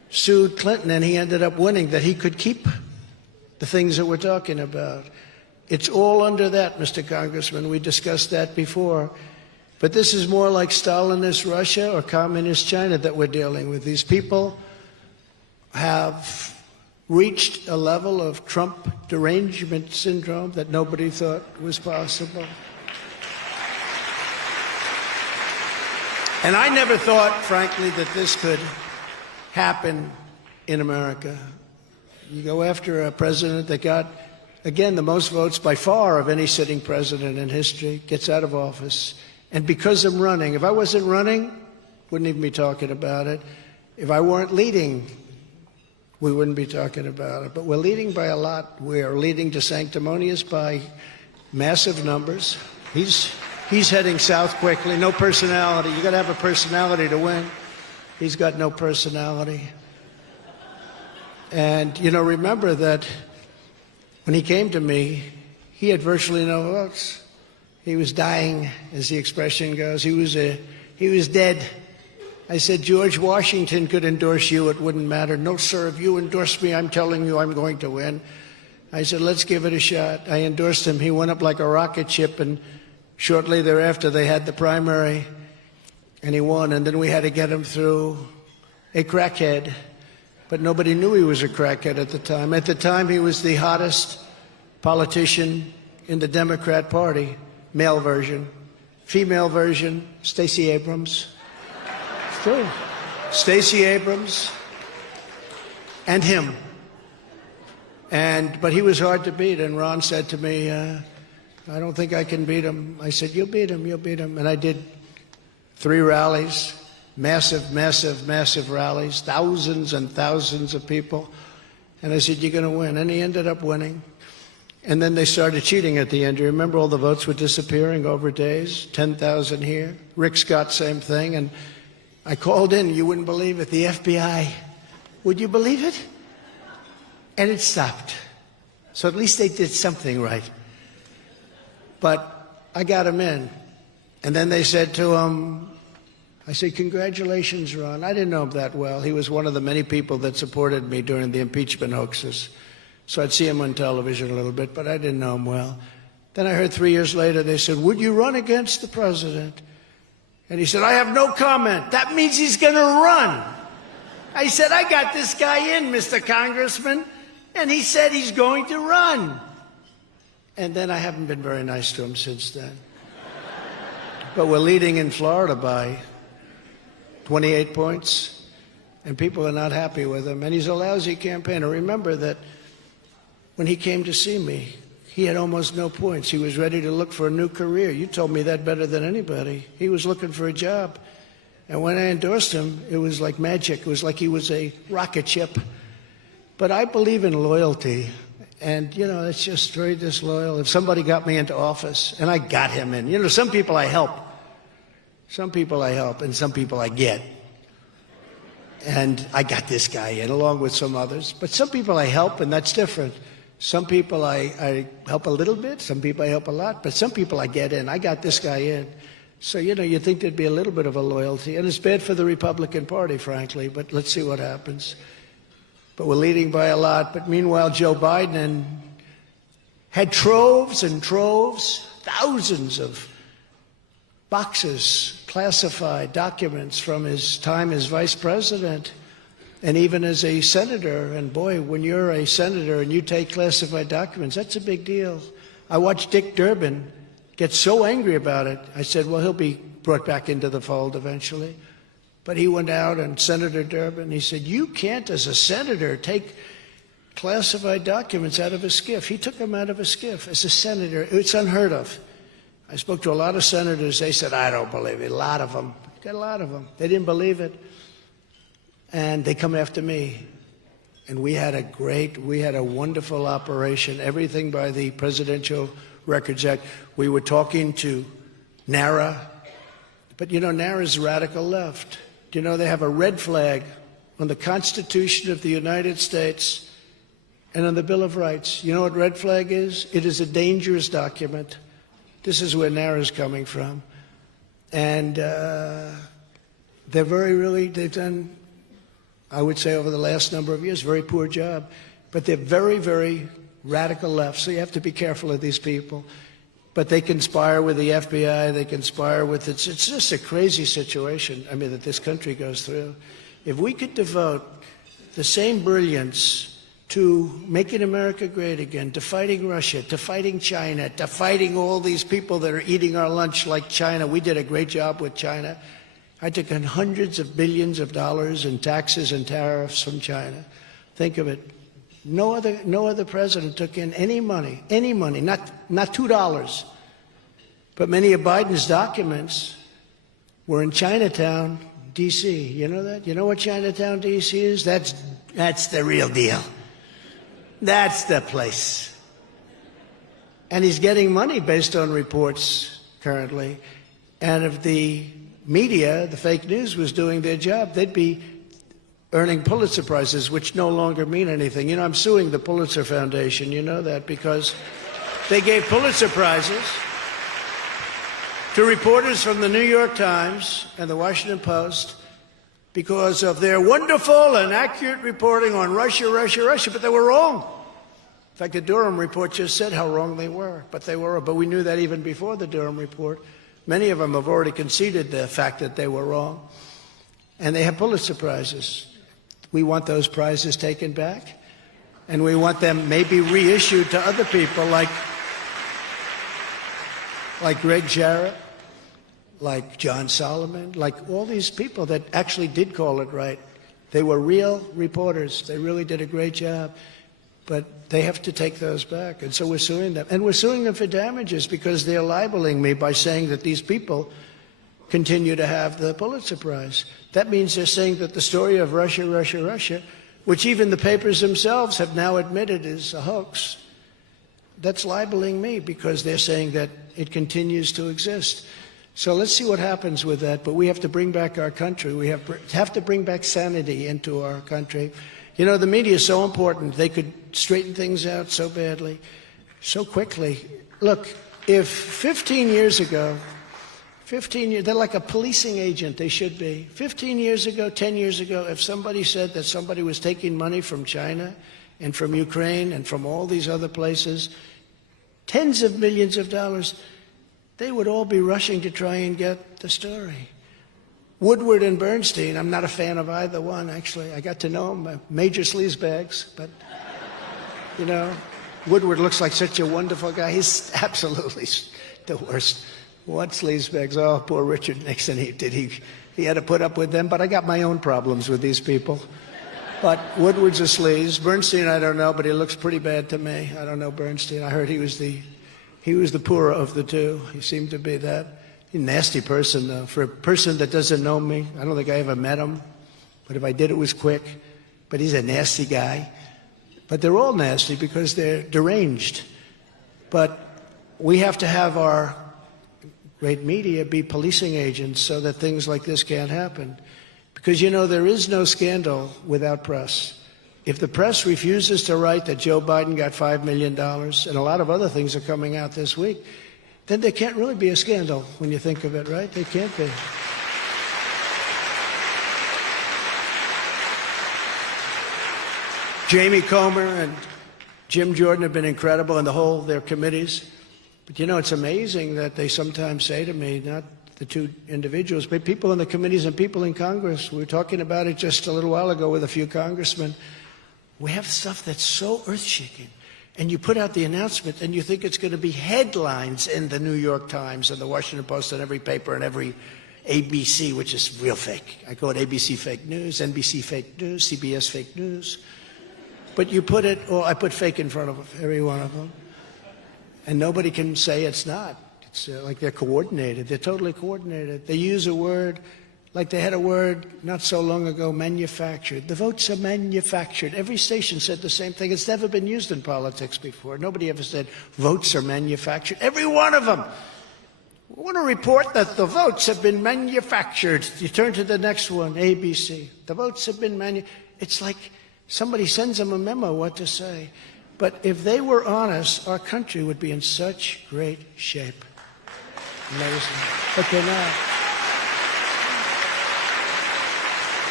sued Clinton, and he ended up winning, that he could keep the things that we're talking about. It's all under that, Mr. Congressman. We discussed that before. But this is more like Stalinist Russia or Communist China that we're dealing with. These people have reached a level of Trump derangement syndrome that nobody thought was possible. And I never thought, frankly, that this could happen in America. You go after a president that got, again, the most votes by far of any sitting president in history, gets out of office. And because I'm running, if I wasn't running, wouldn't even be talking about it. If I weren't leading, we wouldn't be talking about it. But we're leading by a lot. We're leading to sanctimonious by massive numbers. He's heading south quickly. No personality. You got to have a personality to win. He's got no personality. And, you know, remember that when he came to me, he had virtually no votes. He was dying, as the expression goes. He was dead. I said, George Washington could endorse you. It wouldn't matter. No, sir, if you endorse me, I'm telling you I'm going to win. I said, let's give it a shot. I endorsed him. He went up like a rocket ship, and shortly thereafter they had the primary, and he won. And then we had to get him through a crackhead. But nobody knew he was a crackhead at the time. At the time, he was the hottest politician in the Democrat Party. Male version. Female version, Stacey Abrams. It's true. Stacey Abrams and him. But he was hard to beat. And Ron said to me, I don't think I can beat him. I said, you'll beat him, you'll beat him. And I did 3 rallies. Massive, massive, massive rallies, thousands and thousands of people. And I said, you're going to win. And he ended up winning. And then they started cheating at the end. You remember all the votes were disappearing over days? 10,000 here. Rick Scott, same thing. And I called in. You wouldn't believe it. The FBI. Would you believe it? And it stopped. So at least they did something right. But I got him in. And then they said to him, I said, congratulations, Ron. I didn't know him that well. He was one of the many people that supported me during the impeachment hoaxes. So I'd see him on television a little bit, but I didn't know him well. Then I heard 3 years later, they said, would you run against the president? And he said, I have no comment. That means he's going to run. I said, I got this guy in, Mr. Congressman. And he said he's going to run. And then I haven't been very nice to him since then. But we're leading in Florida by 28 points, and people are not happy with him. And he's a lousy campaigner. Remember that when he came to see me, he had almost no points. He was ready to look for a new career. You told me that better than anybody. He was looking for a job. And when I endorsed him, it was like magic. It was like he was a rocket ship. But I believe in loyalty. And, you know, it's just very disloyal. If somebody got me into office, and I got him in, you know, some people I help. Some people I help, and some people I get. And I got this guy in, along with some others. But some people I help, and that's different. Some people I help a little bit, some people I help a lot, but some people I get in. I got this guy in. So, you know, you'd think there'd be a little bit of a loyalty. And it's bad for the Republican Party, frankly, but let's see what happens. But we're leading by a lot. But meanwhile, Joe Biden had troves and troves, thousands of boxes, classified documents from his time as vice president and even as a senator. And boy, when you're a senator and you take classified documents, that's a big deal. I watched Dick Durbin get so angry about it. I said, well, he'll be brought back into the fold eventually. But he went out, and Senator Durbin, he said, you can't, as a senator, take classified documents out of a SCIF. He took them out of a SCIF as a senator. It's unheard of. I spoke to a lot of senators. They said, I don't believe it. A lot of them. Got a lot of them. They didn't believe it. And they come after me. And we had a wonderful operation, everything by the Presidential Records Act. We were talking to NARA. But, you know, NARA's radical left. Do you know they have a red flag on the Constitution of the United States and on the Bill of Rights? You know what red flag is? It is a dangerous document. This is where NARA's coming from. And they've done I would say over the last number of years, very poor job. But they're very, very radical left, so you have to be careful of these people. But they conspire with the FBI, they conspire with it's just a crazy situation, I mean, that this country goes through. If we could devote the same brilliance to making America great again, to fighting Russia, to fighting China, to fighting all these people that are eating our lunch like China. We did a great job with China. I took in hundreds of billions of dollars in taxes and tariffs from China. Think of it. No other president took in any money, not $2. But many of Biden's documents were in Chinatown, D.C. You know that? You know what Chinatown, D.C. is? That's the real deal. That's the place. And he's getting money based on reports currently. And if the media, the fake news, was doing their job, they'd be earning Pulitzer Prizes, which no longer mean anything. You know, I'm suing the Pulitzer Foundation, you know that, because they gave Pulitzer Prizes to reporters from the New York Times and the Washington Post because of their wonderful and accurate reporting on Russia, but they were wrong. In fact, the Durham report just said how wrong they were, but they were. But we knew that even before the Durham report. Many of them have already conceded the fact that they were wrong, and they have Pulitzer Prizes. We want those prizes taken back, and we want them maybe reissued to other people like Greg Jarrett, like John Solomon, like all these people that actually did call it right. They were real reporters. They really did a great job, but they have to take those back, and so we're suing them. And we're suing them for damages because they're libeling me by saying that these people continue to have the Pulitzer Prize. That means they're saying that the story of Russia, which even the papers themselves have now admitted is a hoax, that's libeling me because they're saying that it continues to exist. So let's see what happens with that. But we have to bring back our country. We have to bring back sanity into our country. You know, the media is so important. They could straighten things out so badly, so quickly. Look, if 15 years ago, they're like a policing agent, they should be. 15 years ago, 10 years ago, if somebody said that somebody was taking money from China and from Ukraine and from all these other places, tens of millions of dollars, they would all be rushing to try and get the story. Woodward and Bernstein, I'm not a fan of either one, actually. I got to know them, major sleazebags, but, you know, Woodward looks like such a wonderful guy. He's absolutely the worst. What sleazebags? Oh, poor Richard Nixon. He had to put up with them, but I got my own problems with these people. But Woodward's a sleaze. Bernstein, I don't know, but he looks pretty bad to me. I don't know Bernstein. I heard he was the poorer of the two. He seemed to be that. He's a nasty person, though. For a person that doesn't know me, I don't think I ever met him. But if I did, it was quick. But he's a nasty guy. But they're all nasty because they're deranged. But we have to have our great media be policing agents so that things like this can't happen. Because, you know, there is no scandal without press. If the press refuses to write that Joe Biden got $5 million, and a lot of other things are coming out this week, then there can't really be a scandal when you think of it, right? There can't be. Jamie Comer and Jim Jordan have been incredible, and their committees. But, you know, it's amazing that they sometimes say to me, not the two individuals, but people in the committees and people in Congress. We were talking about it just a little while ago with a few congressmen. We have stuff that's so earth-shaking. And you put out the announcement, and you think it's going to be headlines in the New York Times and the Washington Post and every paper and every ABC, which is real fake. I call it ABC fake news, NBC fake news, CBS fake news. But you put it, or I put fake in front of every one of them. And nobody can say it's not. It's like they're coordinated. They're totally coordinated. They use a word, like they had a word not so long ago, manufactured. The votes are manufactured. Every station said the same thing. It's never been used in politics before. Nobody ever said votes are manufactured. Every one of them. We want to report that the votes have been manufactured. You turn to the next one, ABC. The votes have been manufactured. It's like somebody sends them a memo what to say. But if they were honest, our country would be in such great shape. Amazing. But they're not.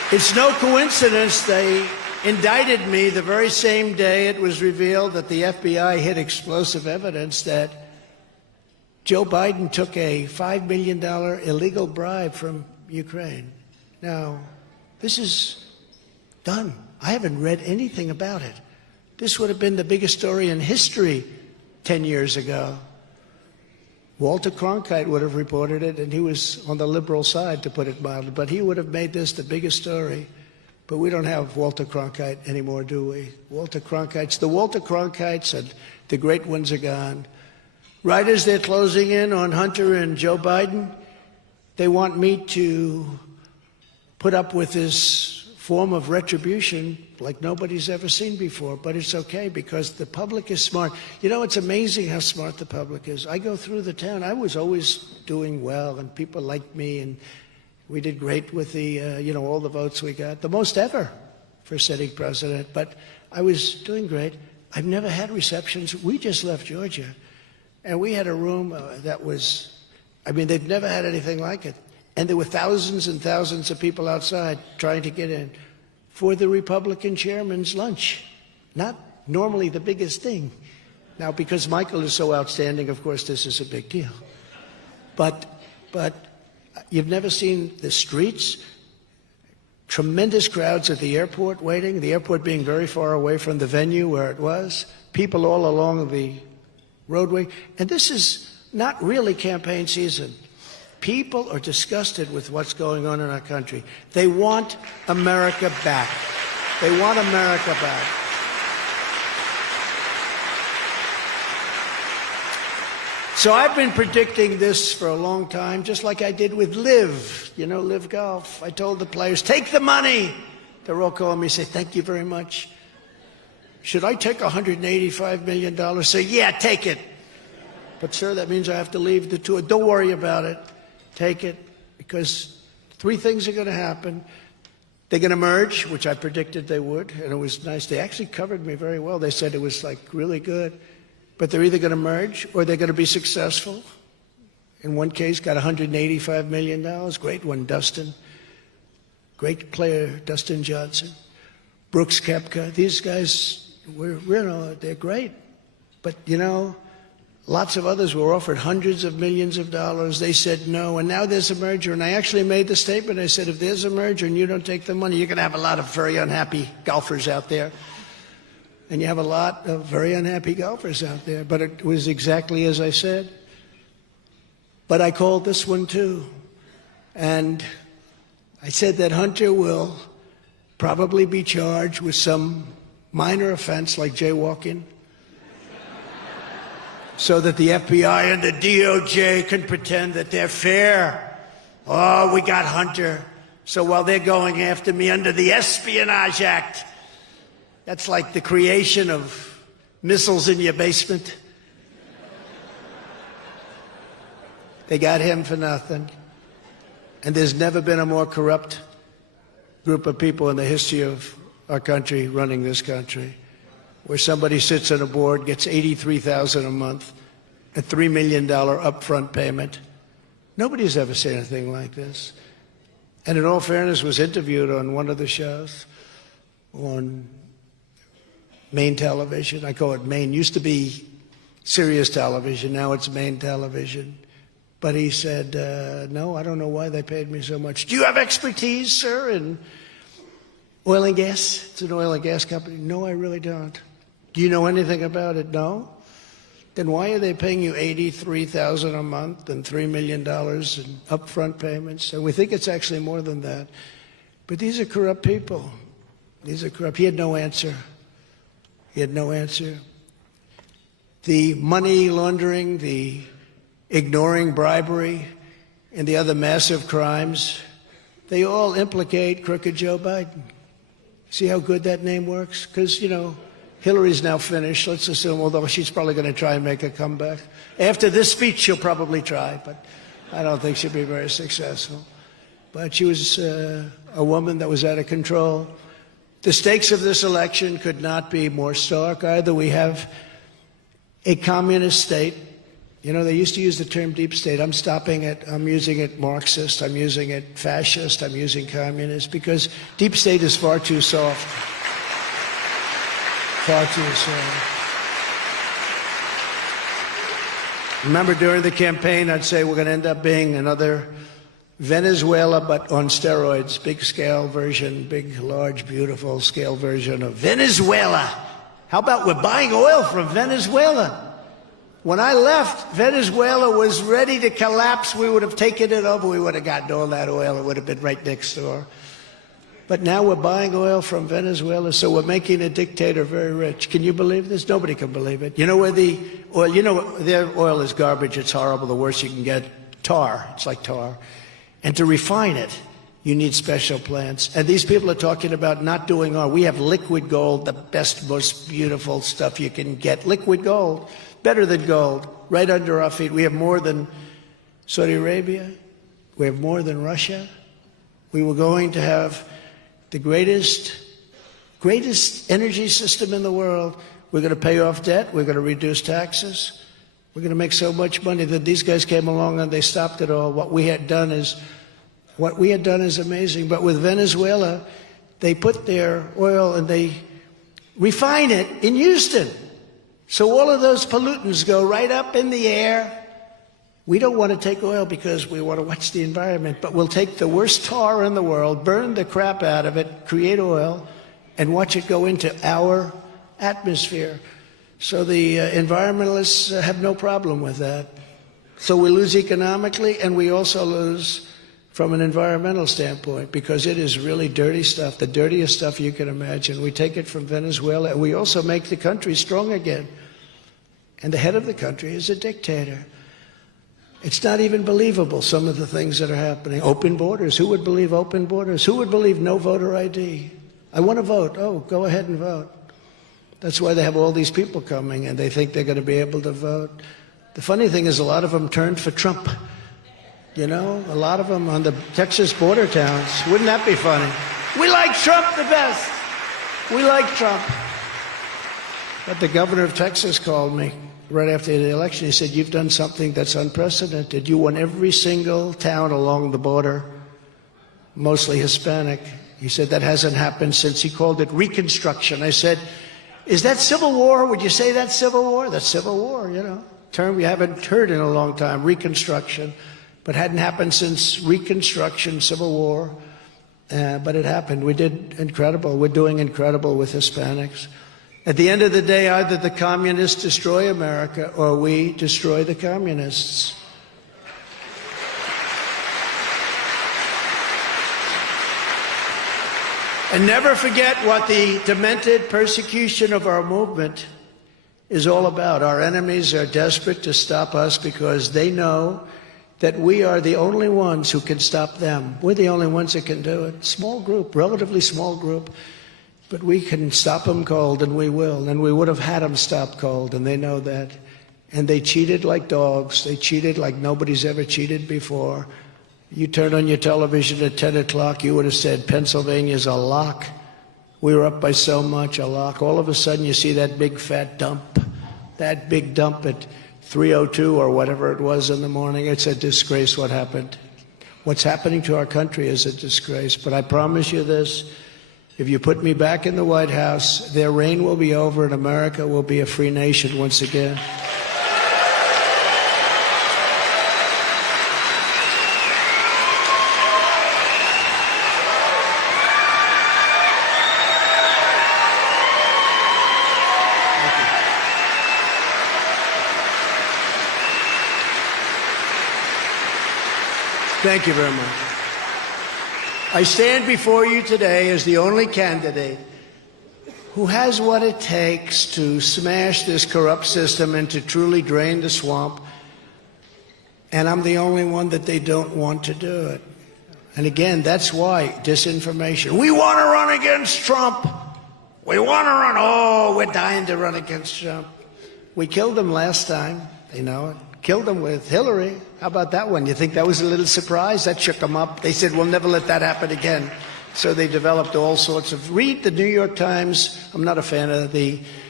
It's no coincidence they indicted me the very same day it was revealed that the FBI hid explosive evidence that Joe Biden took a $5 million illegal bribe from Ukraine. Now, this is done. I haven't read anything about it. This would have been the biggest story in history 10 years ago. Walter Cronkite would have reported it, and he was on the liberal side, to put it mildly, but he would have made this the biggest story. But we don't have Walter Cronkite anymore, do we? The Walter Cronkites and the great ones are gone. Right as they're closing in on Hunter and Joe Biden, they want me to put up with this form of retribution like nobody's ever seen before. But it's okay because the public is smart. You know, it's amazing how smart the public is. I go through the town. I was always doing well, and people liked me, and we did great with the, all the votes we got, the most ever for sitting president. But I was doing great. I've never had receptions. We just left Georgia, and we had a room that was, they've never had anything like it. And there were thousands and thousands of people outside trying to get in for the Republican chairman's lunch. Not normally the biggest thing. Now, because Michael is so outstanding, of course, this is a big deal. But you've never seen the streets, tremendous crowds at the airport waiting, the airport being very far away from the venue where it was, people all along the roadway. And this is not really campaign season. People are disgusted with what's going on in our country. They want America back. They want America back. So I've been predicting this for a long time, just like I did with Live, Live Golf. I told the players, take the money. They're all calling me, say, thank you very much. Should I take $185 million? Say, yeah, take it. But, sir, that means I have to leave the tour. Don't worry about it. Take it, because three things are going to happen. They're going to merge, which I predicted they would, and it was nice. They actually covered me very well. They said it was, really good. But they're either going to merge or they're going to be successful. In one case, got $185 million. Great one, Dustin. Great player, Dustin Johnson. Brooks Koepka. These guys, they're great. But, lots of others were offered hundreds of millions of dollars. They said no, and now there's a merger. And I actually made the statement. I said, if there's a merger and you don't take the money, you're going to have a lot of very unhappy golfers out there. And you have a lot of very unhappy golfers out there. But it was exactly as I said. But I called this one too. And I said that Hunter will probably be charged with some minor offense like jaywalking, so that the FBI and the DOJ can pretend that they're fair. Oh, we got Hunter. So while they're going after me under the Espionage Act, that's like the creation of missiles in your basement. They got him for nothing. And there's never been a more corrupt group of people in the history of our country running this country, where somebody sits on a board, gets $83,000 a month, a $3 million upfront payment. Nobody's ever seen anything like this. And in all fairness, was interviewed on one of the shows on Main Television. I call it Main. Used to be Sirius Television. Now it's Main Television. But he said, no, I don't know why they paid me so much. Do you have expertise, sir, in oil and gas? It's an oil and gas company. No, I really don't. Do you know anything about it? No. Then why are they paying you $83,000 a month and $3 million in upfront payments? And we think it's actually more than that. But these are corrupt people. These are corrupt. He had no answer. He had no answer. The money laundering, the ignoring bribery, and the other massive crimes, they all implicate crooked Joe Biden. See how good that name works? Because, Hillary's now finished, let's assume, although she's probably going to try and make a comeback. After this speech, she'll probably try, but I don't think she'll be very successful. But she was a woman that was out of control. The stakes of this election could not be more stark either. We have a communist state You know, they used to use the term deep state. I'm stopping it. I'm using it Marxist. I'm using it fascist. I'm using communist, because deep state is far too soft. Far too soft. Remember, during the campaign, I'd say we're going to end up being another Venezuela, but on steroids. Big scale version, big, large, beautiful scale version of Venezuela. How about we're buying oil from Venezuela? When I left, Venezuela was ready to collapse. We would have taken it over. We would have gotten all that oil. It would have been right next door. But now we're buying oil from Venezuela, so we're making a dictator very rich. Can you believe this? Nobody can believe it. You know where the oil, their oil is garbage. It's horrible. The worst you can get, tar. It's like tar. And to refine it, you need special plants. And these people are talking about not doing oil. We have liquid gold, the best, most beautiful stuff you can get. Liquid gold. Better than gold, right under our feet. We have more than Saudi Arabia. We have more than Russia. We were going to have the greatest energy system in the world. We're going to pay off debt. We're going to reduce taxes. We're going to make so much money that these guys came along and they stopped it all. What we had done is amazing. But with Venezuela, they put their oil and they refine it in Houston. So all of those pollutants go right up in the air. We don't want to take oil because we want to watch the environment, but we'll take the worst tar in the world, burn the crap out of it, create oil, and watch it go into our atmosphere. So the environmentalists have no problem with that. So we lose economically, and we also lose from an environmental standpoint, because it is really dirty stuff, the dirtiest stuff you can imagine. We take it from Venezuela, and we also make the country strong again. And the head of the country is a dictator. It's not even believable, some of the things that are happening. Open borders. Who would believe open borders? Who would believe no voter ID? I want to vote. Oh, go ahead and vote. That's why they have all these people coming, and they think they're going to be able to vote. The funny thing is, a lot of them turned for Trump. You know, a lot of them on the Texas border towns. Wouldn't that be funny? We like Trump the best. We like Trump. But the governor of Texas called me right after the election. He said, you've done something that's unprecedented. You won every single town along the border, mostly Hispanic. He said, that hasn't happened since, he called it Reconstruction. I said, is that Civil War? Would you say that's Civil War? That's Civil War, you know. Term we haven't heard in a long time, Reconstruction. But hadn't happened since Reconstruction, Civil War. But it happened. We did incredible. We're doing incredible with Hispanics. At the end of the day, either the communists destroy America or we destroy the communists. And never forget what the demented persecution of our movement is all about. Our enemies are desperate to stop us because they know that we are the only ones who can stop them. We're the only ones that can do it. Small group, relatively small group, but we can stop them cold, and we will. And we would have had them stop cold, and they know that. And they cheated like dogs. They cheated like nobody's ever cheated before. You turn on your television at 10 o'clock, you would have said, Pennsylvania's a lock. We were up by so much, a lock. All of a sudden, you see that big fat dump, that big dump at 3:02 or whatever it was in the morning. It's a disgrace what happened. What's happening to our country is a disgrace. But I promise you this, if you put me back in the White House, their reign will be over and America will be a free nation once again. Thank you very much. I stand before you today as the only candidate who has what it takes to smash this corrupt system and to truly drain the swamp. And I'm the only one that they don't want to do it. And again, that's why disinformation. We want to run against Trump. We want to run. Oh, we're dying to run against Trump. We killed him last time. They know it. Killed him with Hillary. How about that one? You think that was a little surprise? That shook them up. They said, we'll never let that happen again. So they developed all sorts of... Read the New York Times. I'm not a fan of the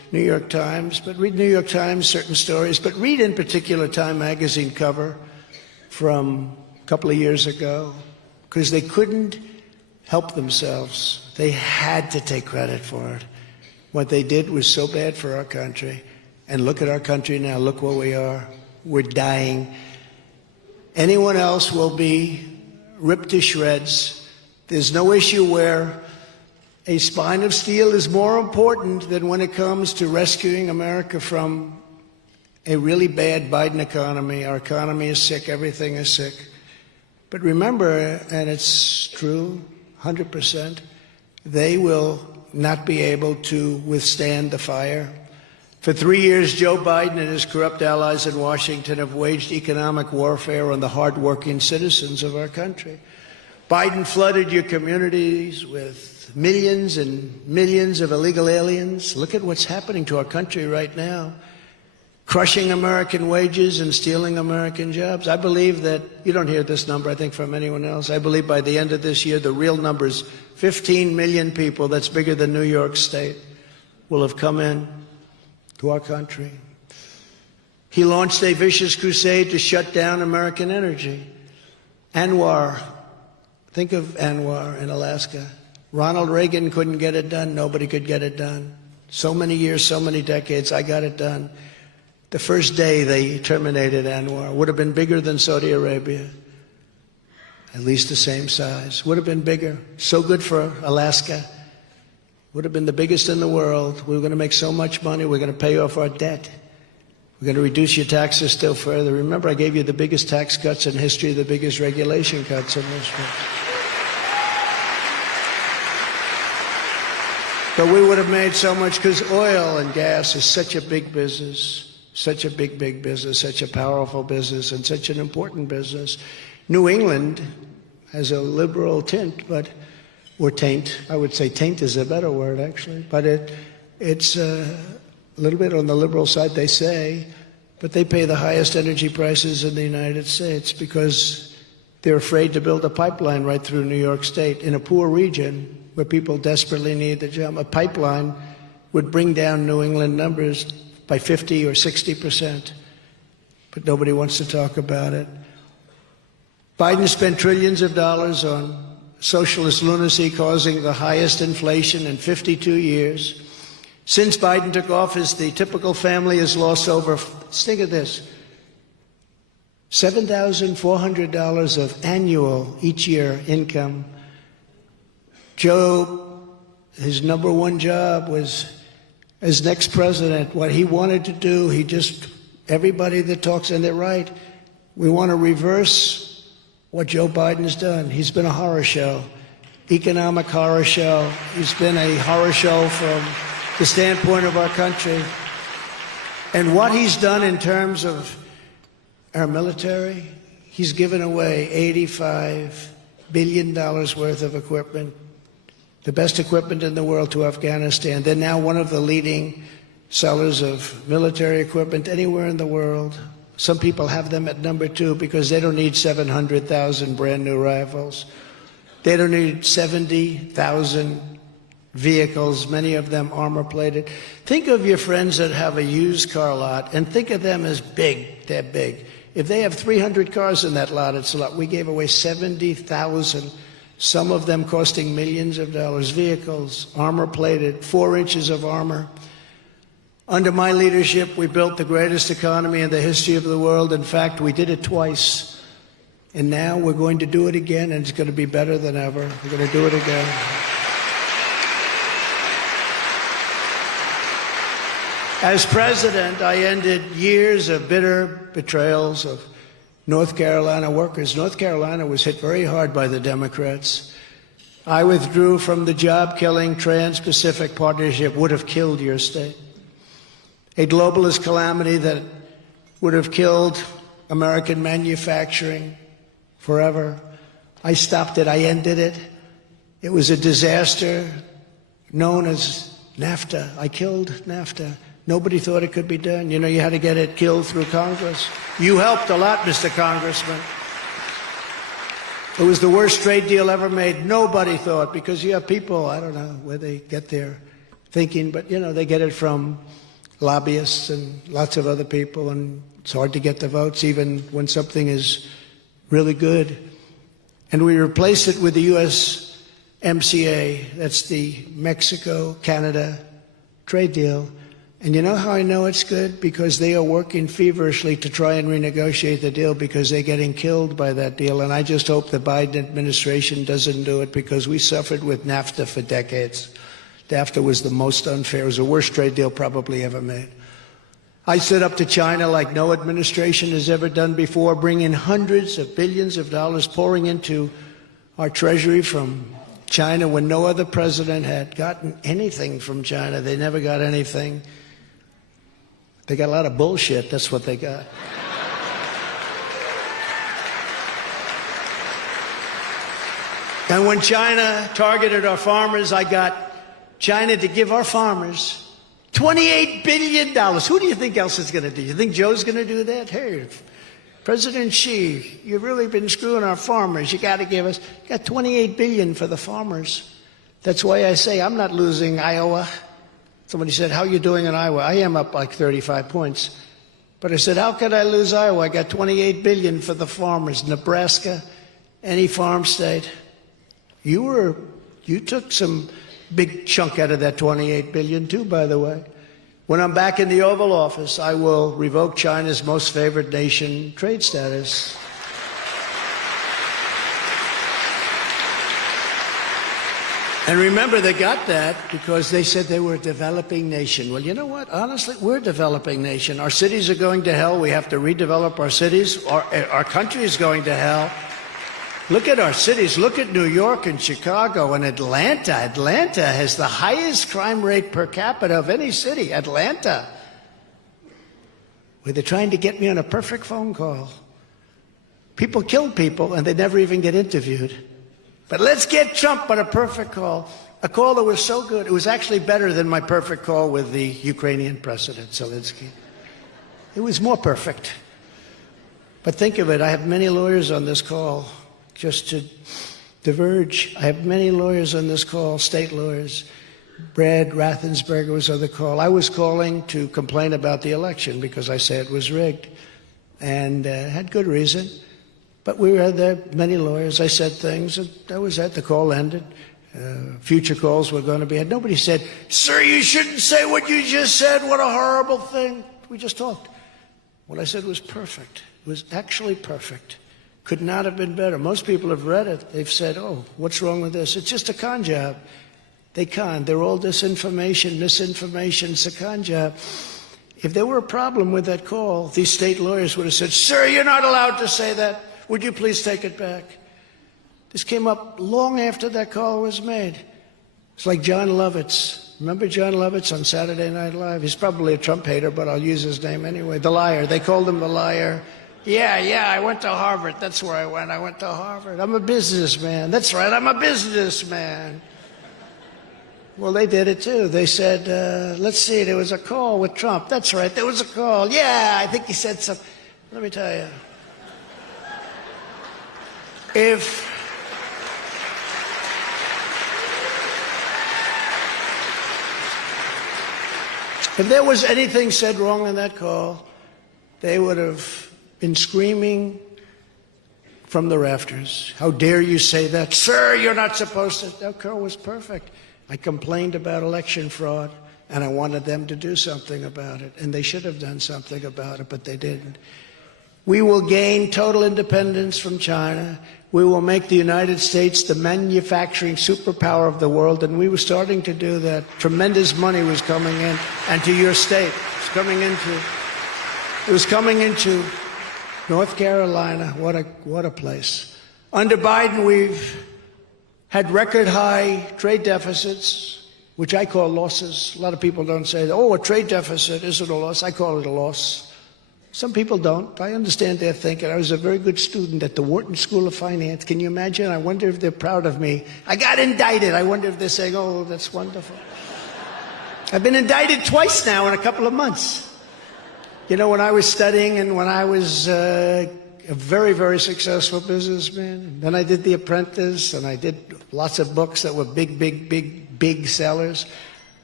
New York Times, but read New York Times, certain stories, but read in particular Time magazine cover from a couple of years ago, because they couldn't help themselves. They had to take credit for it. What they did was so bad for our country. And look at our country now. Look where we are. We're dying. Anyone else will be ripped to shreds. There's no issue where a spine of steel is more important than when it comes to rescuing America from a really bad Biden economy. Our economy is sick. Everything is sick. But remember, and it's true, 100%, they will not be able to withstand the fire. For 3 years, Joe Biden and his corrupt allies in Washington have waged economic warfare on the hardworking citizens of our country. Biden flooded your communities with millions and millions of illegal aliens. Look at what's happening to our country right now. Crushing American wages and stealing American jobs. I believe that, you don't hear this number, I think, from anyone else. I believe by the end of this year, the real number is 15 million people, that's bigger than New York State, will have come in to our country. He launched a vicious crusade to shut down American energy. Anwar, think of Anwar in Alaska. Ronald Reagan couldn't get it done. Nobody could get it done. So many years, so many decades, I got it done. The first day they terminated Anwar. Would have been bigger than Saudi Arabia. At least the same size. Would have been bigger. So good for Alaska. Would have been the biggest in the world. We were going to make so much money. We're going to pay off our debt. We're going to reduce your taxes still further. Remember, I gave you the biggest tax cuts in history, the biggest regulation cuts in history. But we would have made so much because oil and gas is such a big business, such a big business, such a powerful business, and such an important business. New England has a liberal tint, or taint. I would say taint is a better word, actually. But it's a little bit on the liberal side, they say, but they pay the highest energy prices in the United States because they're afraid to build a pipeline right through New York State in a poor region where people desperately need the job. A pipeline would bring down New England numbers by 50 or 60%, but nobody wants to talk about it. Biden spent trillions of dollars on socialist lunacy, causing the highest inflation in 52 years. Since Biden took office, the typical family has lost over, think of this, $7,400 of annual each year income. Joe, his number one job was as next president. What he wanted to do, everybody that talks, and they're right, we want to reverse what Joe Biden's done. He's been a horror show, economic horror show. He's been a horror show from the standpoint of our country. And what he's done in terms of our military, he's given away $85 billion worth of equipment, the best equipment in the world, to Afghanistan. They're now one of the leading sellers of military equipment anywhere in the world. Some people have them at number 2 because they don't need 700,000 brand new rifles. They don't need 70,000 vehicles, many of them armor-plated. Think of your friends that have a used car lot and think of them as big. They're big. If they have 300 cars in that lot, it's a lot. We gave away 70,000, some of them costing millions of dollars, vehicles, armor-plated, 4 inches of armor. Under my leadership, we built the greatest economy in the history of the world. In fact, we did it twice. And now we're going to do it again, and it's going to be better than ever. We're going to do it again. As president, I ended years of bitter betrayals of North Carolina workers. North Carolina was hit very hard by the Democrats. I withdrew from the job-killing Trans-Pacific Partnership, would have killed your state. A globalist calamity that would have killed American manufacturing forever. I stopped it. I ended it. It was a disaster known as NAFTA. I killed NAFTA. Nobody thought it could be done. You know, you had to get it killed through Congress. You helped a lot, Mr. Congressman. It was the worst trade deal ever made. Nobody thought, because you have people, I don't know where they get their thinking, but, you know, they get it from lobbyists and lots of other people, and it's hard to get the votes even when something is really good. And we replaced it with the USMCA. That's the Mexico-Canada trade deal. And you know how I know it's good? Because they are working feverishly to try and renegotiate the deal because they're getting killed by that deal. And I just hope the Biden administration doesn't do it, because we suffered with NAFTA for decades. NAFTA was the most unfair. It was the worst trade deal probably ever made. I stood up to China like no administration has ever done before, bringing hundreds of billions of dollars pouring into our treasury from China when no other president had gotten anything from China. They never got anything. They got a lot of bullshit, that's what they got. And when China targeted our farmers, I got China to give our farmers $28 billion. Who do you think else is going to do? You think Joe's going to do that? Hey, President Xi, you've really been screwing our farmers. You got to give us, you got $28 billion for the farmers. That's why I say I'm not losing Iowa. Somebody said, how are you doing in Iowa? I am up like 35 points. But I said, how could I lose Iowa? I got $28 billion for the farmers. Nebraska, any farm state. You took some big chunk out of that $28 billion too, by the way. When I'm back in the Oval Office, I will revoke China's most favored nation trade status. And remember, they got that because they said they were a developing nation. Well, you know what? Honestly, we're a developing nation. Our cities are going to hell. We have to redevelop our cities. Our country is going to hell. Look at our cities. Look at New York and Chicago and Atlanta. Atlanta has the highest crime rate per capita of any city. Atlanta. Where they're trying to get me on a perfect phone call. People kill people and they never even get interviewed. But let's get Trump on a perfect call. A call that was so good. It was actually better than my perfect call with the Ukrainian President, Zelensky. It was more perfect. But think of it. I have many lawyers on this call. Just to diverge, I have many lawyers on this call, state lawyers. Brad Raffensperger was on the call. I was calling to complain about the election because I said it was rigged, and had good reason. But we had there many lawyers. I said things, and that was it. The call ended. Future calls were going to be had. Nobody said, "Sir, you shouldn't say what you just said. What a horrible thing." We just talked. What I said was perfect. It was actually perfect. Could not have been better. Most people have read it. They've said, oh, what's wrong with this? It's just a con job. They con. They're all disinformation, misinformation. It's a con job. If there were a problem with that call, these state lawyers would have said, "Sir, you're not allowed to say that. Would you please take it back?" This came up long after that call was made. It's like John Lovitz. Remember John Lovitz on Saturday Night Live? He's probably a Trump hater, but I'll use his name anyway. The liar. They called him the liar. Yeah, I went to Harvard. That's where I went. I went to Harvard. I'm a businessman. That's right, I'm a businessman. Well, they did it too. They said, let's see, there was a call with Trump. That's right, there was a call. Yeah, I think he said something. Let me tell you. If there was anything said wrong in that call, they would have been screaming from the rafters. How dare you say that? Sir, you're not supposed to. That call was perfect. I complained about election fraud, and I wanted them to do something about it. And they should have done something about it, but they didn't. We will gain total independence from China. We will make the United States the manufacturing superpower of the world, and we were starting to do that. Tremendous money was coming in, and to your state. It was coming into North Carolina. What a place. Under Biden, we've had record high trade deficits, which I call losses. A lot of people don't say, oh, a trade deficit isn't a loss. I call it a loss. Some people don't. I understand their thinking. I was a very good student at the Wharton School of Finance. Can you imagine? I wonder if they're proud of me. I got indicted. I wonder if they're saying, oh, that's wonderful. I've been indicted twice now in a couple of months. You know, when I was studying and when I was a very, very successful businessman, and then I did The Apprentice, and I did lots of books that were big sellers.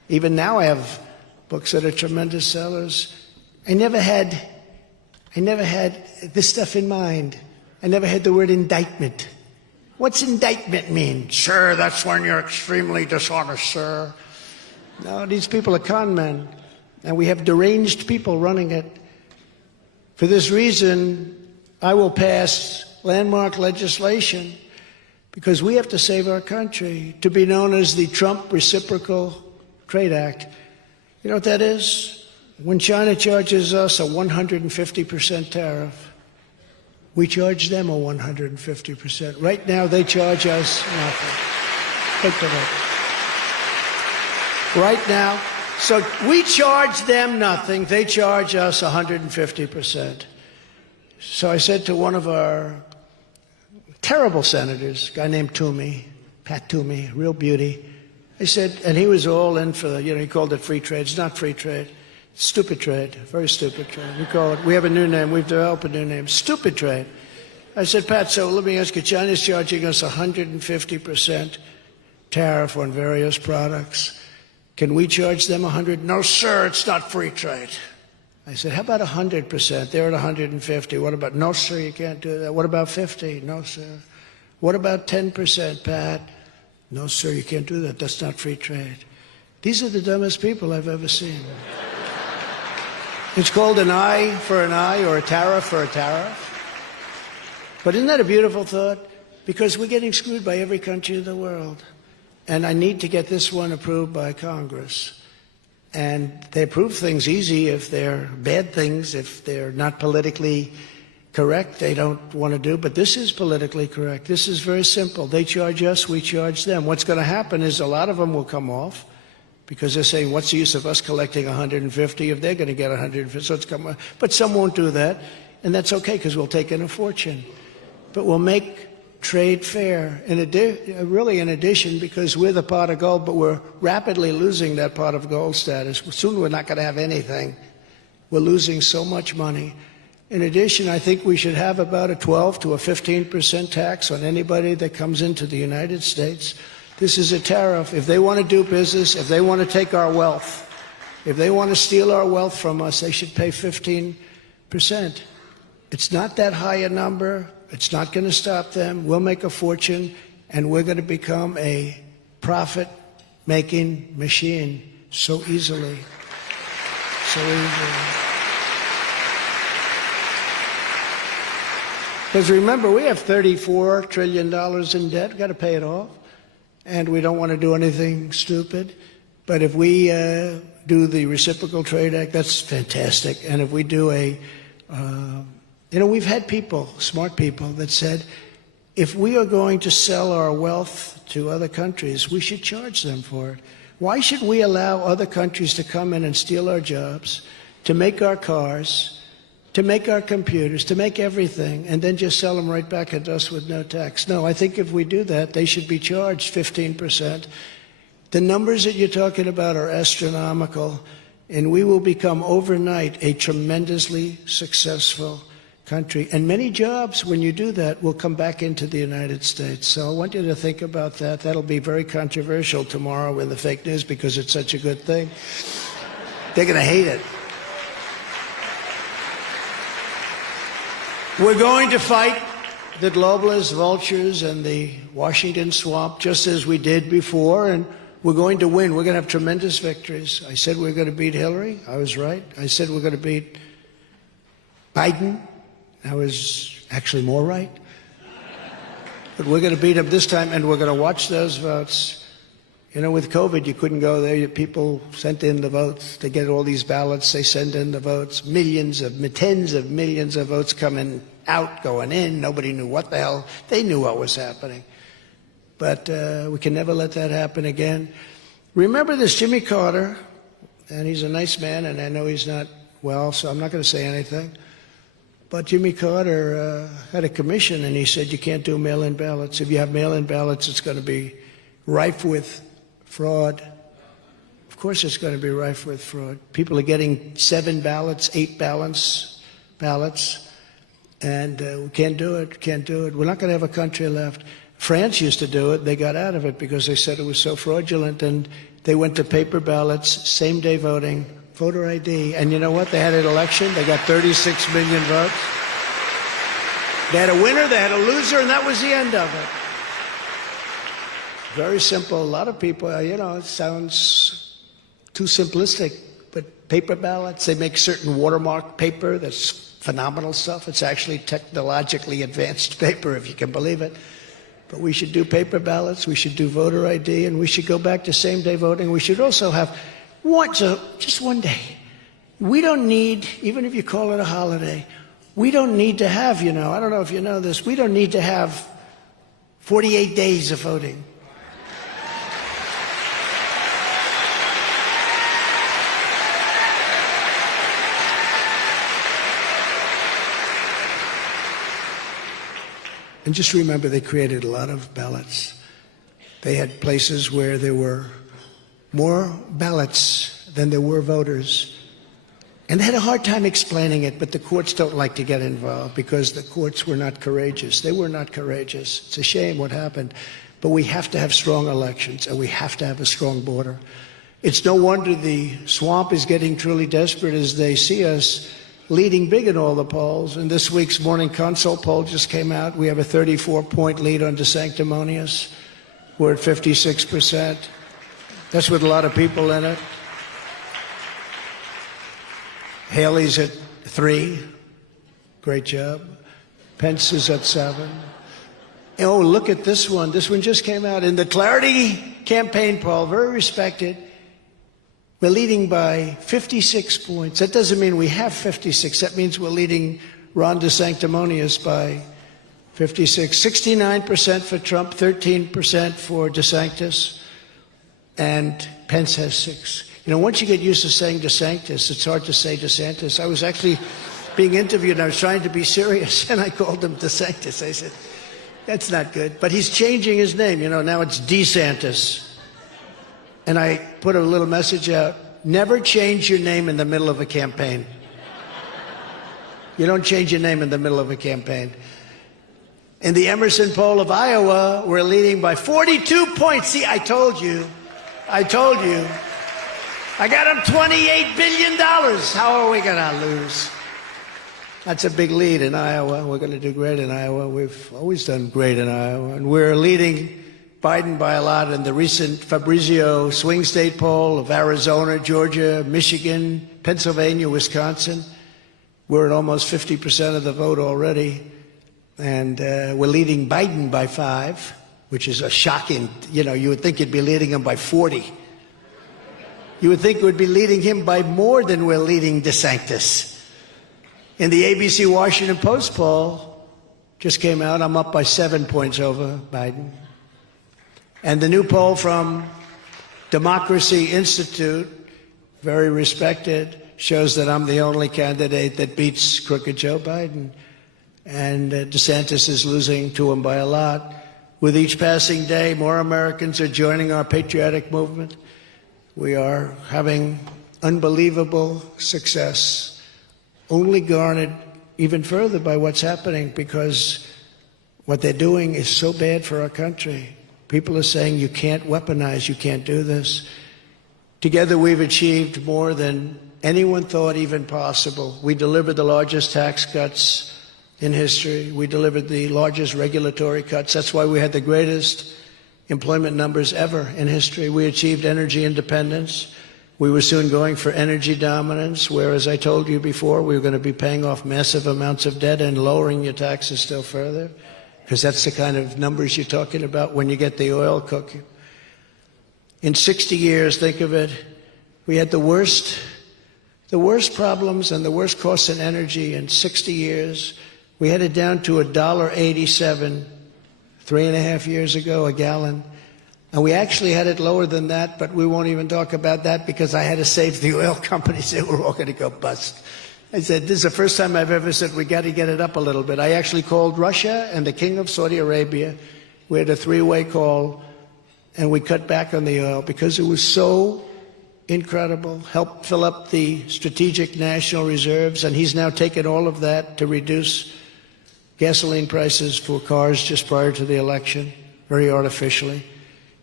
Even now I have books that are tremendous sellers. I never had this stuff in mind. I never had the word indictment. What's indictment mean? Sir, that's when you're extremely dishonest, sir. No, these people are con men, and we have deranged people running it. For this reason, I will pass landmark legislation because we have to save our country, to be known as the Trump Reciprocal Trade Act. You know what that is? When China charges us a 150% tariff, we charge them a 150%. Right now, they charge us nothing. Think of it. Right now, so we charge them nothing. They charge us 150%. So I said to one of our terrible senators, a guy named Toomey, Pat Toomey, real beauty. I said, and he was all in for the, he called it free trade. It's not free trade. Stupid trade, very stupid trade. We have a new name, we've developed a new name, stupid trade. I said, Pat, so let me ask you, China's charging us 150% tariff on various products. Can we charge them 100? No, sir, it's not free trade. I said, how about 100%? They're at 150. What about, no, sir, you can't do that. What about 50? No, sir. What about 10%, Pat? No, sir, you can't do that. That's not free trade. These are the dumbest people I've ever seen. It's called an eye for an eye or a tariff for a tariff. But isn't that a beautiful thought? Because we're getting screwed by every country in the world. And I need to get this one approved by Congress. And they approve things easy if they're bad things, if they're not politically correct, they don't want to do. But this is politically correct. This is very simple. They charge us, we charge them. What's going to happen is a lot of them will come off, because they're saying, what's the use of us collecting 150 if they're going to get 150? So it's come on. But some won't do that, and that's okay, because we'll take in a fortune. But we'll make trade fair, really in addition, because we're the pot of gold, but we're rapidly losing that pot of gold status. Soon we're not going to have anything. We're losing so much money. In addition, I think we should have about a 12 to a 15% tax on anybody that comes into the United States. This is a tariff. If they want to do business, if they want to take our wealth, if they want to steal our wealth from us, they should pay 15%. It's not that high a number. It's not going to stop them. We'll make a fortune, and we're going to become a profit-making machine so easily. So easily. Because remember, we have $34 trillion in debt. We've got to pay it off. And we don't want to do anything stupid. But if we do the Reciprocal Trade Act, that's fantastic. And if we do we've had people, smart people, that said, if we are going to sell our wealth to other countries, we should charge them for it. Why should we allow other countries to come in and steal our jobs, to make our cars, to make our computers, to make everything, and then just sell them right back at us with no tax? No, I think if we do that, they should be charged 15%. The numbers that you're talking about are astronomical, and we will become overnight a tremendously successful country. And many jobs, when you do that, will come back into the United States. So I want you to think about that. That'll be very controversial tomorrow in the fake news because it's such a good thing. They're going to hate it. We're going to fight the globalists, vultures, and the Washington swamp just as we did before, and we're going to win. We're going to have tremendous victories. I said we're going to beat Hillary. I was right. I said we're going to beat Biden. I was actually more right. But we're going to beat him this time, and we're going to watch those votes. You know, with COVID, you couldn't go there. People sent in the votes. They get all these ballots. They send in the votes. Tens of millions of votes coming out, going in. Nobody knew what the hell. They knew what was happening. But we can never let that happen again. Remember this Jimmy Carter, and he's a nice man, and I know he's not well, so I'm not going to say anything. But Jimmy Carter had a commission, and he said you can't do mail-in ballots. If you have mail-in ballots, it's going to be rife with fraud. Of course it's going to be rife with fraud. People are getting 7 ballots, 8 ballots, and we can't do it, We're not going to have a country left. France used to do it. They got out of it because they said it was so fraudulent, and They went to paper ballots, same-day voting, voter ID. And you know what? They had an election. They got 36 million votes. They had a winner, they had a loser, and that was the end of it. Very simple. A lot of people, it sounds too simplistic, but paper ballots, they make certain watermark paper that's phenomenal stuff. It's actually technologically advanced paper, if you can believe it. But we should do paper ballots, we should do voter ID, and we should go back to same-day voting. We should also have just one day. We don't need, even if you call it a holiday, we don't need to have, I don't know if you know this, we don't need to have 48 days of voting. And just remember, they created a lot of ballots. They had places where there were more ballots than there were voters. And they had a hard time explaining it, but the courts don't like to get involved because the courts were not courageous. They were not courageous. It's a shame what happened. But we have to have strong elections, and we have to have a strong border. It's no wonder the swamp is getting truly desperate as they see us leading big in all the polls. And this week's Morning Consult poll just came out. We have a 34-point lead on DeSanctimonious. We're at 56%. That's with a lot of people in it. Haley's at 3. Great job. Pence is at 7. Oh, look at this one. This one just came out. In the Clarity campaign poll, very respected, we're leading by 56 points. That doesn't mean we have 56. That means we're leading Ron DeSanctimonious by 56. 69% for Trump, 13% for DeSantis, and Pence has 6. Once you get used to saying DeSantis, it's hard to say DeSantis. I was actually being interviewed, and I was trying to be serious, and I called him DeSantis. I said, that's not good. But he's changing his name. Now it's DeSantis. And I put a little message out, never change your name in the middle of a campaign. You don't change your name in the middle of a campaign. In the Emerson poll of Iowa, we're leading by 42 points. See, I told you. I got him $28 billion. How are we going to lose? That's a big lead in Iowa. We're going to do great in Iowa. We've always done great in Iowa. And we're leading Biden by a lot in the recent Fabrizio swing state poll of Arizona, Georgia, Michigan, Pennsylvania, Wisconsin. We're at almost 50% of the vote already. And we're leading Biden by 5, which is a shocking, you would think you'd be leading him by 40. You would think we'd be leading him by more than we're leading DeSantis. In the ABC Washington Post poll, just came out, I'm up by 7 points over Biden. And the new poll from Democracy Institute, very respected, shows that I'm the only candidate that beats crooked Joe Biden. And DeSantis is losing to him by a lot. With each passing day, more Americans are joining our patriotic movement. We are having unbelievable success, only garnered even further by what's happening, because what they're doing is so bad for our country. People are saying you can't weaponize, you can't do this. Together we've achieved more than anyone thought even possible. We delivered the largest tax cuts in history. We delivered the largest regulatory cuts. That's why we had the greatest employment numbers ever in history. We achieved energy independence. We were soon going for energy dominance, where, as I told you before, we were going to be paying off massive amounts of debt and lowering your taxes still further, because that's the kind of numbers you're talking about when you get the oil cooking. In 60 years, think of it, we had the worst problems and the worst costs in energy in 60 years. We had it down to $1.87 3.5 years ago, a gallon. And we actually had it lower than that, but we won't even talk about that because I had to save the oil companies. They were all going to go bust. I said, this is the first time I've ever said we got to get it up a little bit. I actually called Russia and the King of Saudi Arabia. We had a 3-way call, and we cut back on the oil because it was so incredible. Helped fill up the strategic national reserves, and he's now taken all of that to reduce gasoline prices for cars just prior to the election, very artificially.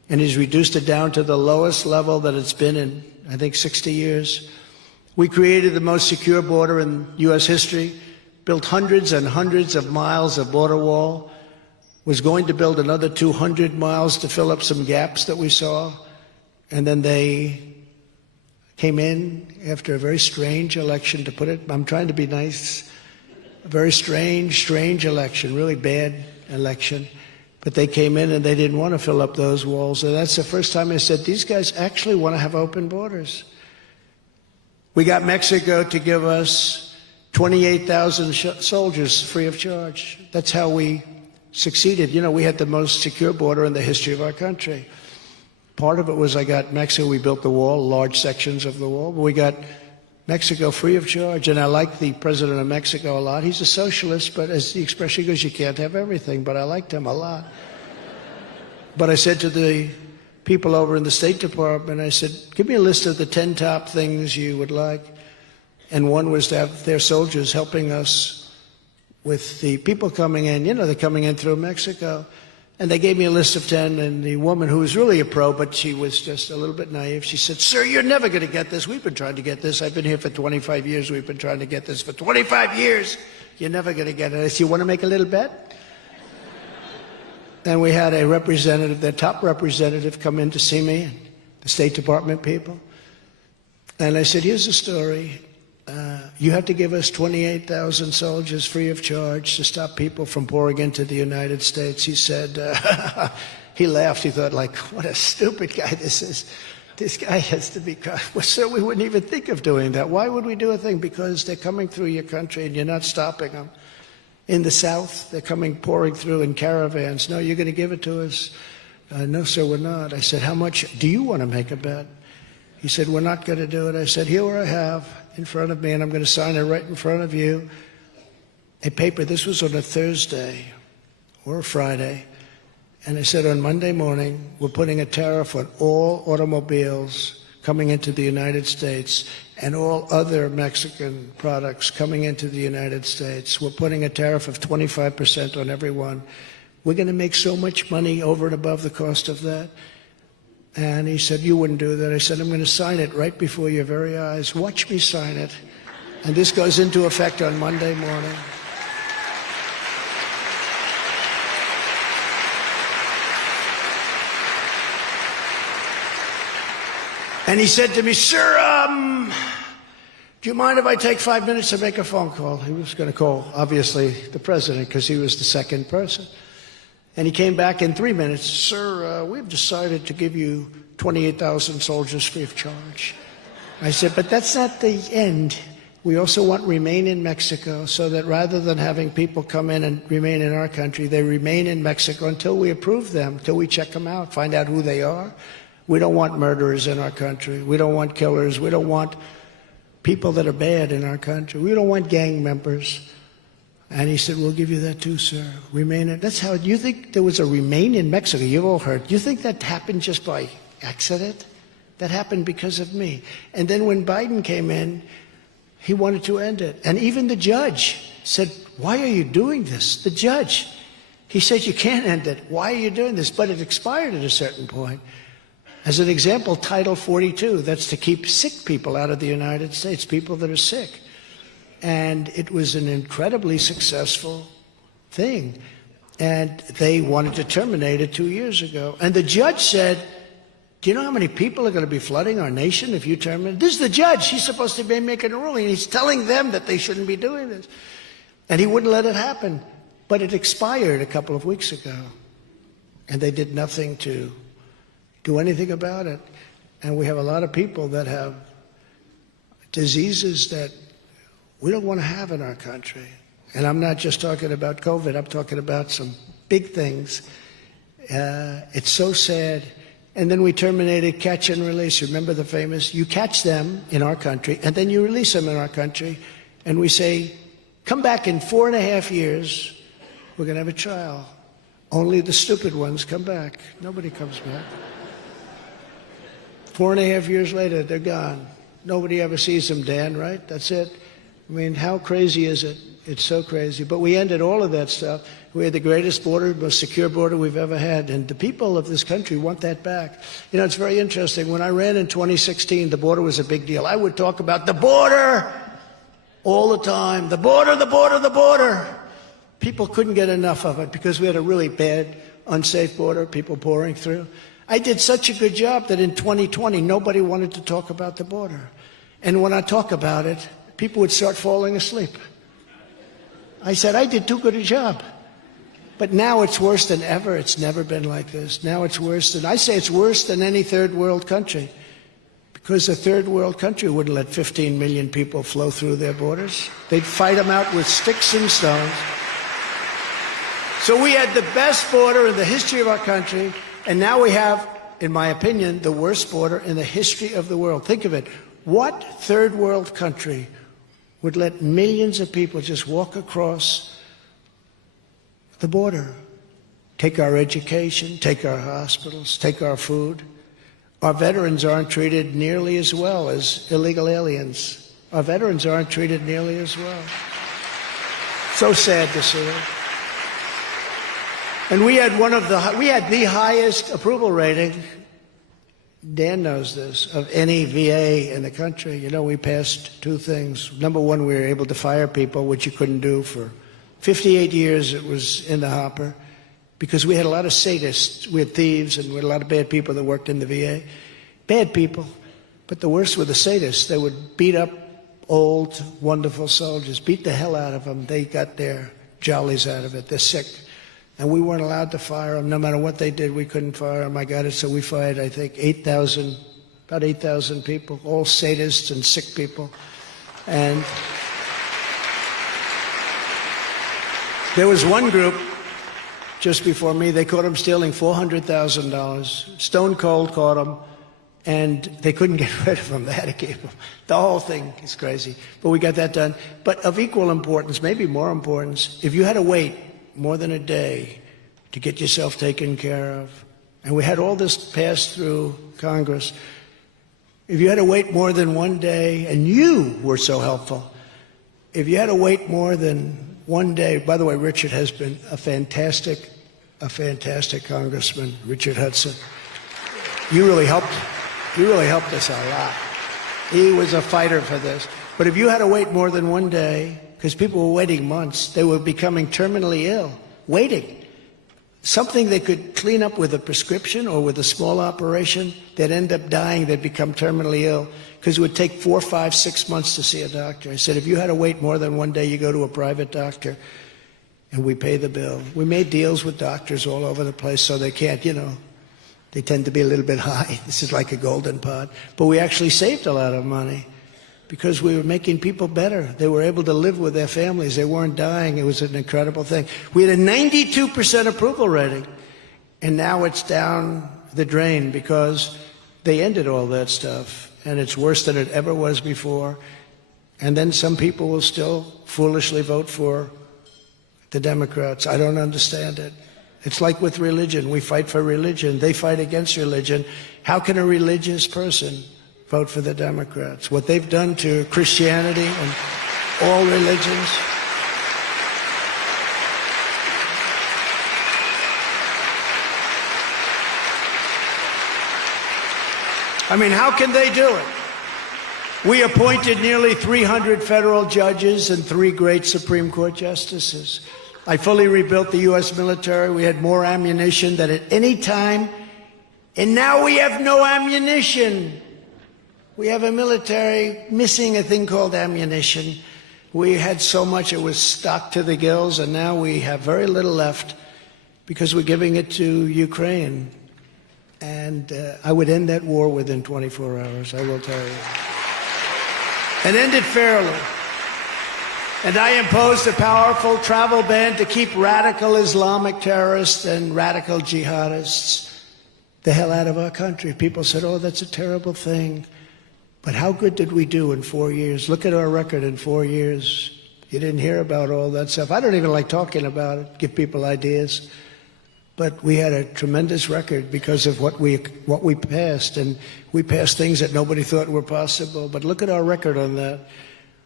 and he's reduced it down to the lowest level that it's been in, I think, 60 years. We created the most secure border in U.S. history, built hundreds and hundreds of miles of border wall, was going to build another 200 miles to fill up some gaps that we saw, and then they came in after a very strange election, to put it, I'm trying to be nice, a very strange election, really bad election. But they came in and they didn't want to fill up those walls. And that's the first time I said, these guys actually want to have open borders. We got Mexico to give us 28,000 soldiers free of charge. That's how we succeeded. You know, we had the most secure border in the history of our country. Part of it was I got Mexico, we built the wall, large sections of the wall, but we got Mexico free of charge. And I like the president of Mexico a lot. He's a socialist, but as the expression goes, you can't have everything, but I liked him a lot. But I said to the people over in the State Department, I said, give me a list of the 10 top things you would like. And one was to have their soldiers helping us with the people coming in. You know, they're coming in through Mexico. And they gave me a list of 10, and the woman, who was really a pro, but she was just a little bit naive, she said, sir, you're never going to get this. We've been trying to get this. I've been here for 25 years. We've been trying to get this for 25 years. You're never going to get it. I said, you want to make a little bet? Then we had a representative, their top representative, come in to see me, the State Department people. And I said, here's the story. You have to give us 28,000 soldiers free of charge to stop people from pouring into the United States. He said, he laughed. He thought, like, what a stupid guy this is. This guy has to be, well, sir, we wouldn't even think of doing that. Why would we do a thing? Because they're coming through your country and you're not stopping them. In the South, they're coming, pouring through in caravans. No, you're going to give it to us? No, sir, we're not. I said, how much do you want to make a bet? He said, we're not going to do it. I said, here what I have in front of me, and I'm going to sign it right in front of you, a paper. This was on a Thursday or a Friday. And I said, on Monday morning, we're putting a tariff on all automobiles coming into the United States and all other Mexican products coming into the United States. We're putting a tariff of 25% on every one. We're going to make so much money over and above the cost of that. And he said, you wouldn't do that. I said, I'm going to sign it right before your very eyes. Watch me sign it. And this goes into effect on Monday morning. And he said to me, sir, do you mind if I take 5 minutes to make a phone call? He was going to call, obviously, the president, because he was the second person. And he came back in 3 minutes. Sir, we've decided to give you 28,000 soldiers free of charge. I said, but that's not the end. We also want remain in Mexico, so that rather than having people come in and remain in our country, they remain in Mexico until we approve them, until we check them out, find out who they are. We don't want murderers in our country. We don't want killers. We don't want people that are bad in our country. We don't want gang members. And he said, we'll give you that too, sir. Remain in. That's how, you think there was a remain in Mexico? You've all heard. You think that happened just by accident? That happened because of me. And then when Biden came in, he wanted to end it. And even the judge said, why are you doing this? The judge. He said, you can't end it. Why are you doing this? But it expired at a certain point. As an example, Title 42, that's to keep sick people out of the United States, people that are sick. And it was an incredibly successful thing. And they wanted to terminate it 2 years ago. And the judge said, do you know how many people are going to be flooding our nation if you terminate? This is the judge. He's supposed to be making a ruling. He's telling them that they shouldn't be doing this. And he wouldn't let it happen. But it expired a couple of weeks ago. And they did nothing to do anything about it. And we have a lot of people that have diseases that we don't want to have in our country. And I'm not just talking about COVID. I'm talking about some big things. It's so sad. And then we terminated catch and release. Remember the famous, you catch them in our country, and then you release them in our country. And we say, come back in 4.5 years. We're going to have a trial. Only the stupid ones come back. Nobody comes back. 4.5 years later, they're gone. Nobody ever sees them, Dan, right? That's it. I mean, how crazy is it? It's so crazy. But we ended all of that stuff. We had the greatest border, most secure border we've ever had. And the people of this country want that back. You know, it's very interesting. When I ran in 2016, the border was a big deal. I would talk about the border all the time. The border, the border, the border. People couldn't get enough of it because we had a really bad, unsafe border, people pouring through. I did such a good job that in 2020, nobody wanted to talk about the border. And when I talk about it, people would start falling asleep. I said, I did too good a job. But now it's worse than ever. It's never been like this. Now it's worse than, I say it's worse than any third world country. Because a third world country wouldn't let 15 million people flow through their borders. They'd fight them out with sticks and stones. So we had the best border in the history of our country, and now we have, in my opinion, the worst border in the history of the world. Think of it. What third world country would let millions of people just walk across the border, take our education, take our hospitals, take our food? Our veterans aren't treated nearly as well as illegal aliens. Our veterans aren't treated nearly as well. So sad to see it. And we had the highest approval rating, Dan knows this, of any VA in the country. You know, we passed two things. Number one, we were able to fire people, which you couldn't do for 58 years. It was in the hopper because we had a lot of sadists. We had thieves and we had a lot of bad people that worked in the VA. Bad people. But the worst were the sadists. They would beat up old, wonderful soldiers, beat the hell out of them. They got their jollies out of it. They're sick. And we weren't allowed to fire them. No matter what they did, we couldn't fire them. I got it, so we fired, I think, about 8,000 people, all sadists and sick people. And there was one group just before me, they caught them stealing $400,000. Stone Cold caught them, and they couldn't get rid of them. They had to keep them. The whole thing is crazy. But we got that done. But of equal importance, maybe more importance, if you had to wait more than a day to get yourself taken care of, and we had all this passed through Congress, if you had to wait more than one day, and you were so helpful, if you had to wait more than one day, by the way, Richard has been a fantastic congressman, Richard Hudson. You really helped us a lot. He was a fighter for this. But if you had to wait more than one day, because people were waiting months, they were becoming terminally ill, waiting. Something they could clean up with a prescription or with a small operation, they'd end up dying, they'd become terminally ill, because it would take 4, 5, 6 months to see a doctor. I said, if you had to wait more than one day, you go to a private doctor, and we pay the bill. We made deals with doctors all over the place so they can't, you know, they tend to be a little bit high. This is like a golden pot. But we actually saved a lot of money because we were making people better. They were able to live with their families. They weren't dying. It was an incredible thing. We had a 92% approval rating, and now it's down the drain because they ended all that stuff, and it's worse than it ever was before. And then some people will still foolishly vote for the Democrats. I don't understand it. It's like with religion. We fight for religion. They fight against religion. How can a religious person vote for the Democrats? What they've done to Christianity and all religions. I mean, how can they do it? We appointed nearly 300 federal judges and 3 great Supreme Court justices. I fully rebuilt the U.S. military. We had more ammunition than at any time. And now we have no ammunition. We have a military missing a thing called ammunition. We had so much it was stocked to the gills, and now we have very little left because we're giving it to Ukraine. And I would end that war within 24 hours, I will tell you. And end it fairly. And I imposed a powerful travel ban to keep radical Islamic terrorists and radical jihadists the hell out of our country. People said, oh, that's a terrible thing. But how good did we do in 4 years? Look at our record in 4 years. You didn't hear about all that stuff. I don't even like talking about it, give people ideas. But we had a tremendous record because of what we passed. And we passed things that nobody thought were possible. But look at our record on that.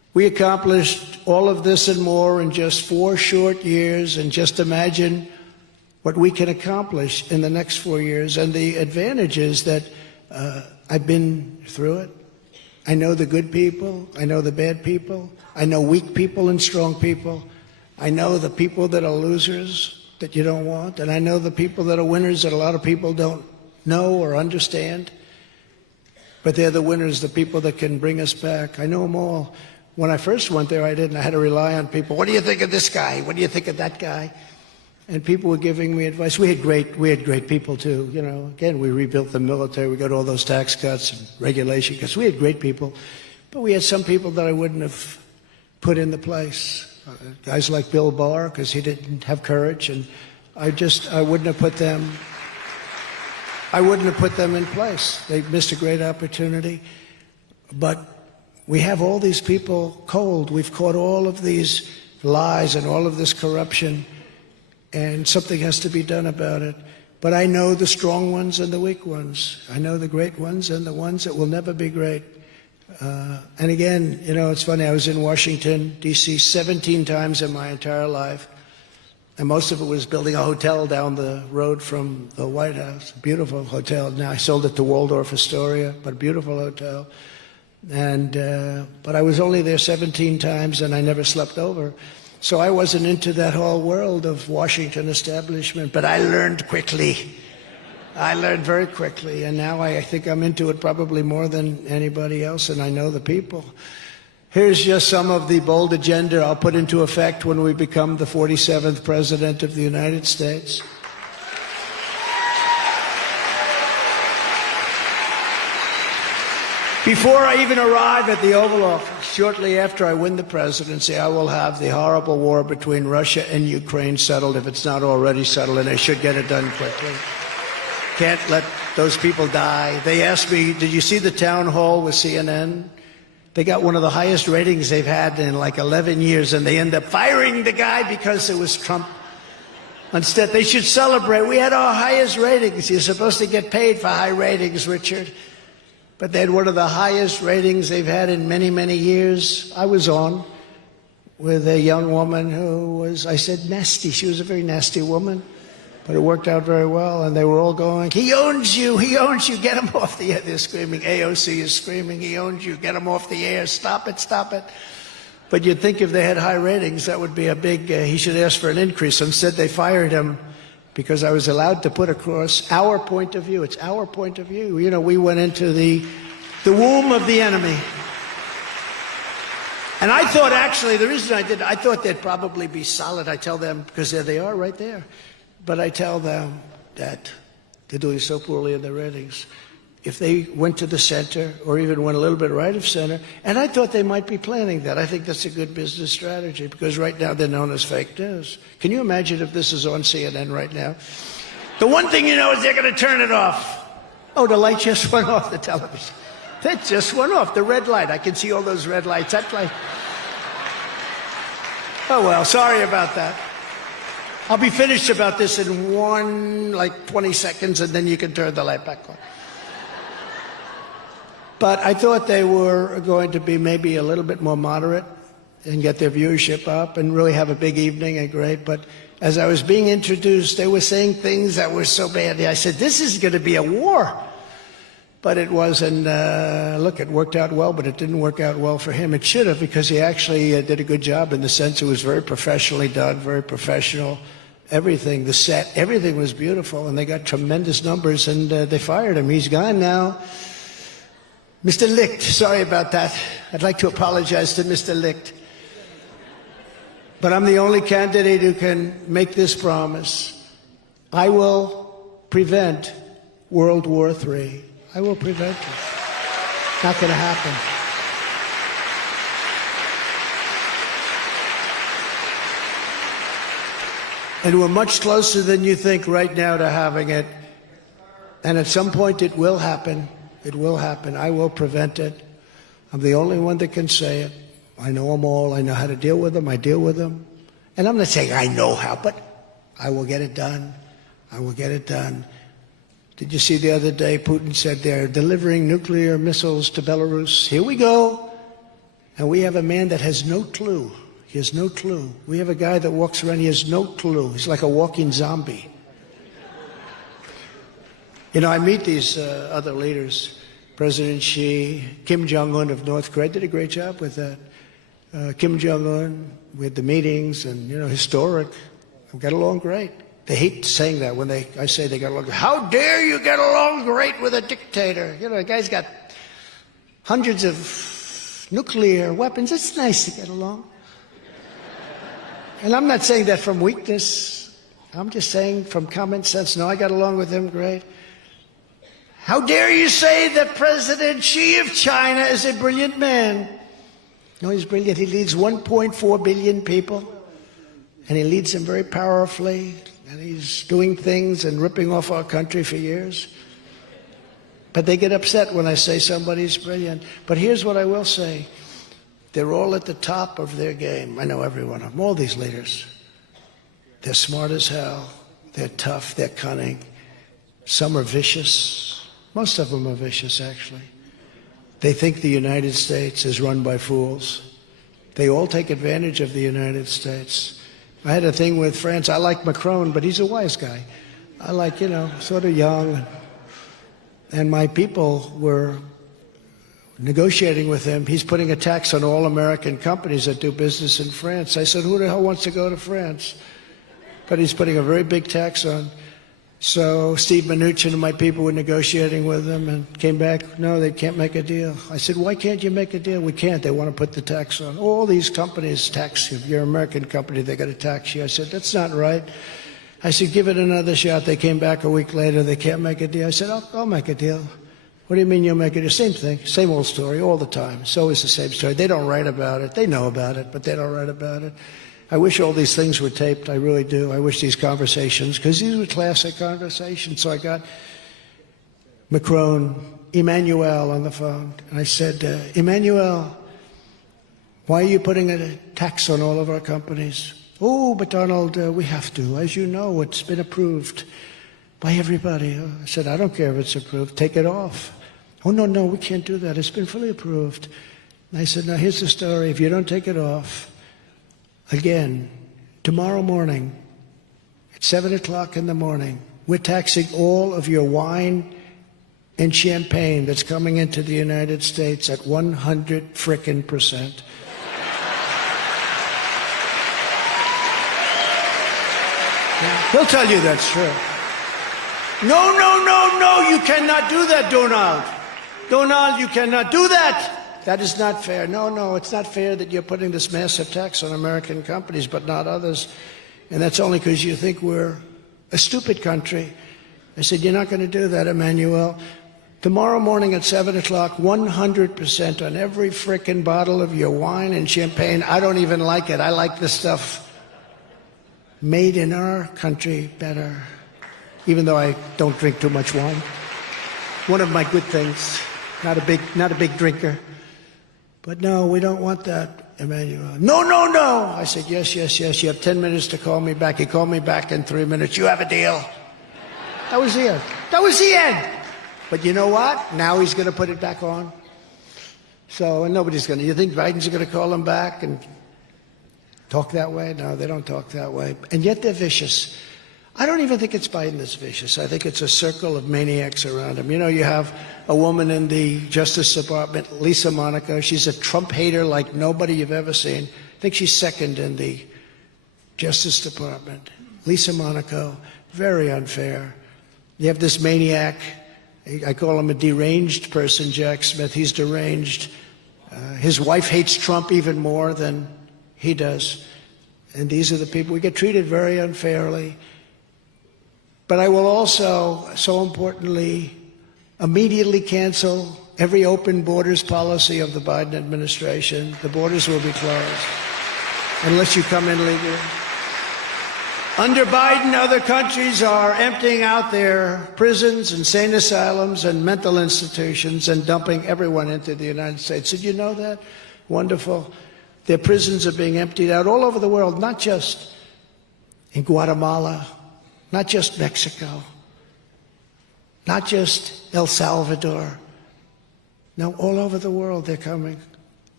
We accomplished all of this and more in just 4 short years, and just imagine what we can accomplish in the next 4 years. And the advantage is that I've been through it. I know the good people. I know the bad people. I know weak people and strong people. I know the people that are losers that you don't want. And I know the people that are winners that a lot of people don't know or understand. But they're the winners, the people that can bring us back. I know them all. When I first went there, I didn't. I had to rely on people. What do you think of this guy? What do you think of that guy? And people were giving me advice. We had great people too. You know, again, we rebuilt the military. We got all those tax cuts and regulation cuts. We had great people, but we had some people that I wouldn't have put in the place. Guys like Bill Barr, because he didn't have courage, and I wouldn't have put them. I wouldn't have put them in place. They missed a great opportunity, but we have all these people cold. We've caught all of these lies and all of this corruption, and something has to be done about it. But I know the strong ones and the weak ones. I know the great ones and the ones that will never be great. And again, you know, it's funny, I was in Washington, D.C. 17 times in my entire life, and most of it was building a hotel down the road from the White House, a beautiful hotel. Now I sold it to Waldorf Astoria, but a beautiful hotel. And but I was only there 17 times, and I never slept over. So I wasn't into that whole world of Washington establishment, but I learned quickly. I learned very quickly, and now I think I'm into it probably more than anybody else, and I know the people. Here's just some of the bold agenda I'll put into effect when we become the 47th President of the United States. Before I even arrive at the Oval Office, shortly after I win the presidency, I will have the horrible war between Russia and Ukraine settled, if it's not already settled, and they should get it done quickly. Can't let those people die. They asked me, did you see the town hall with CNN? They got one of the highest ratings they've had in like 11 years, and they end up firing the guy because it was Trump. Instead, they should celebrate. We had our highest ratings. You're supposed to get paid for high ratings, Richard. But they had one of the highest ratings they've had in many, many years. I was on with a young woman who was, I said, nasty. She was a very nasty woman, but it worked out very well. And they were all going, he owns you, get him off the air. They're screaming, AOC is screaming, he owns you, get him off the air, stop it, stop it. But you'd think if they had high ratings, that would be a big, he should ask for an increase. Instead, they fired him because I was allowed to put across our point of view. It's our point of view. You know, we went into the womb of the enemy. And I thought, actually, the reason I did, I thought they'd probably be solid. I tell them, because there they are right there. But I tell them that they're doing so poorly in their ratings. If they went to the center, or even went a little bit right of center, and I thought they might be planning that. I think that's a good business strategy, because right now they're known as fake news. Can you imagine if this is on CNN right now? The one thing you know is they're going to turn it off. Oh, the light just went off, the television. That just went off, the red light. I can see all those red lights. That light. Oh, well, sorry about that. I'll be finished about this in 20 seconds, and then you can turn the light back on. But I thought they were going to be maybe a little bit more moderate and get their viewership up and really have a big evening and great. But as I was being introduced, they were saying things that were so bad. I said, this is going to be a war. But it wasn't, look, it worked out well, but it didn't work out well for him. It should have, because he actually did a good job in the sense it was very professionally done, very professional. Everything, the set, everything was beautiful, and they got tremendous numbers, and they fired him. He's gone now. Mr. Licht, sorry about that. I'd like to apologize to Mr. Licht. But I'm the only candidate who can make this promise. I will prevent World War III. I will prevent it. Not going to happen. And we're much closer than you think right now to having it. And at some point it will happen. It will happen. I will prevent it. I'm the only one that can say it. I know them all. I know how to deal with them. I deal with them. And I'm not saying I know how, but I will get it done. I will get it done. Did you see the other day Putin said they're delivering nuclear missiles to Belarus? Here we go. And we have a man that has no clue. He has no clue. We have a guy that walks around, he has no clue. He's like a walking zombie. You know, I meet these other leaders, President Xi, Kim Jong-un of North Korea, did a great job with that. Kim Jong-un with the meetings and, you know, historic. We got along great. They hate saying that when I say they got along. How dare you get along great with a dictator? You know, the guy's got hundreds of nuclear weapons. It's nice to get along. And I'm not saying that from weakness. I'm just saying from common sense. No, I got along with him great. How dare you say that President Xi of China is a brilliant man? No, he's brilliant. He leads 1.4 billion people, and he leads them very powerfully, and he's doing things and ripping off our country for years. But they get upset when I say somebody's brilliant. But here's what I will say. They're all at the top of their game. I know every one of them, all these leaders. They're smart as hell. They're tough. They're cunning. Some are vicious. Most of them are vicious, actually. They think the United States is run by fools. They all take advantage of the United States. I had a thing with France. I like Macron, but he's a wise guy. I like, you know, sort of young. And my people were negotiating with him. He's putting a tax on all American companies that do business in France. I said, who the hell wants to go to France? But he's putting a very big tax on. So Steve Mnuchin and my people were negotiating with him and came back, no, they can't make a deal. I said, why can't you make a deal? We can't. They want to put the tax on. All these companies tax you. If you're an American company, they got to tax you. I said, that's not right. I said, give it another shot. They came back a week later. They can't make a deal. I said, I'll make a deal. What do you mean you'll make a deal? Same thing. Same old story all the time. It's always the same story. They don't write about it. They know about it, but they don't write about it. I wish all these things were taped. I really do. I wish these conversations, because these were classic conversations. So I got Macron, Emmanuel on the phone, and I said, Emmanuel, why are you putting a tax on all of our companies? Oh, but Donald, we have to. As you know, it's been approved by everybody. I said, I don't care if it's approved. Take it off. Oh, no, we can't do that. It's been fully approved. And I said, now, here's the story. If you don't take it off, again, tomorrow morning, at 7 o'clock in the morning, we're taxing all of your wine and champagne that's coming into the United States at 100%. He'll tell you that's true. No, you cannot do that, Donald. Donald, you cannot do that. That is not fair. No, it's not fair that you're putting this massive tax on American companies, but not others. And that's only because you think we're a stupid country. I said, you're not going to do that, Emmanuel. Tomorrow morning at 7 o'clock, 100% on every frickin' bottle of your wine and champagne. I don't even like it. I like the stuff made in our country better, even though I don't drink too much wine. One of my good things. Not a big drinker. But no, we don't want that, Emmanuel. No. I said, yes. You have 10 minutes to call me back. He called me back in 3 minutes. You have a deal. That was the end. But you know what? Now he's going to put it back on. So, and nobody's going to. You think Biden's going to call him back and talk that way? No, they don't talk that way. And yet they're vicious. I don't even think it's Biden that's vicious. I think it's a circle of maniacs around him. You know, you have a woman in the Justice Department, Lisa Monaco. She's a Trump hater like nobody you've ever seen. I think she's second in the Justice Department. Lisa Monaco, very unfair. You have this maniac. I call him a deranged person, Jack Smith. He's deranged. His wife hates Trump even more than he does. And these are the people. We get treated very unfairly. But I will also, so importantly, immediately cancel every open borders policy of the Biden administration. The borders will be closed unless you come in legally. Under Biden, other countries are emptying out their prisons, insane asylums, and mental institutions and dumping everyone into the United States. Did you know that? Wonderful. Their prisons are being emptied out all over the world, not just in Guatemala, not just Mexico, not just El Salvador. No, all over the world they're coming.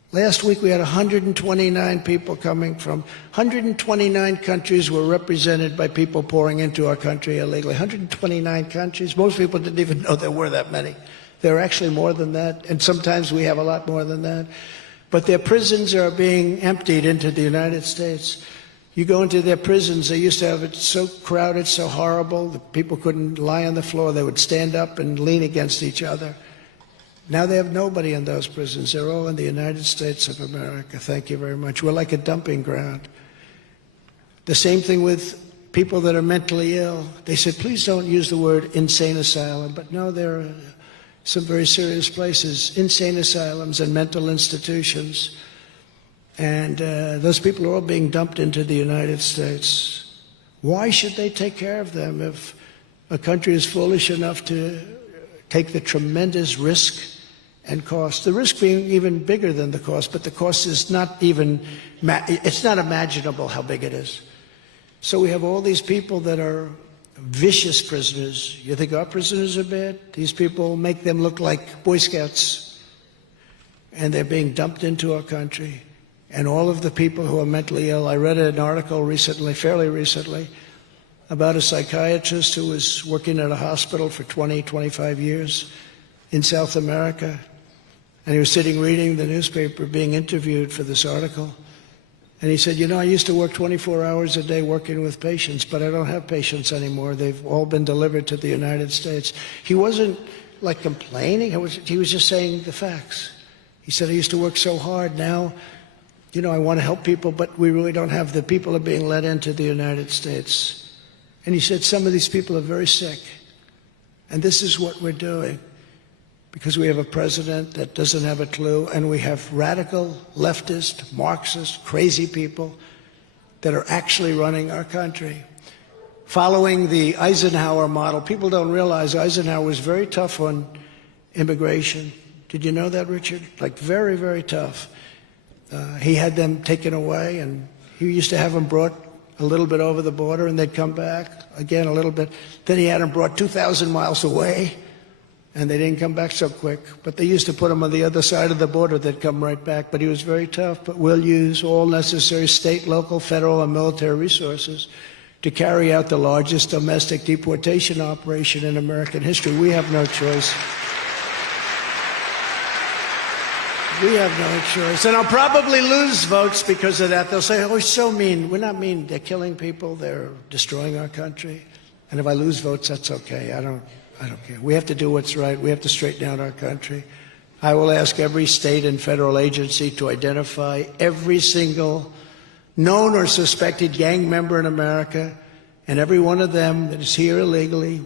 Last week we had 129 people coming from 129 countries were represented by people pouring into our country illegally. 129 countries. Most people didn't even know there were that many. There are actually more than that, and sometimes we have a lot more than that. But their prisons are being emptied into the United States. You go into their prisons, they used to have it so crowded, so horrible, that people couldn't lie on the floor. They would stand up and lean against each other. Now they have nobody in those prisons. They're all in the United States of America. Thank you very much. We're like a dumping ground. The same thing with people that are mentally ill. They said, please don't use the word insane asylum. But no, there are some very serious places, insane asylums and mental institutions. And those people are all being dumped into the United States. Why should they take care of them if a country is foolish enough to take the tremendous risk and cost? The risk being even bigger than the cost, but the cost is not even, it's not imaginable how big it is. So we have all these people that are vicious prisoners. You think our prisoners are bad? These people make them look like Boy Scouts. And they're being dumped into our country. And all of the people who are mentally ill, I read an article recently, fairly recently, about a psychiatrist who was working at a hospital for 20, 25 years in South America. And he was sitting reading the newspaper, being interviewed for this article. And he said, you know, I used to work 24 hours a day working with patients, but I don't have patients anymore. They've all been delivered to the United States. He wasn't like complaining. He was just saying the facts. He said, I used to work so hard. Now, you know, I want to help people, but we really don't have. The people are being let into the United States. And he said, some of these people are very sick. And this is what we're doing. Because we have a president that doesn't have a clue, and we have radical, leftist, Marxist, crazy people that are actually running our country. Following the Eisenhower model, people don't realize Eisenhower was very tough on immigration. Did you know that, Richard? Like very, very tough. He had them taken away, and he used to have them brought a little bit over the border, and they'd come back again a little bit. Then he had them brought 2,000 miles away, and they didn't come back so quick. But they used to put them on the other side of the border. They'd come right back. But he was very tough. But we'll use all necessary state, local, federal, and military resources to carry out the largest domestic deportation operation in American history. We have no choice. We have no choice. And I'll probably lose votes because of that. They'll say, oh, he's so mean. We're not mean. They're killing people. They're destroying our country. And if I lose votes, that's okay. I don't care. We have to do what's right. We have to straighten out our country. I will ask every state and federal agency to identify every single known or suspected gang member in America, and every one of them that is here illegally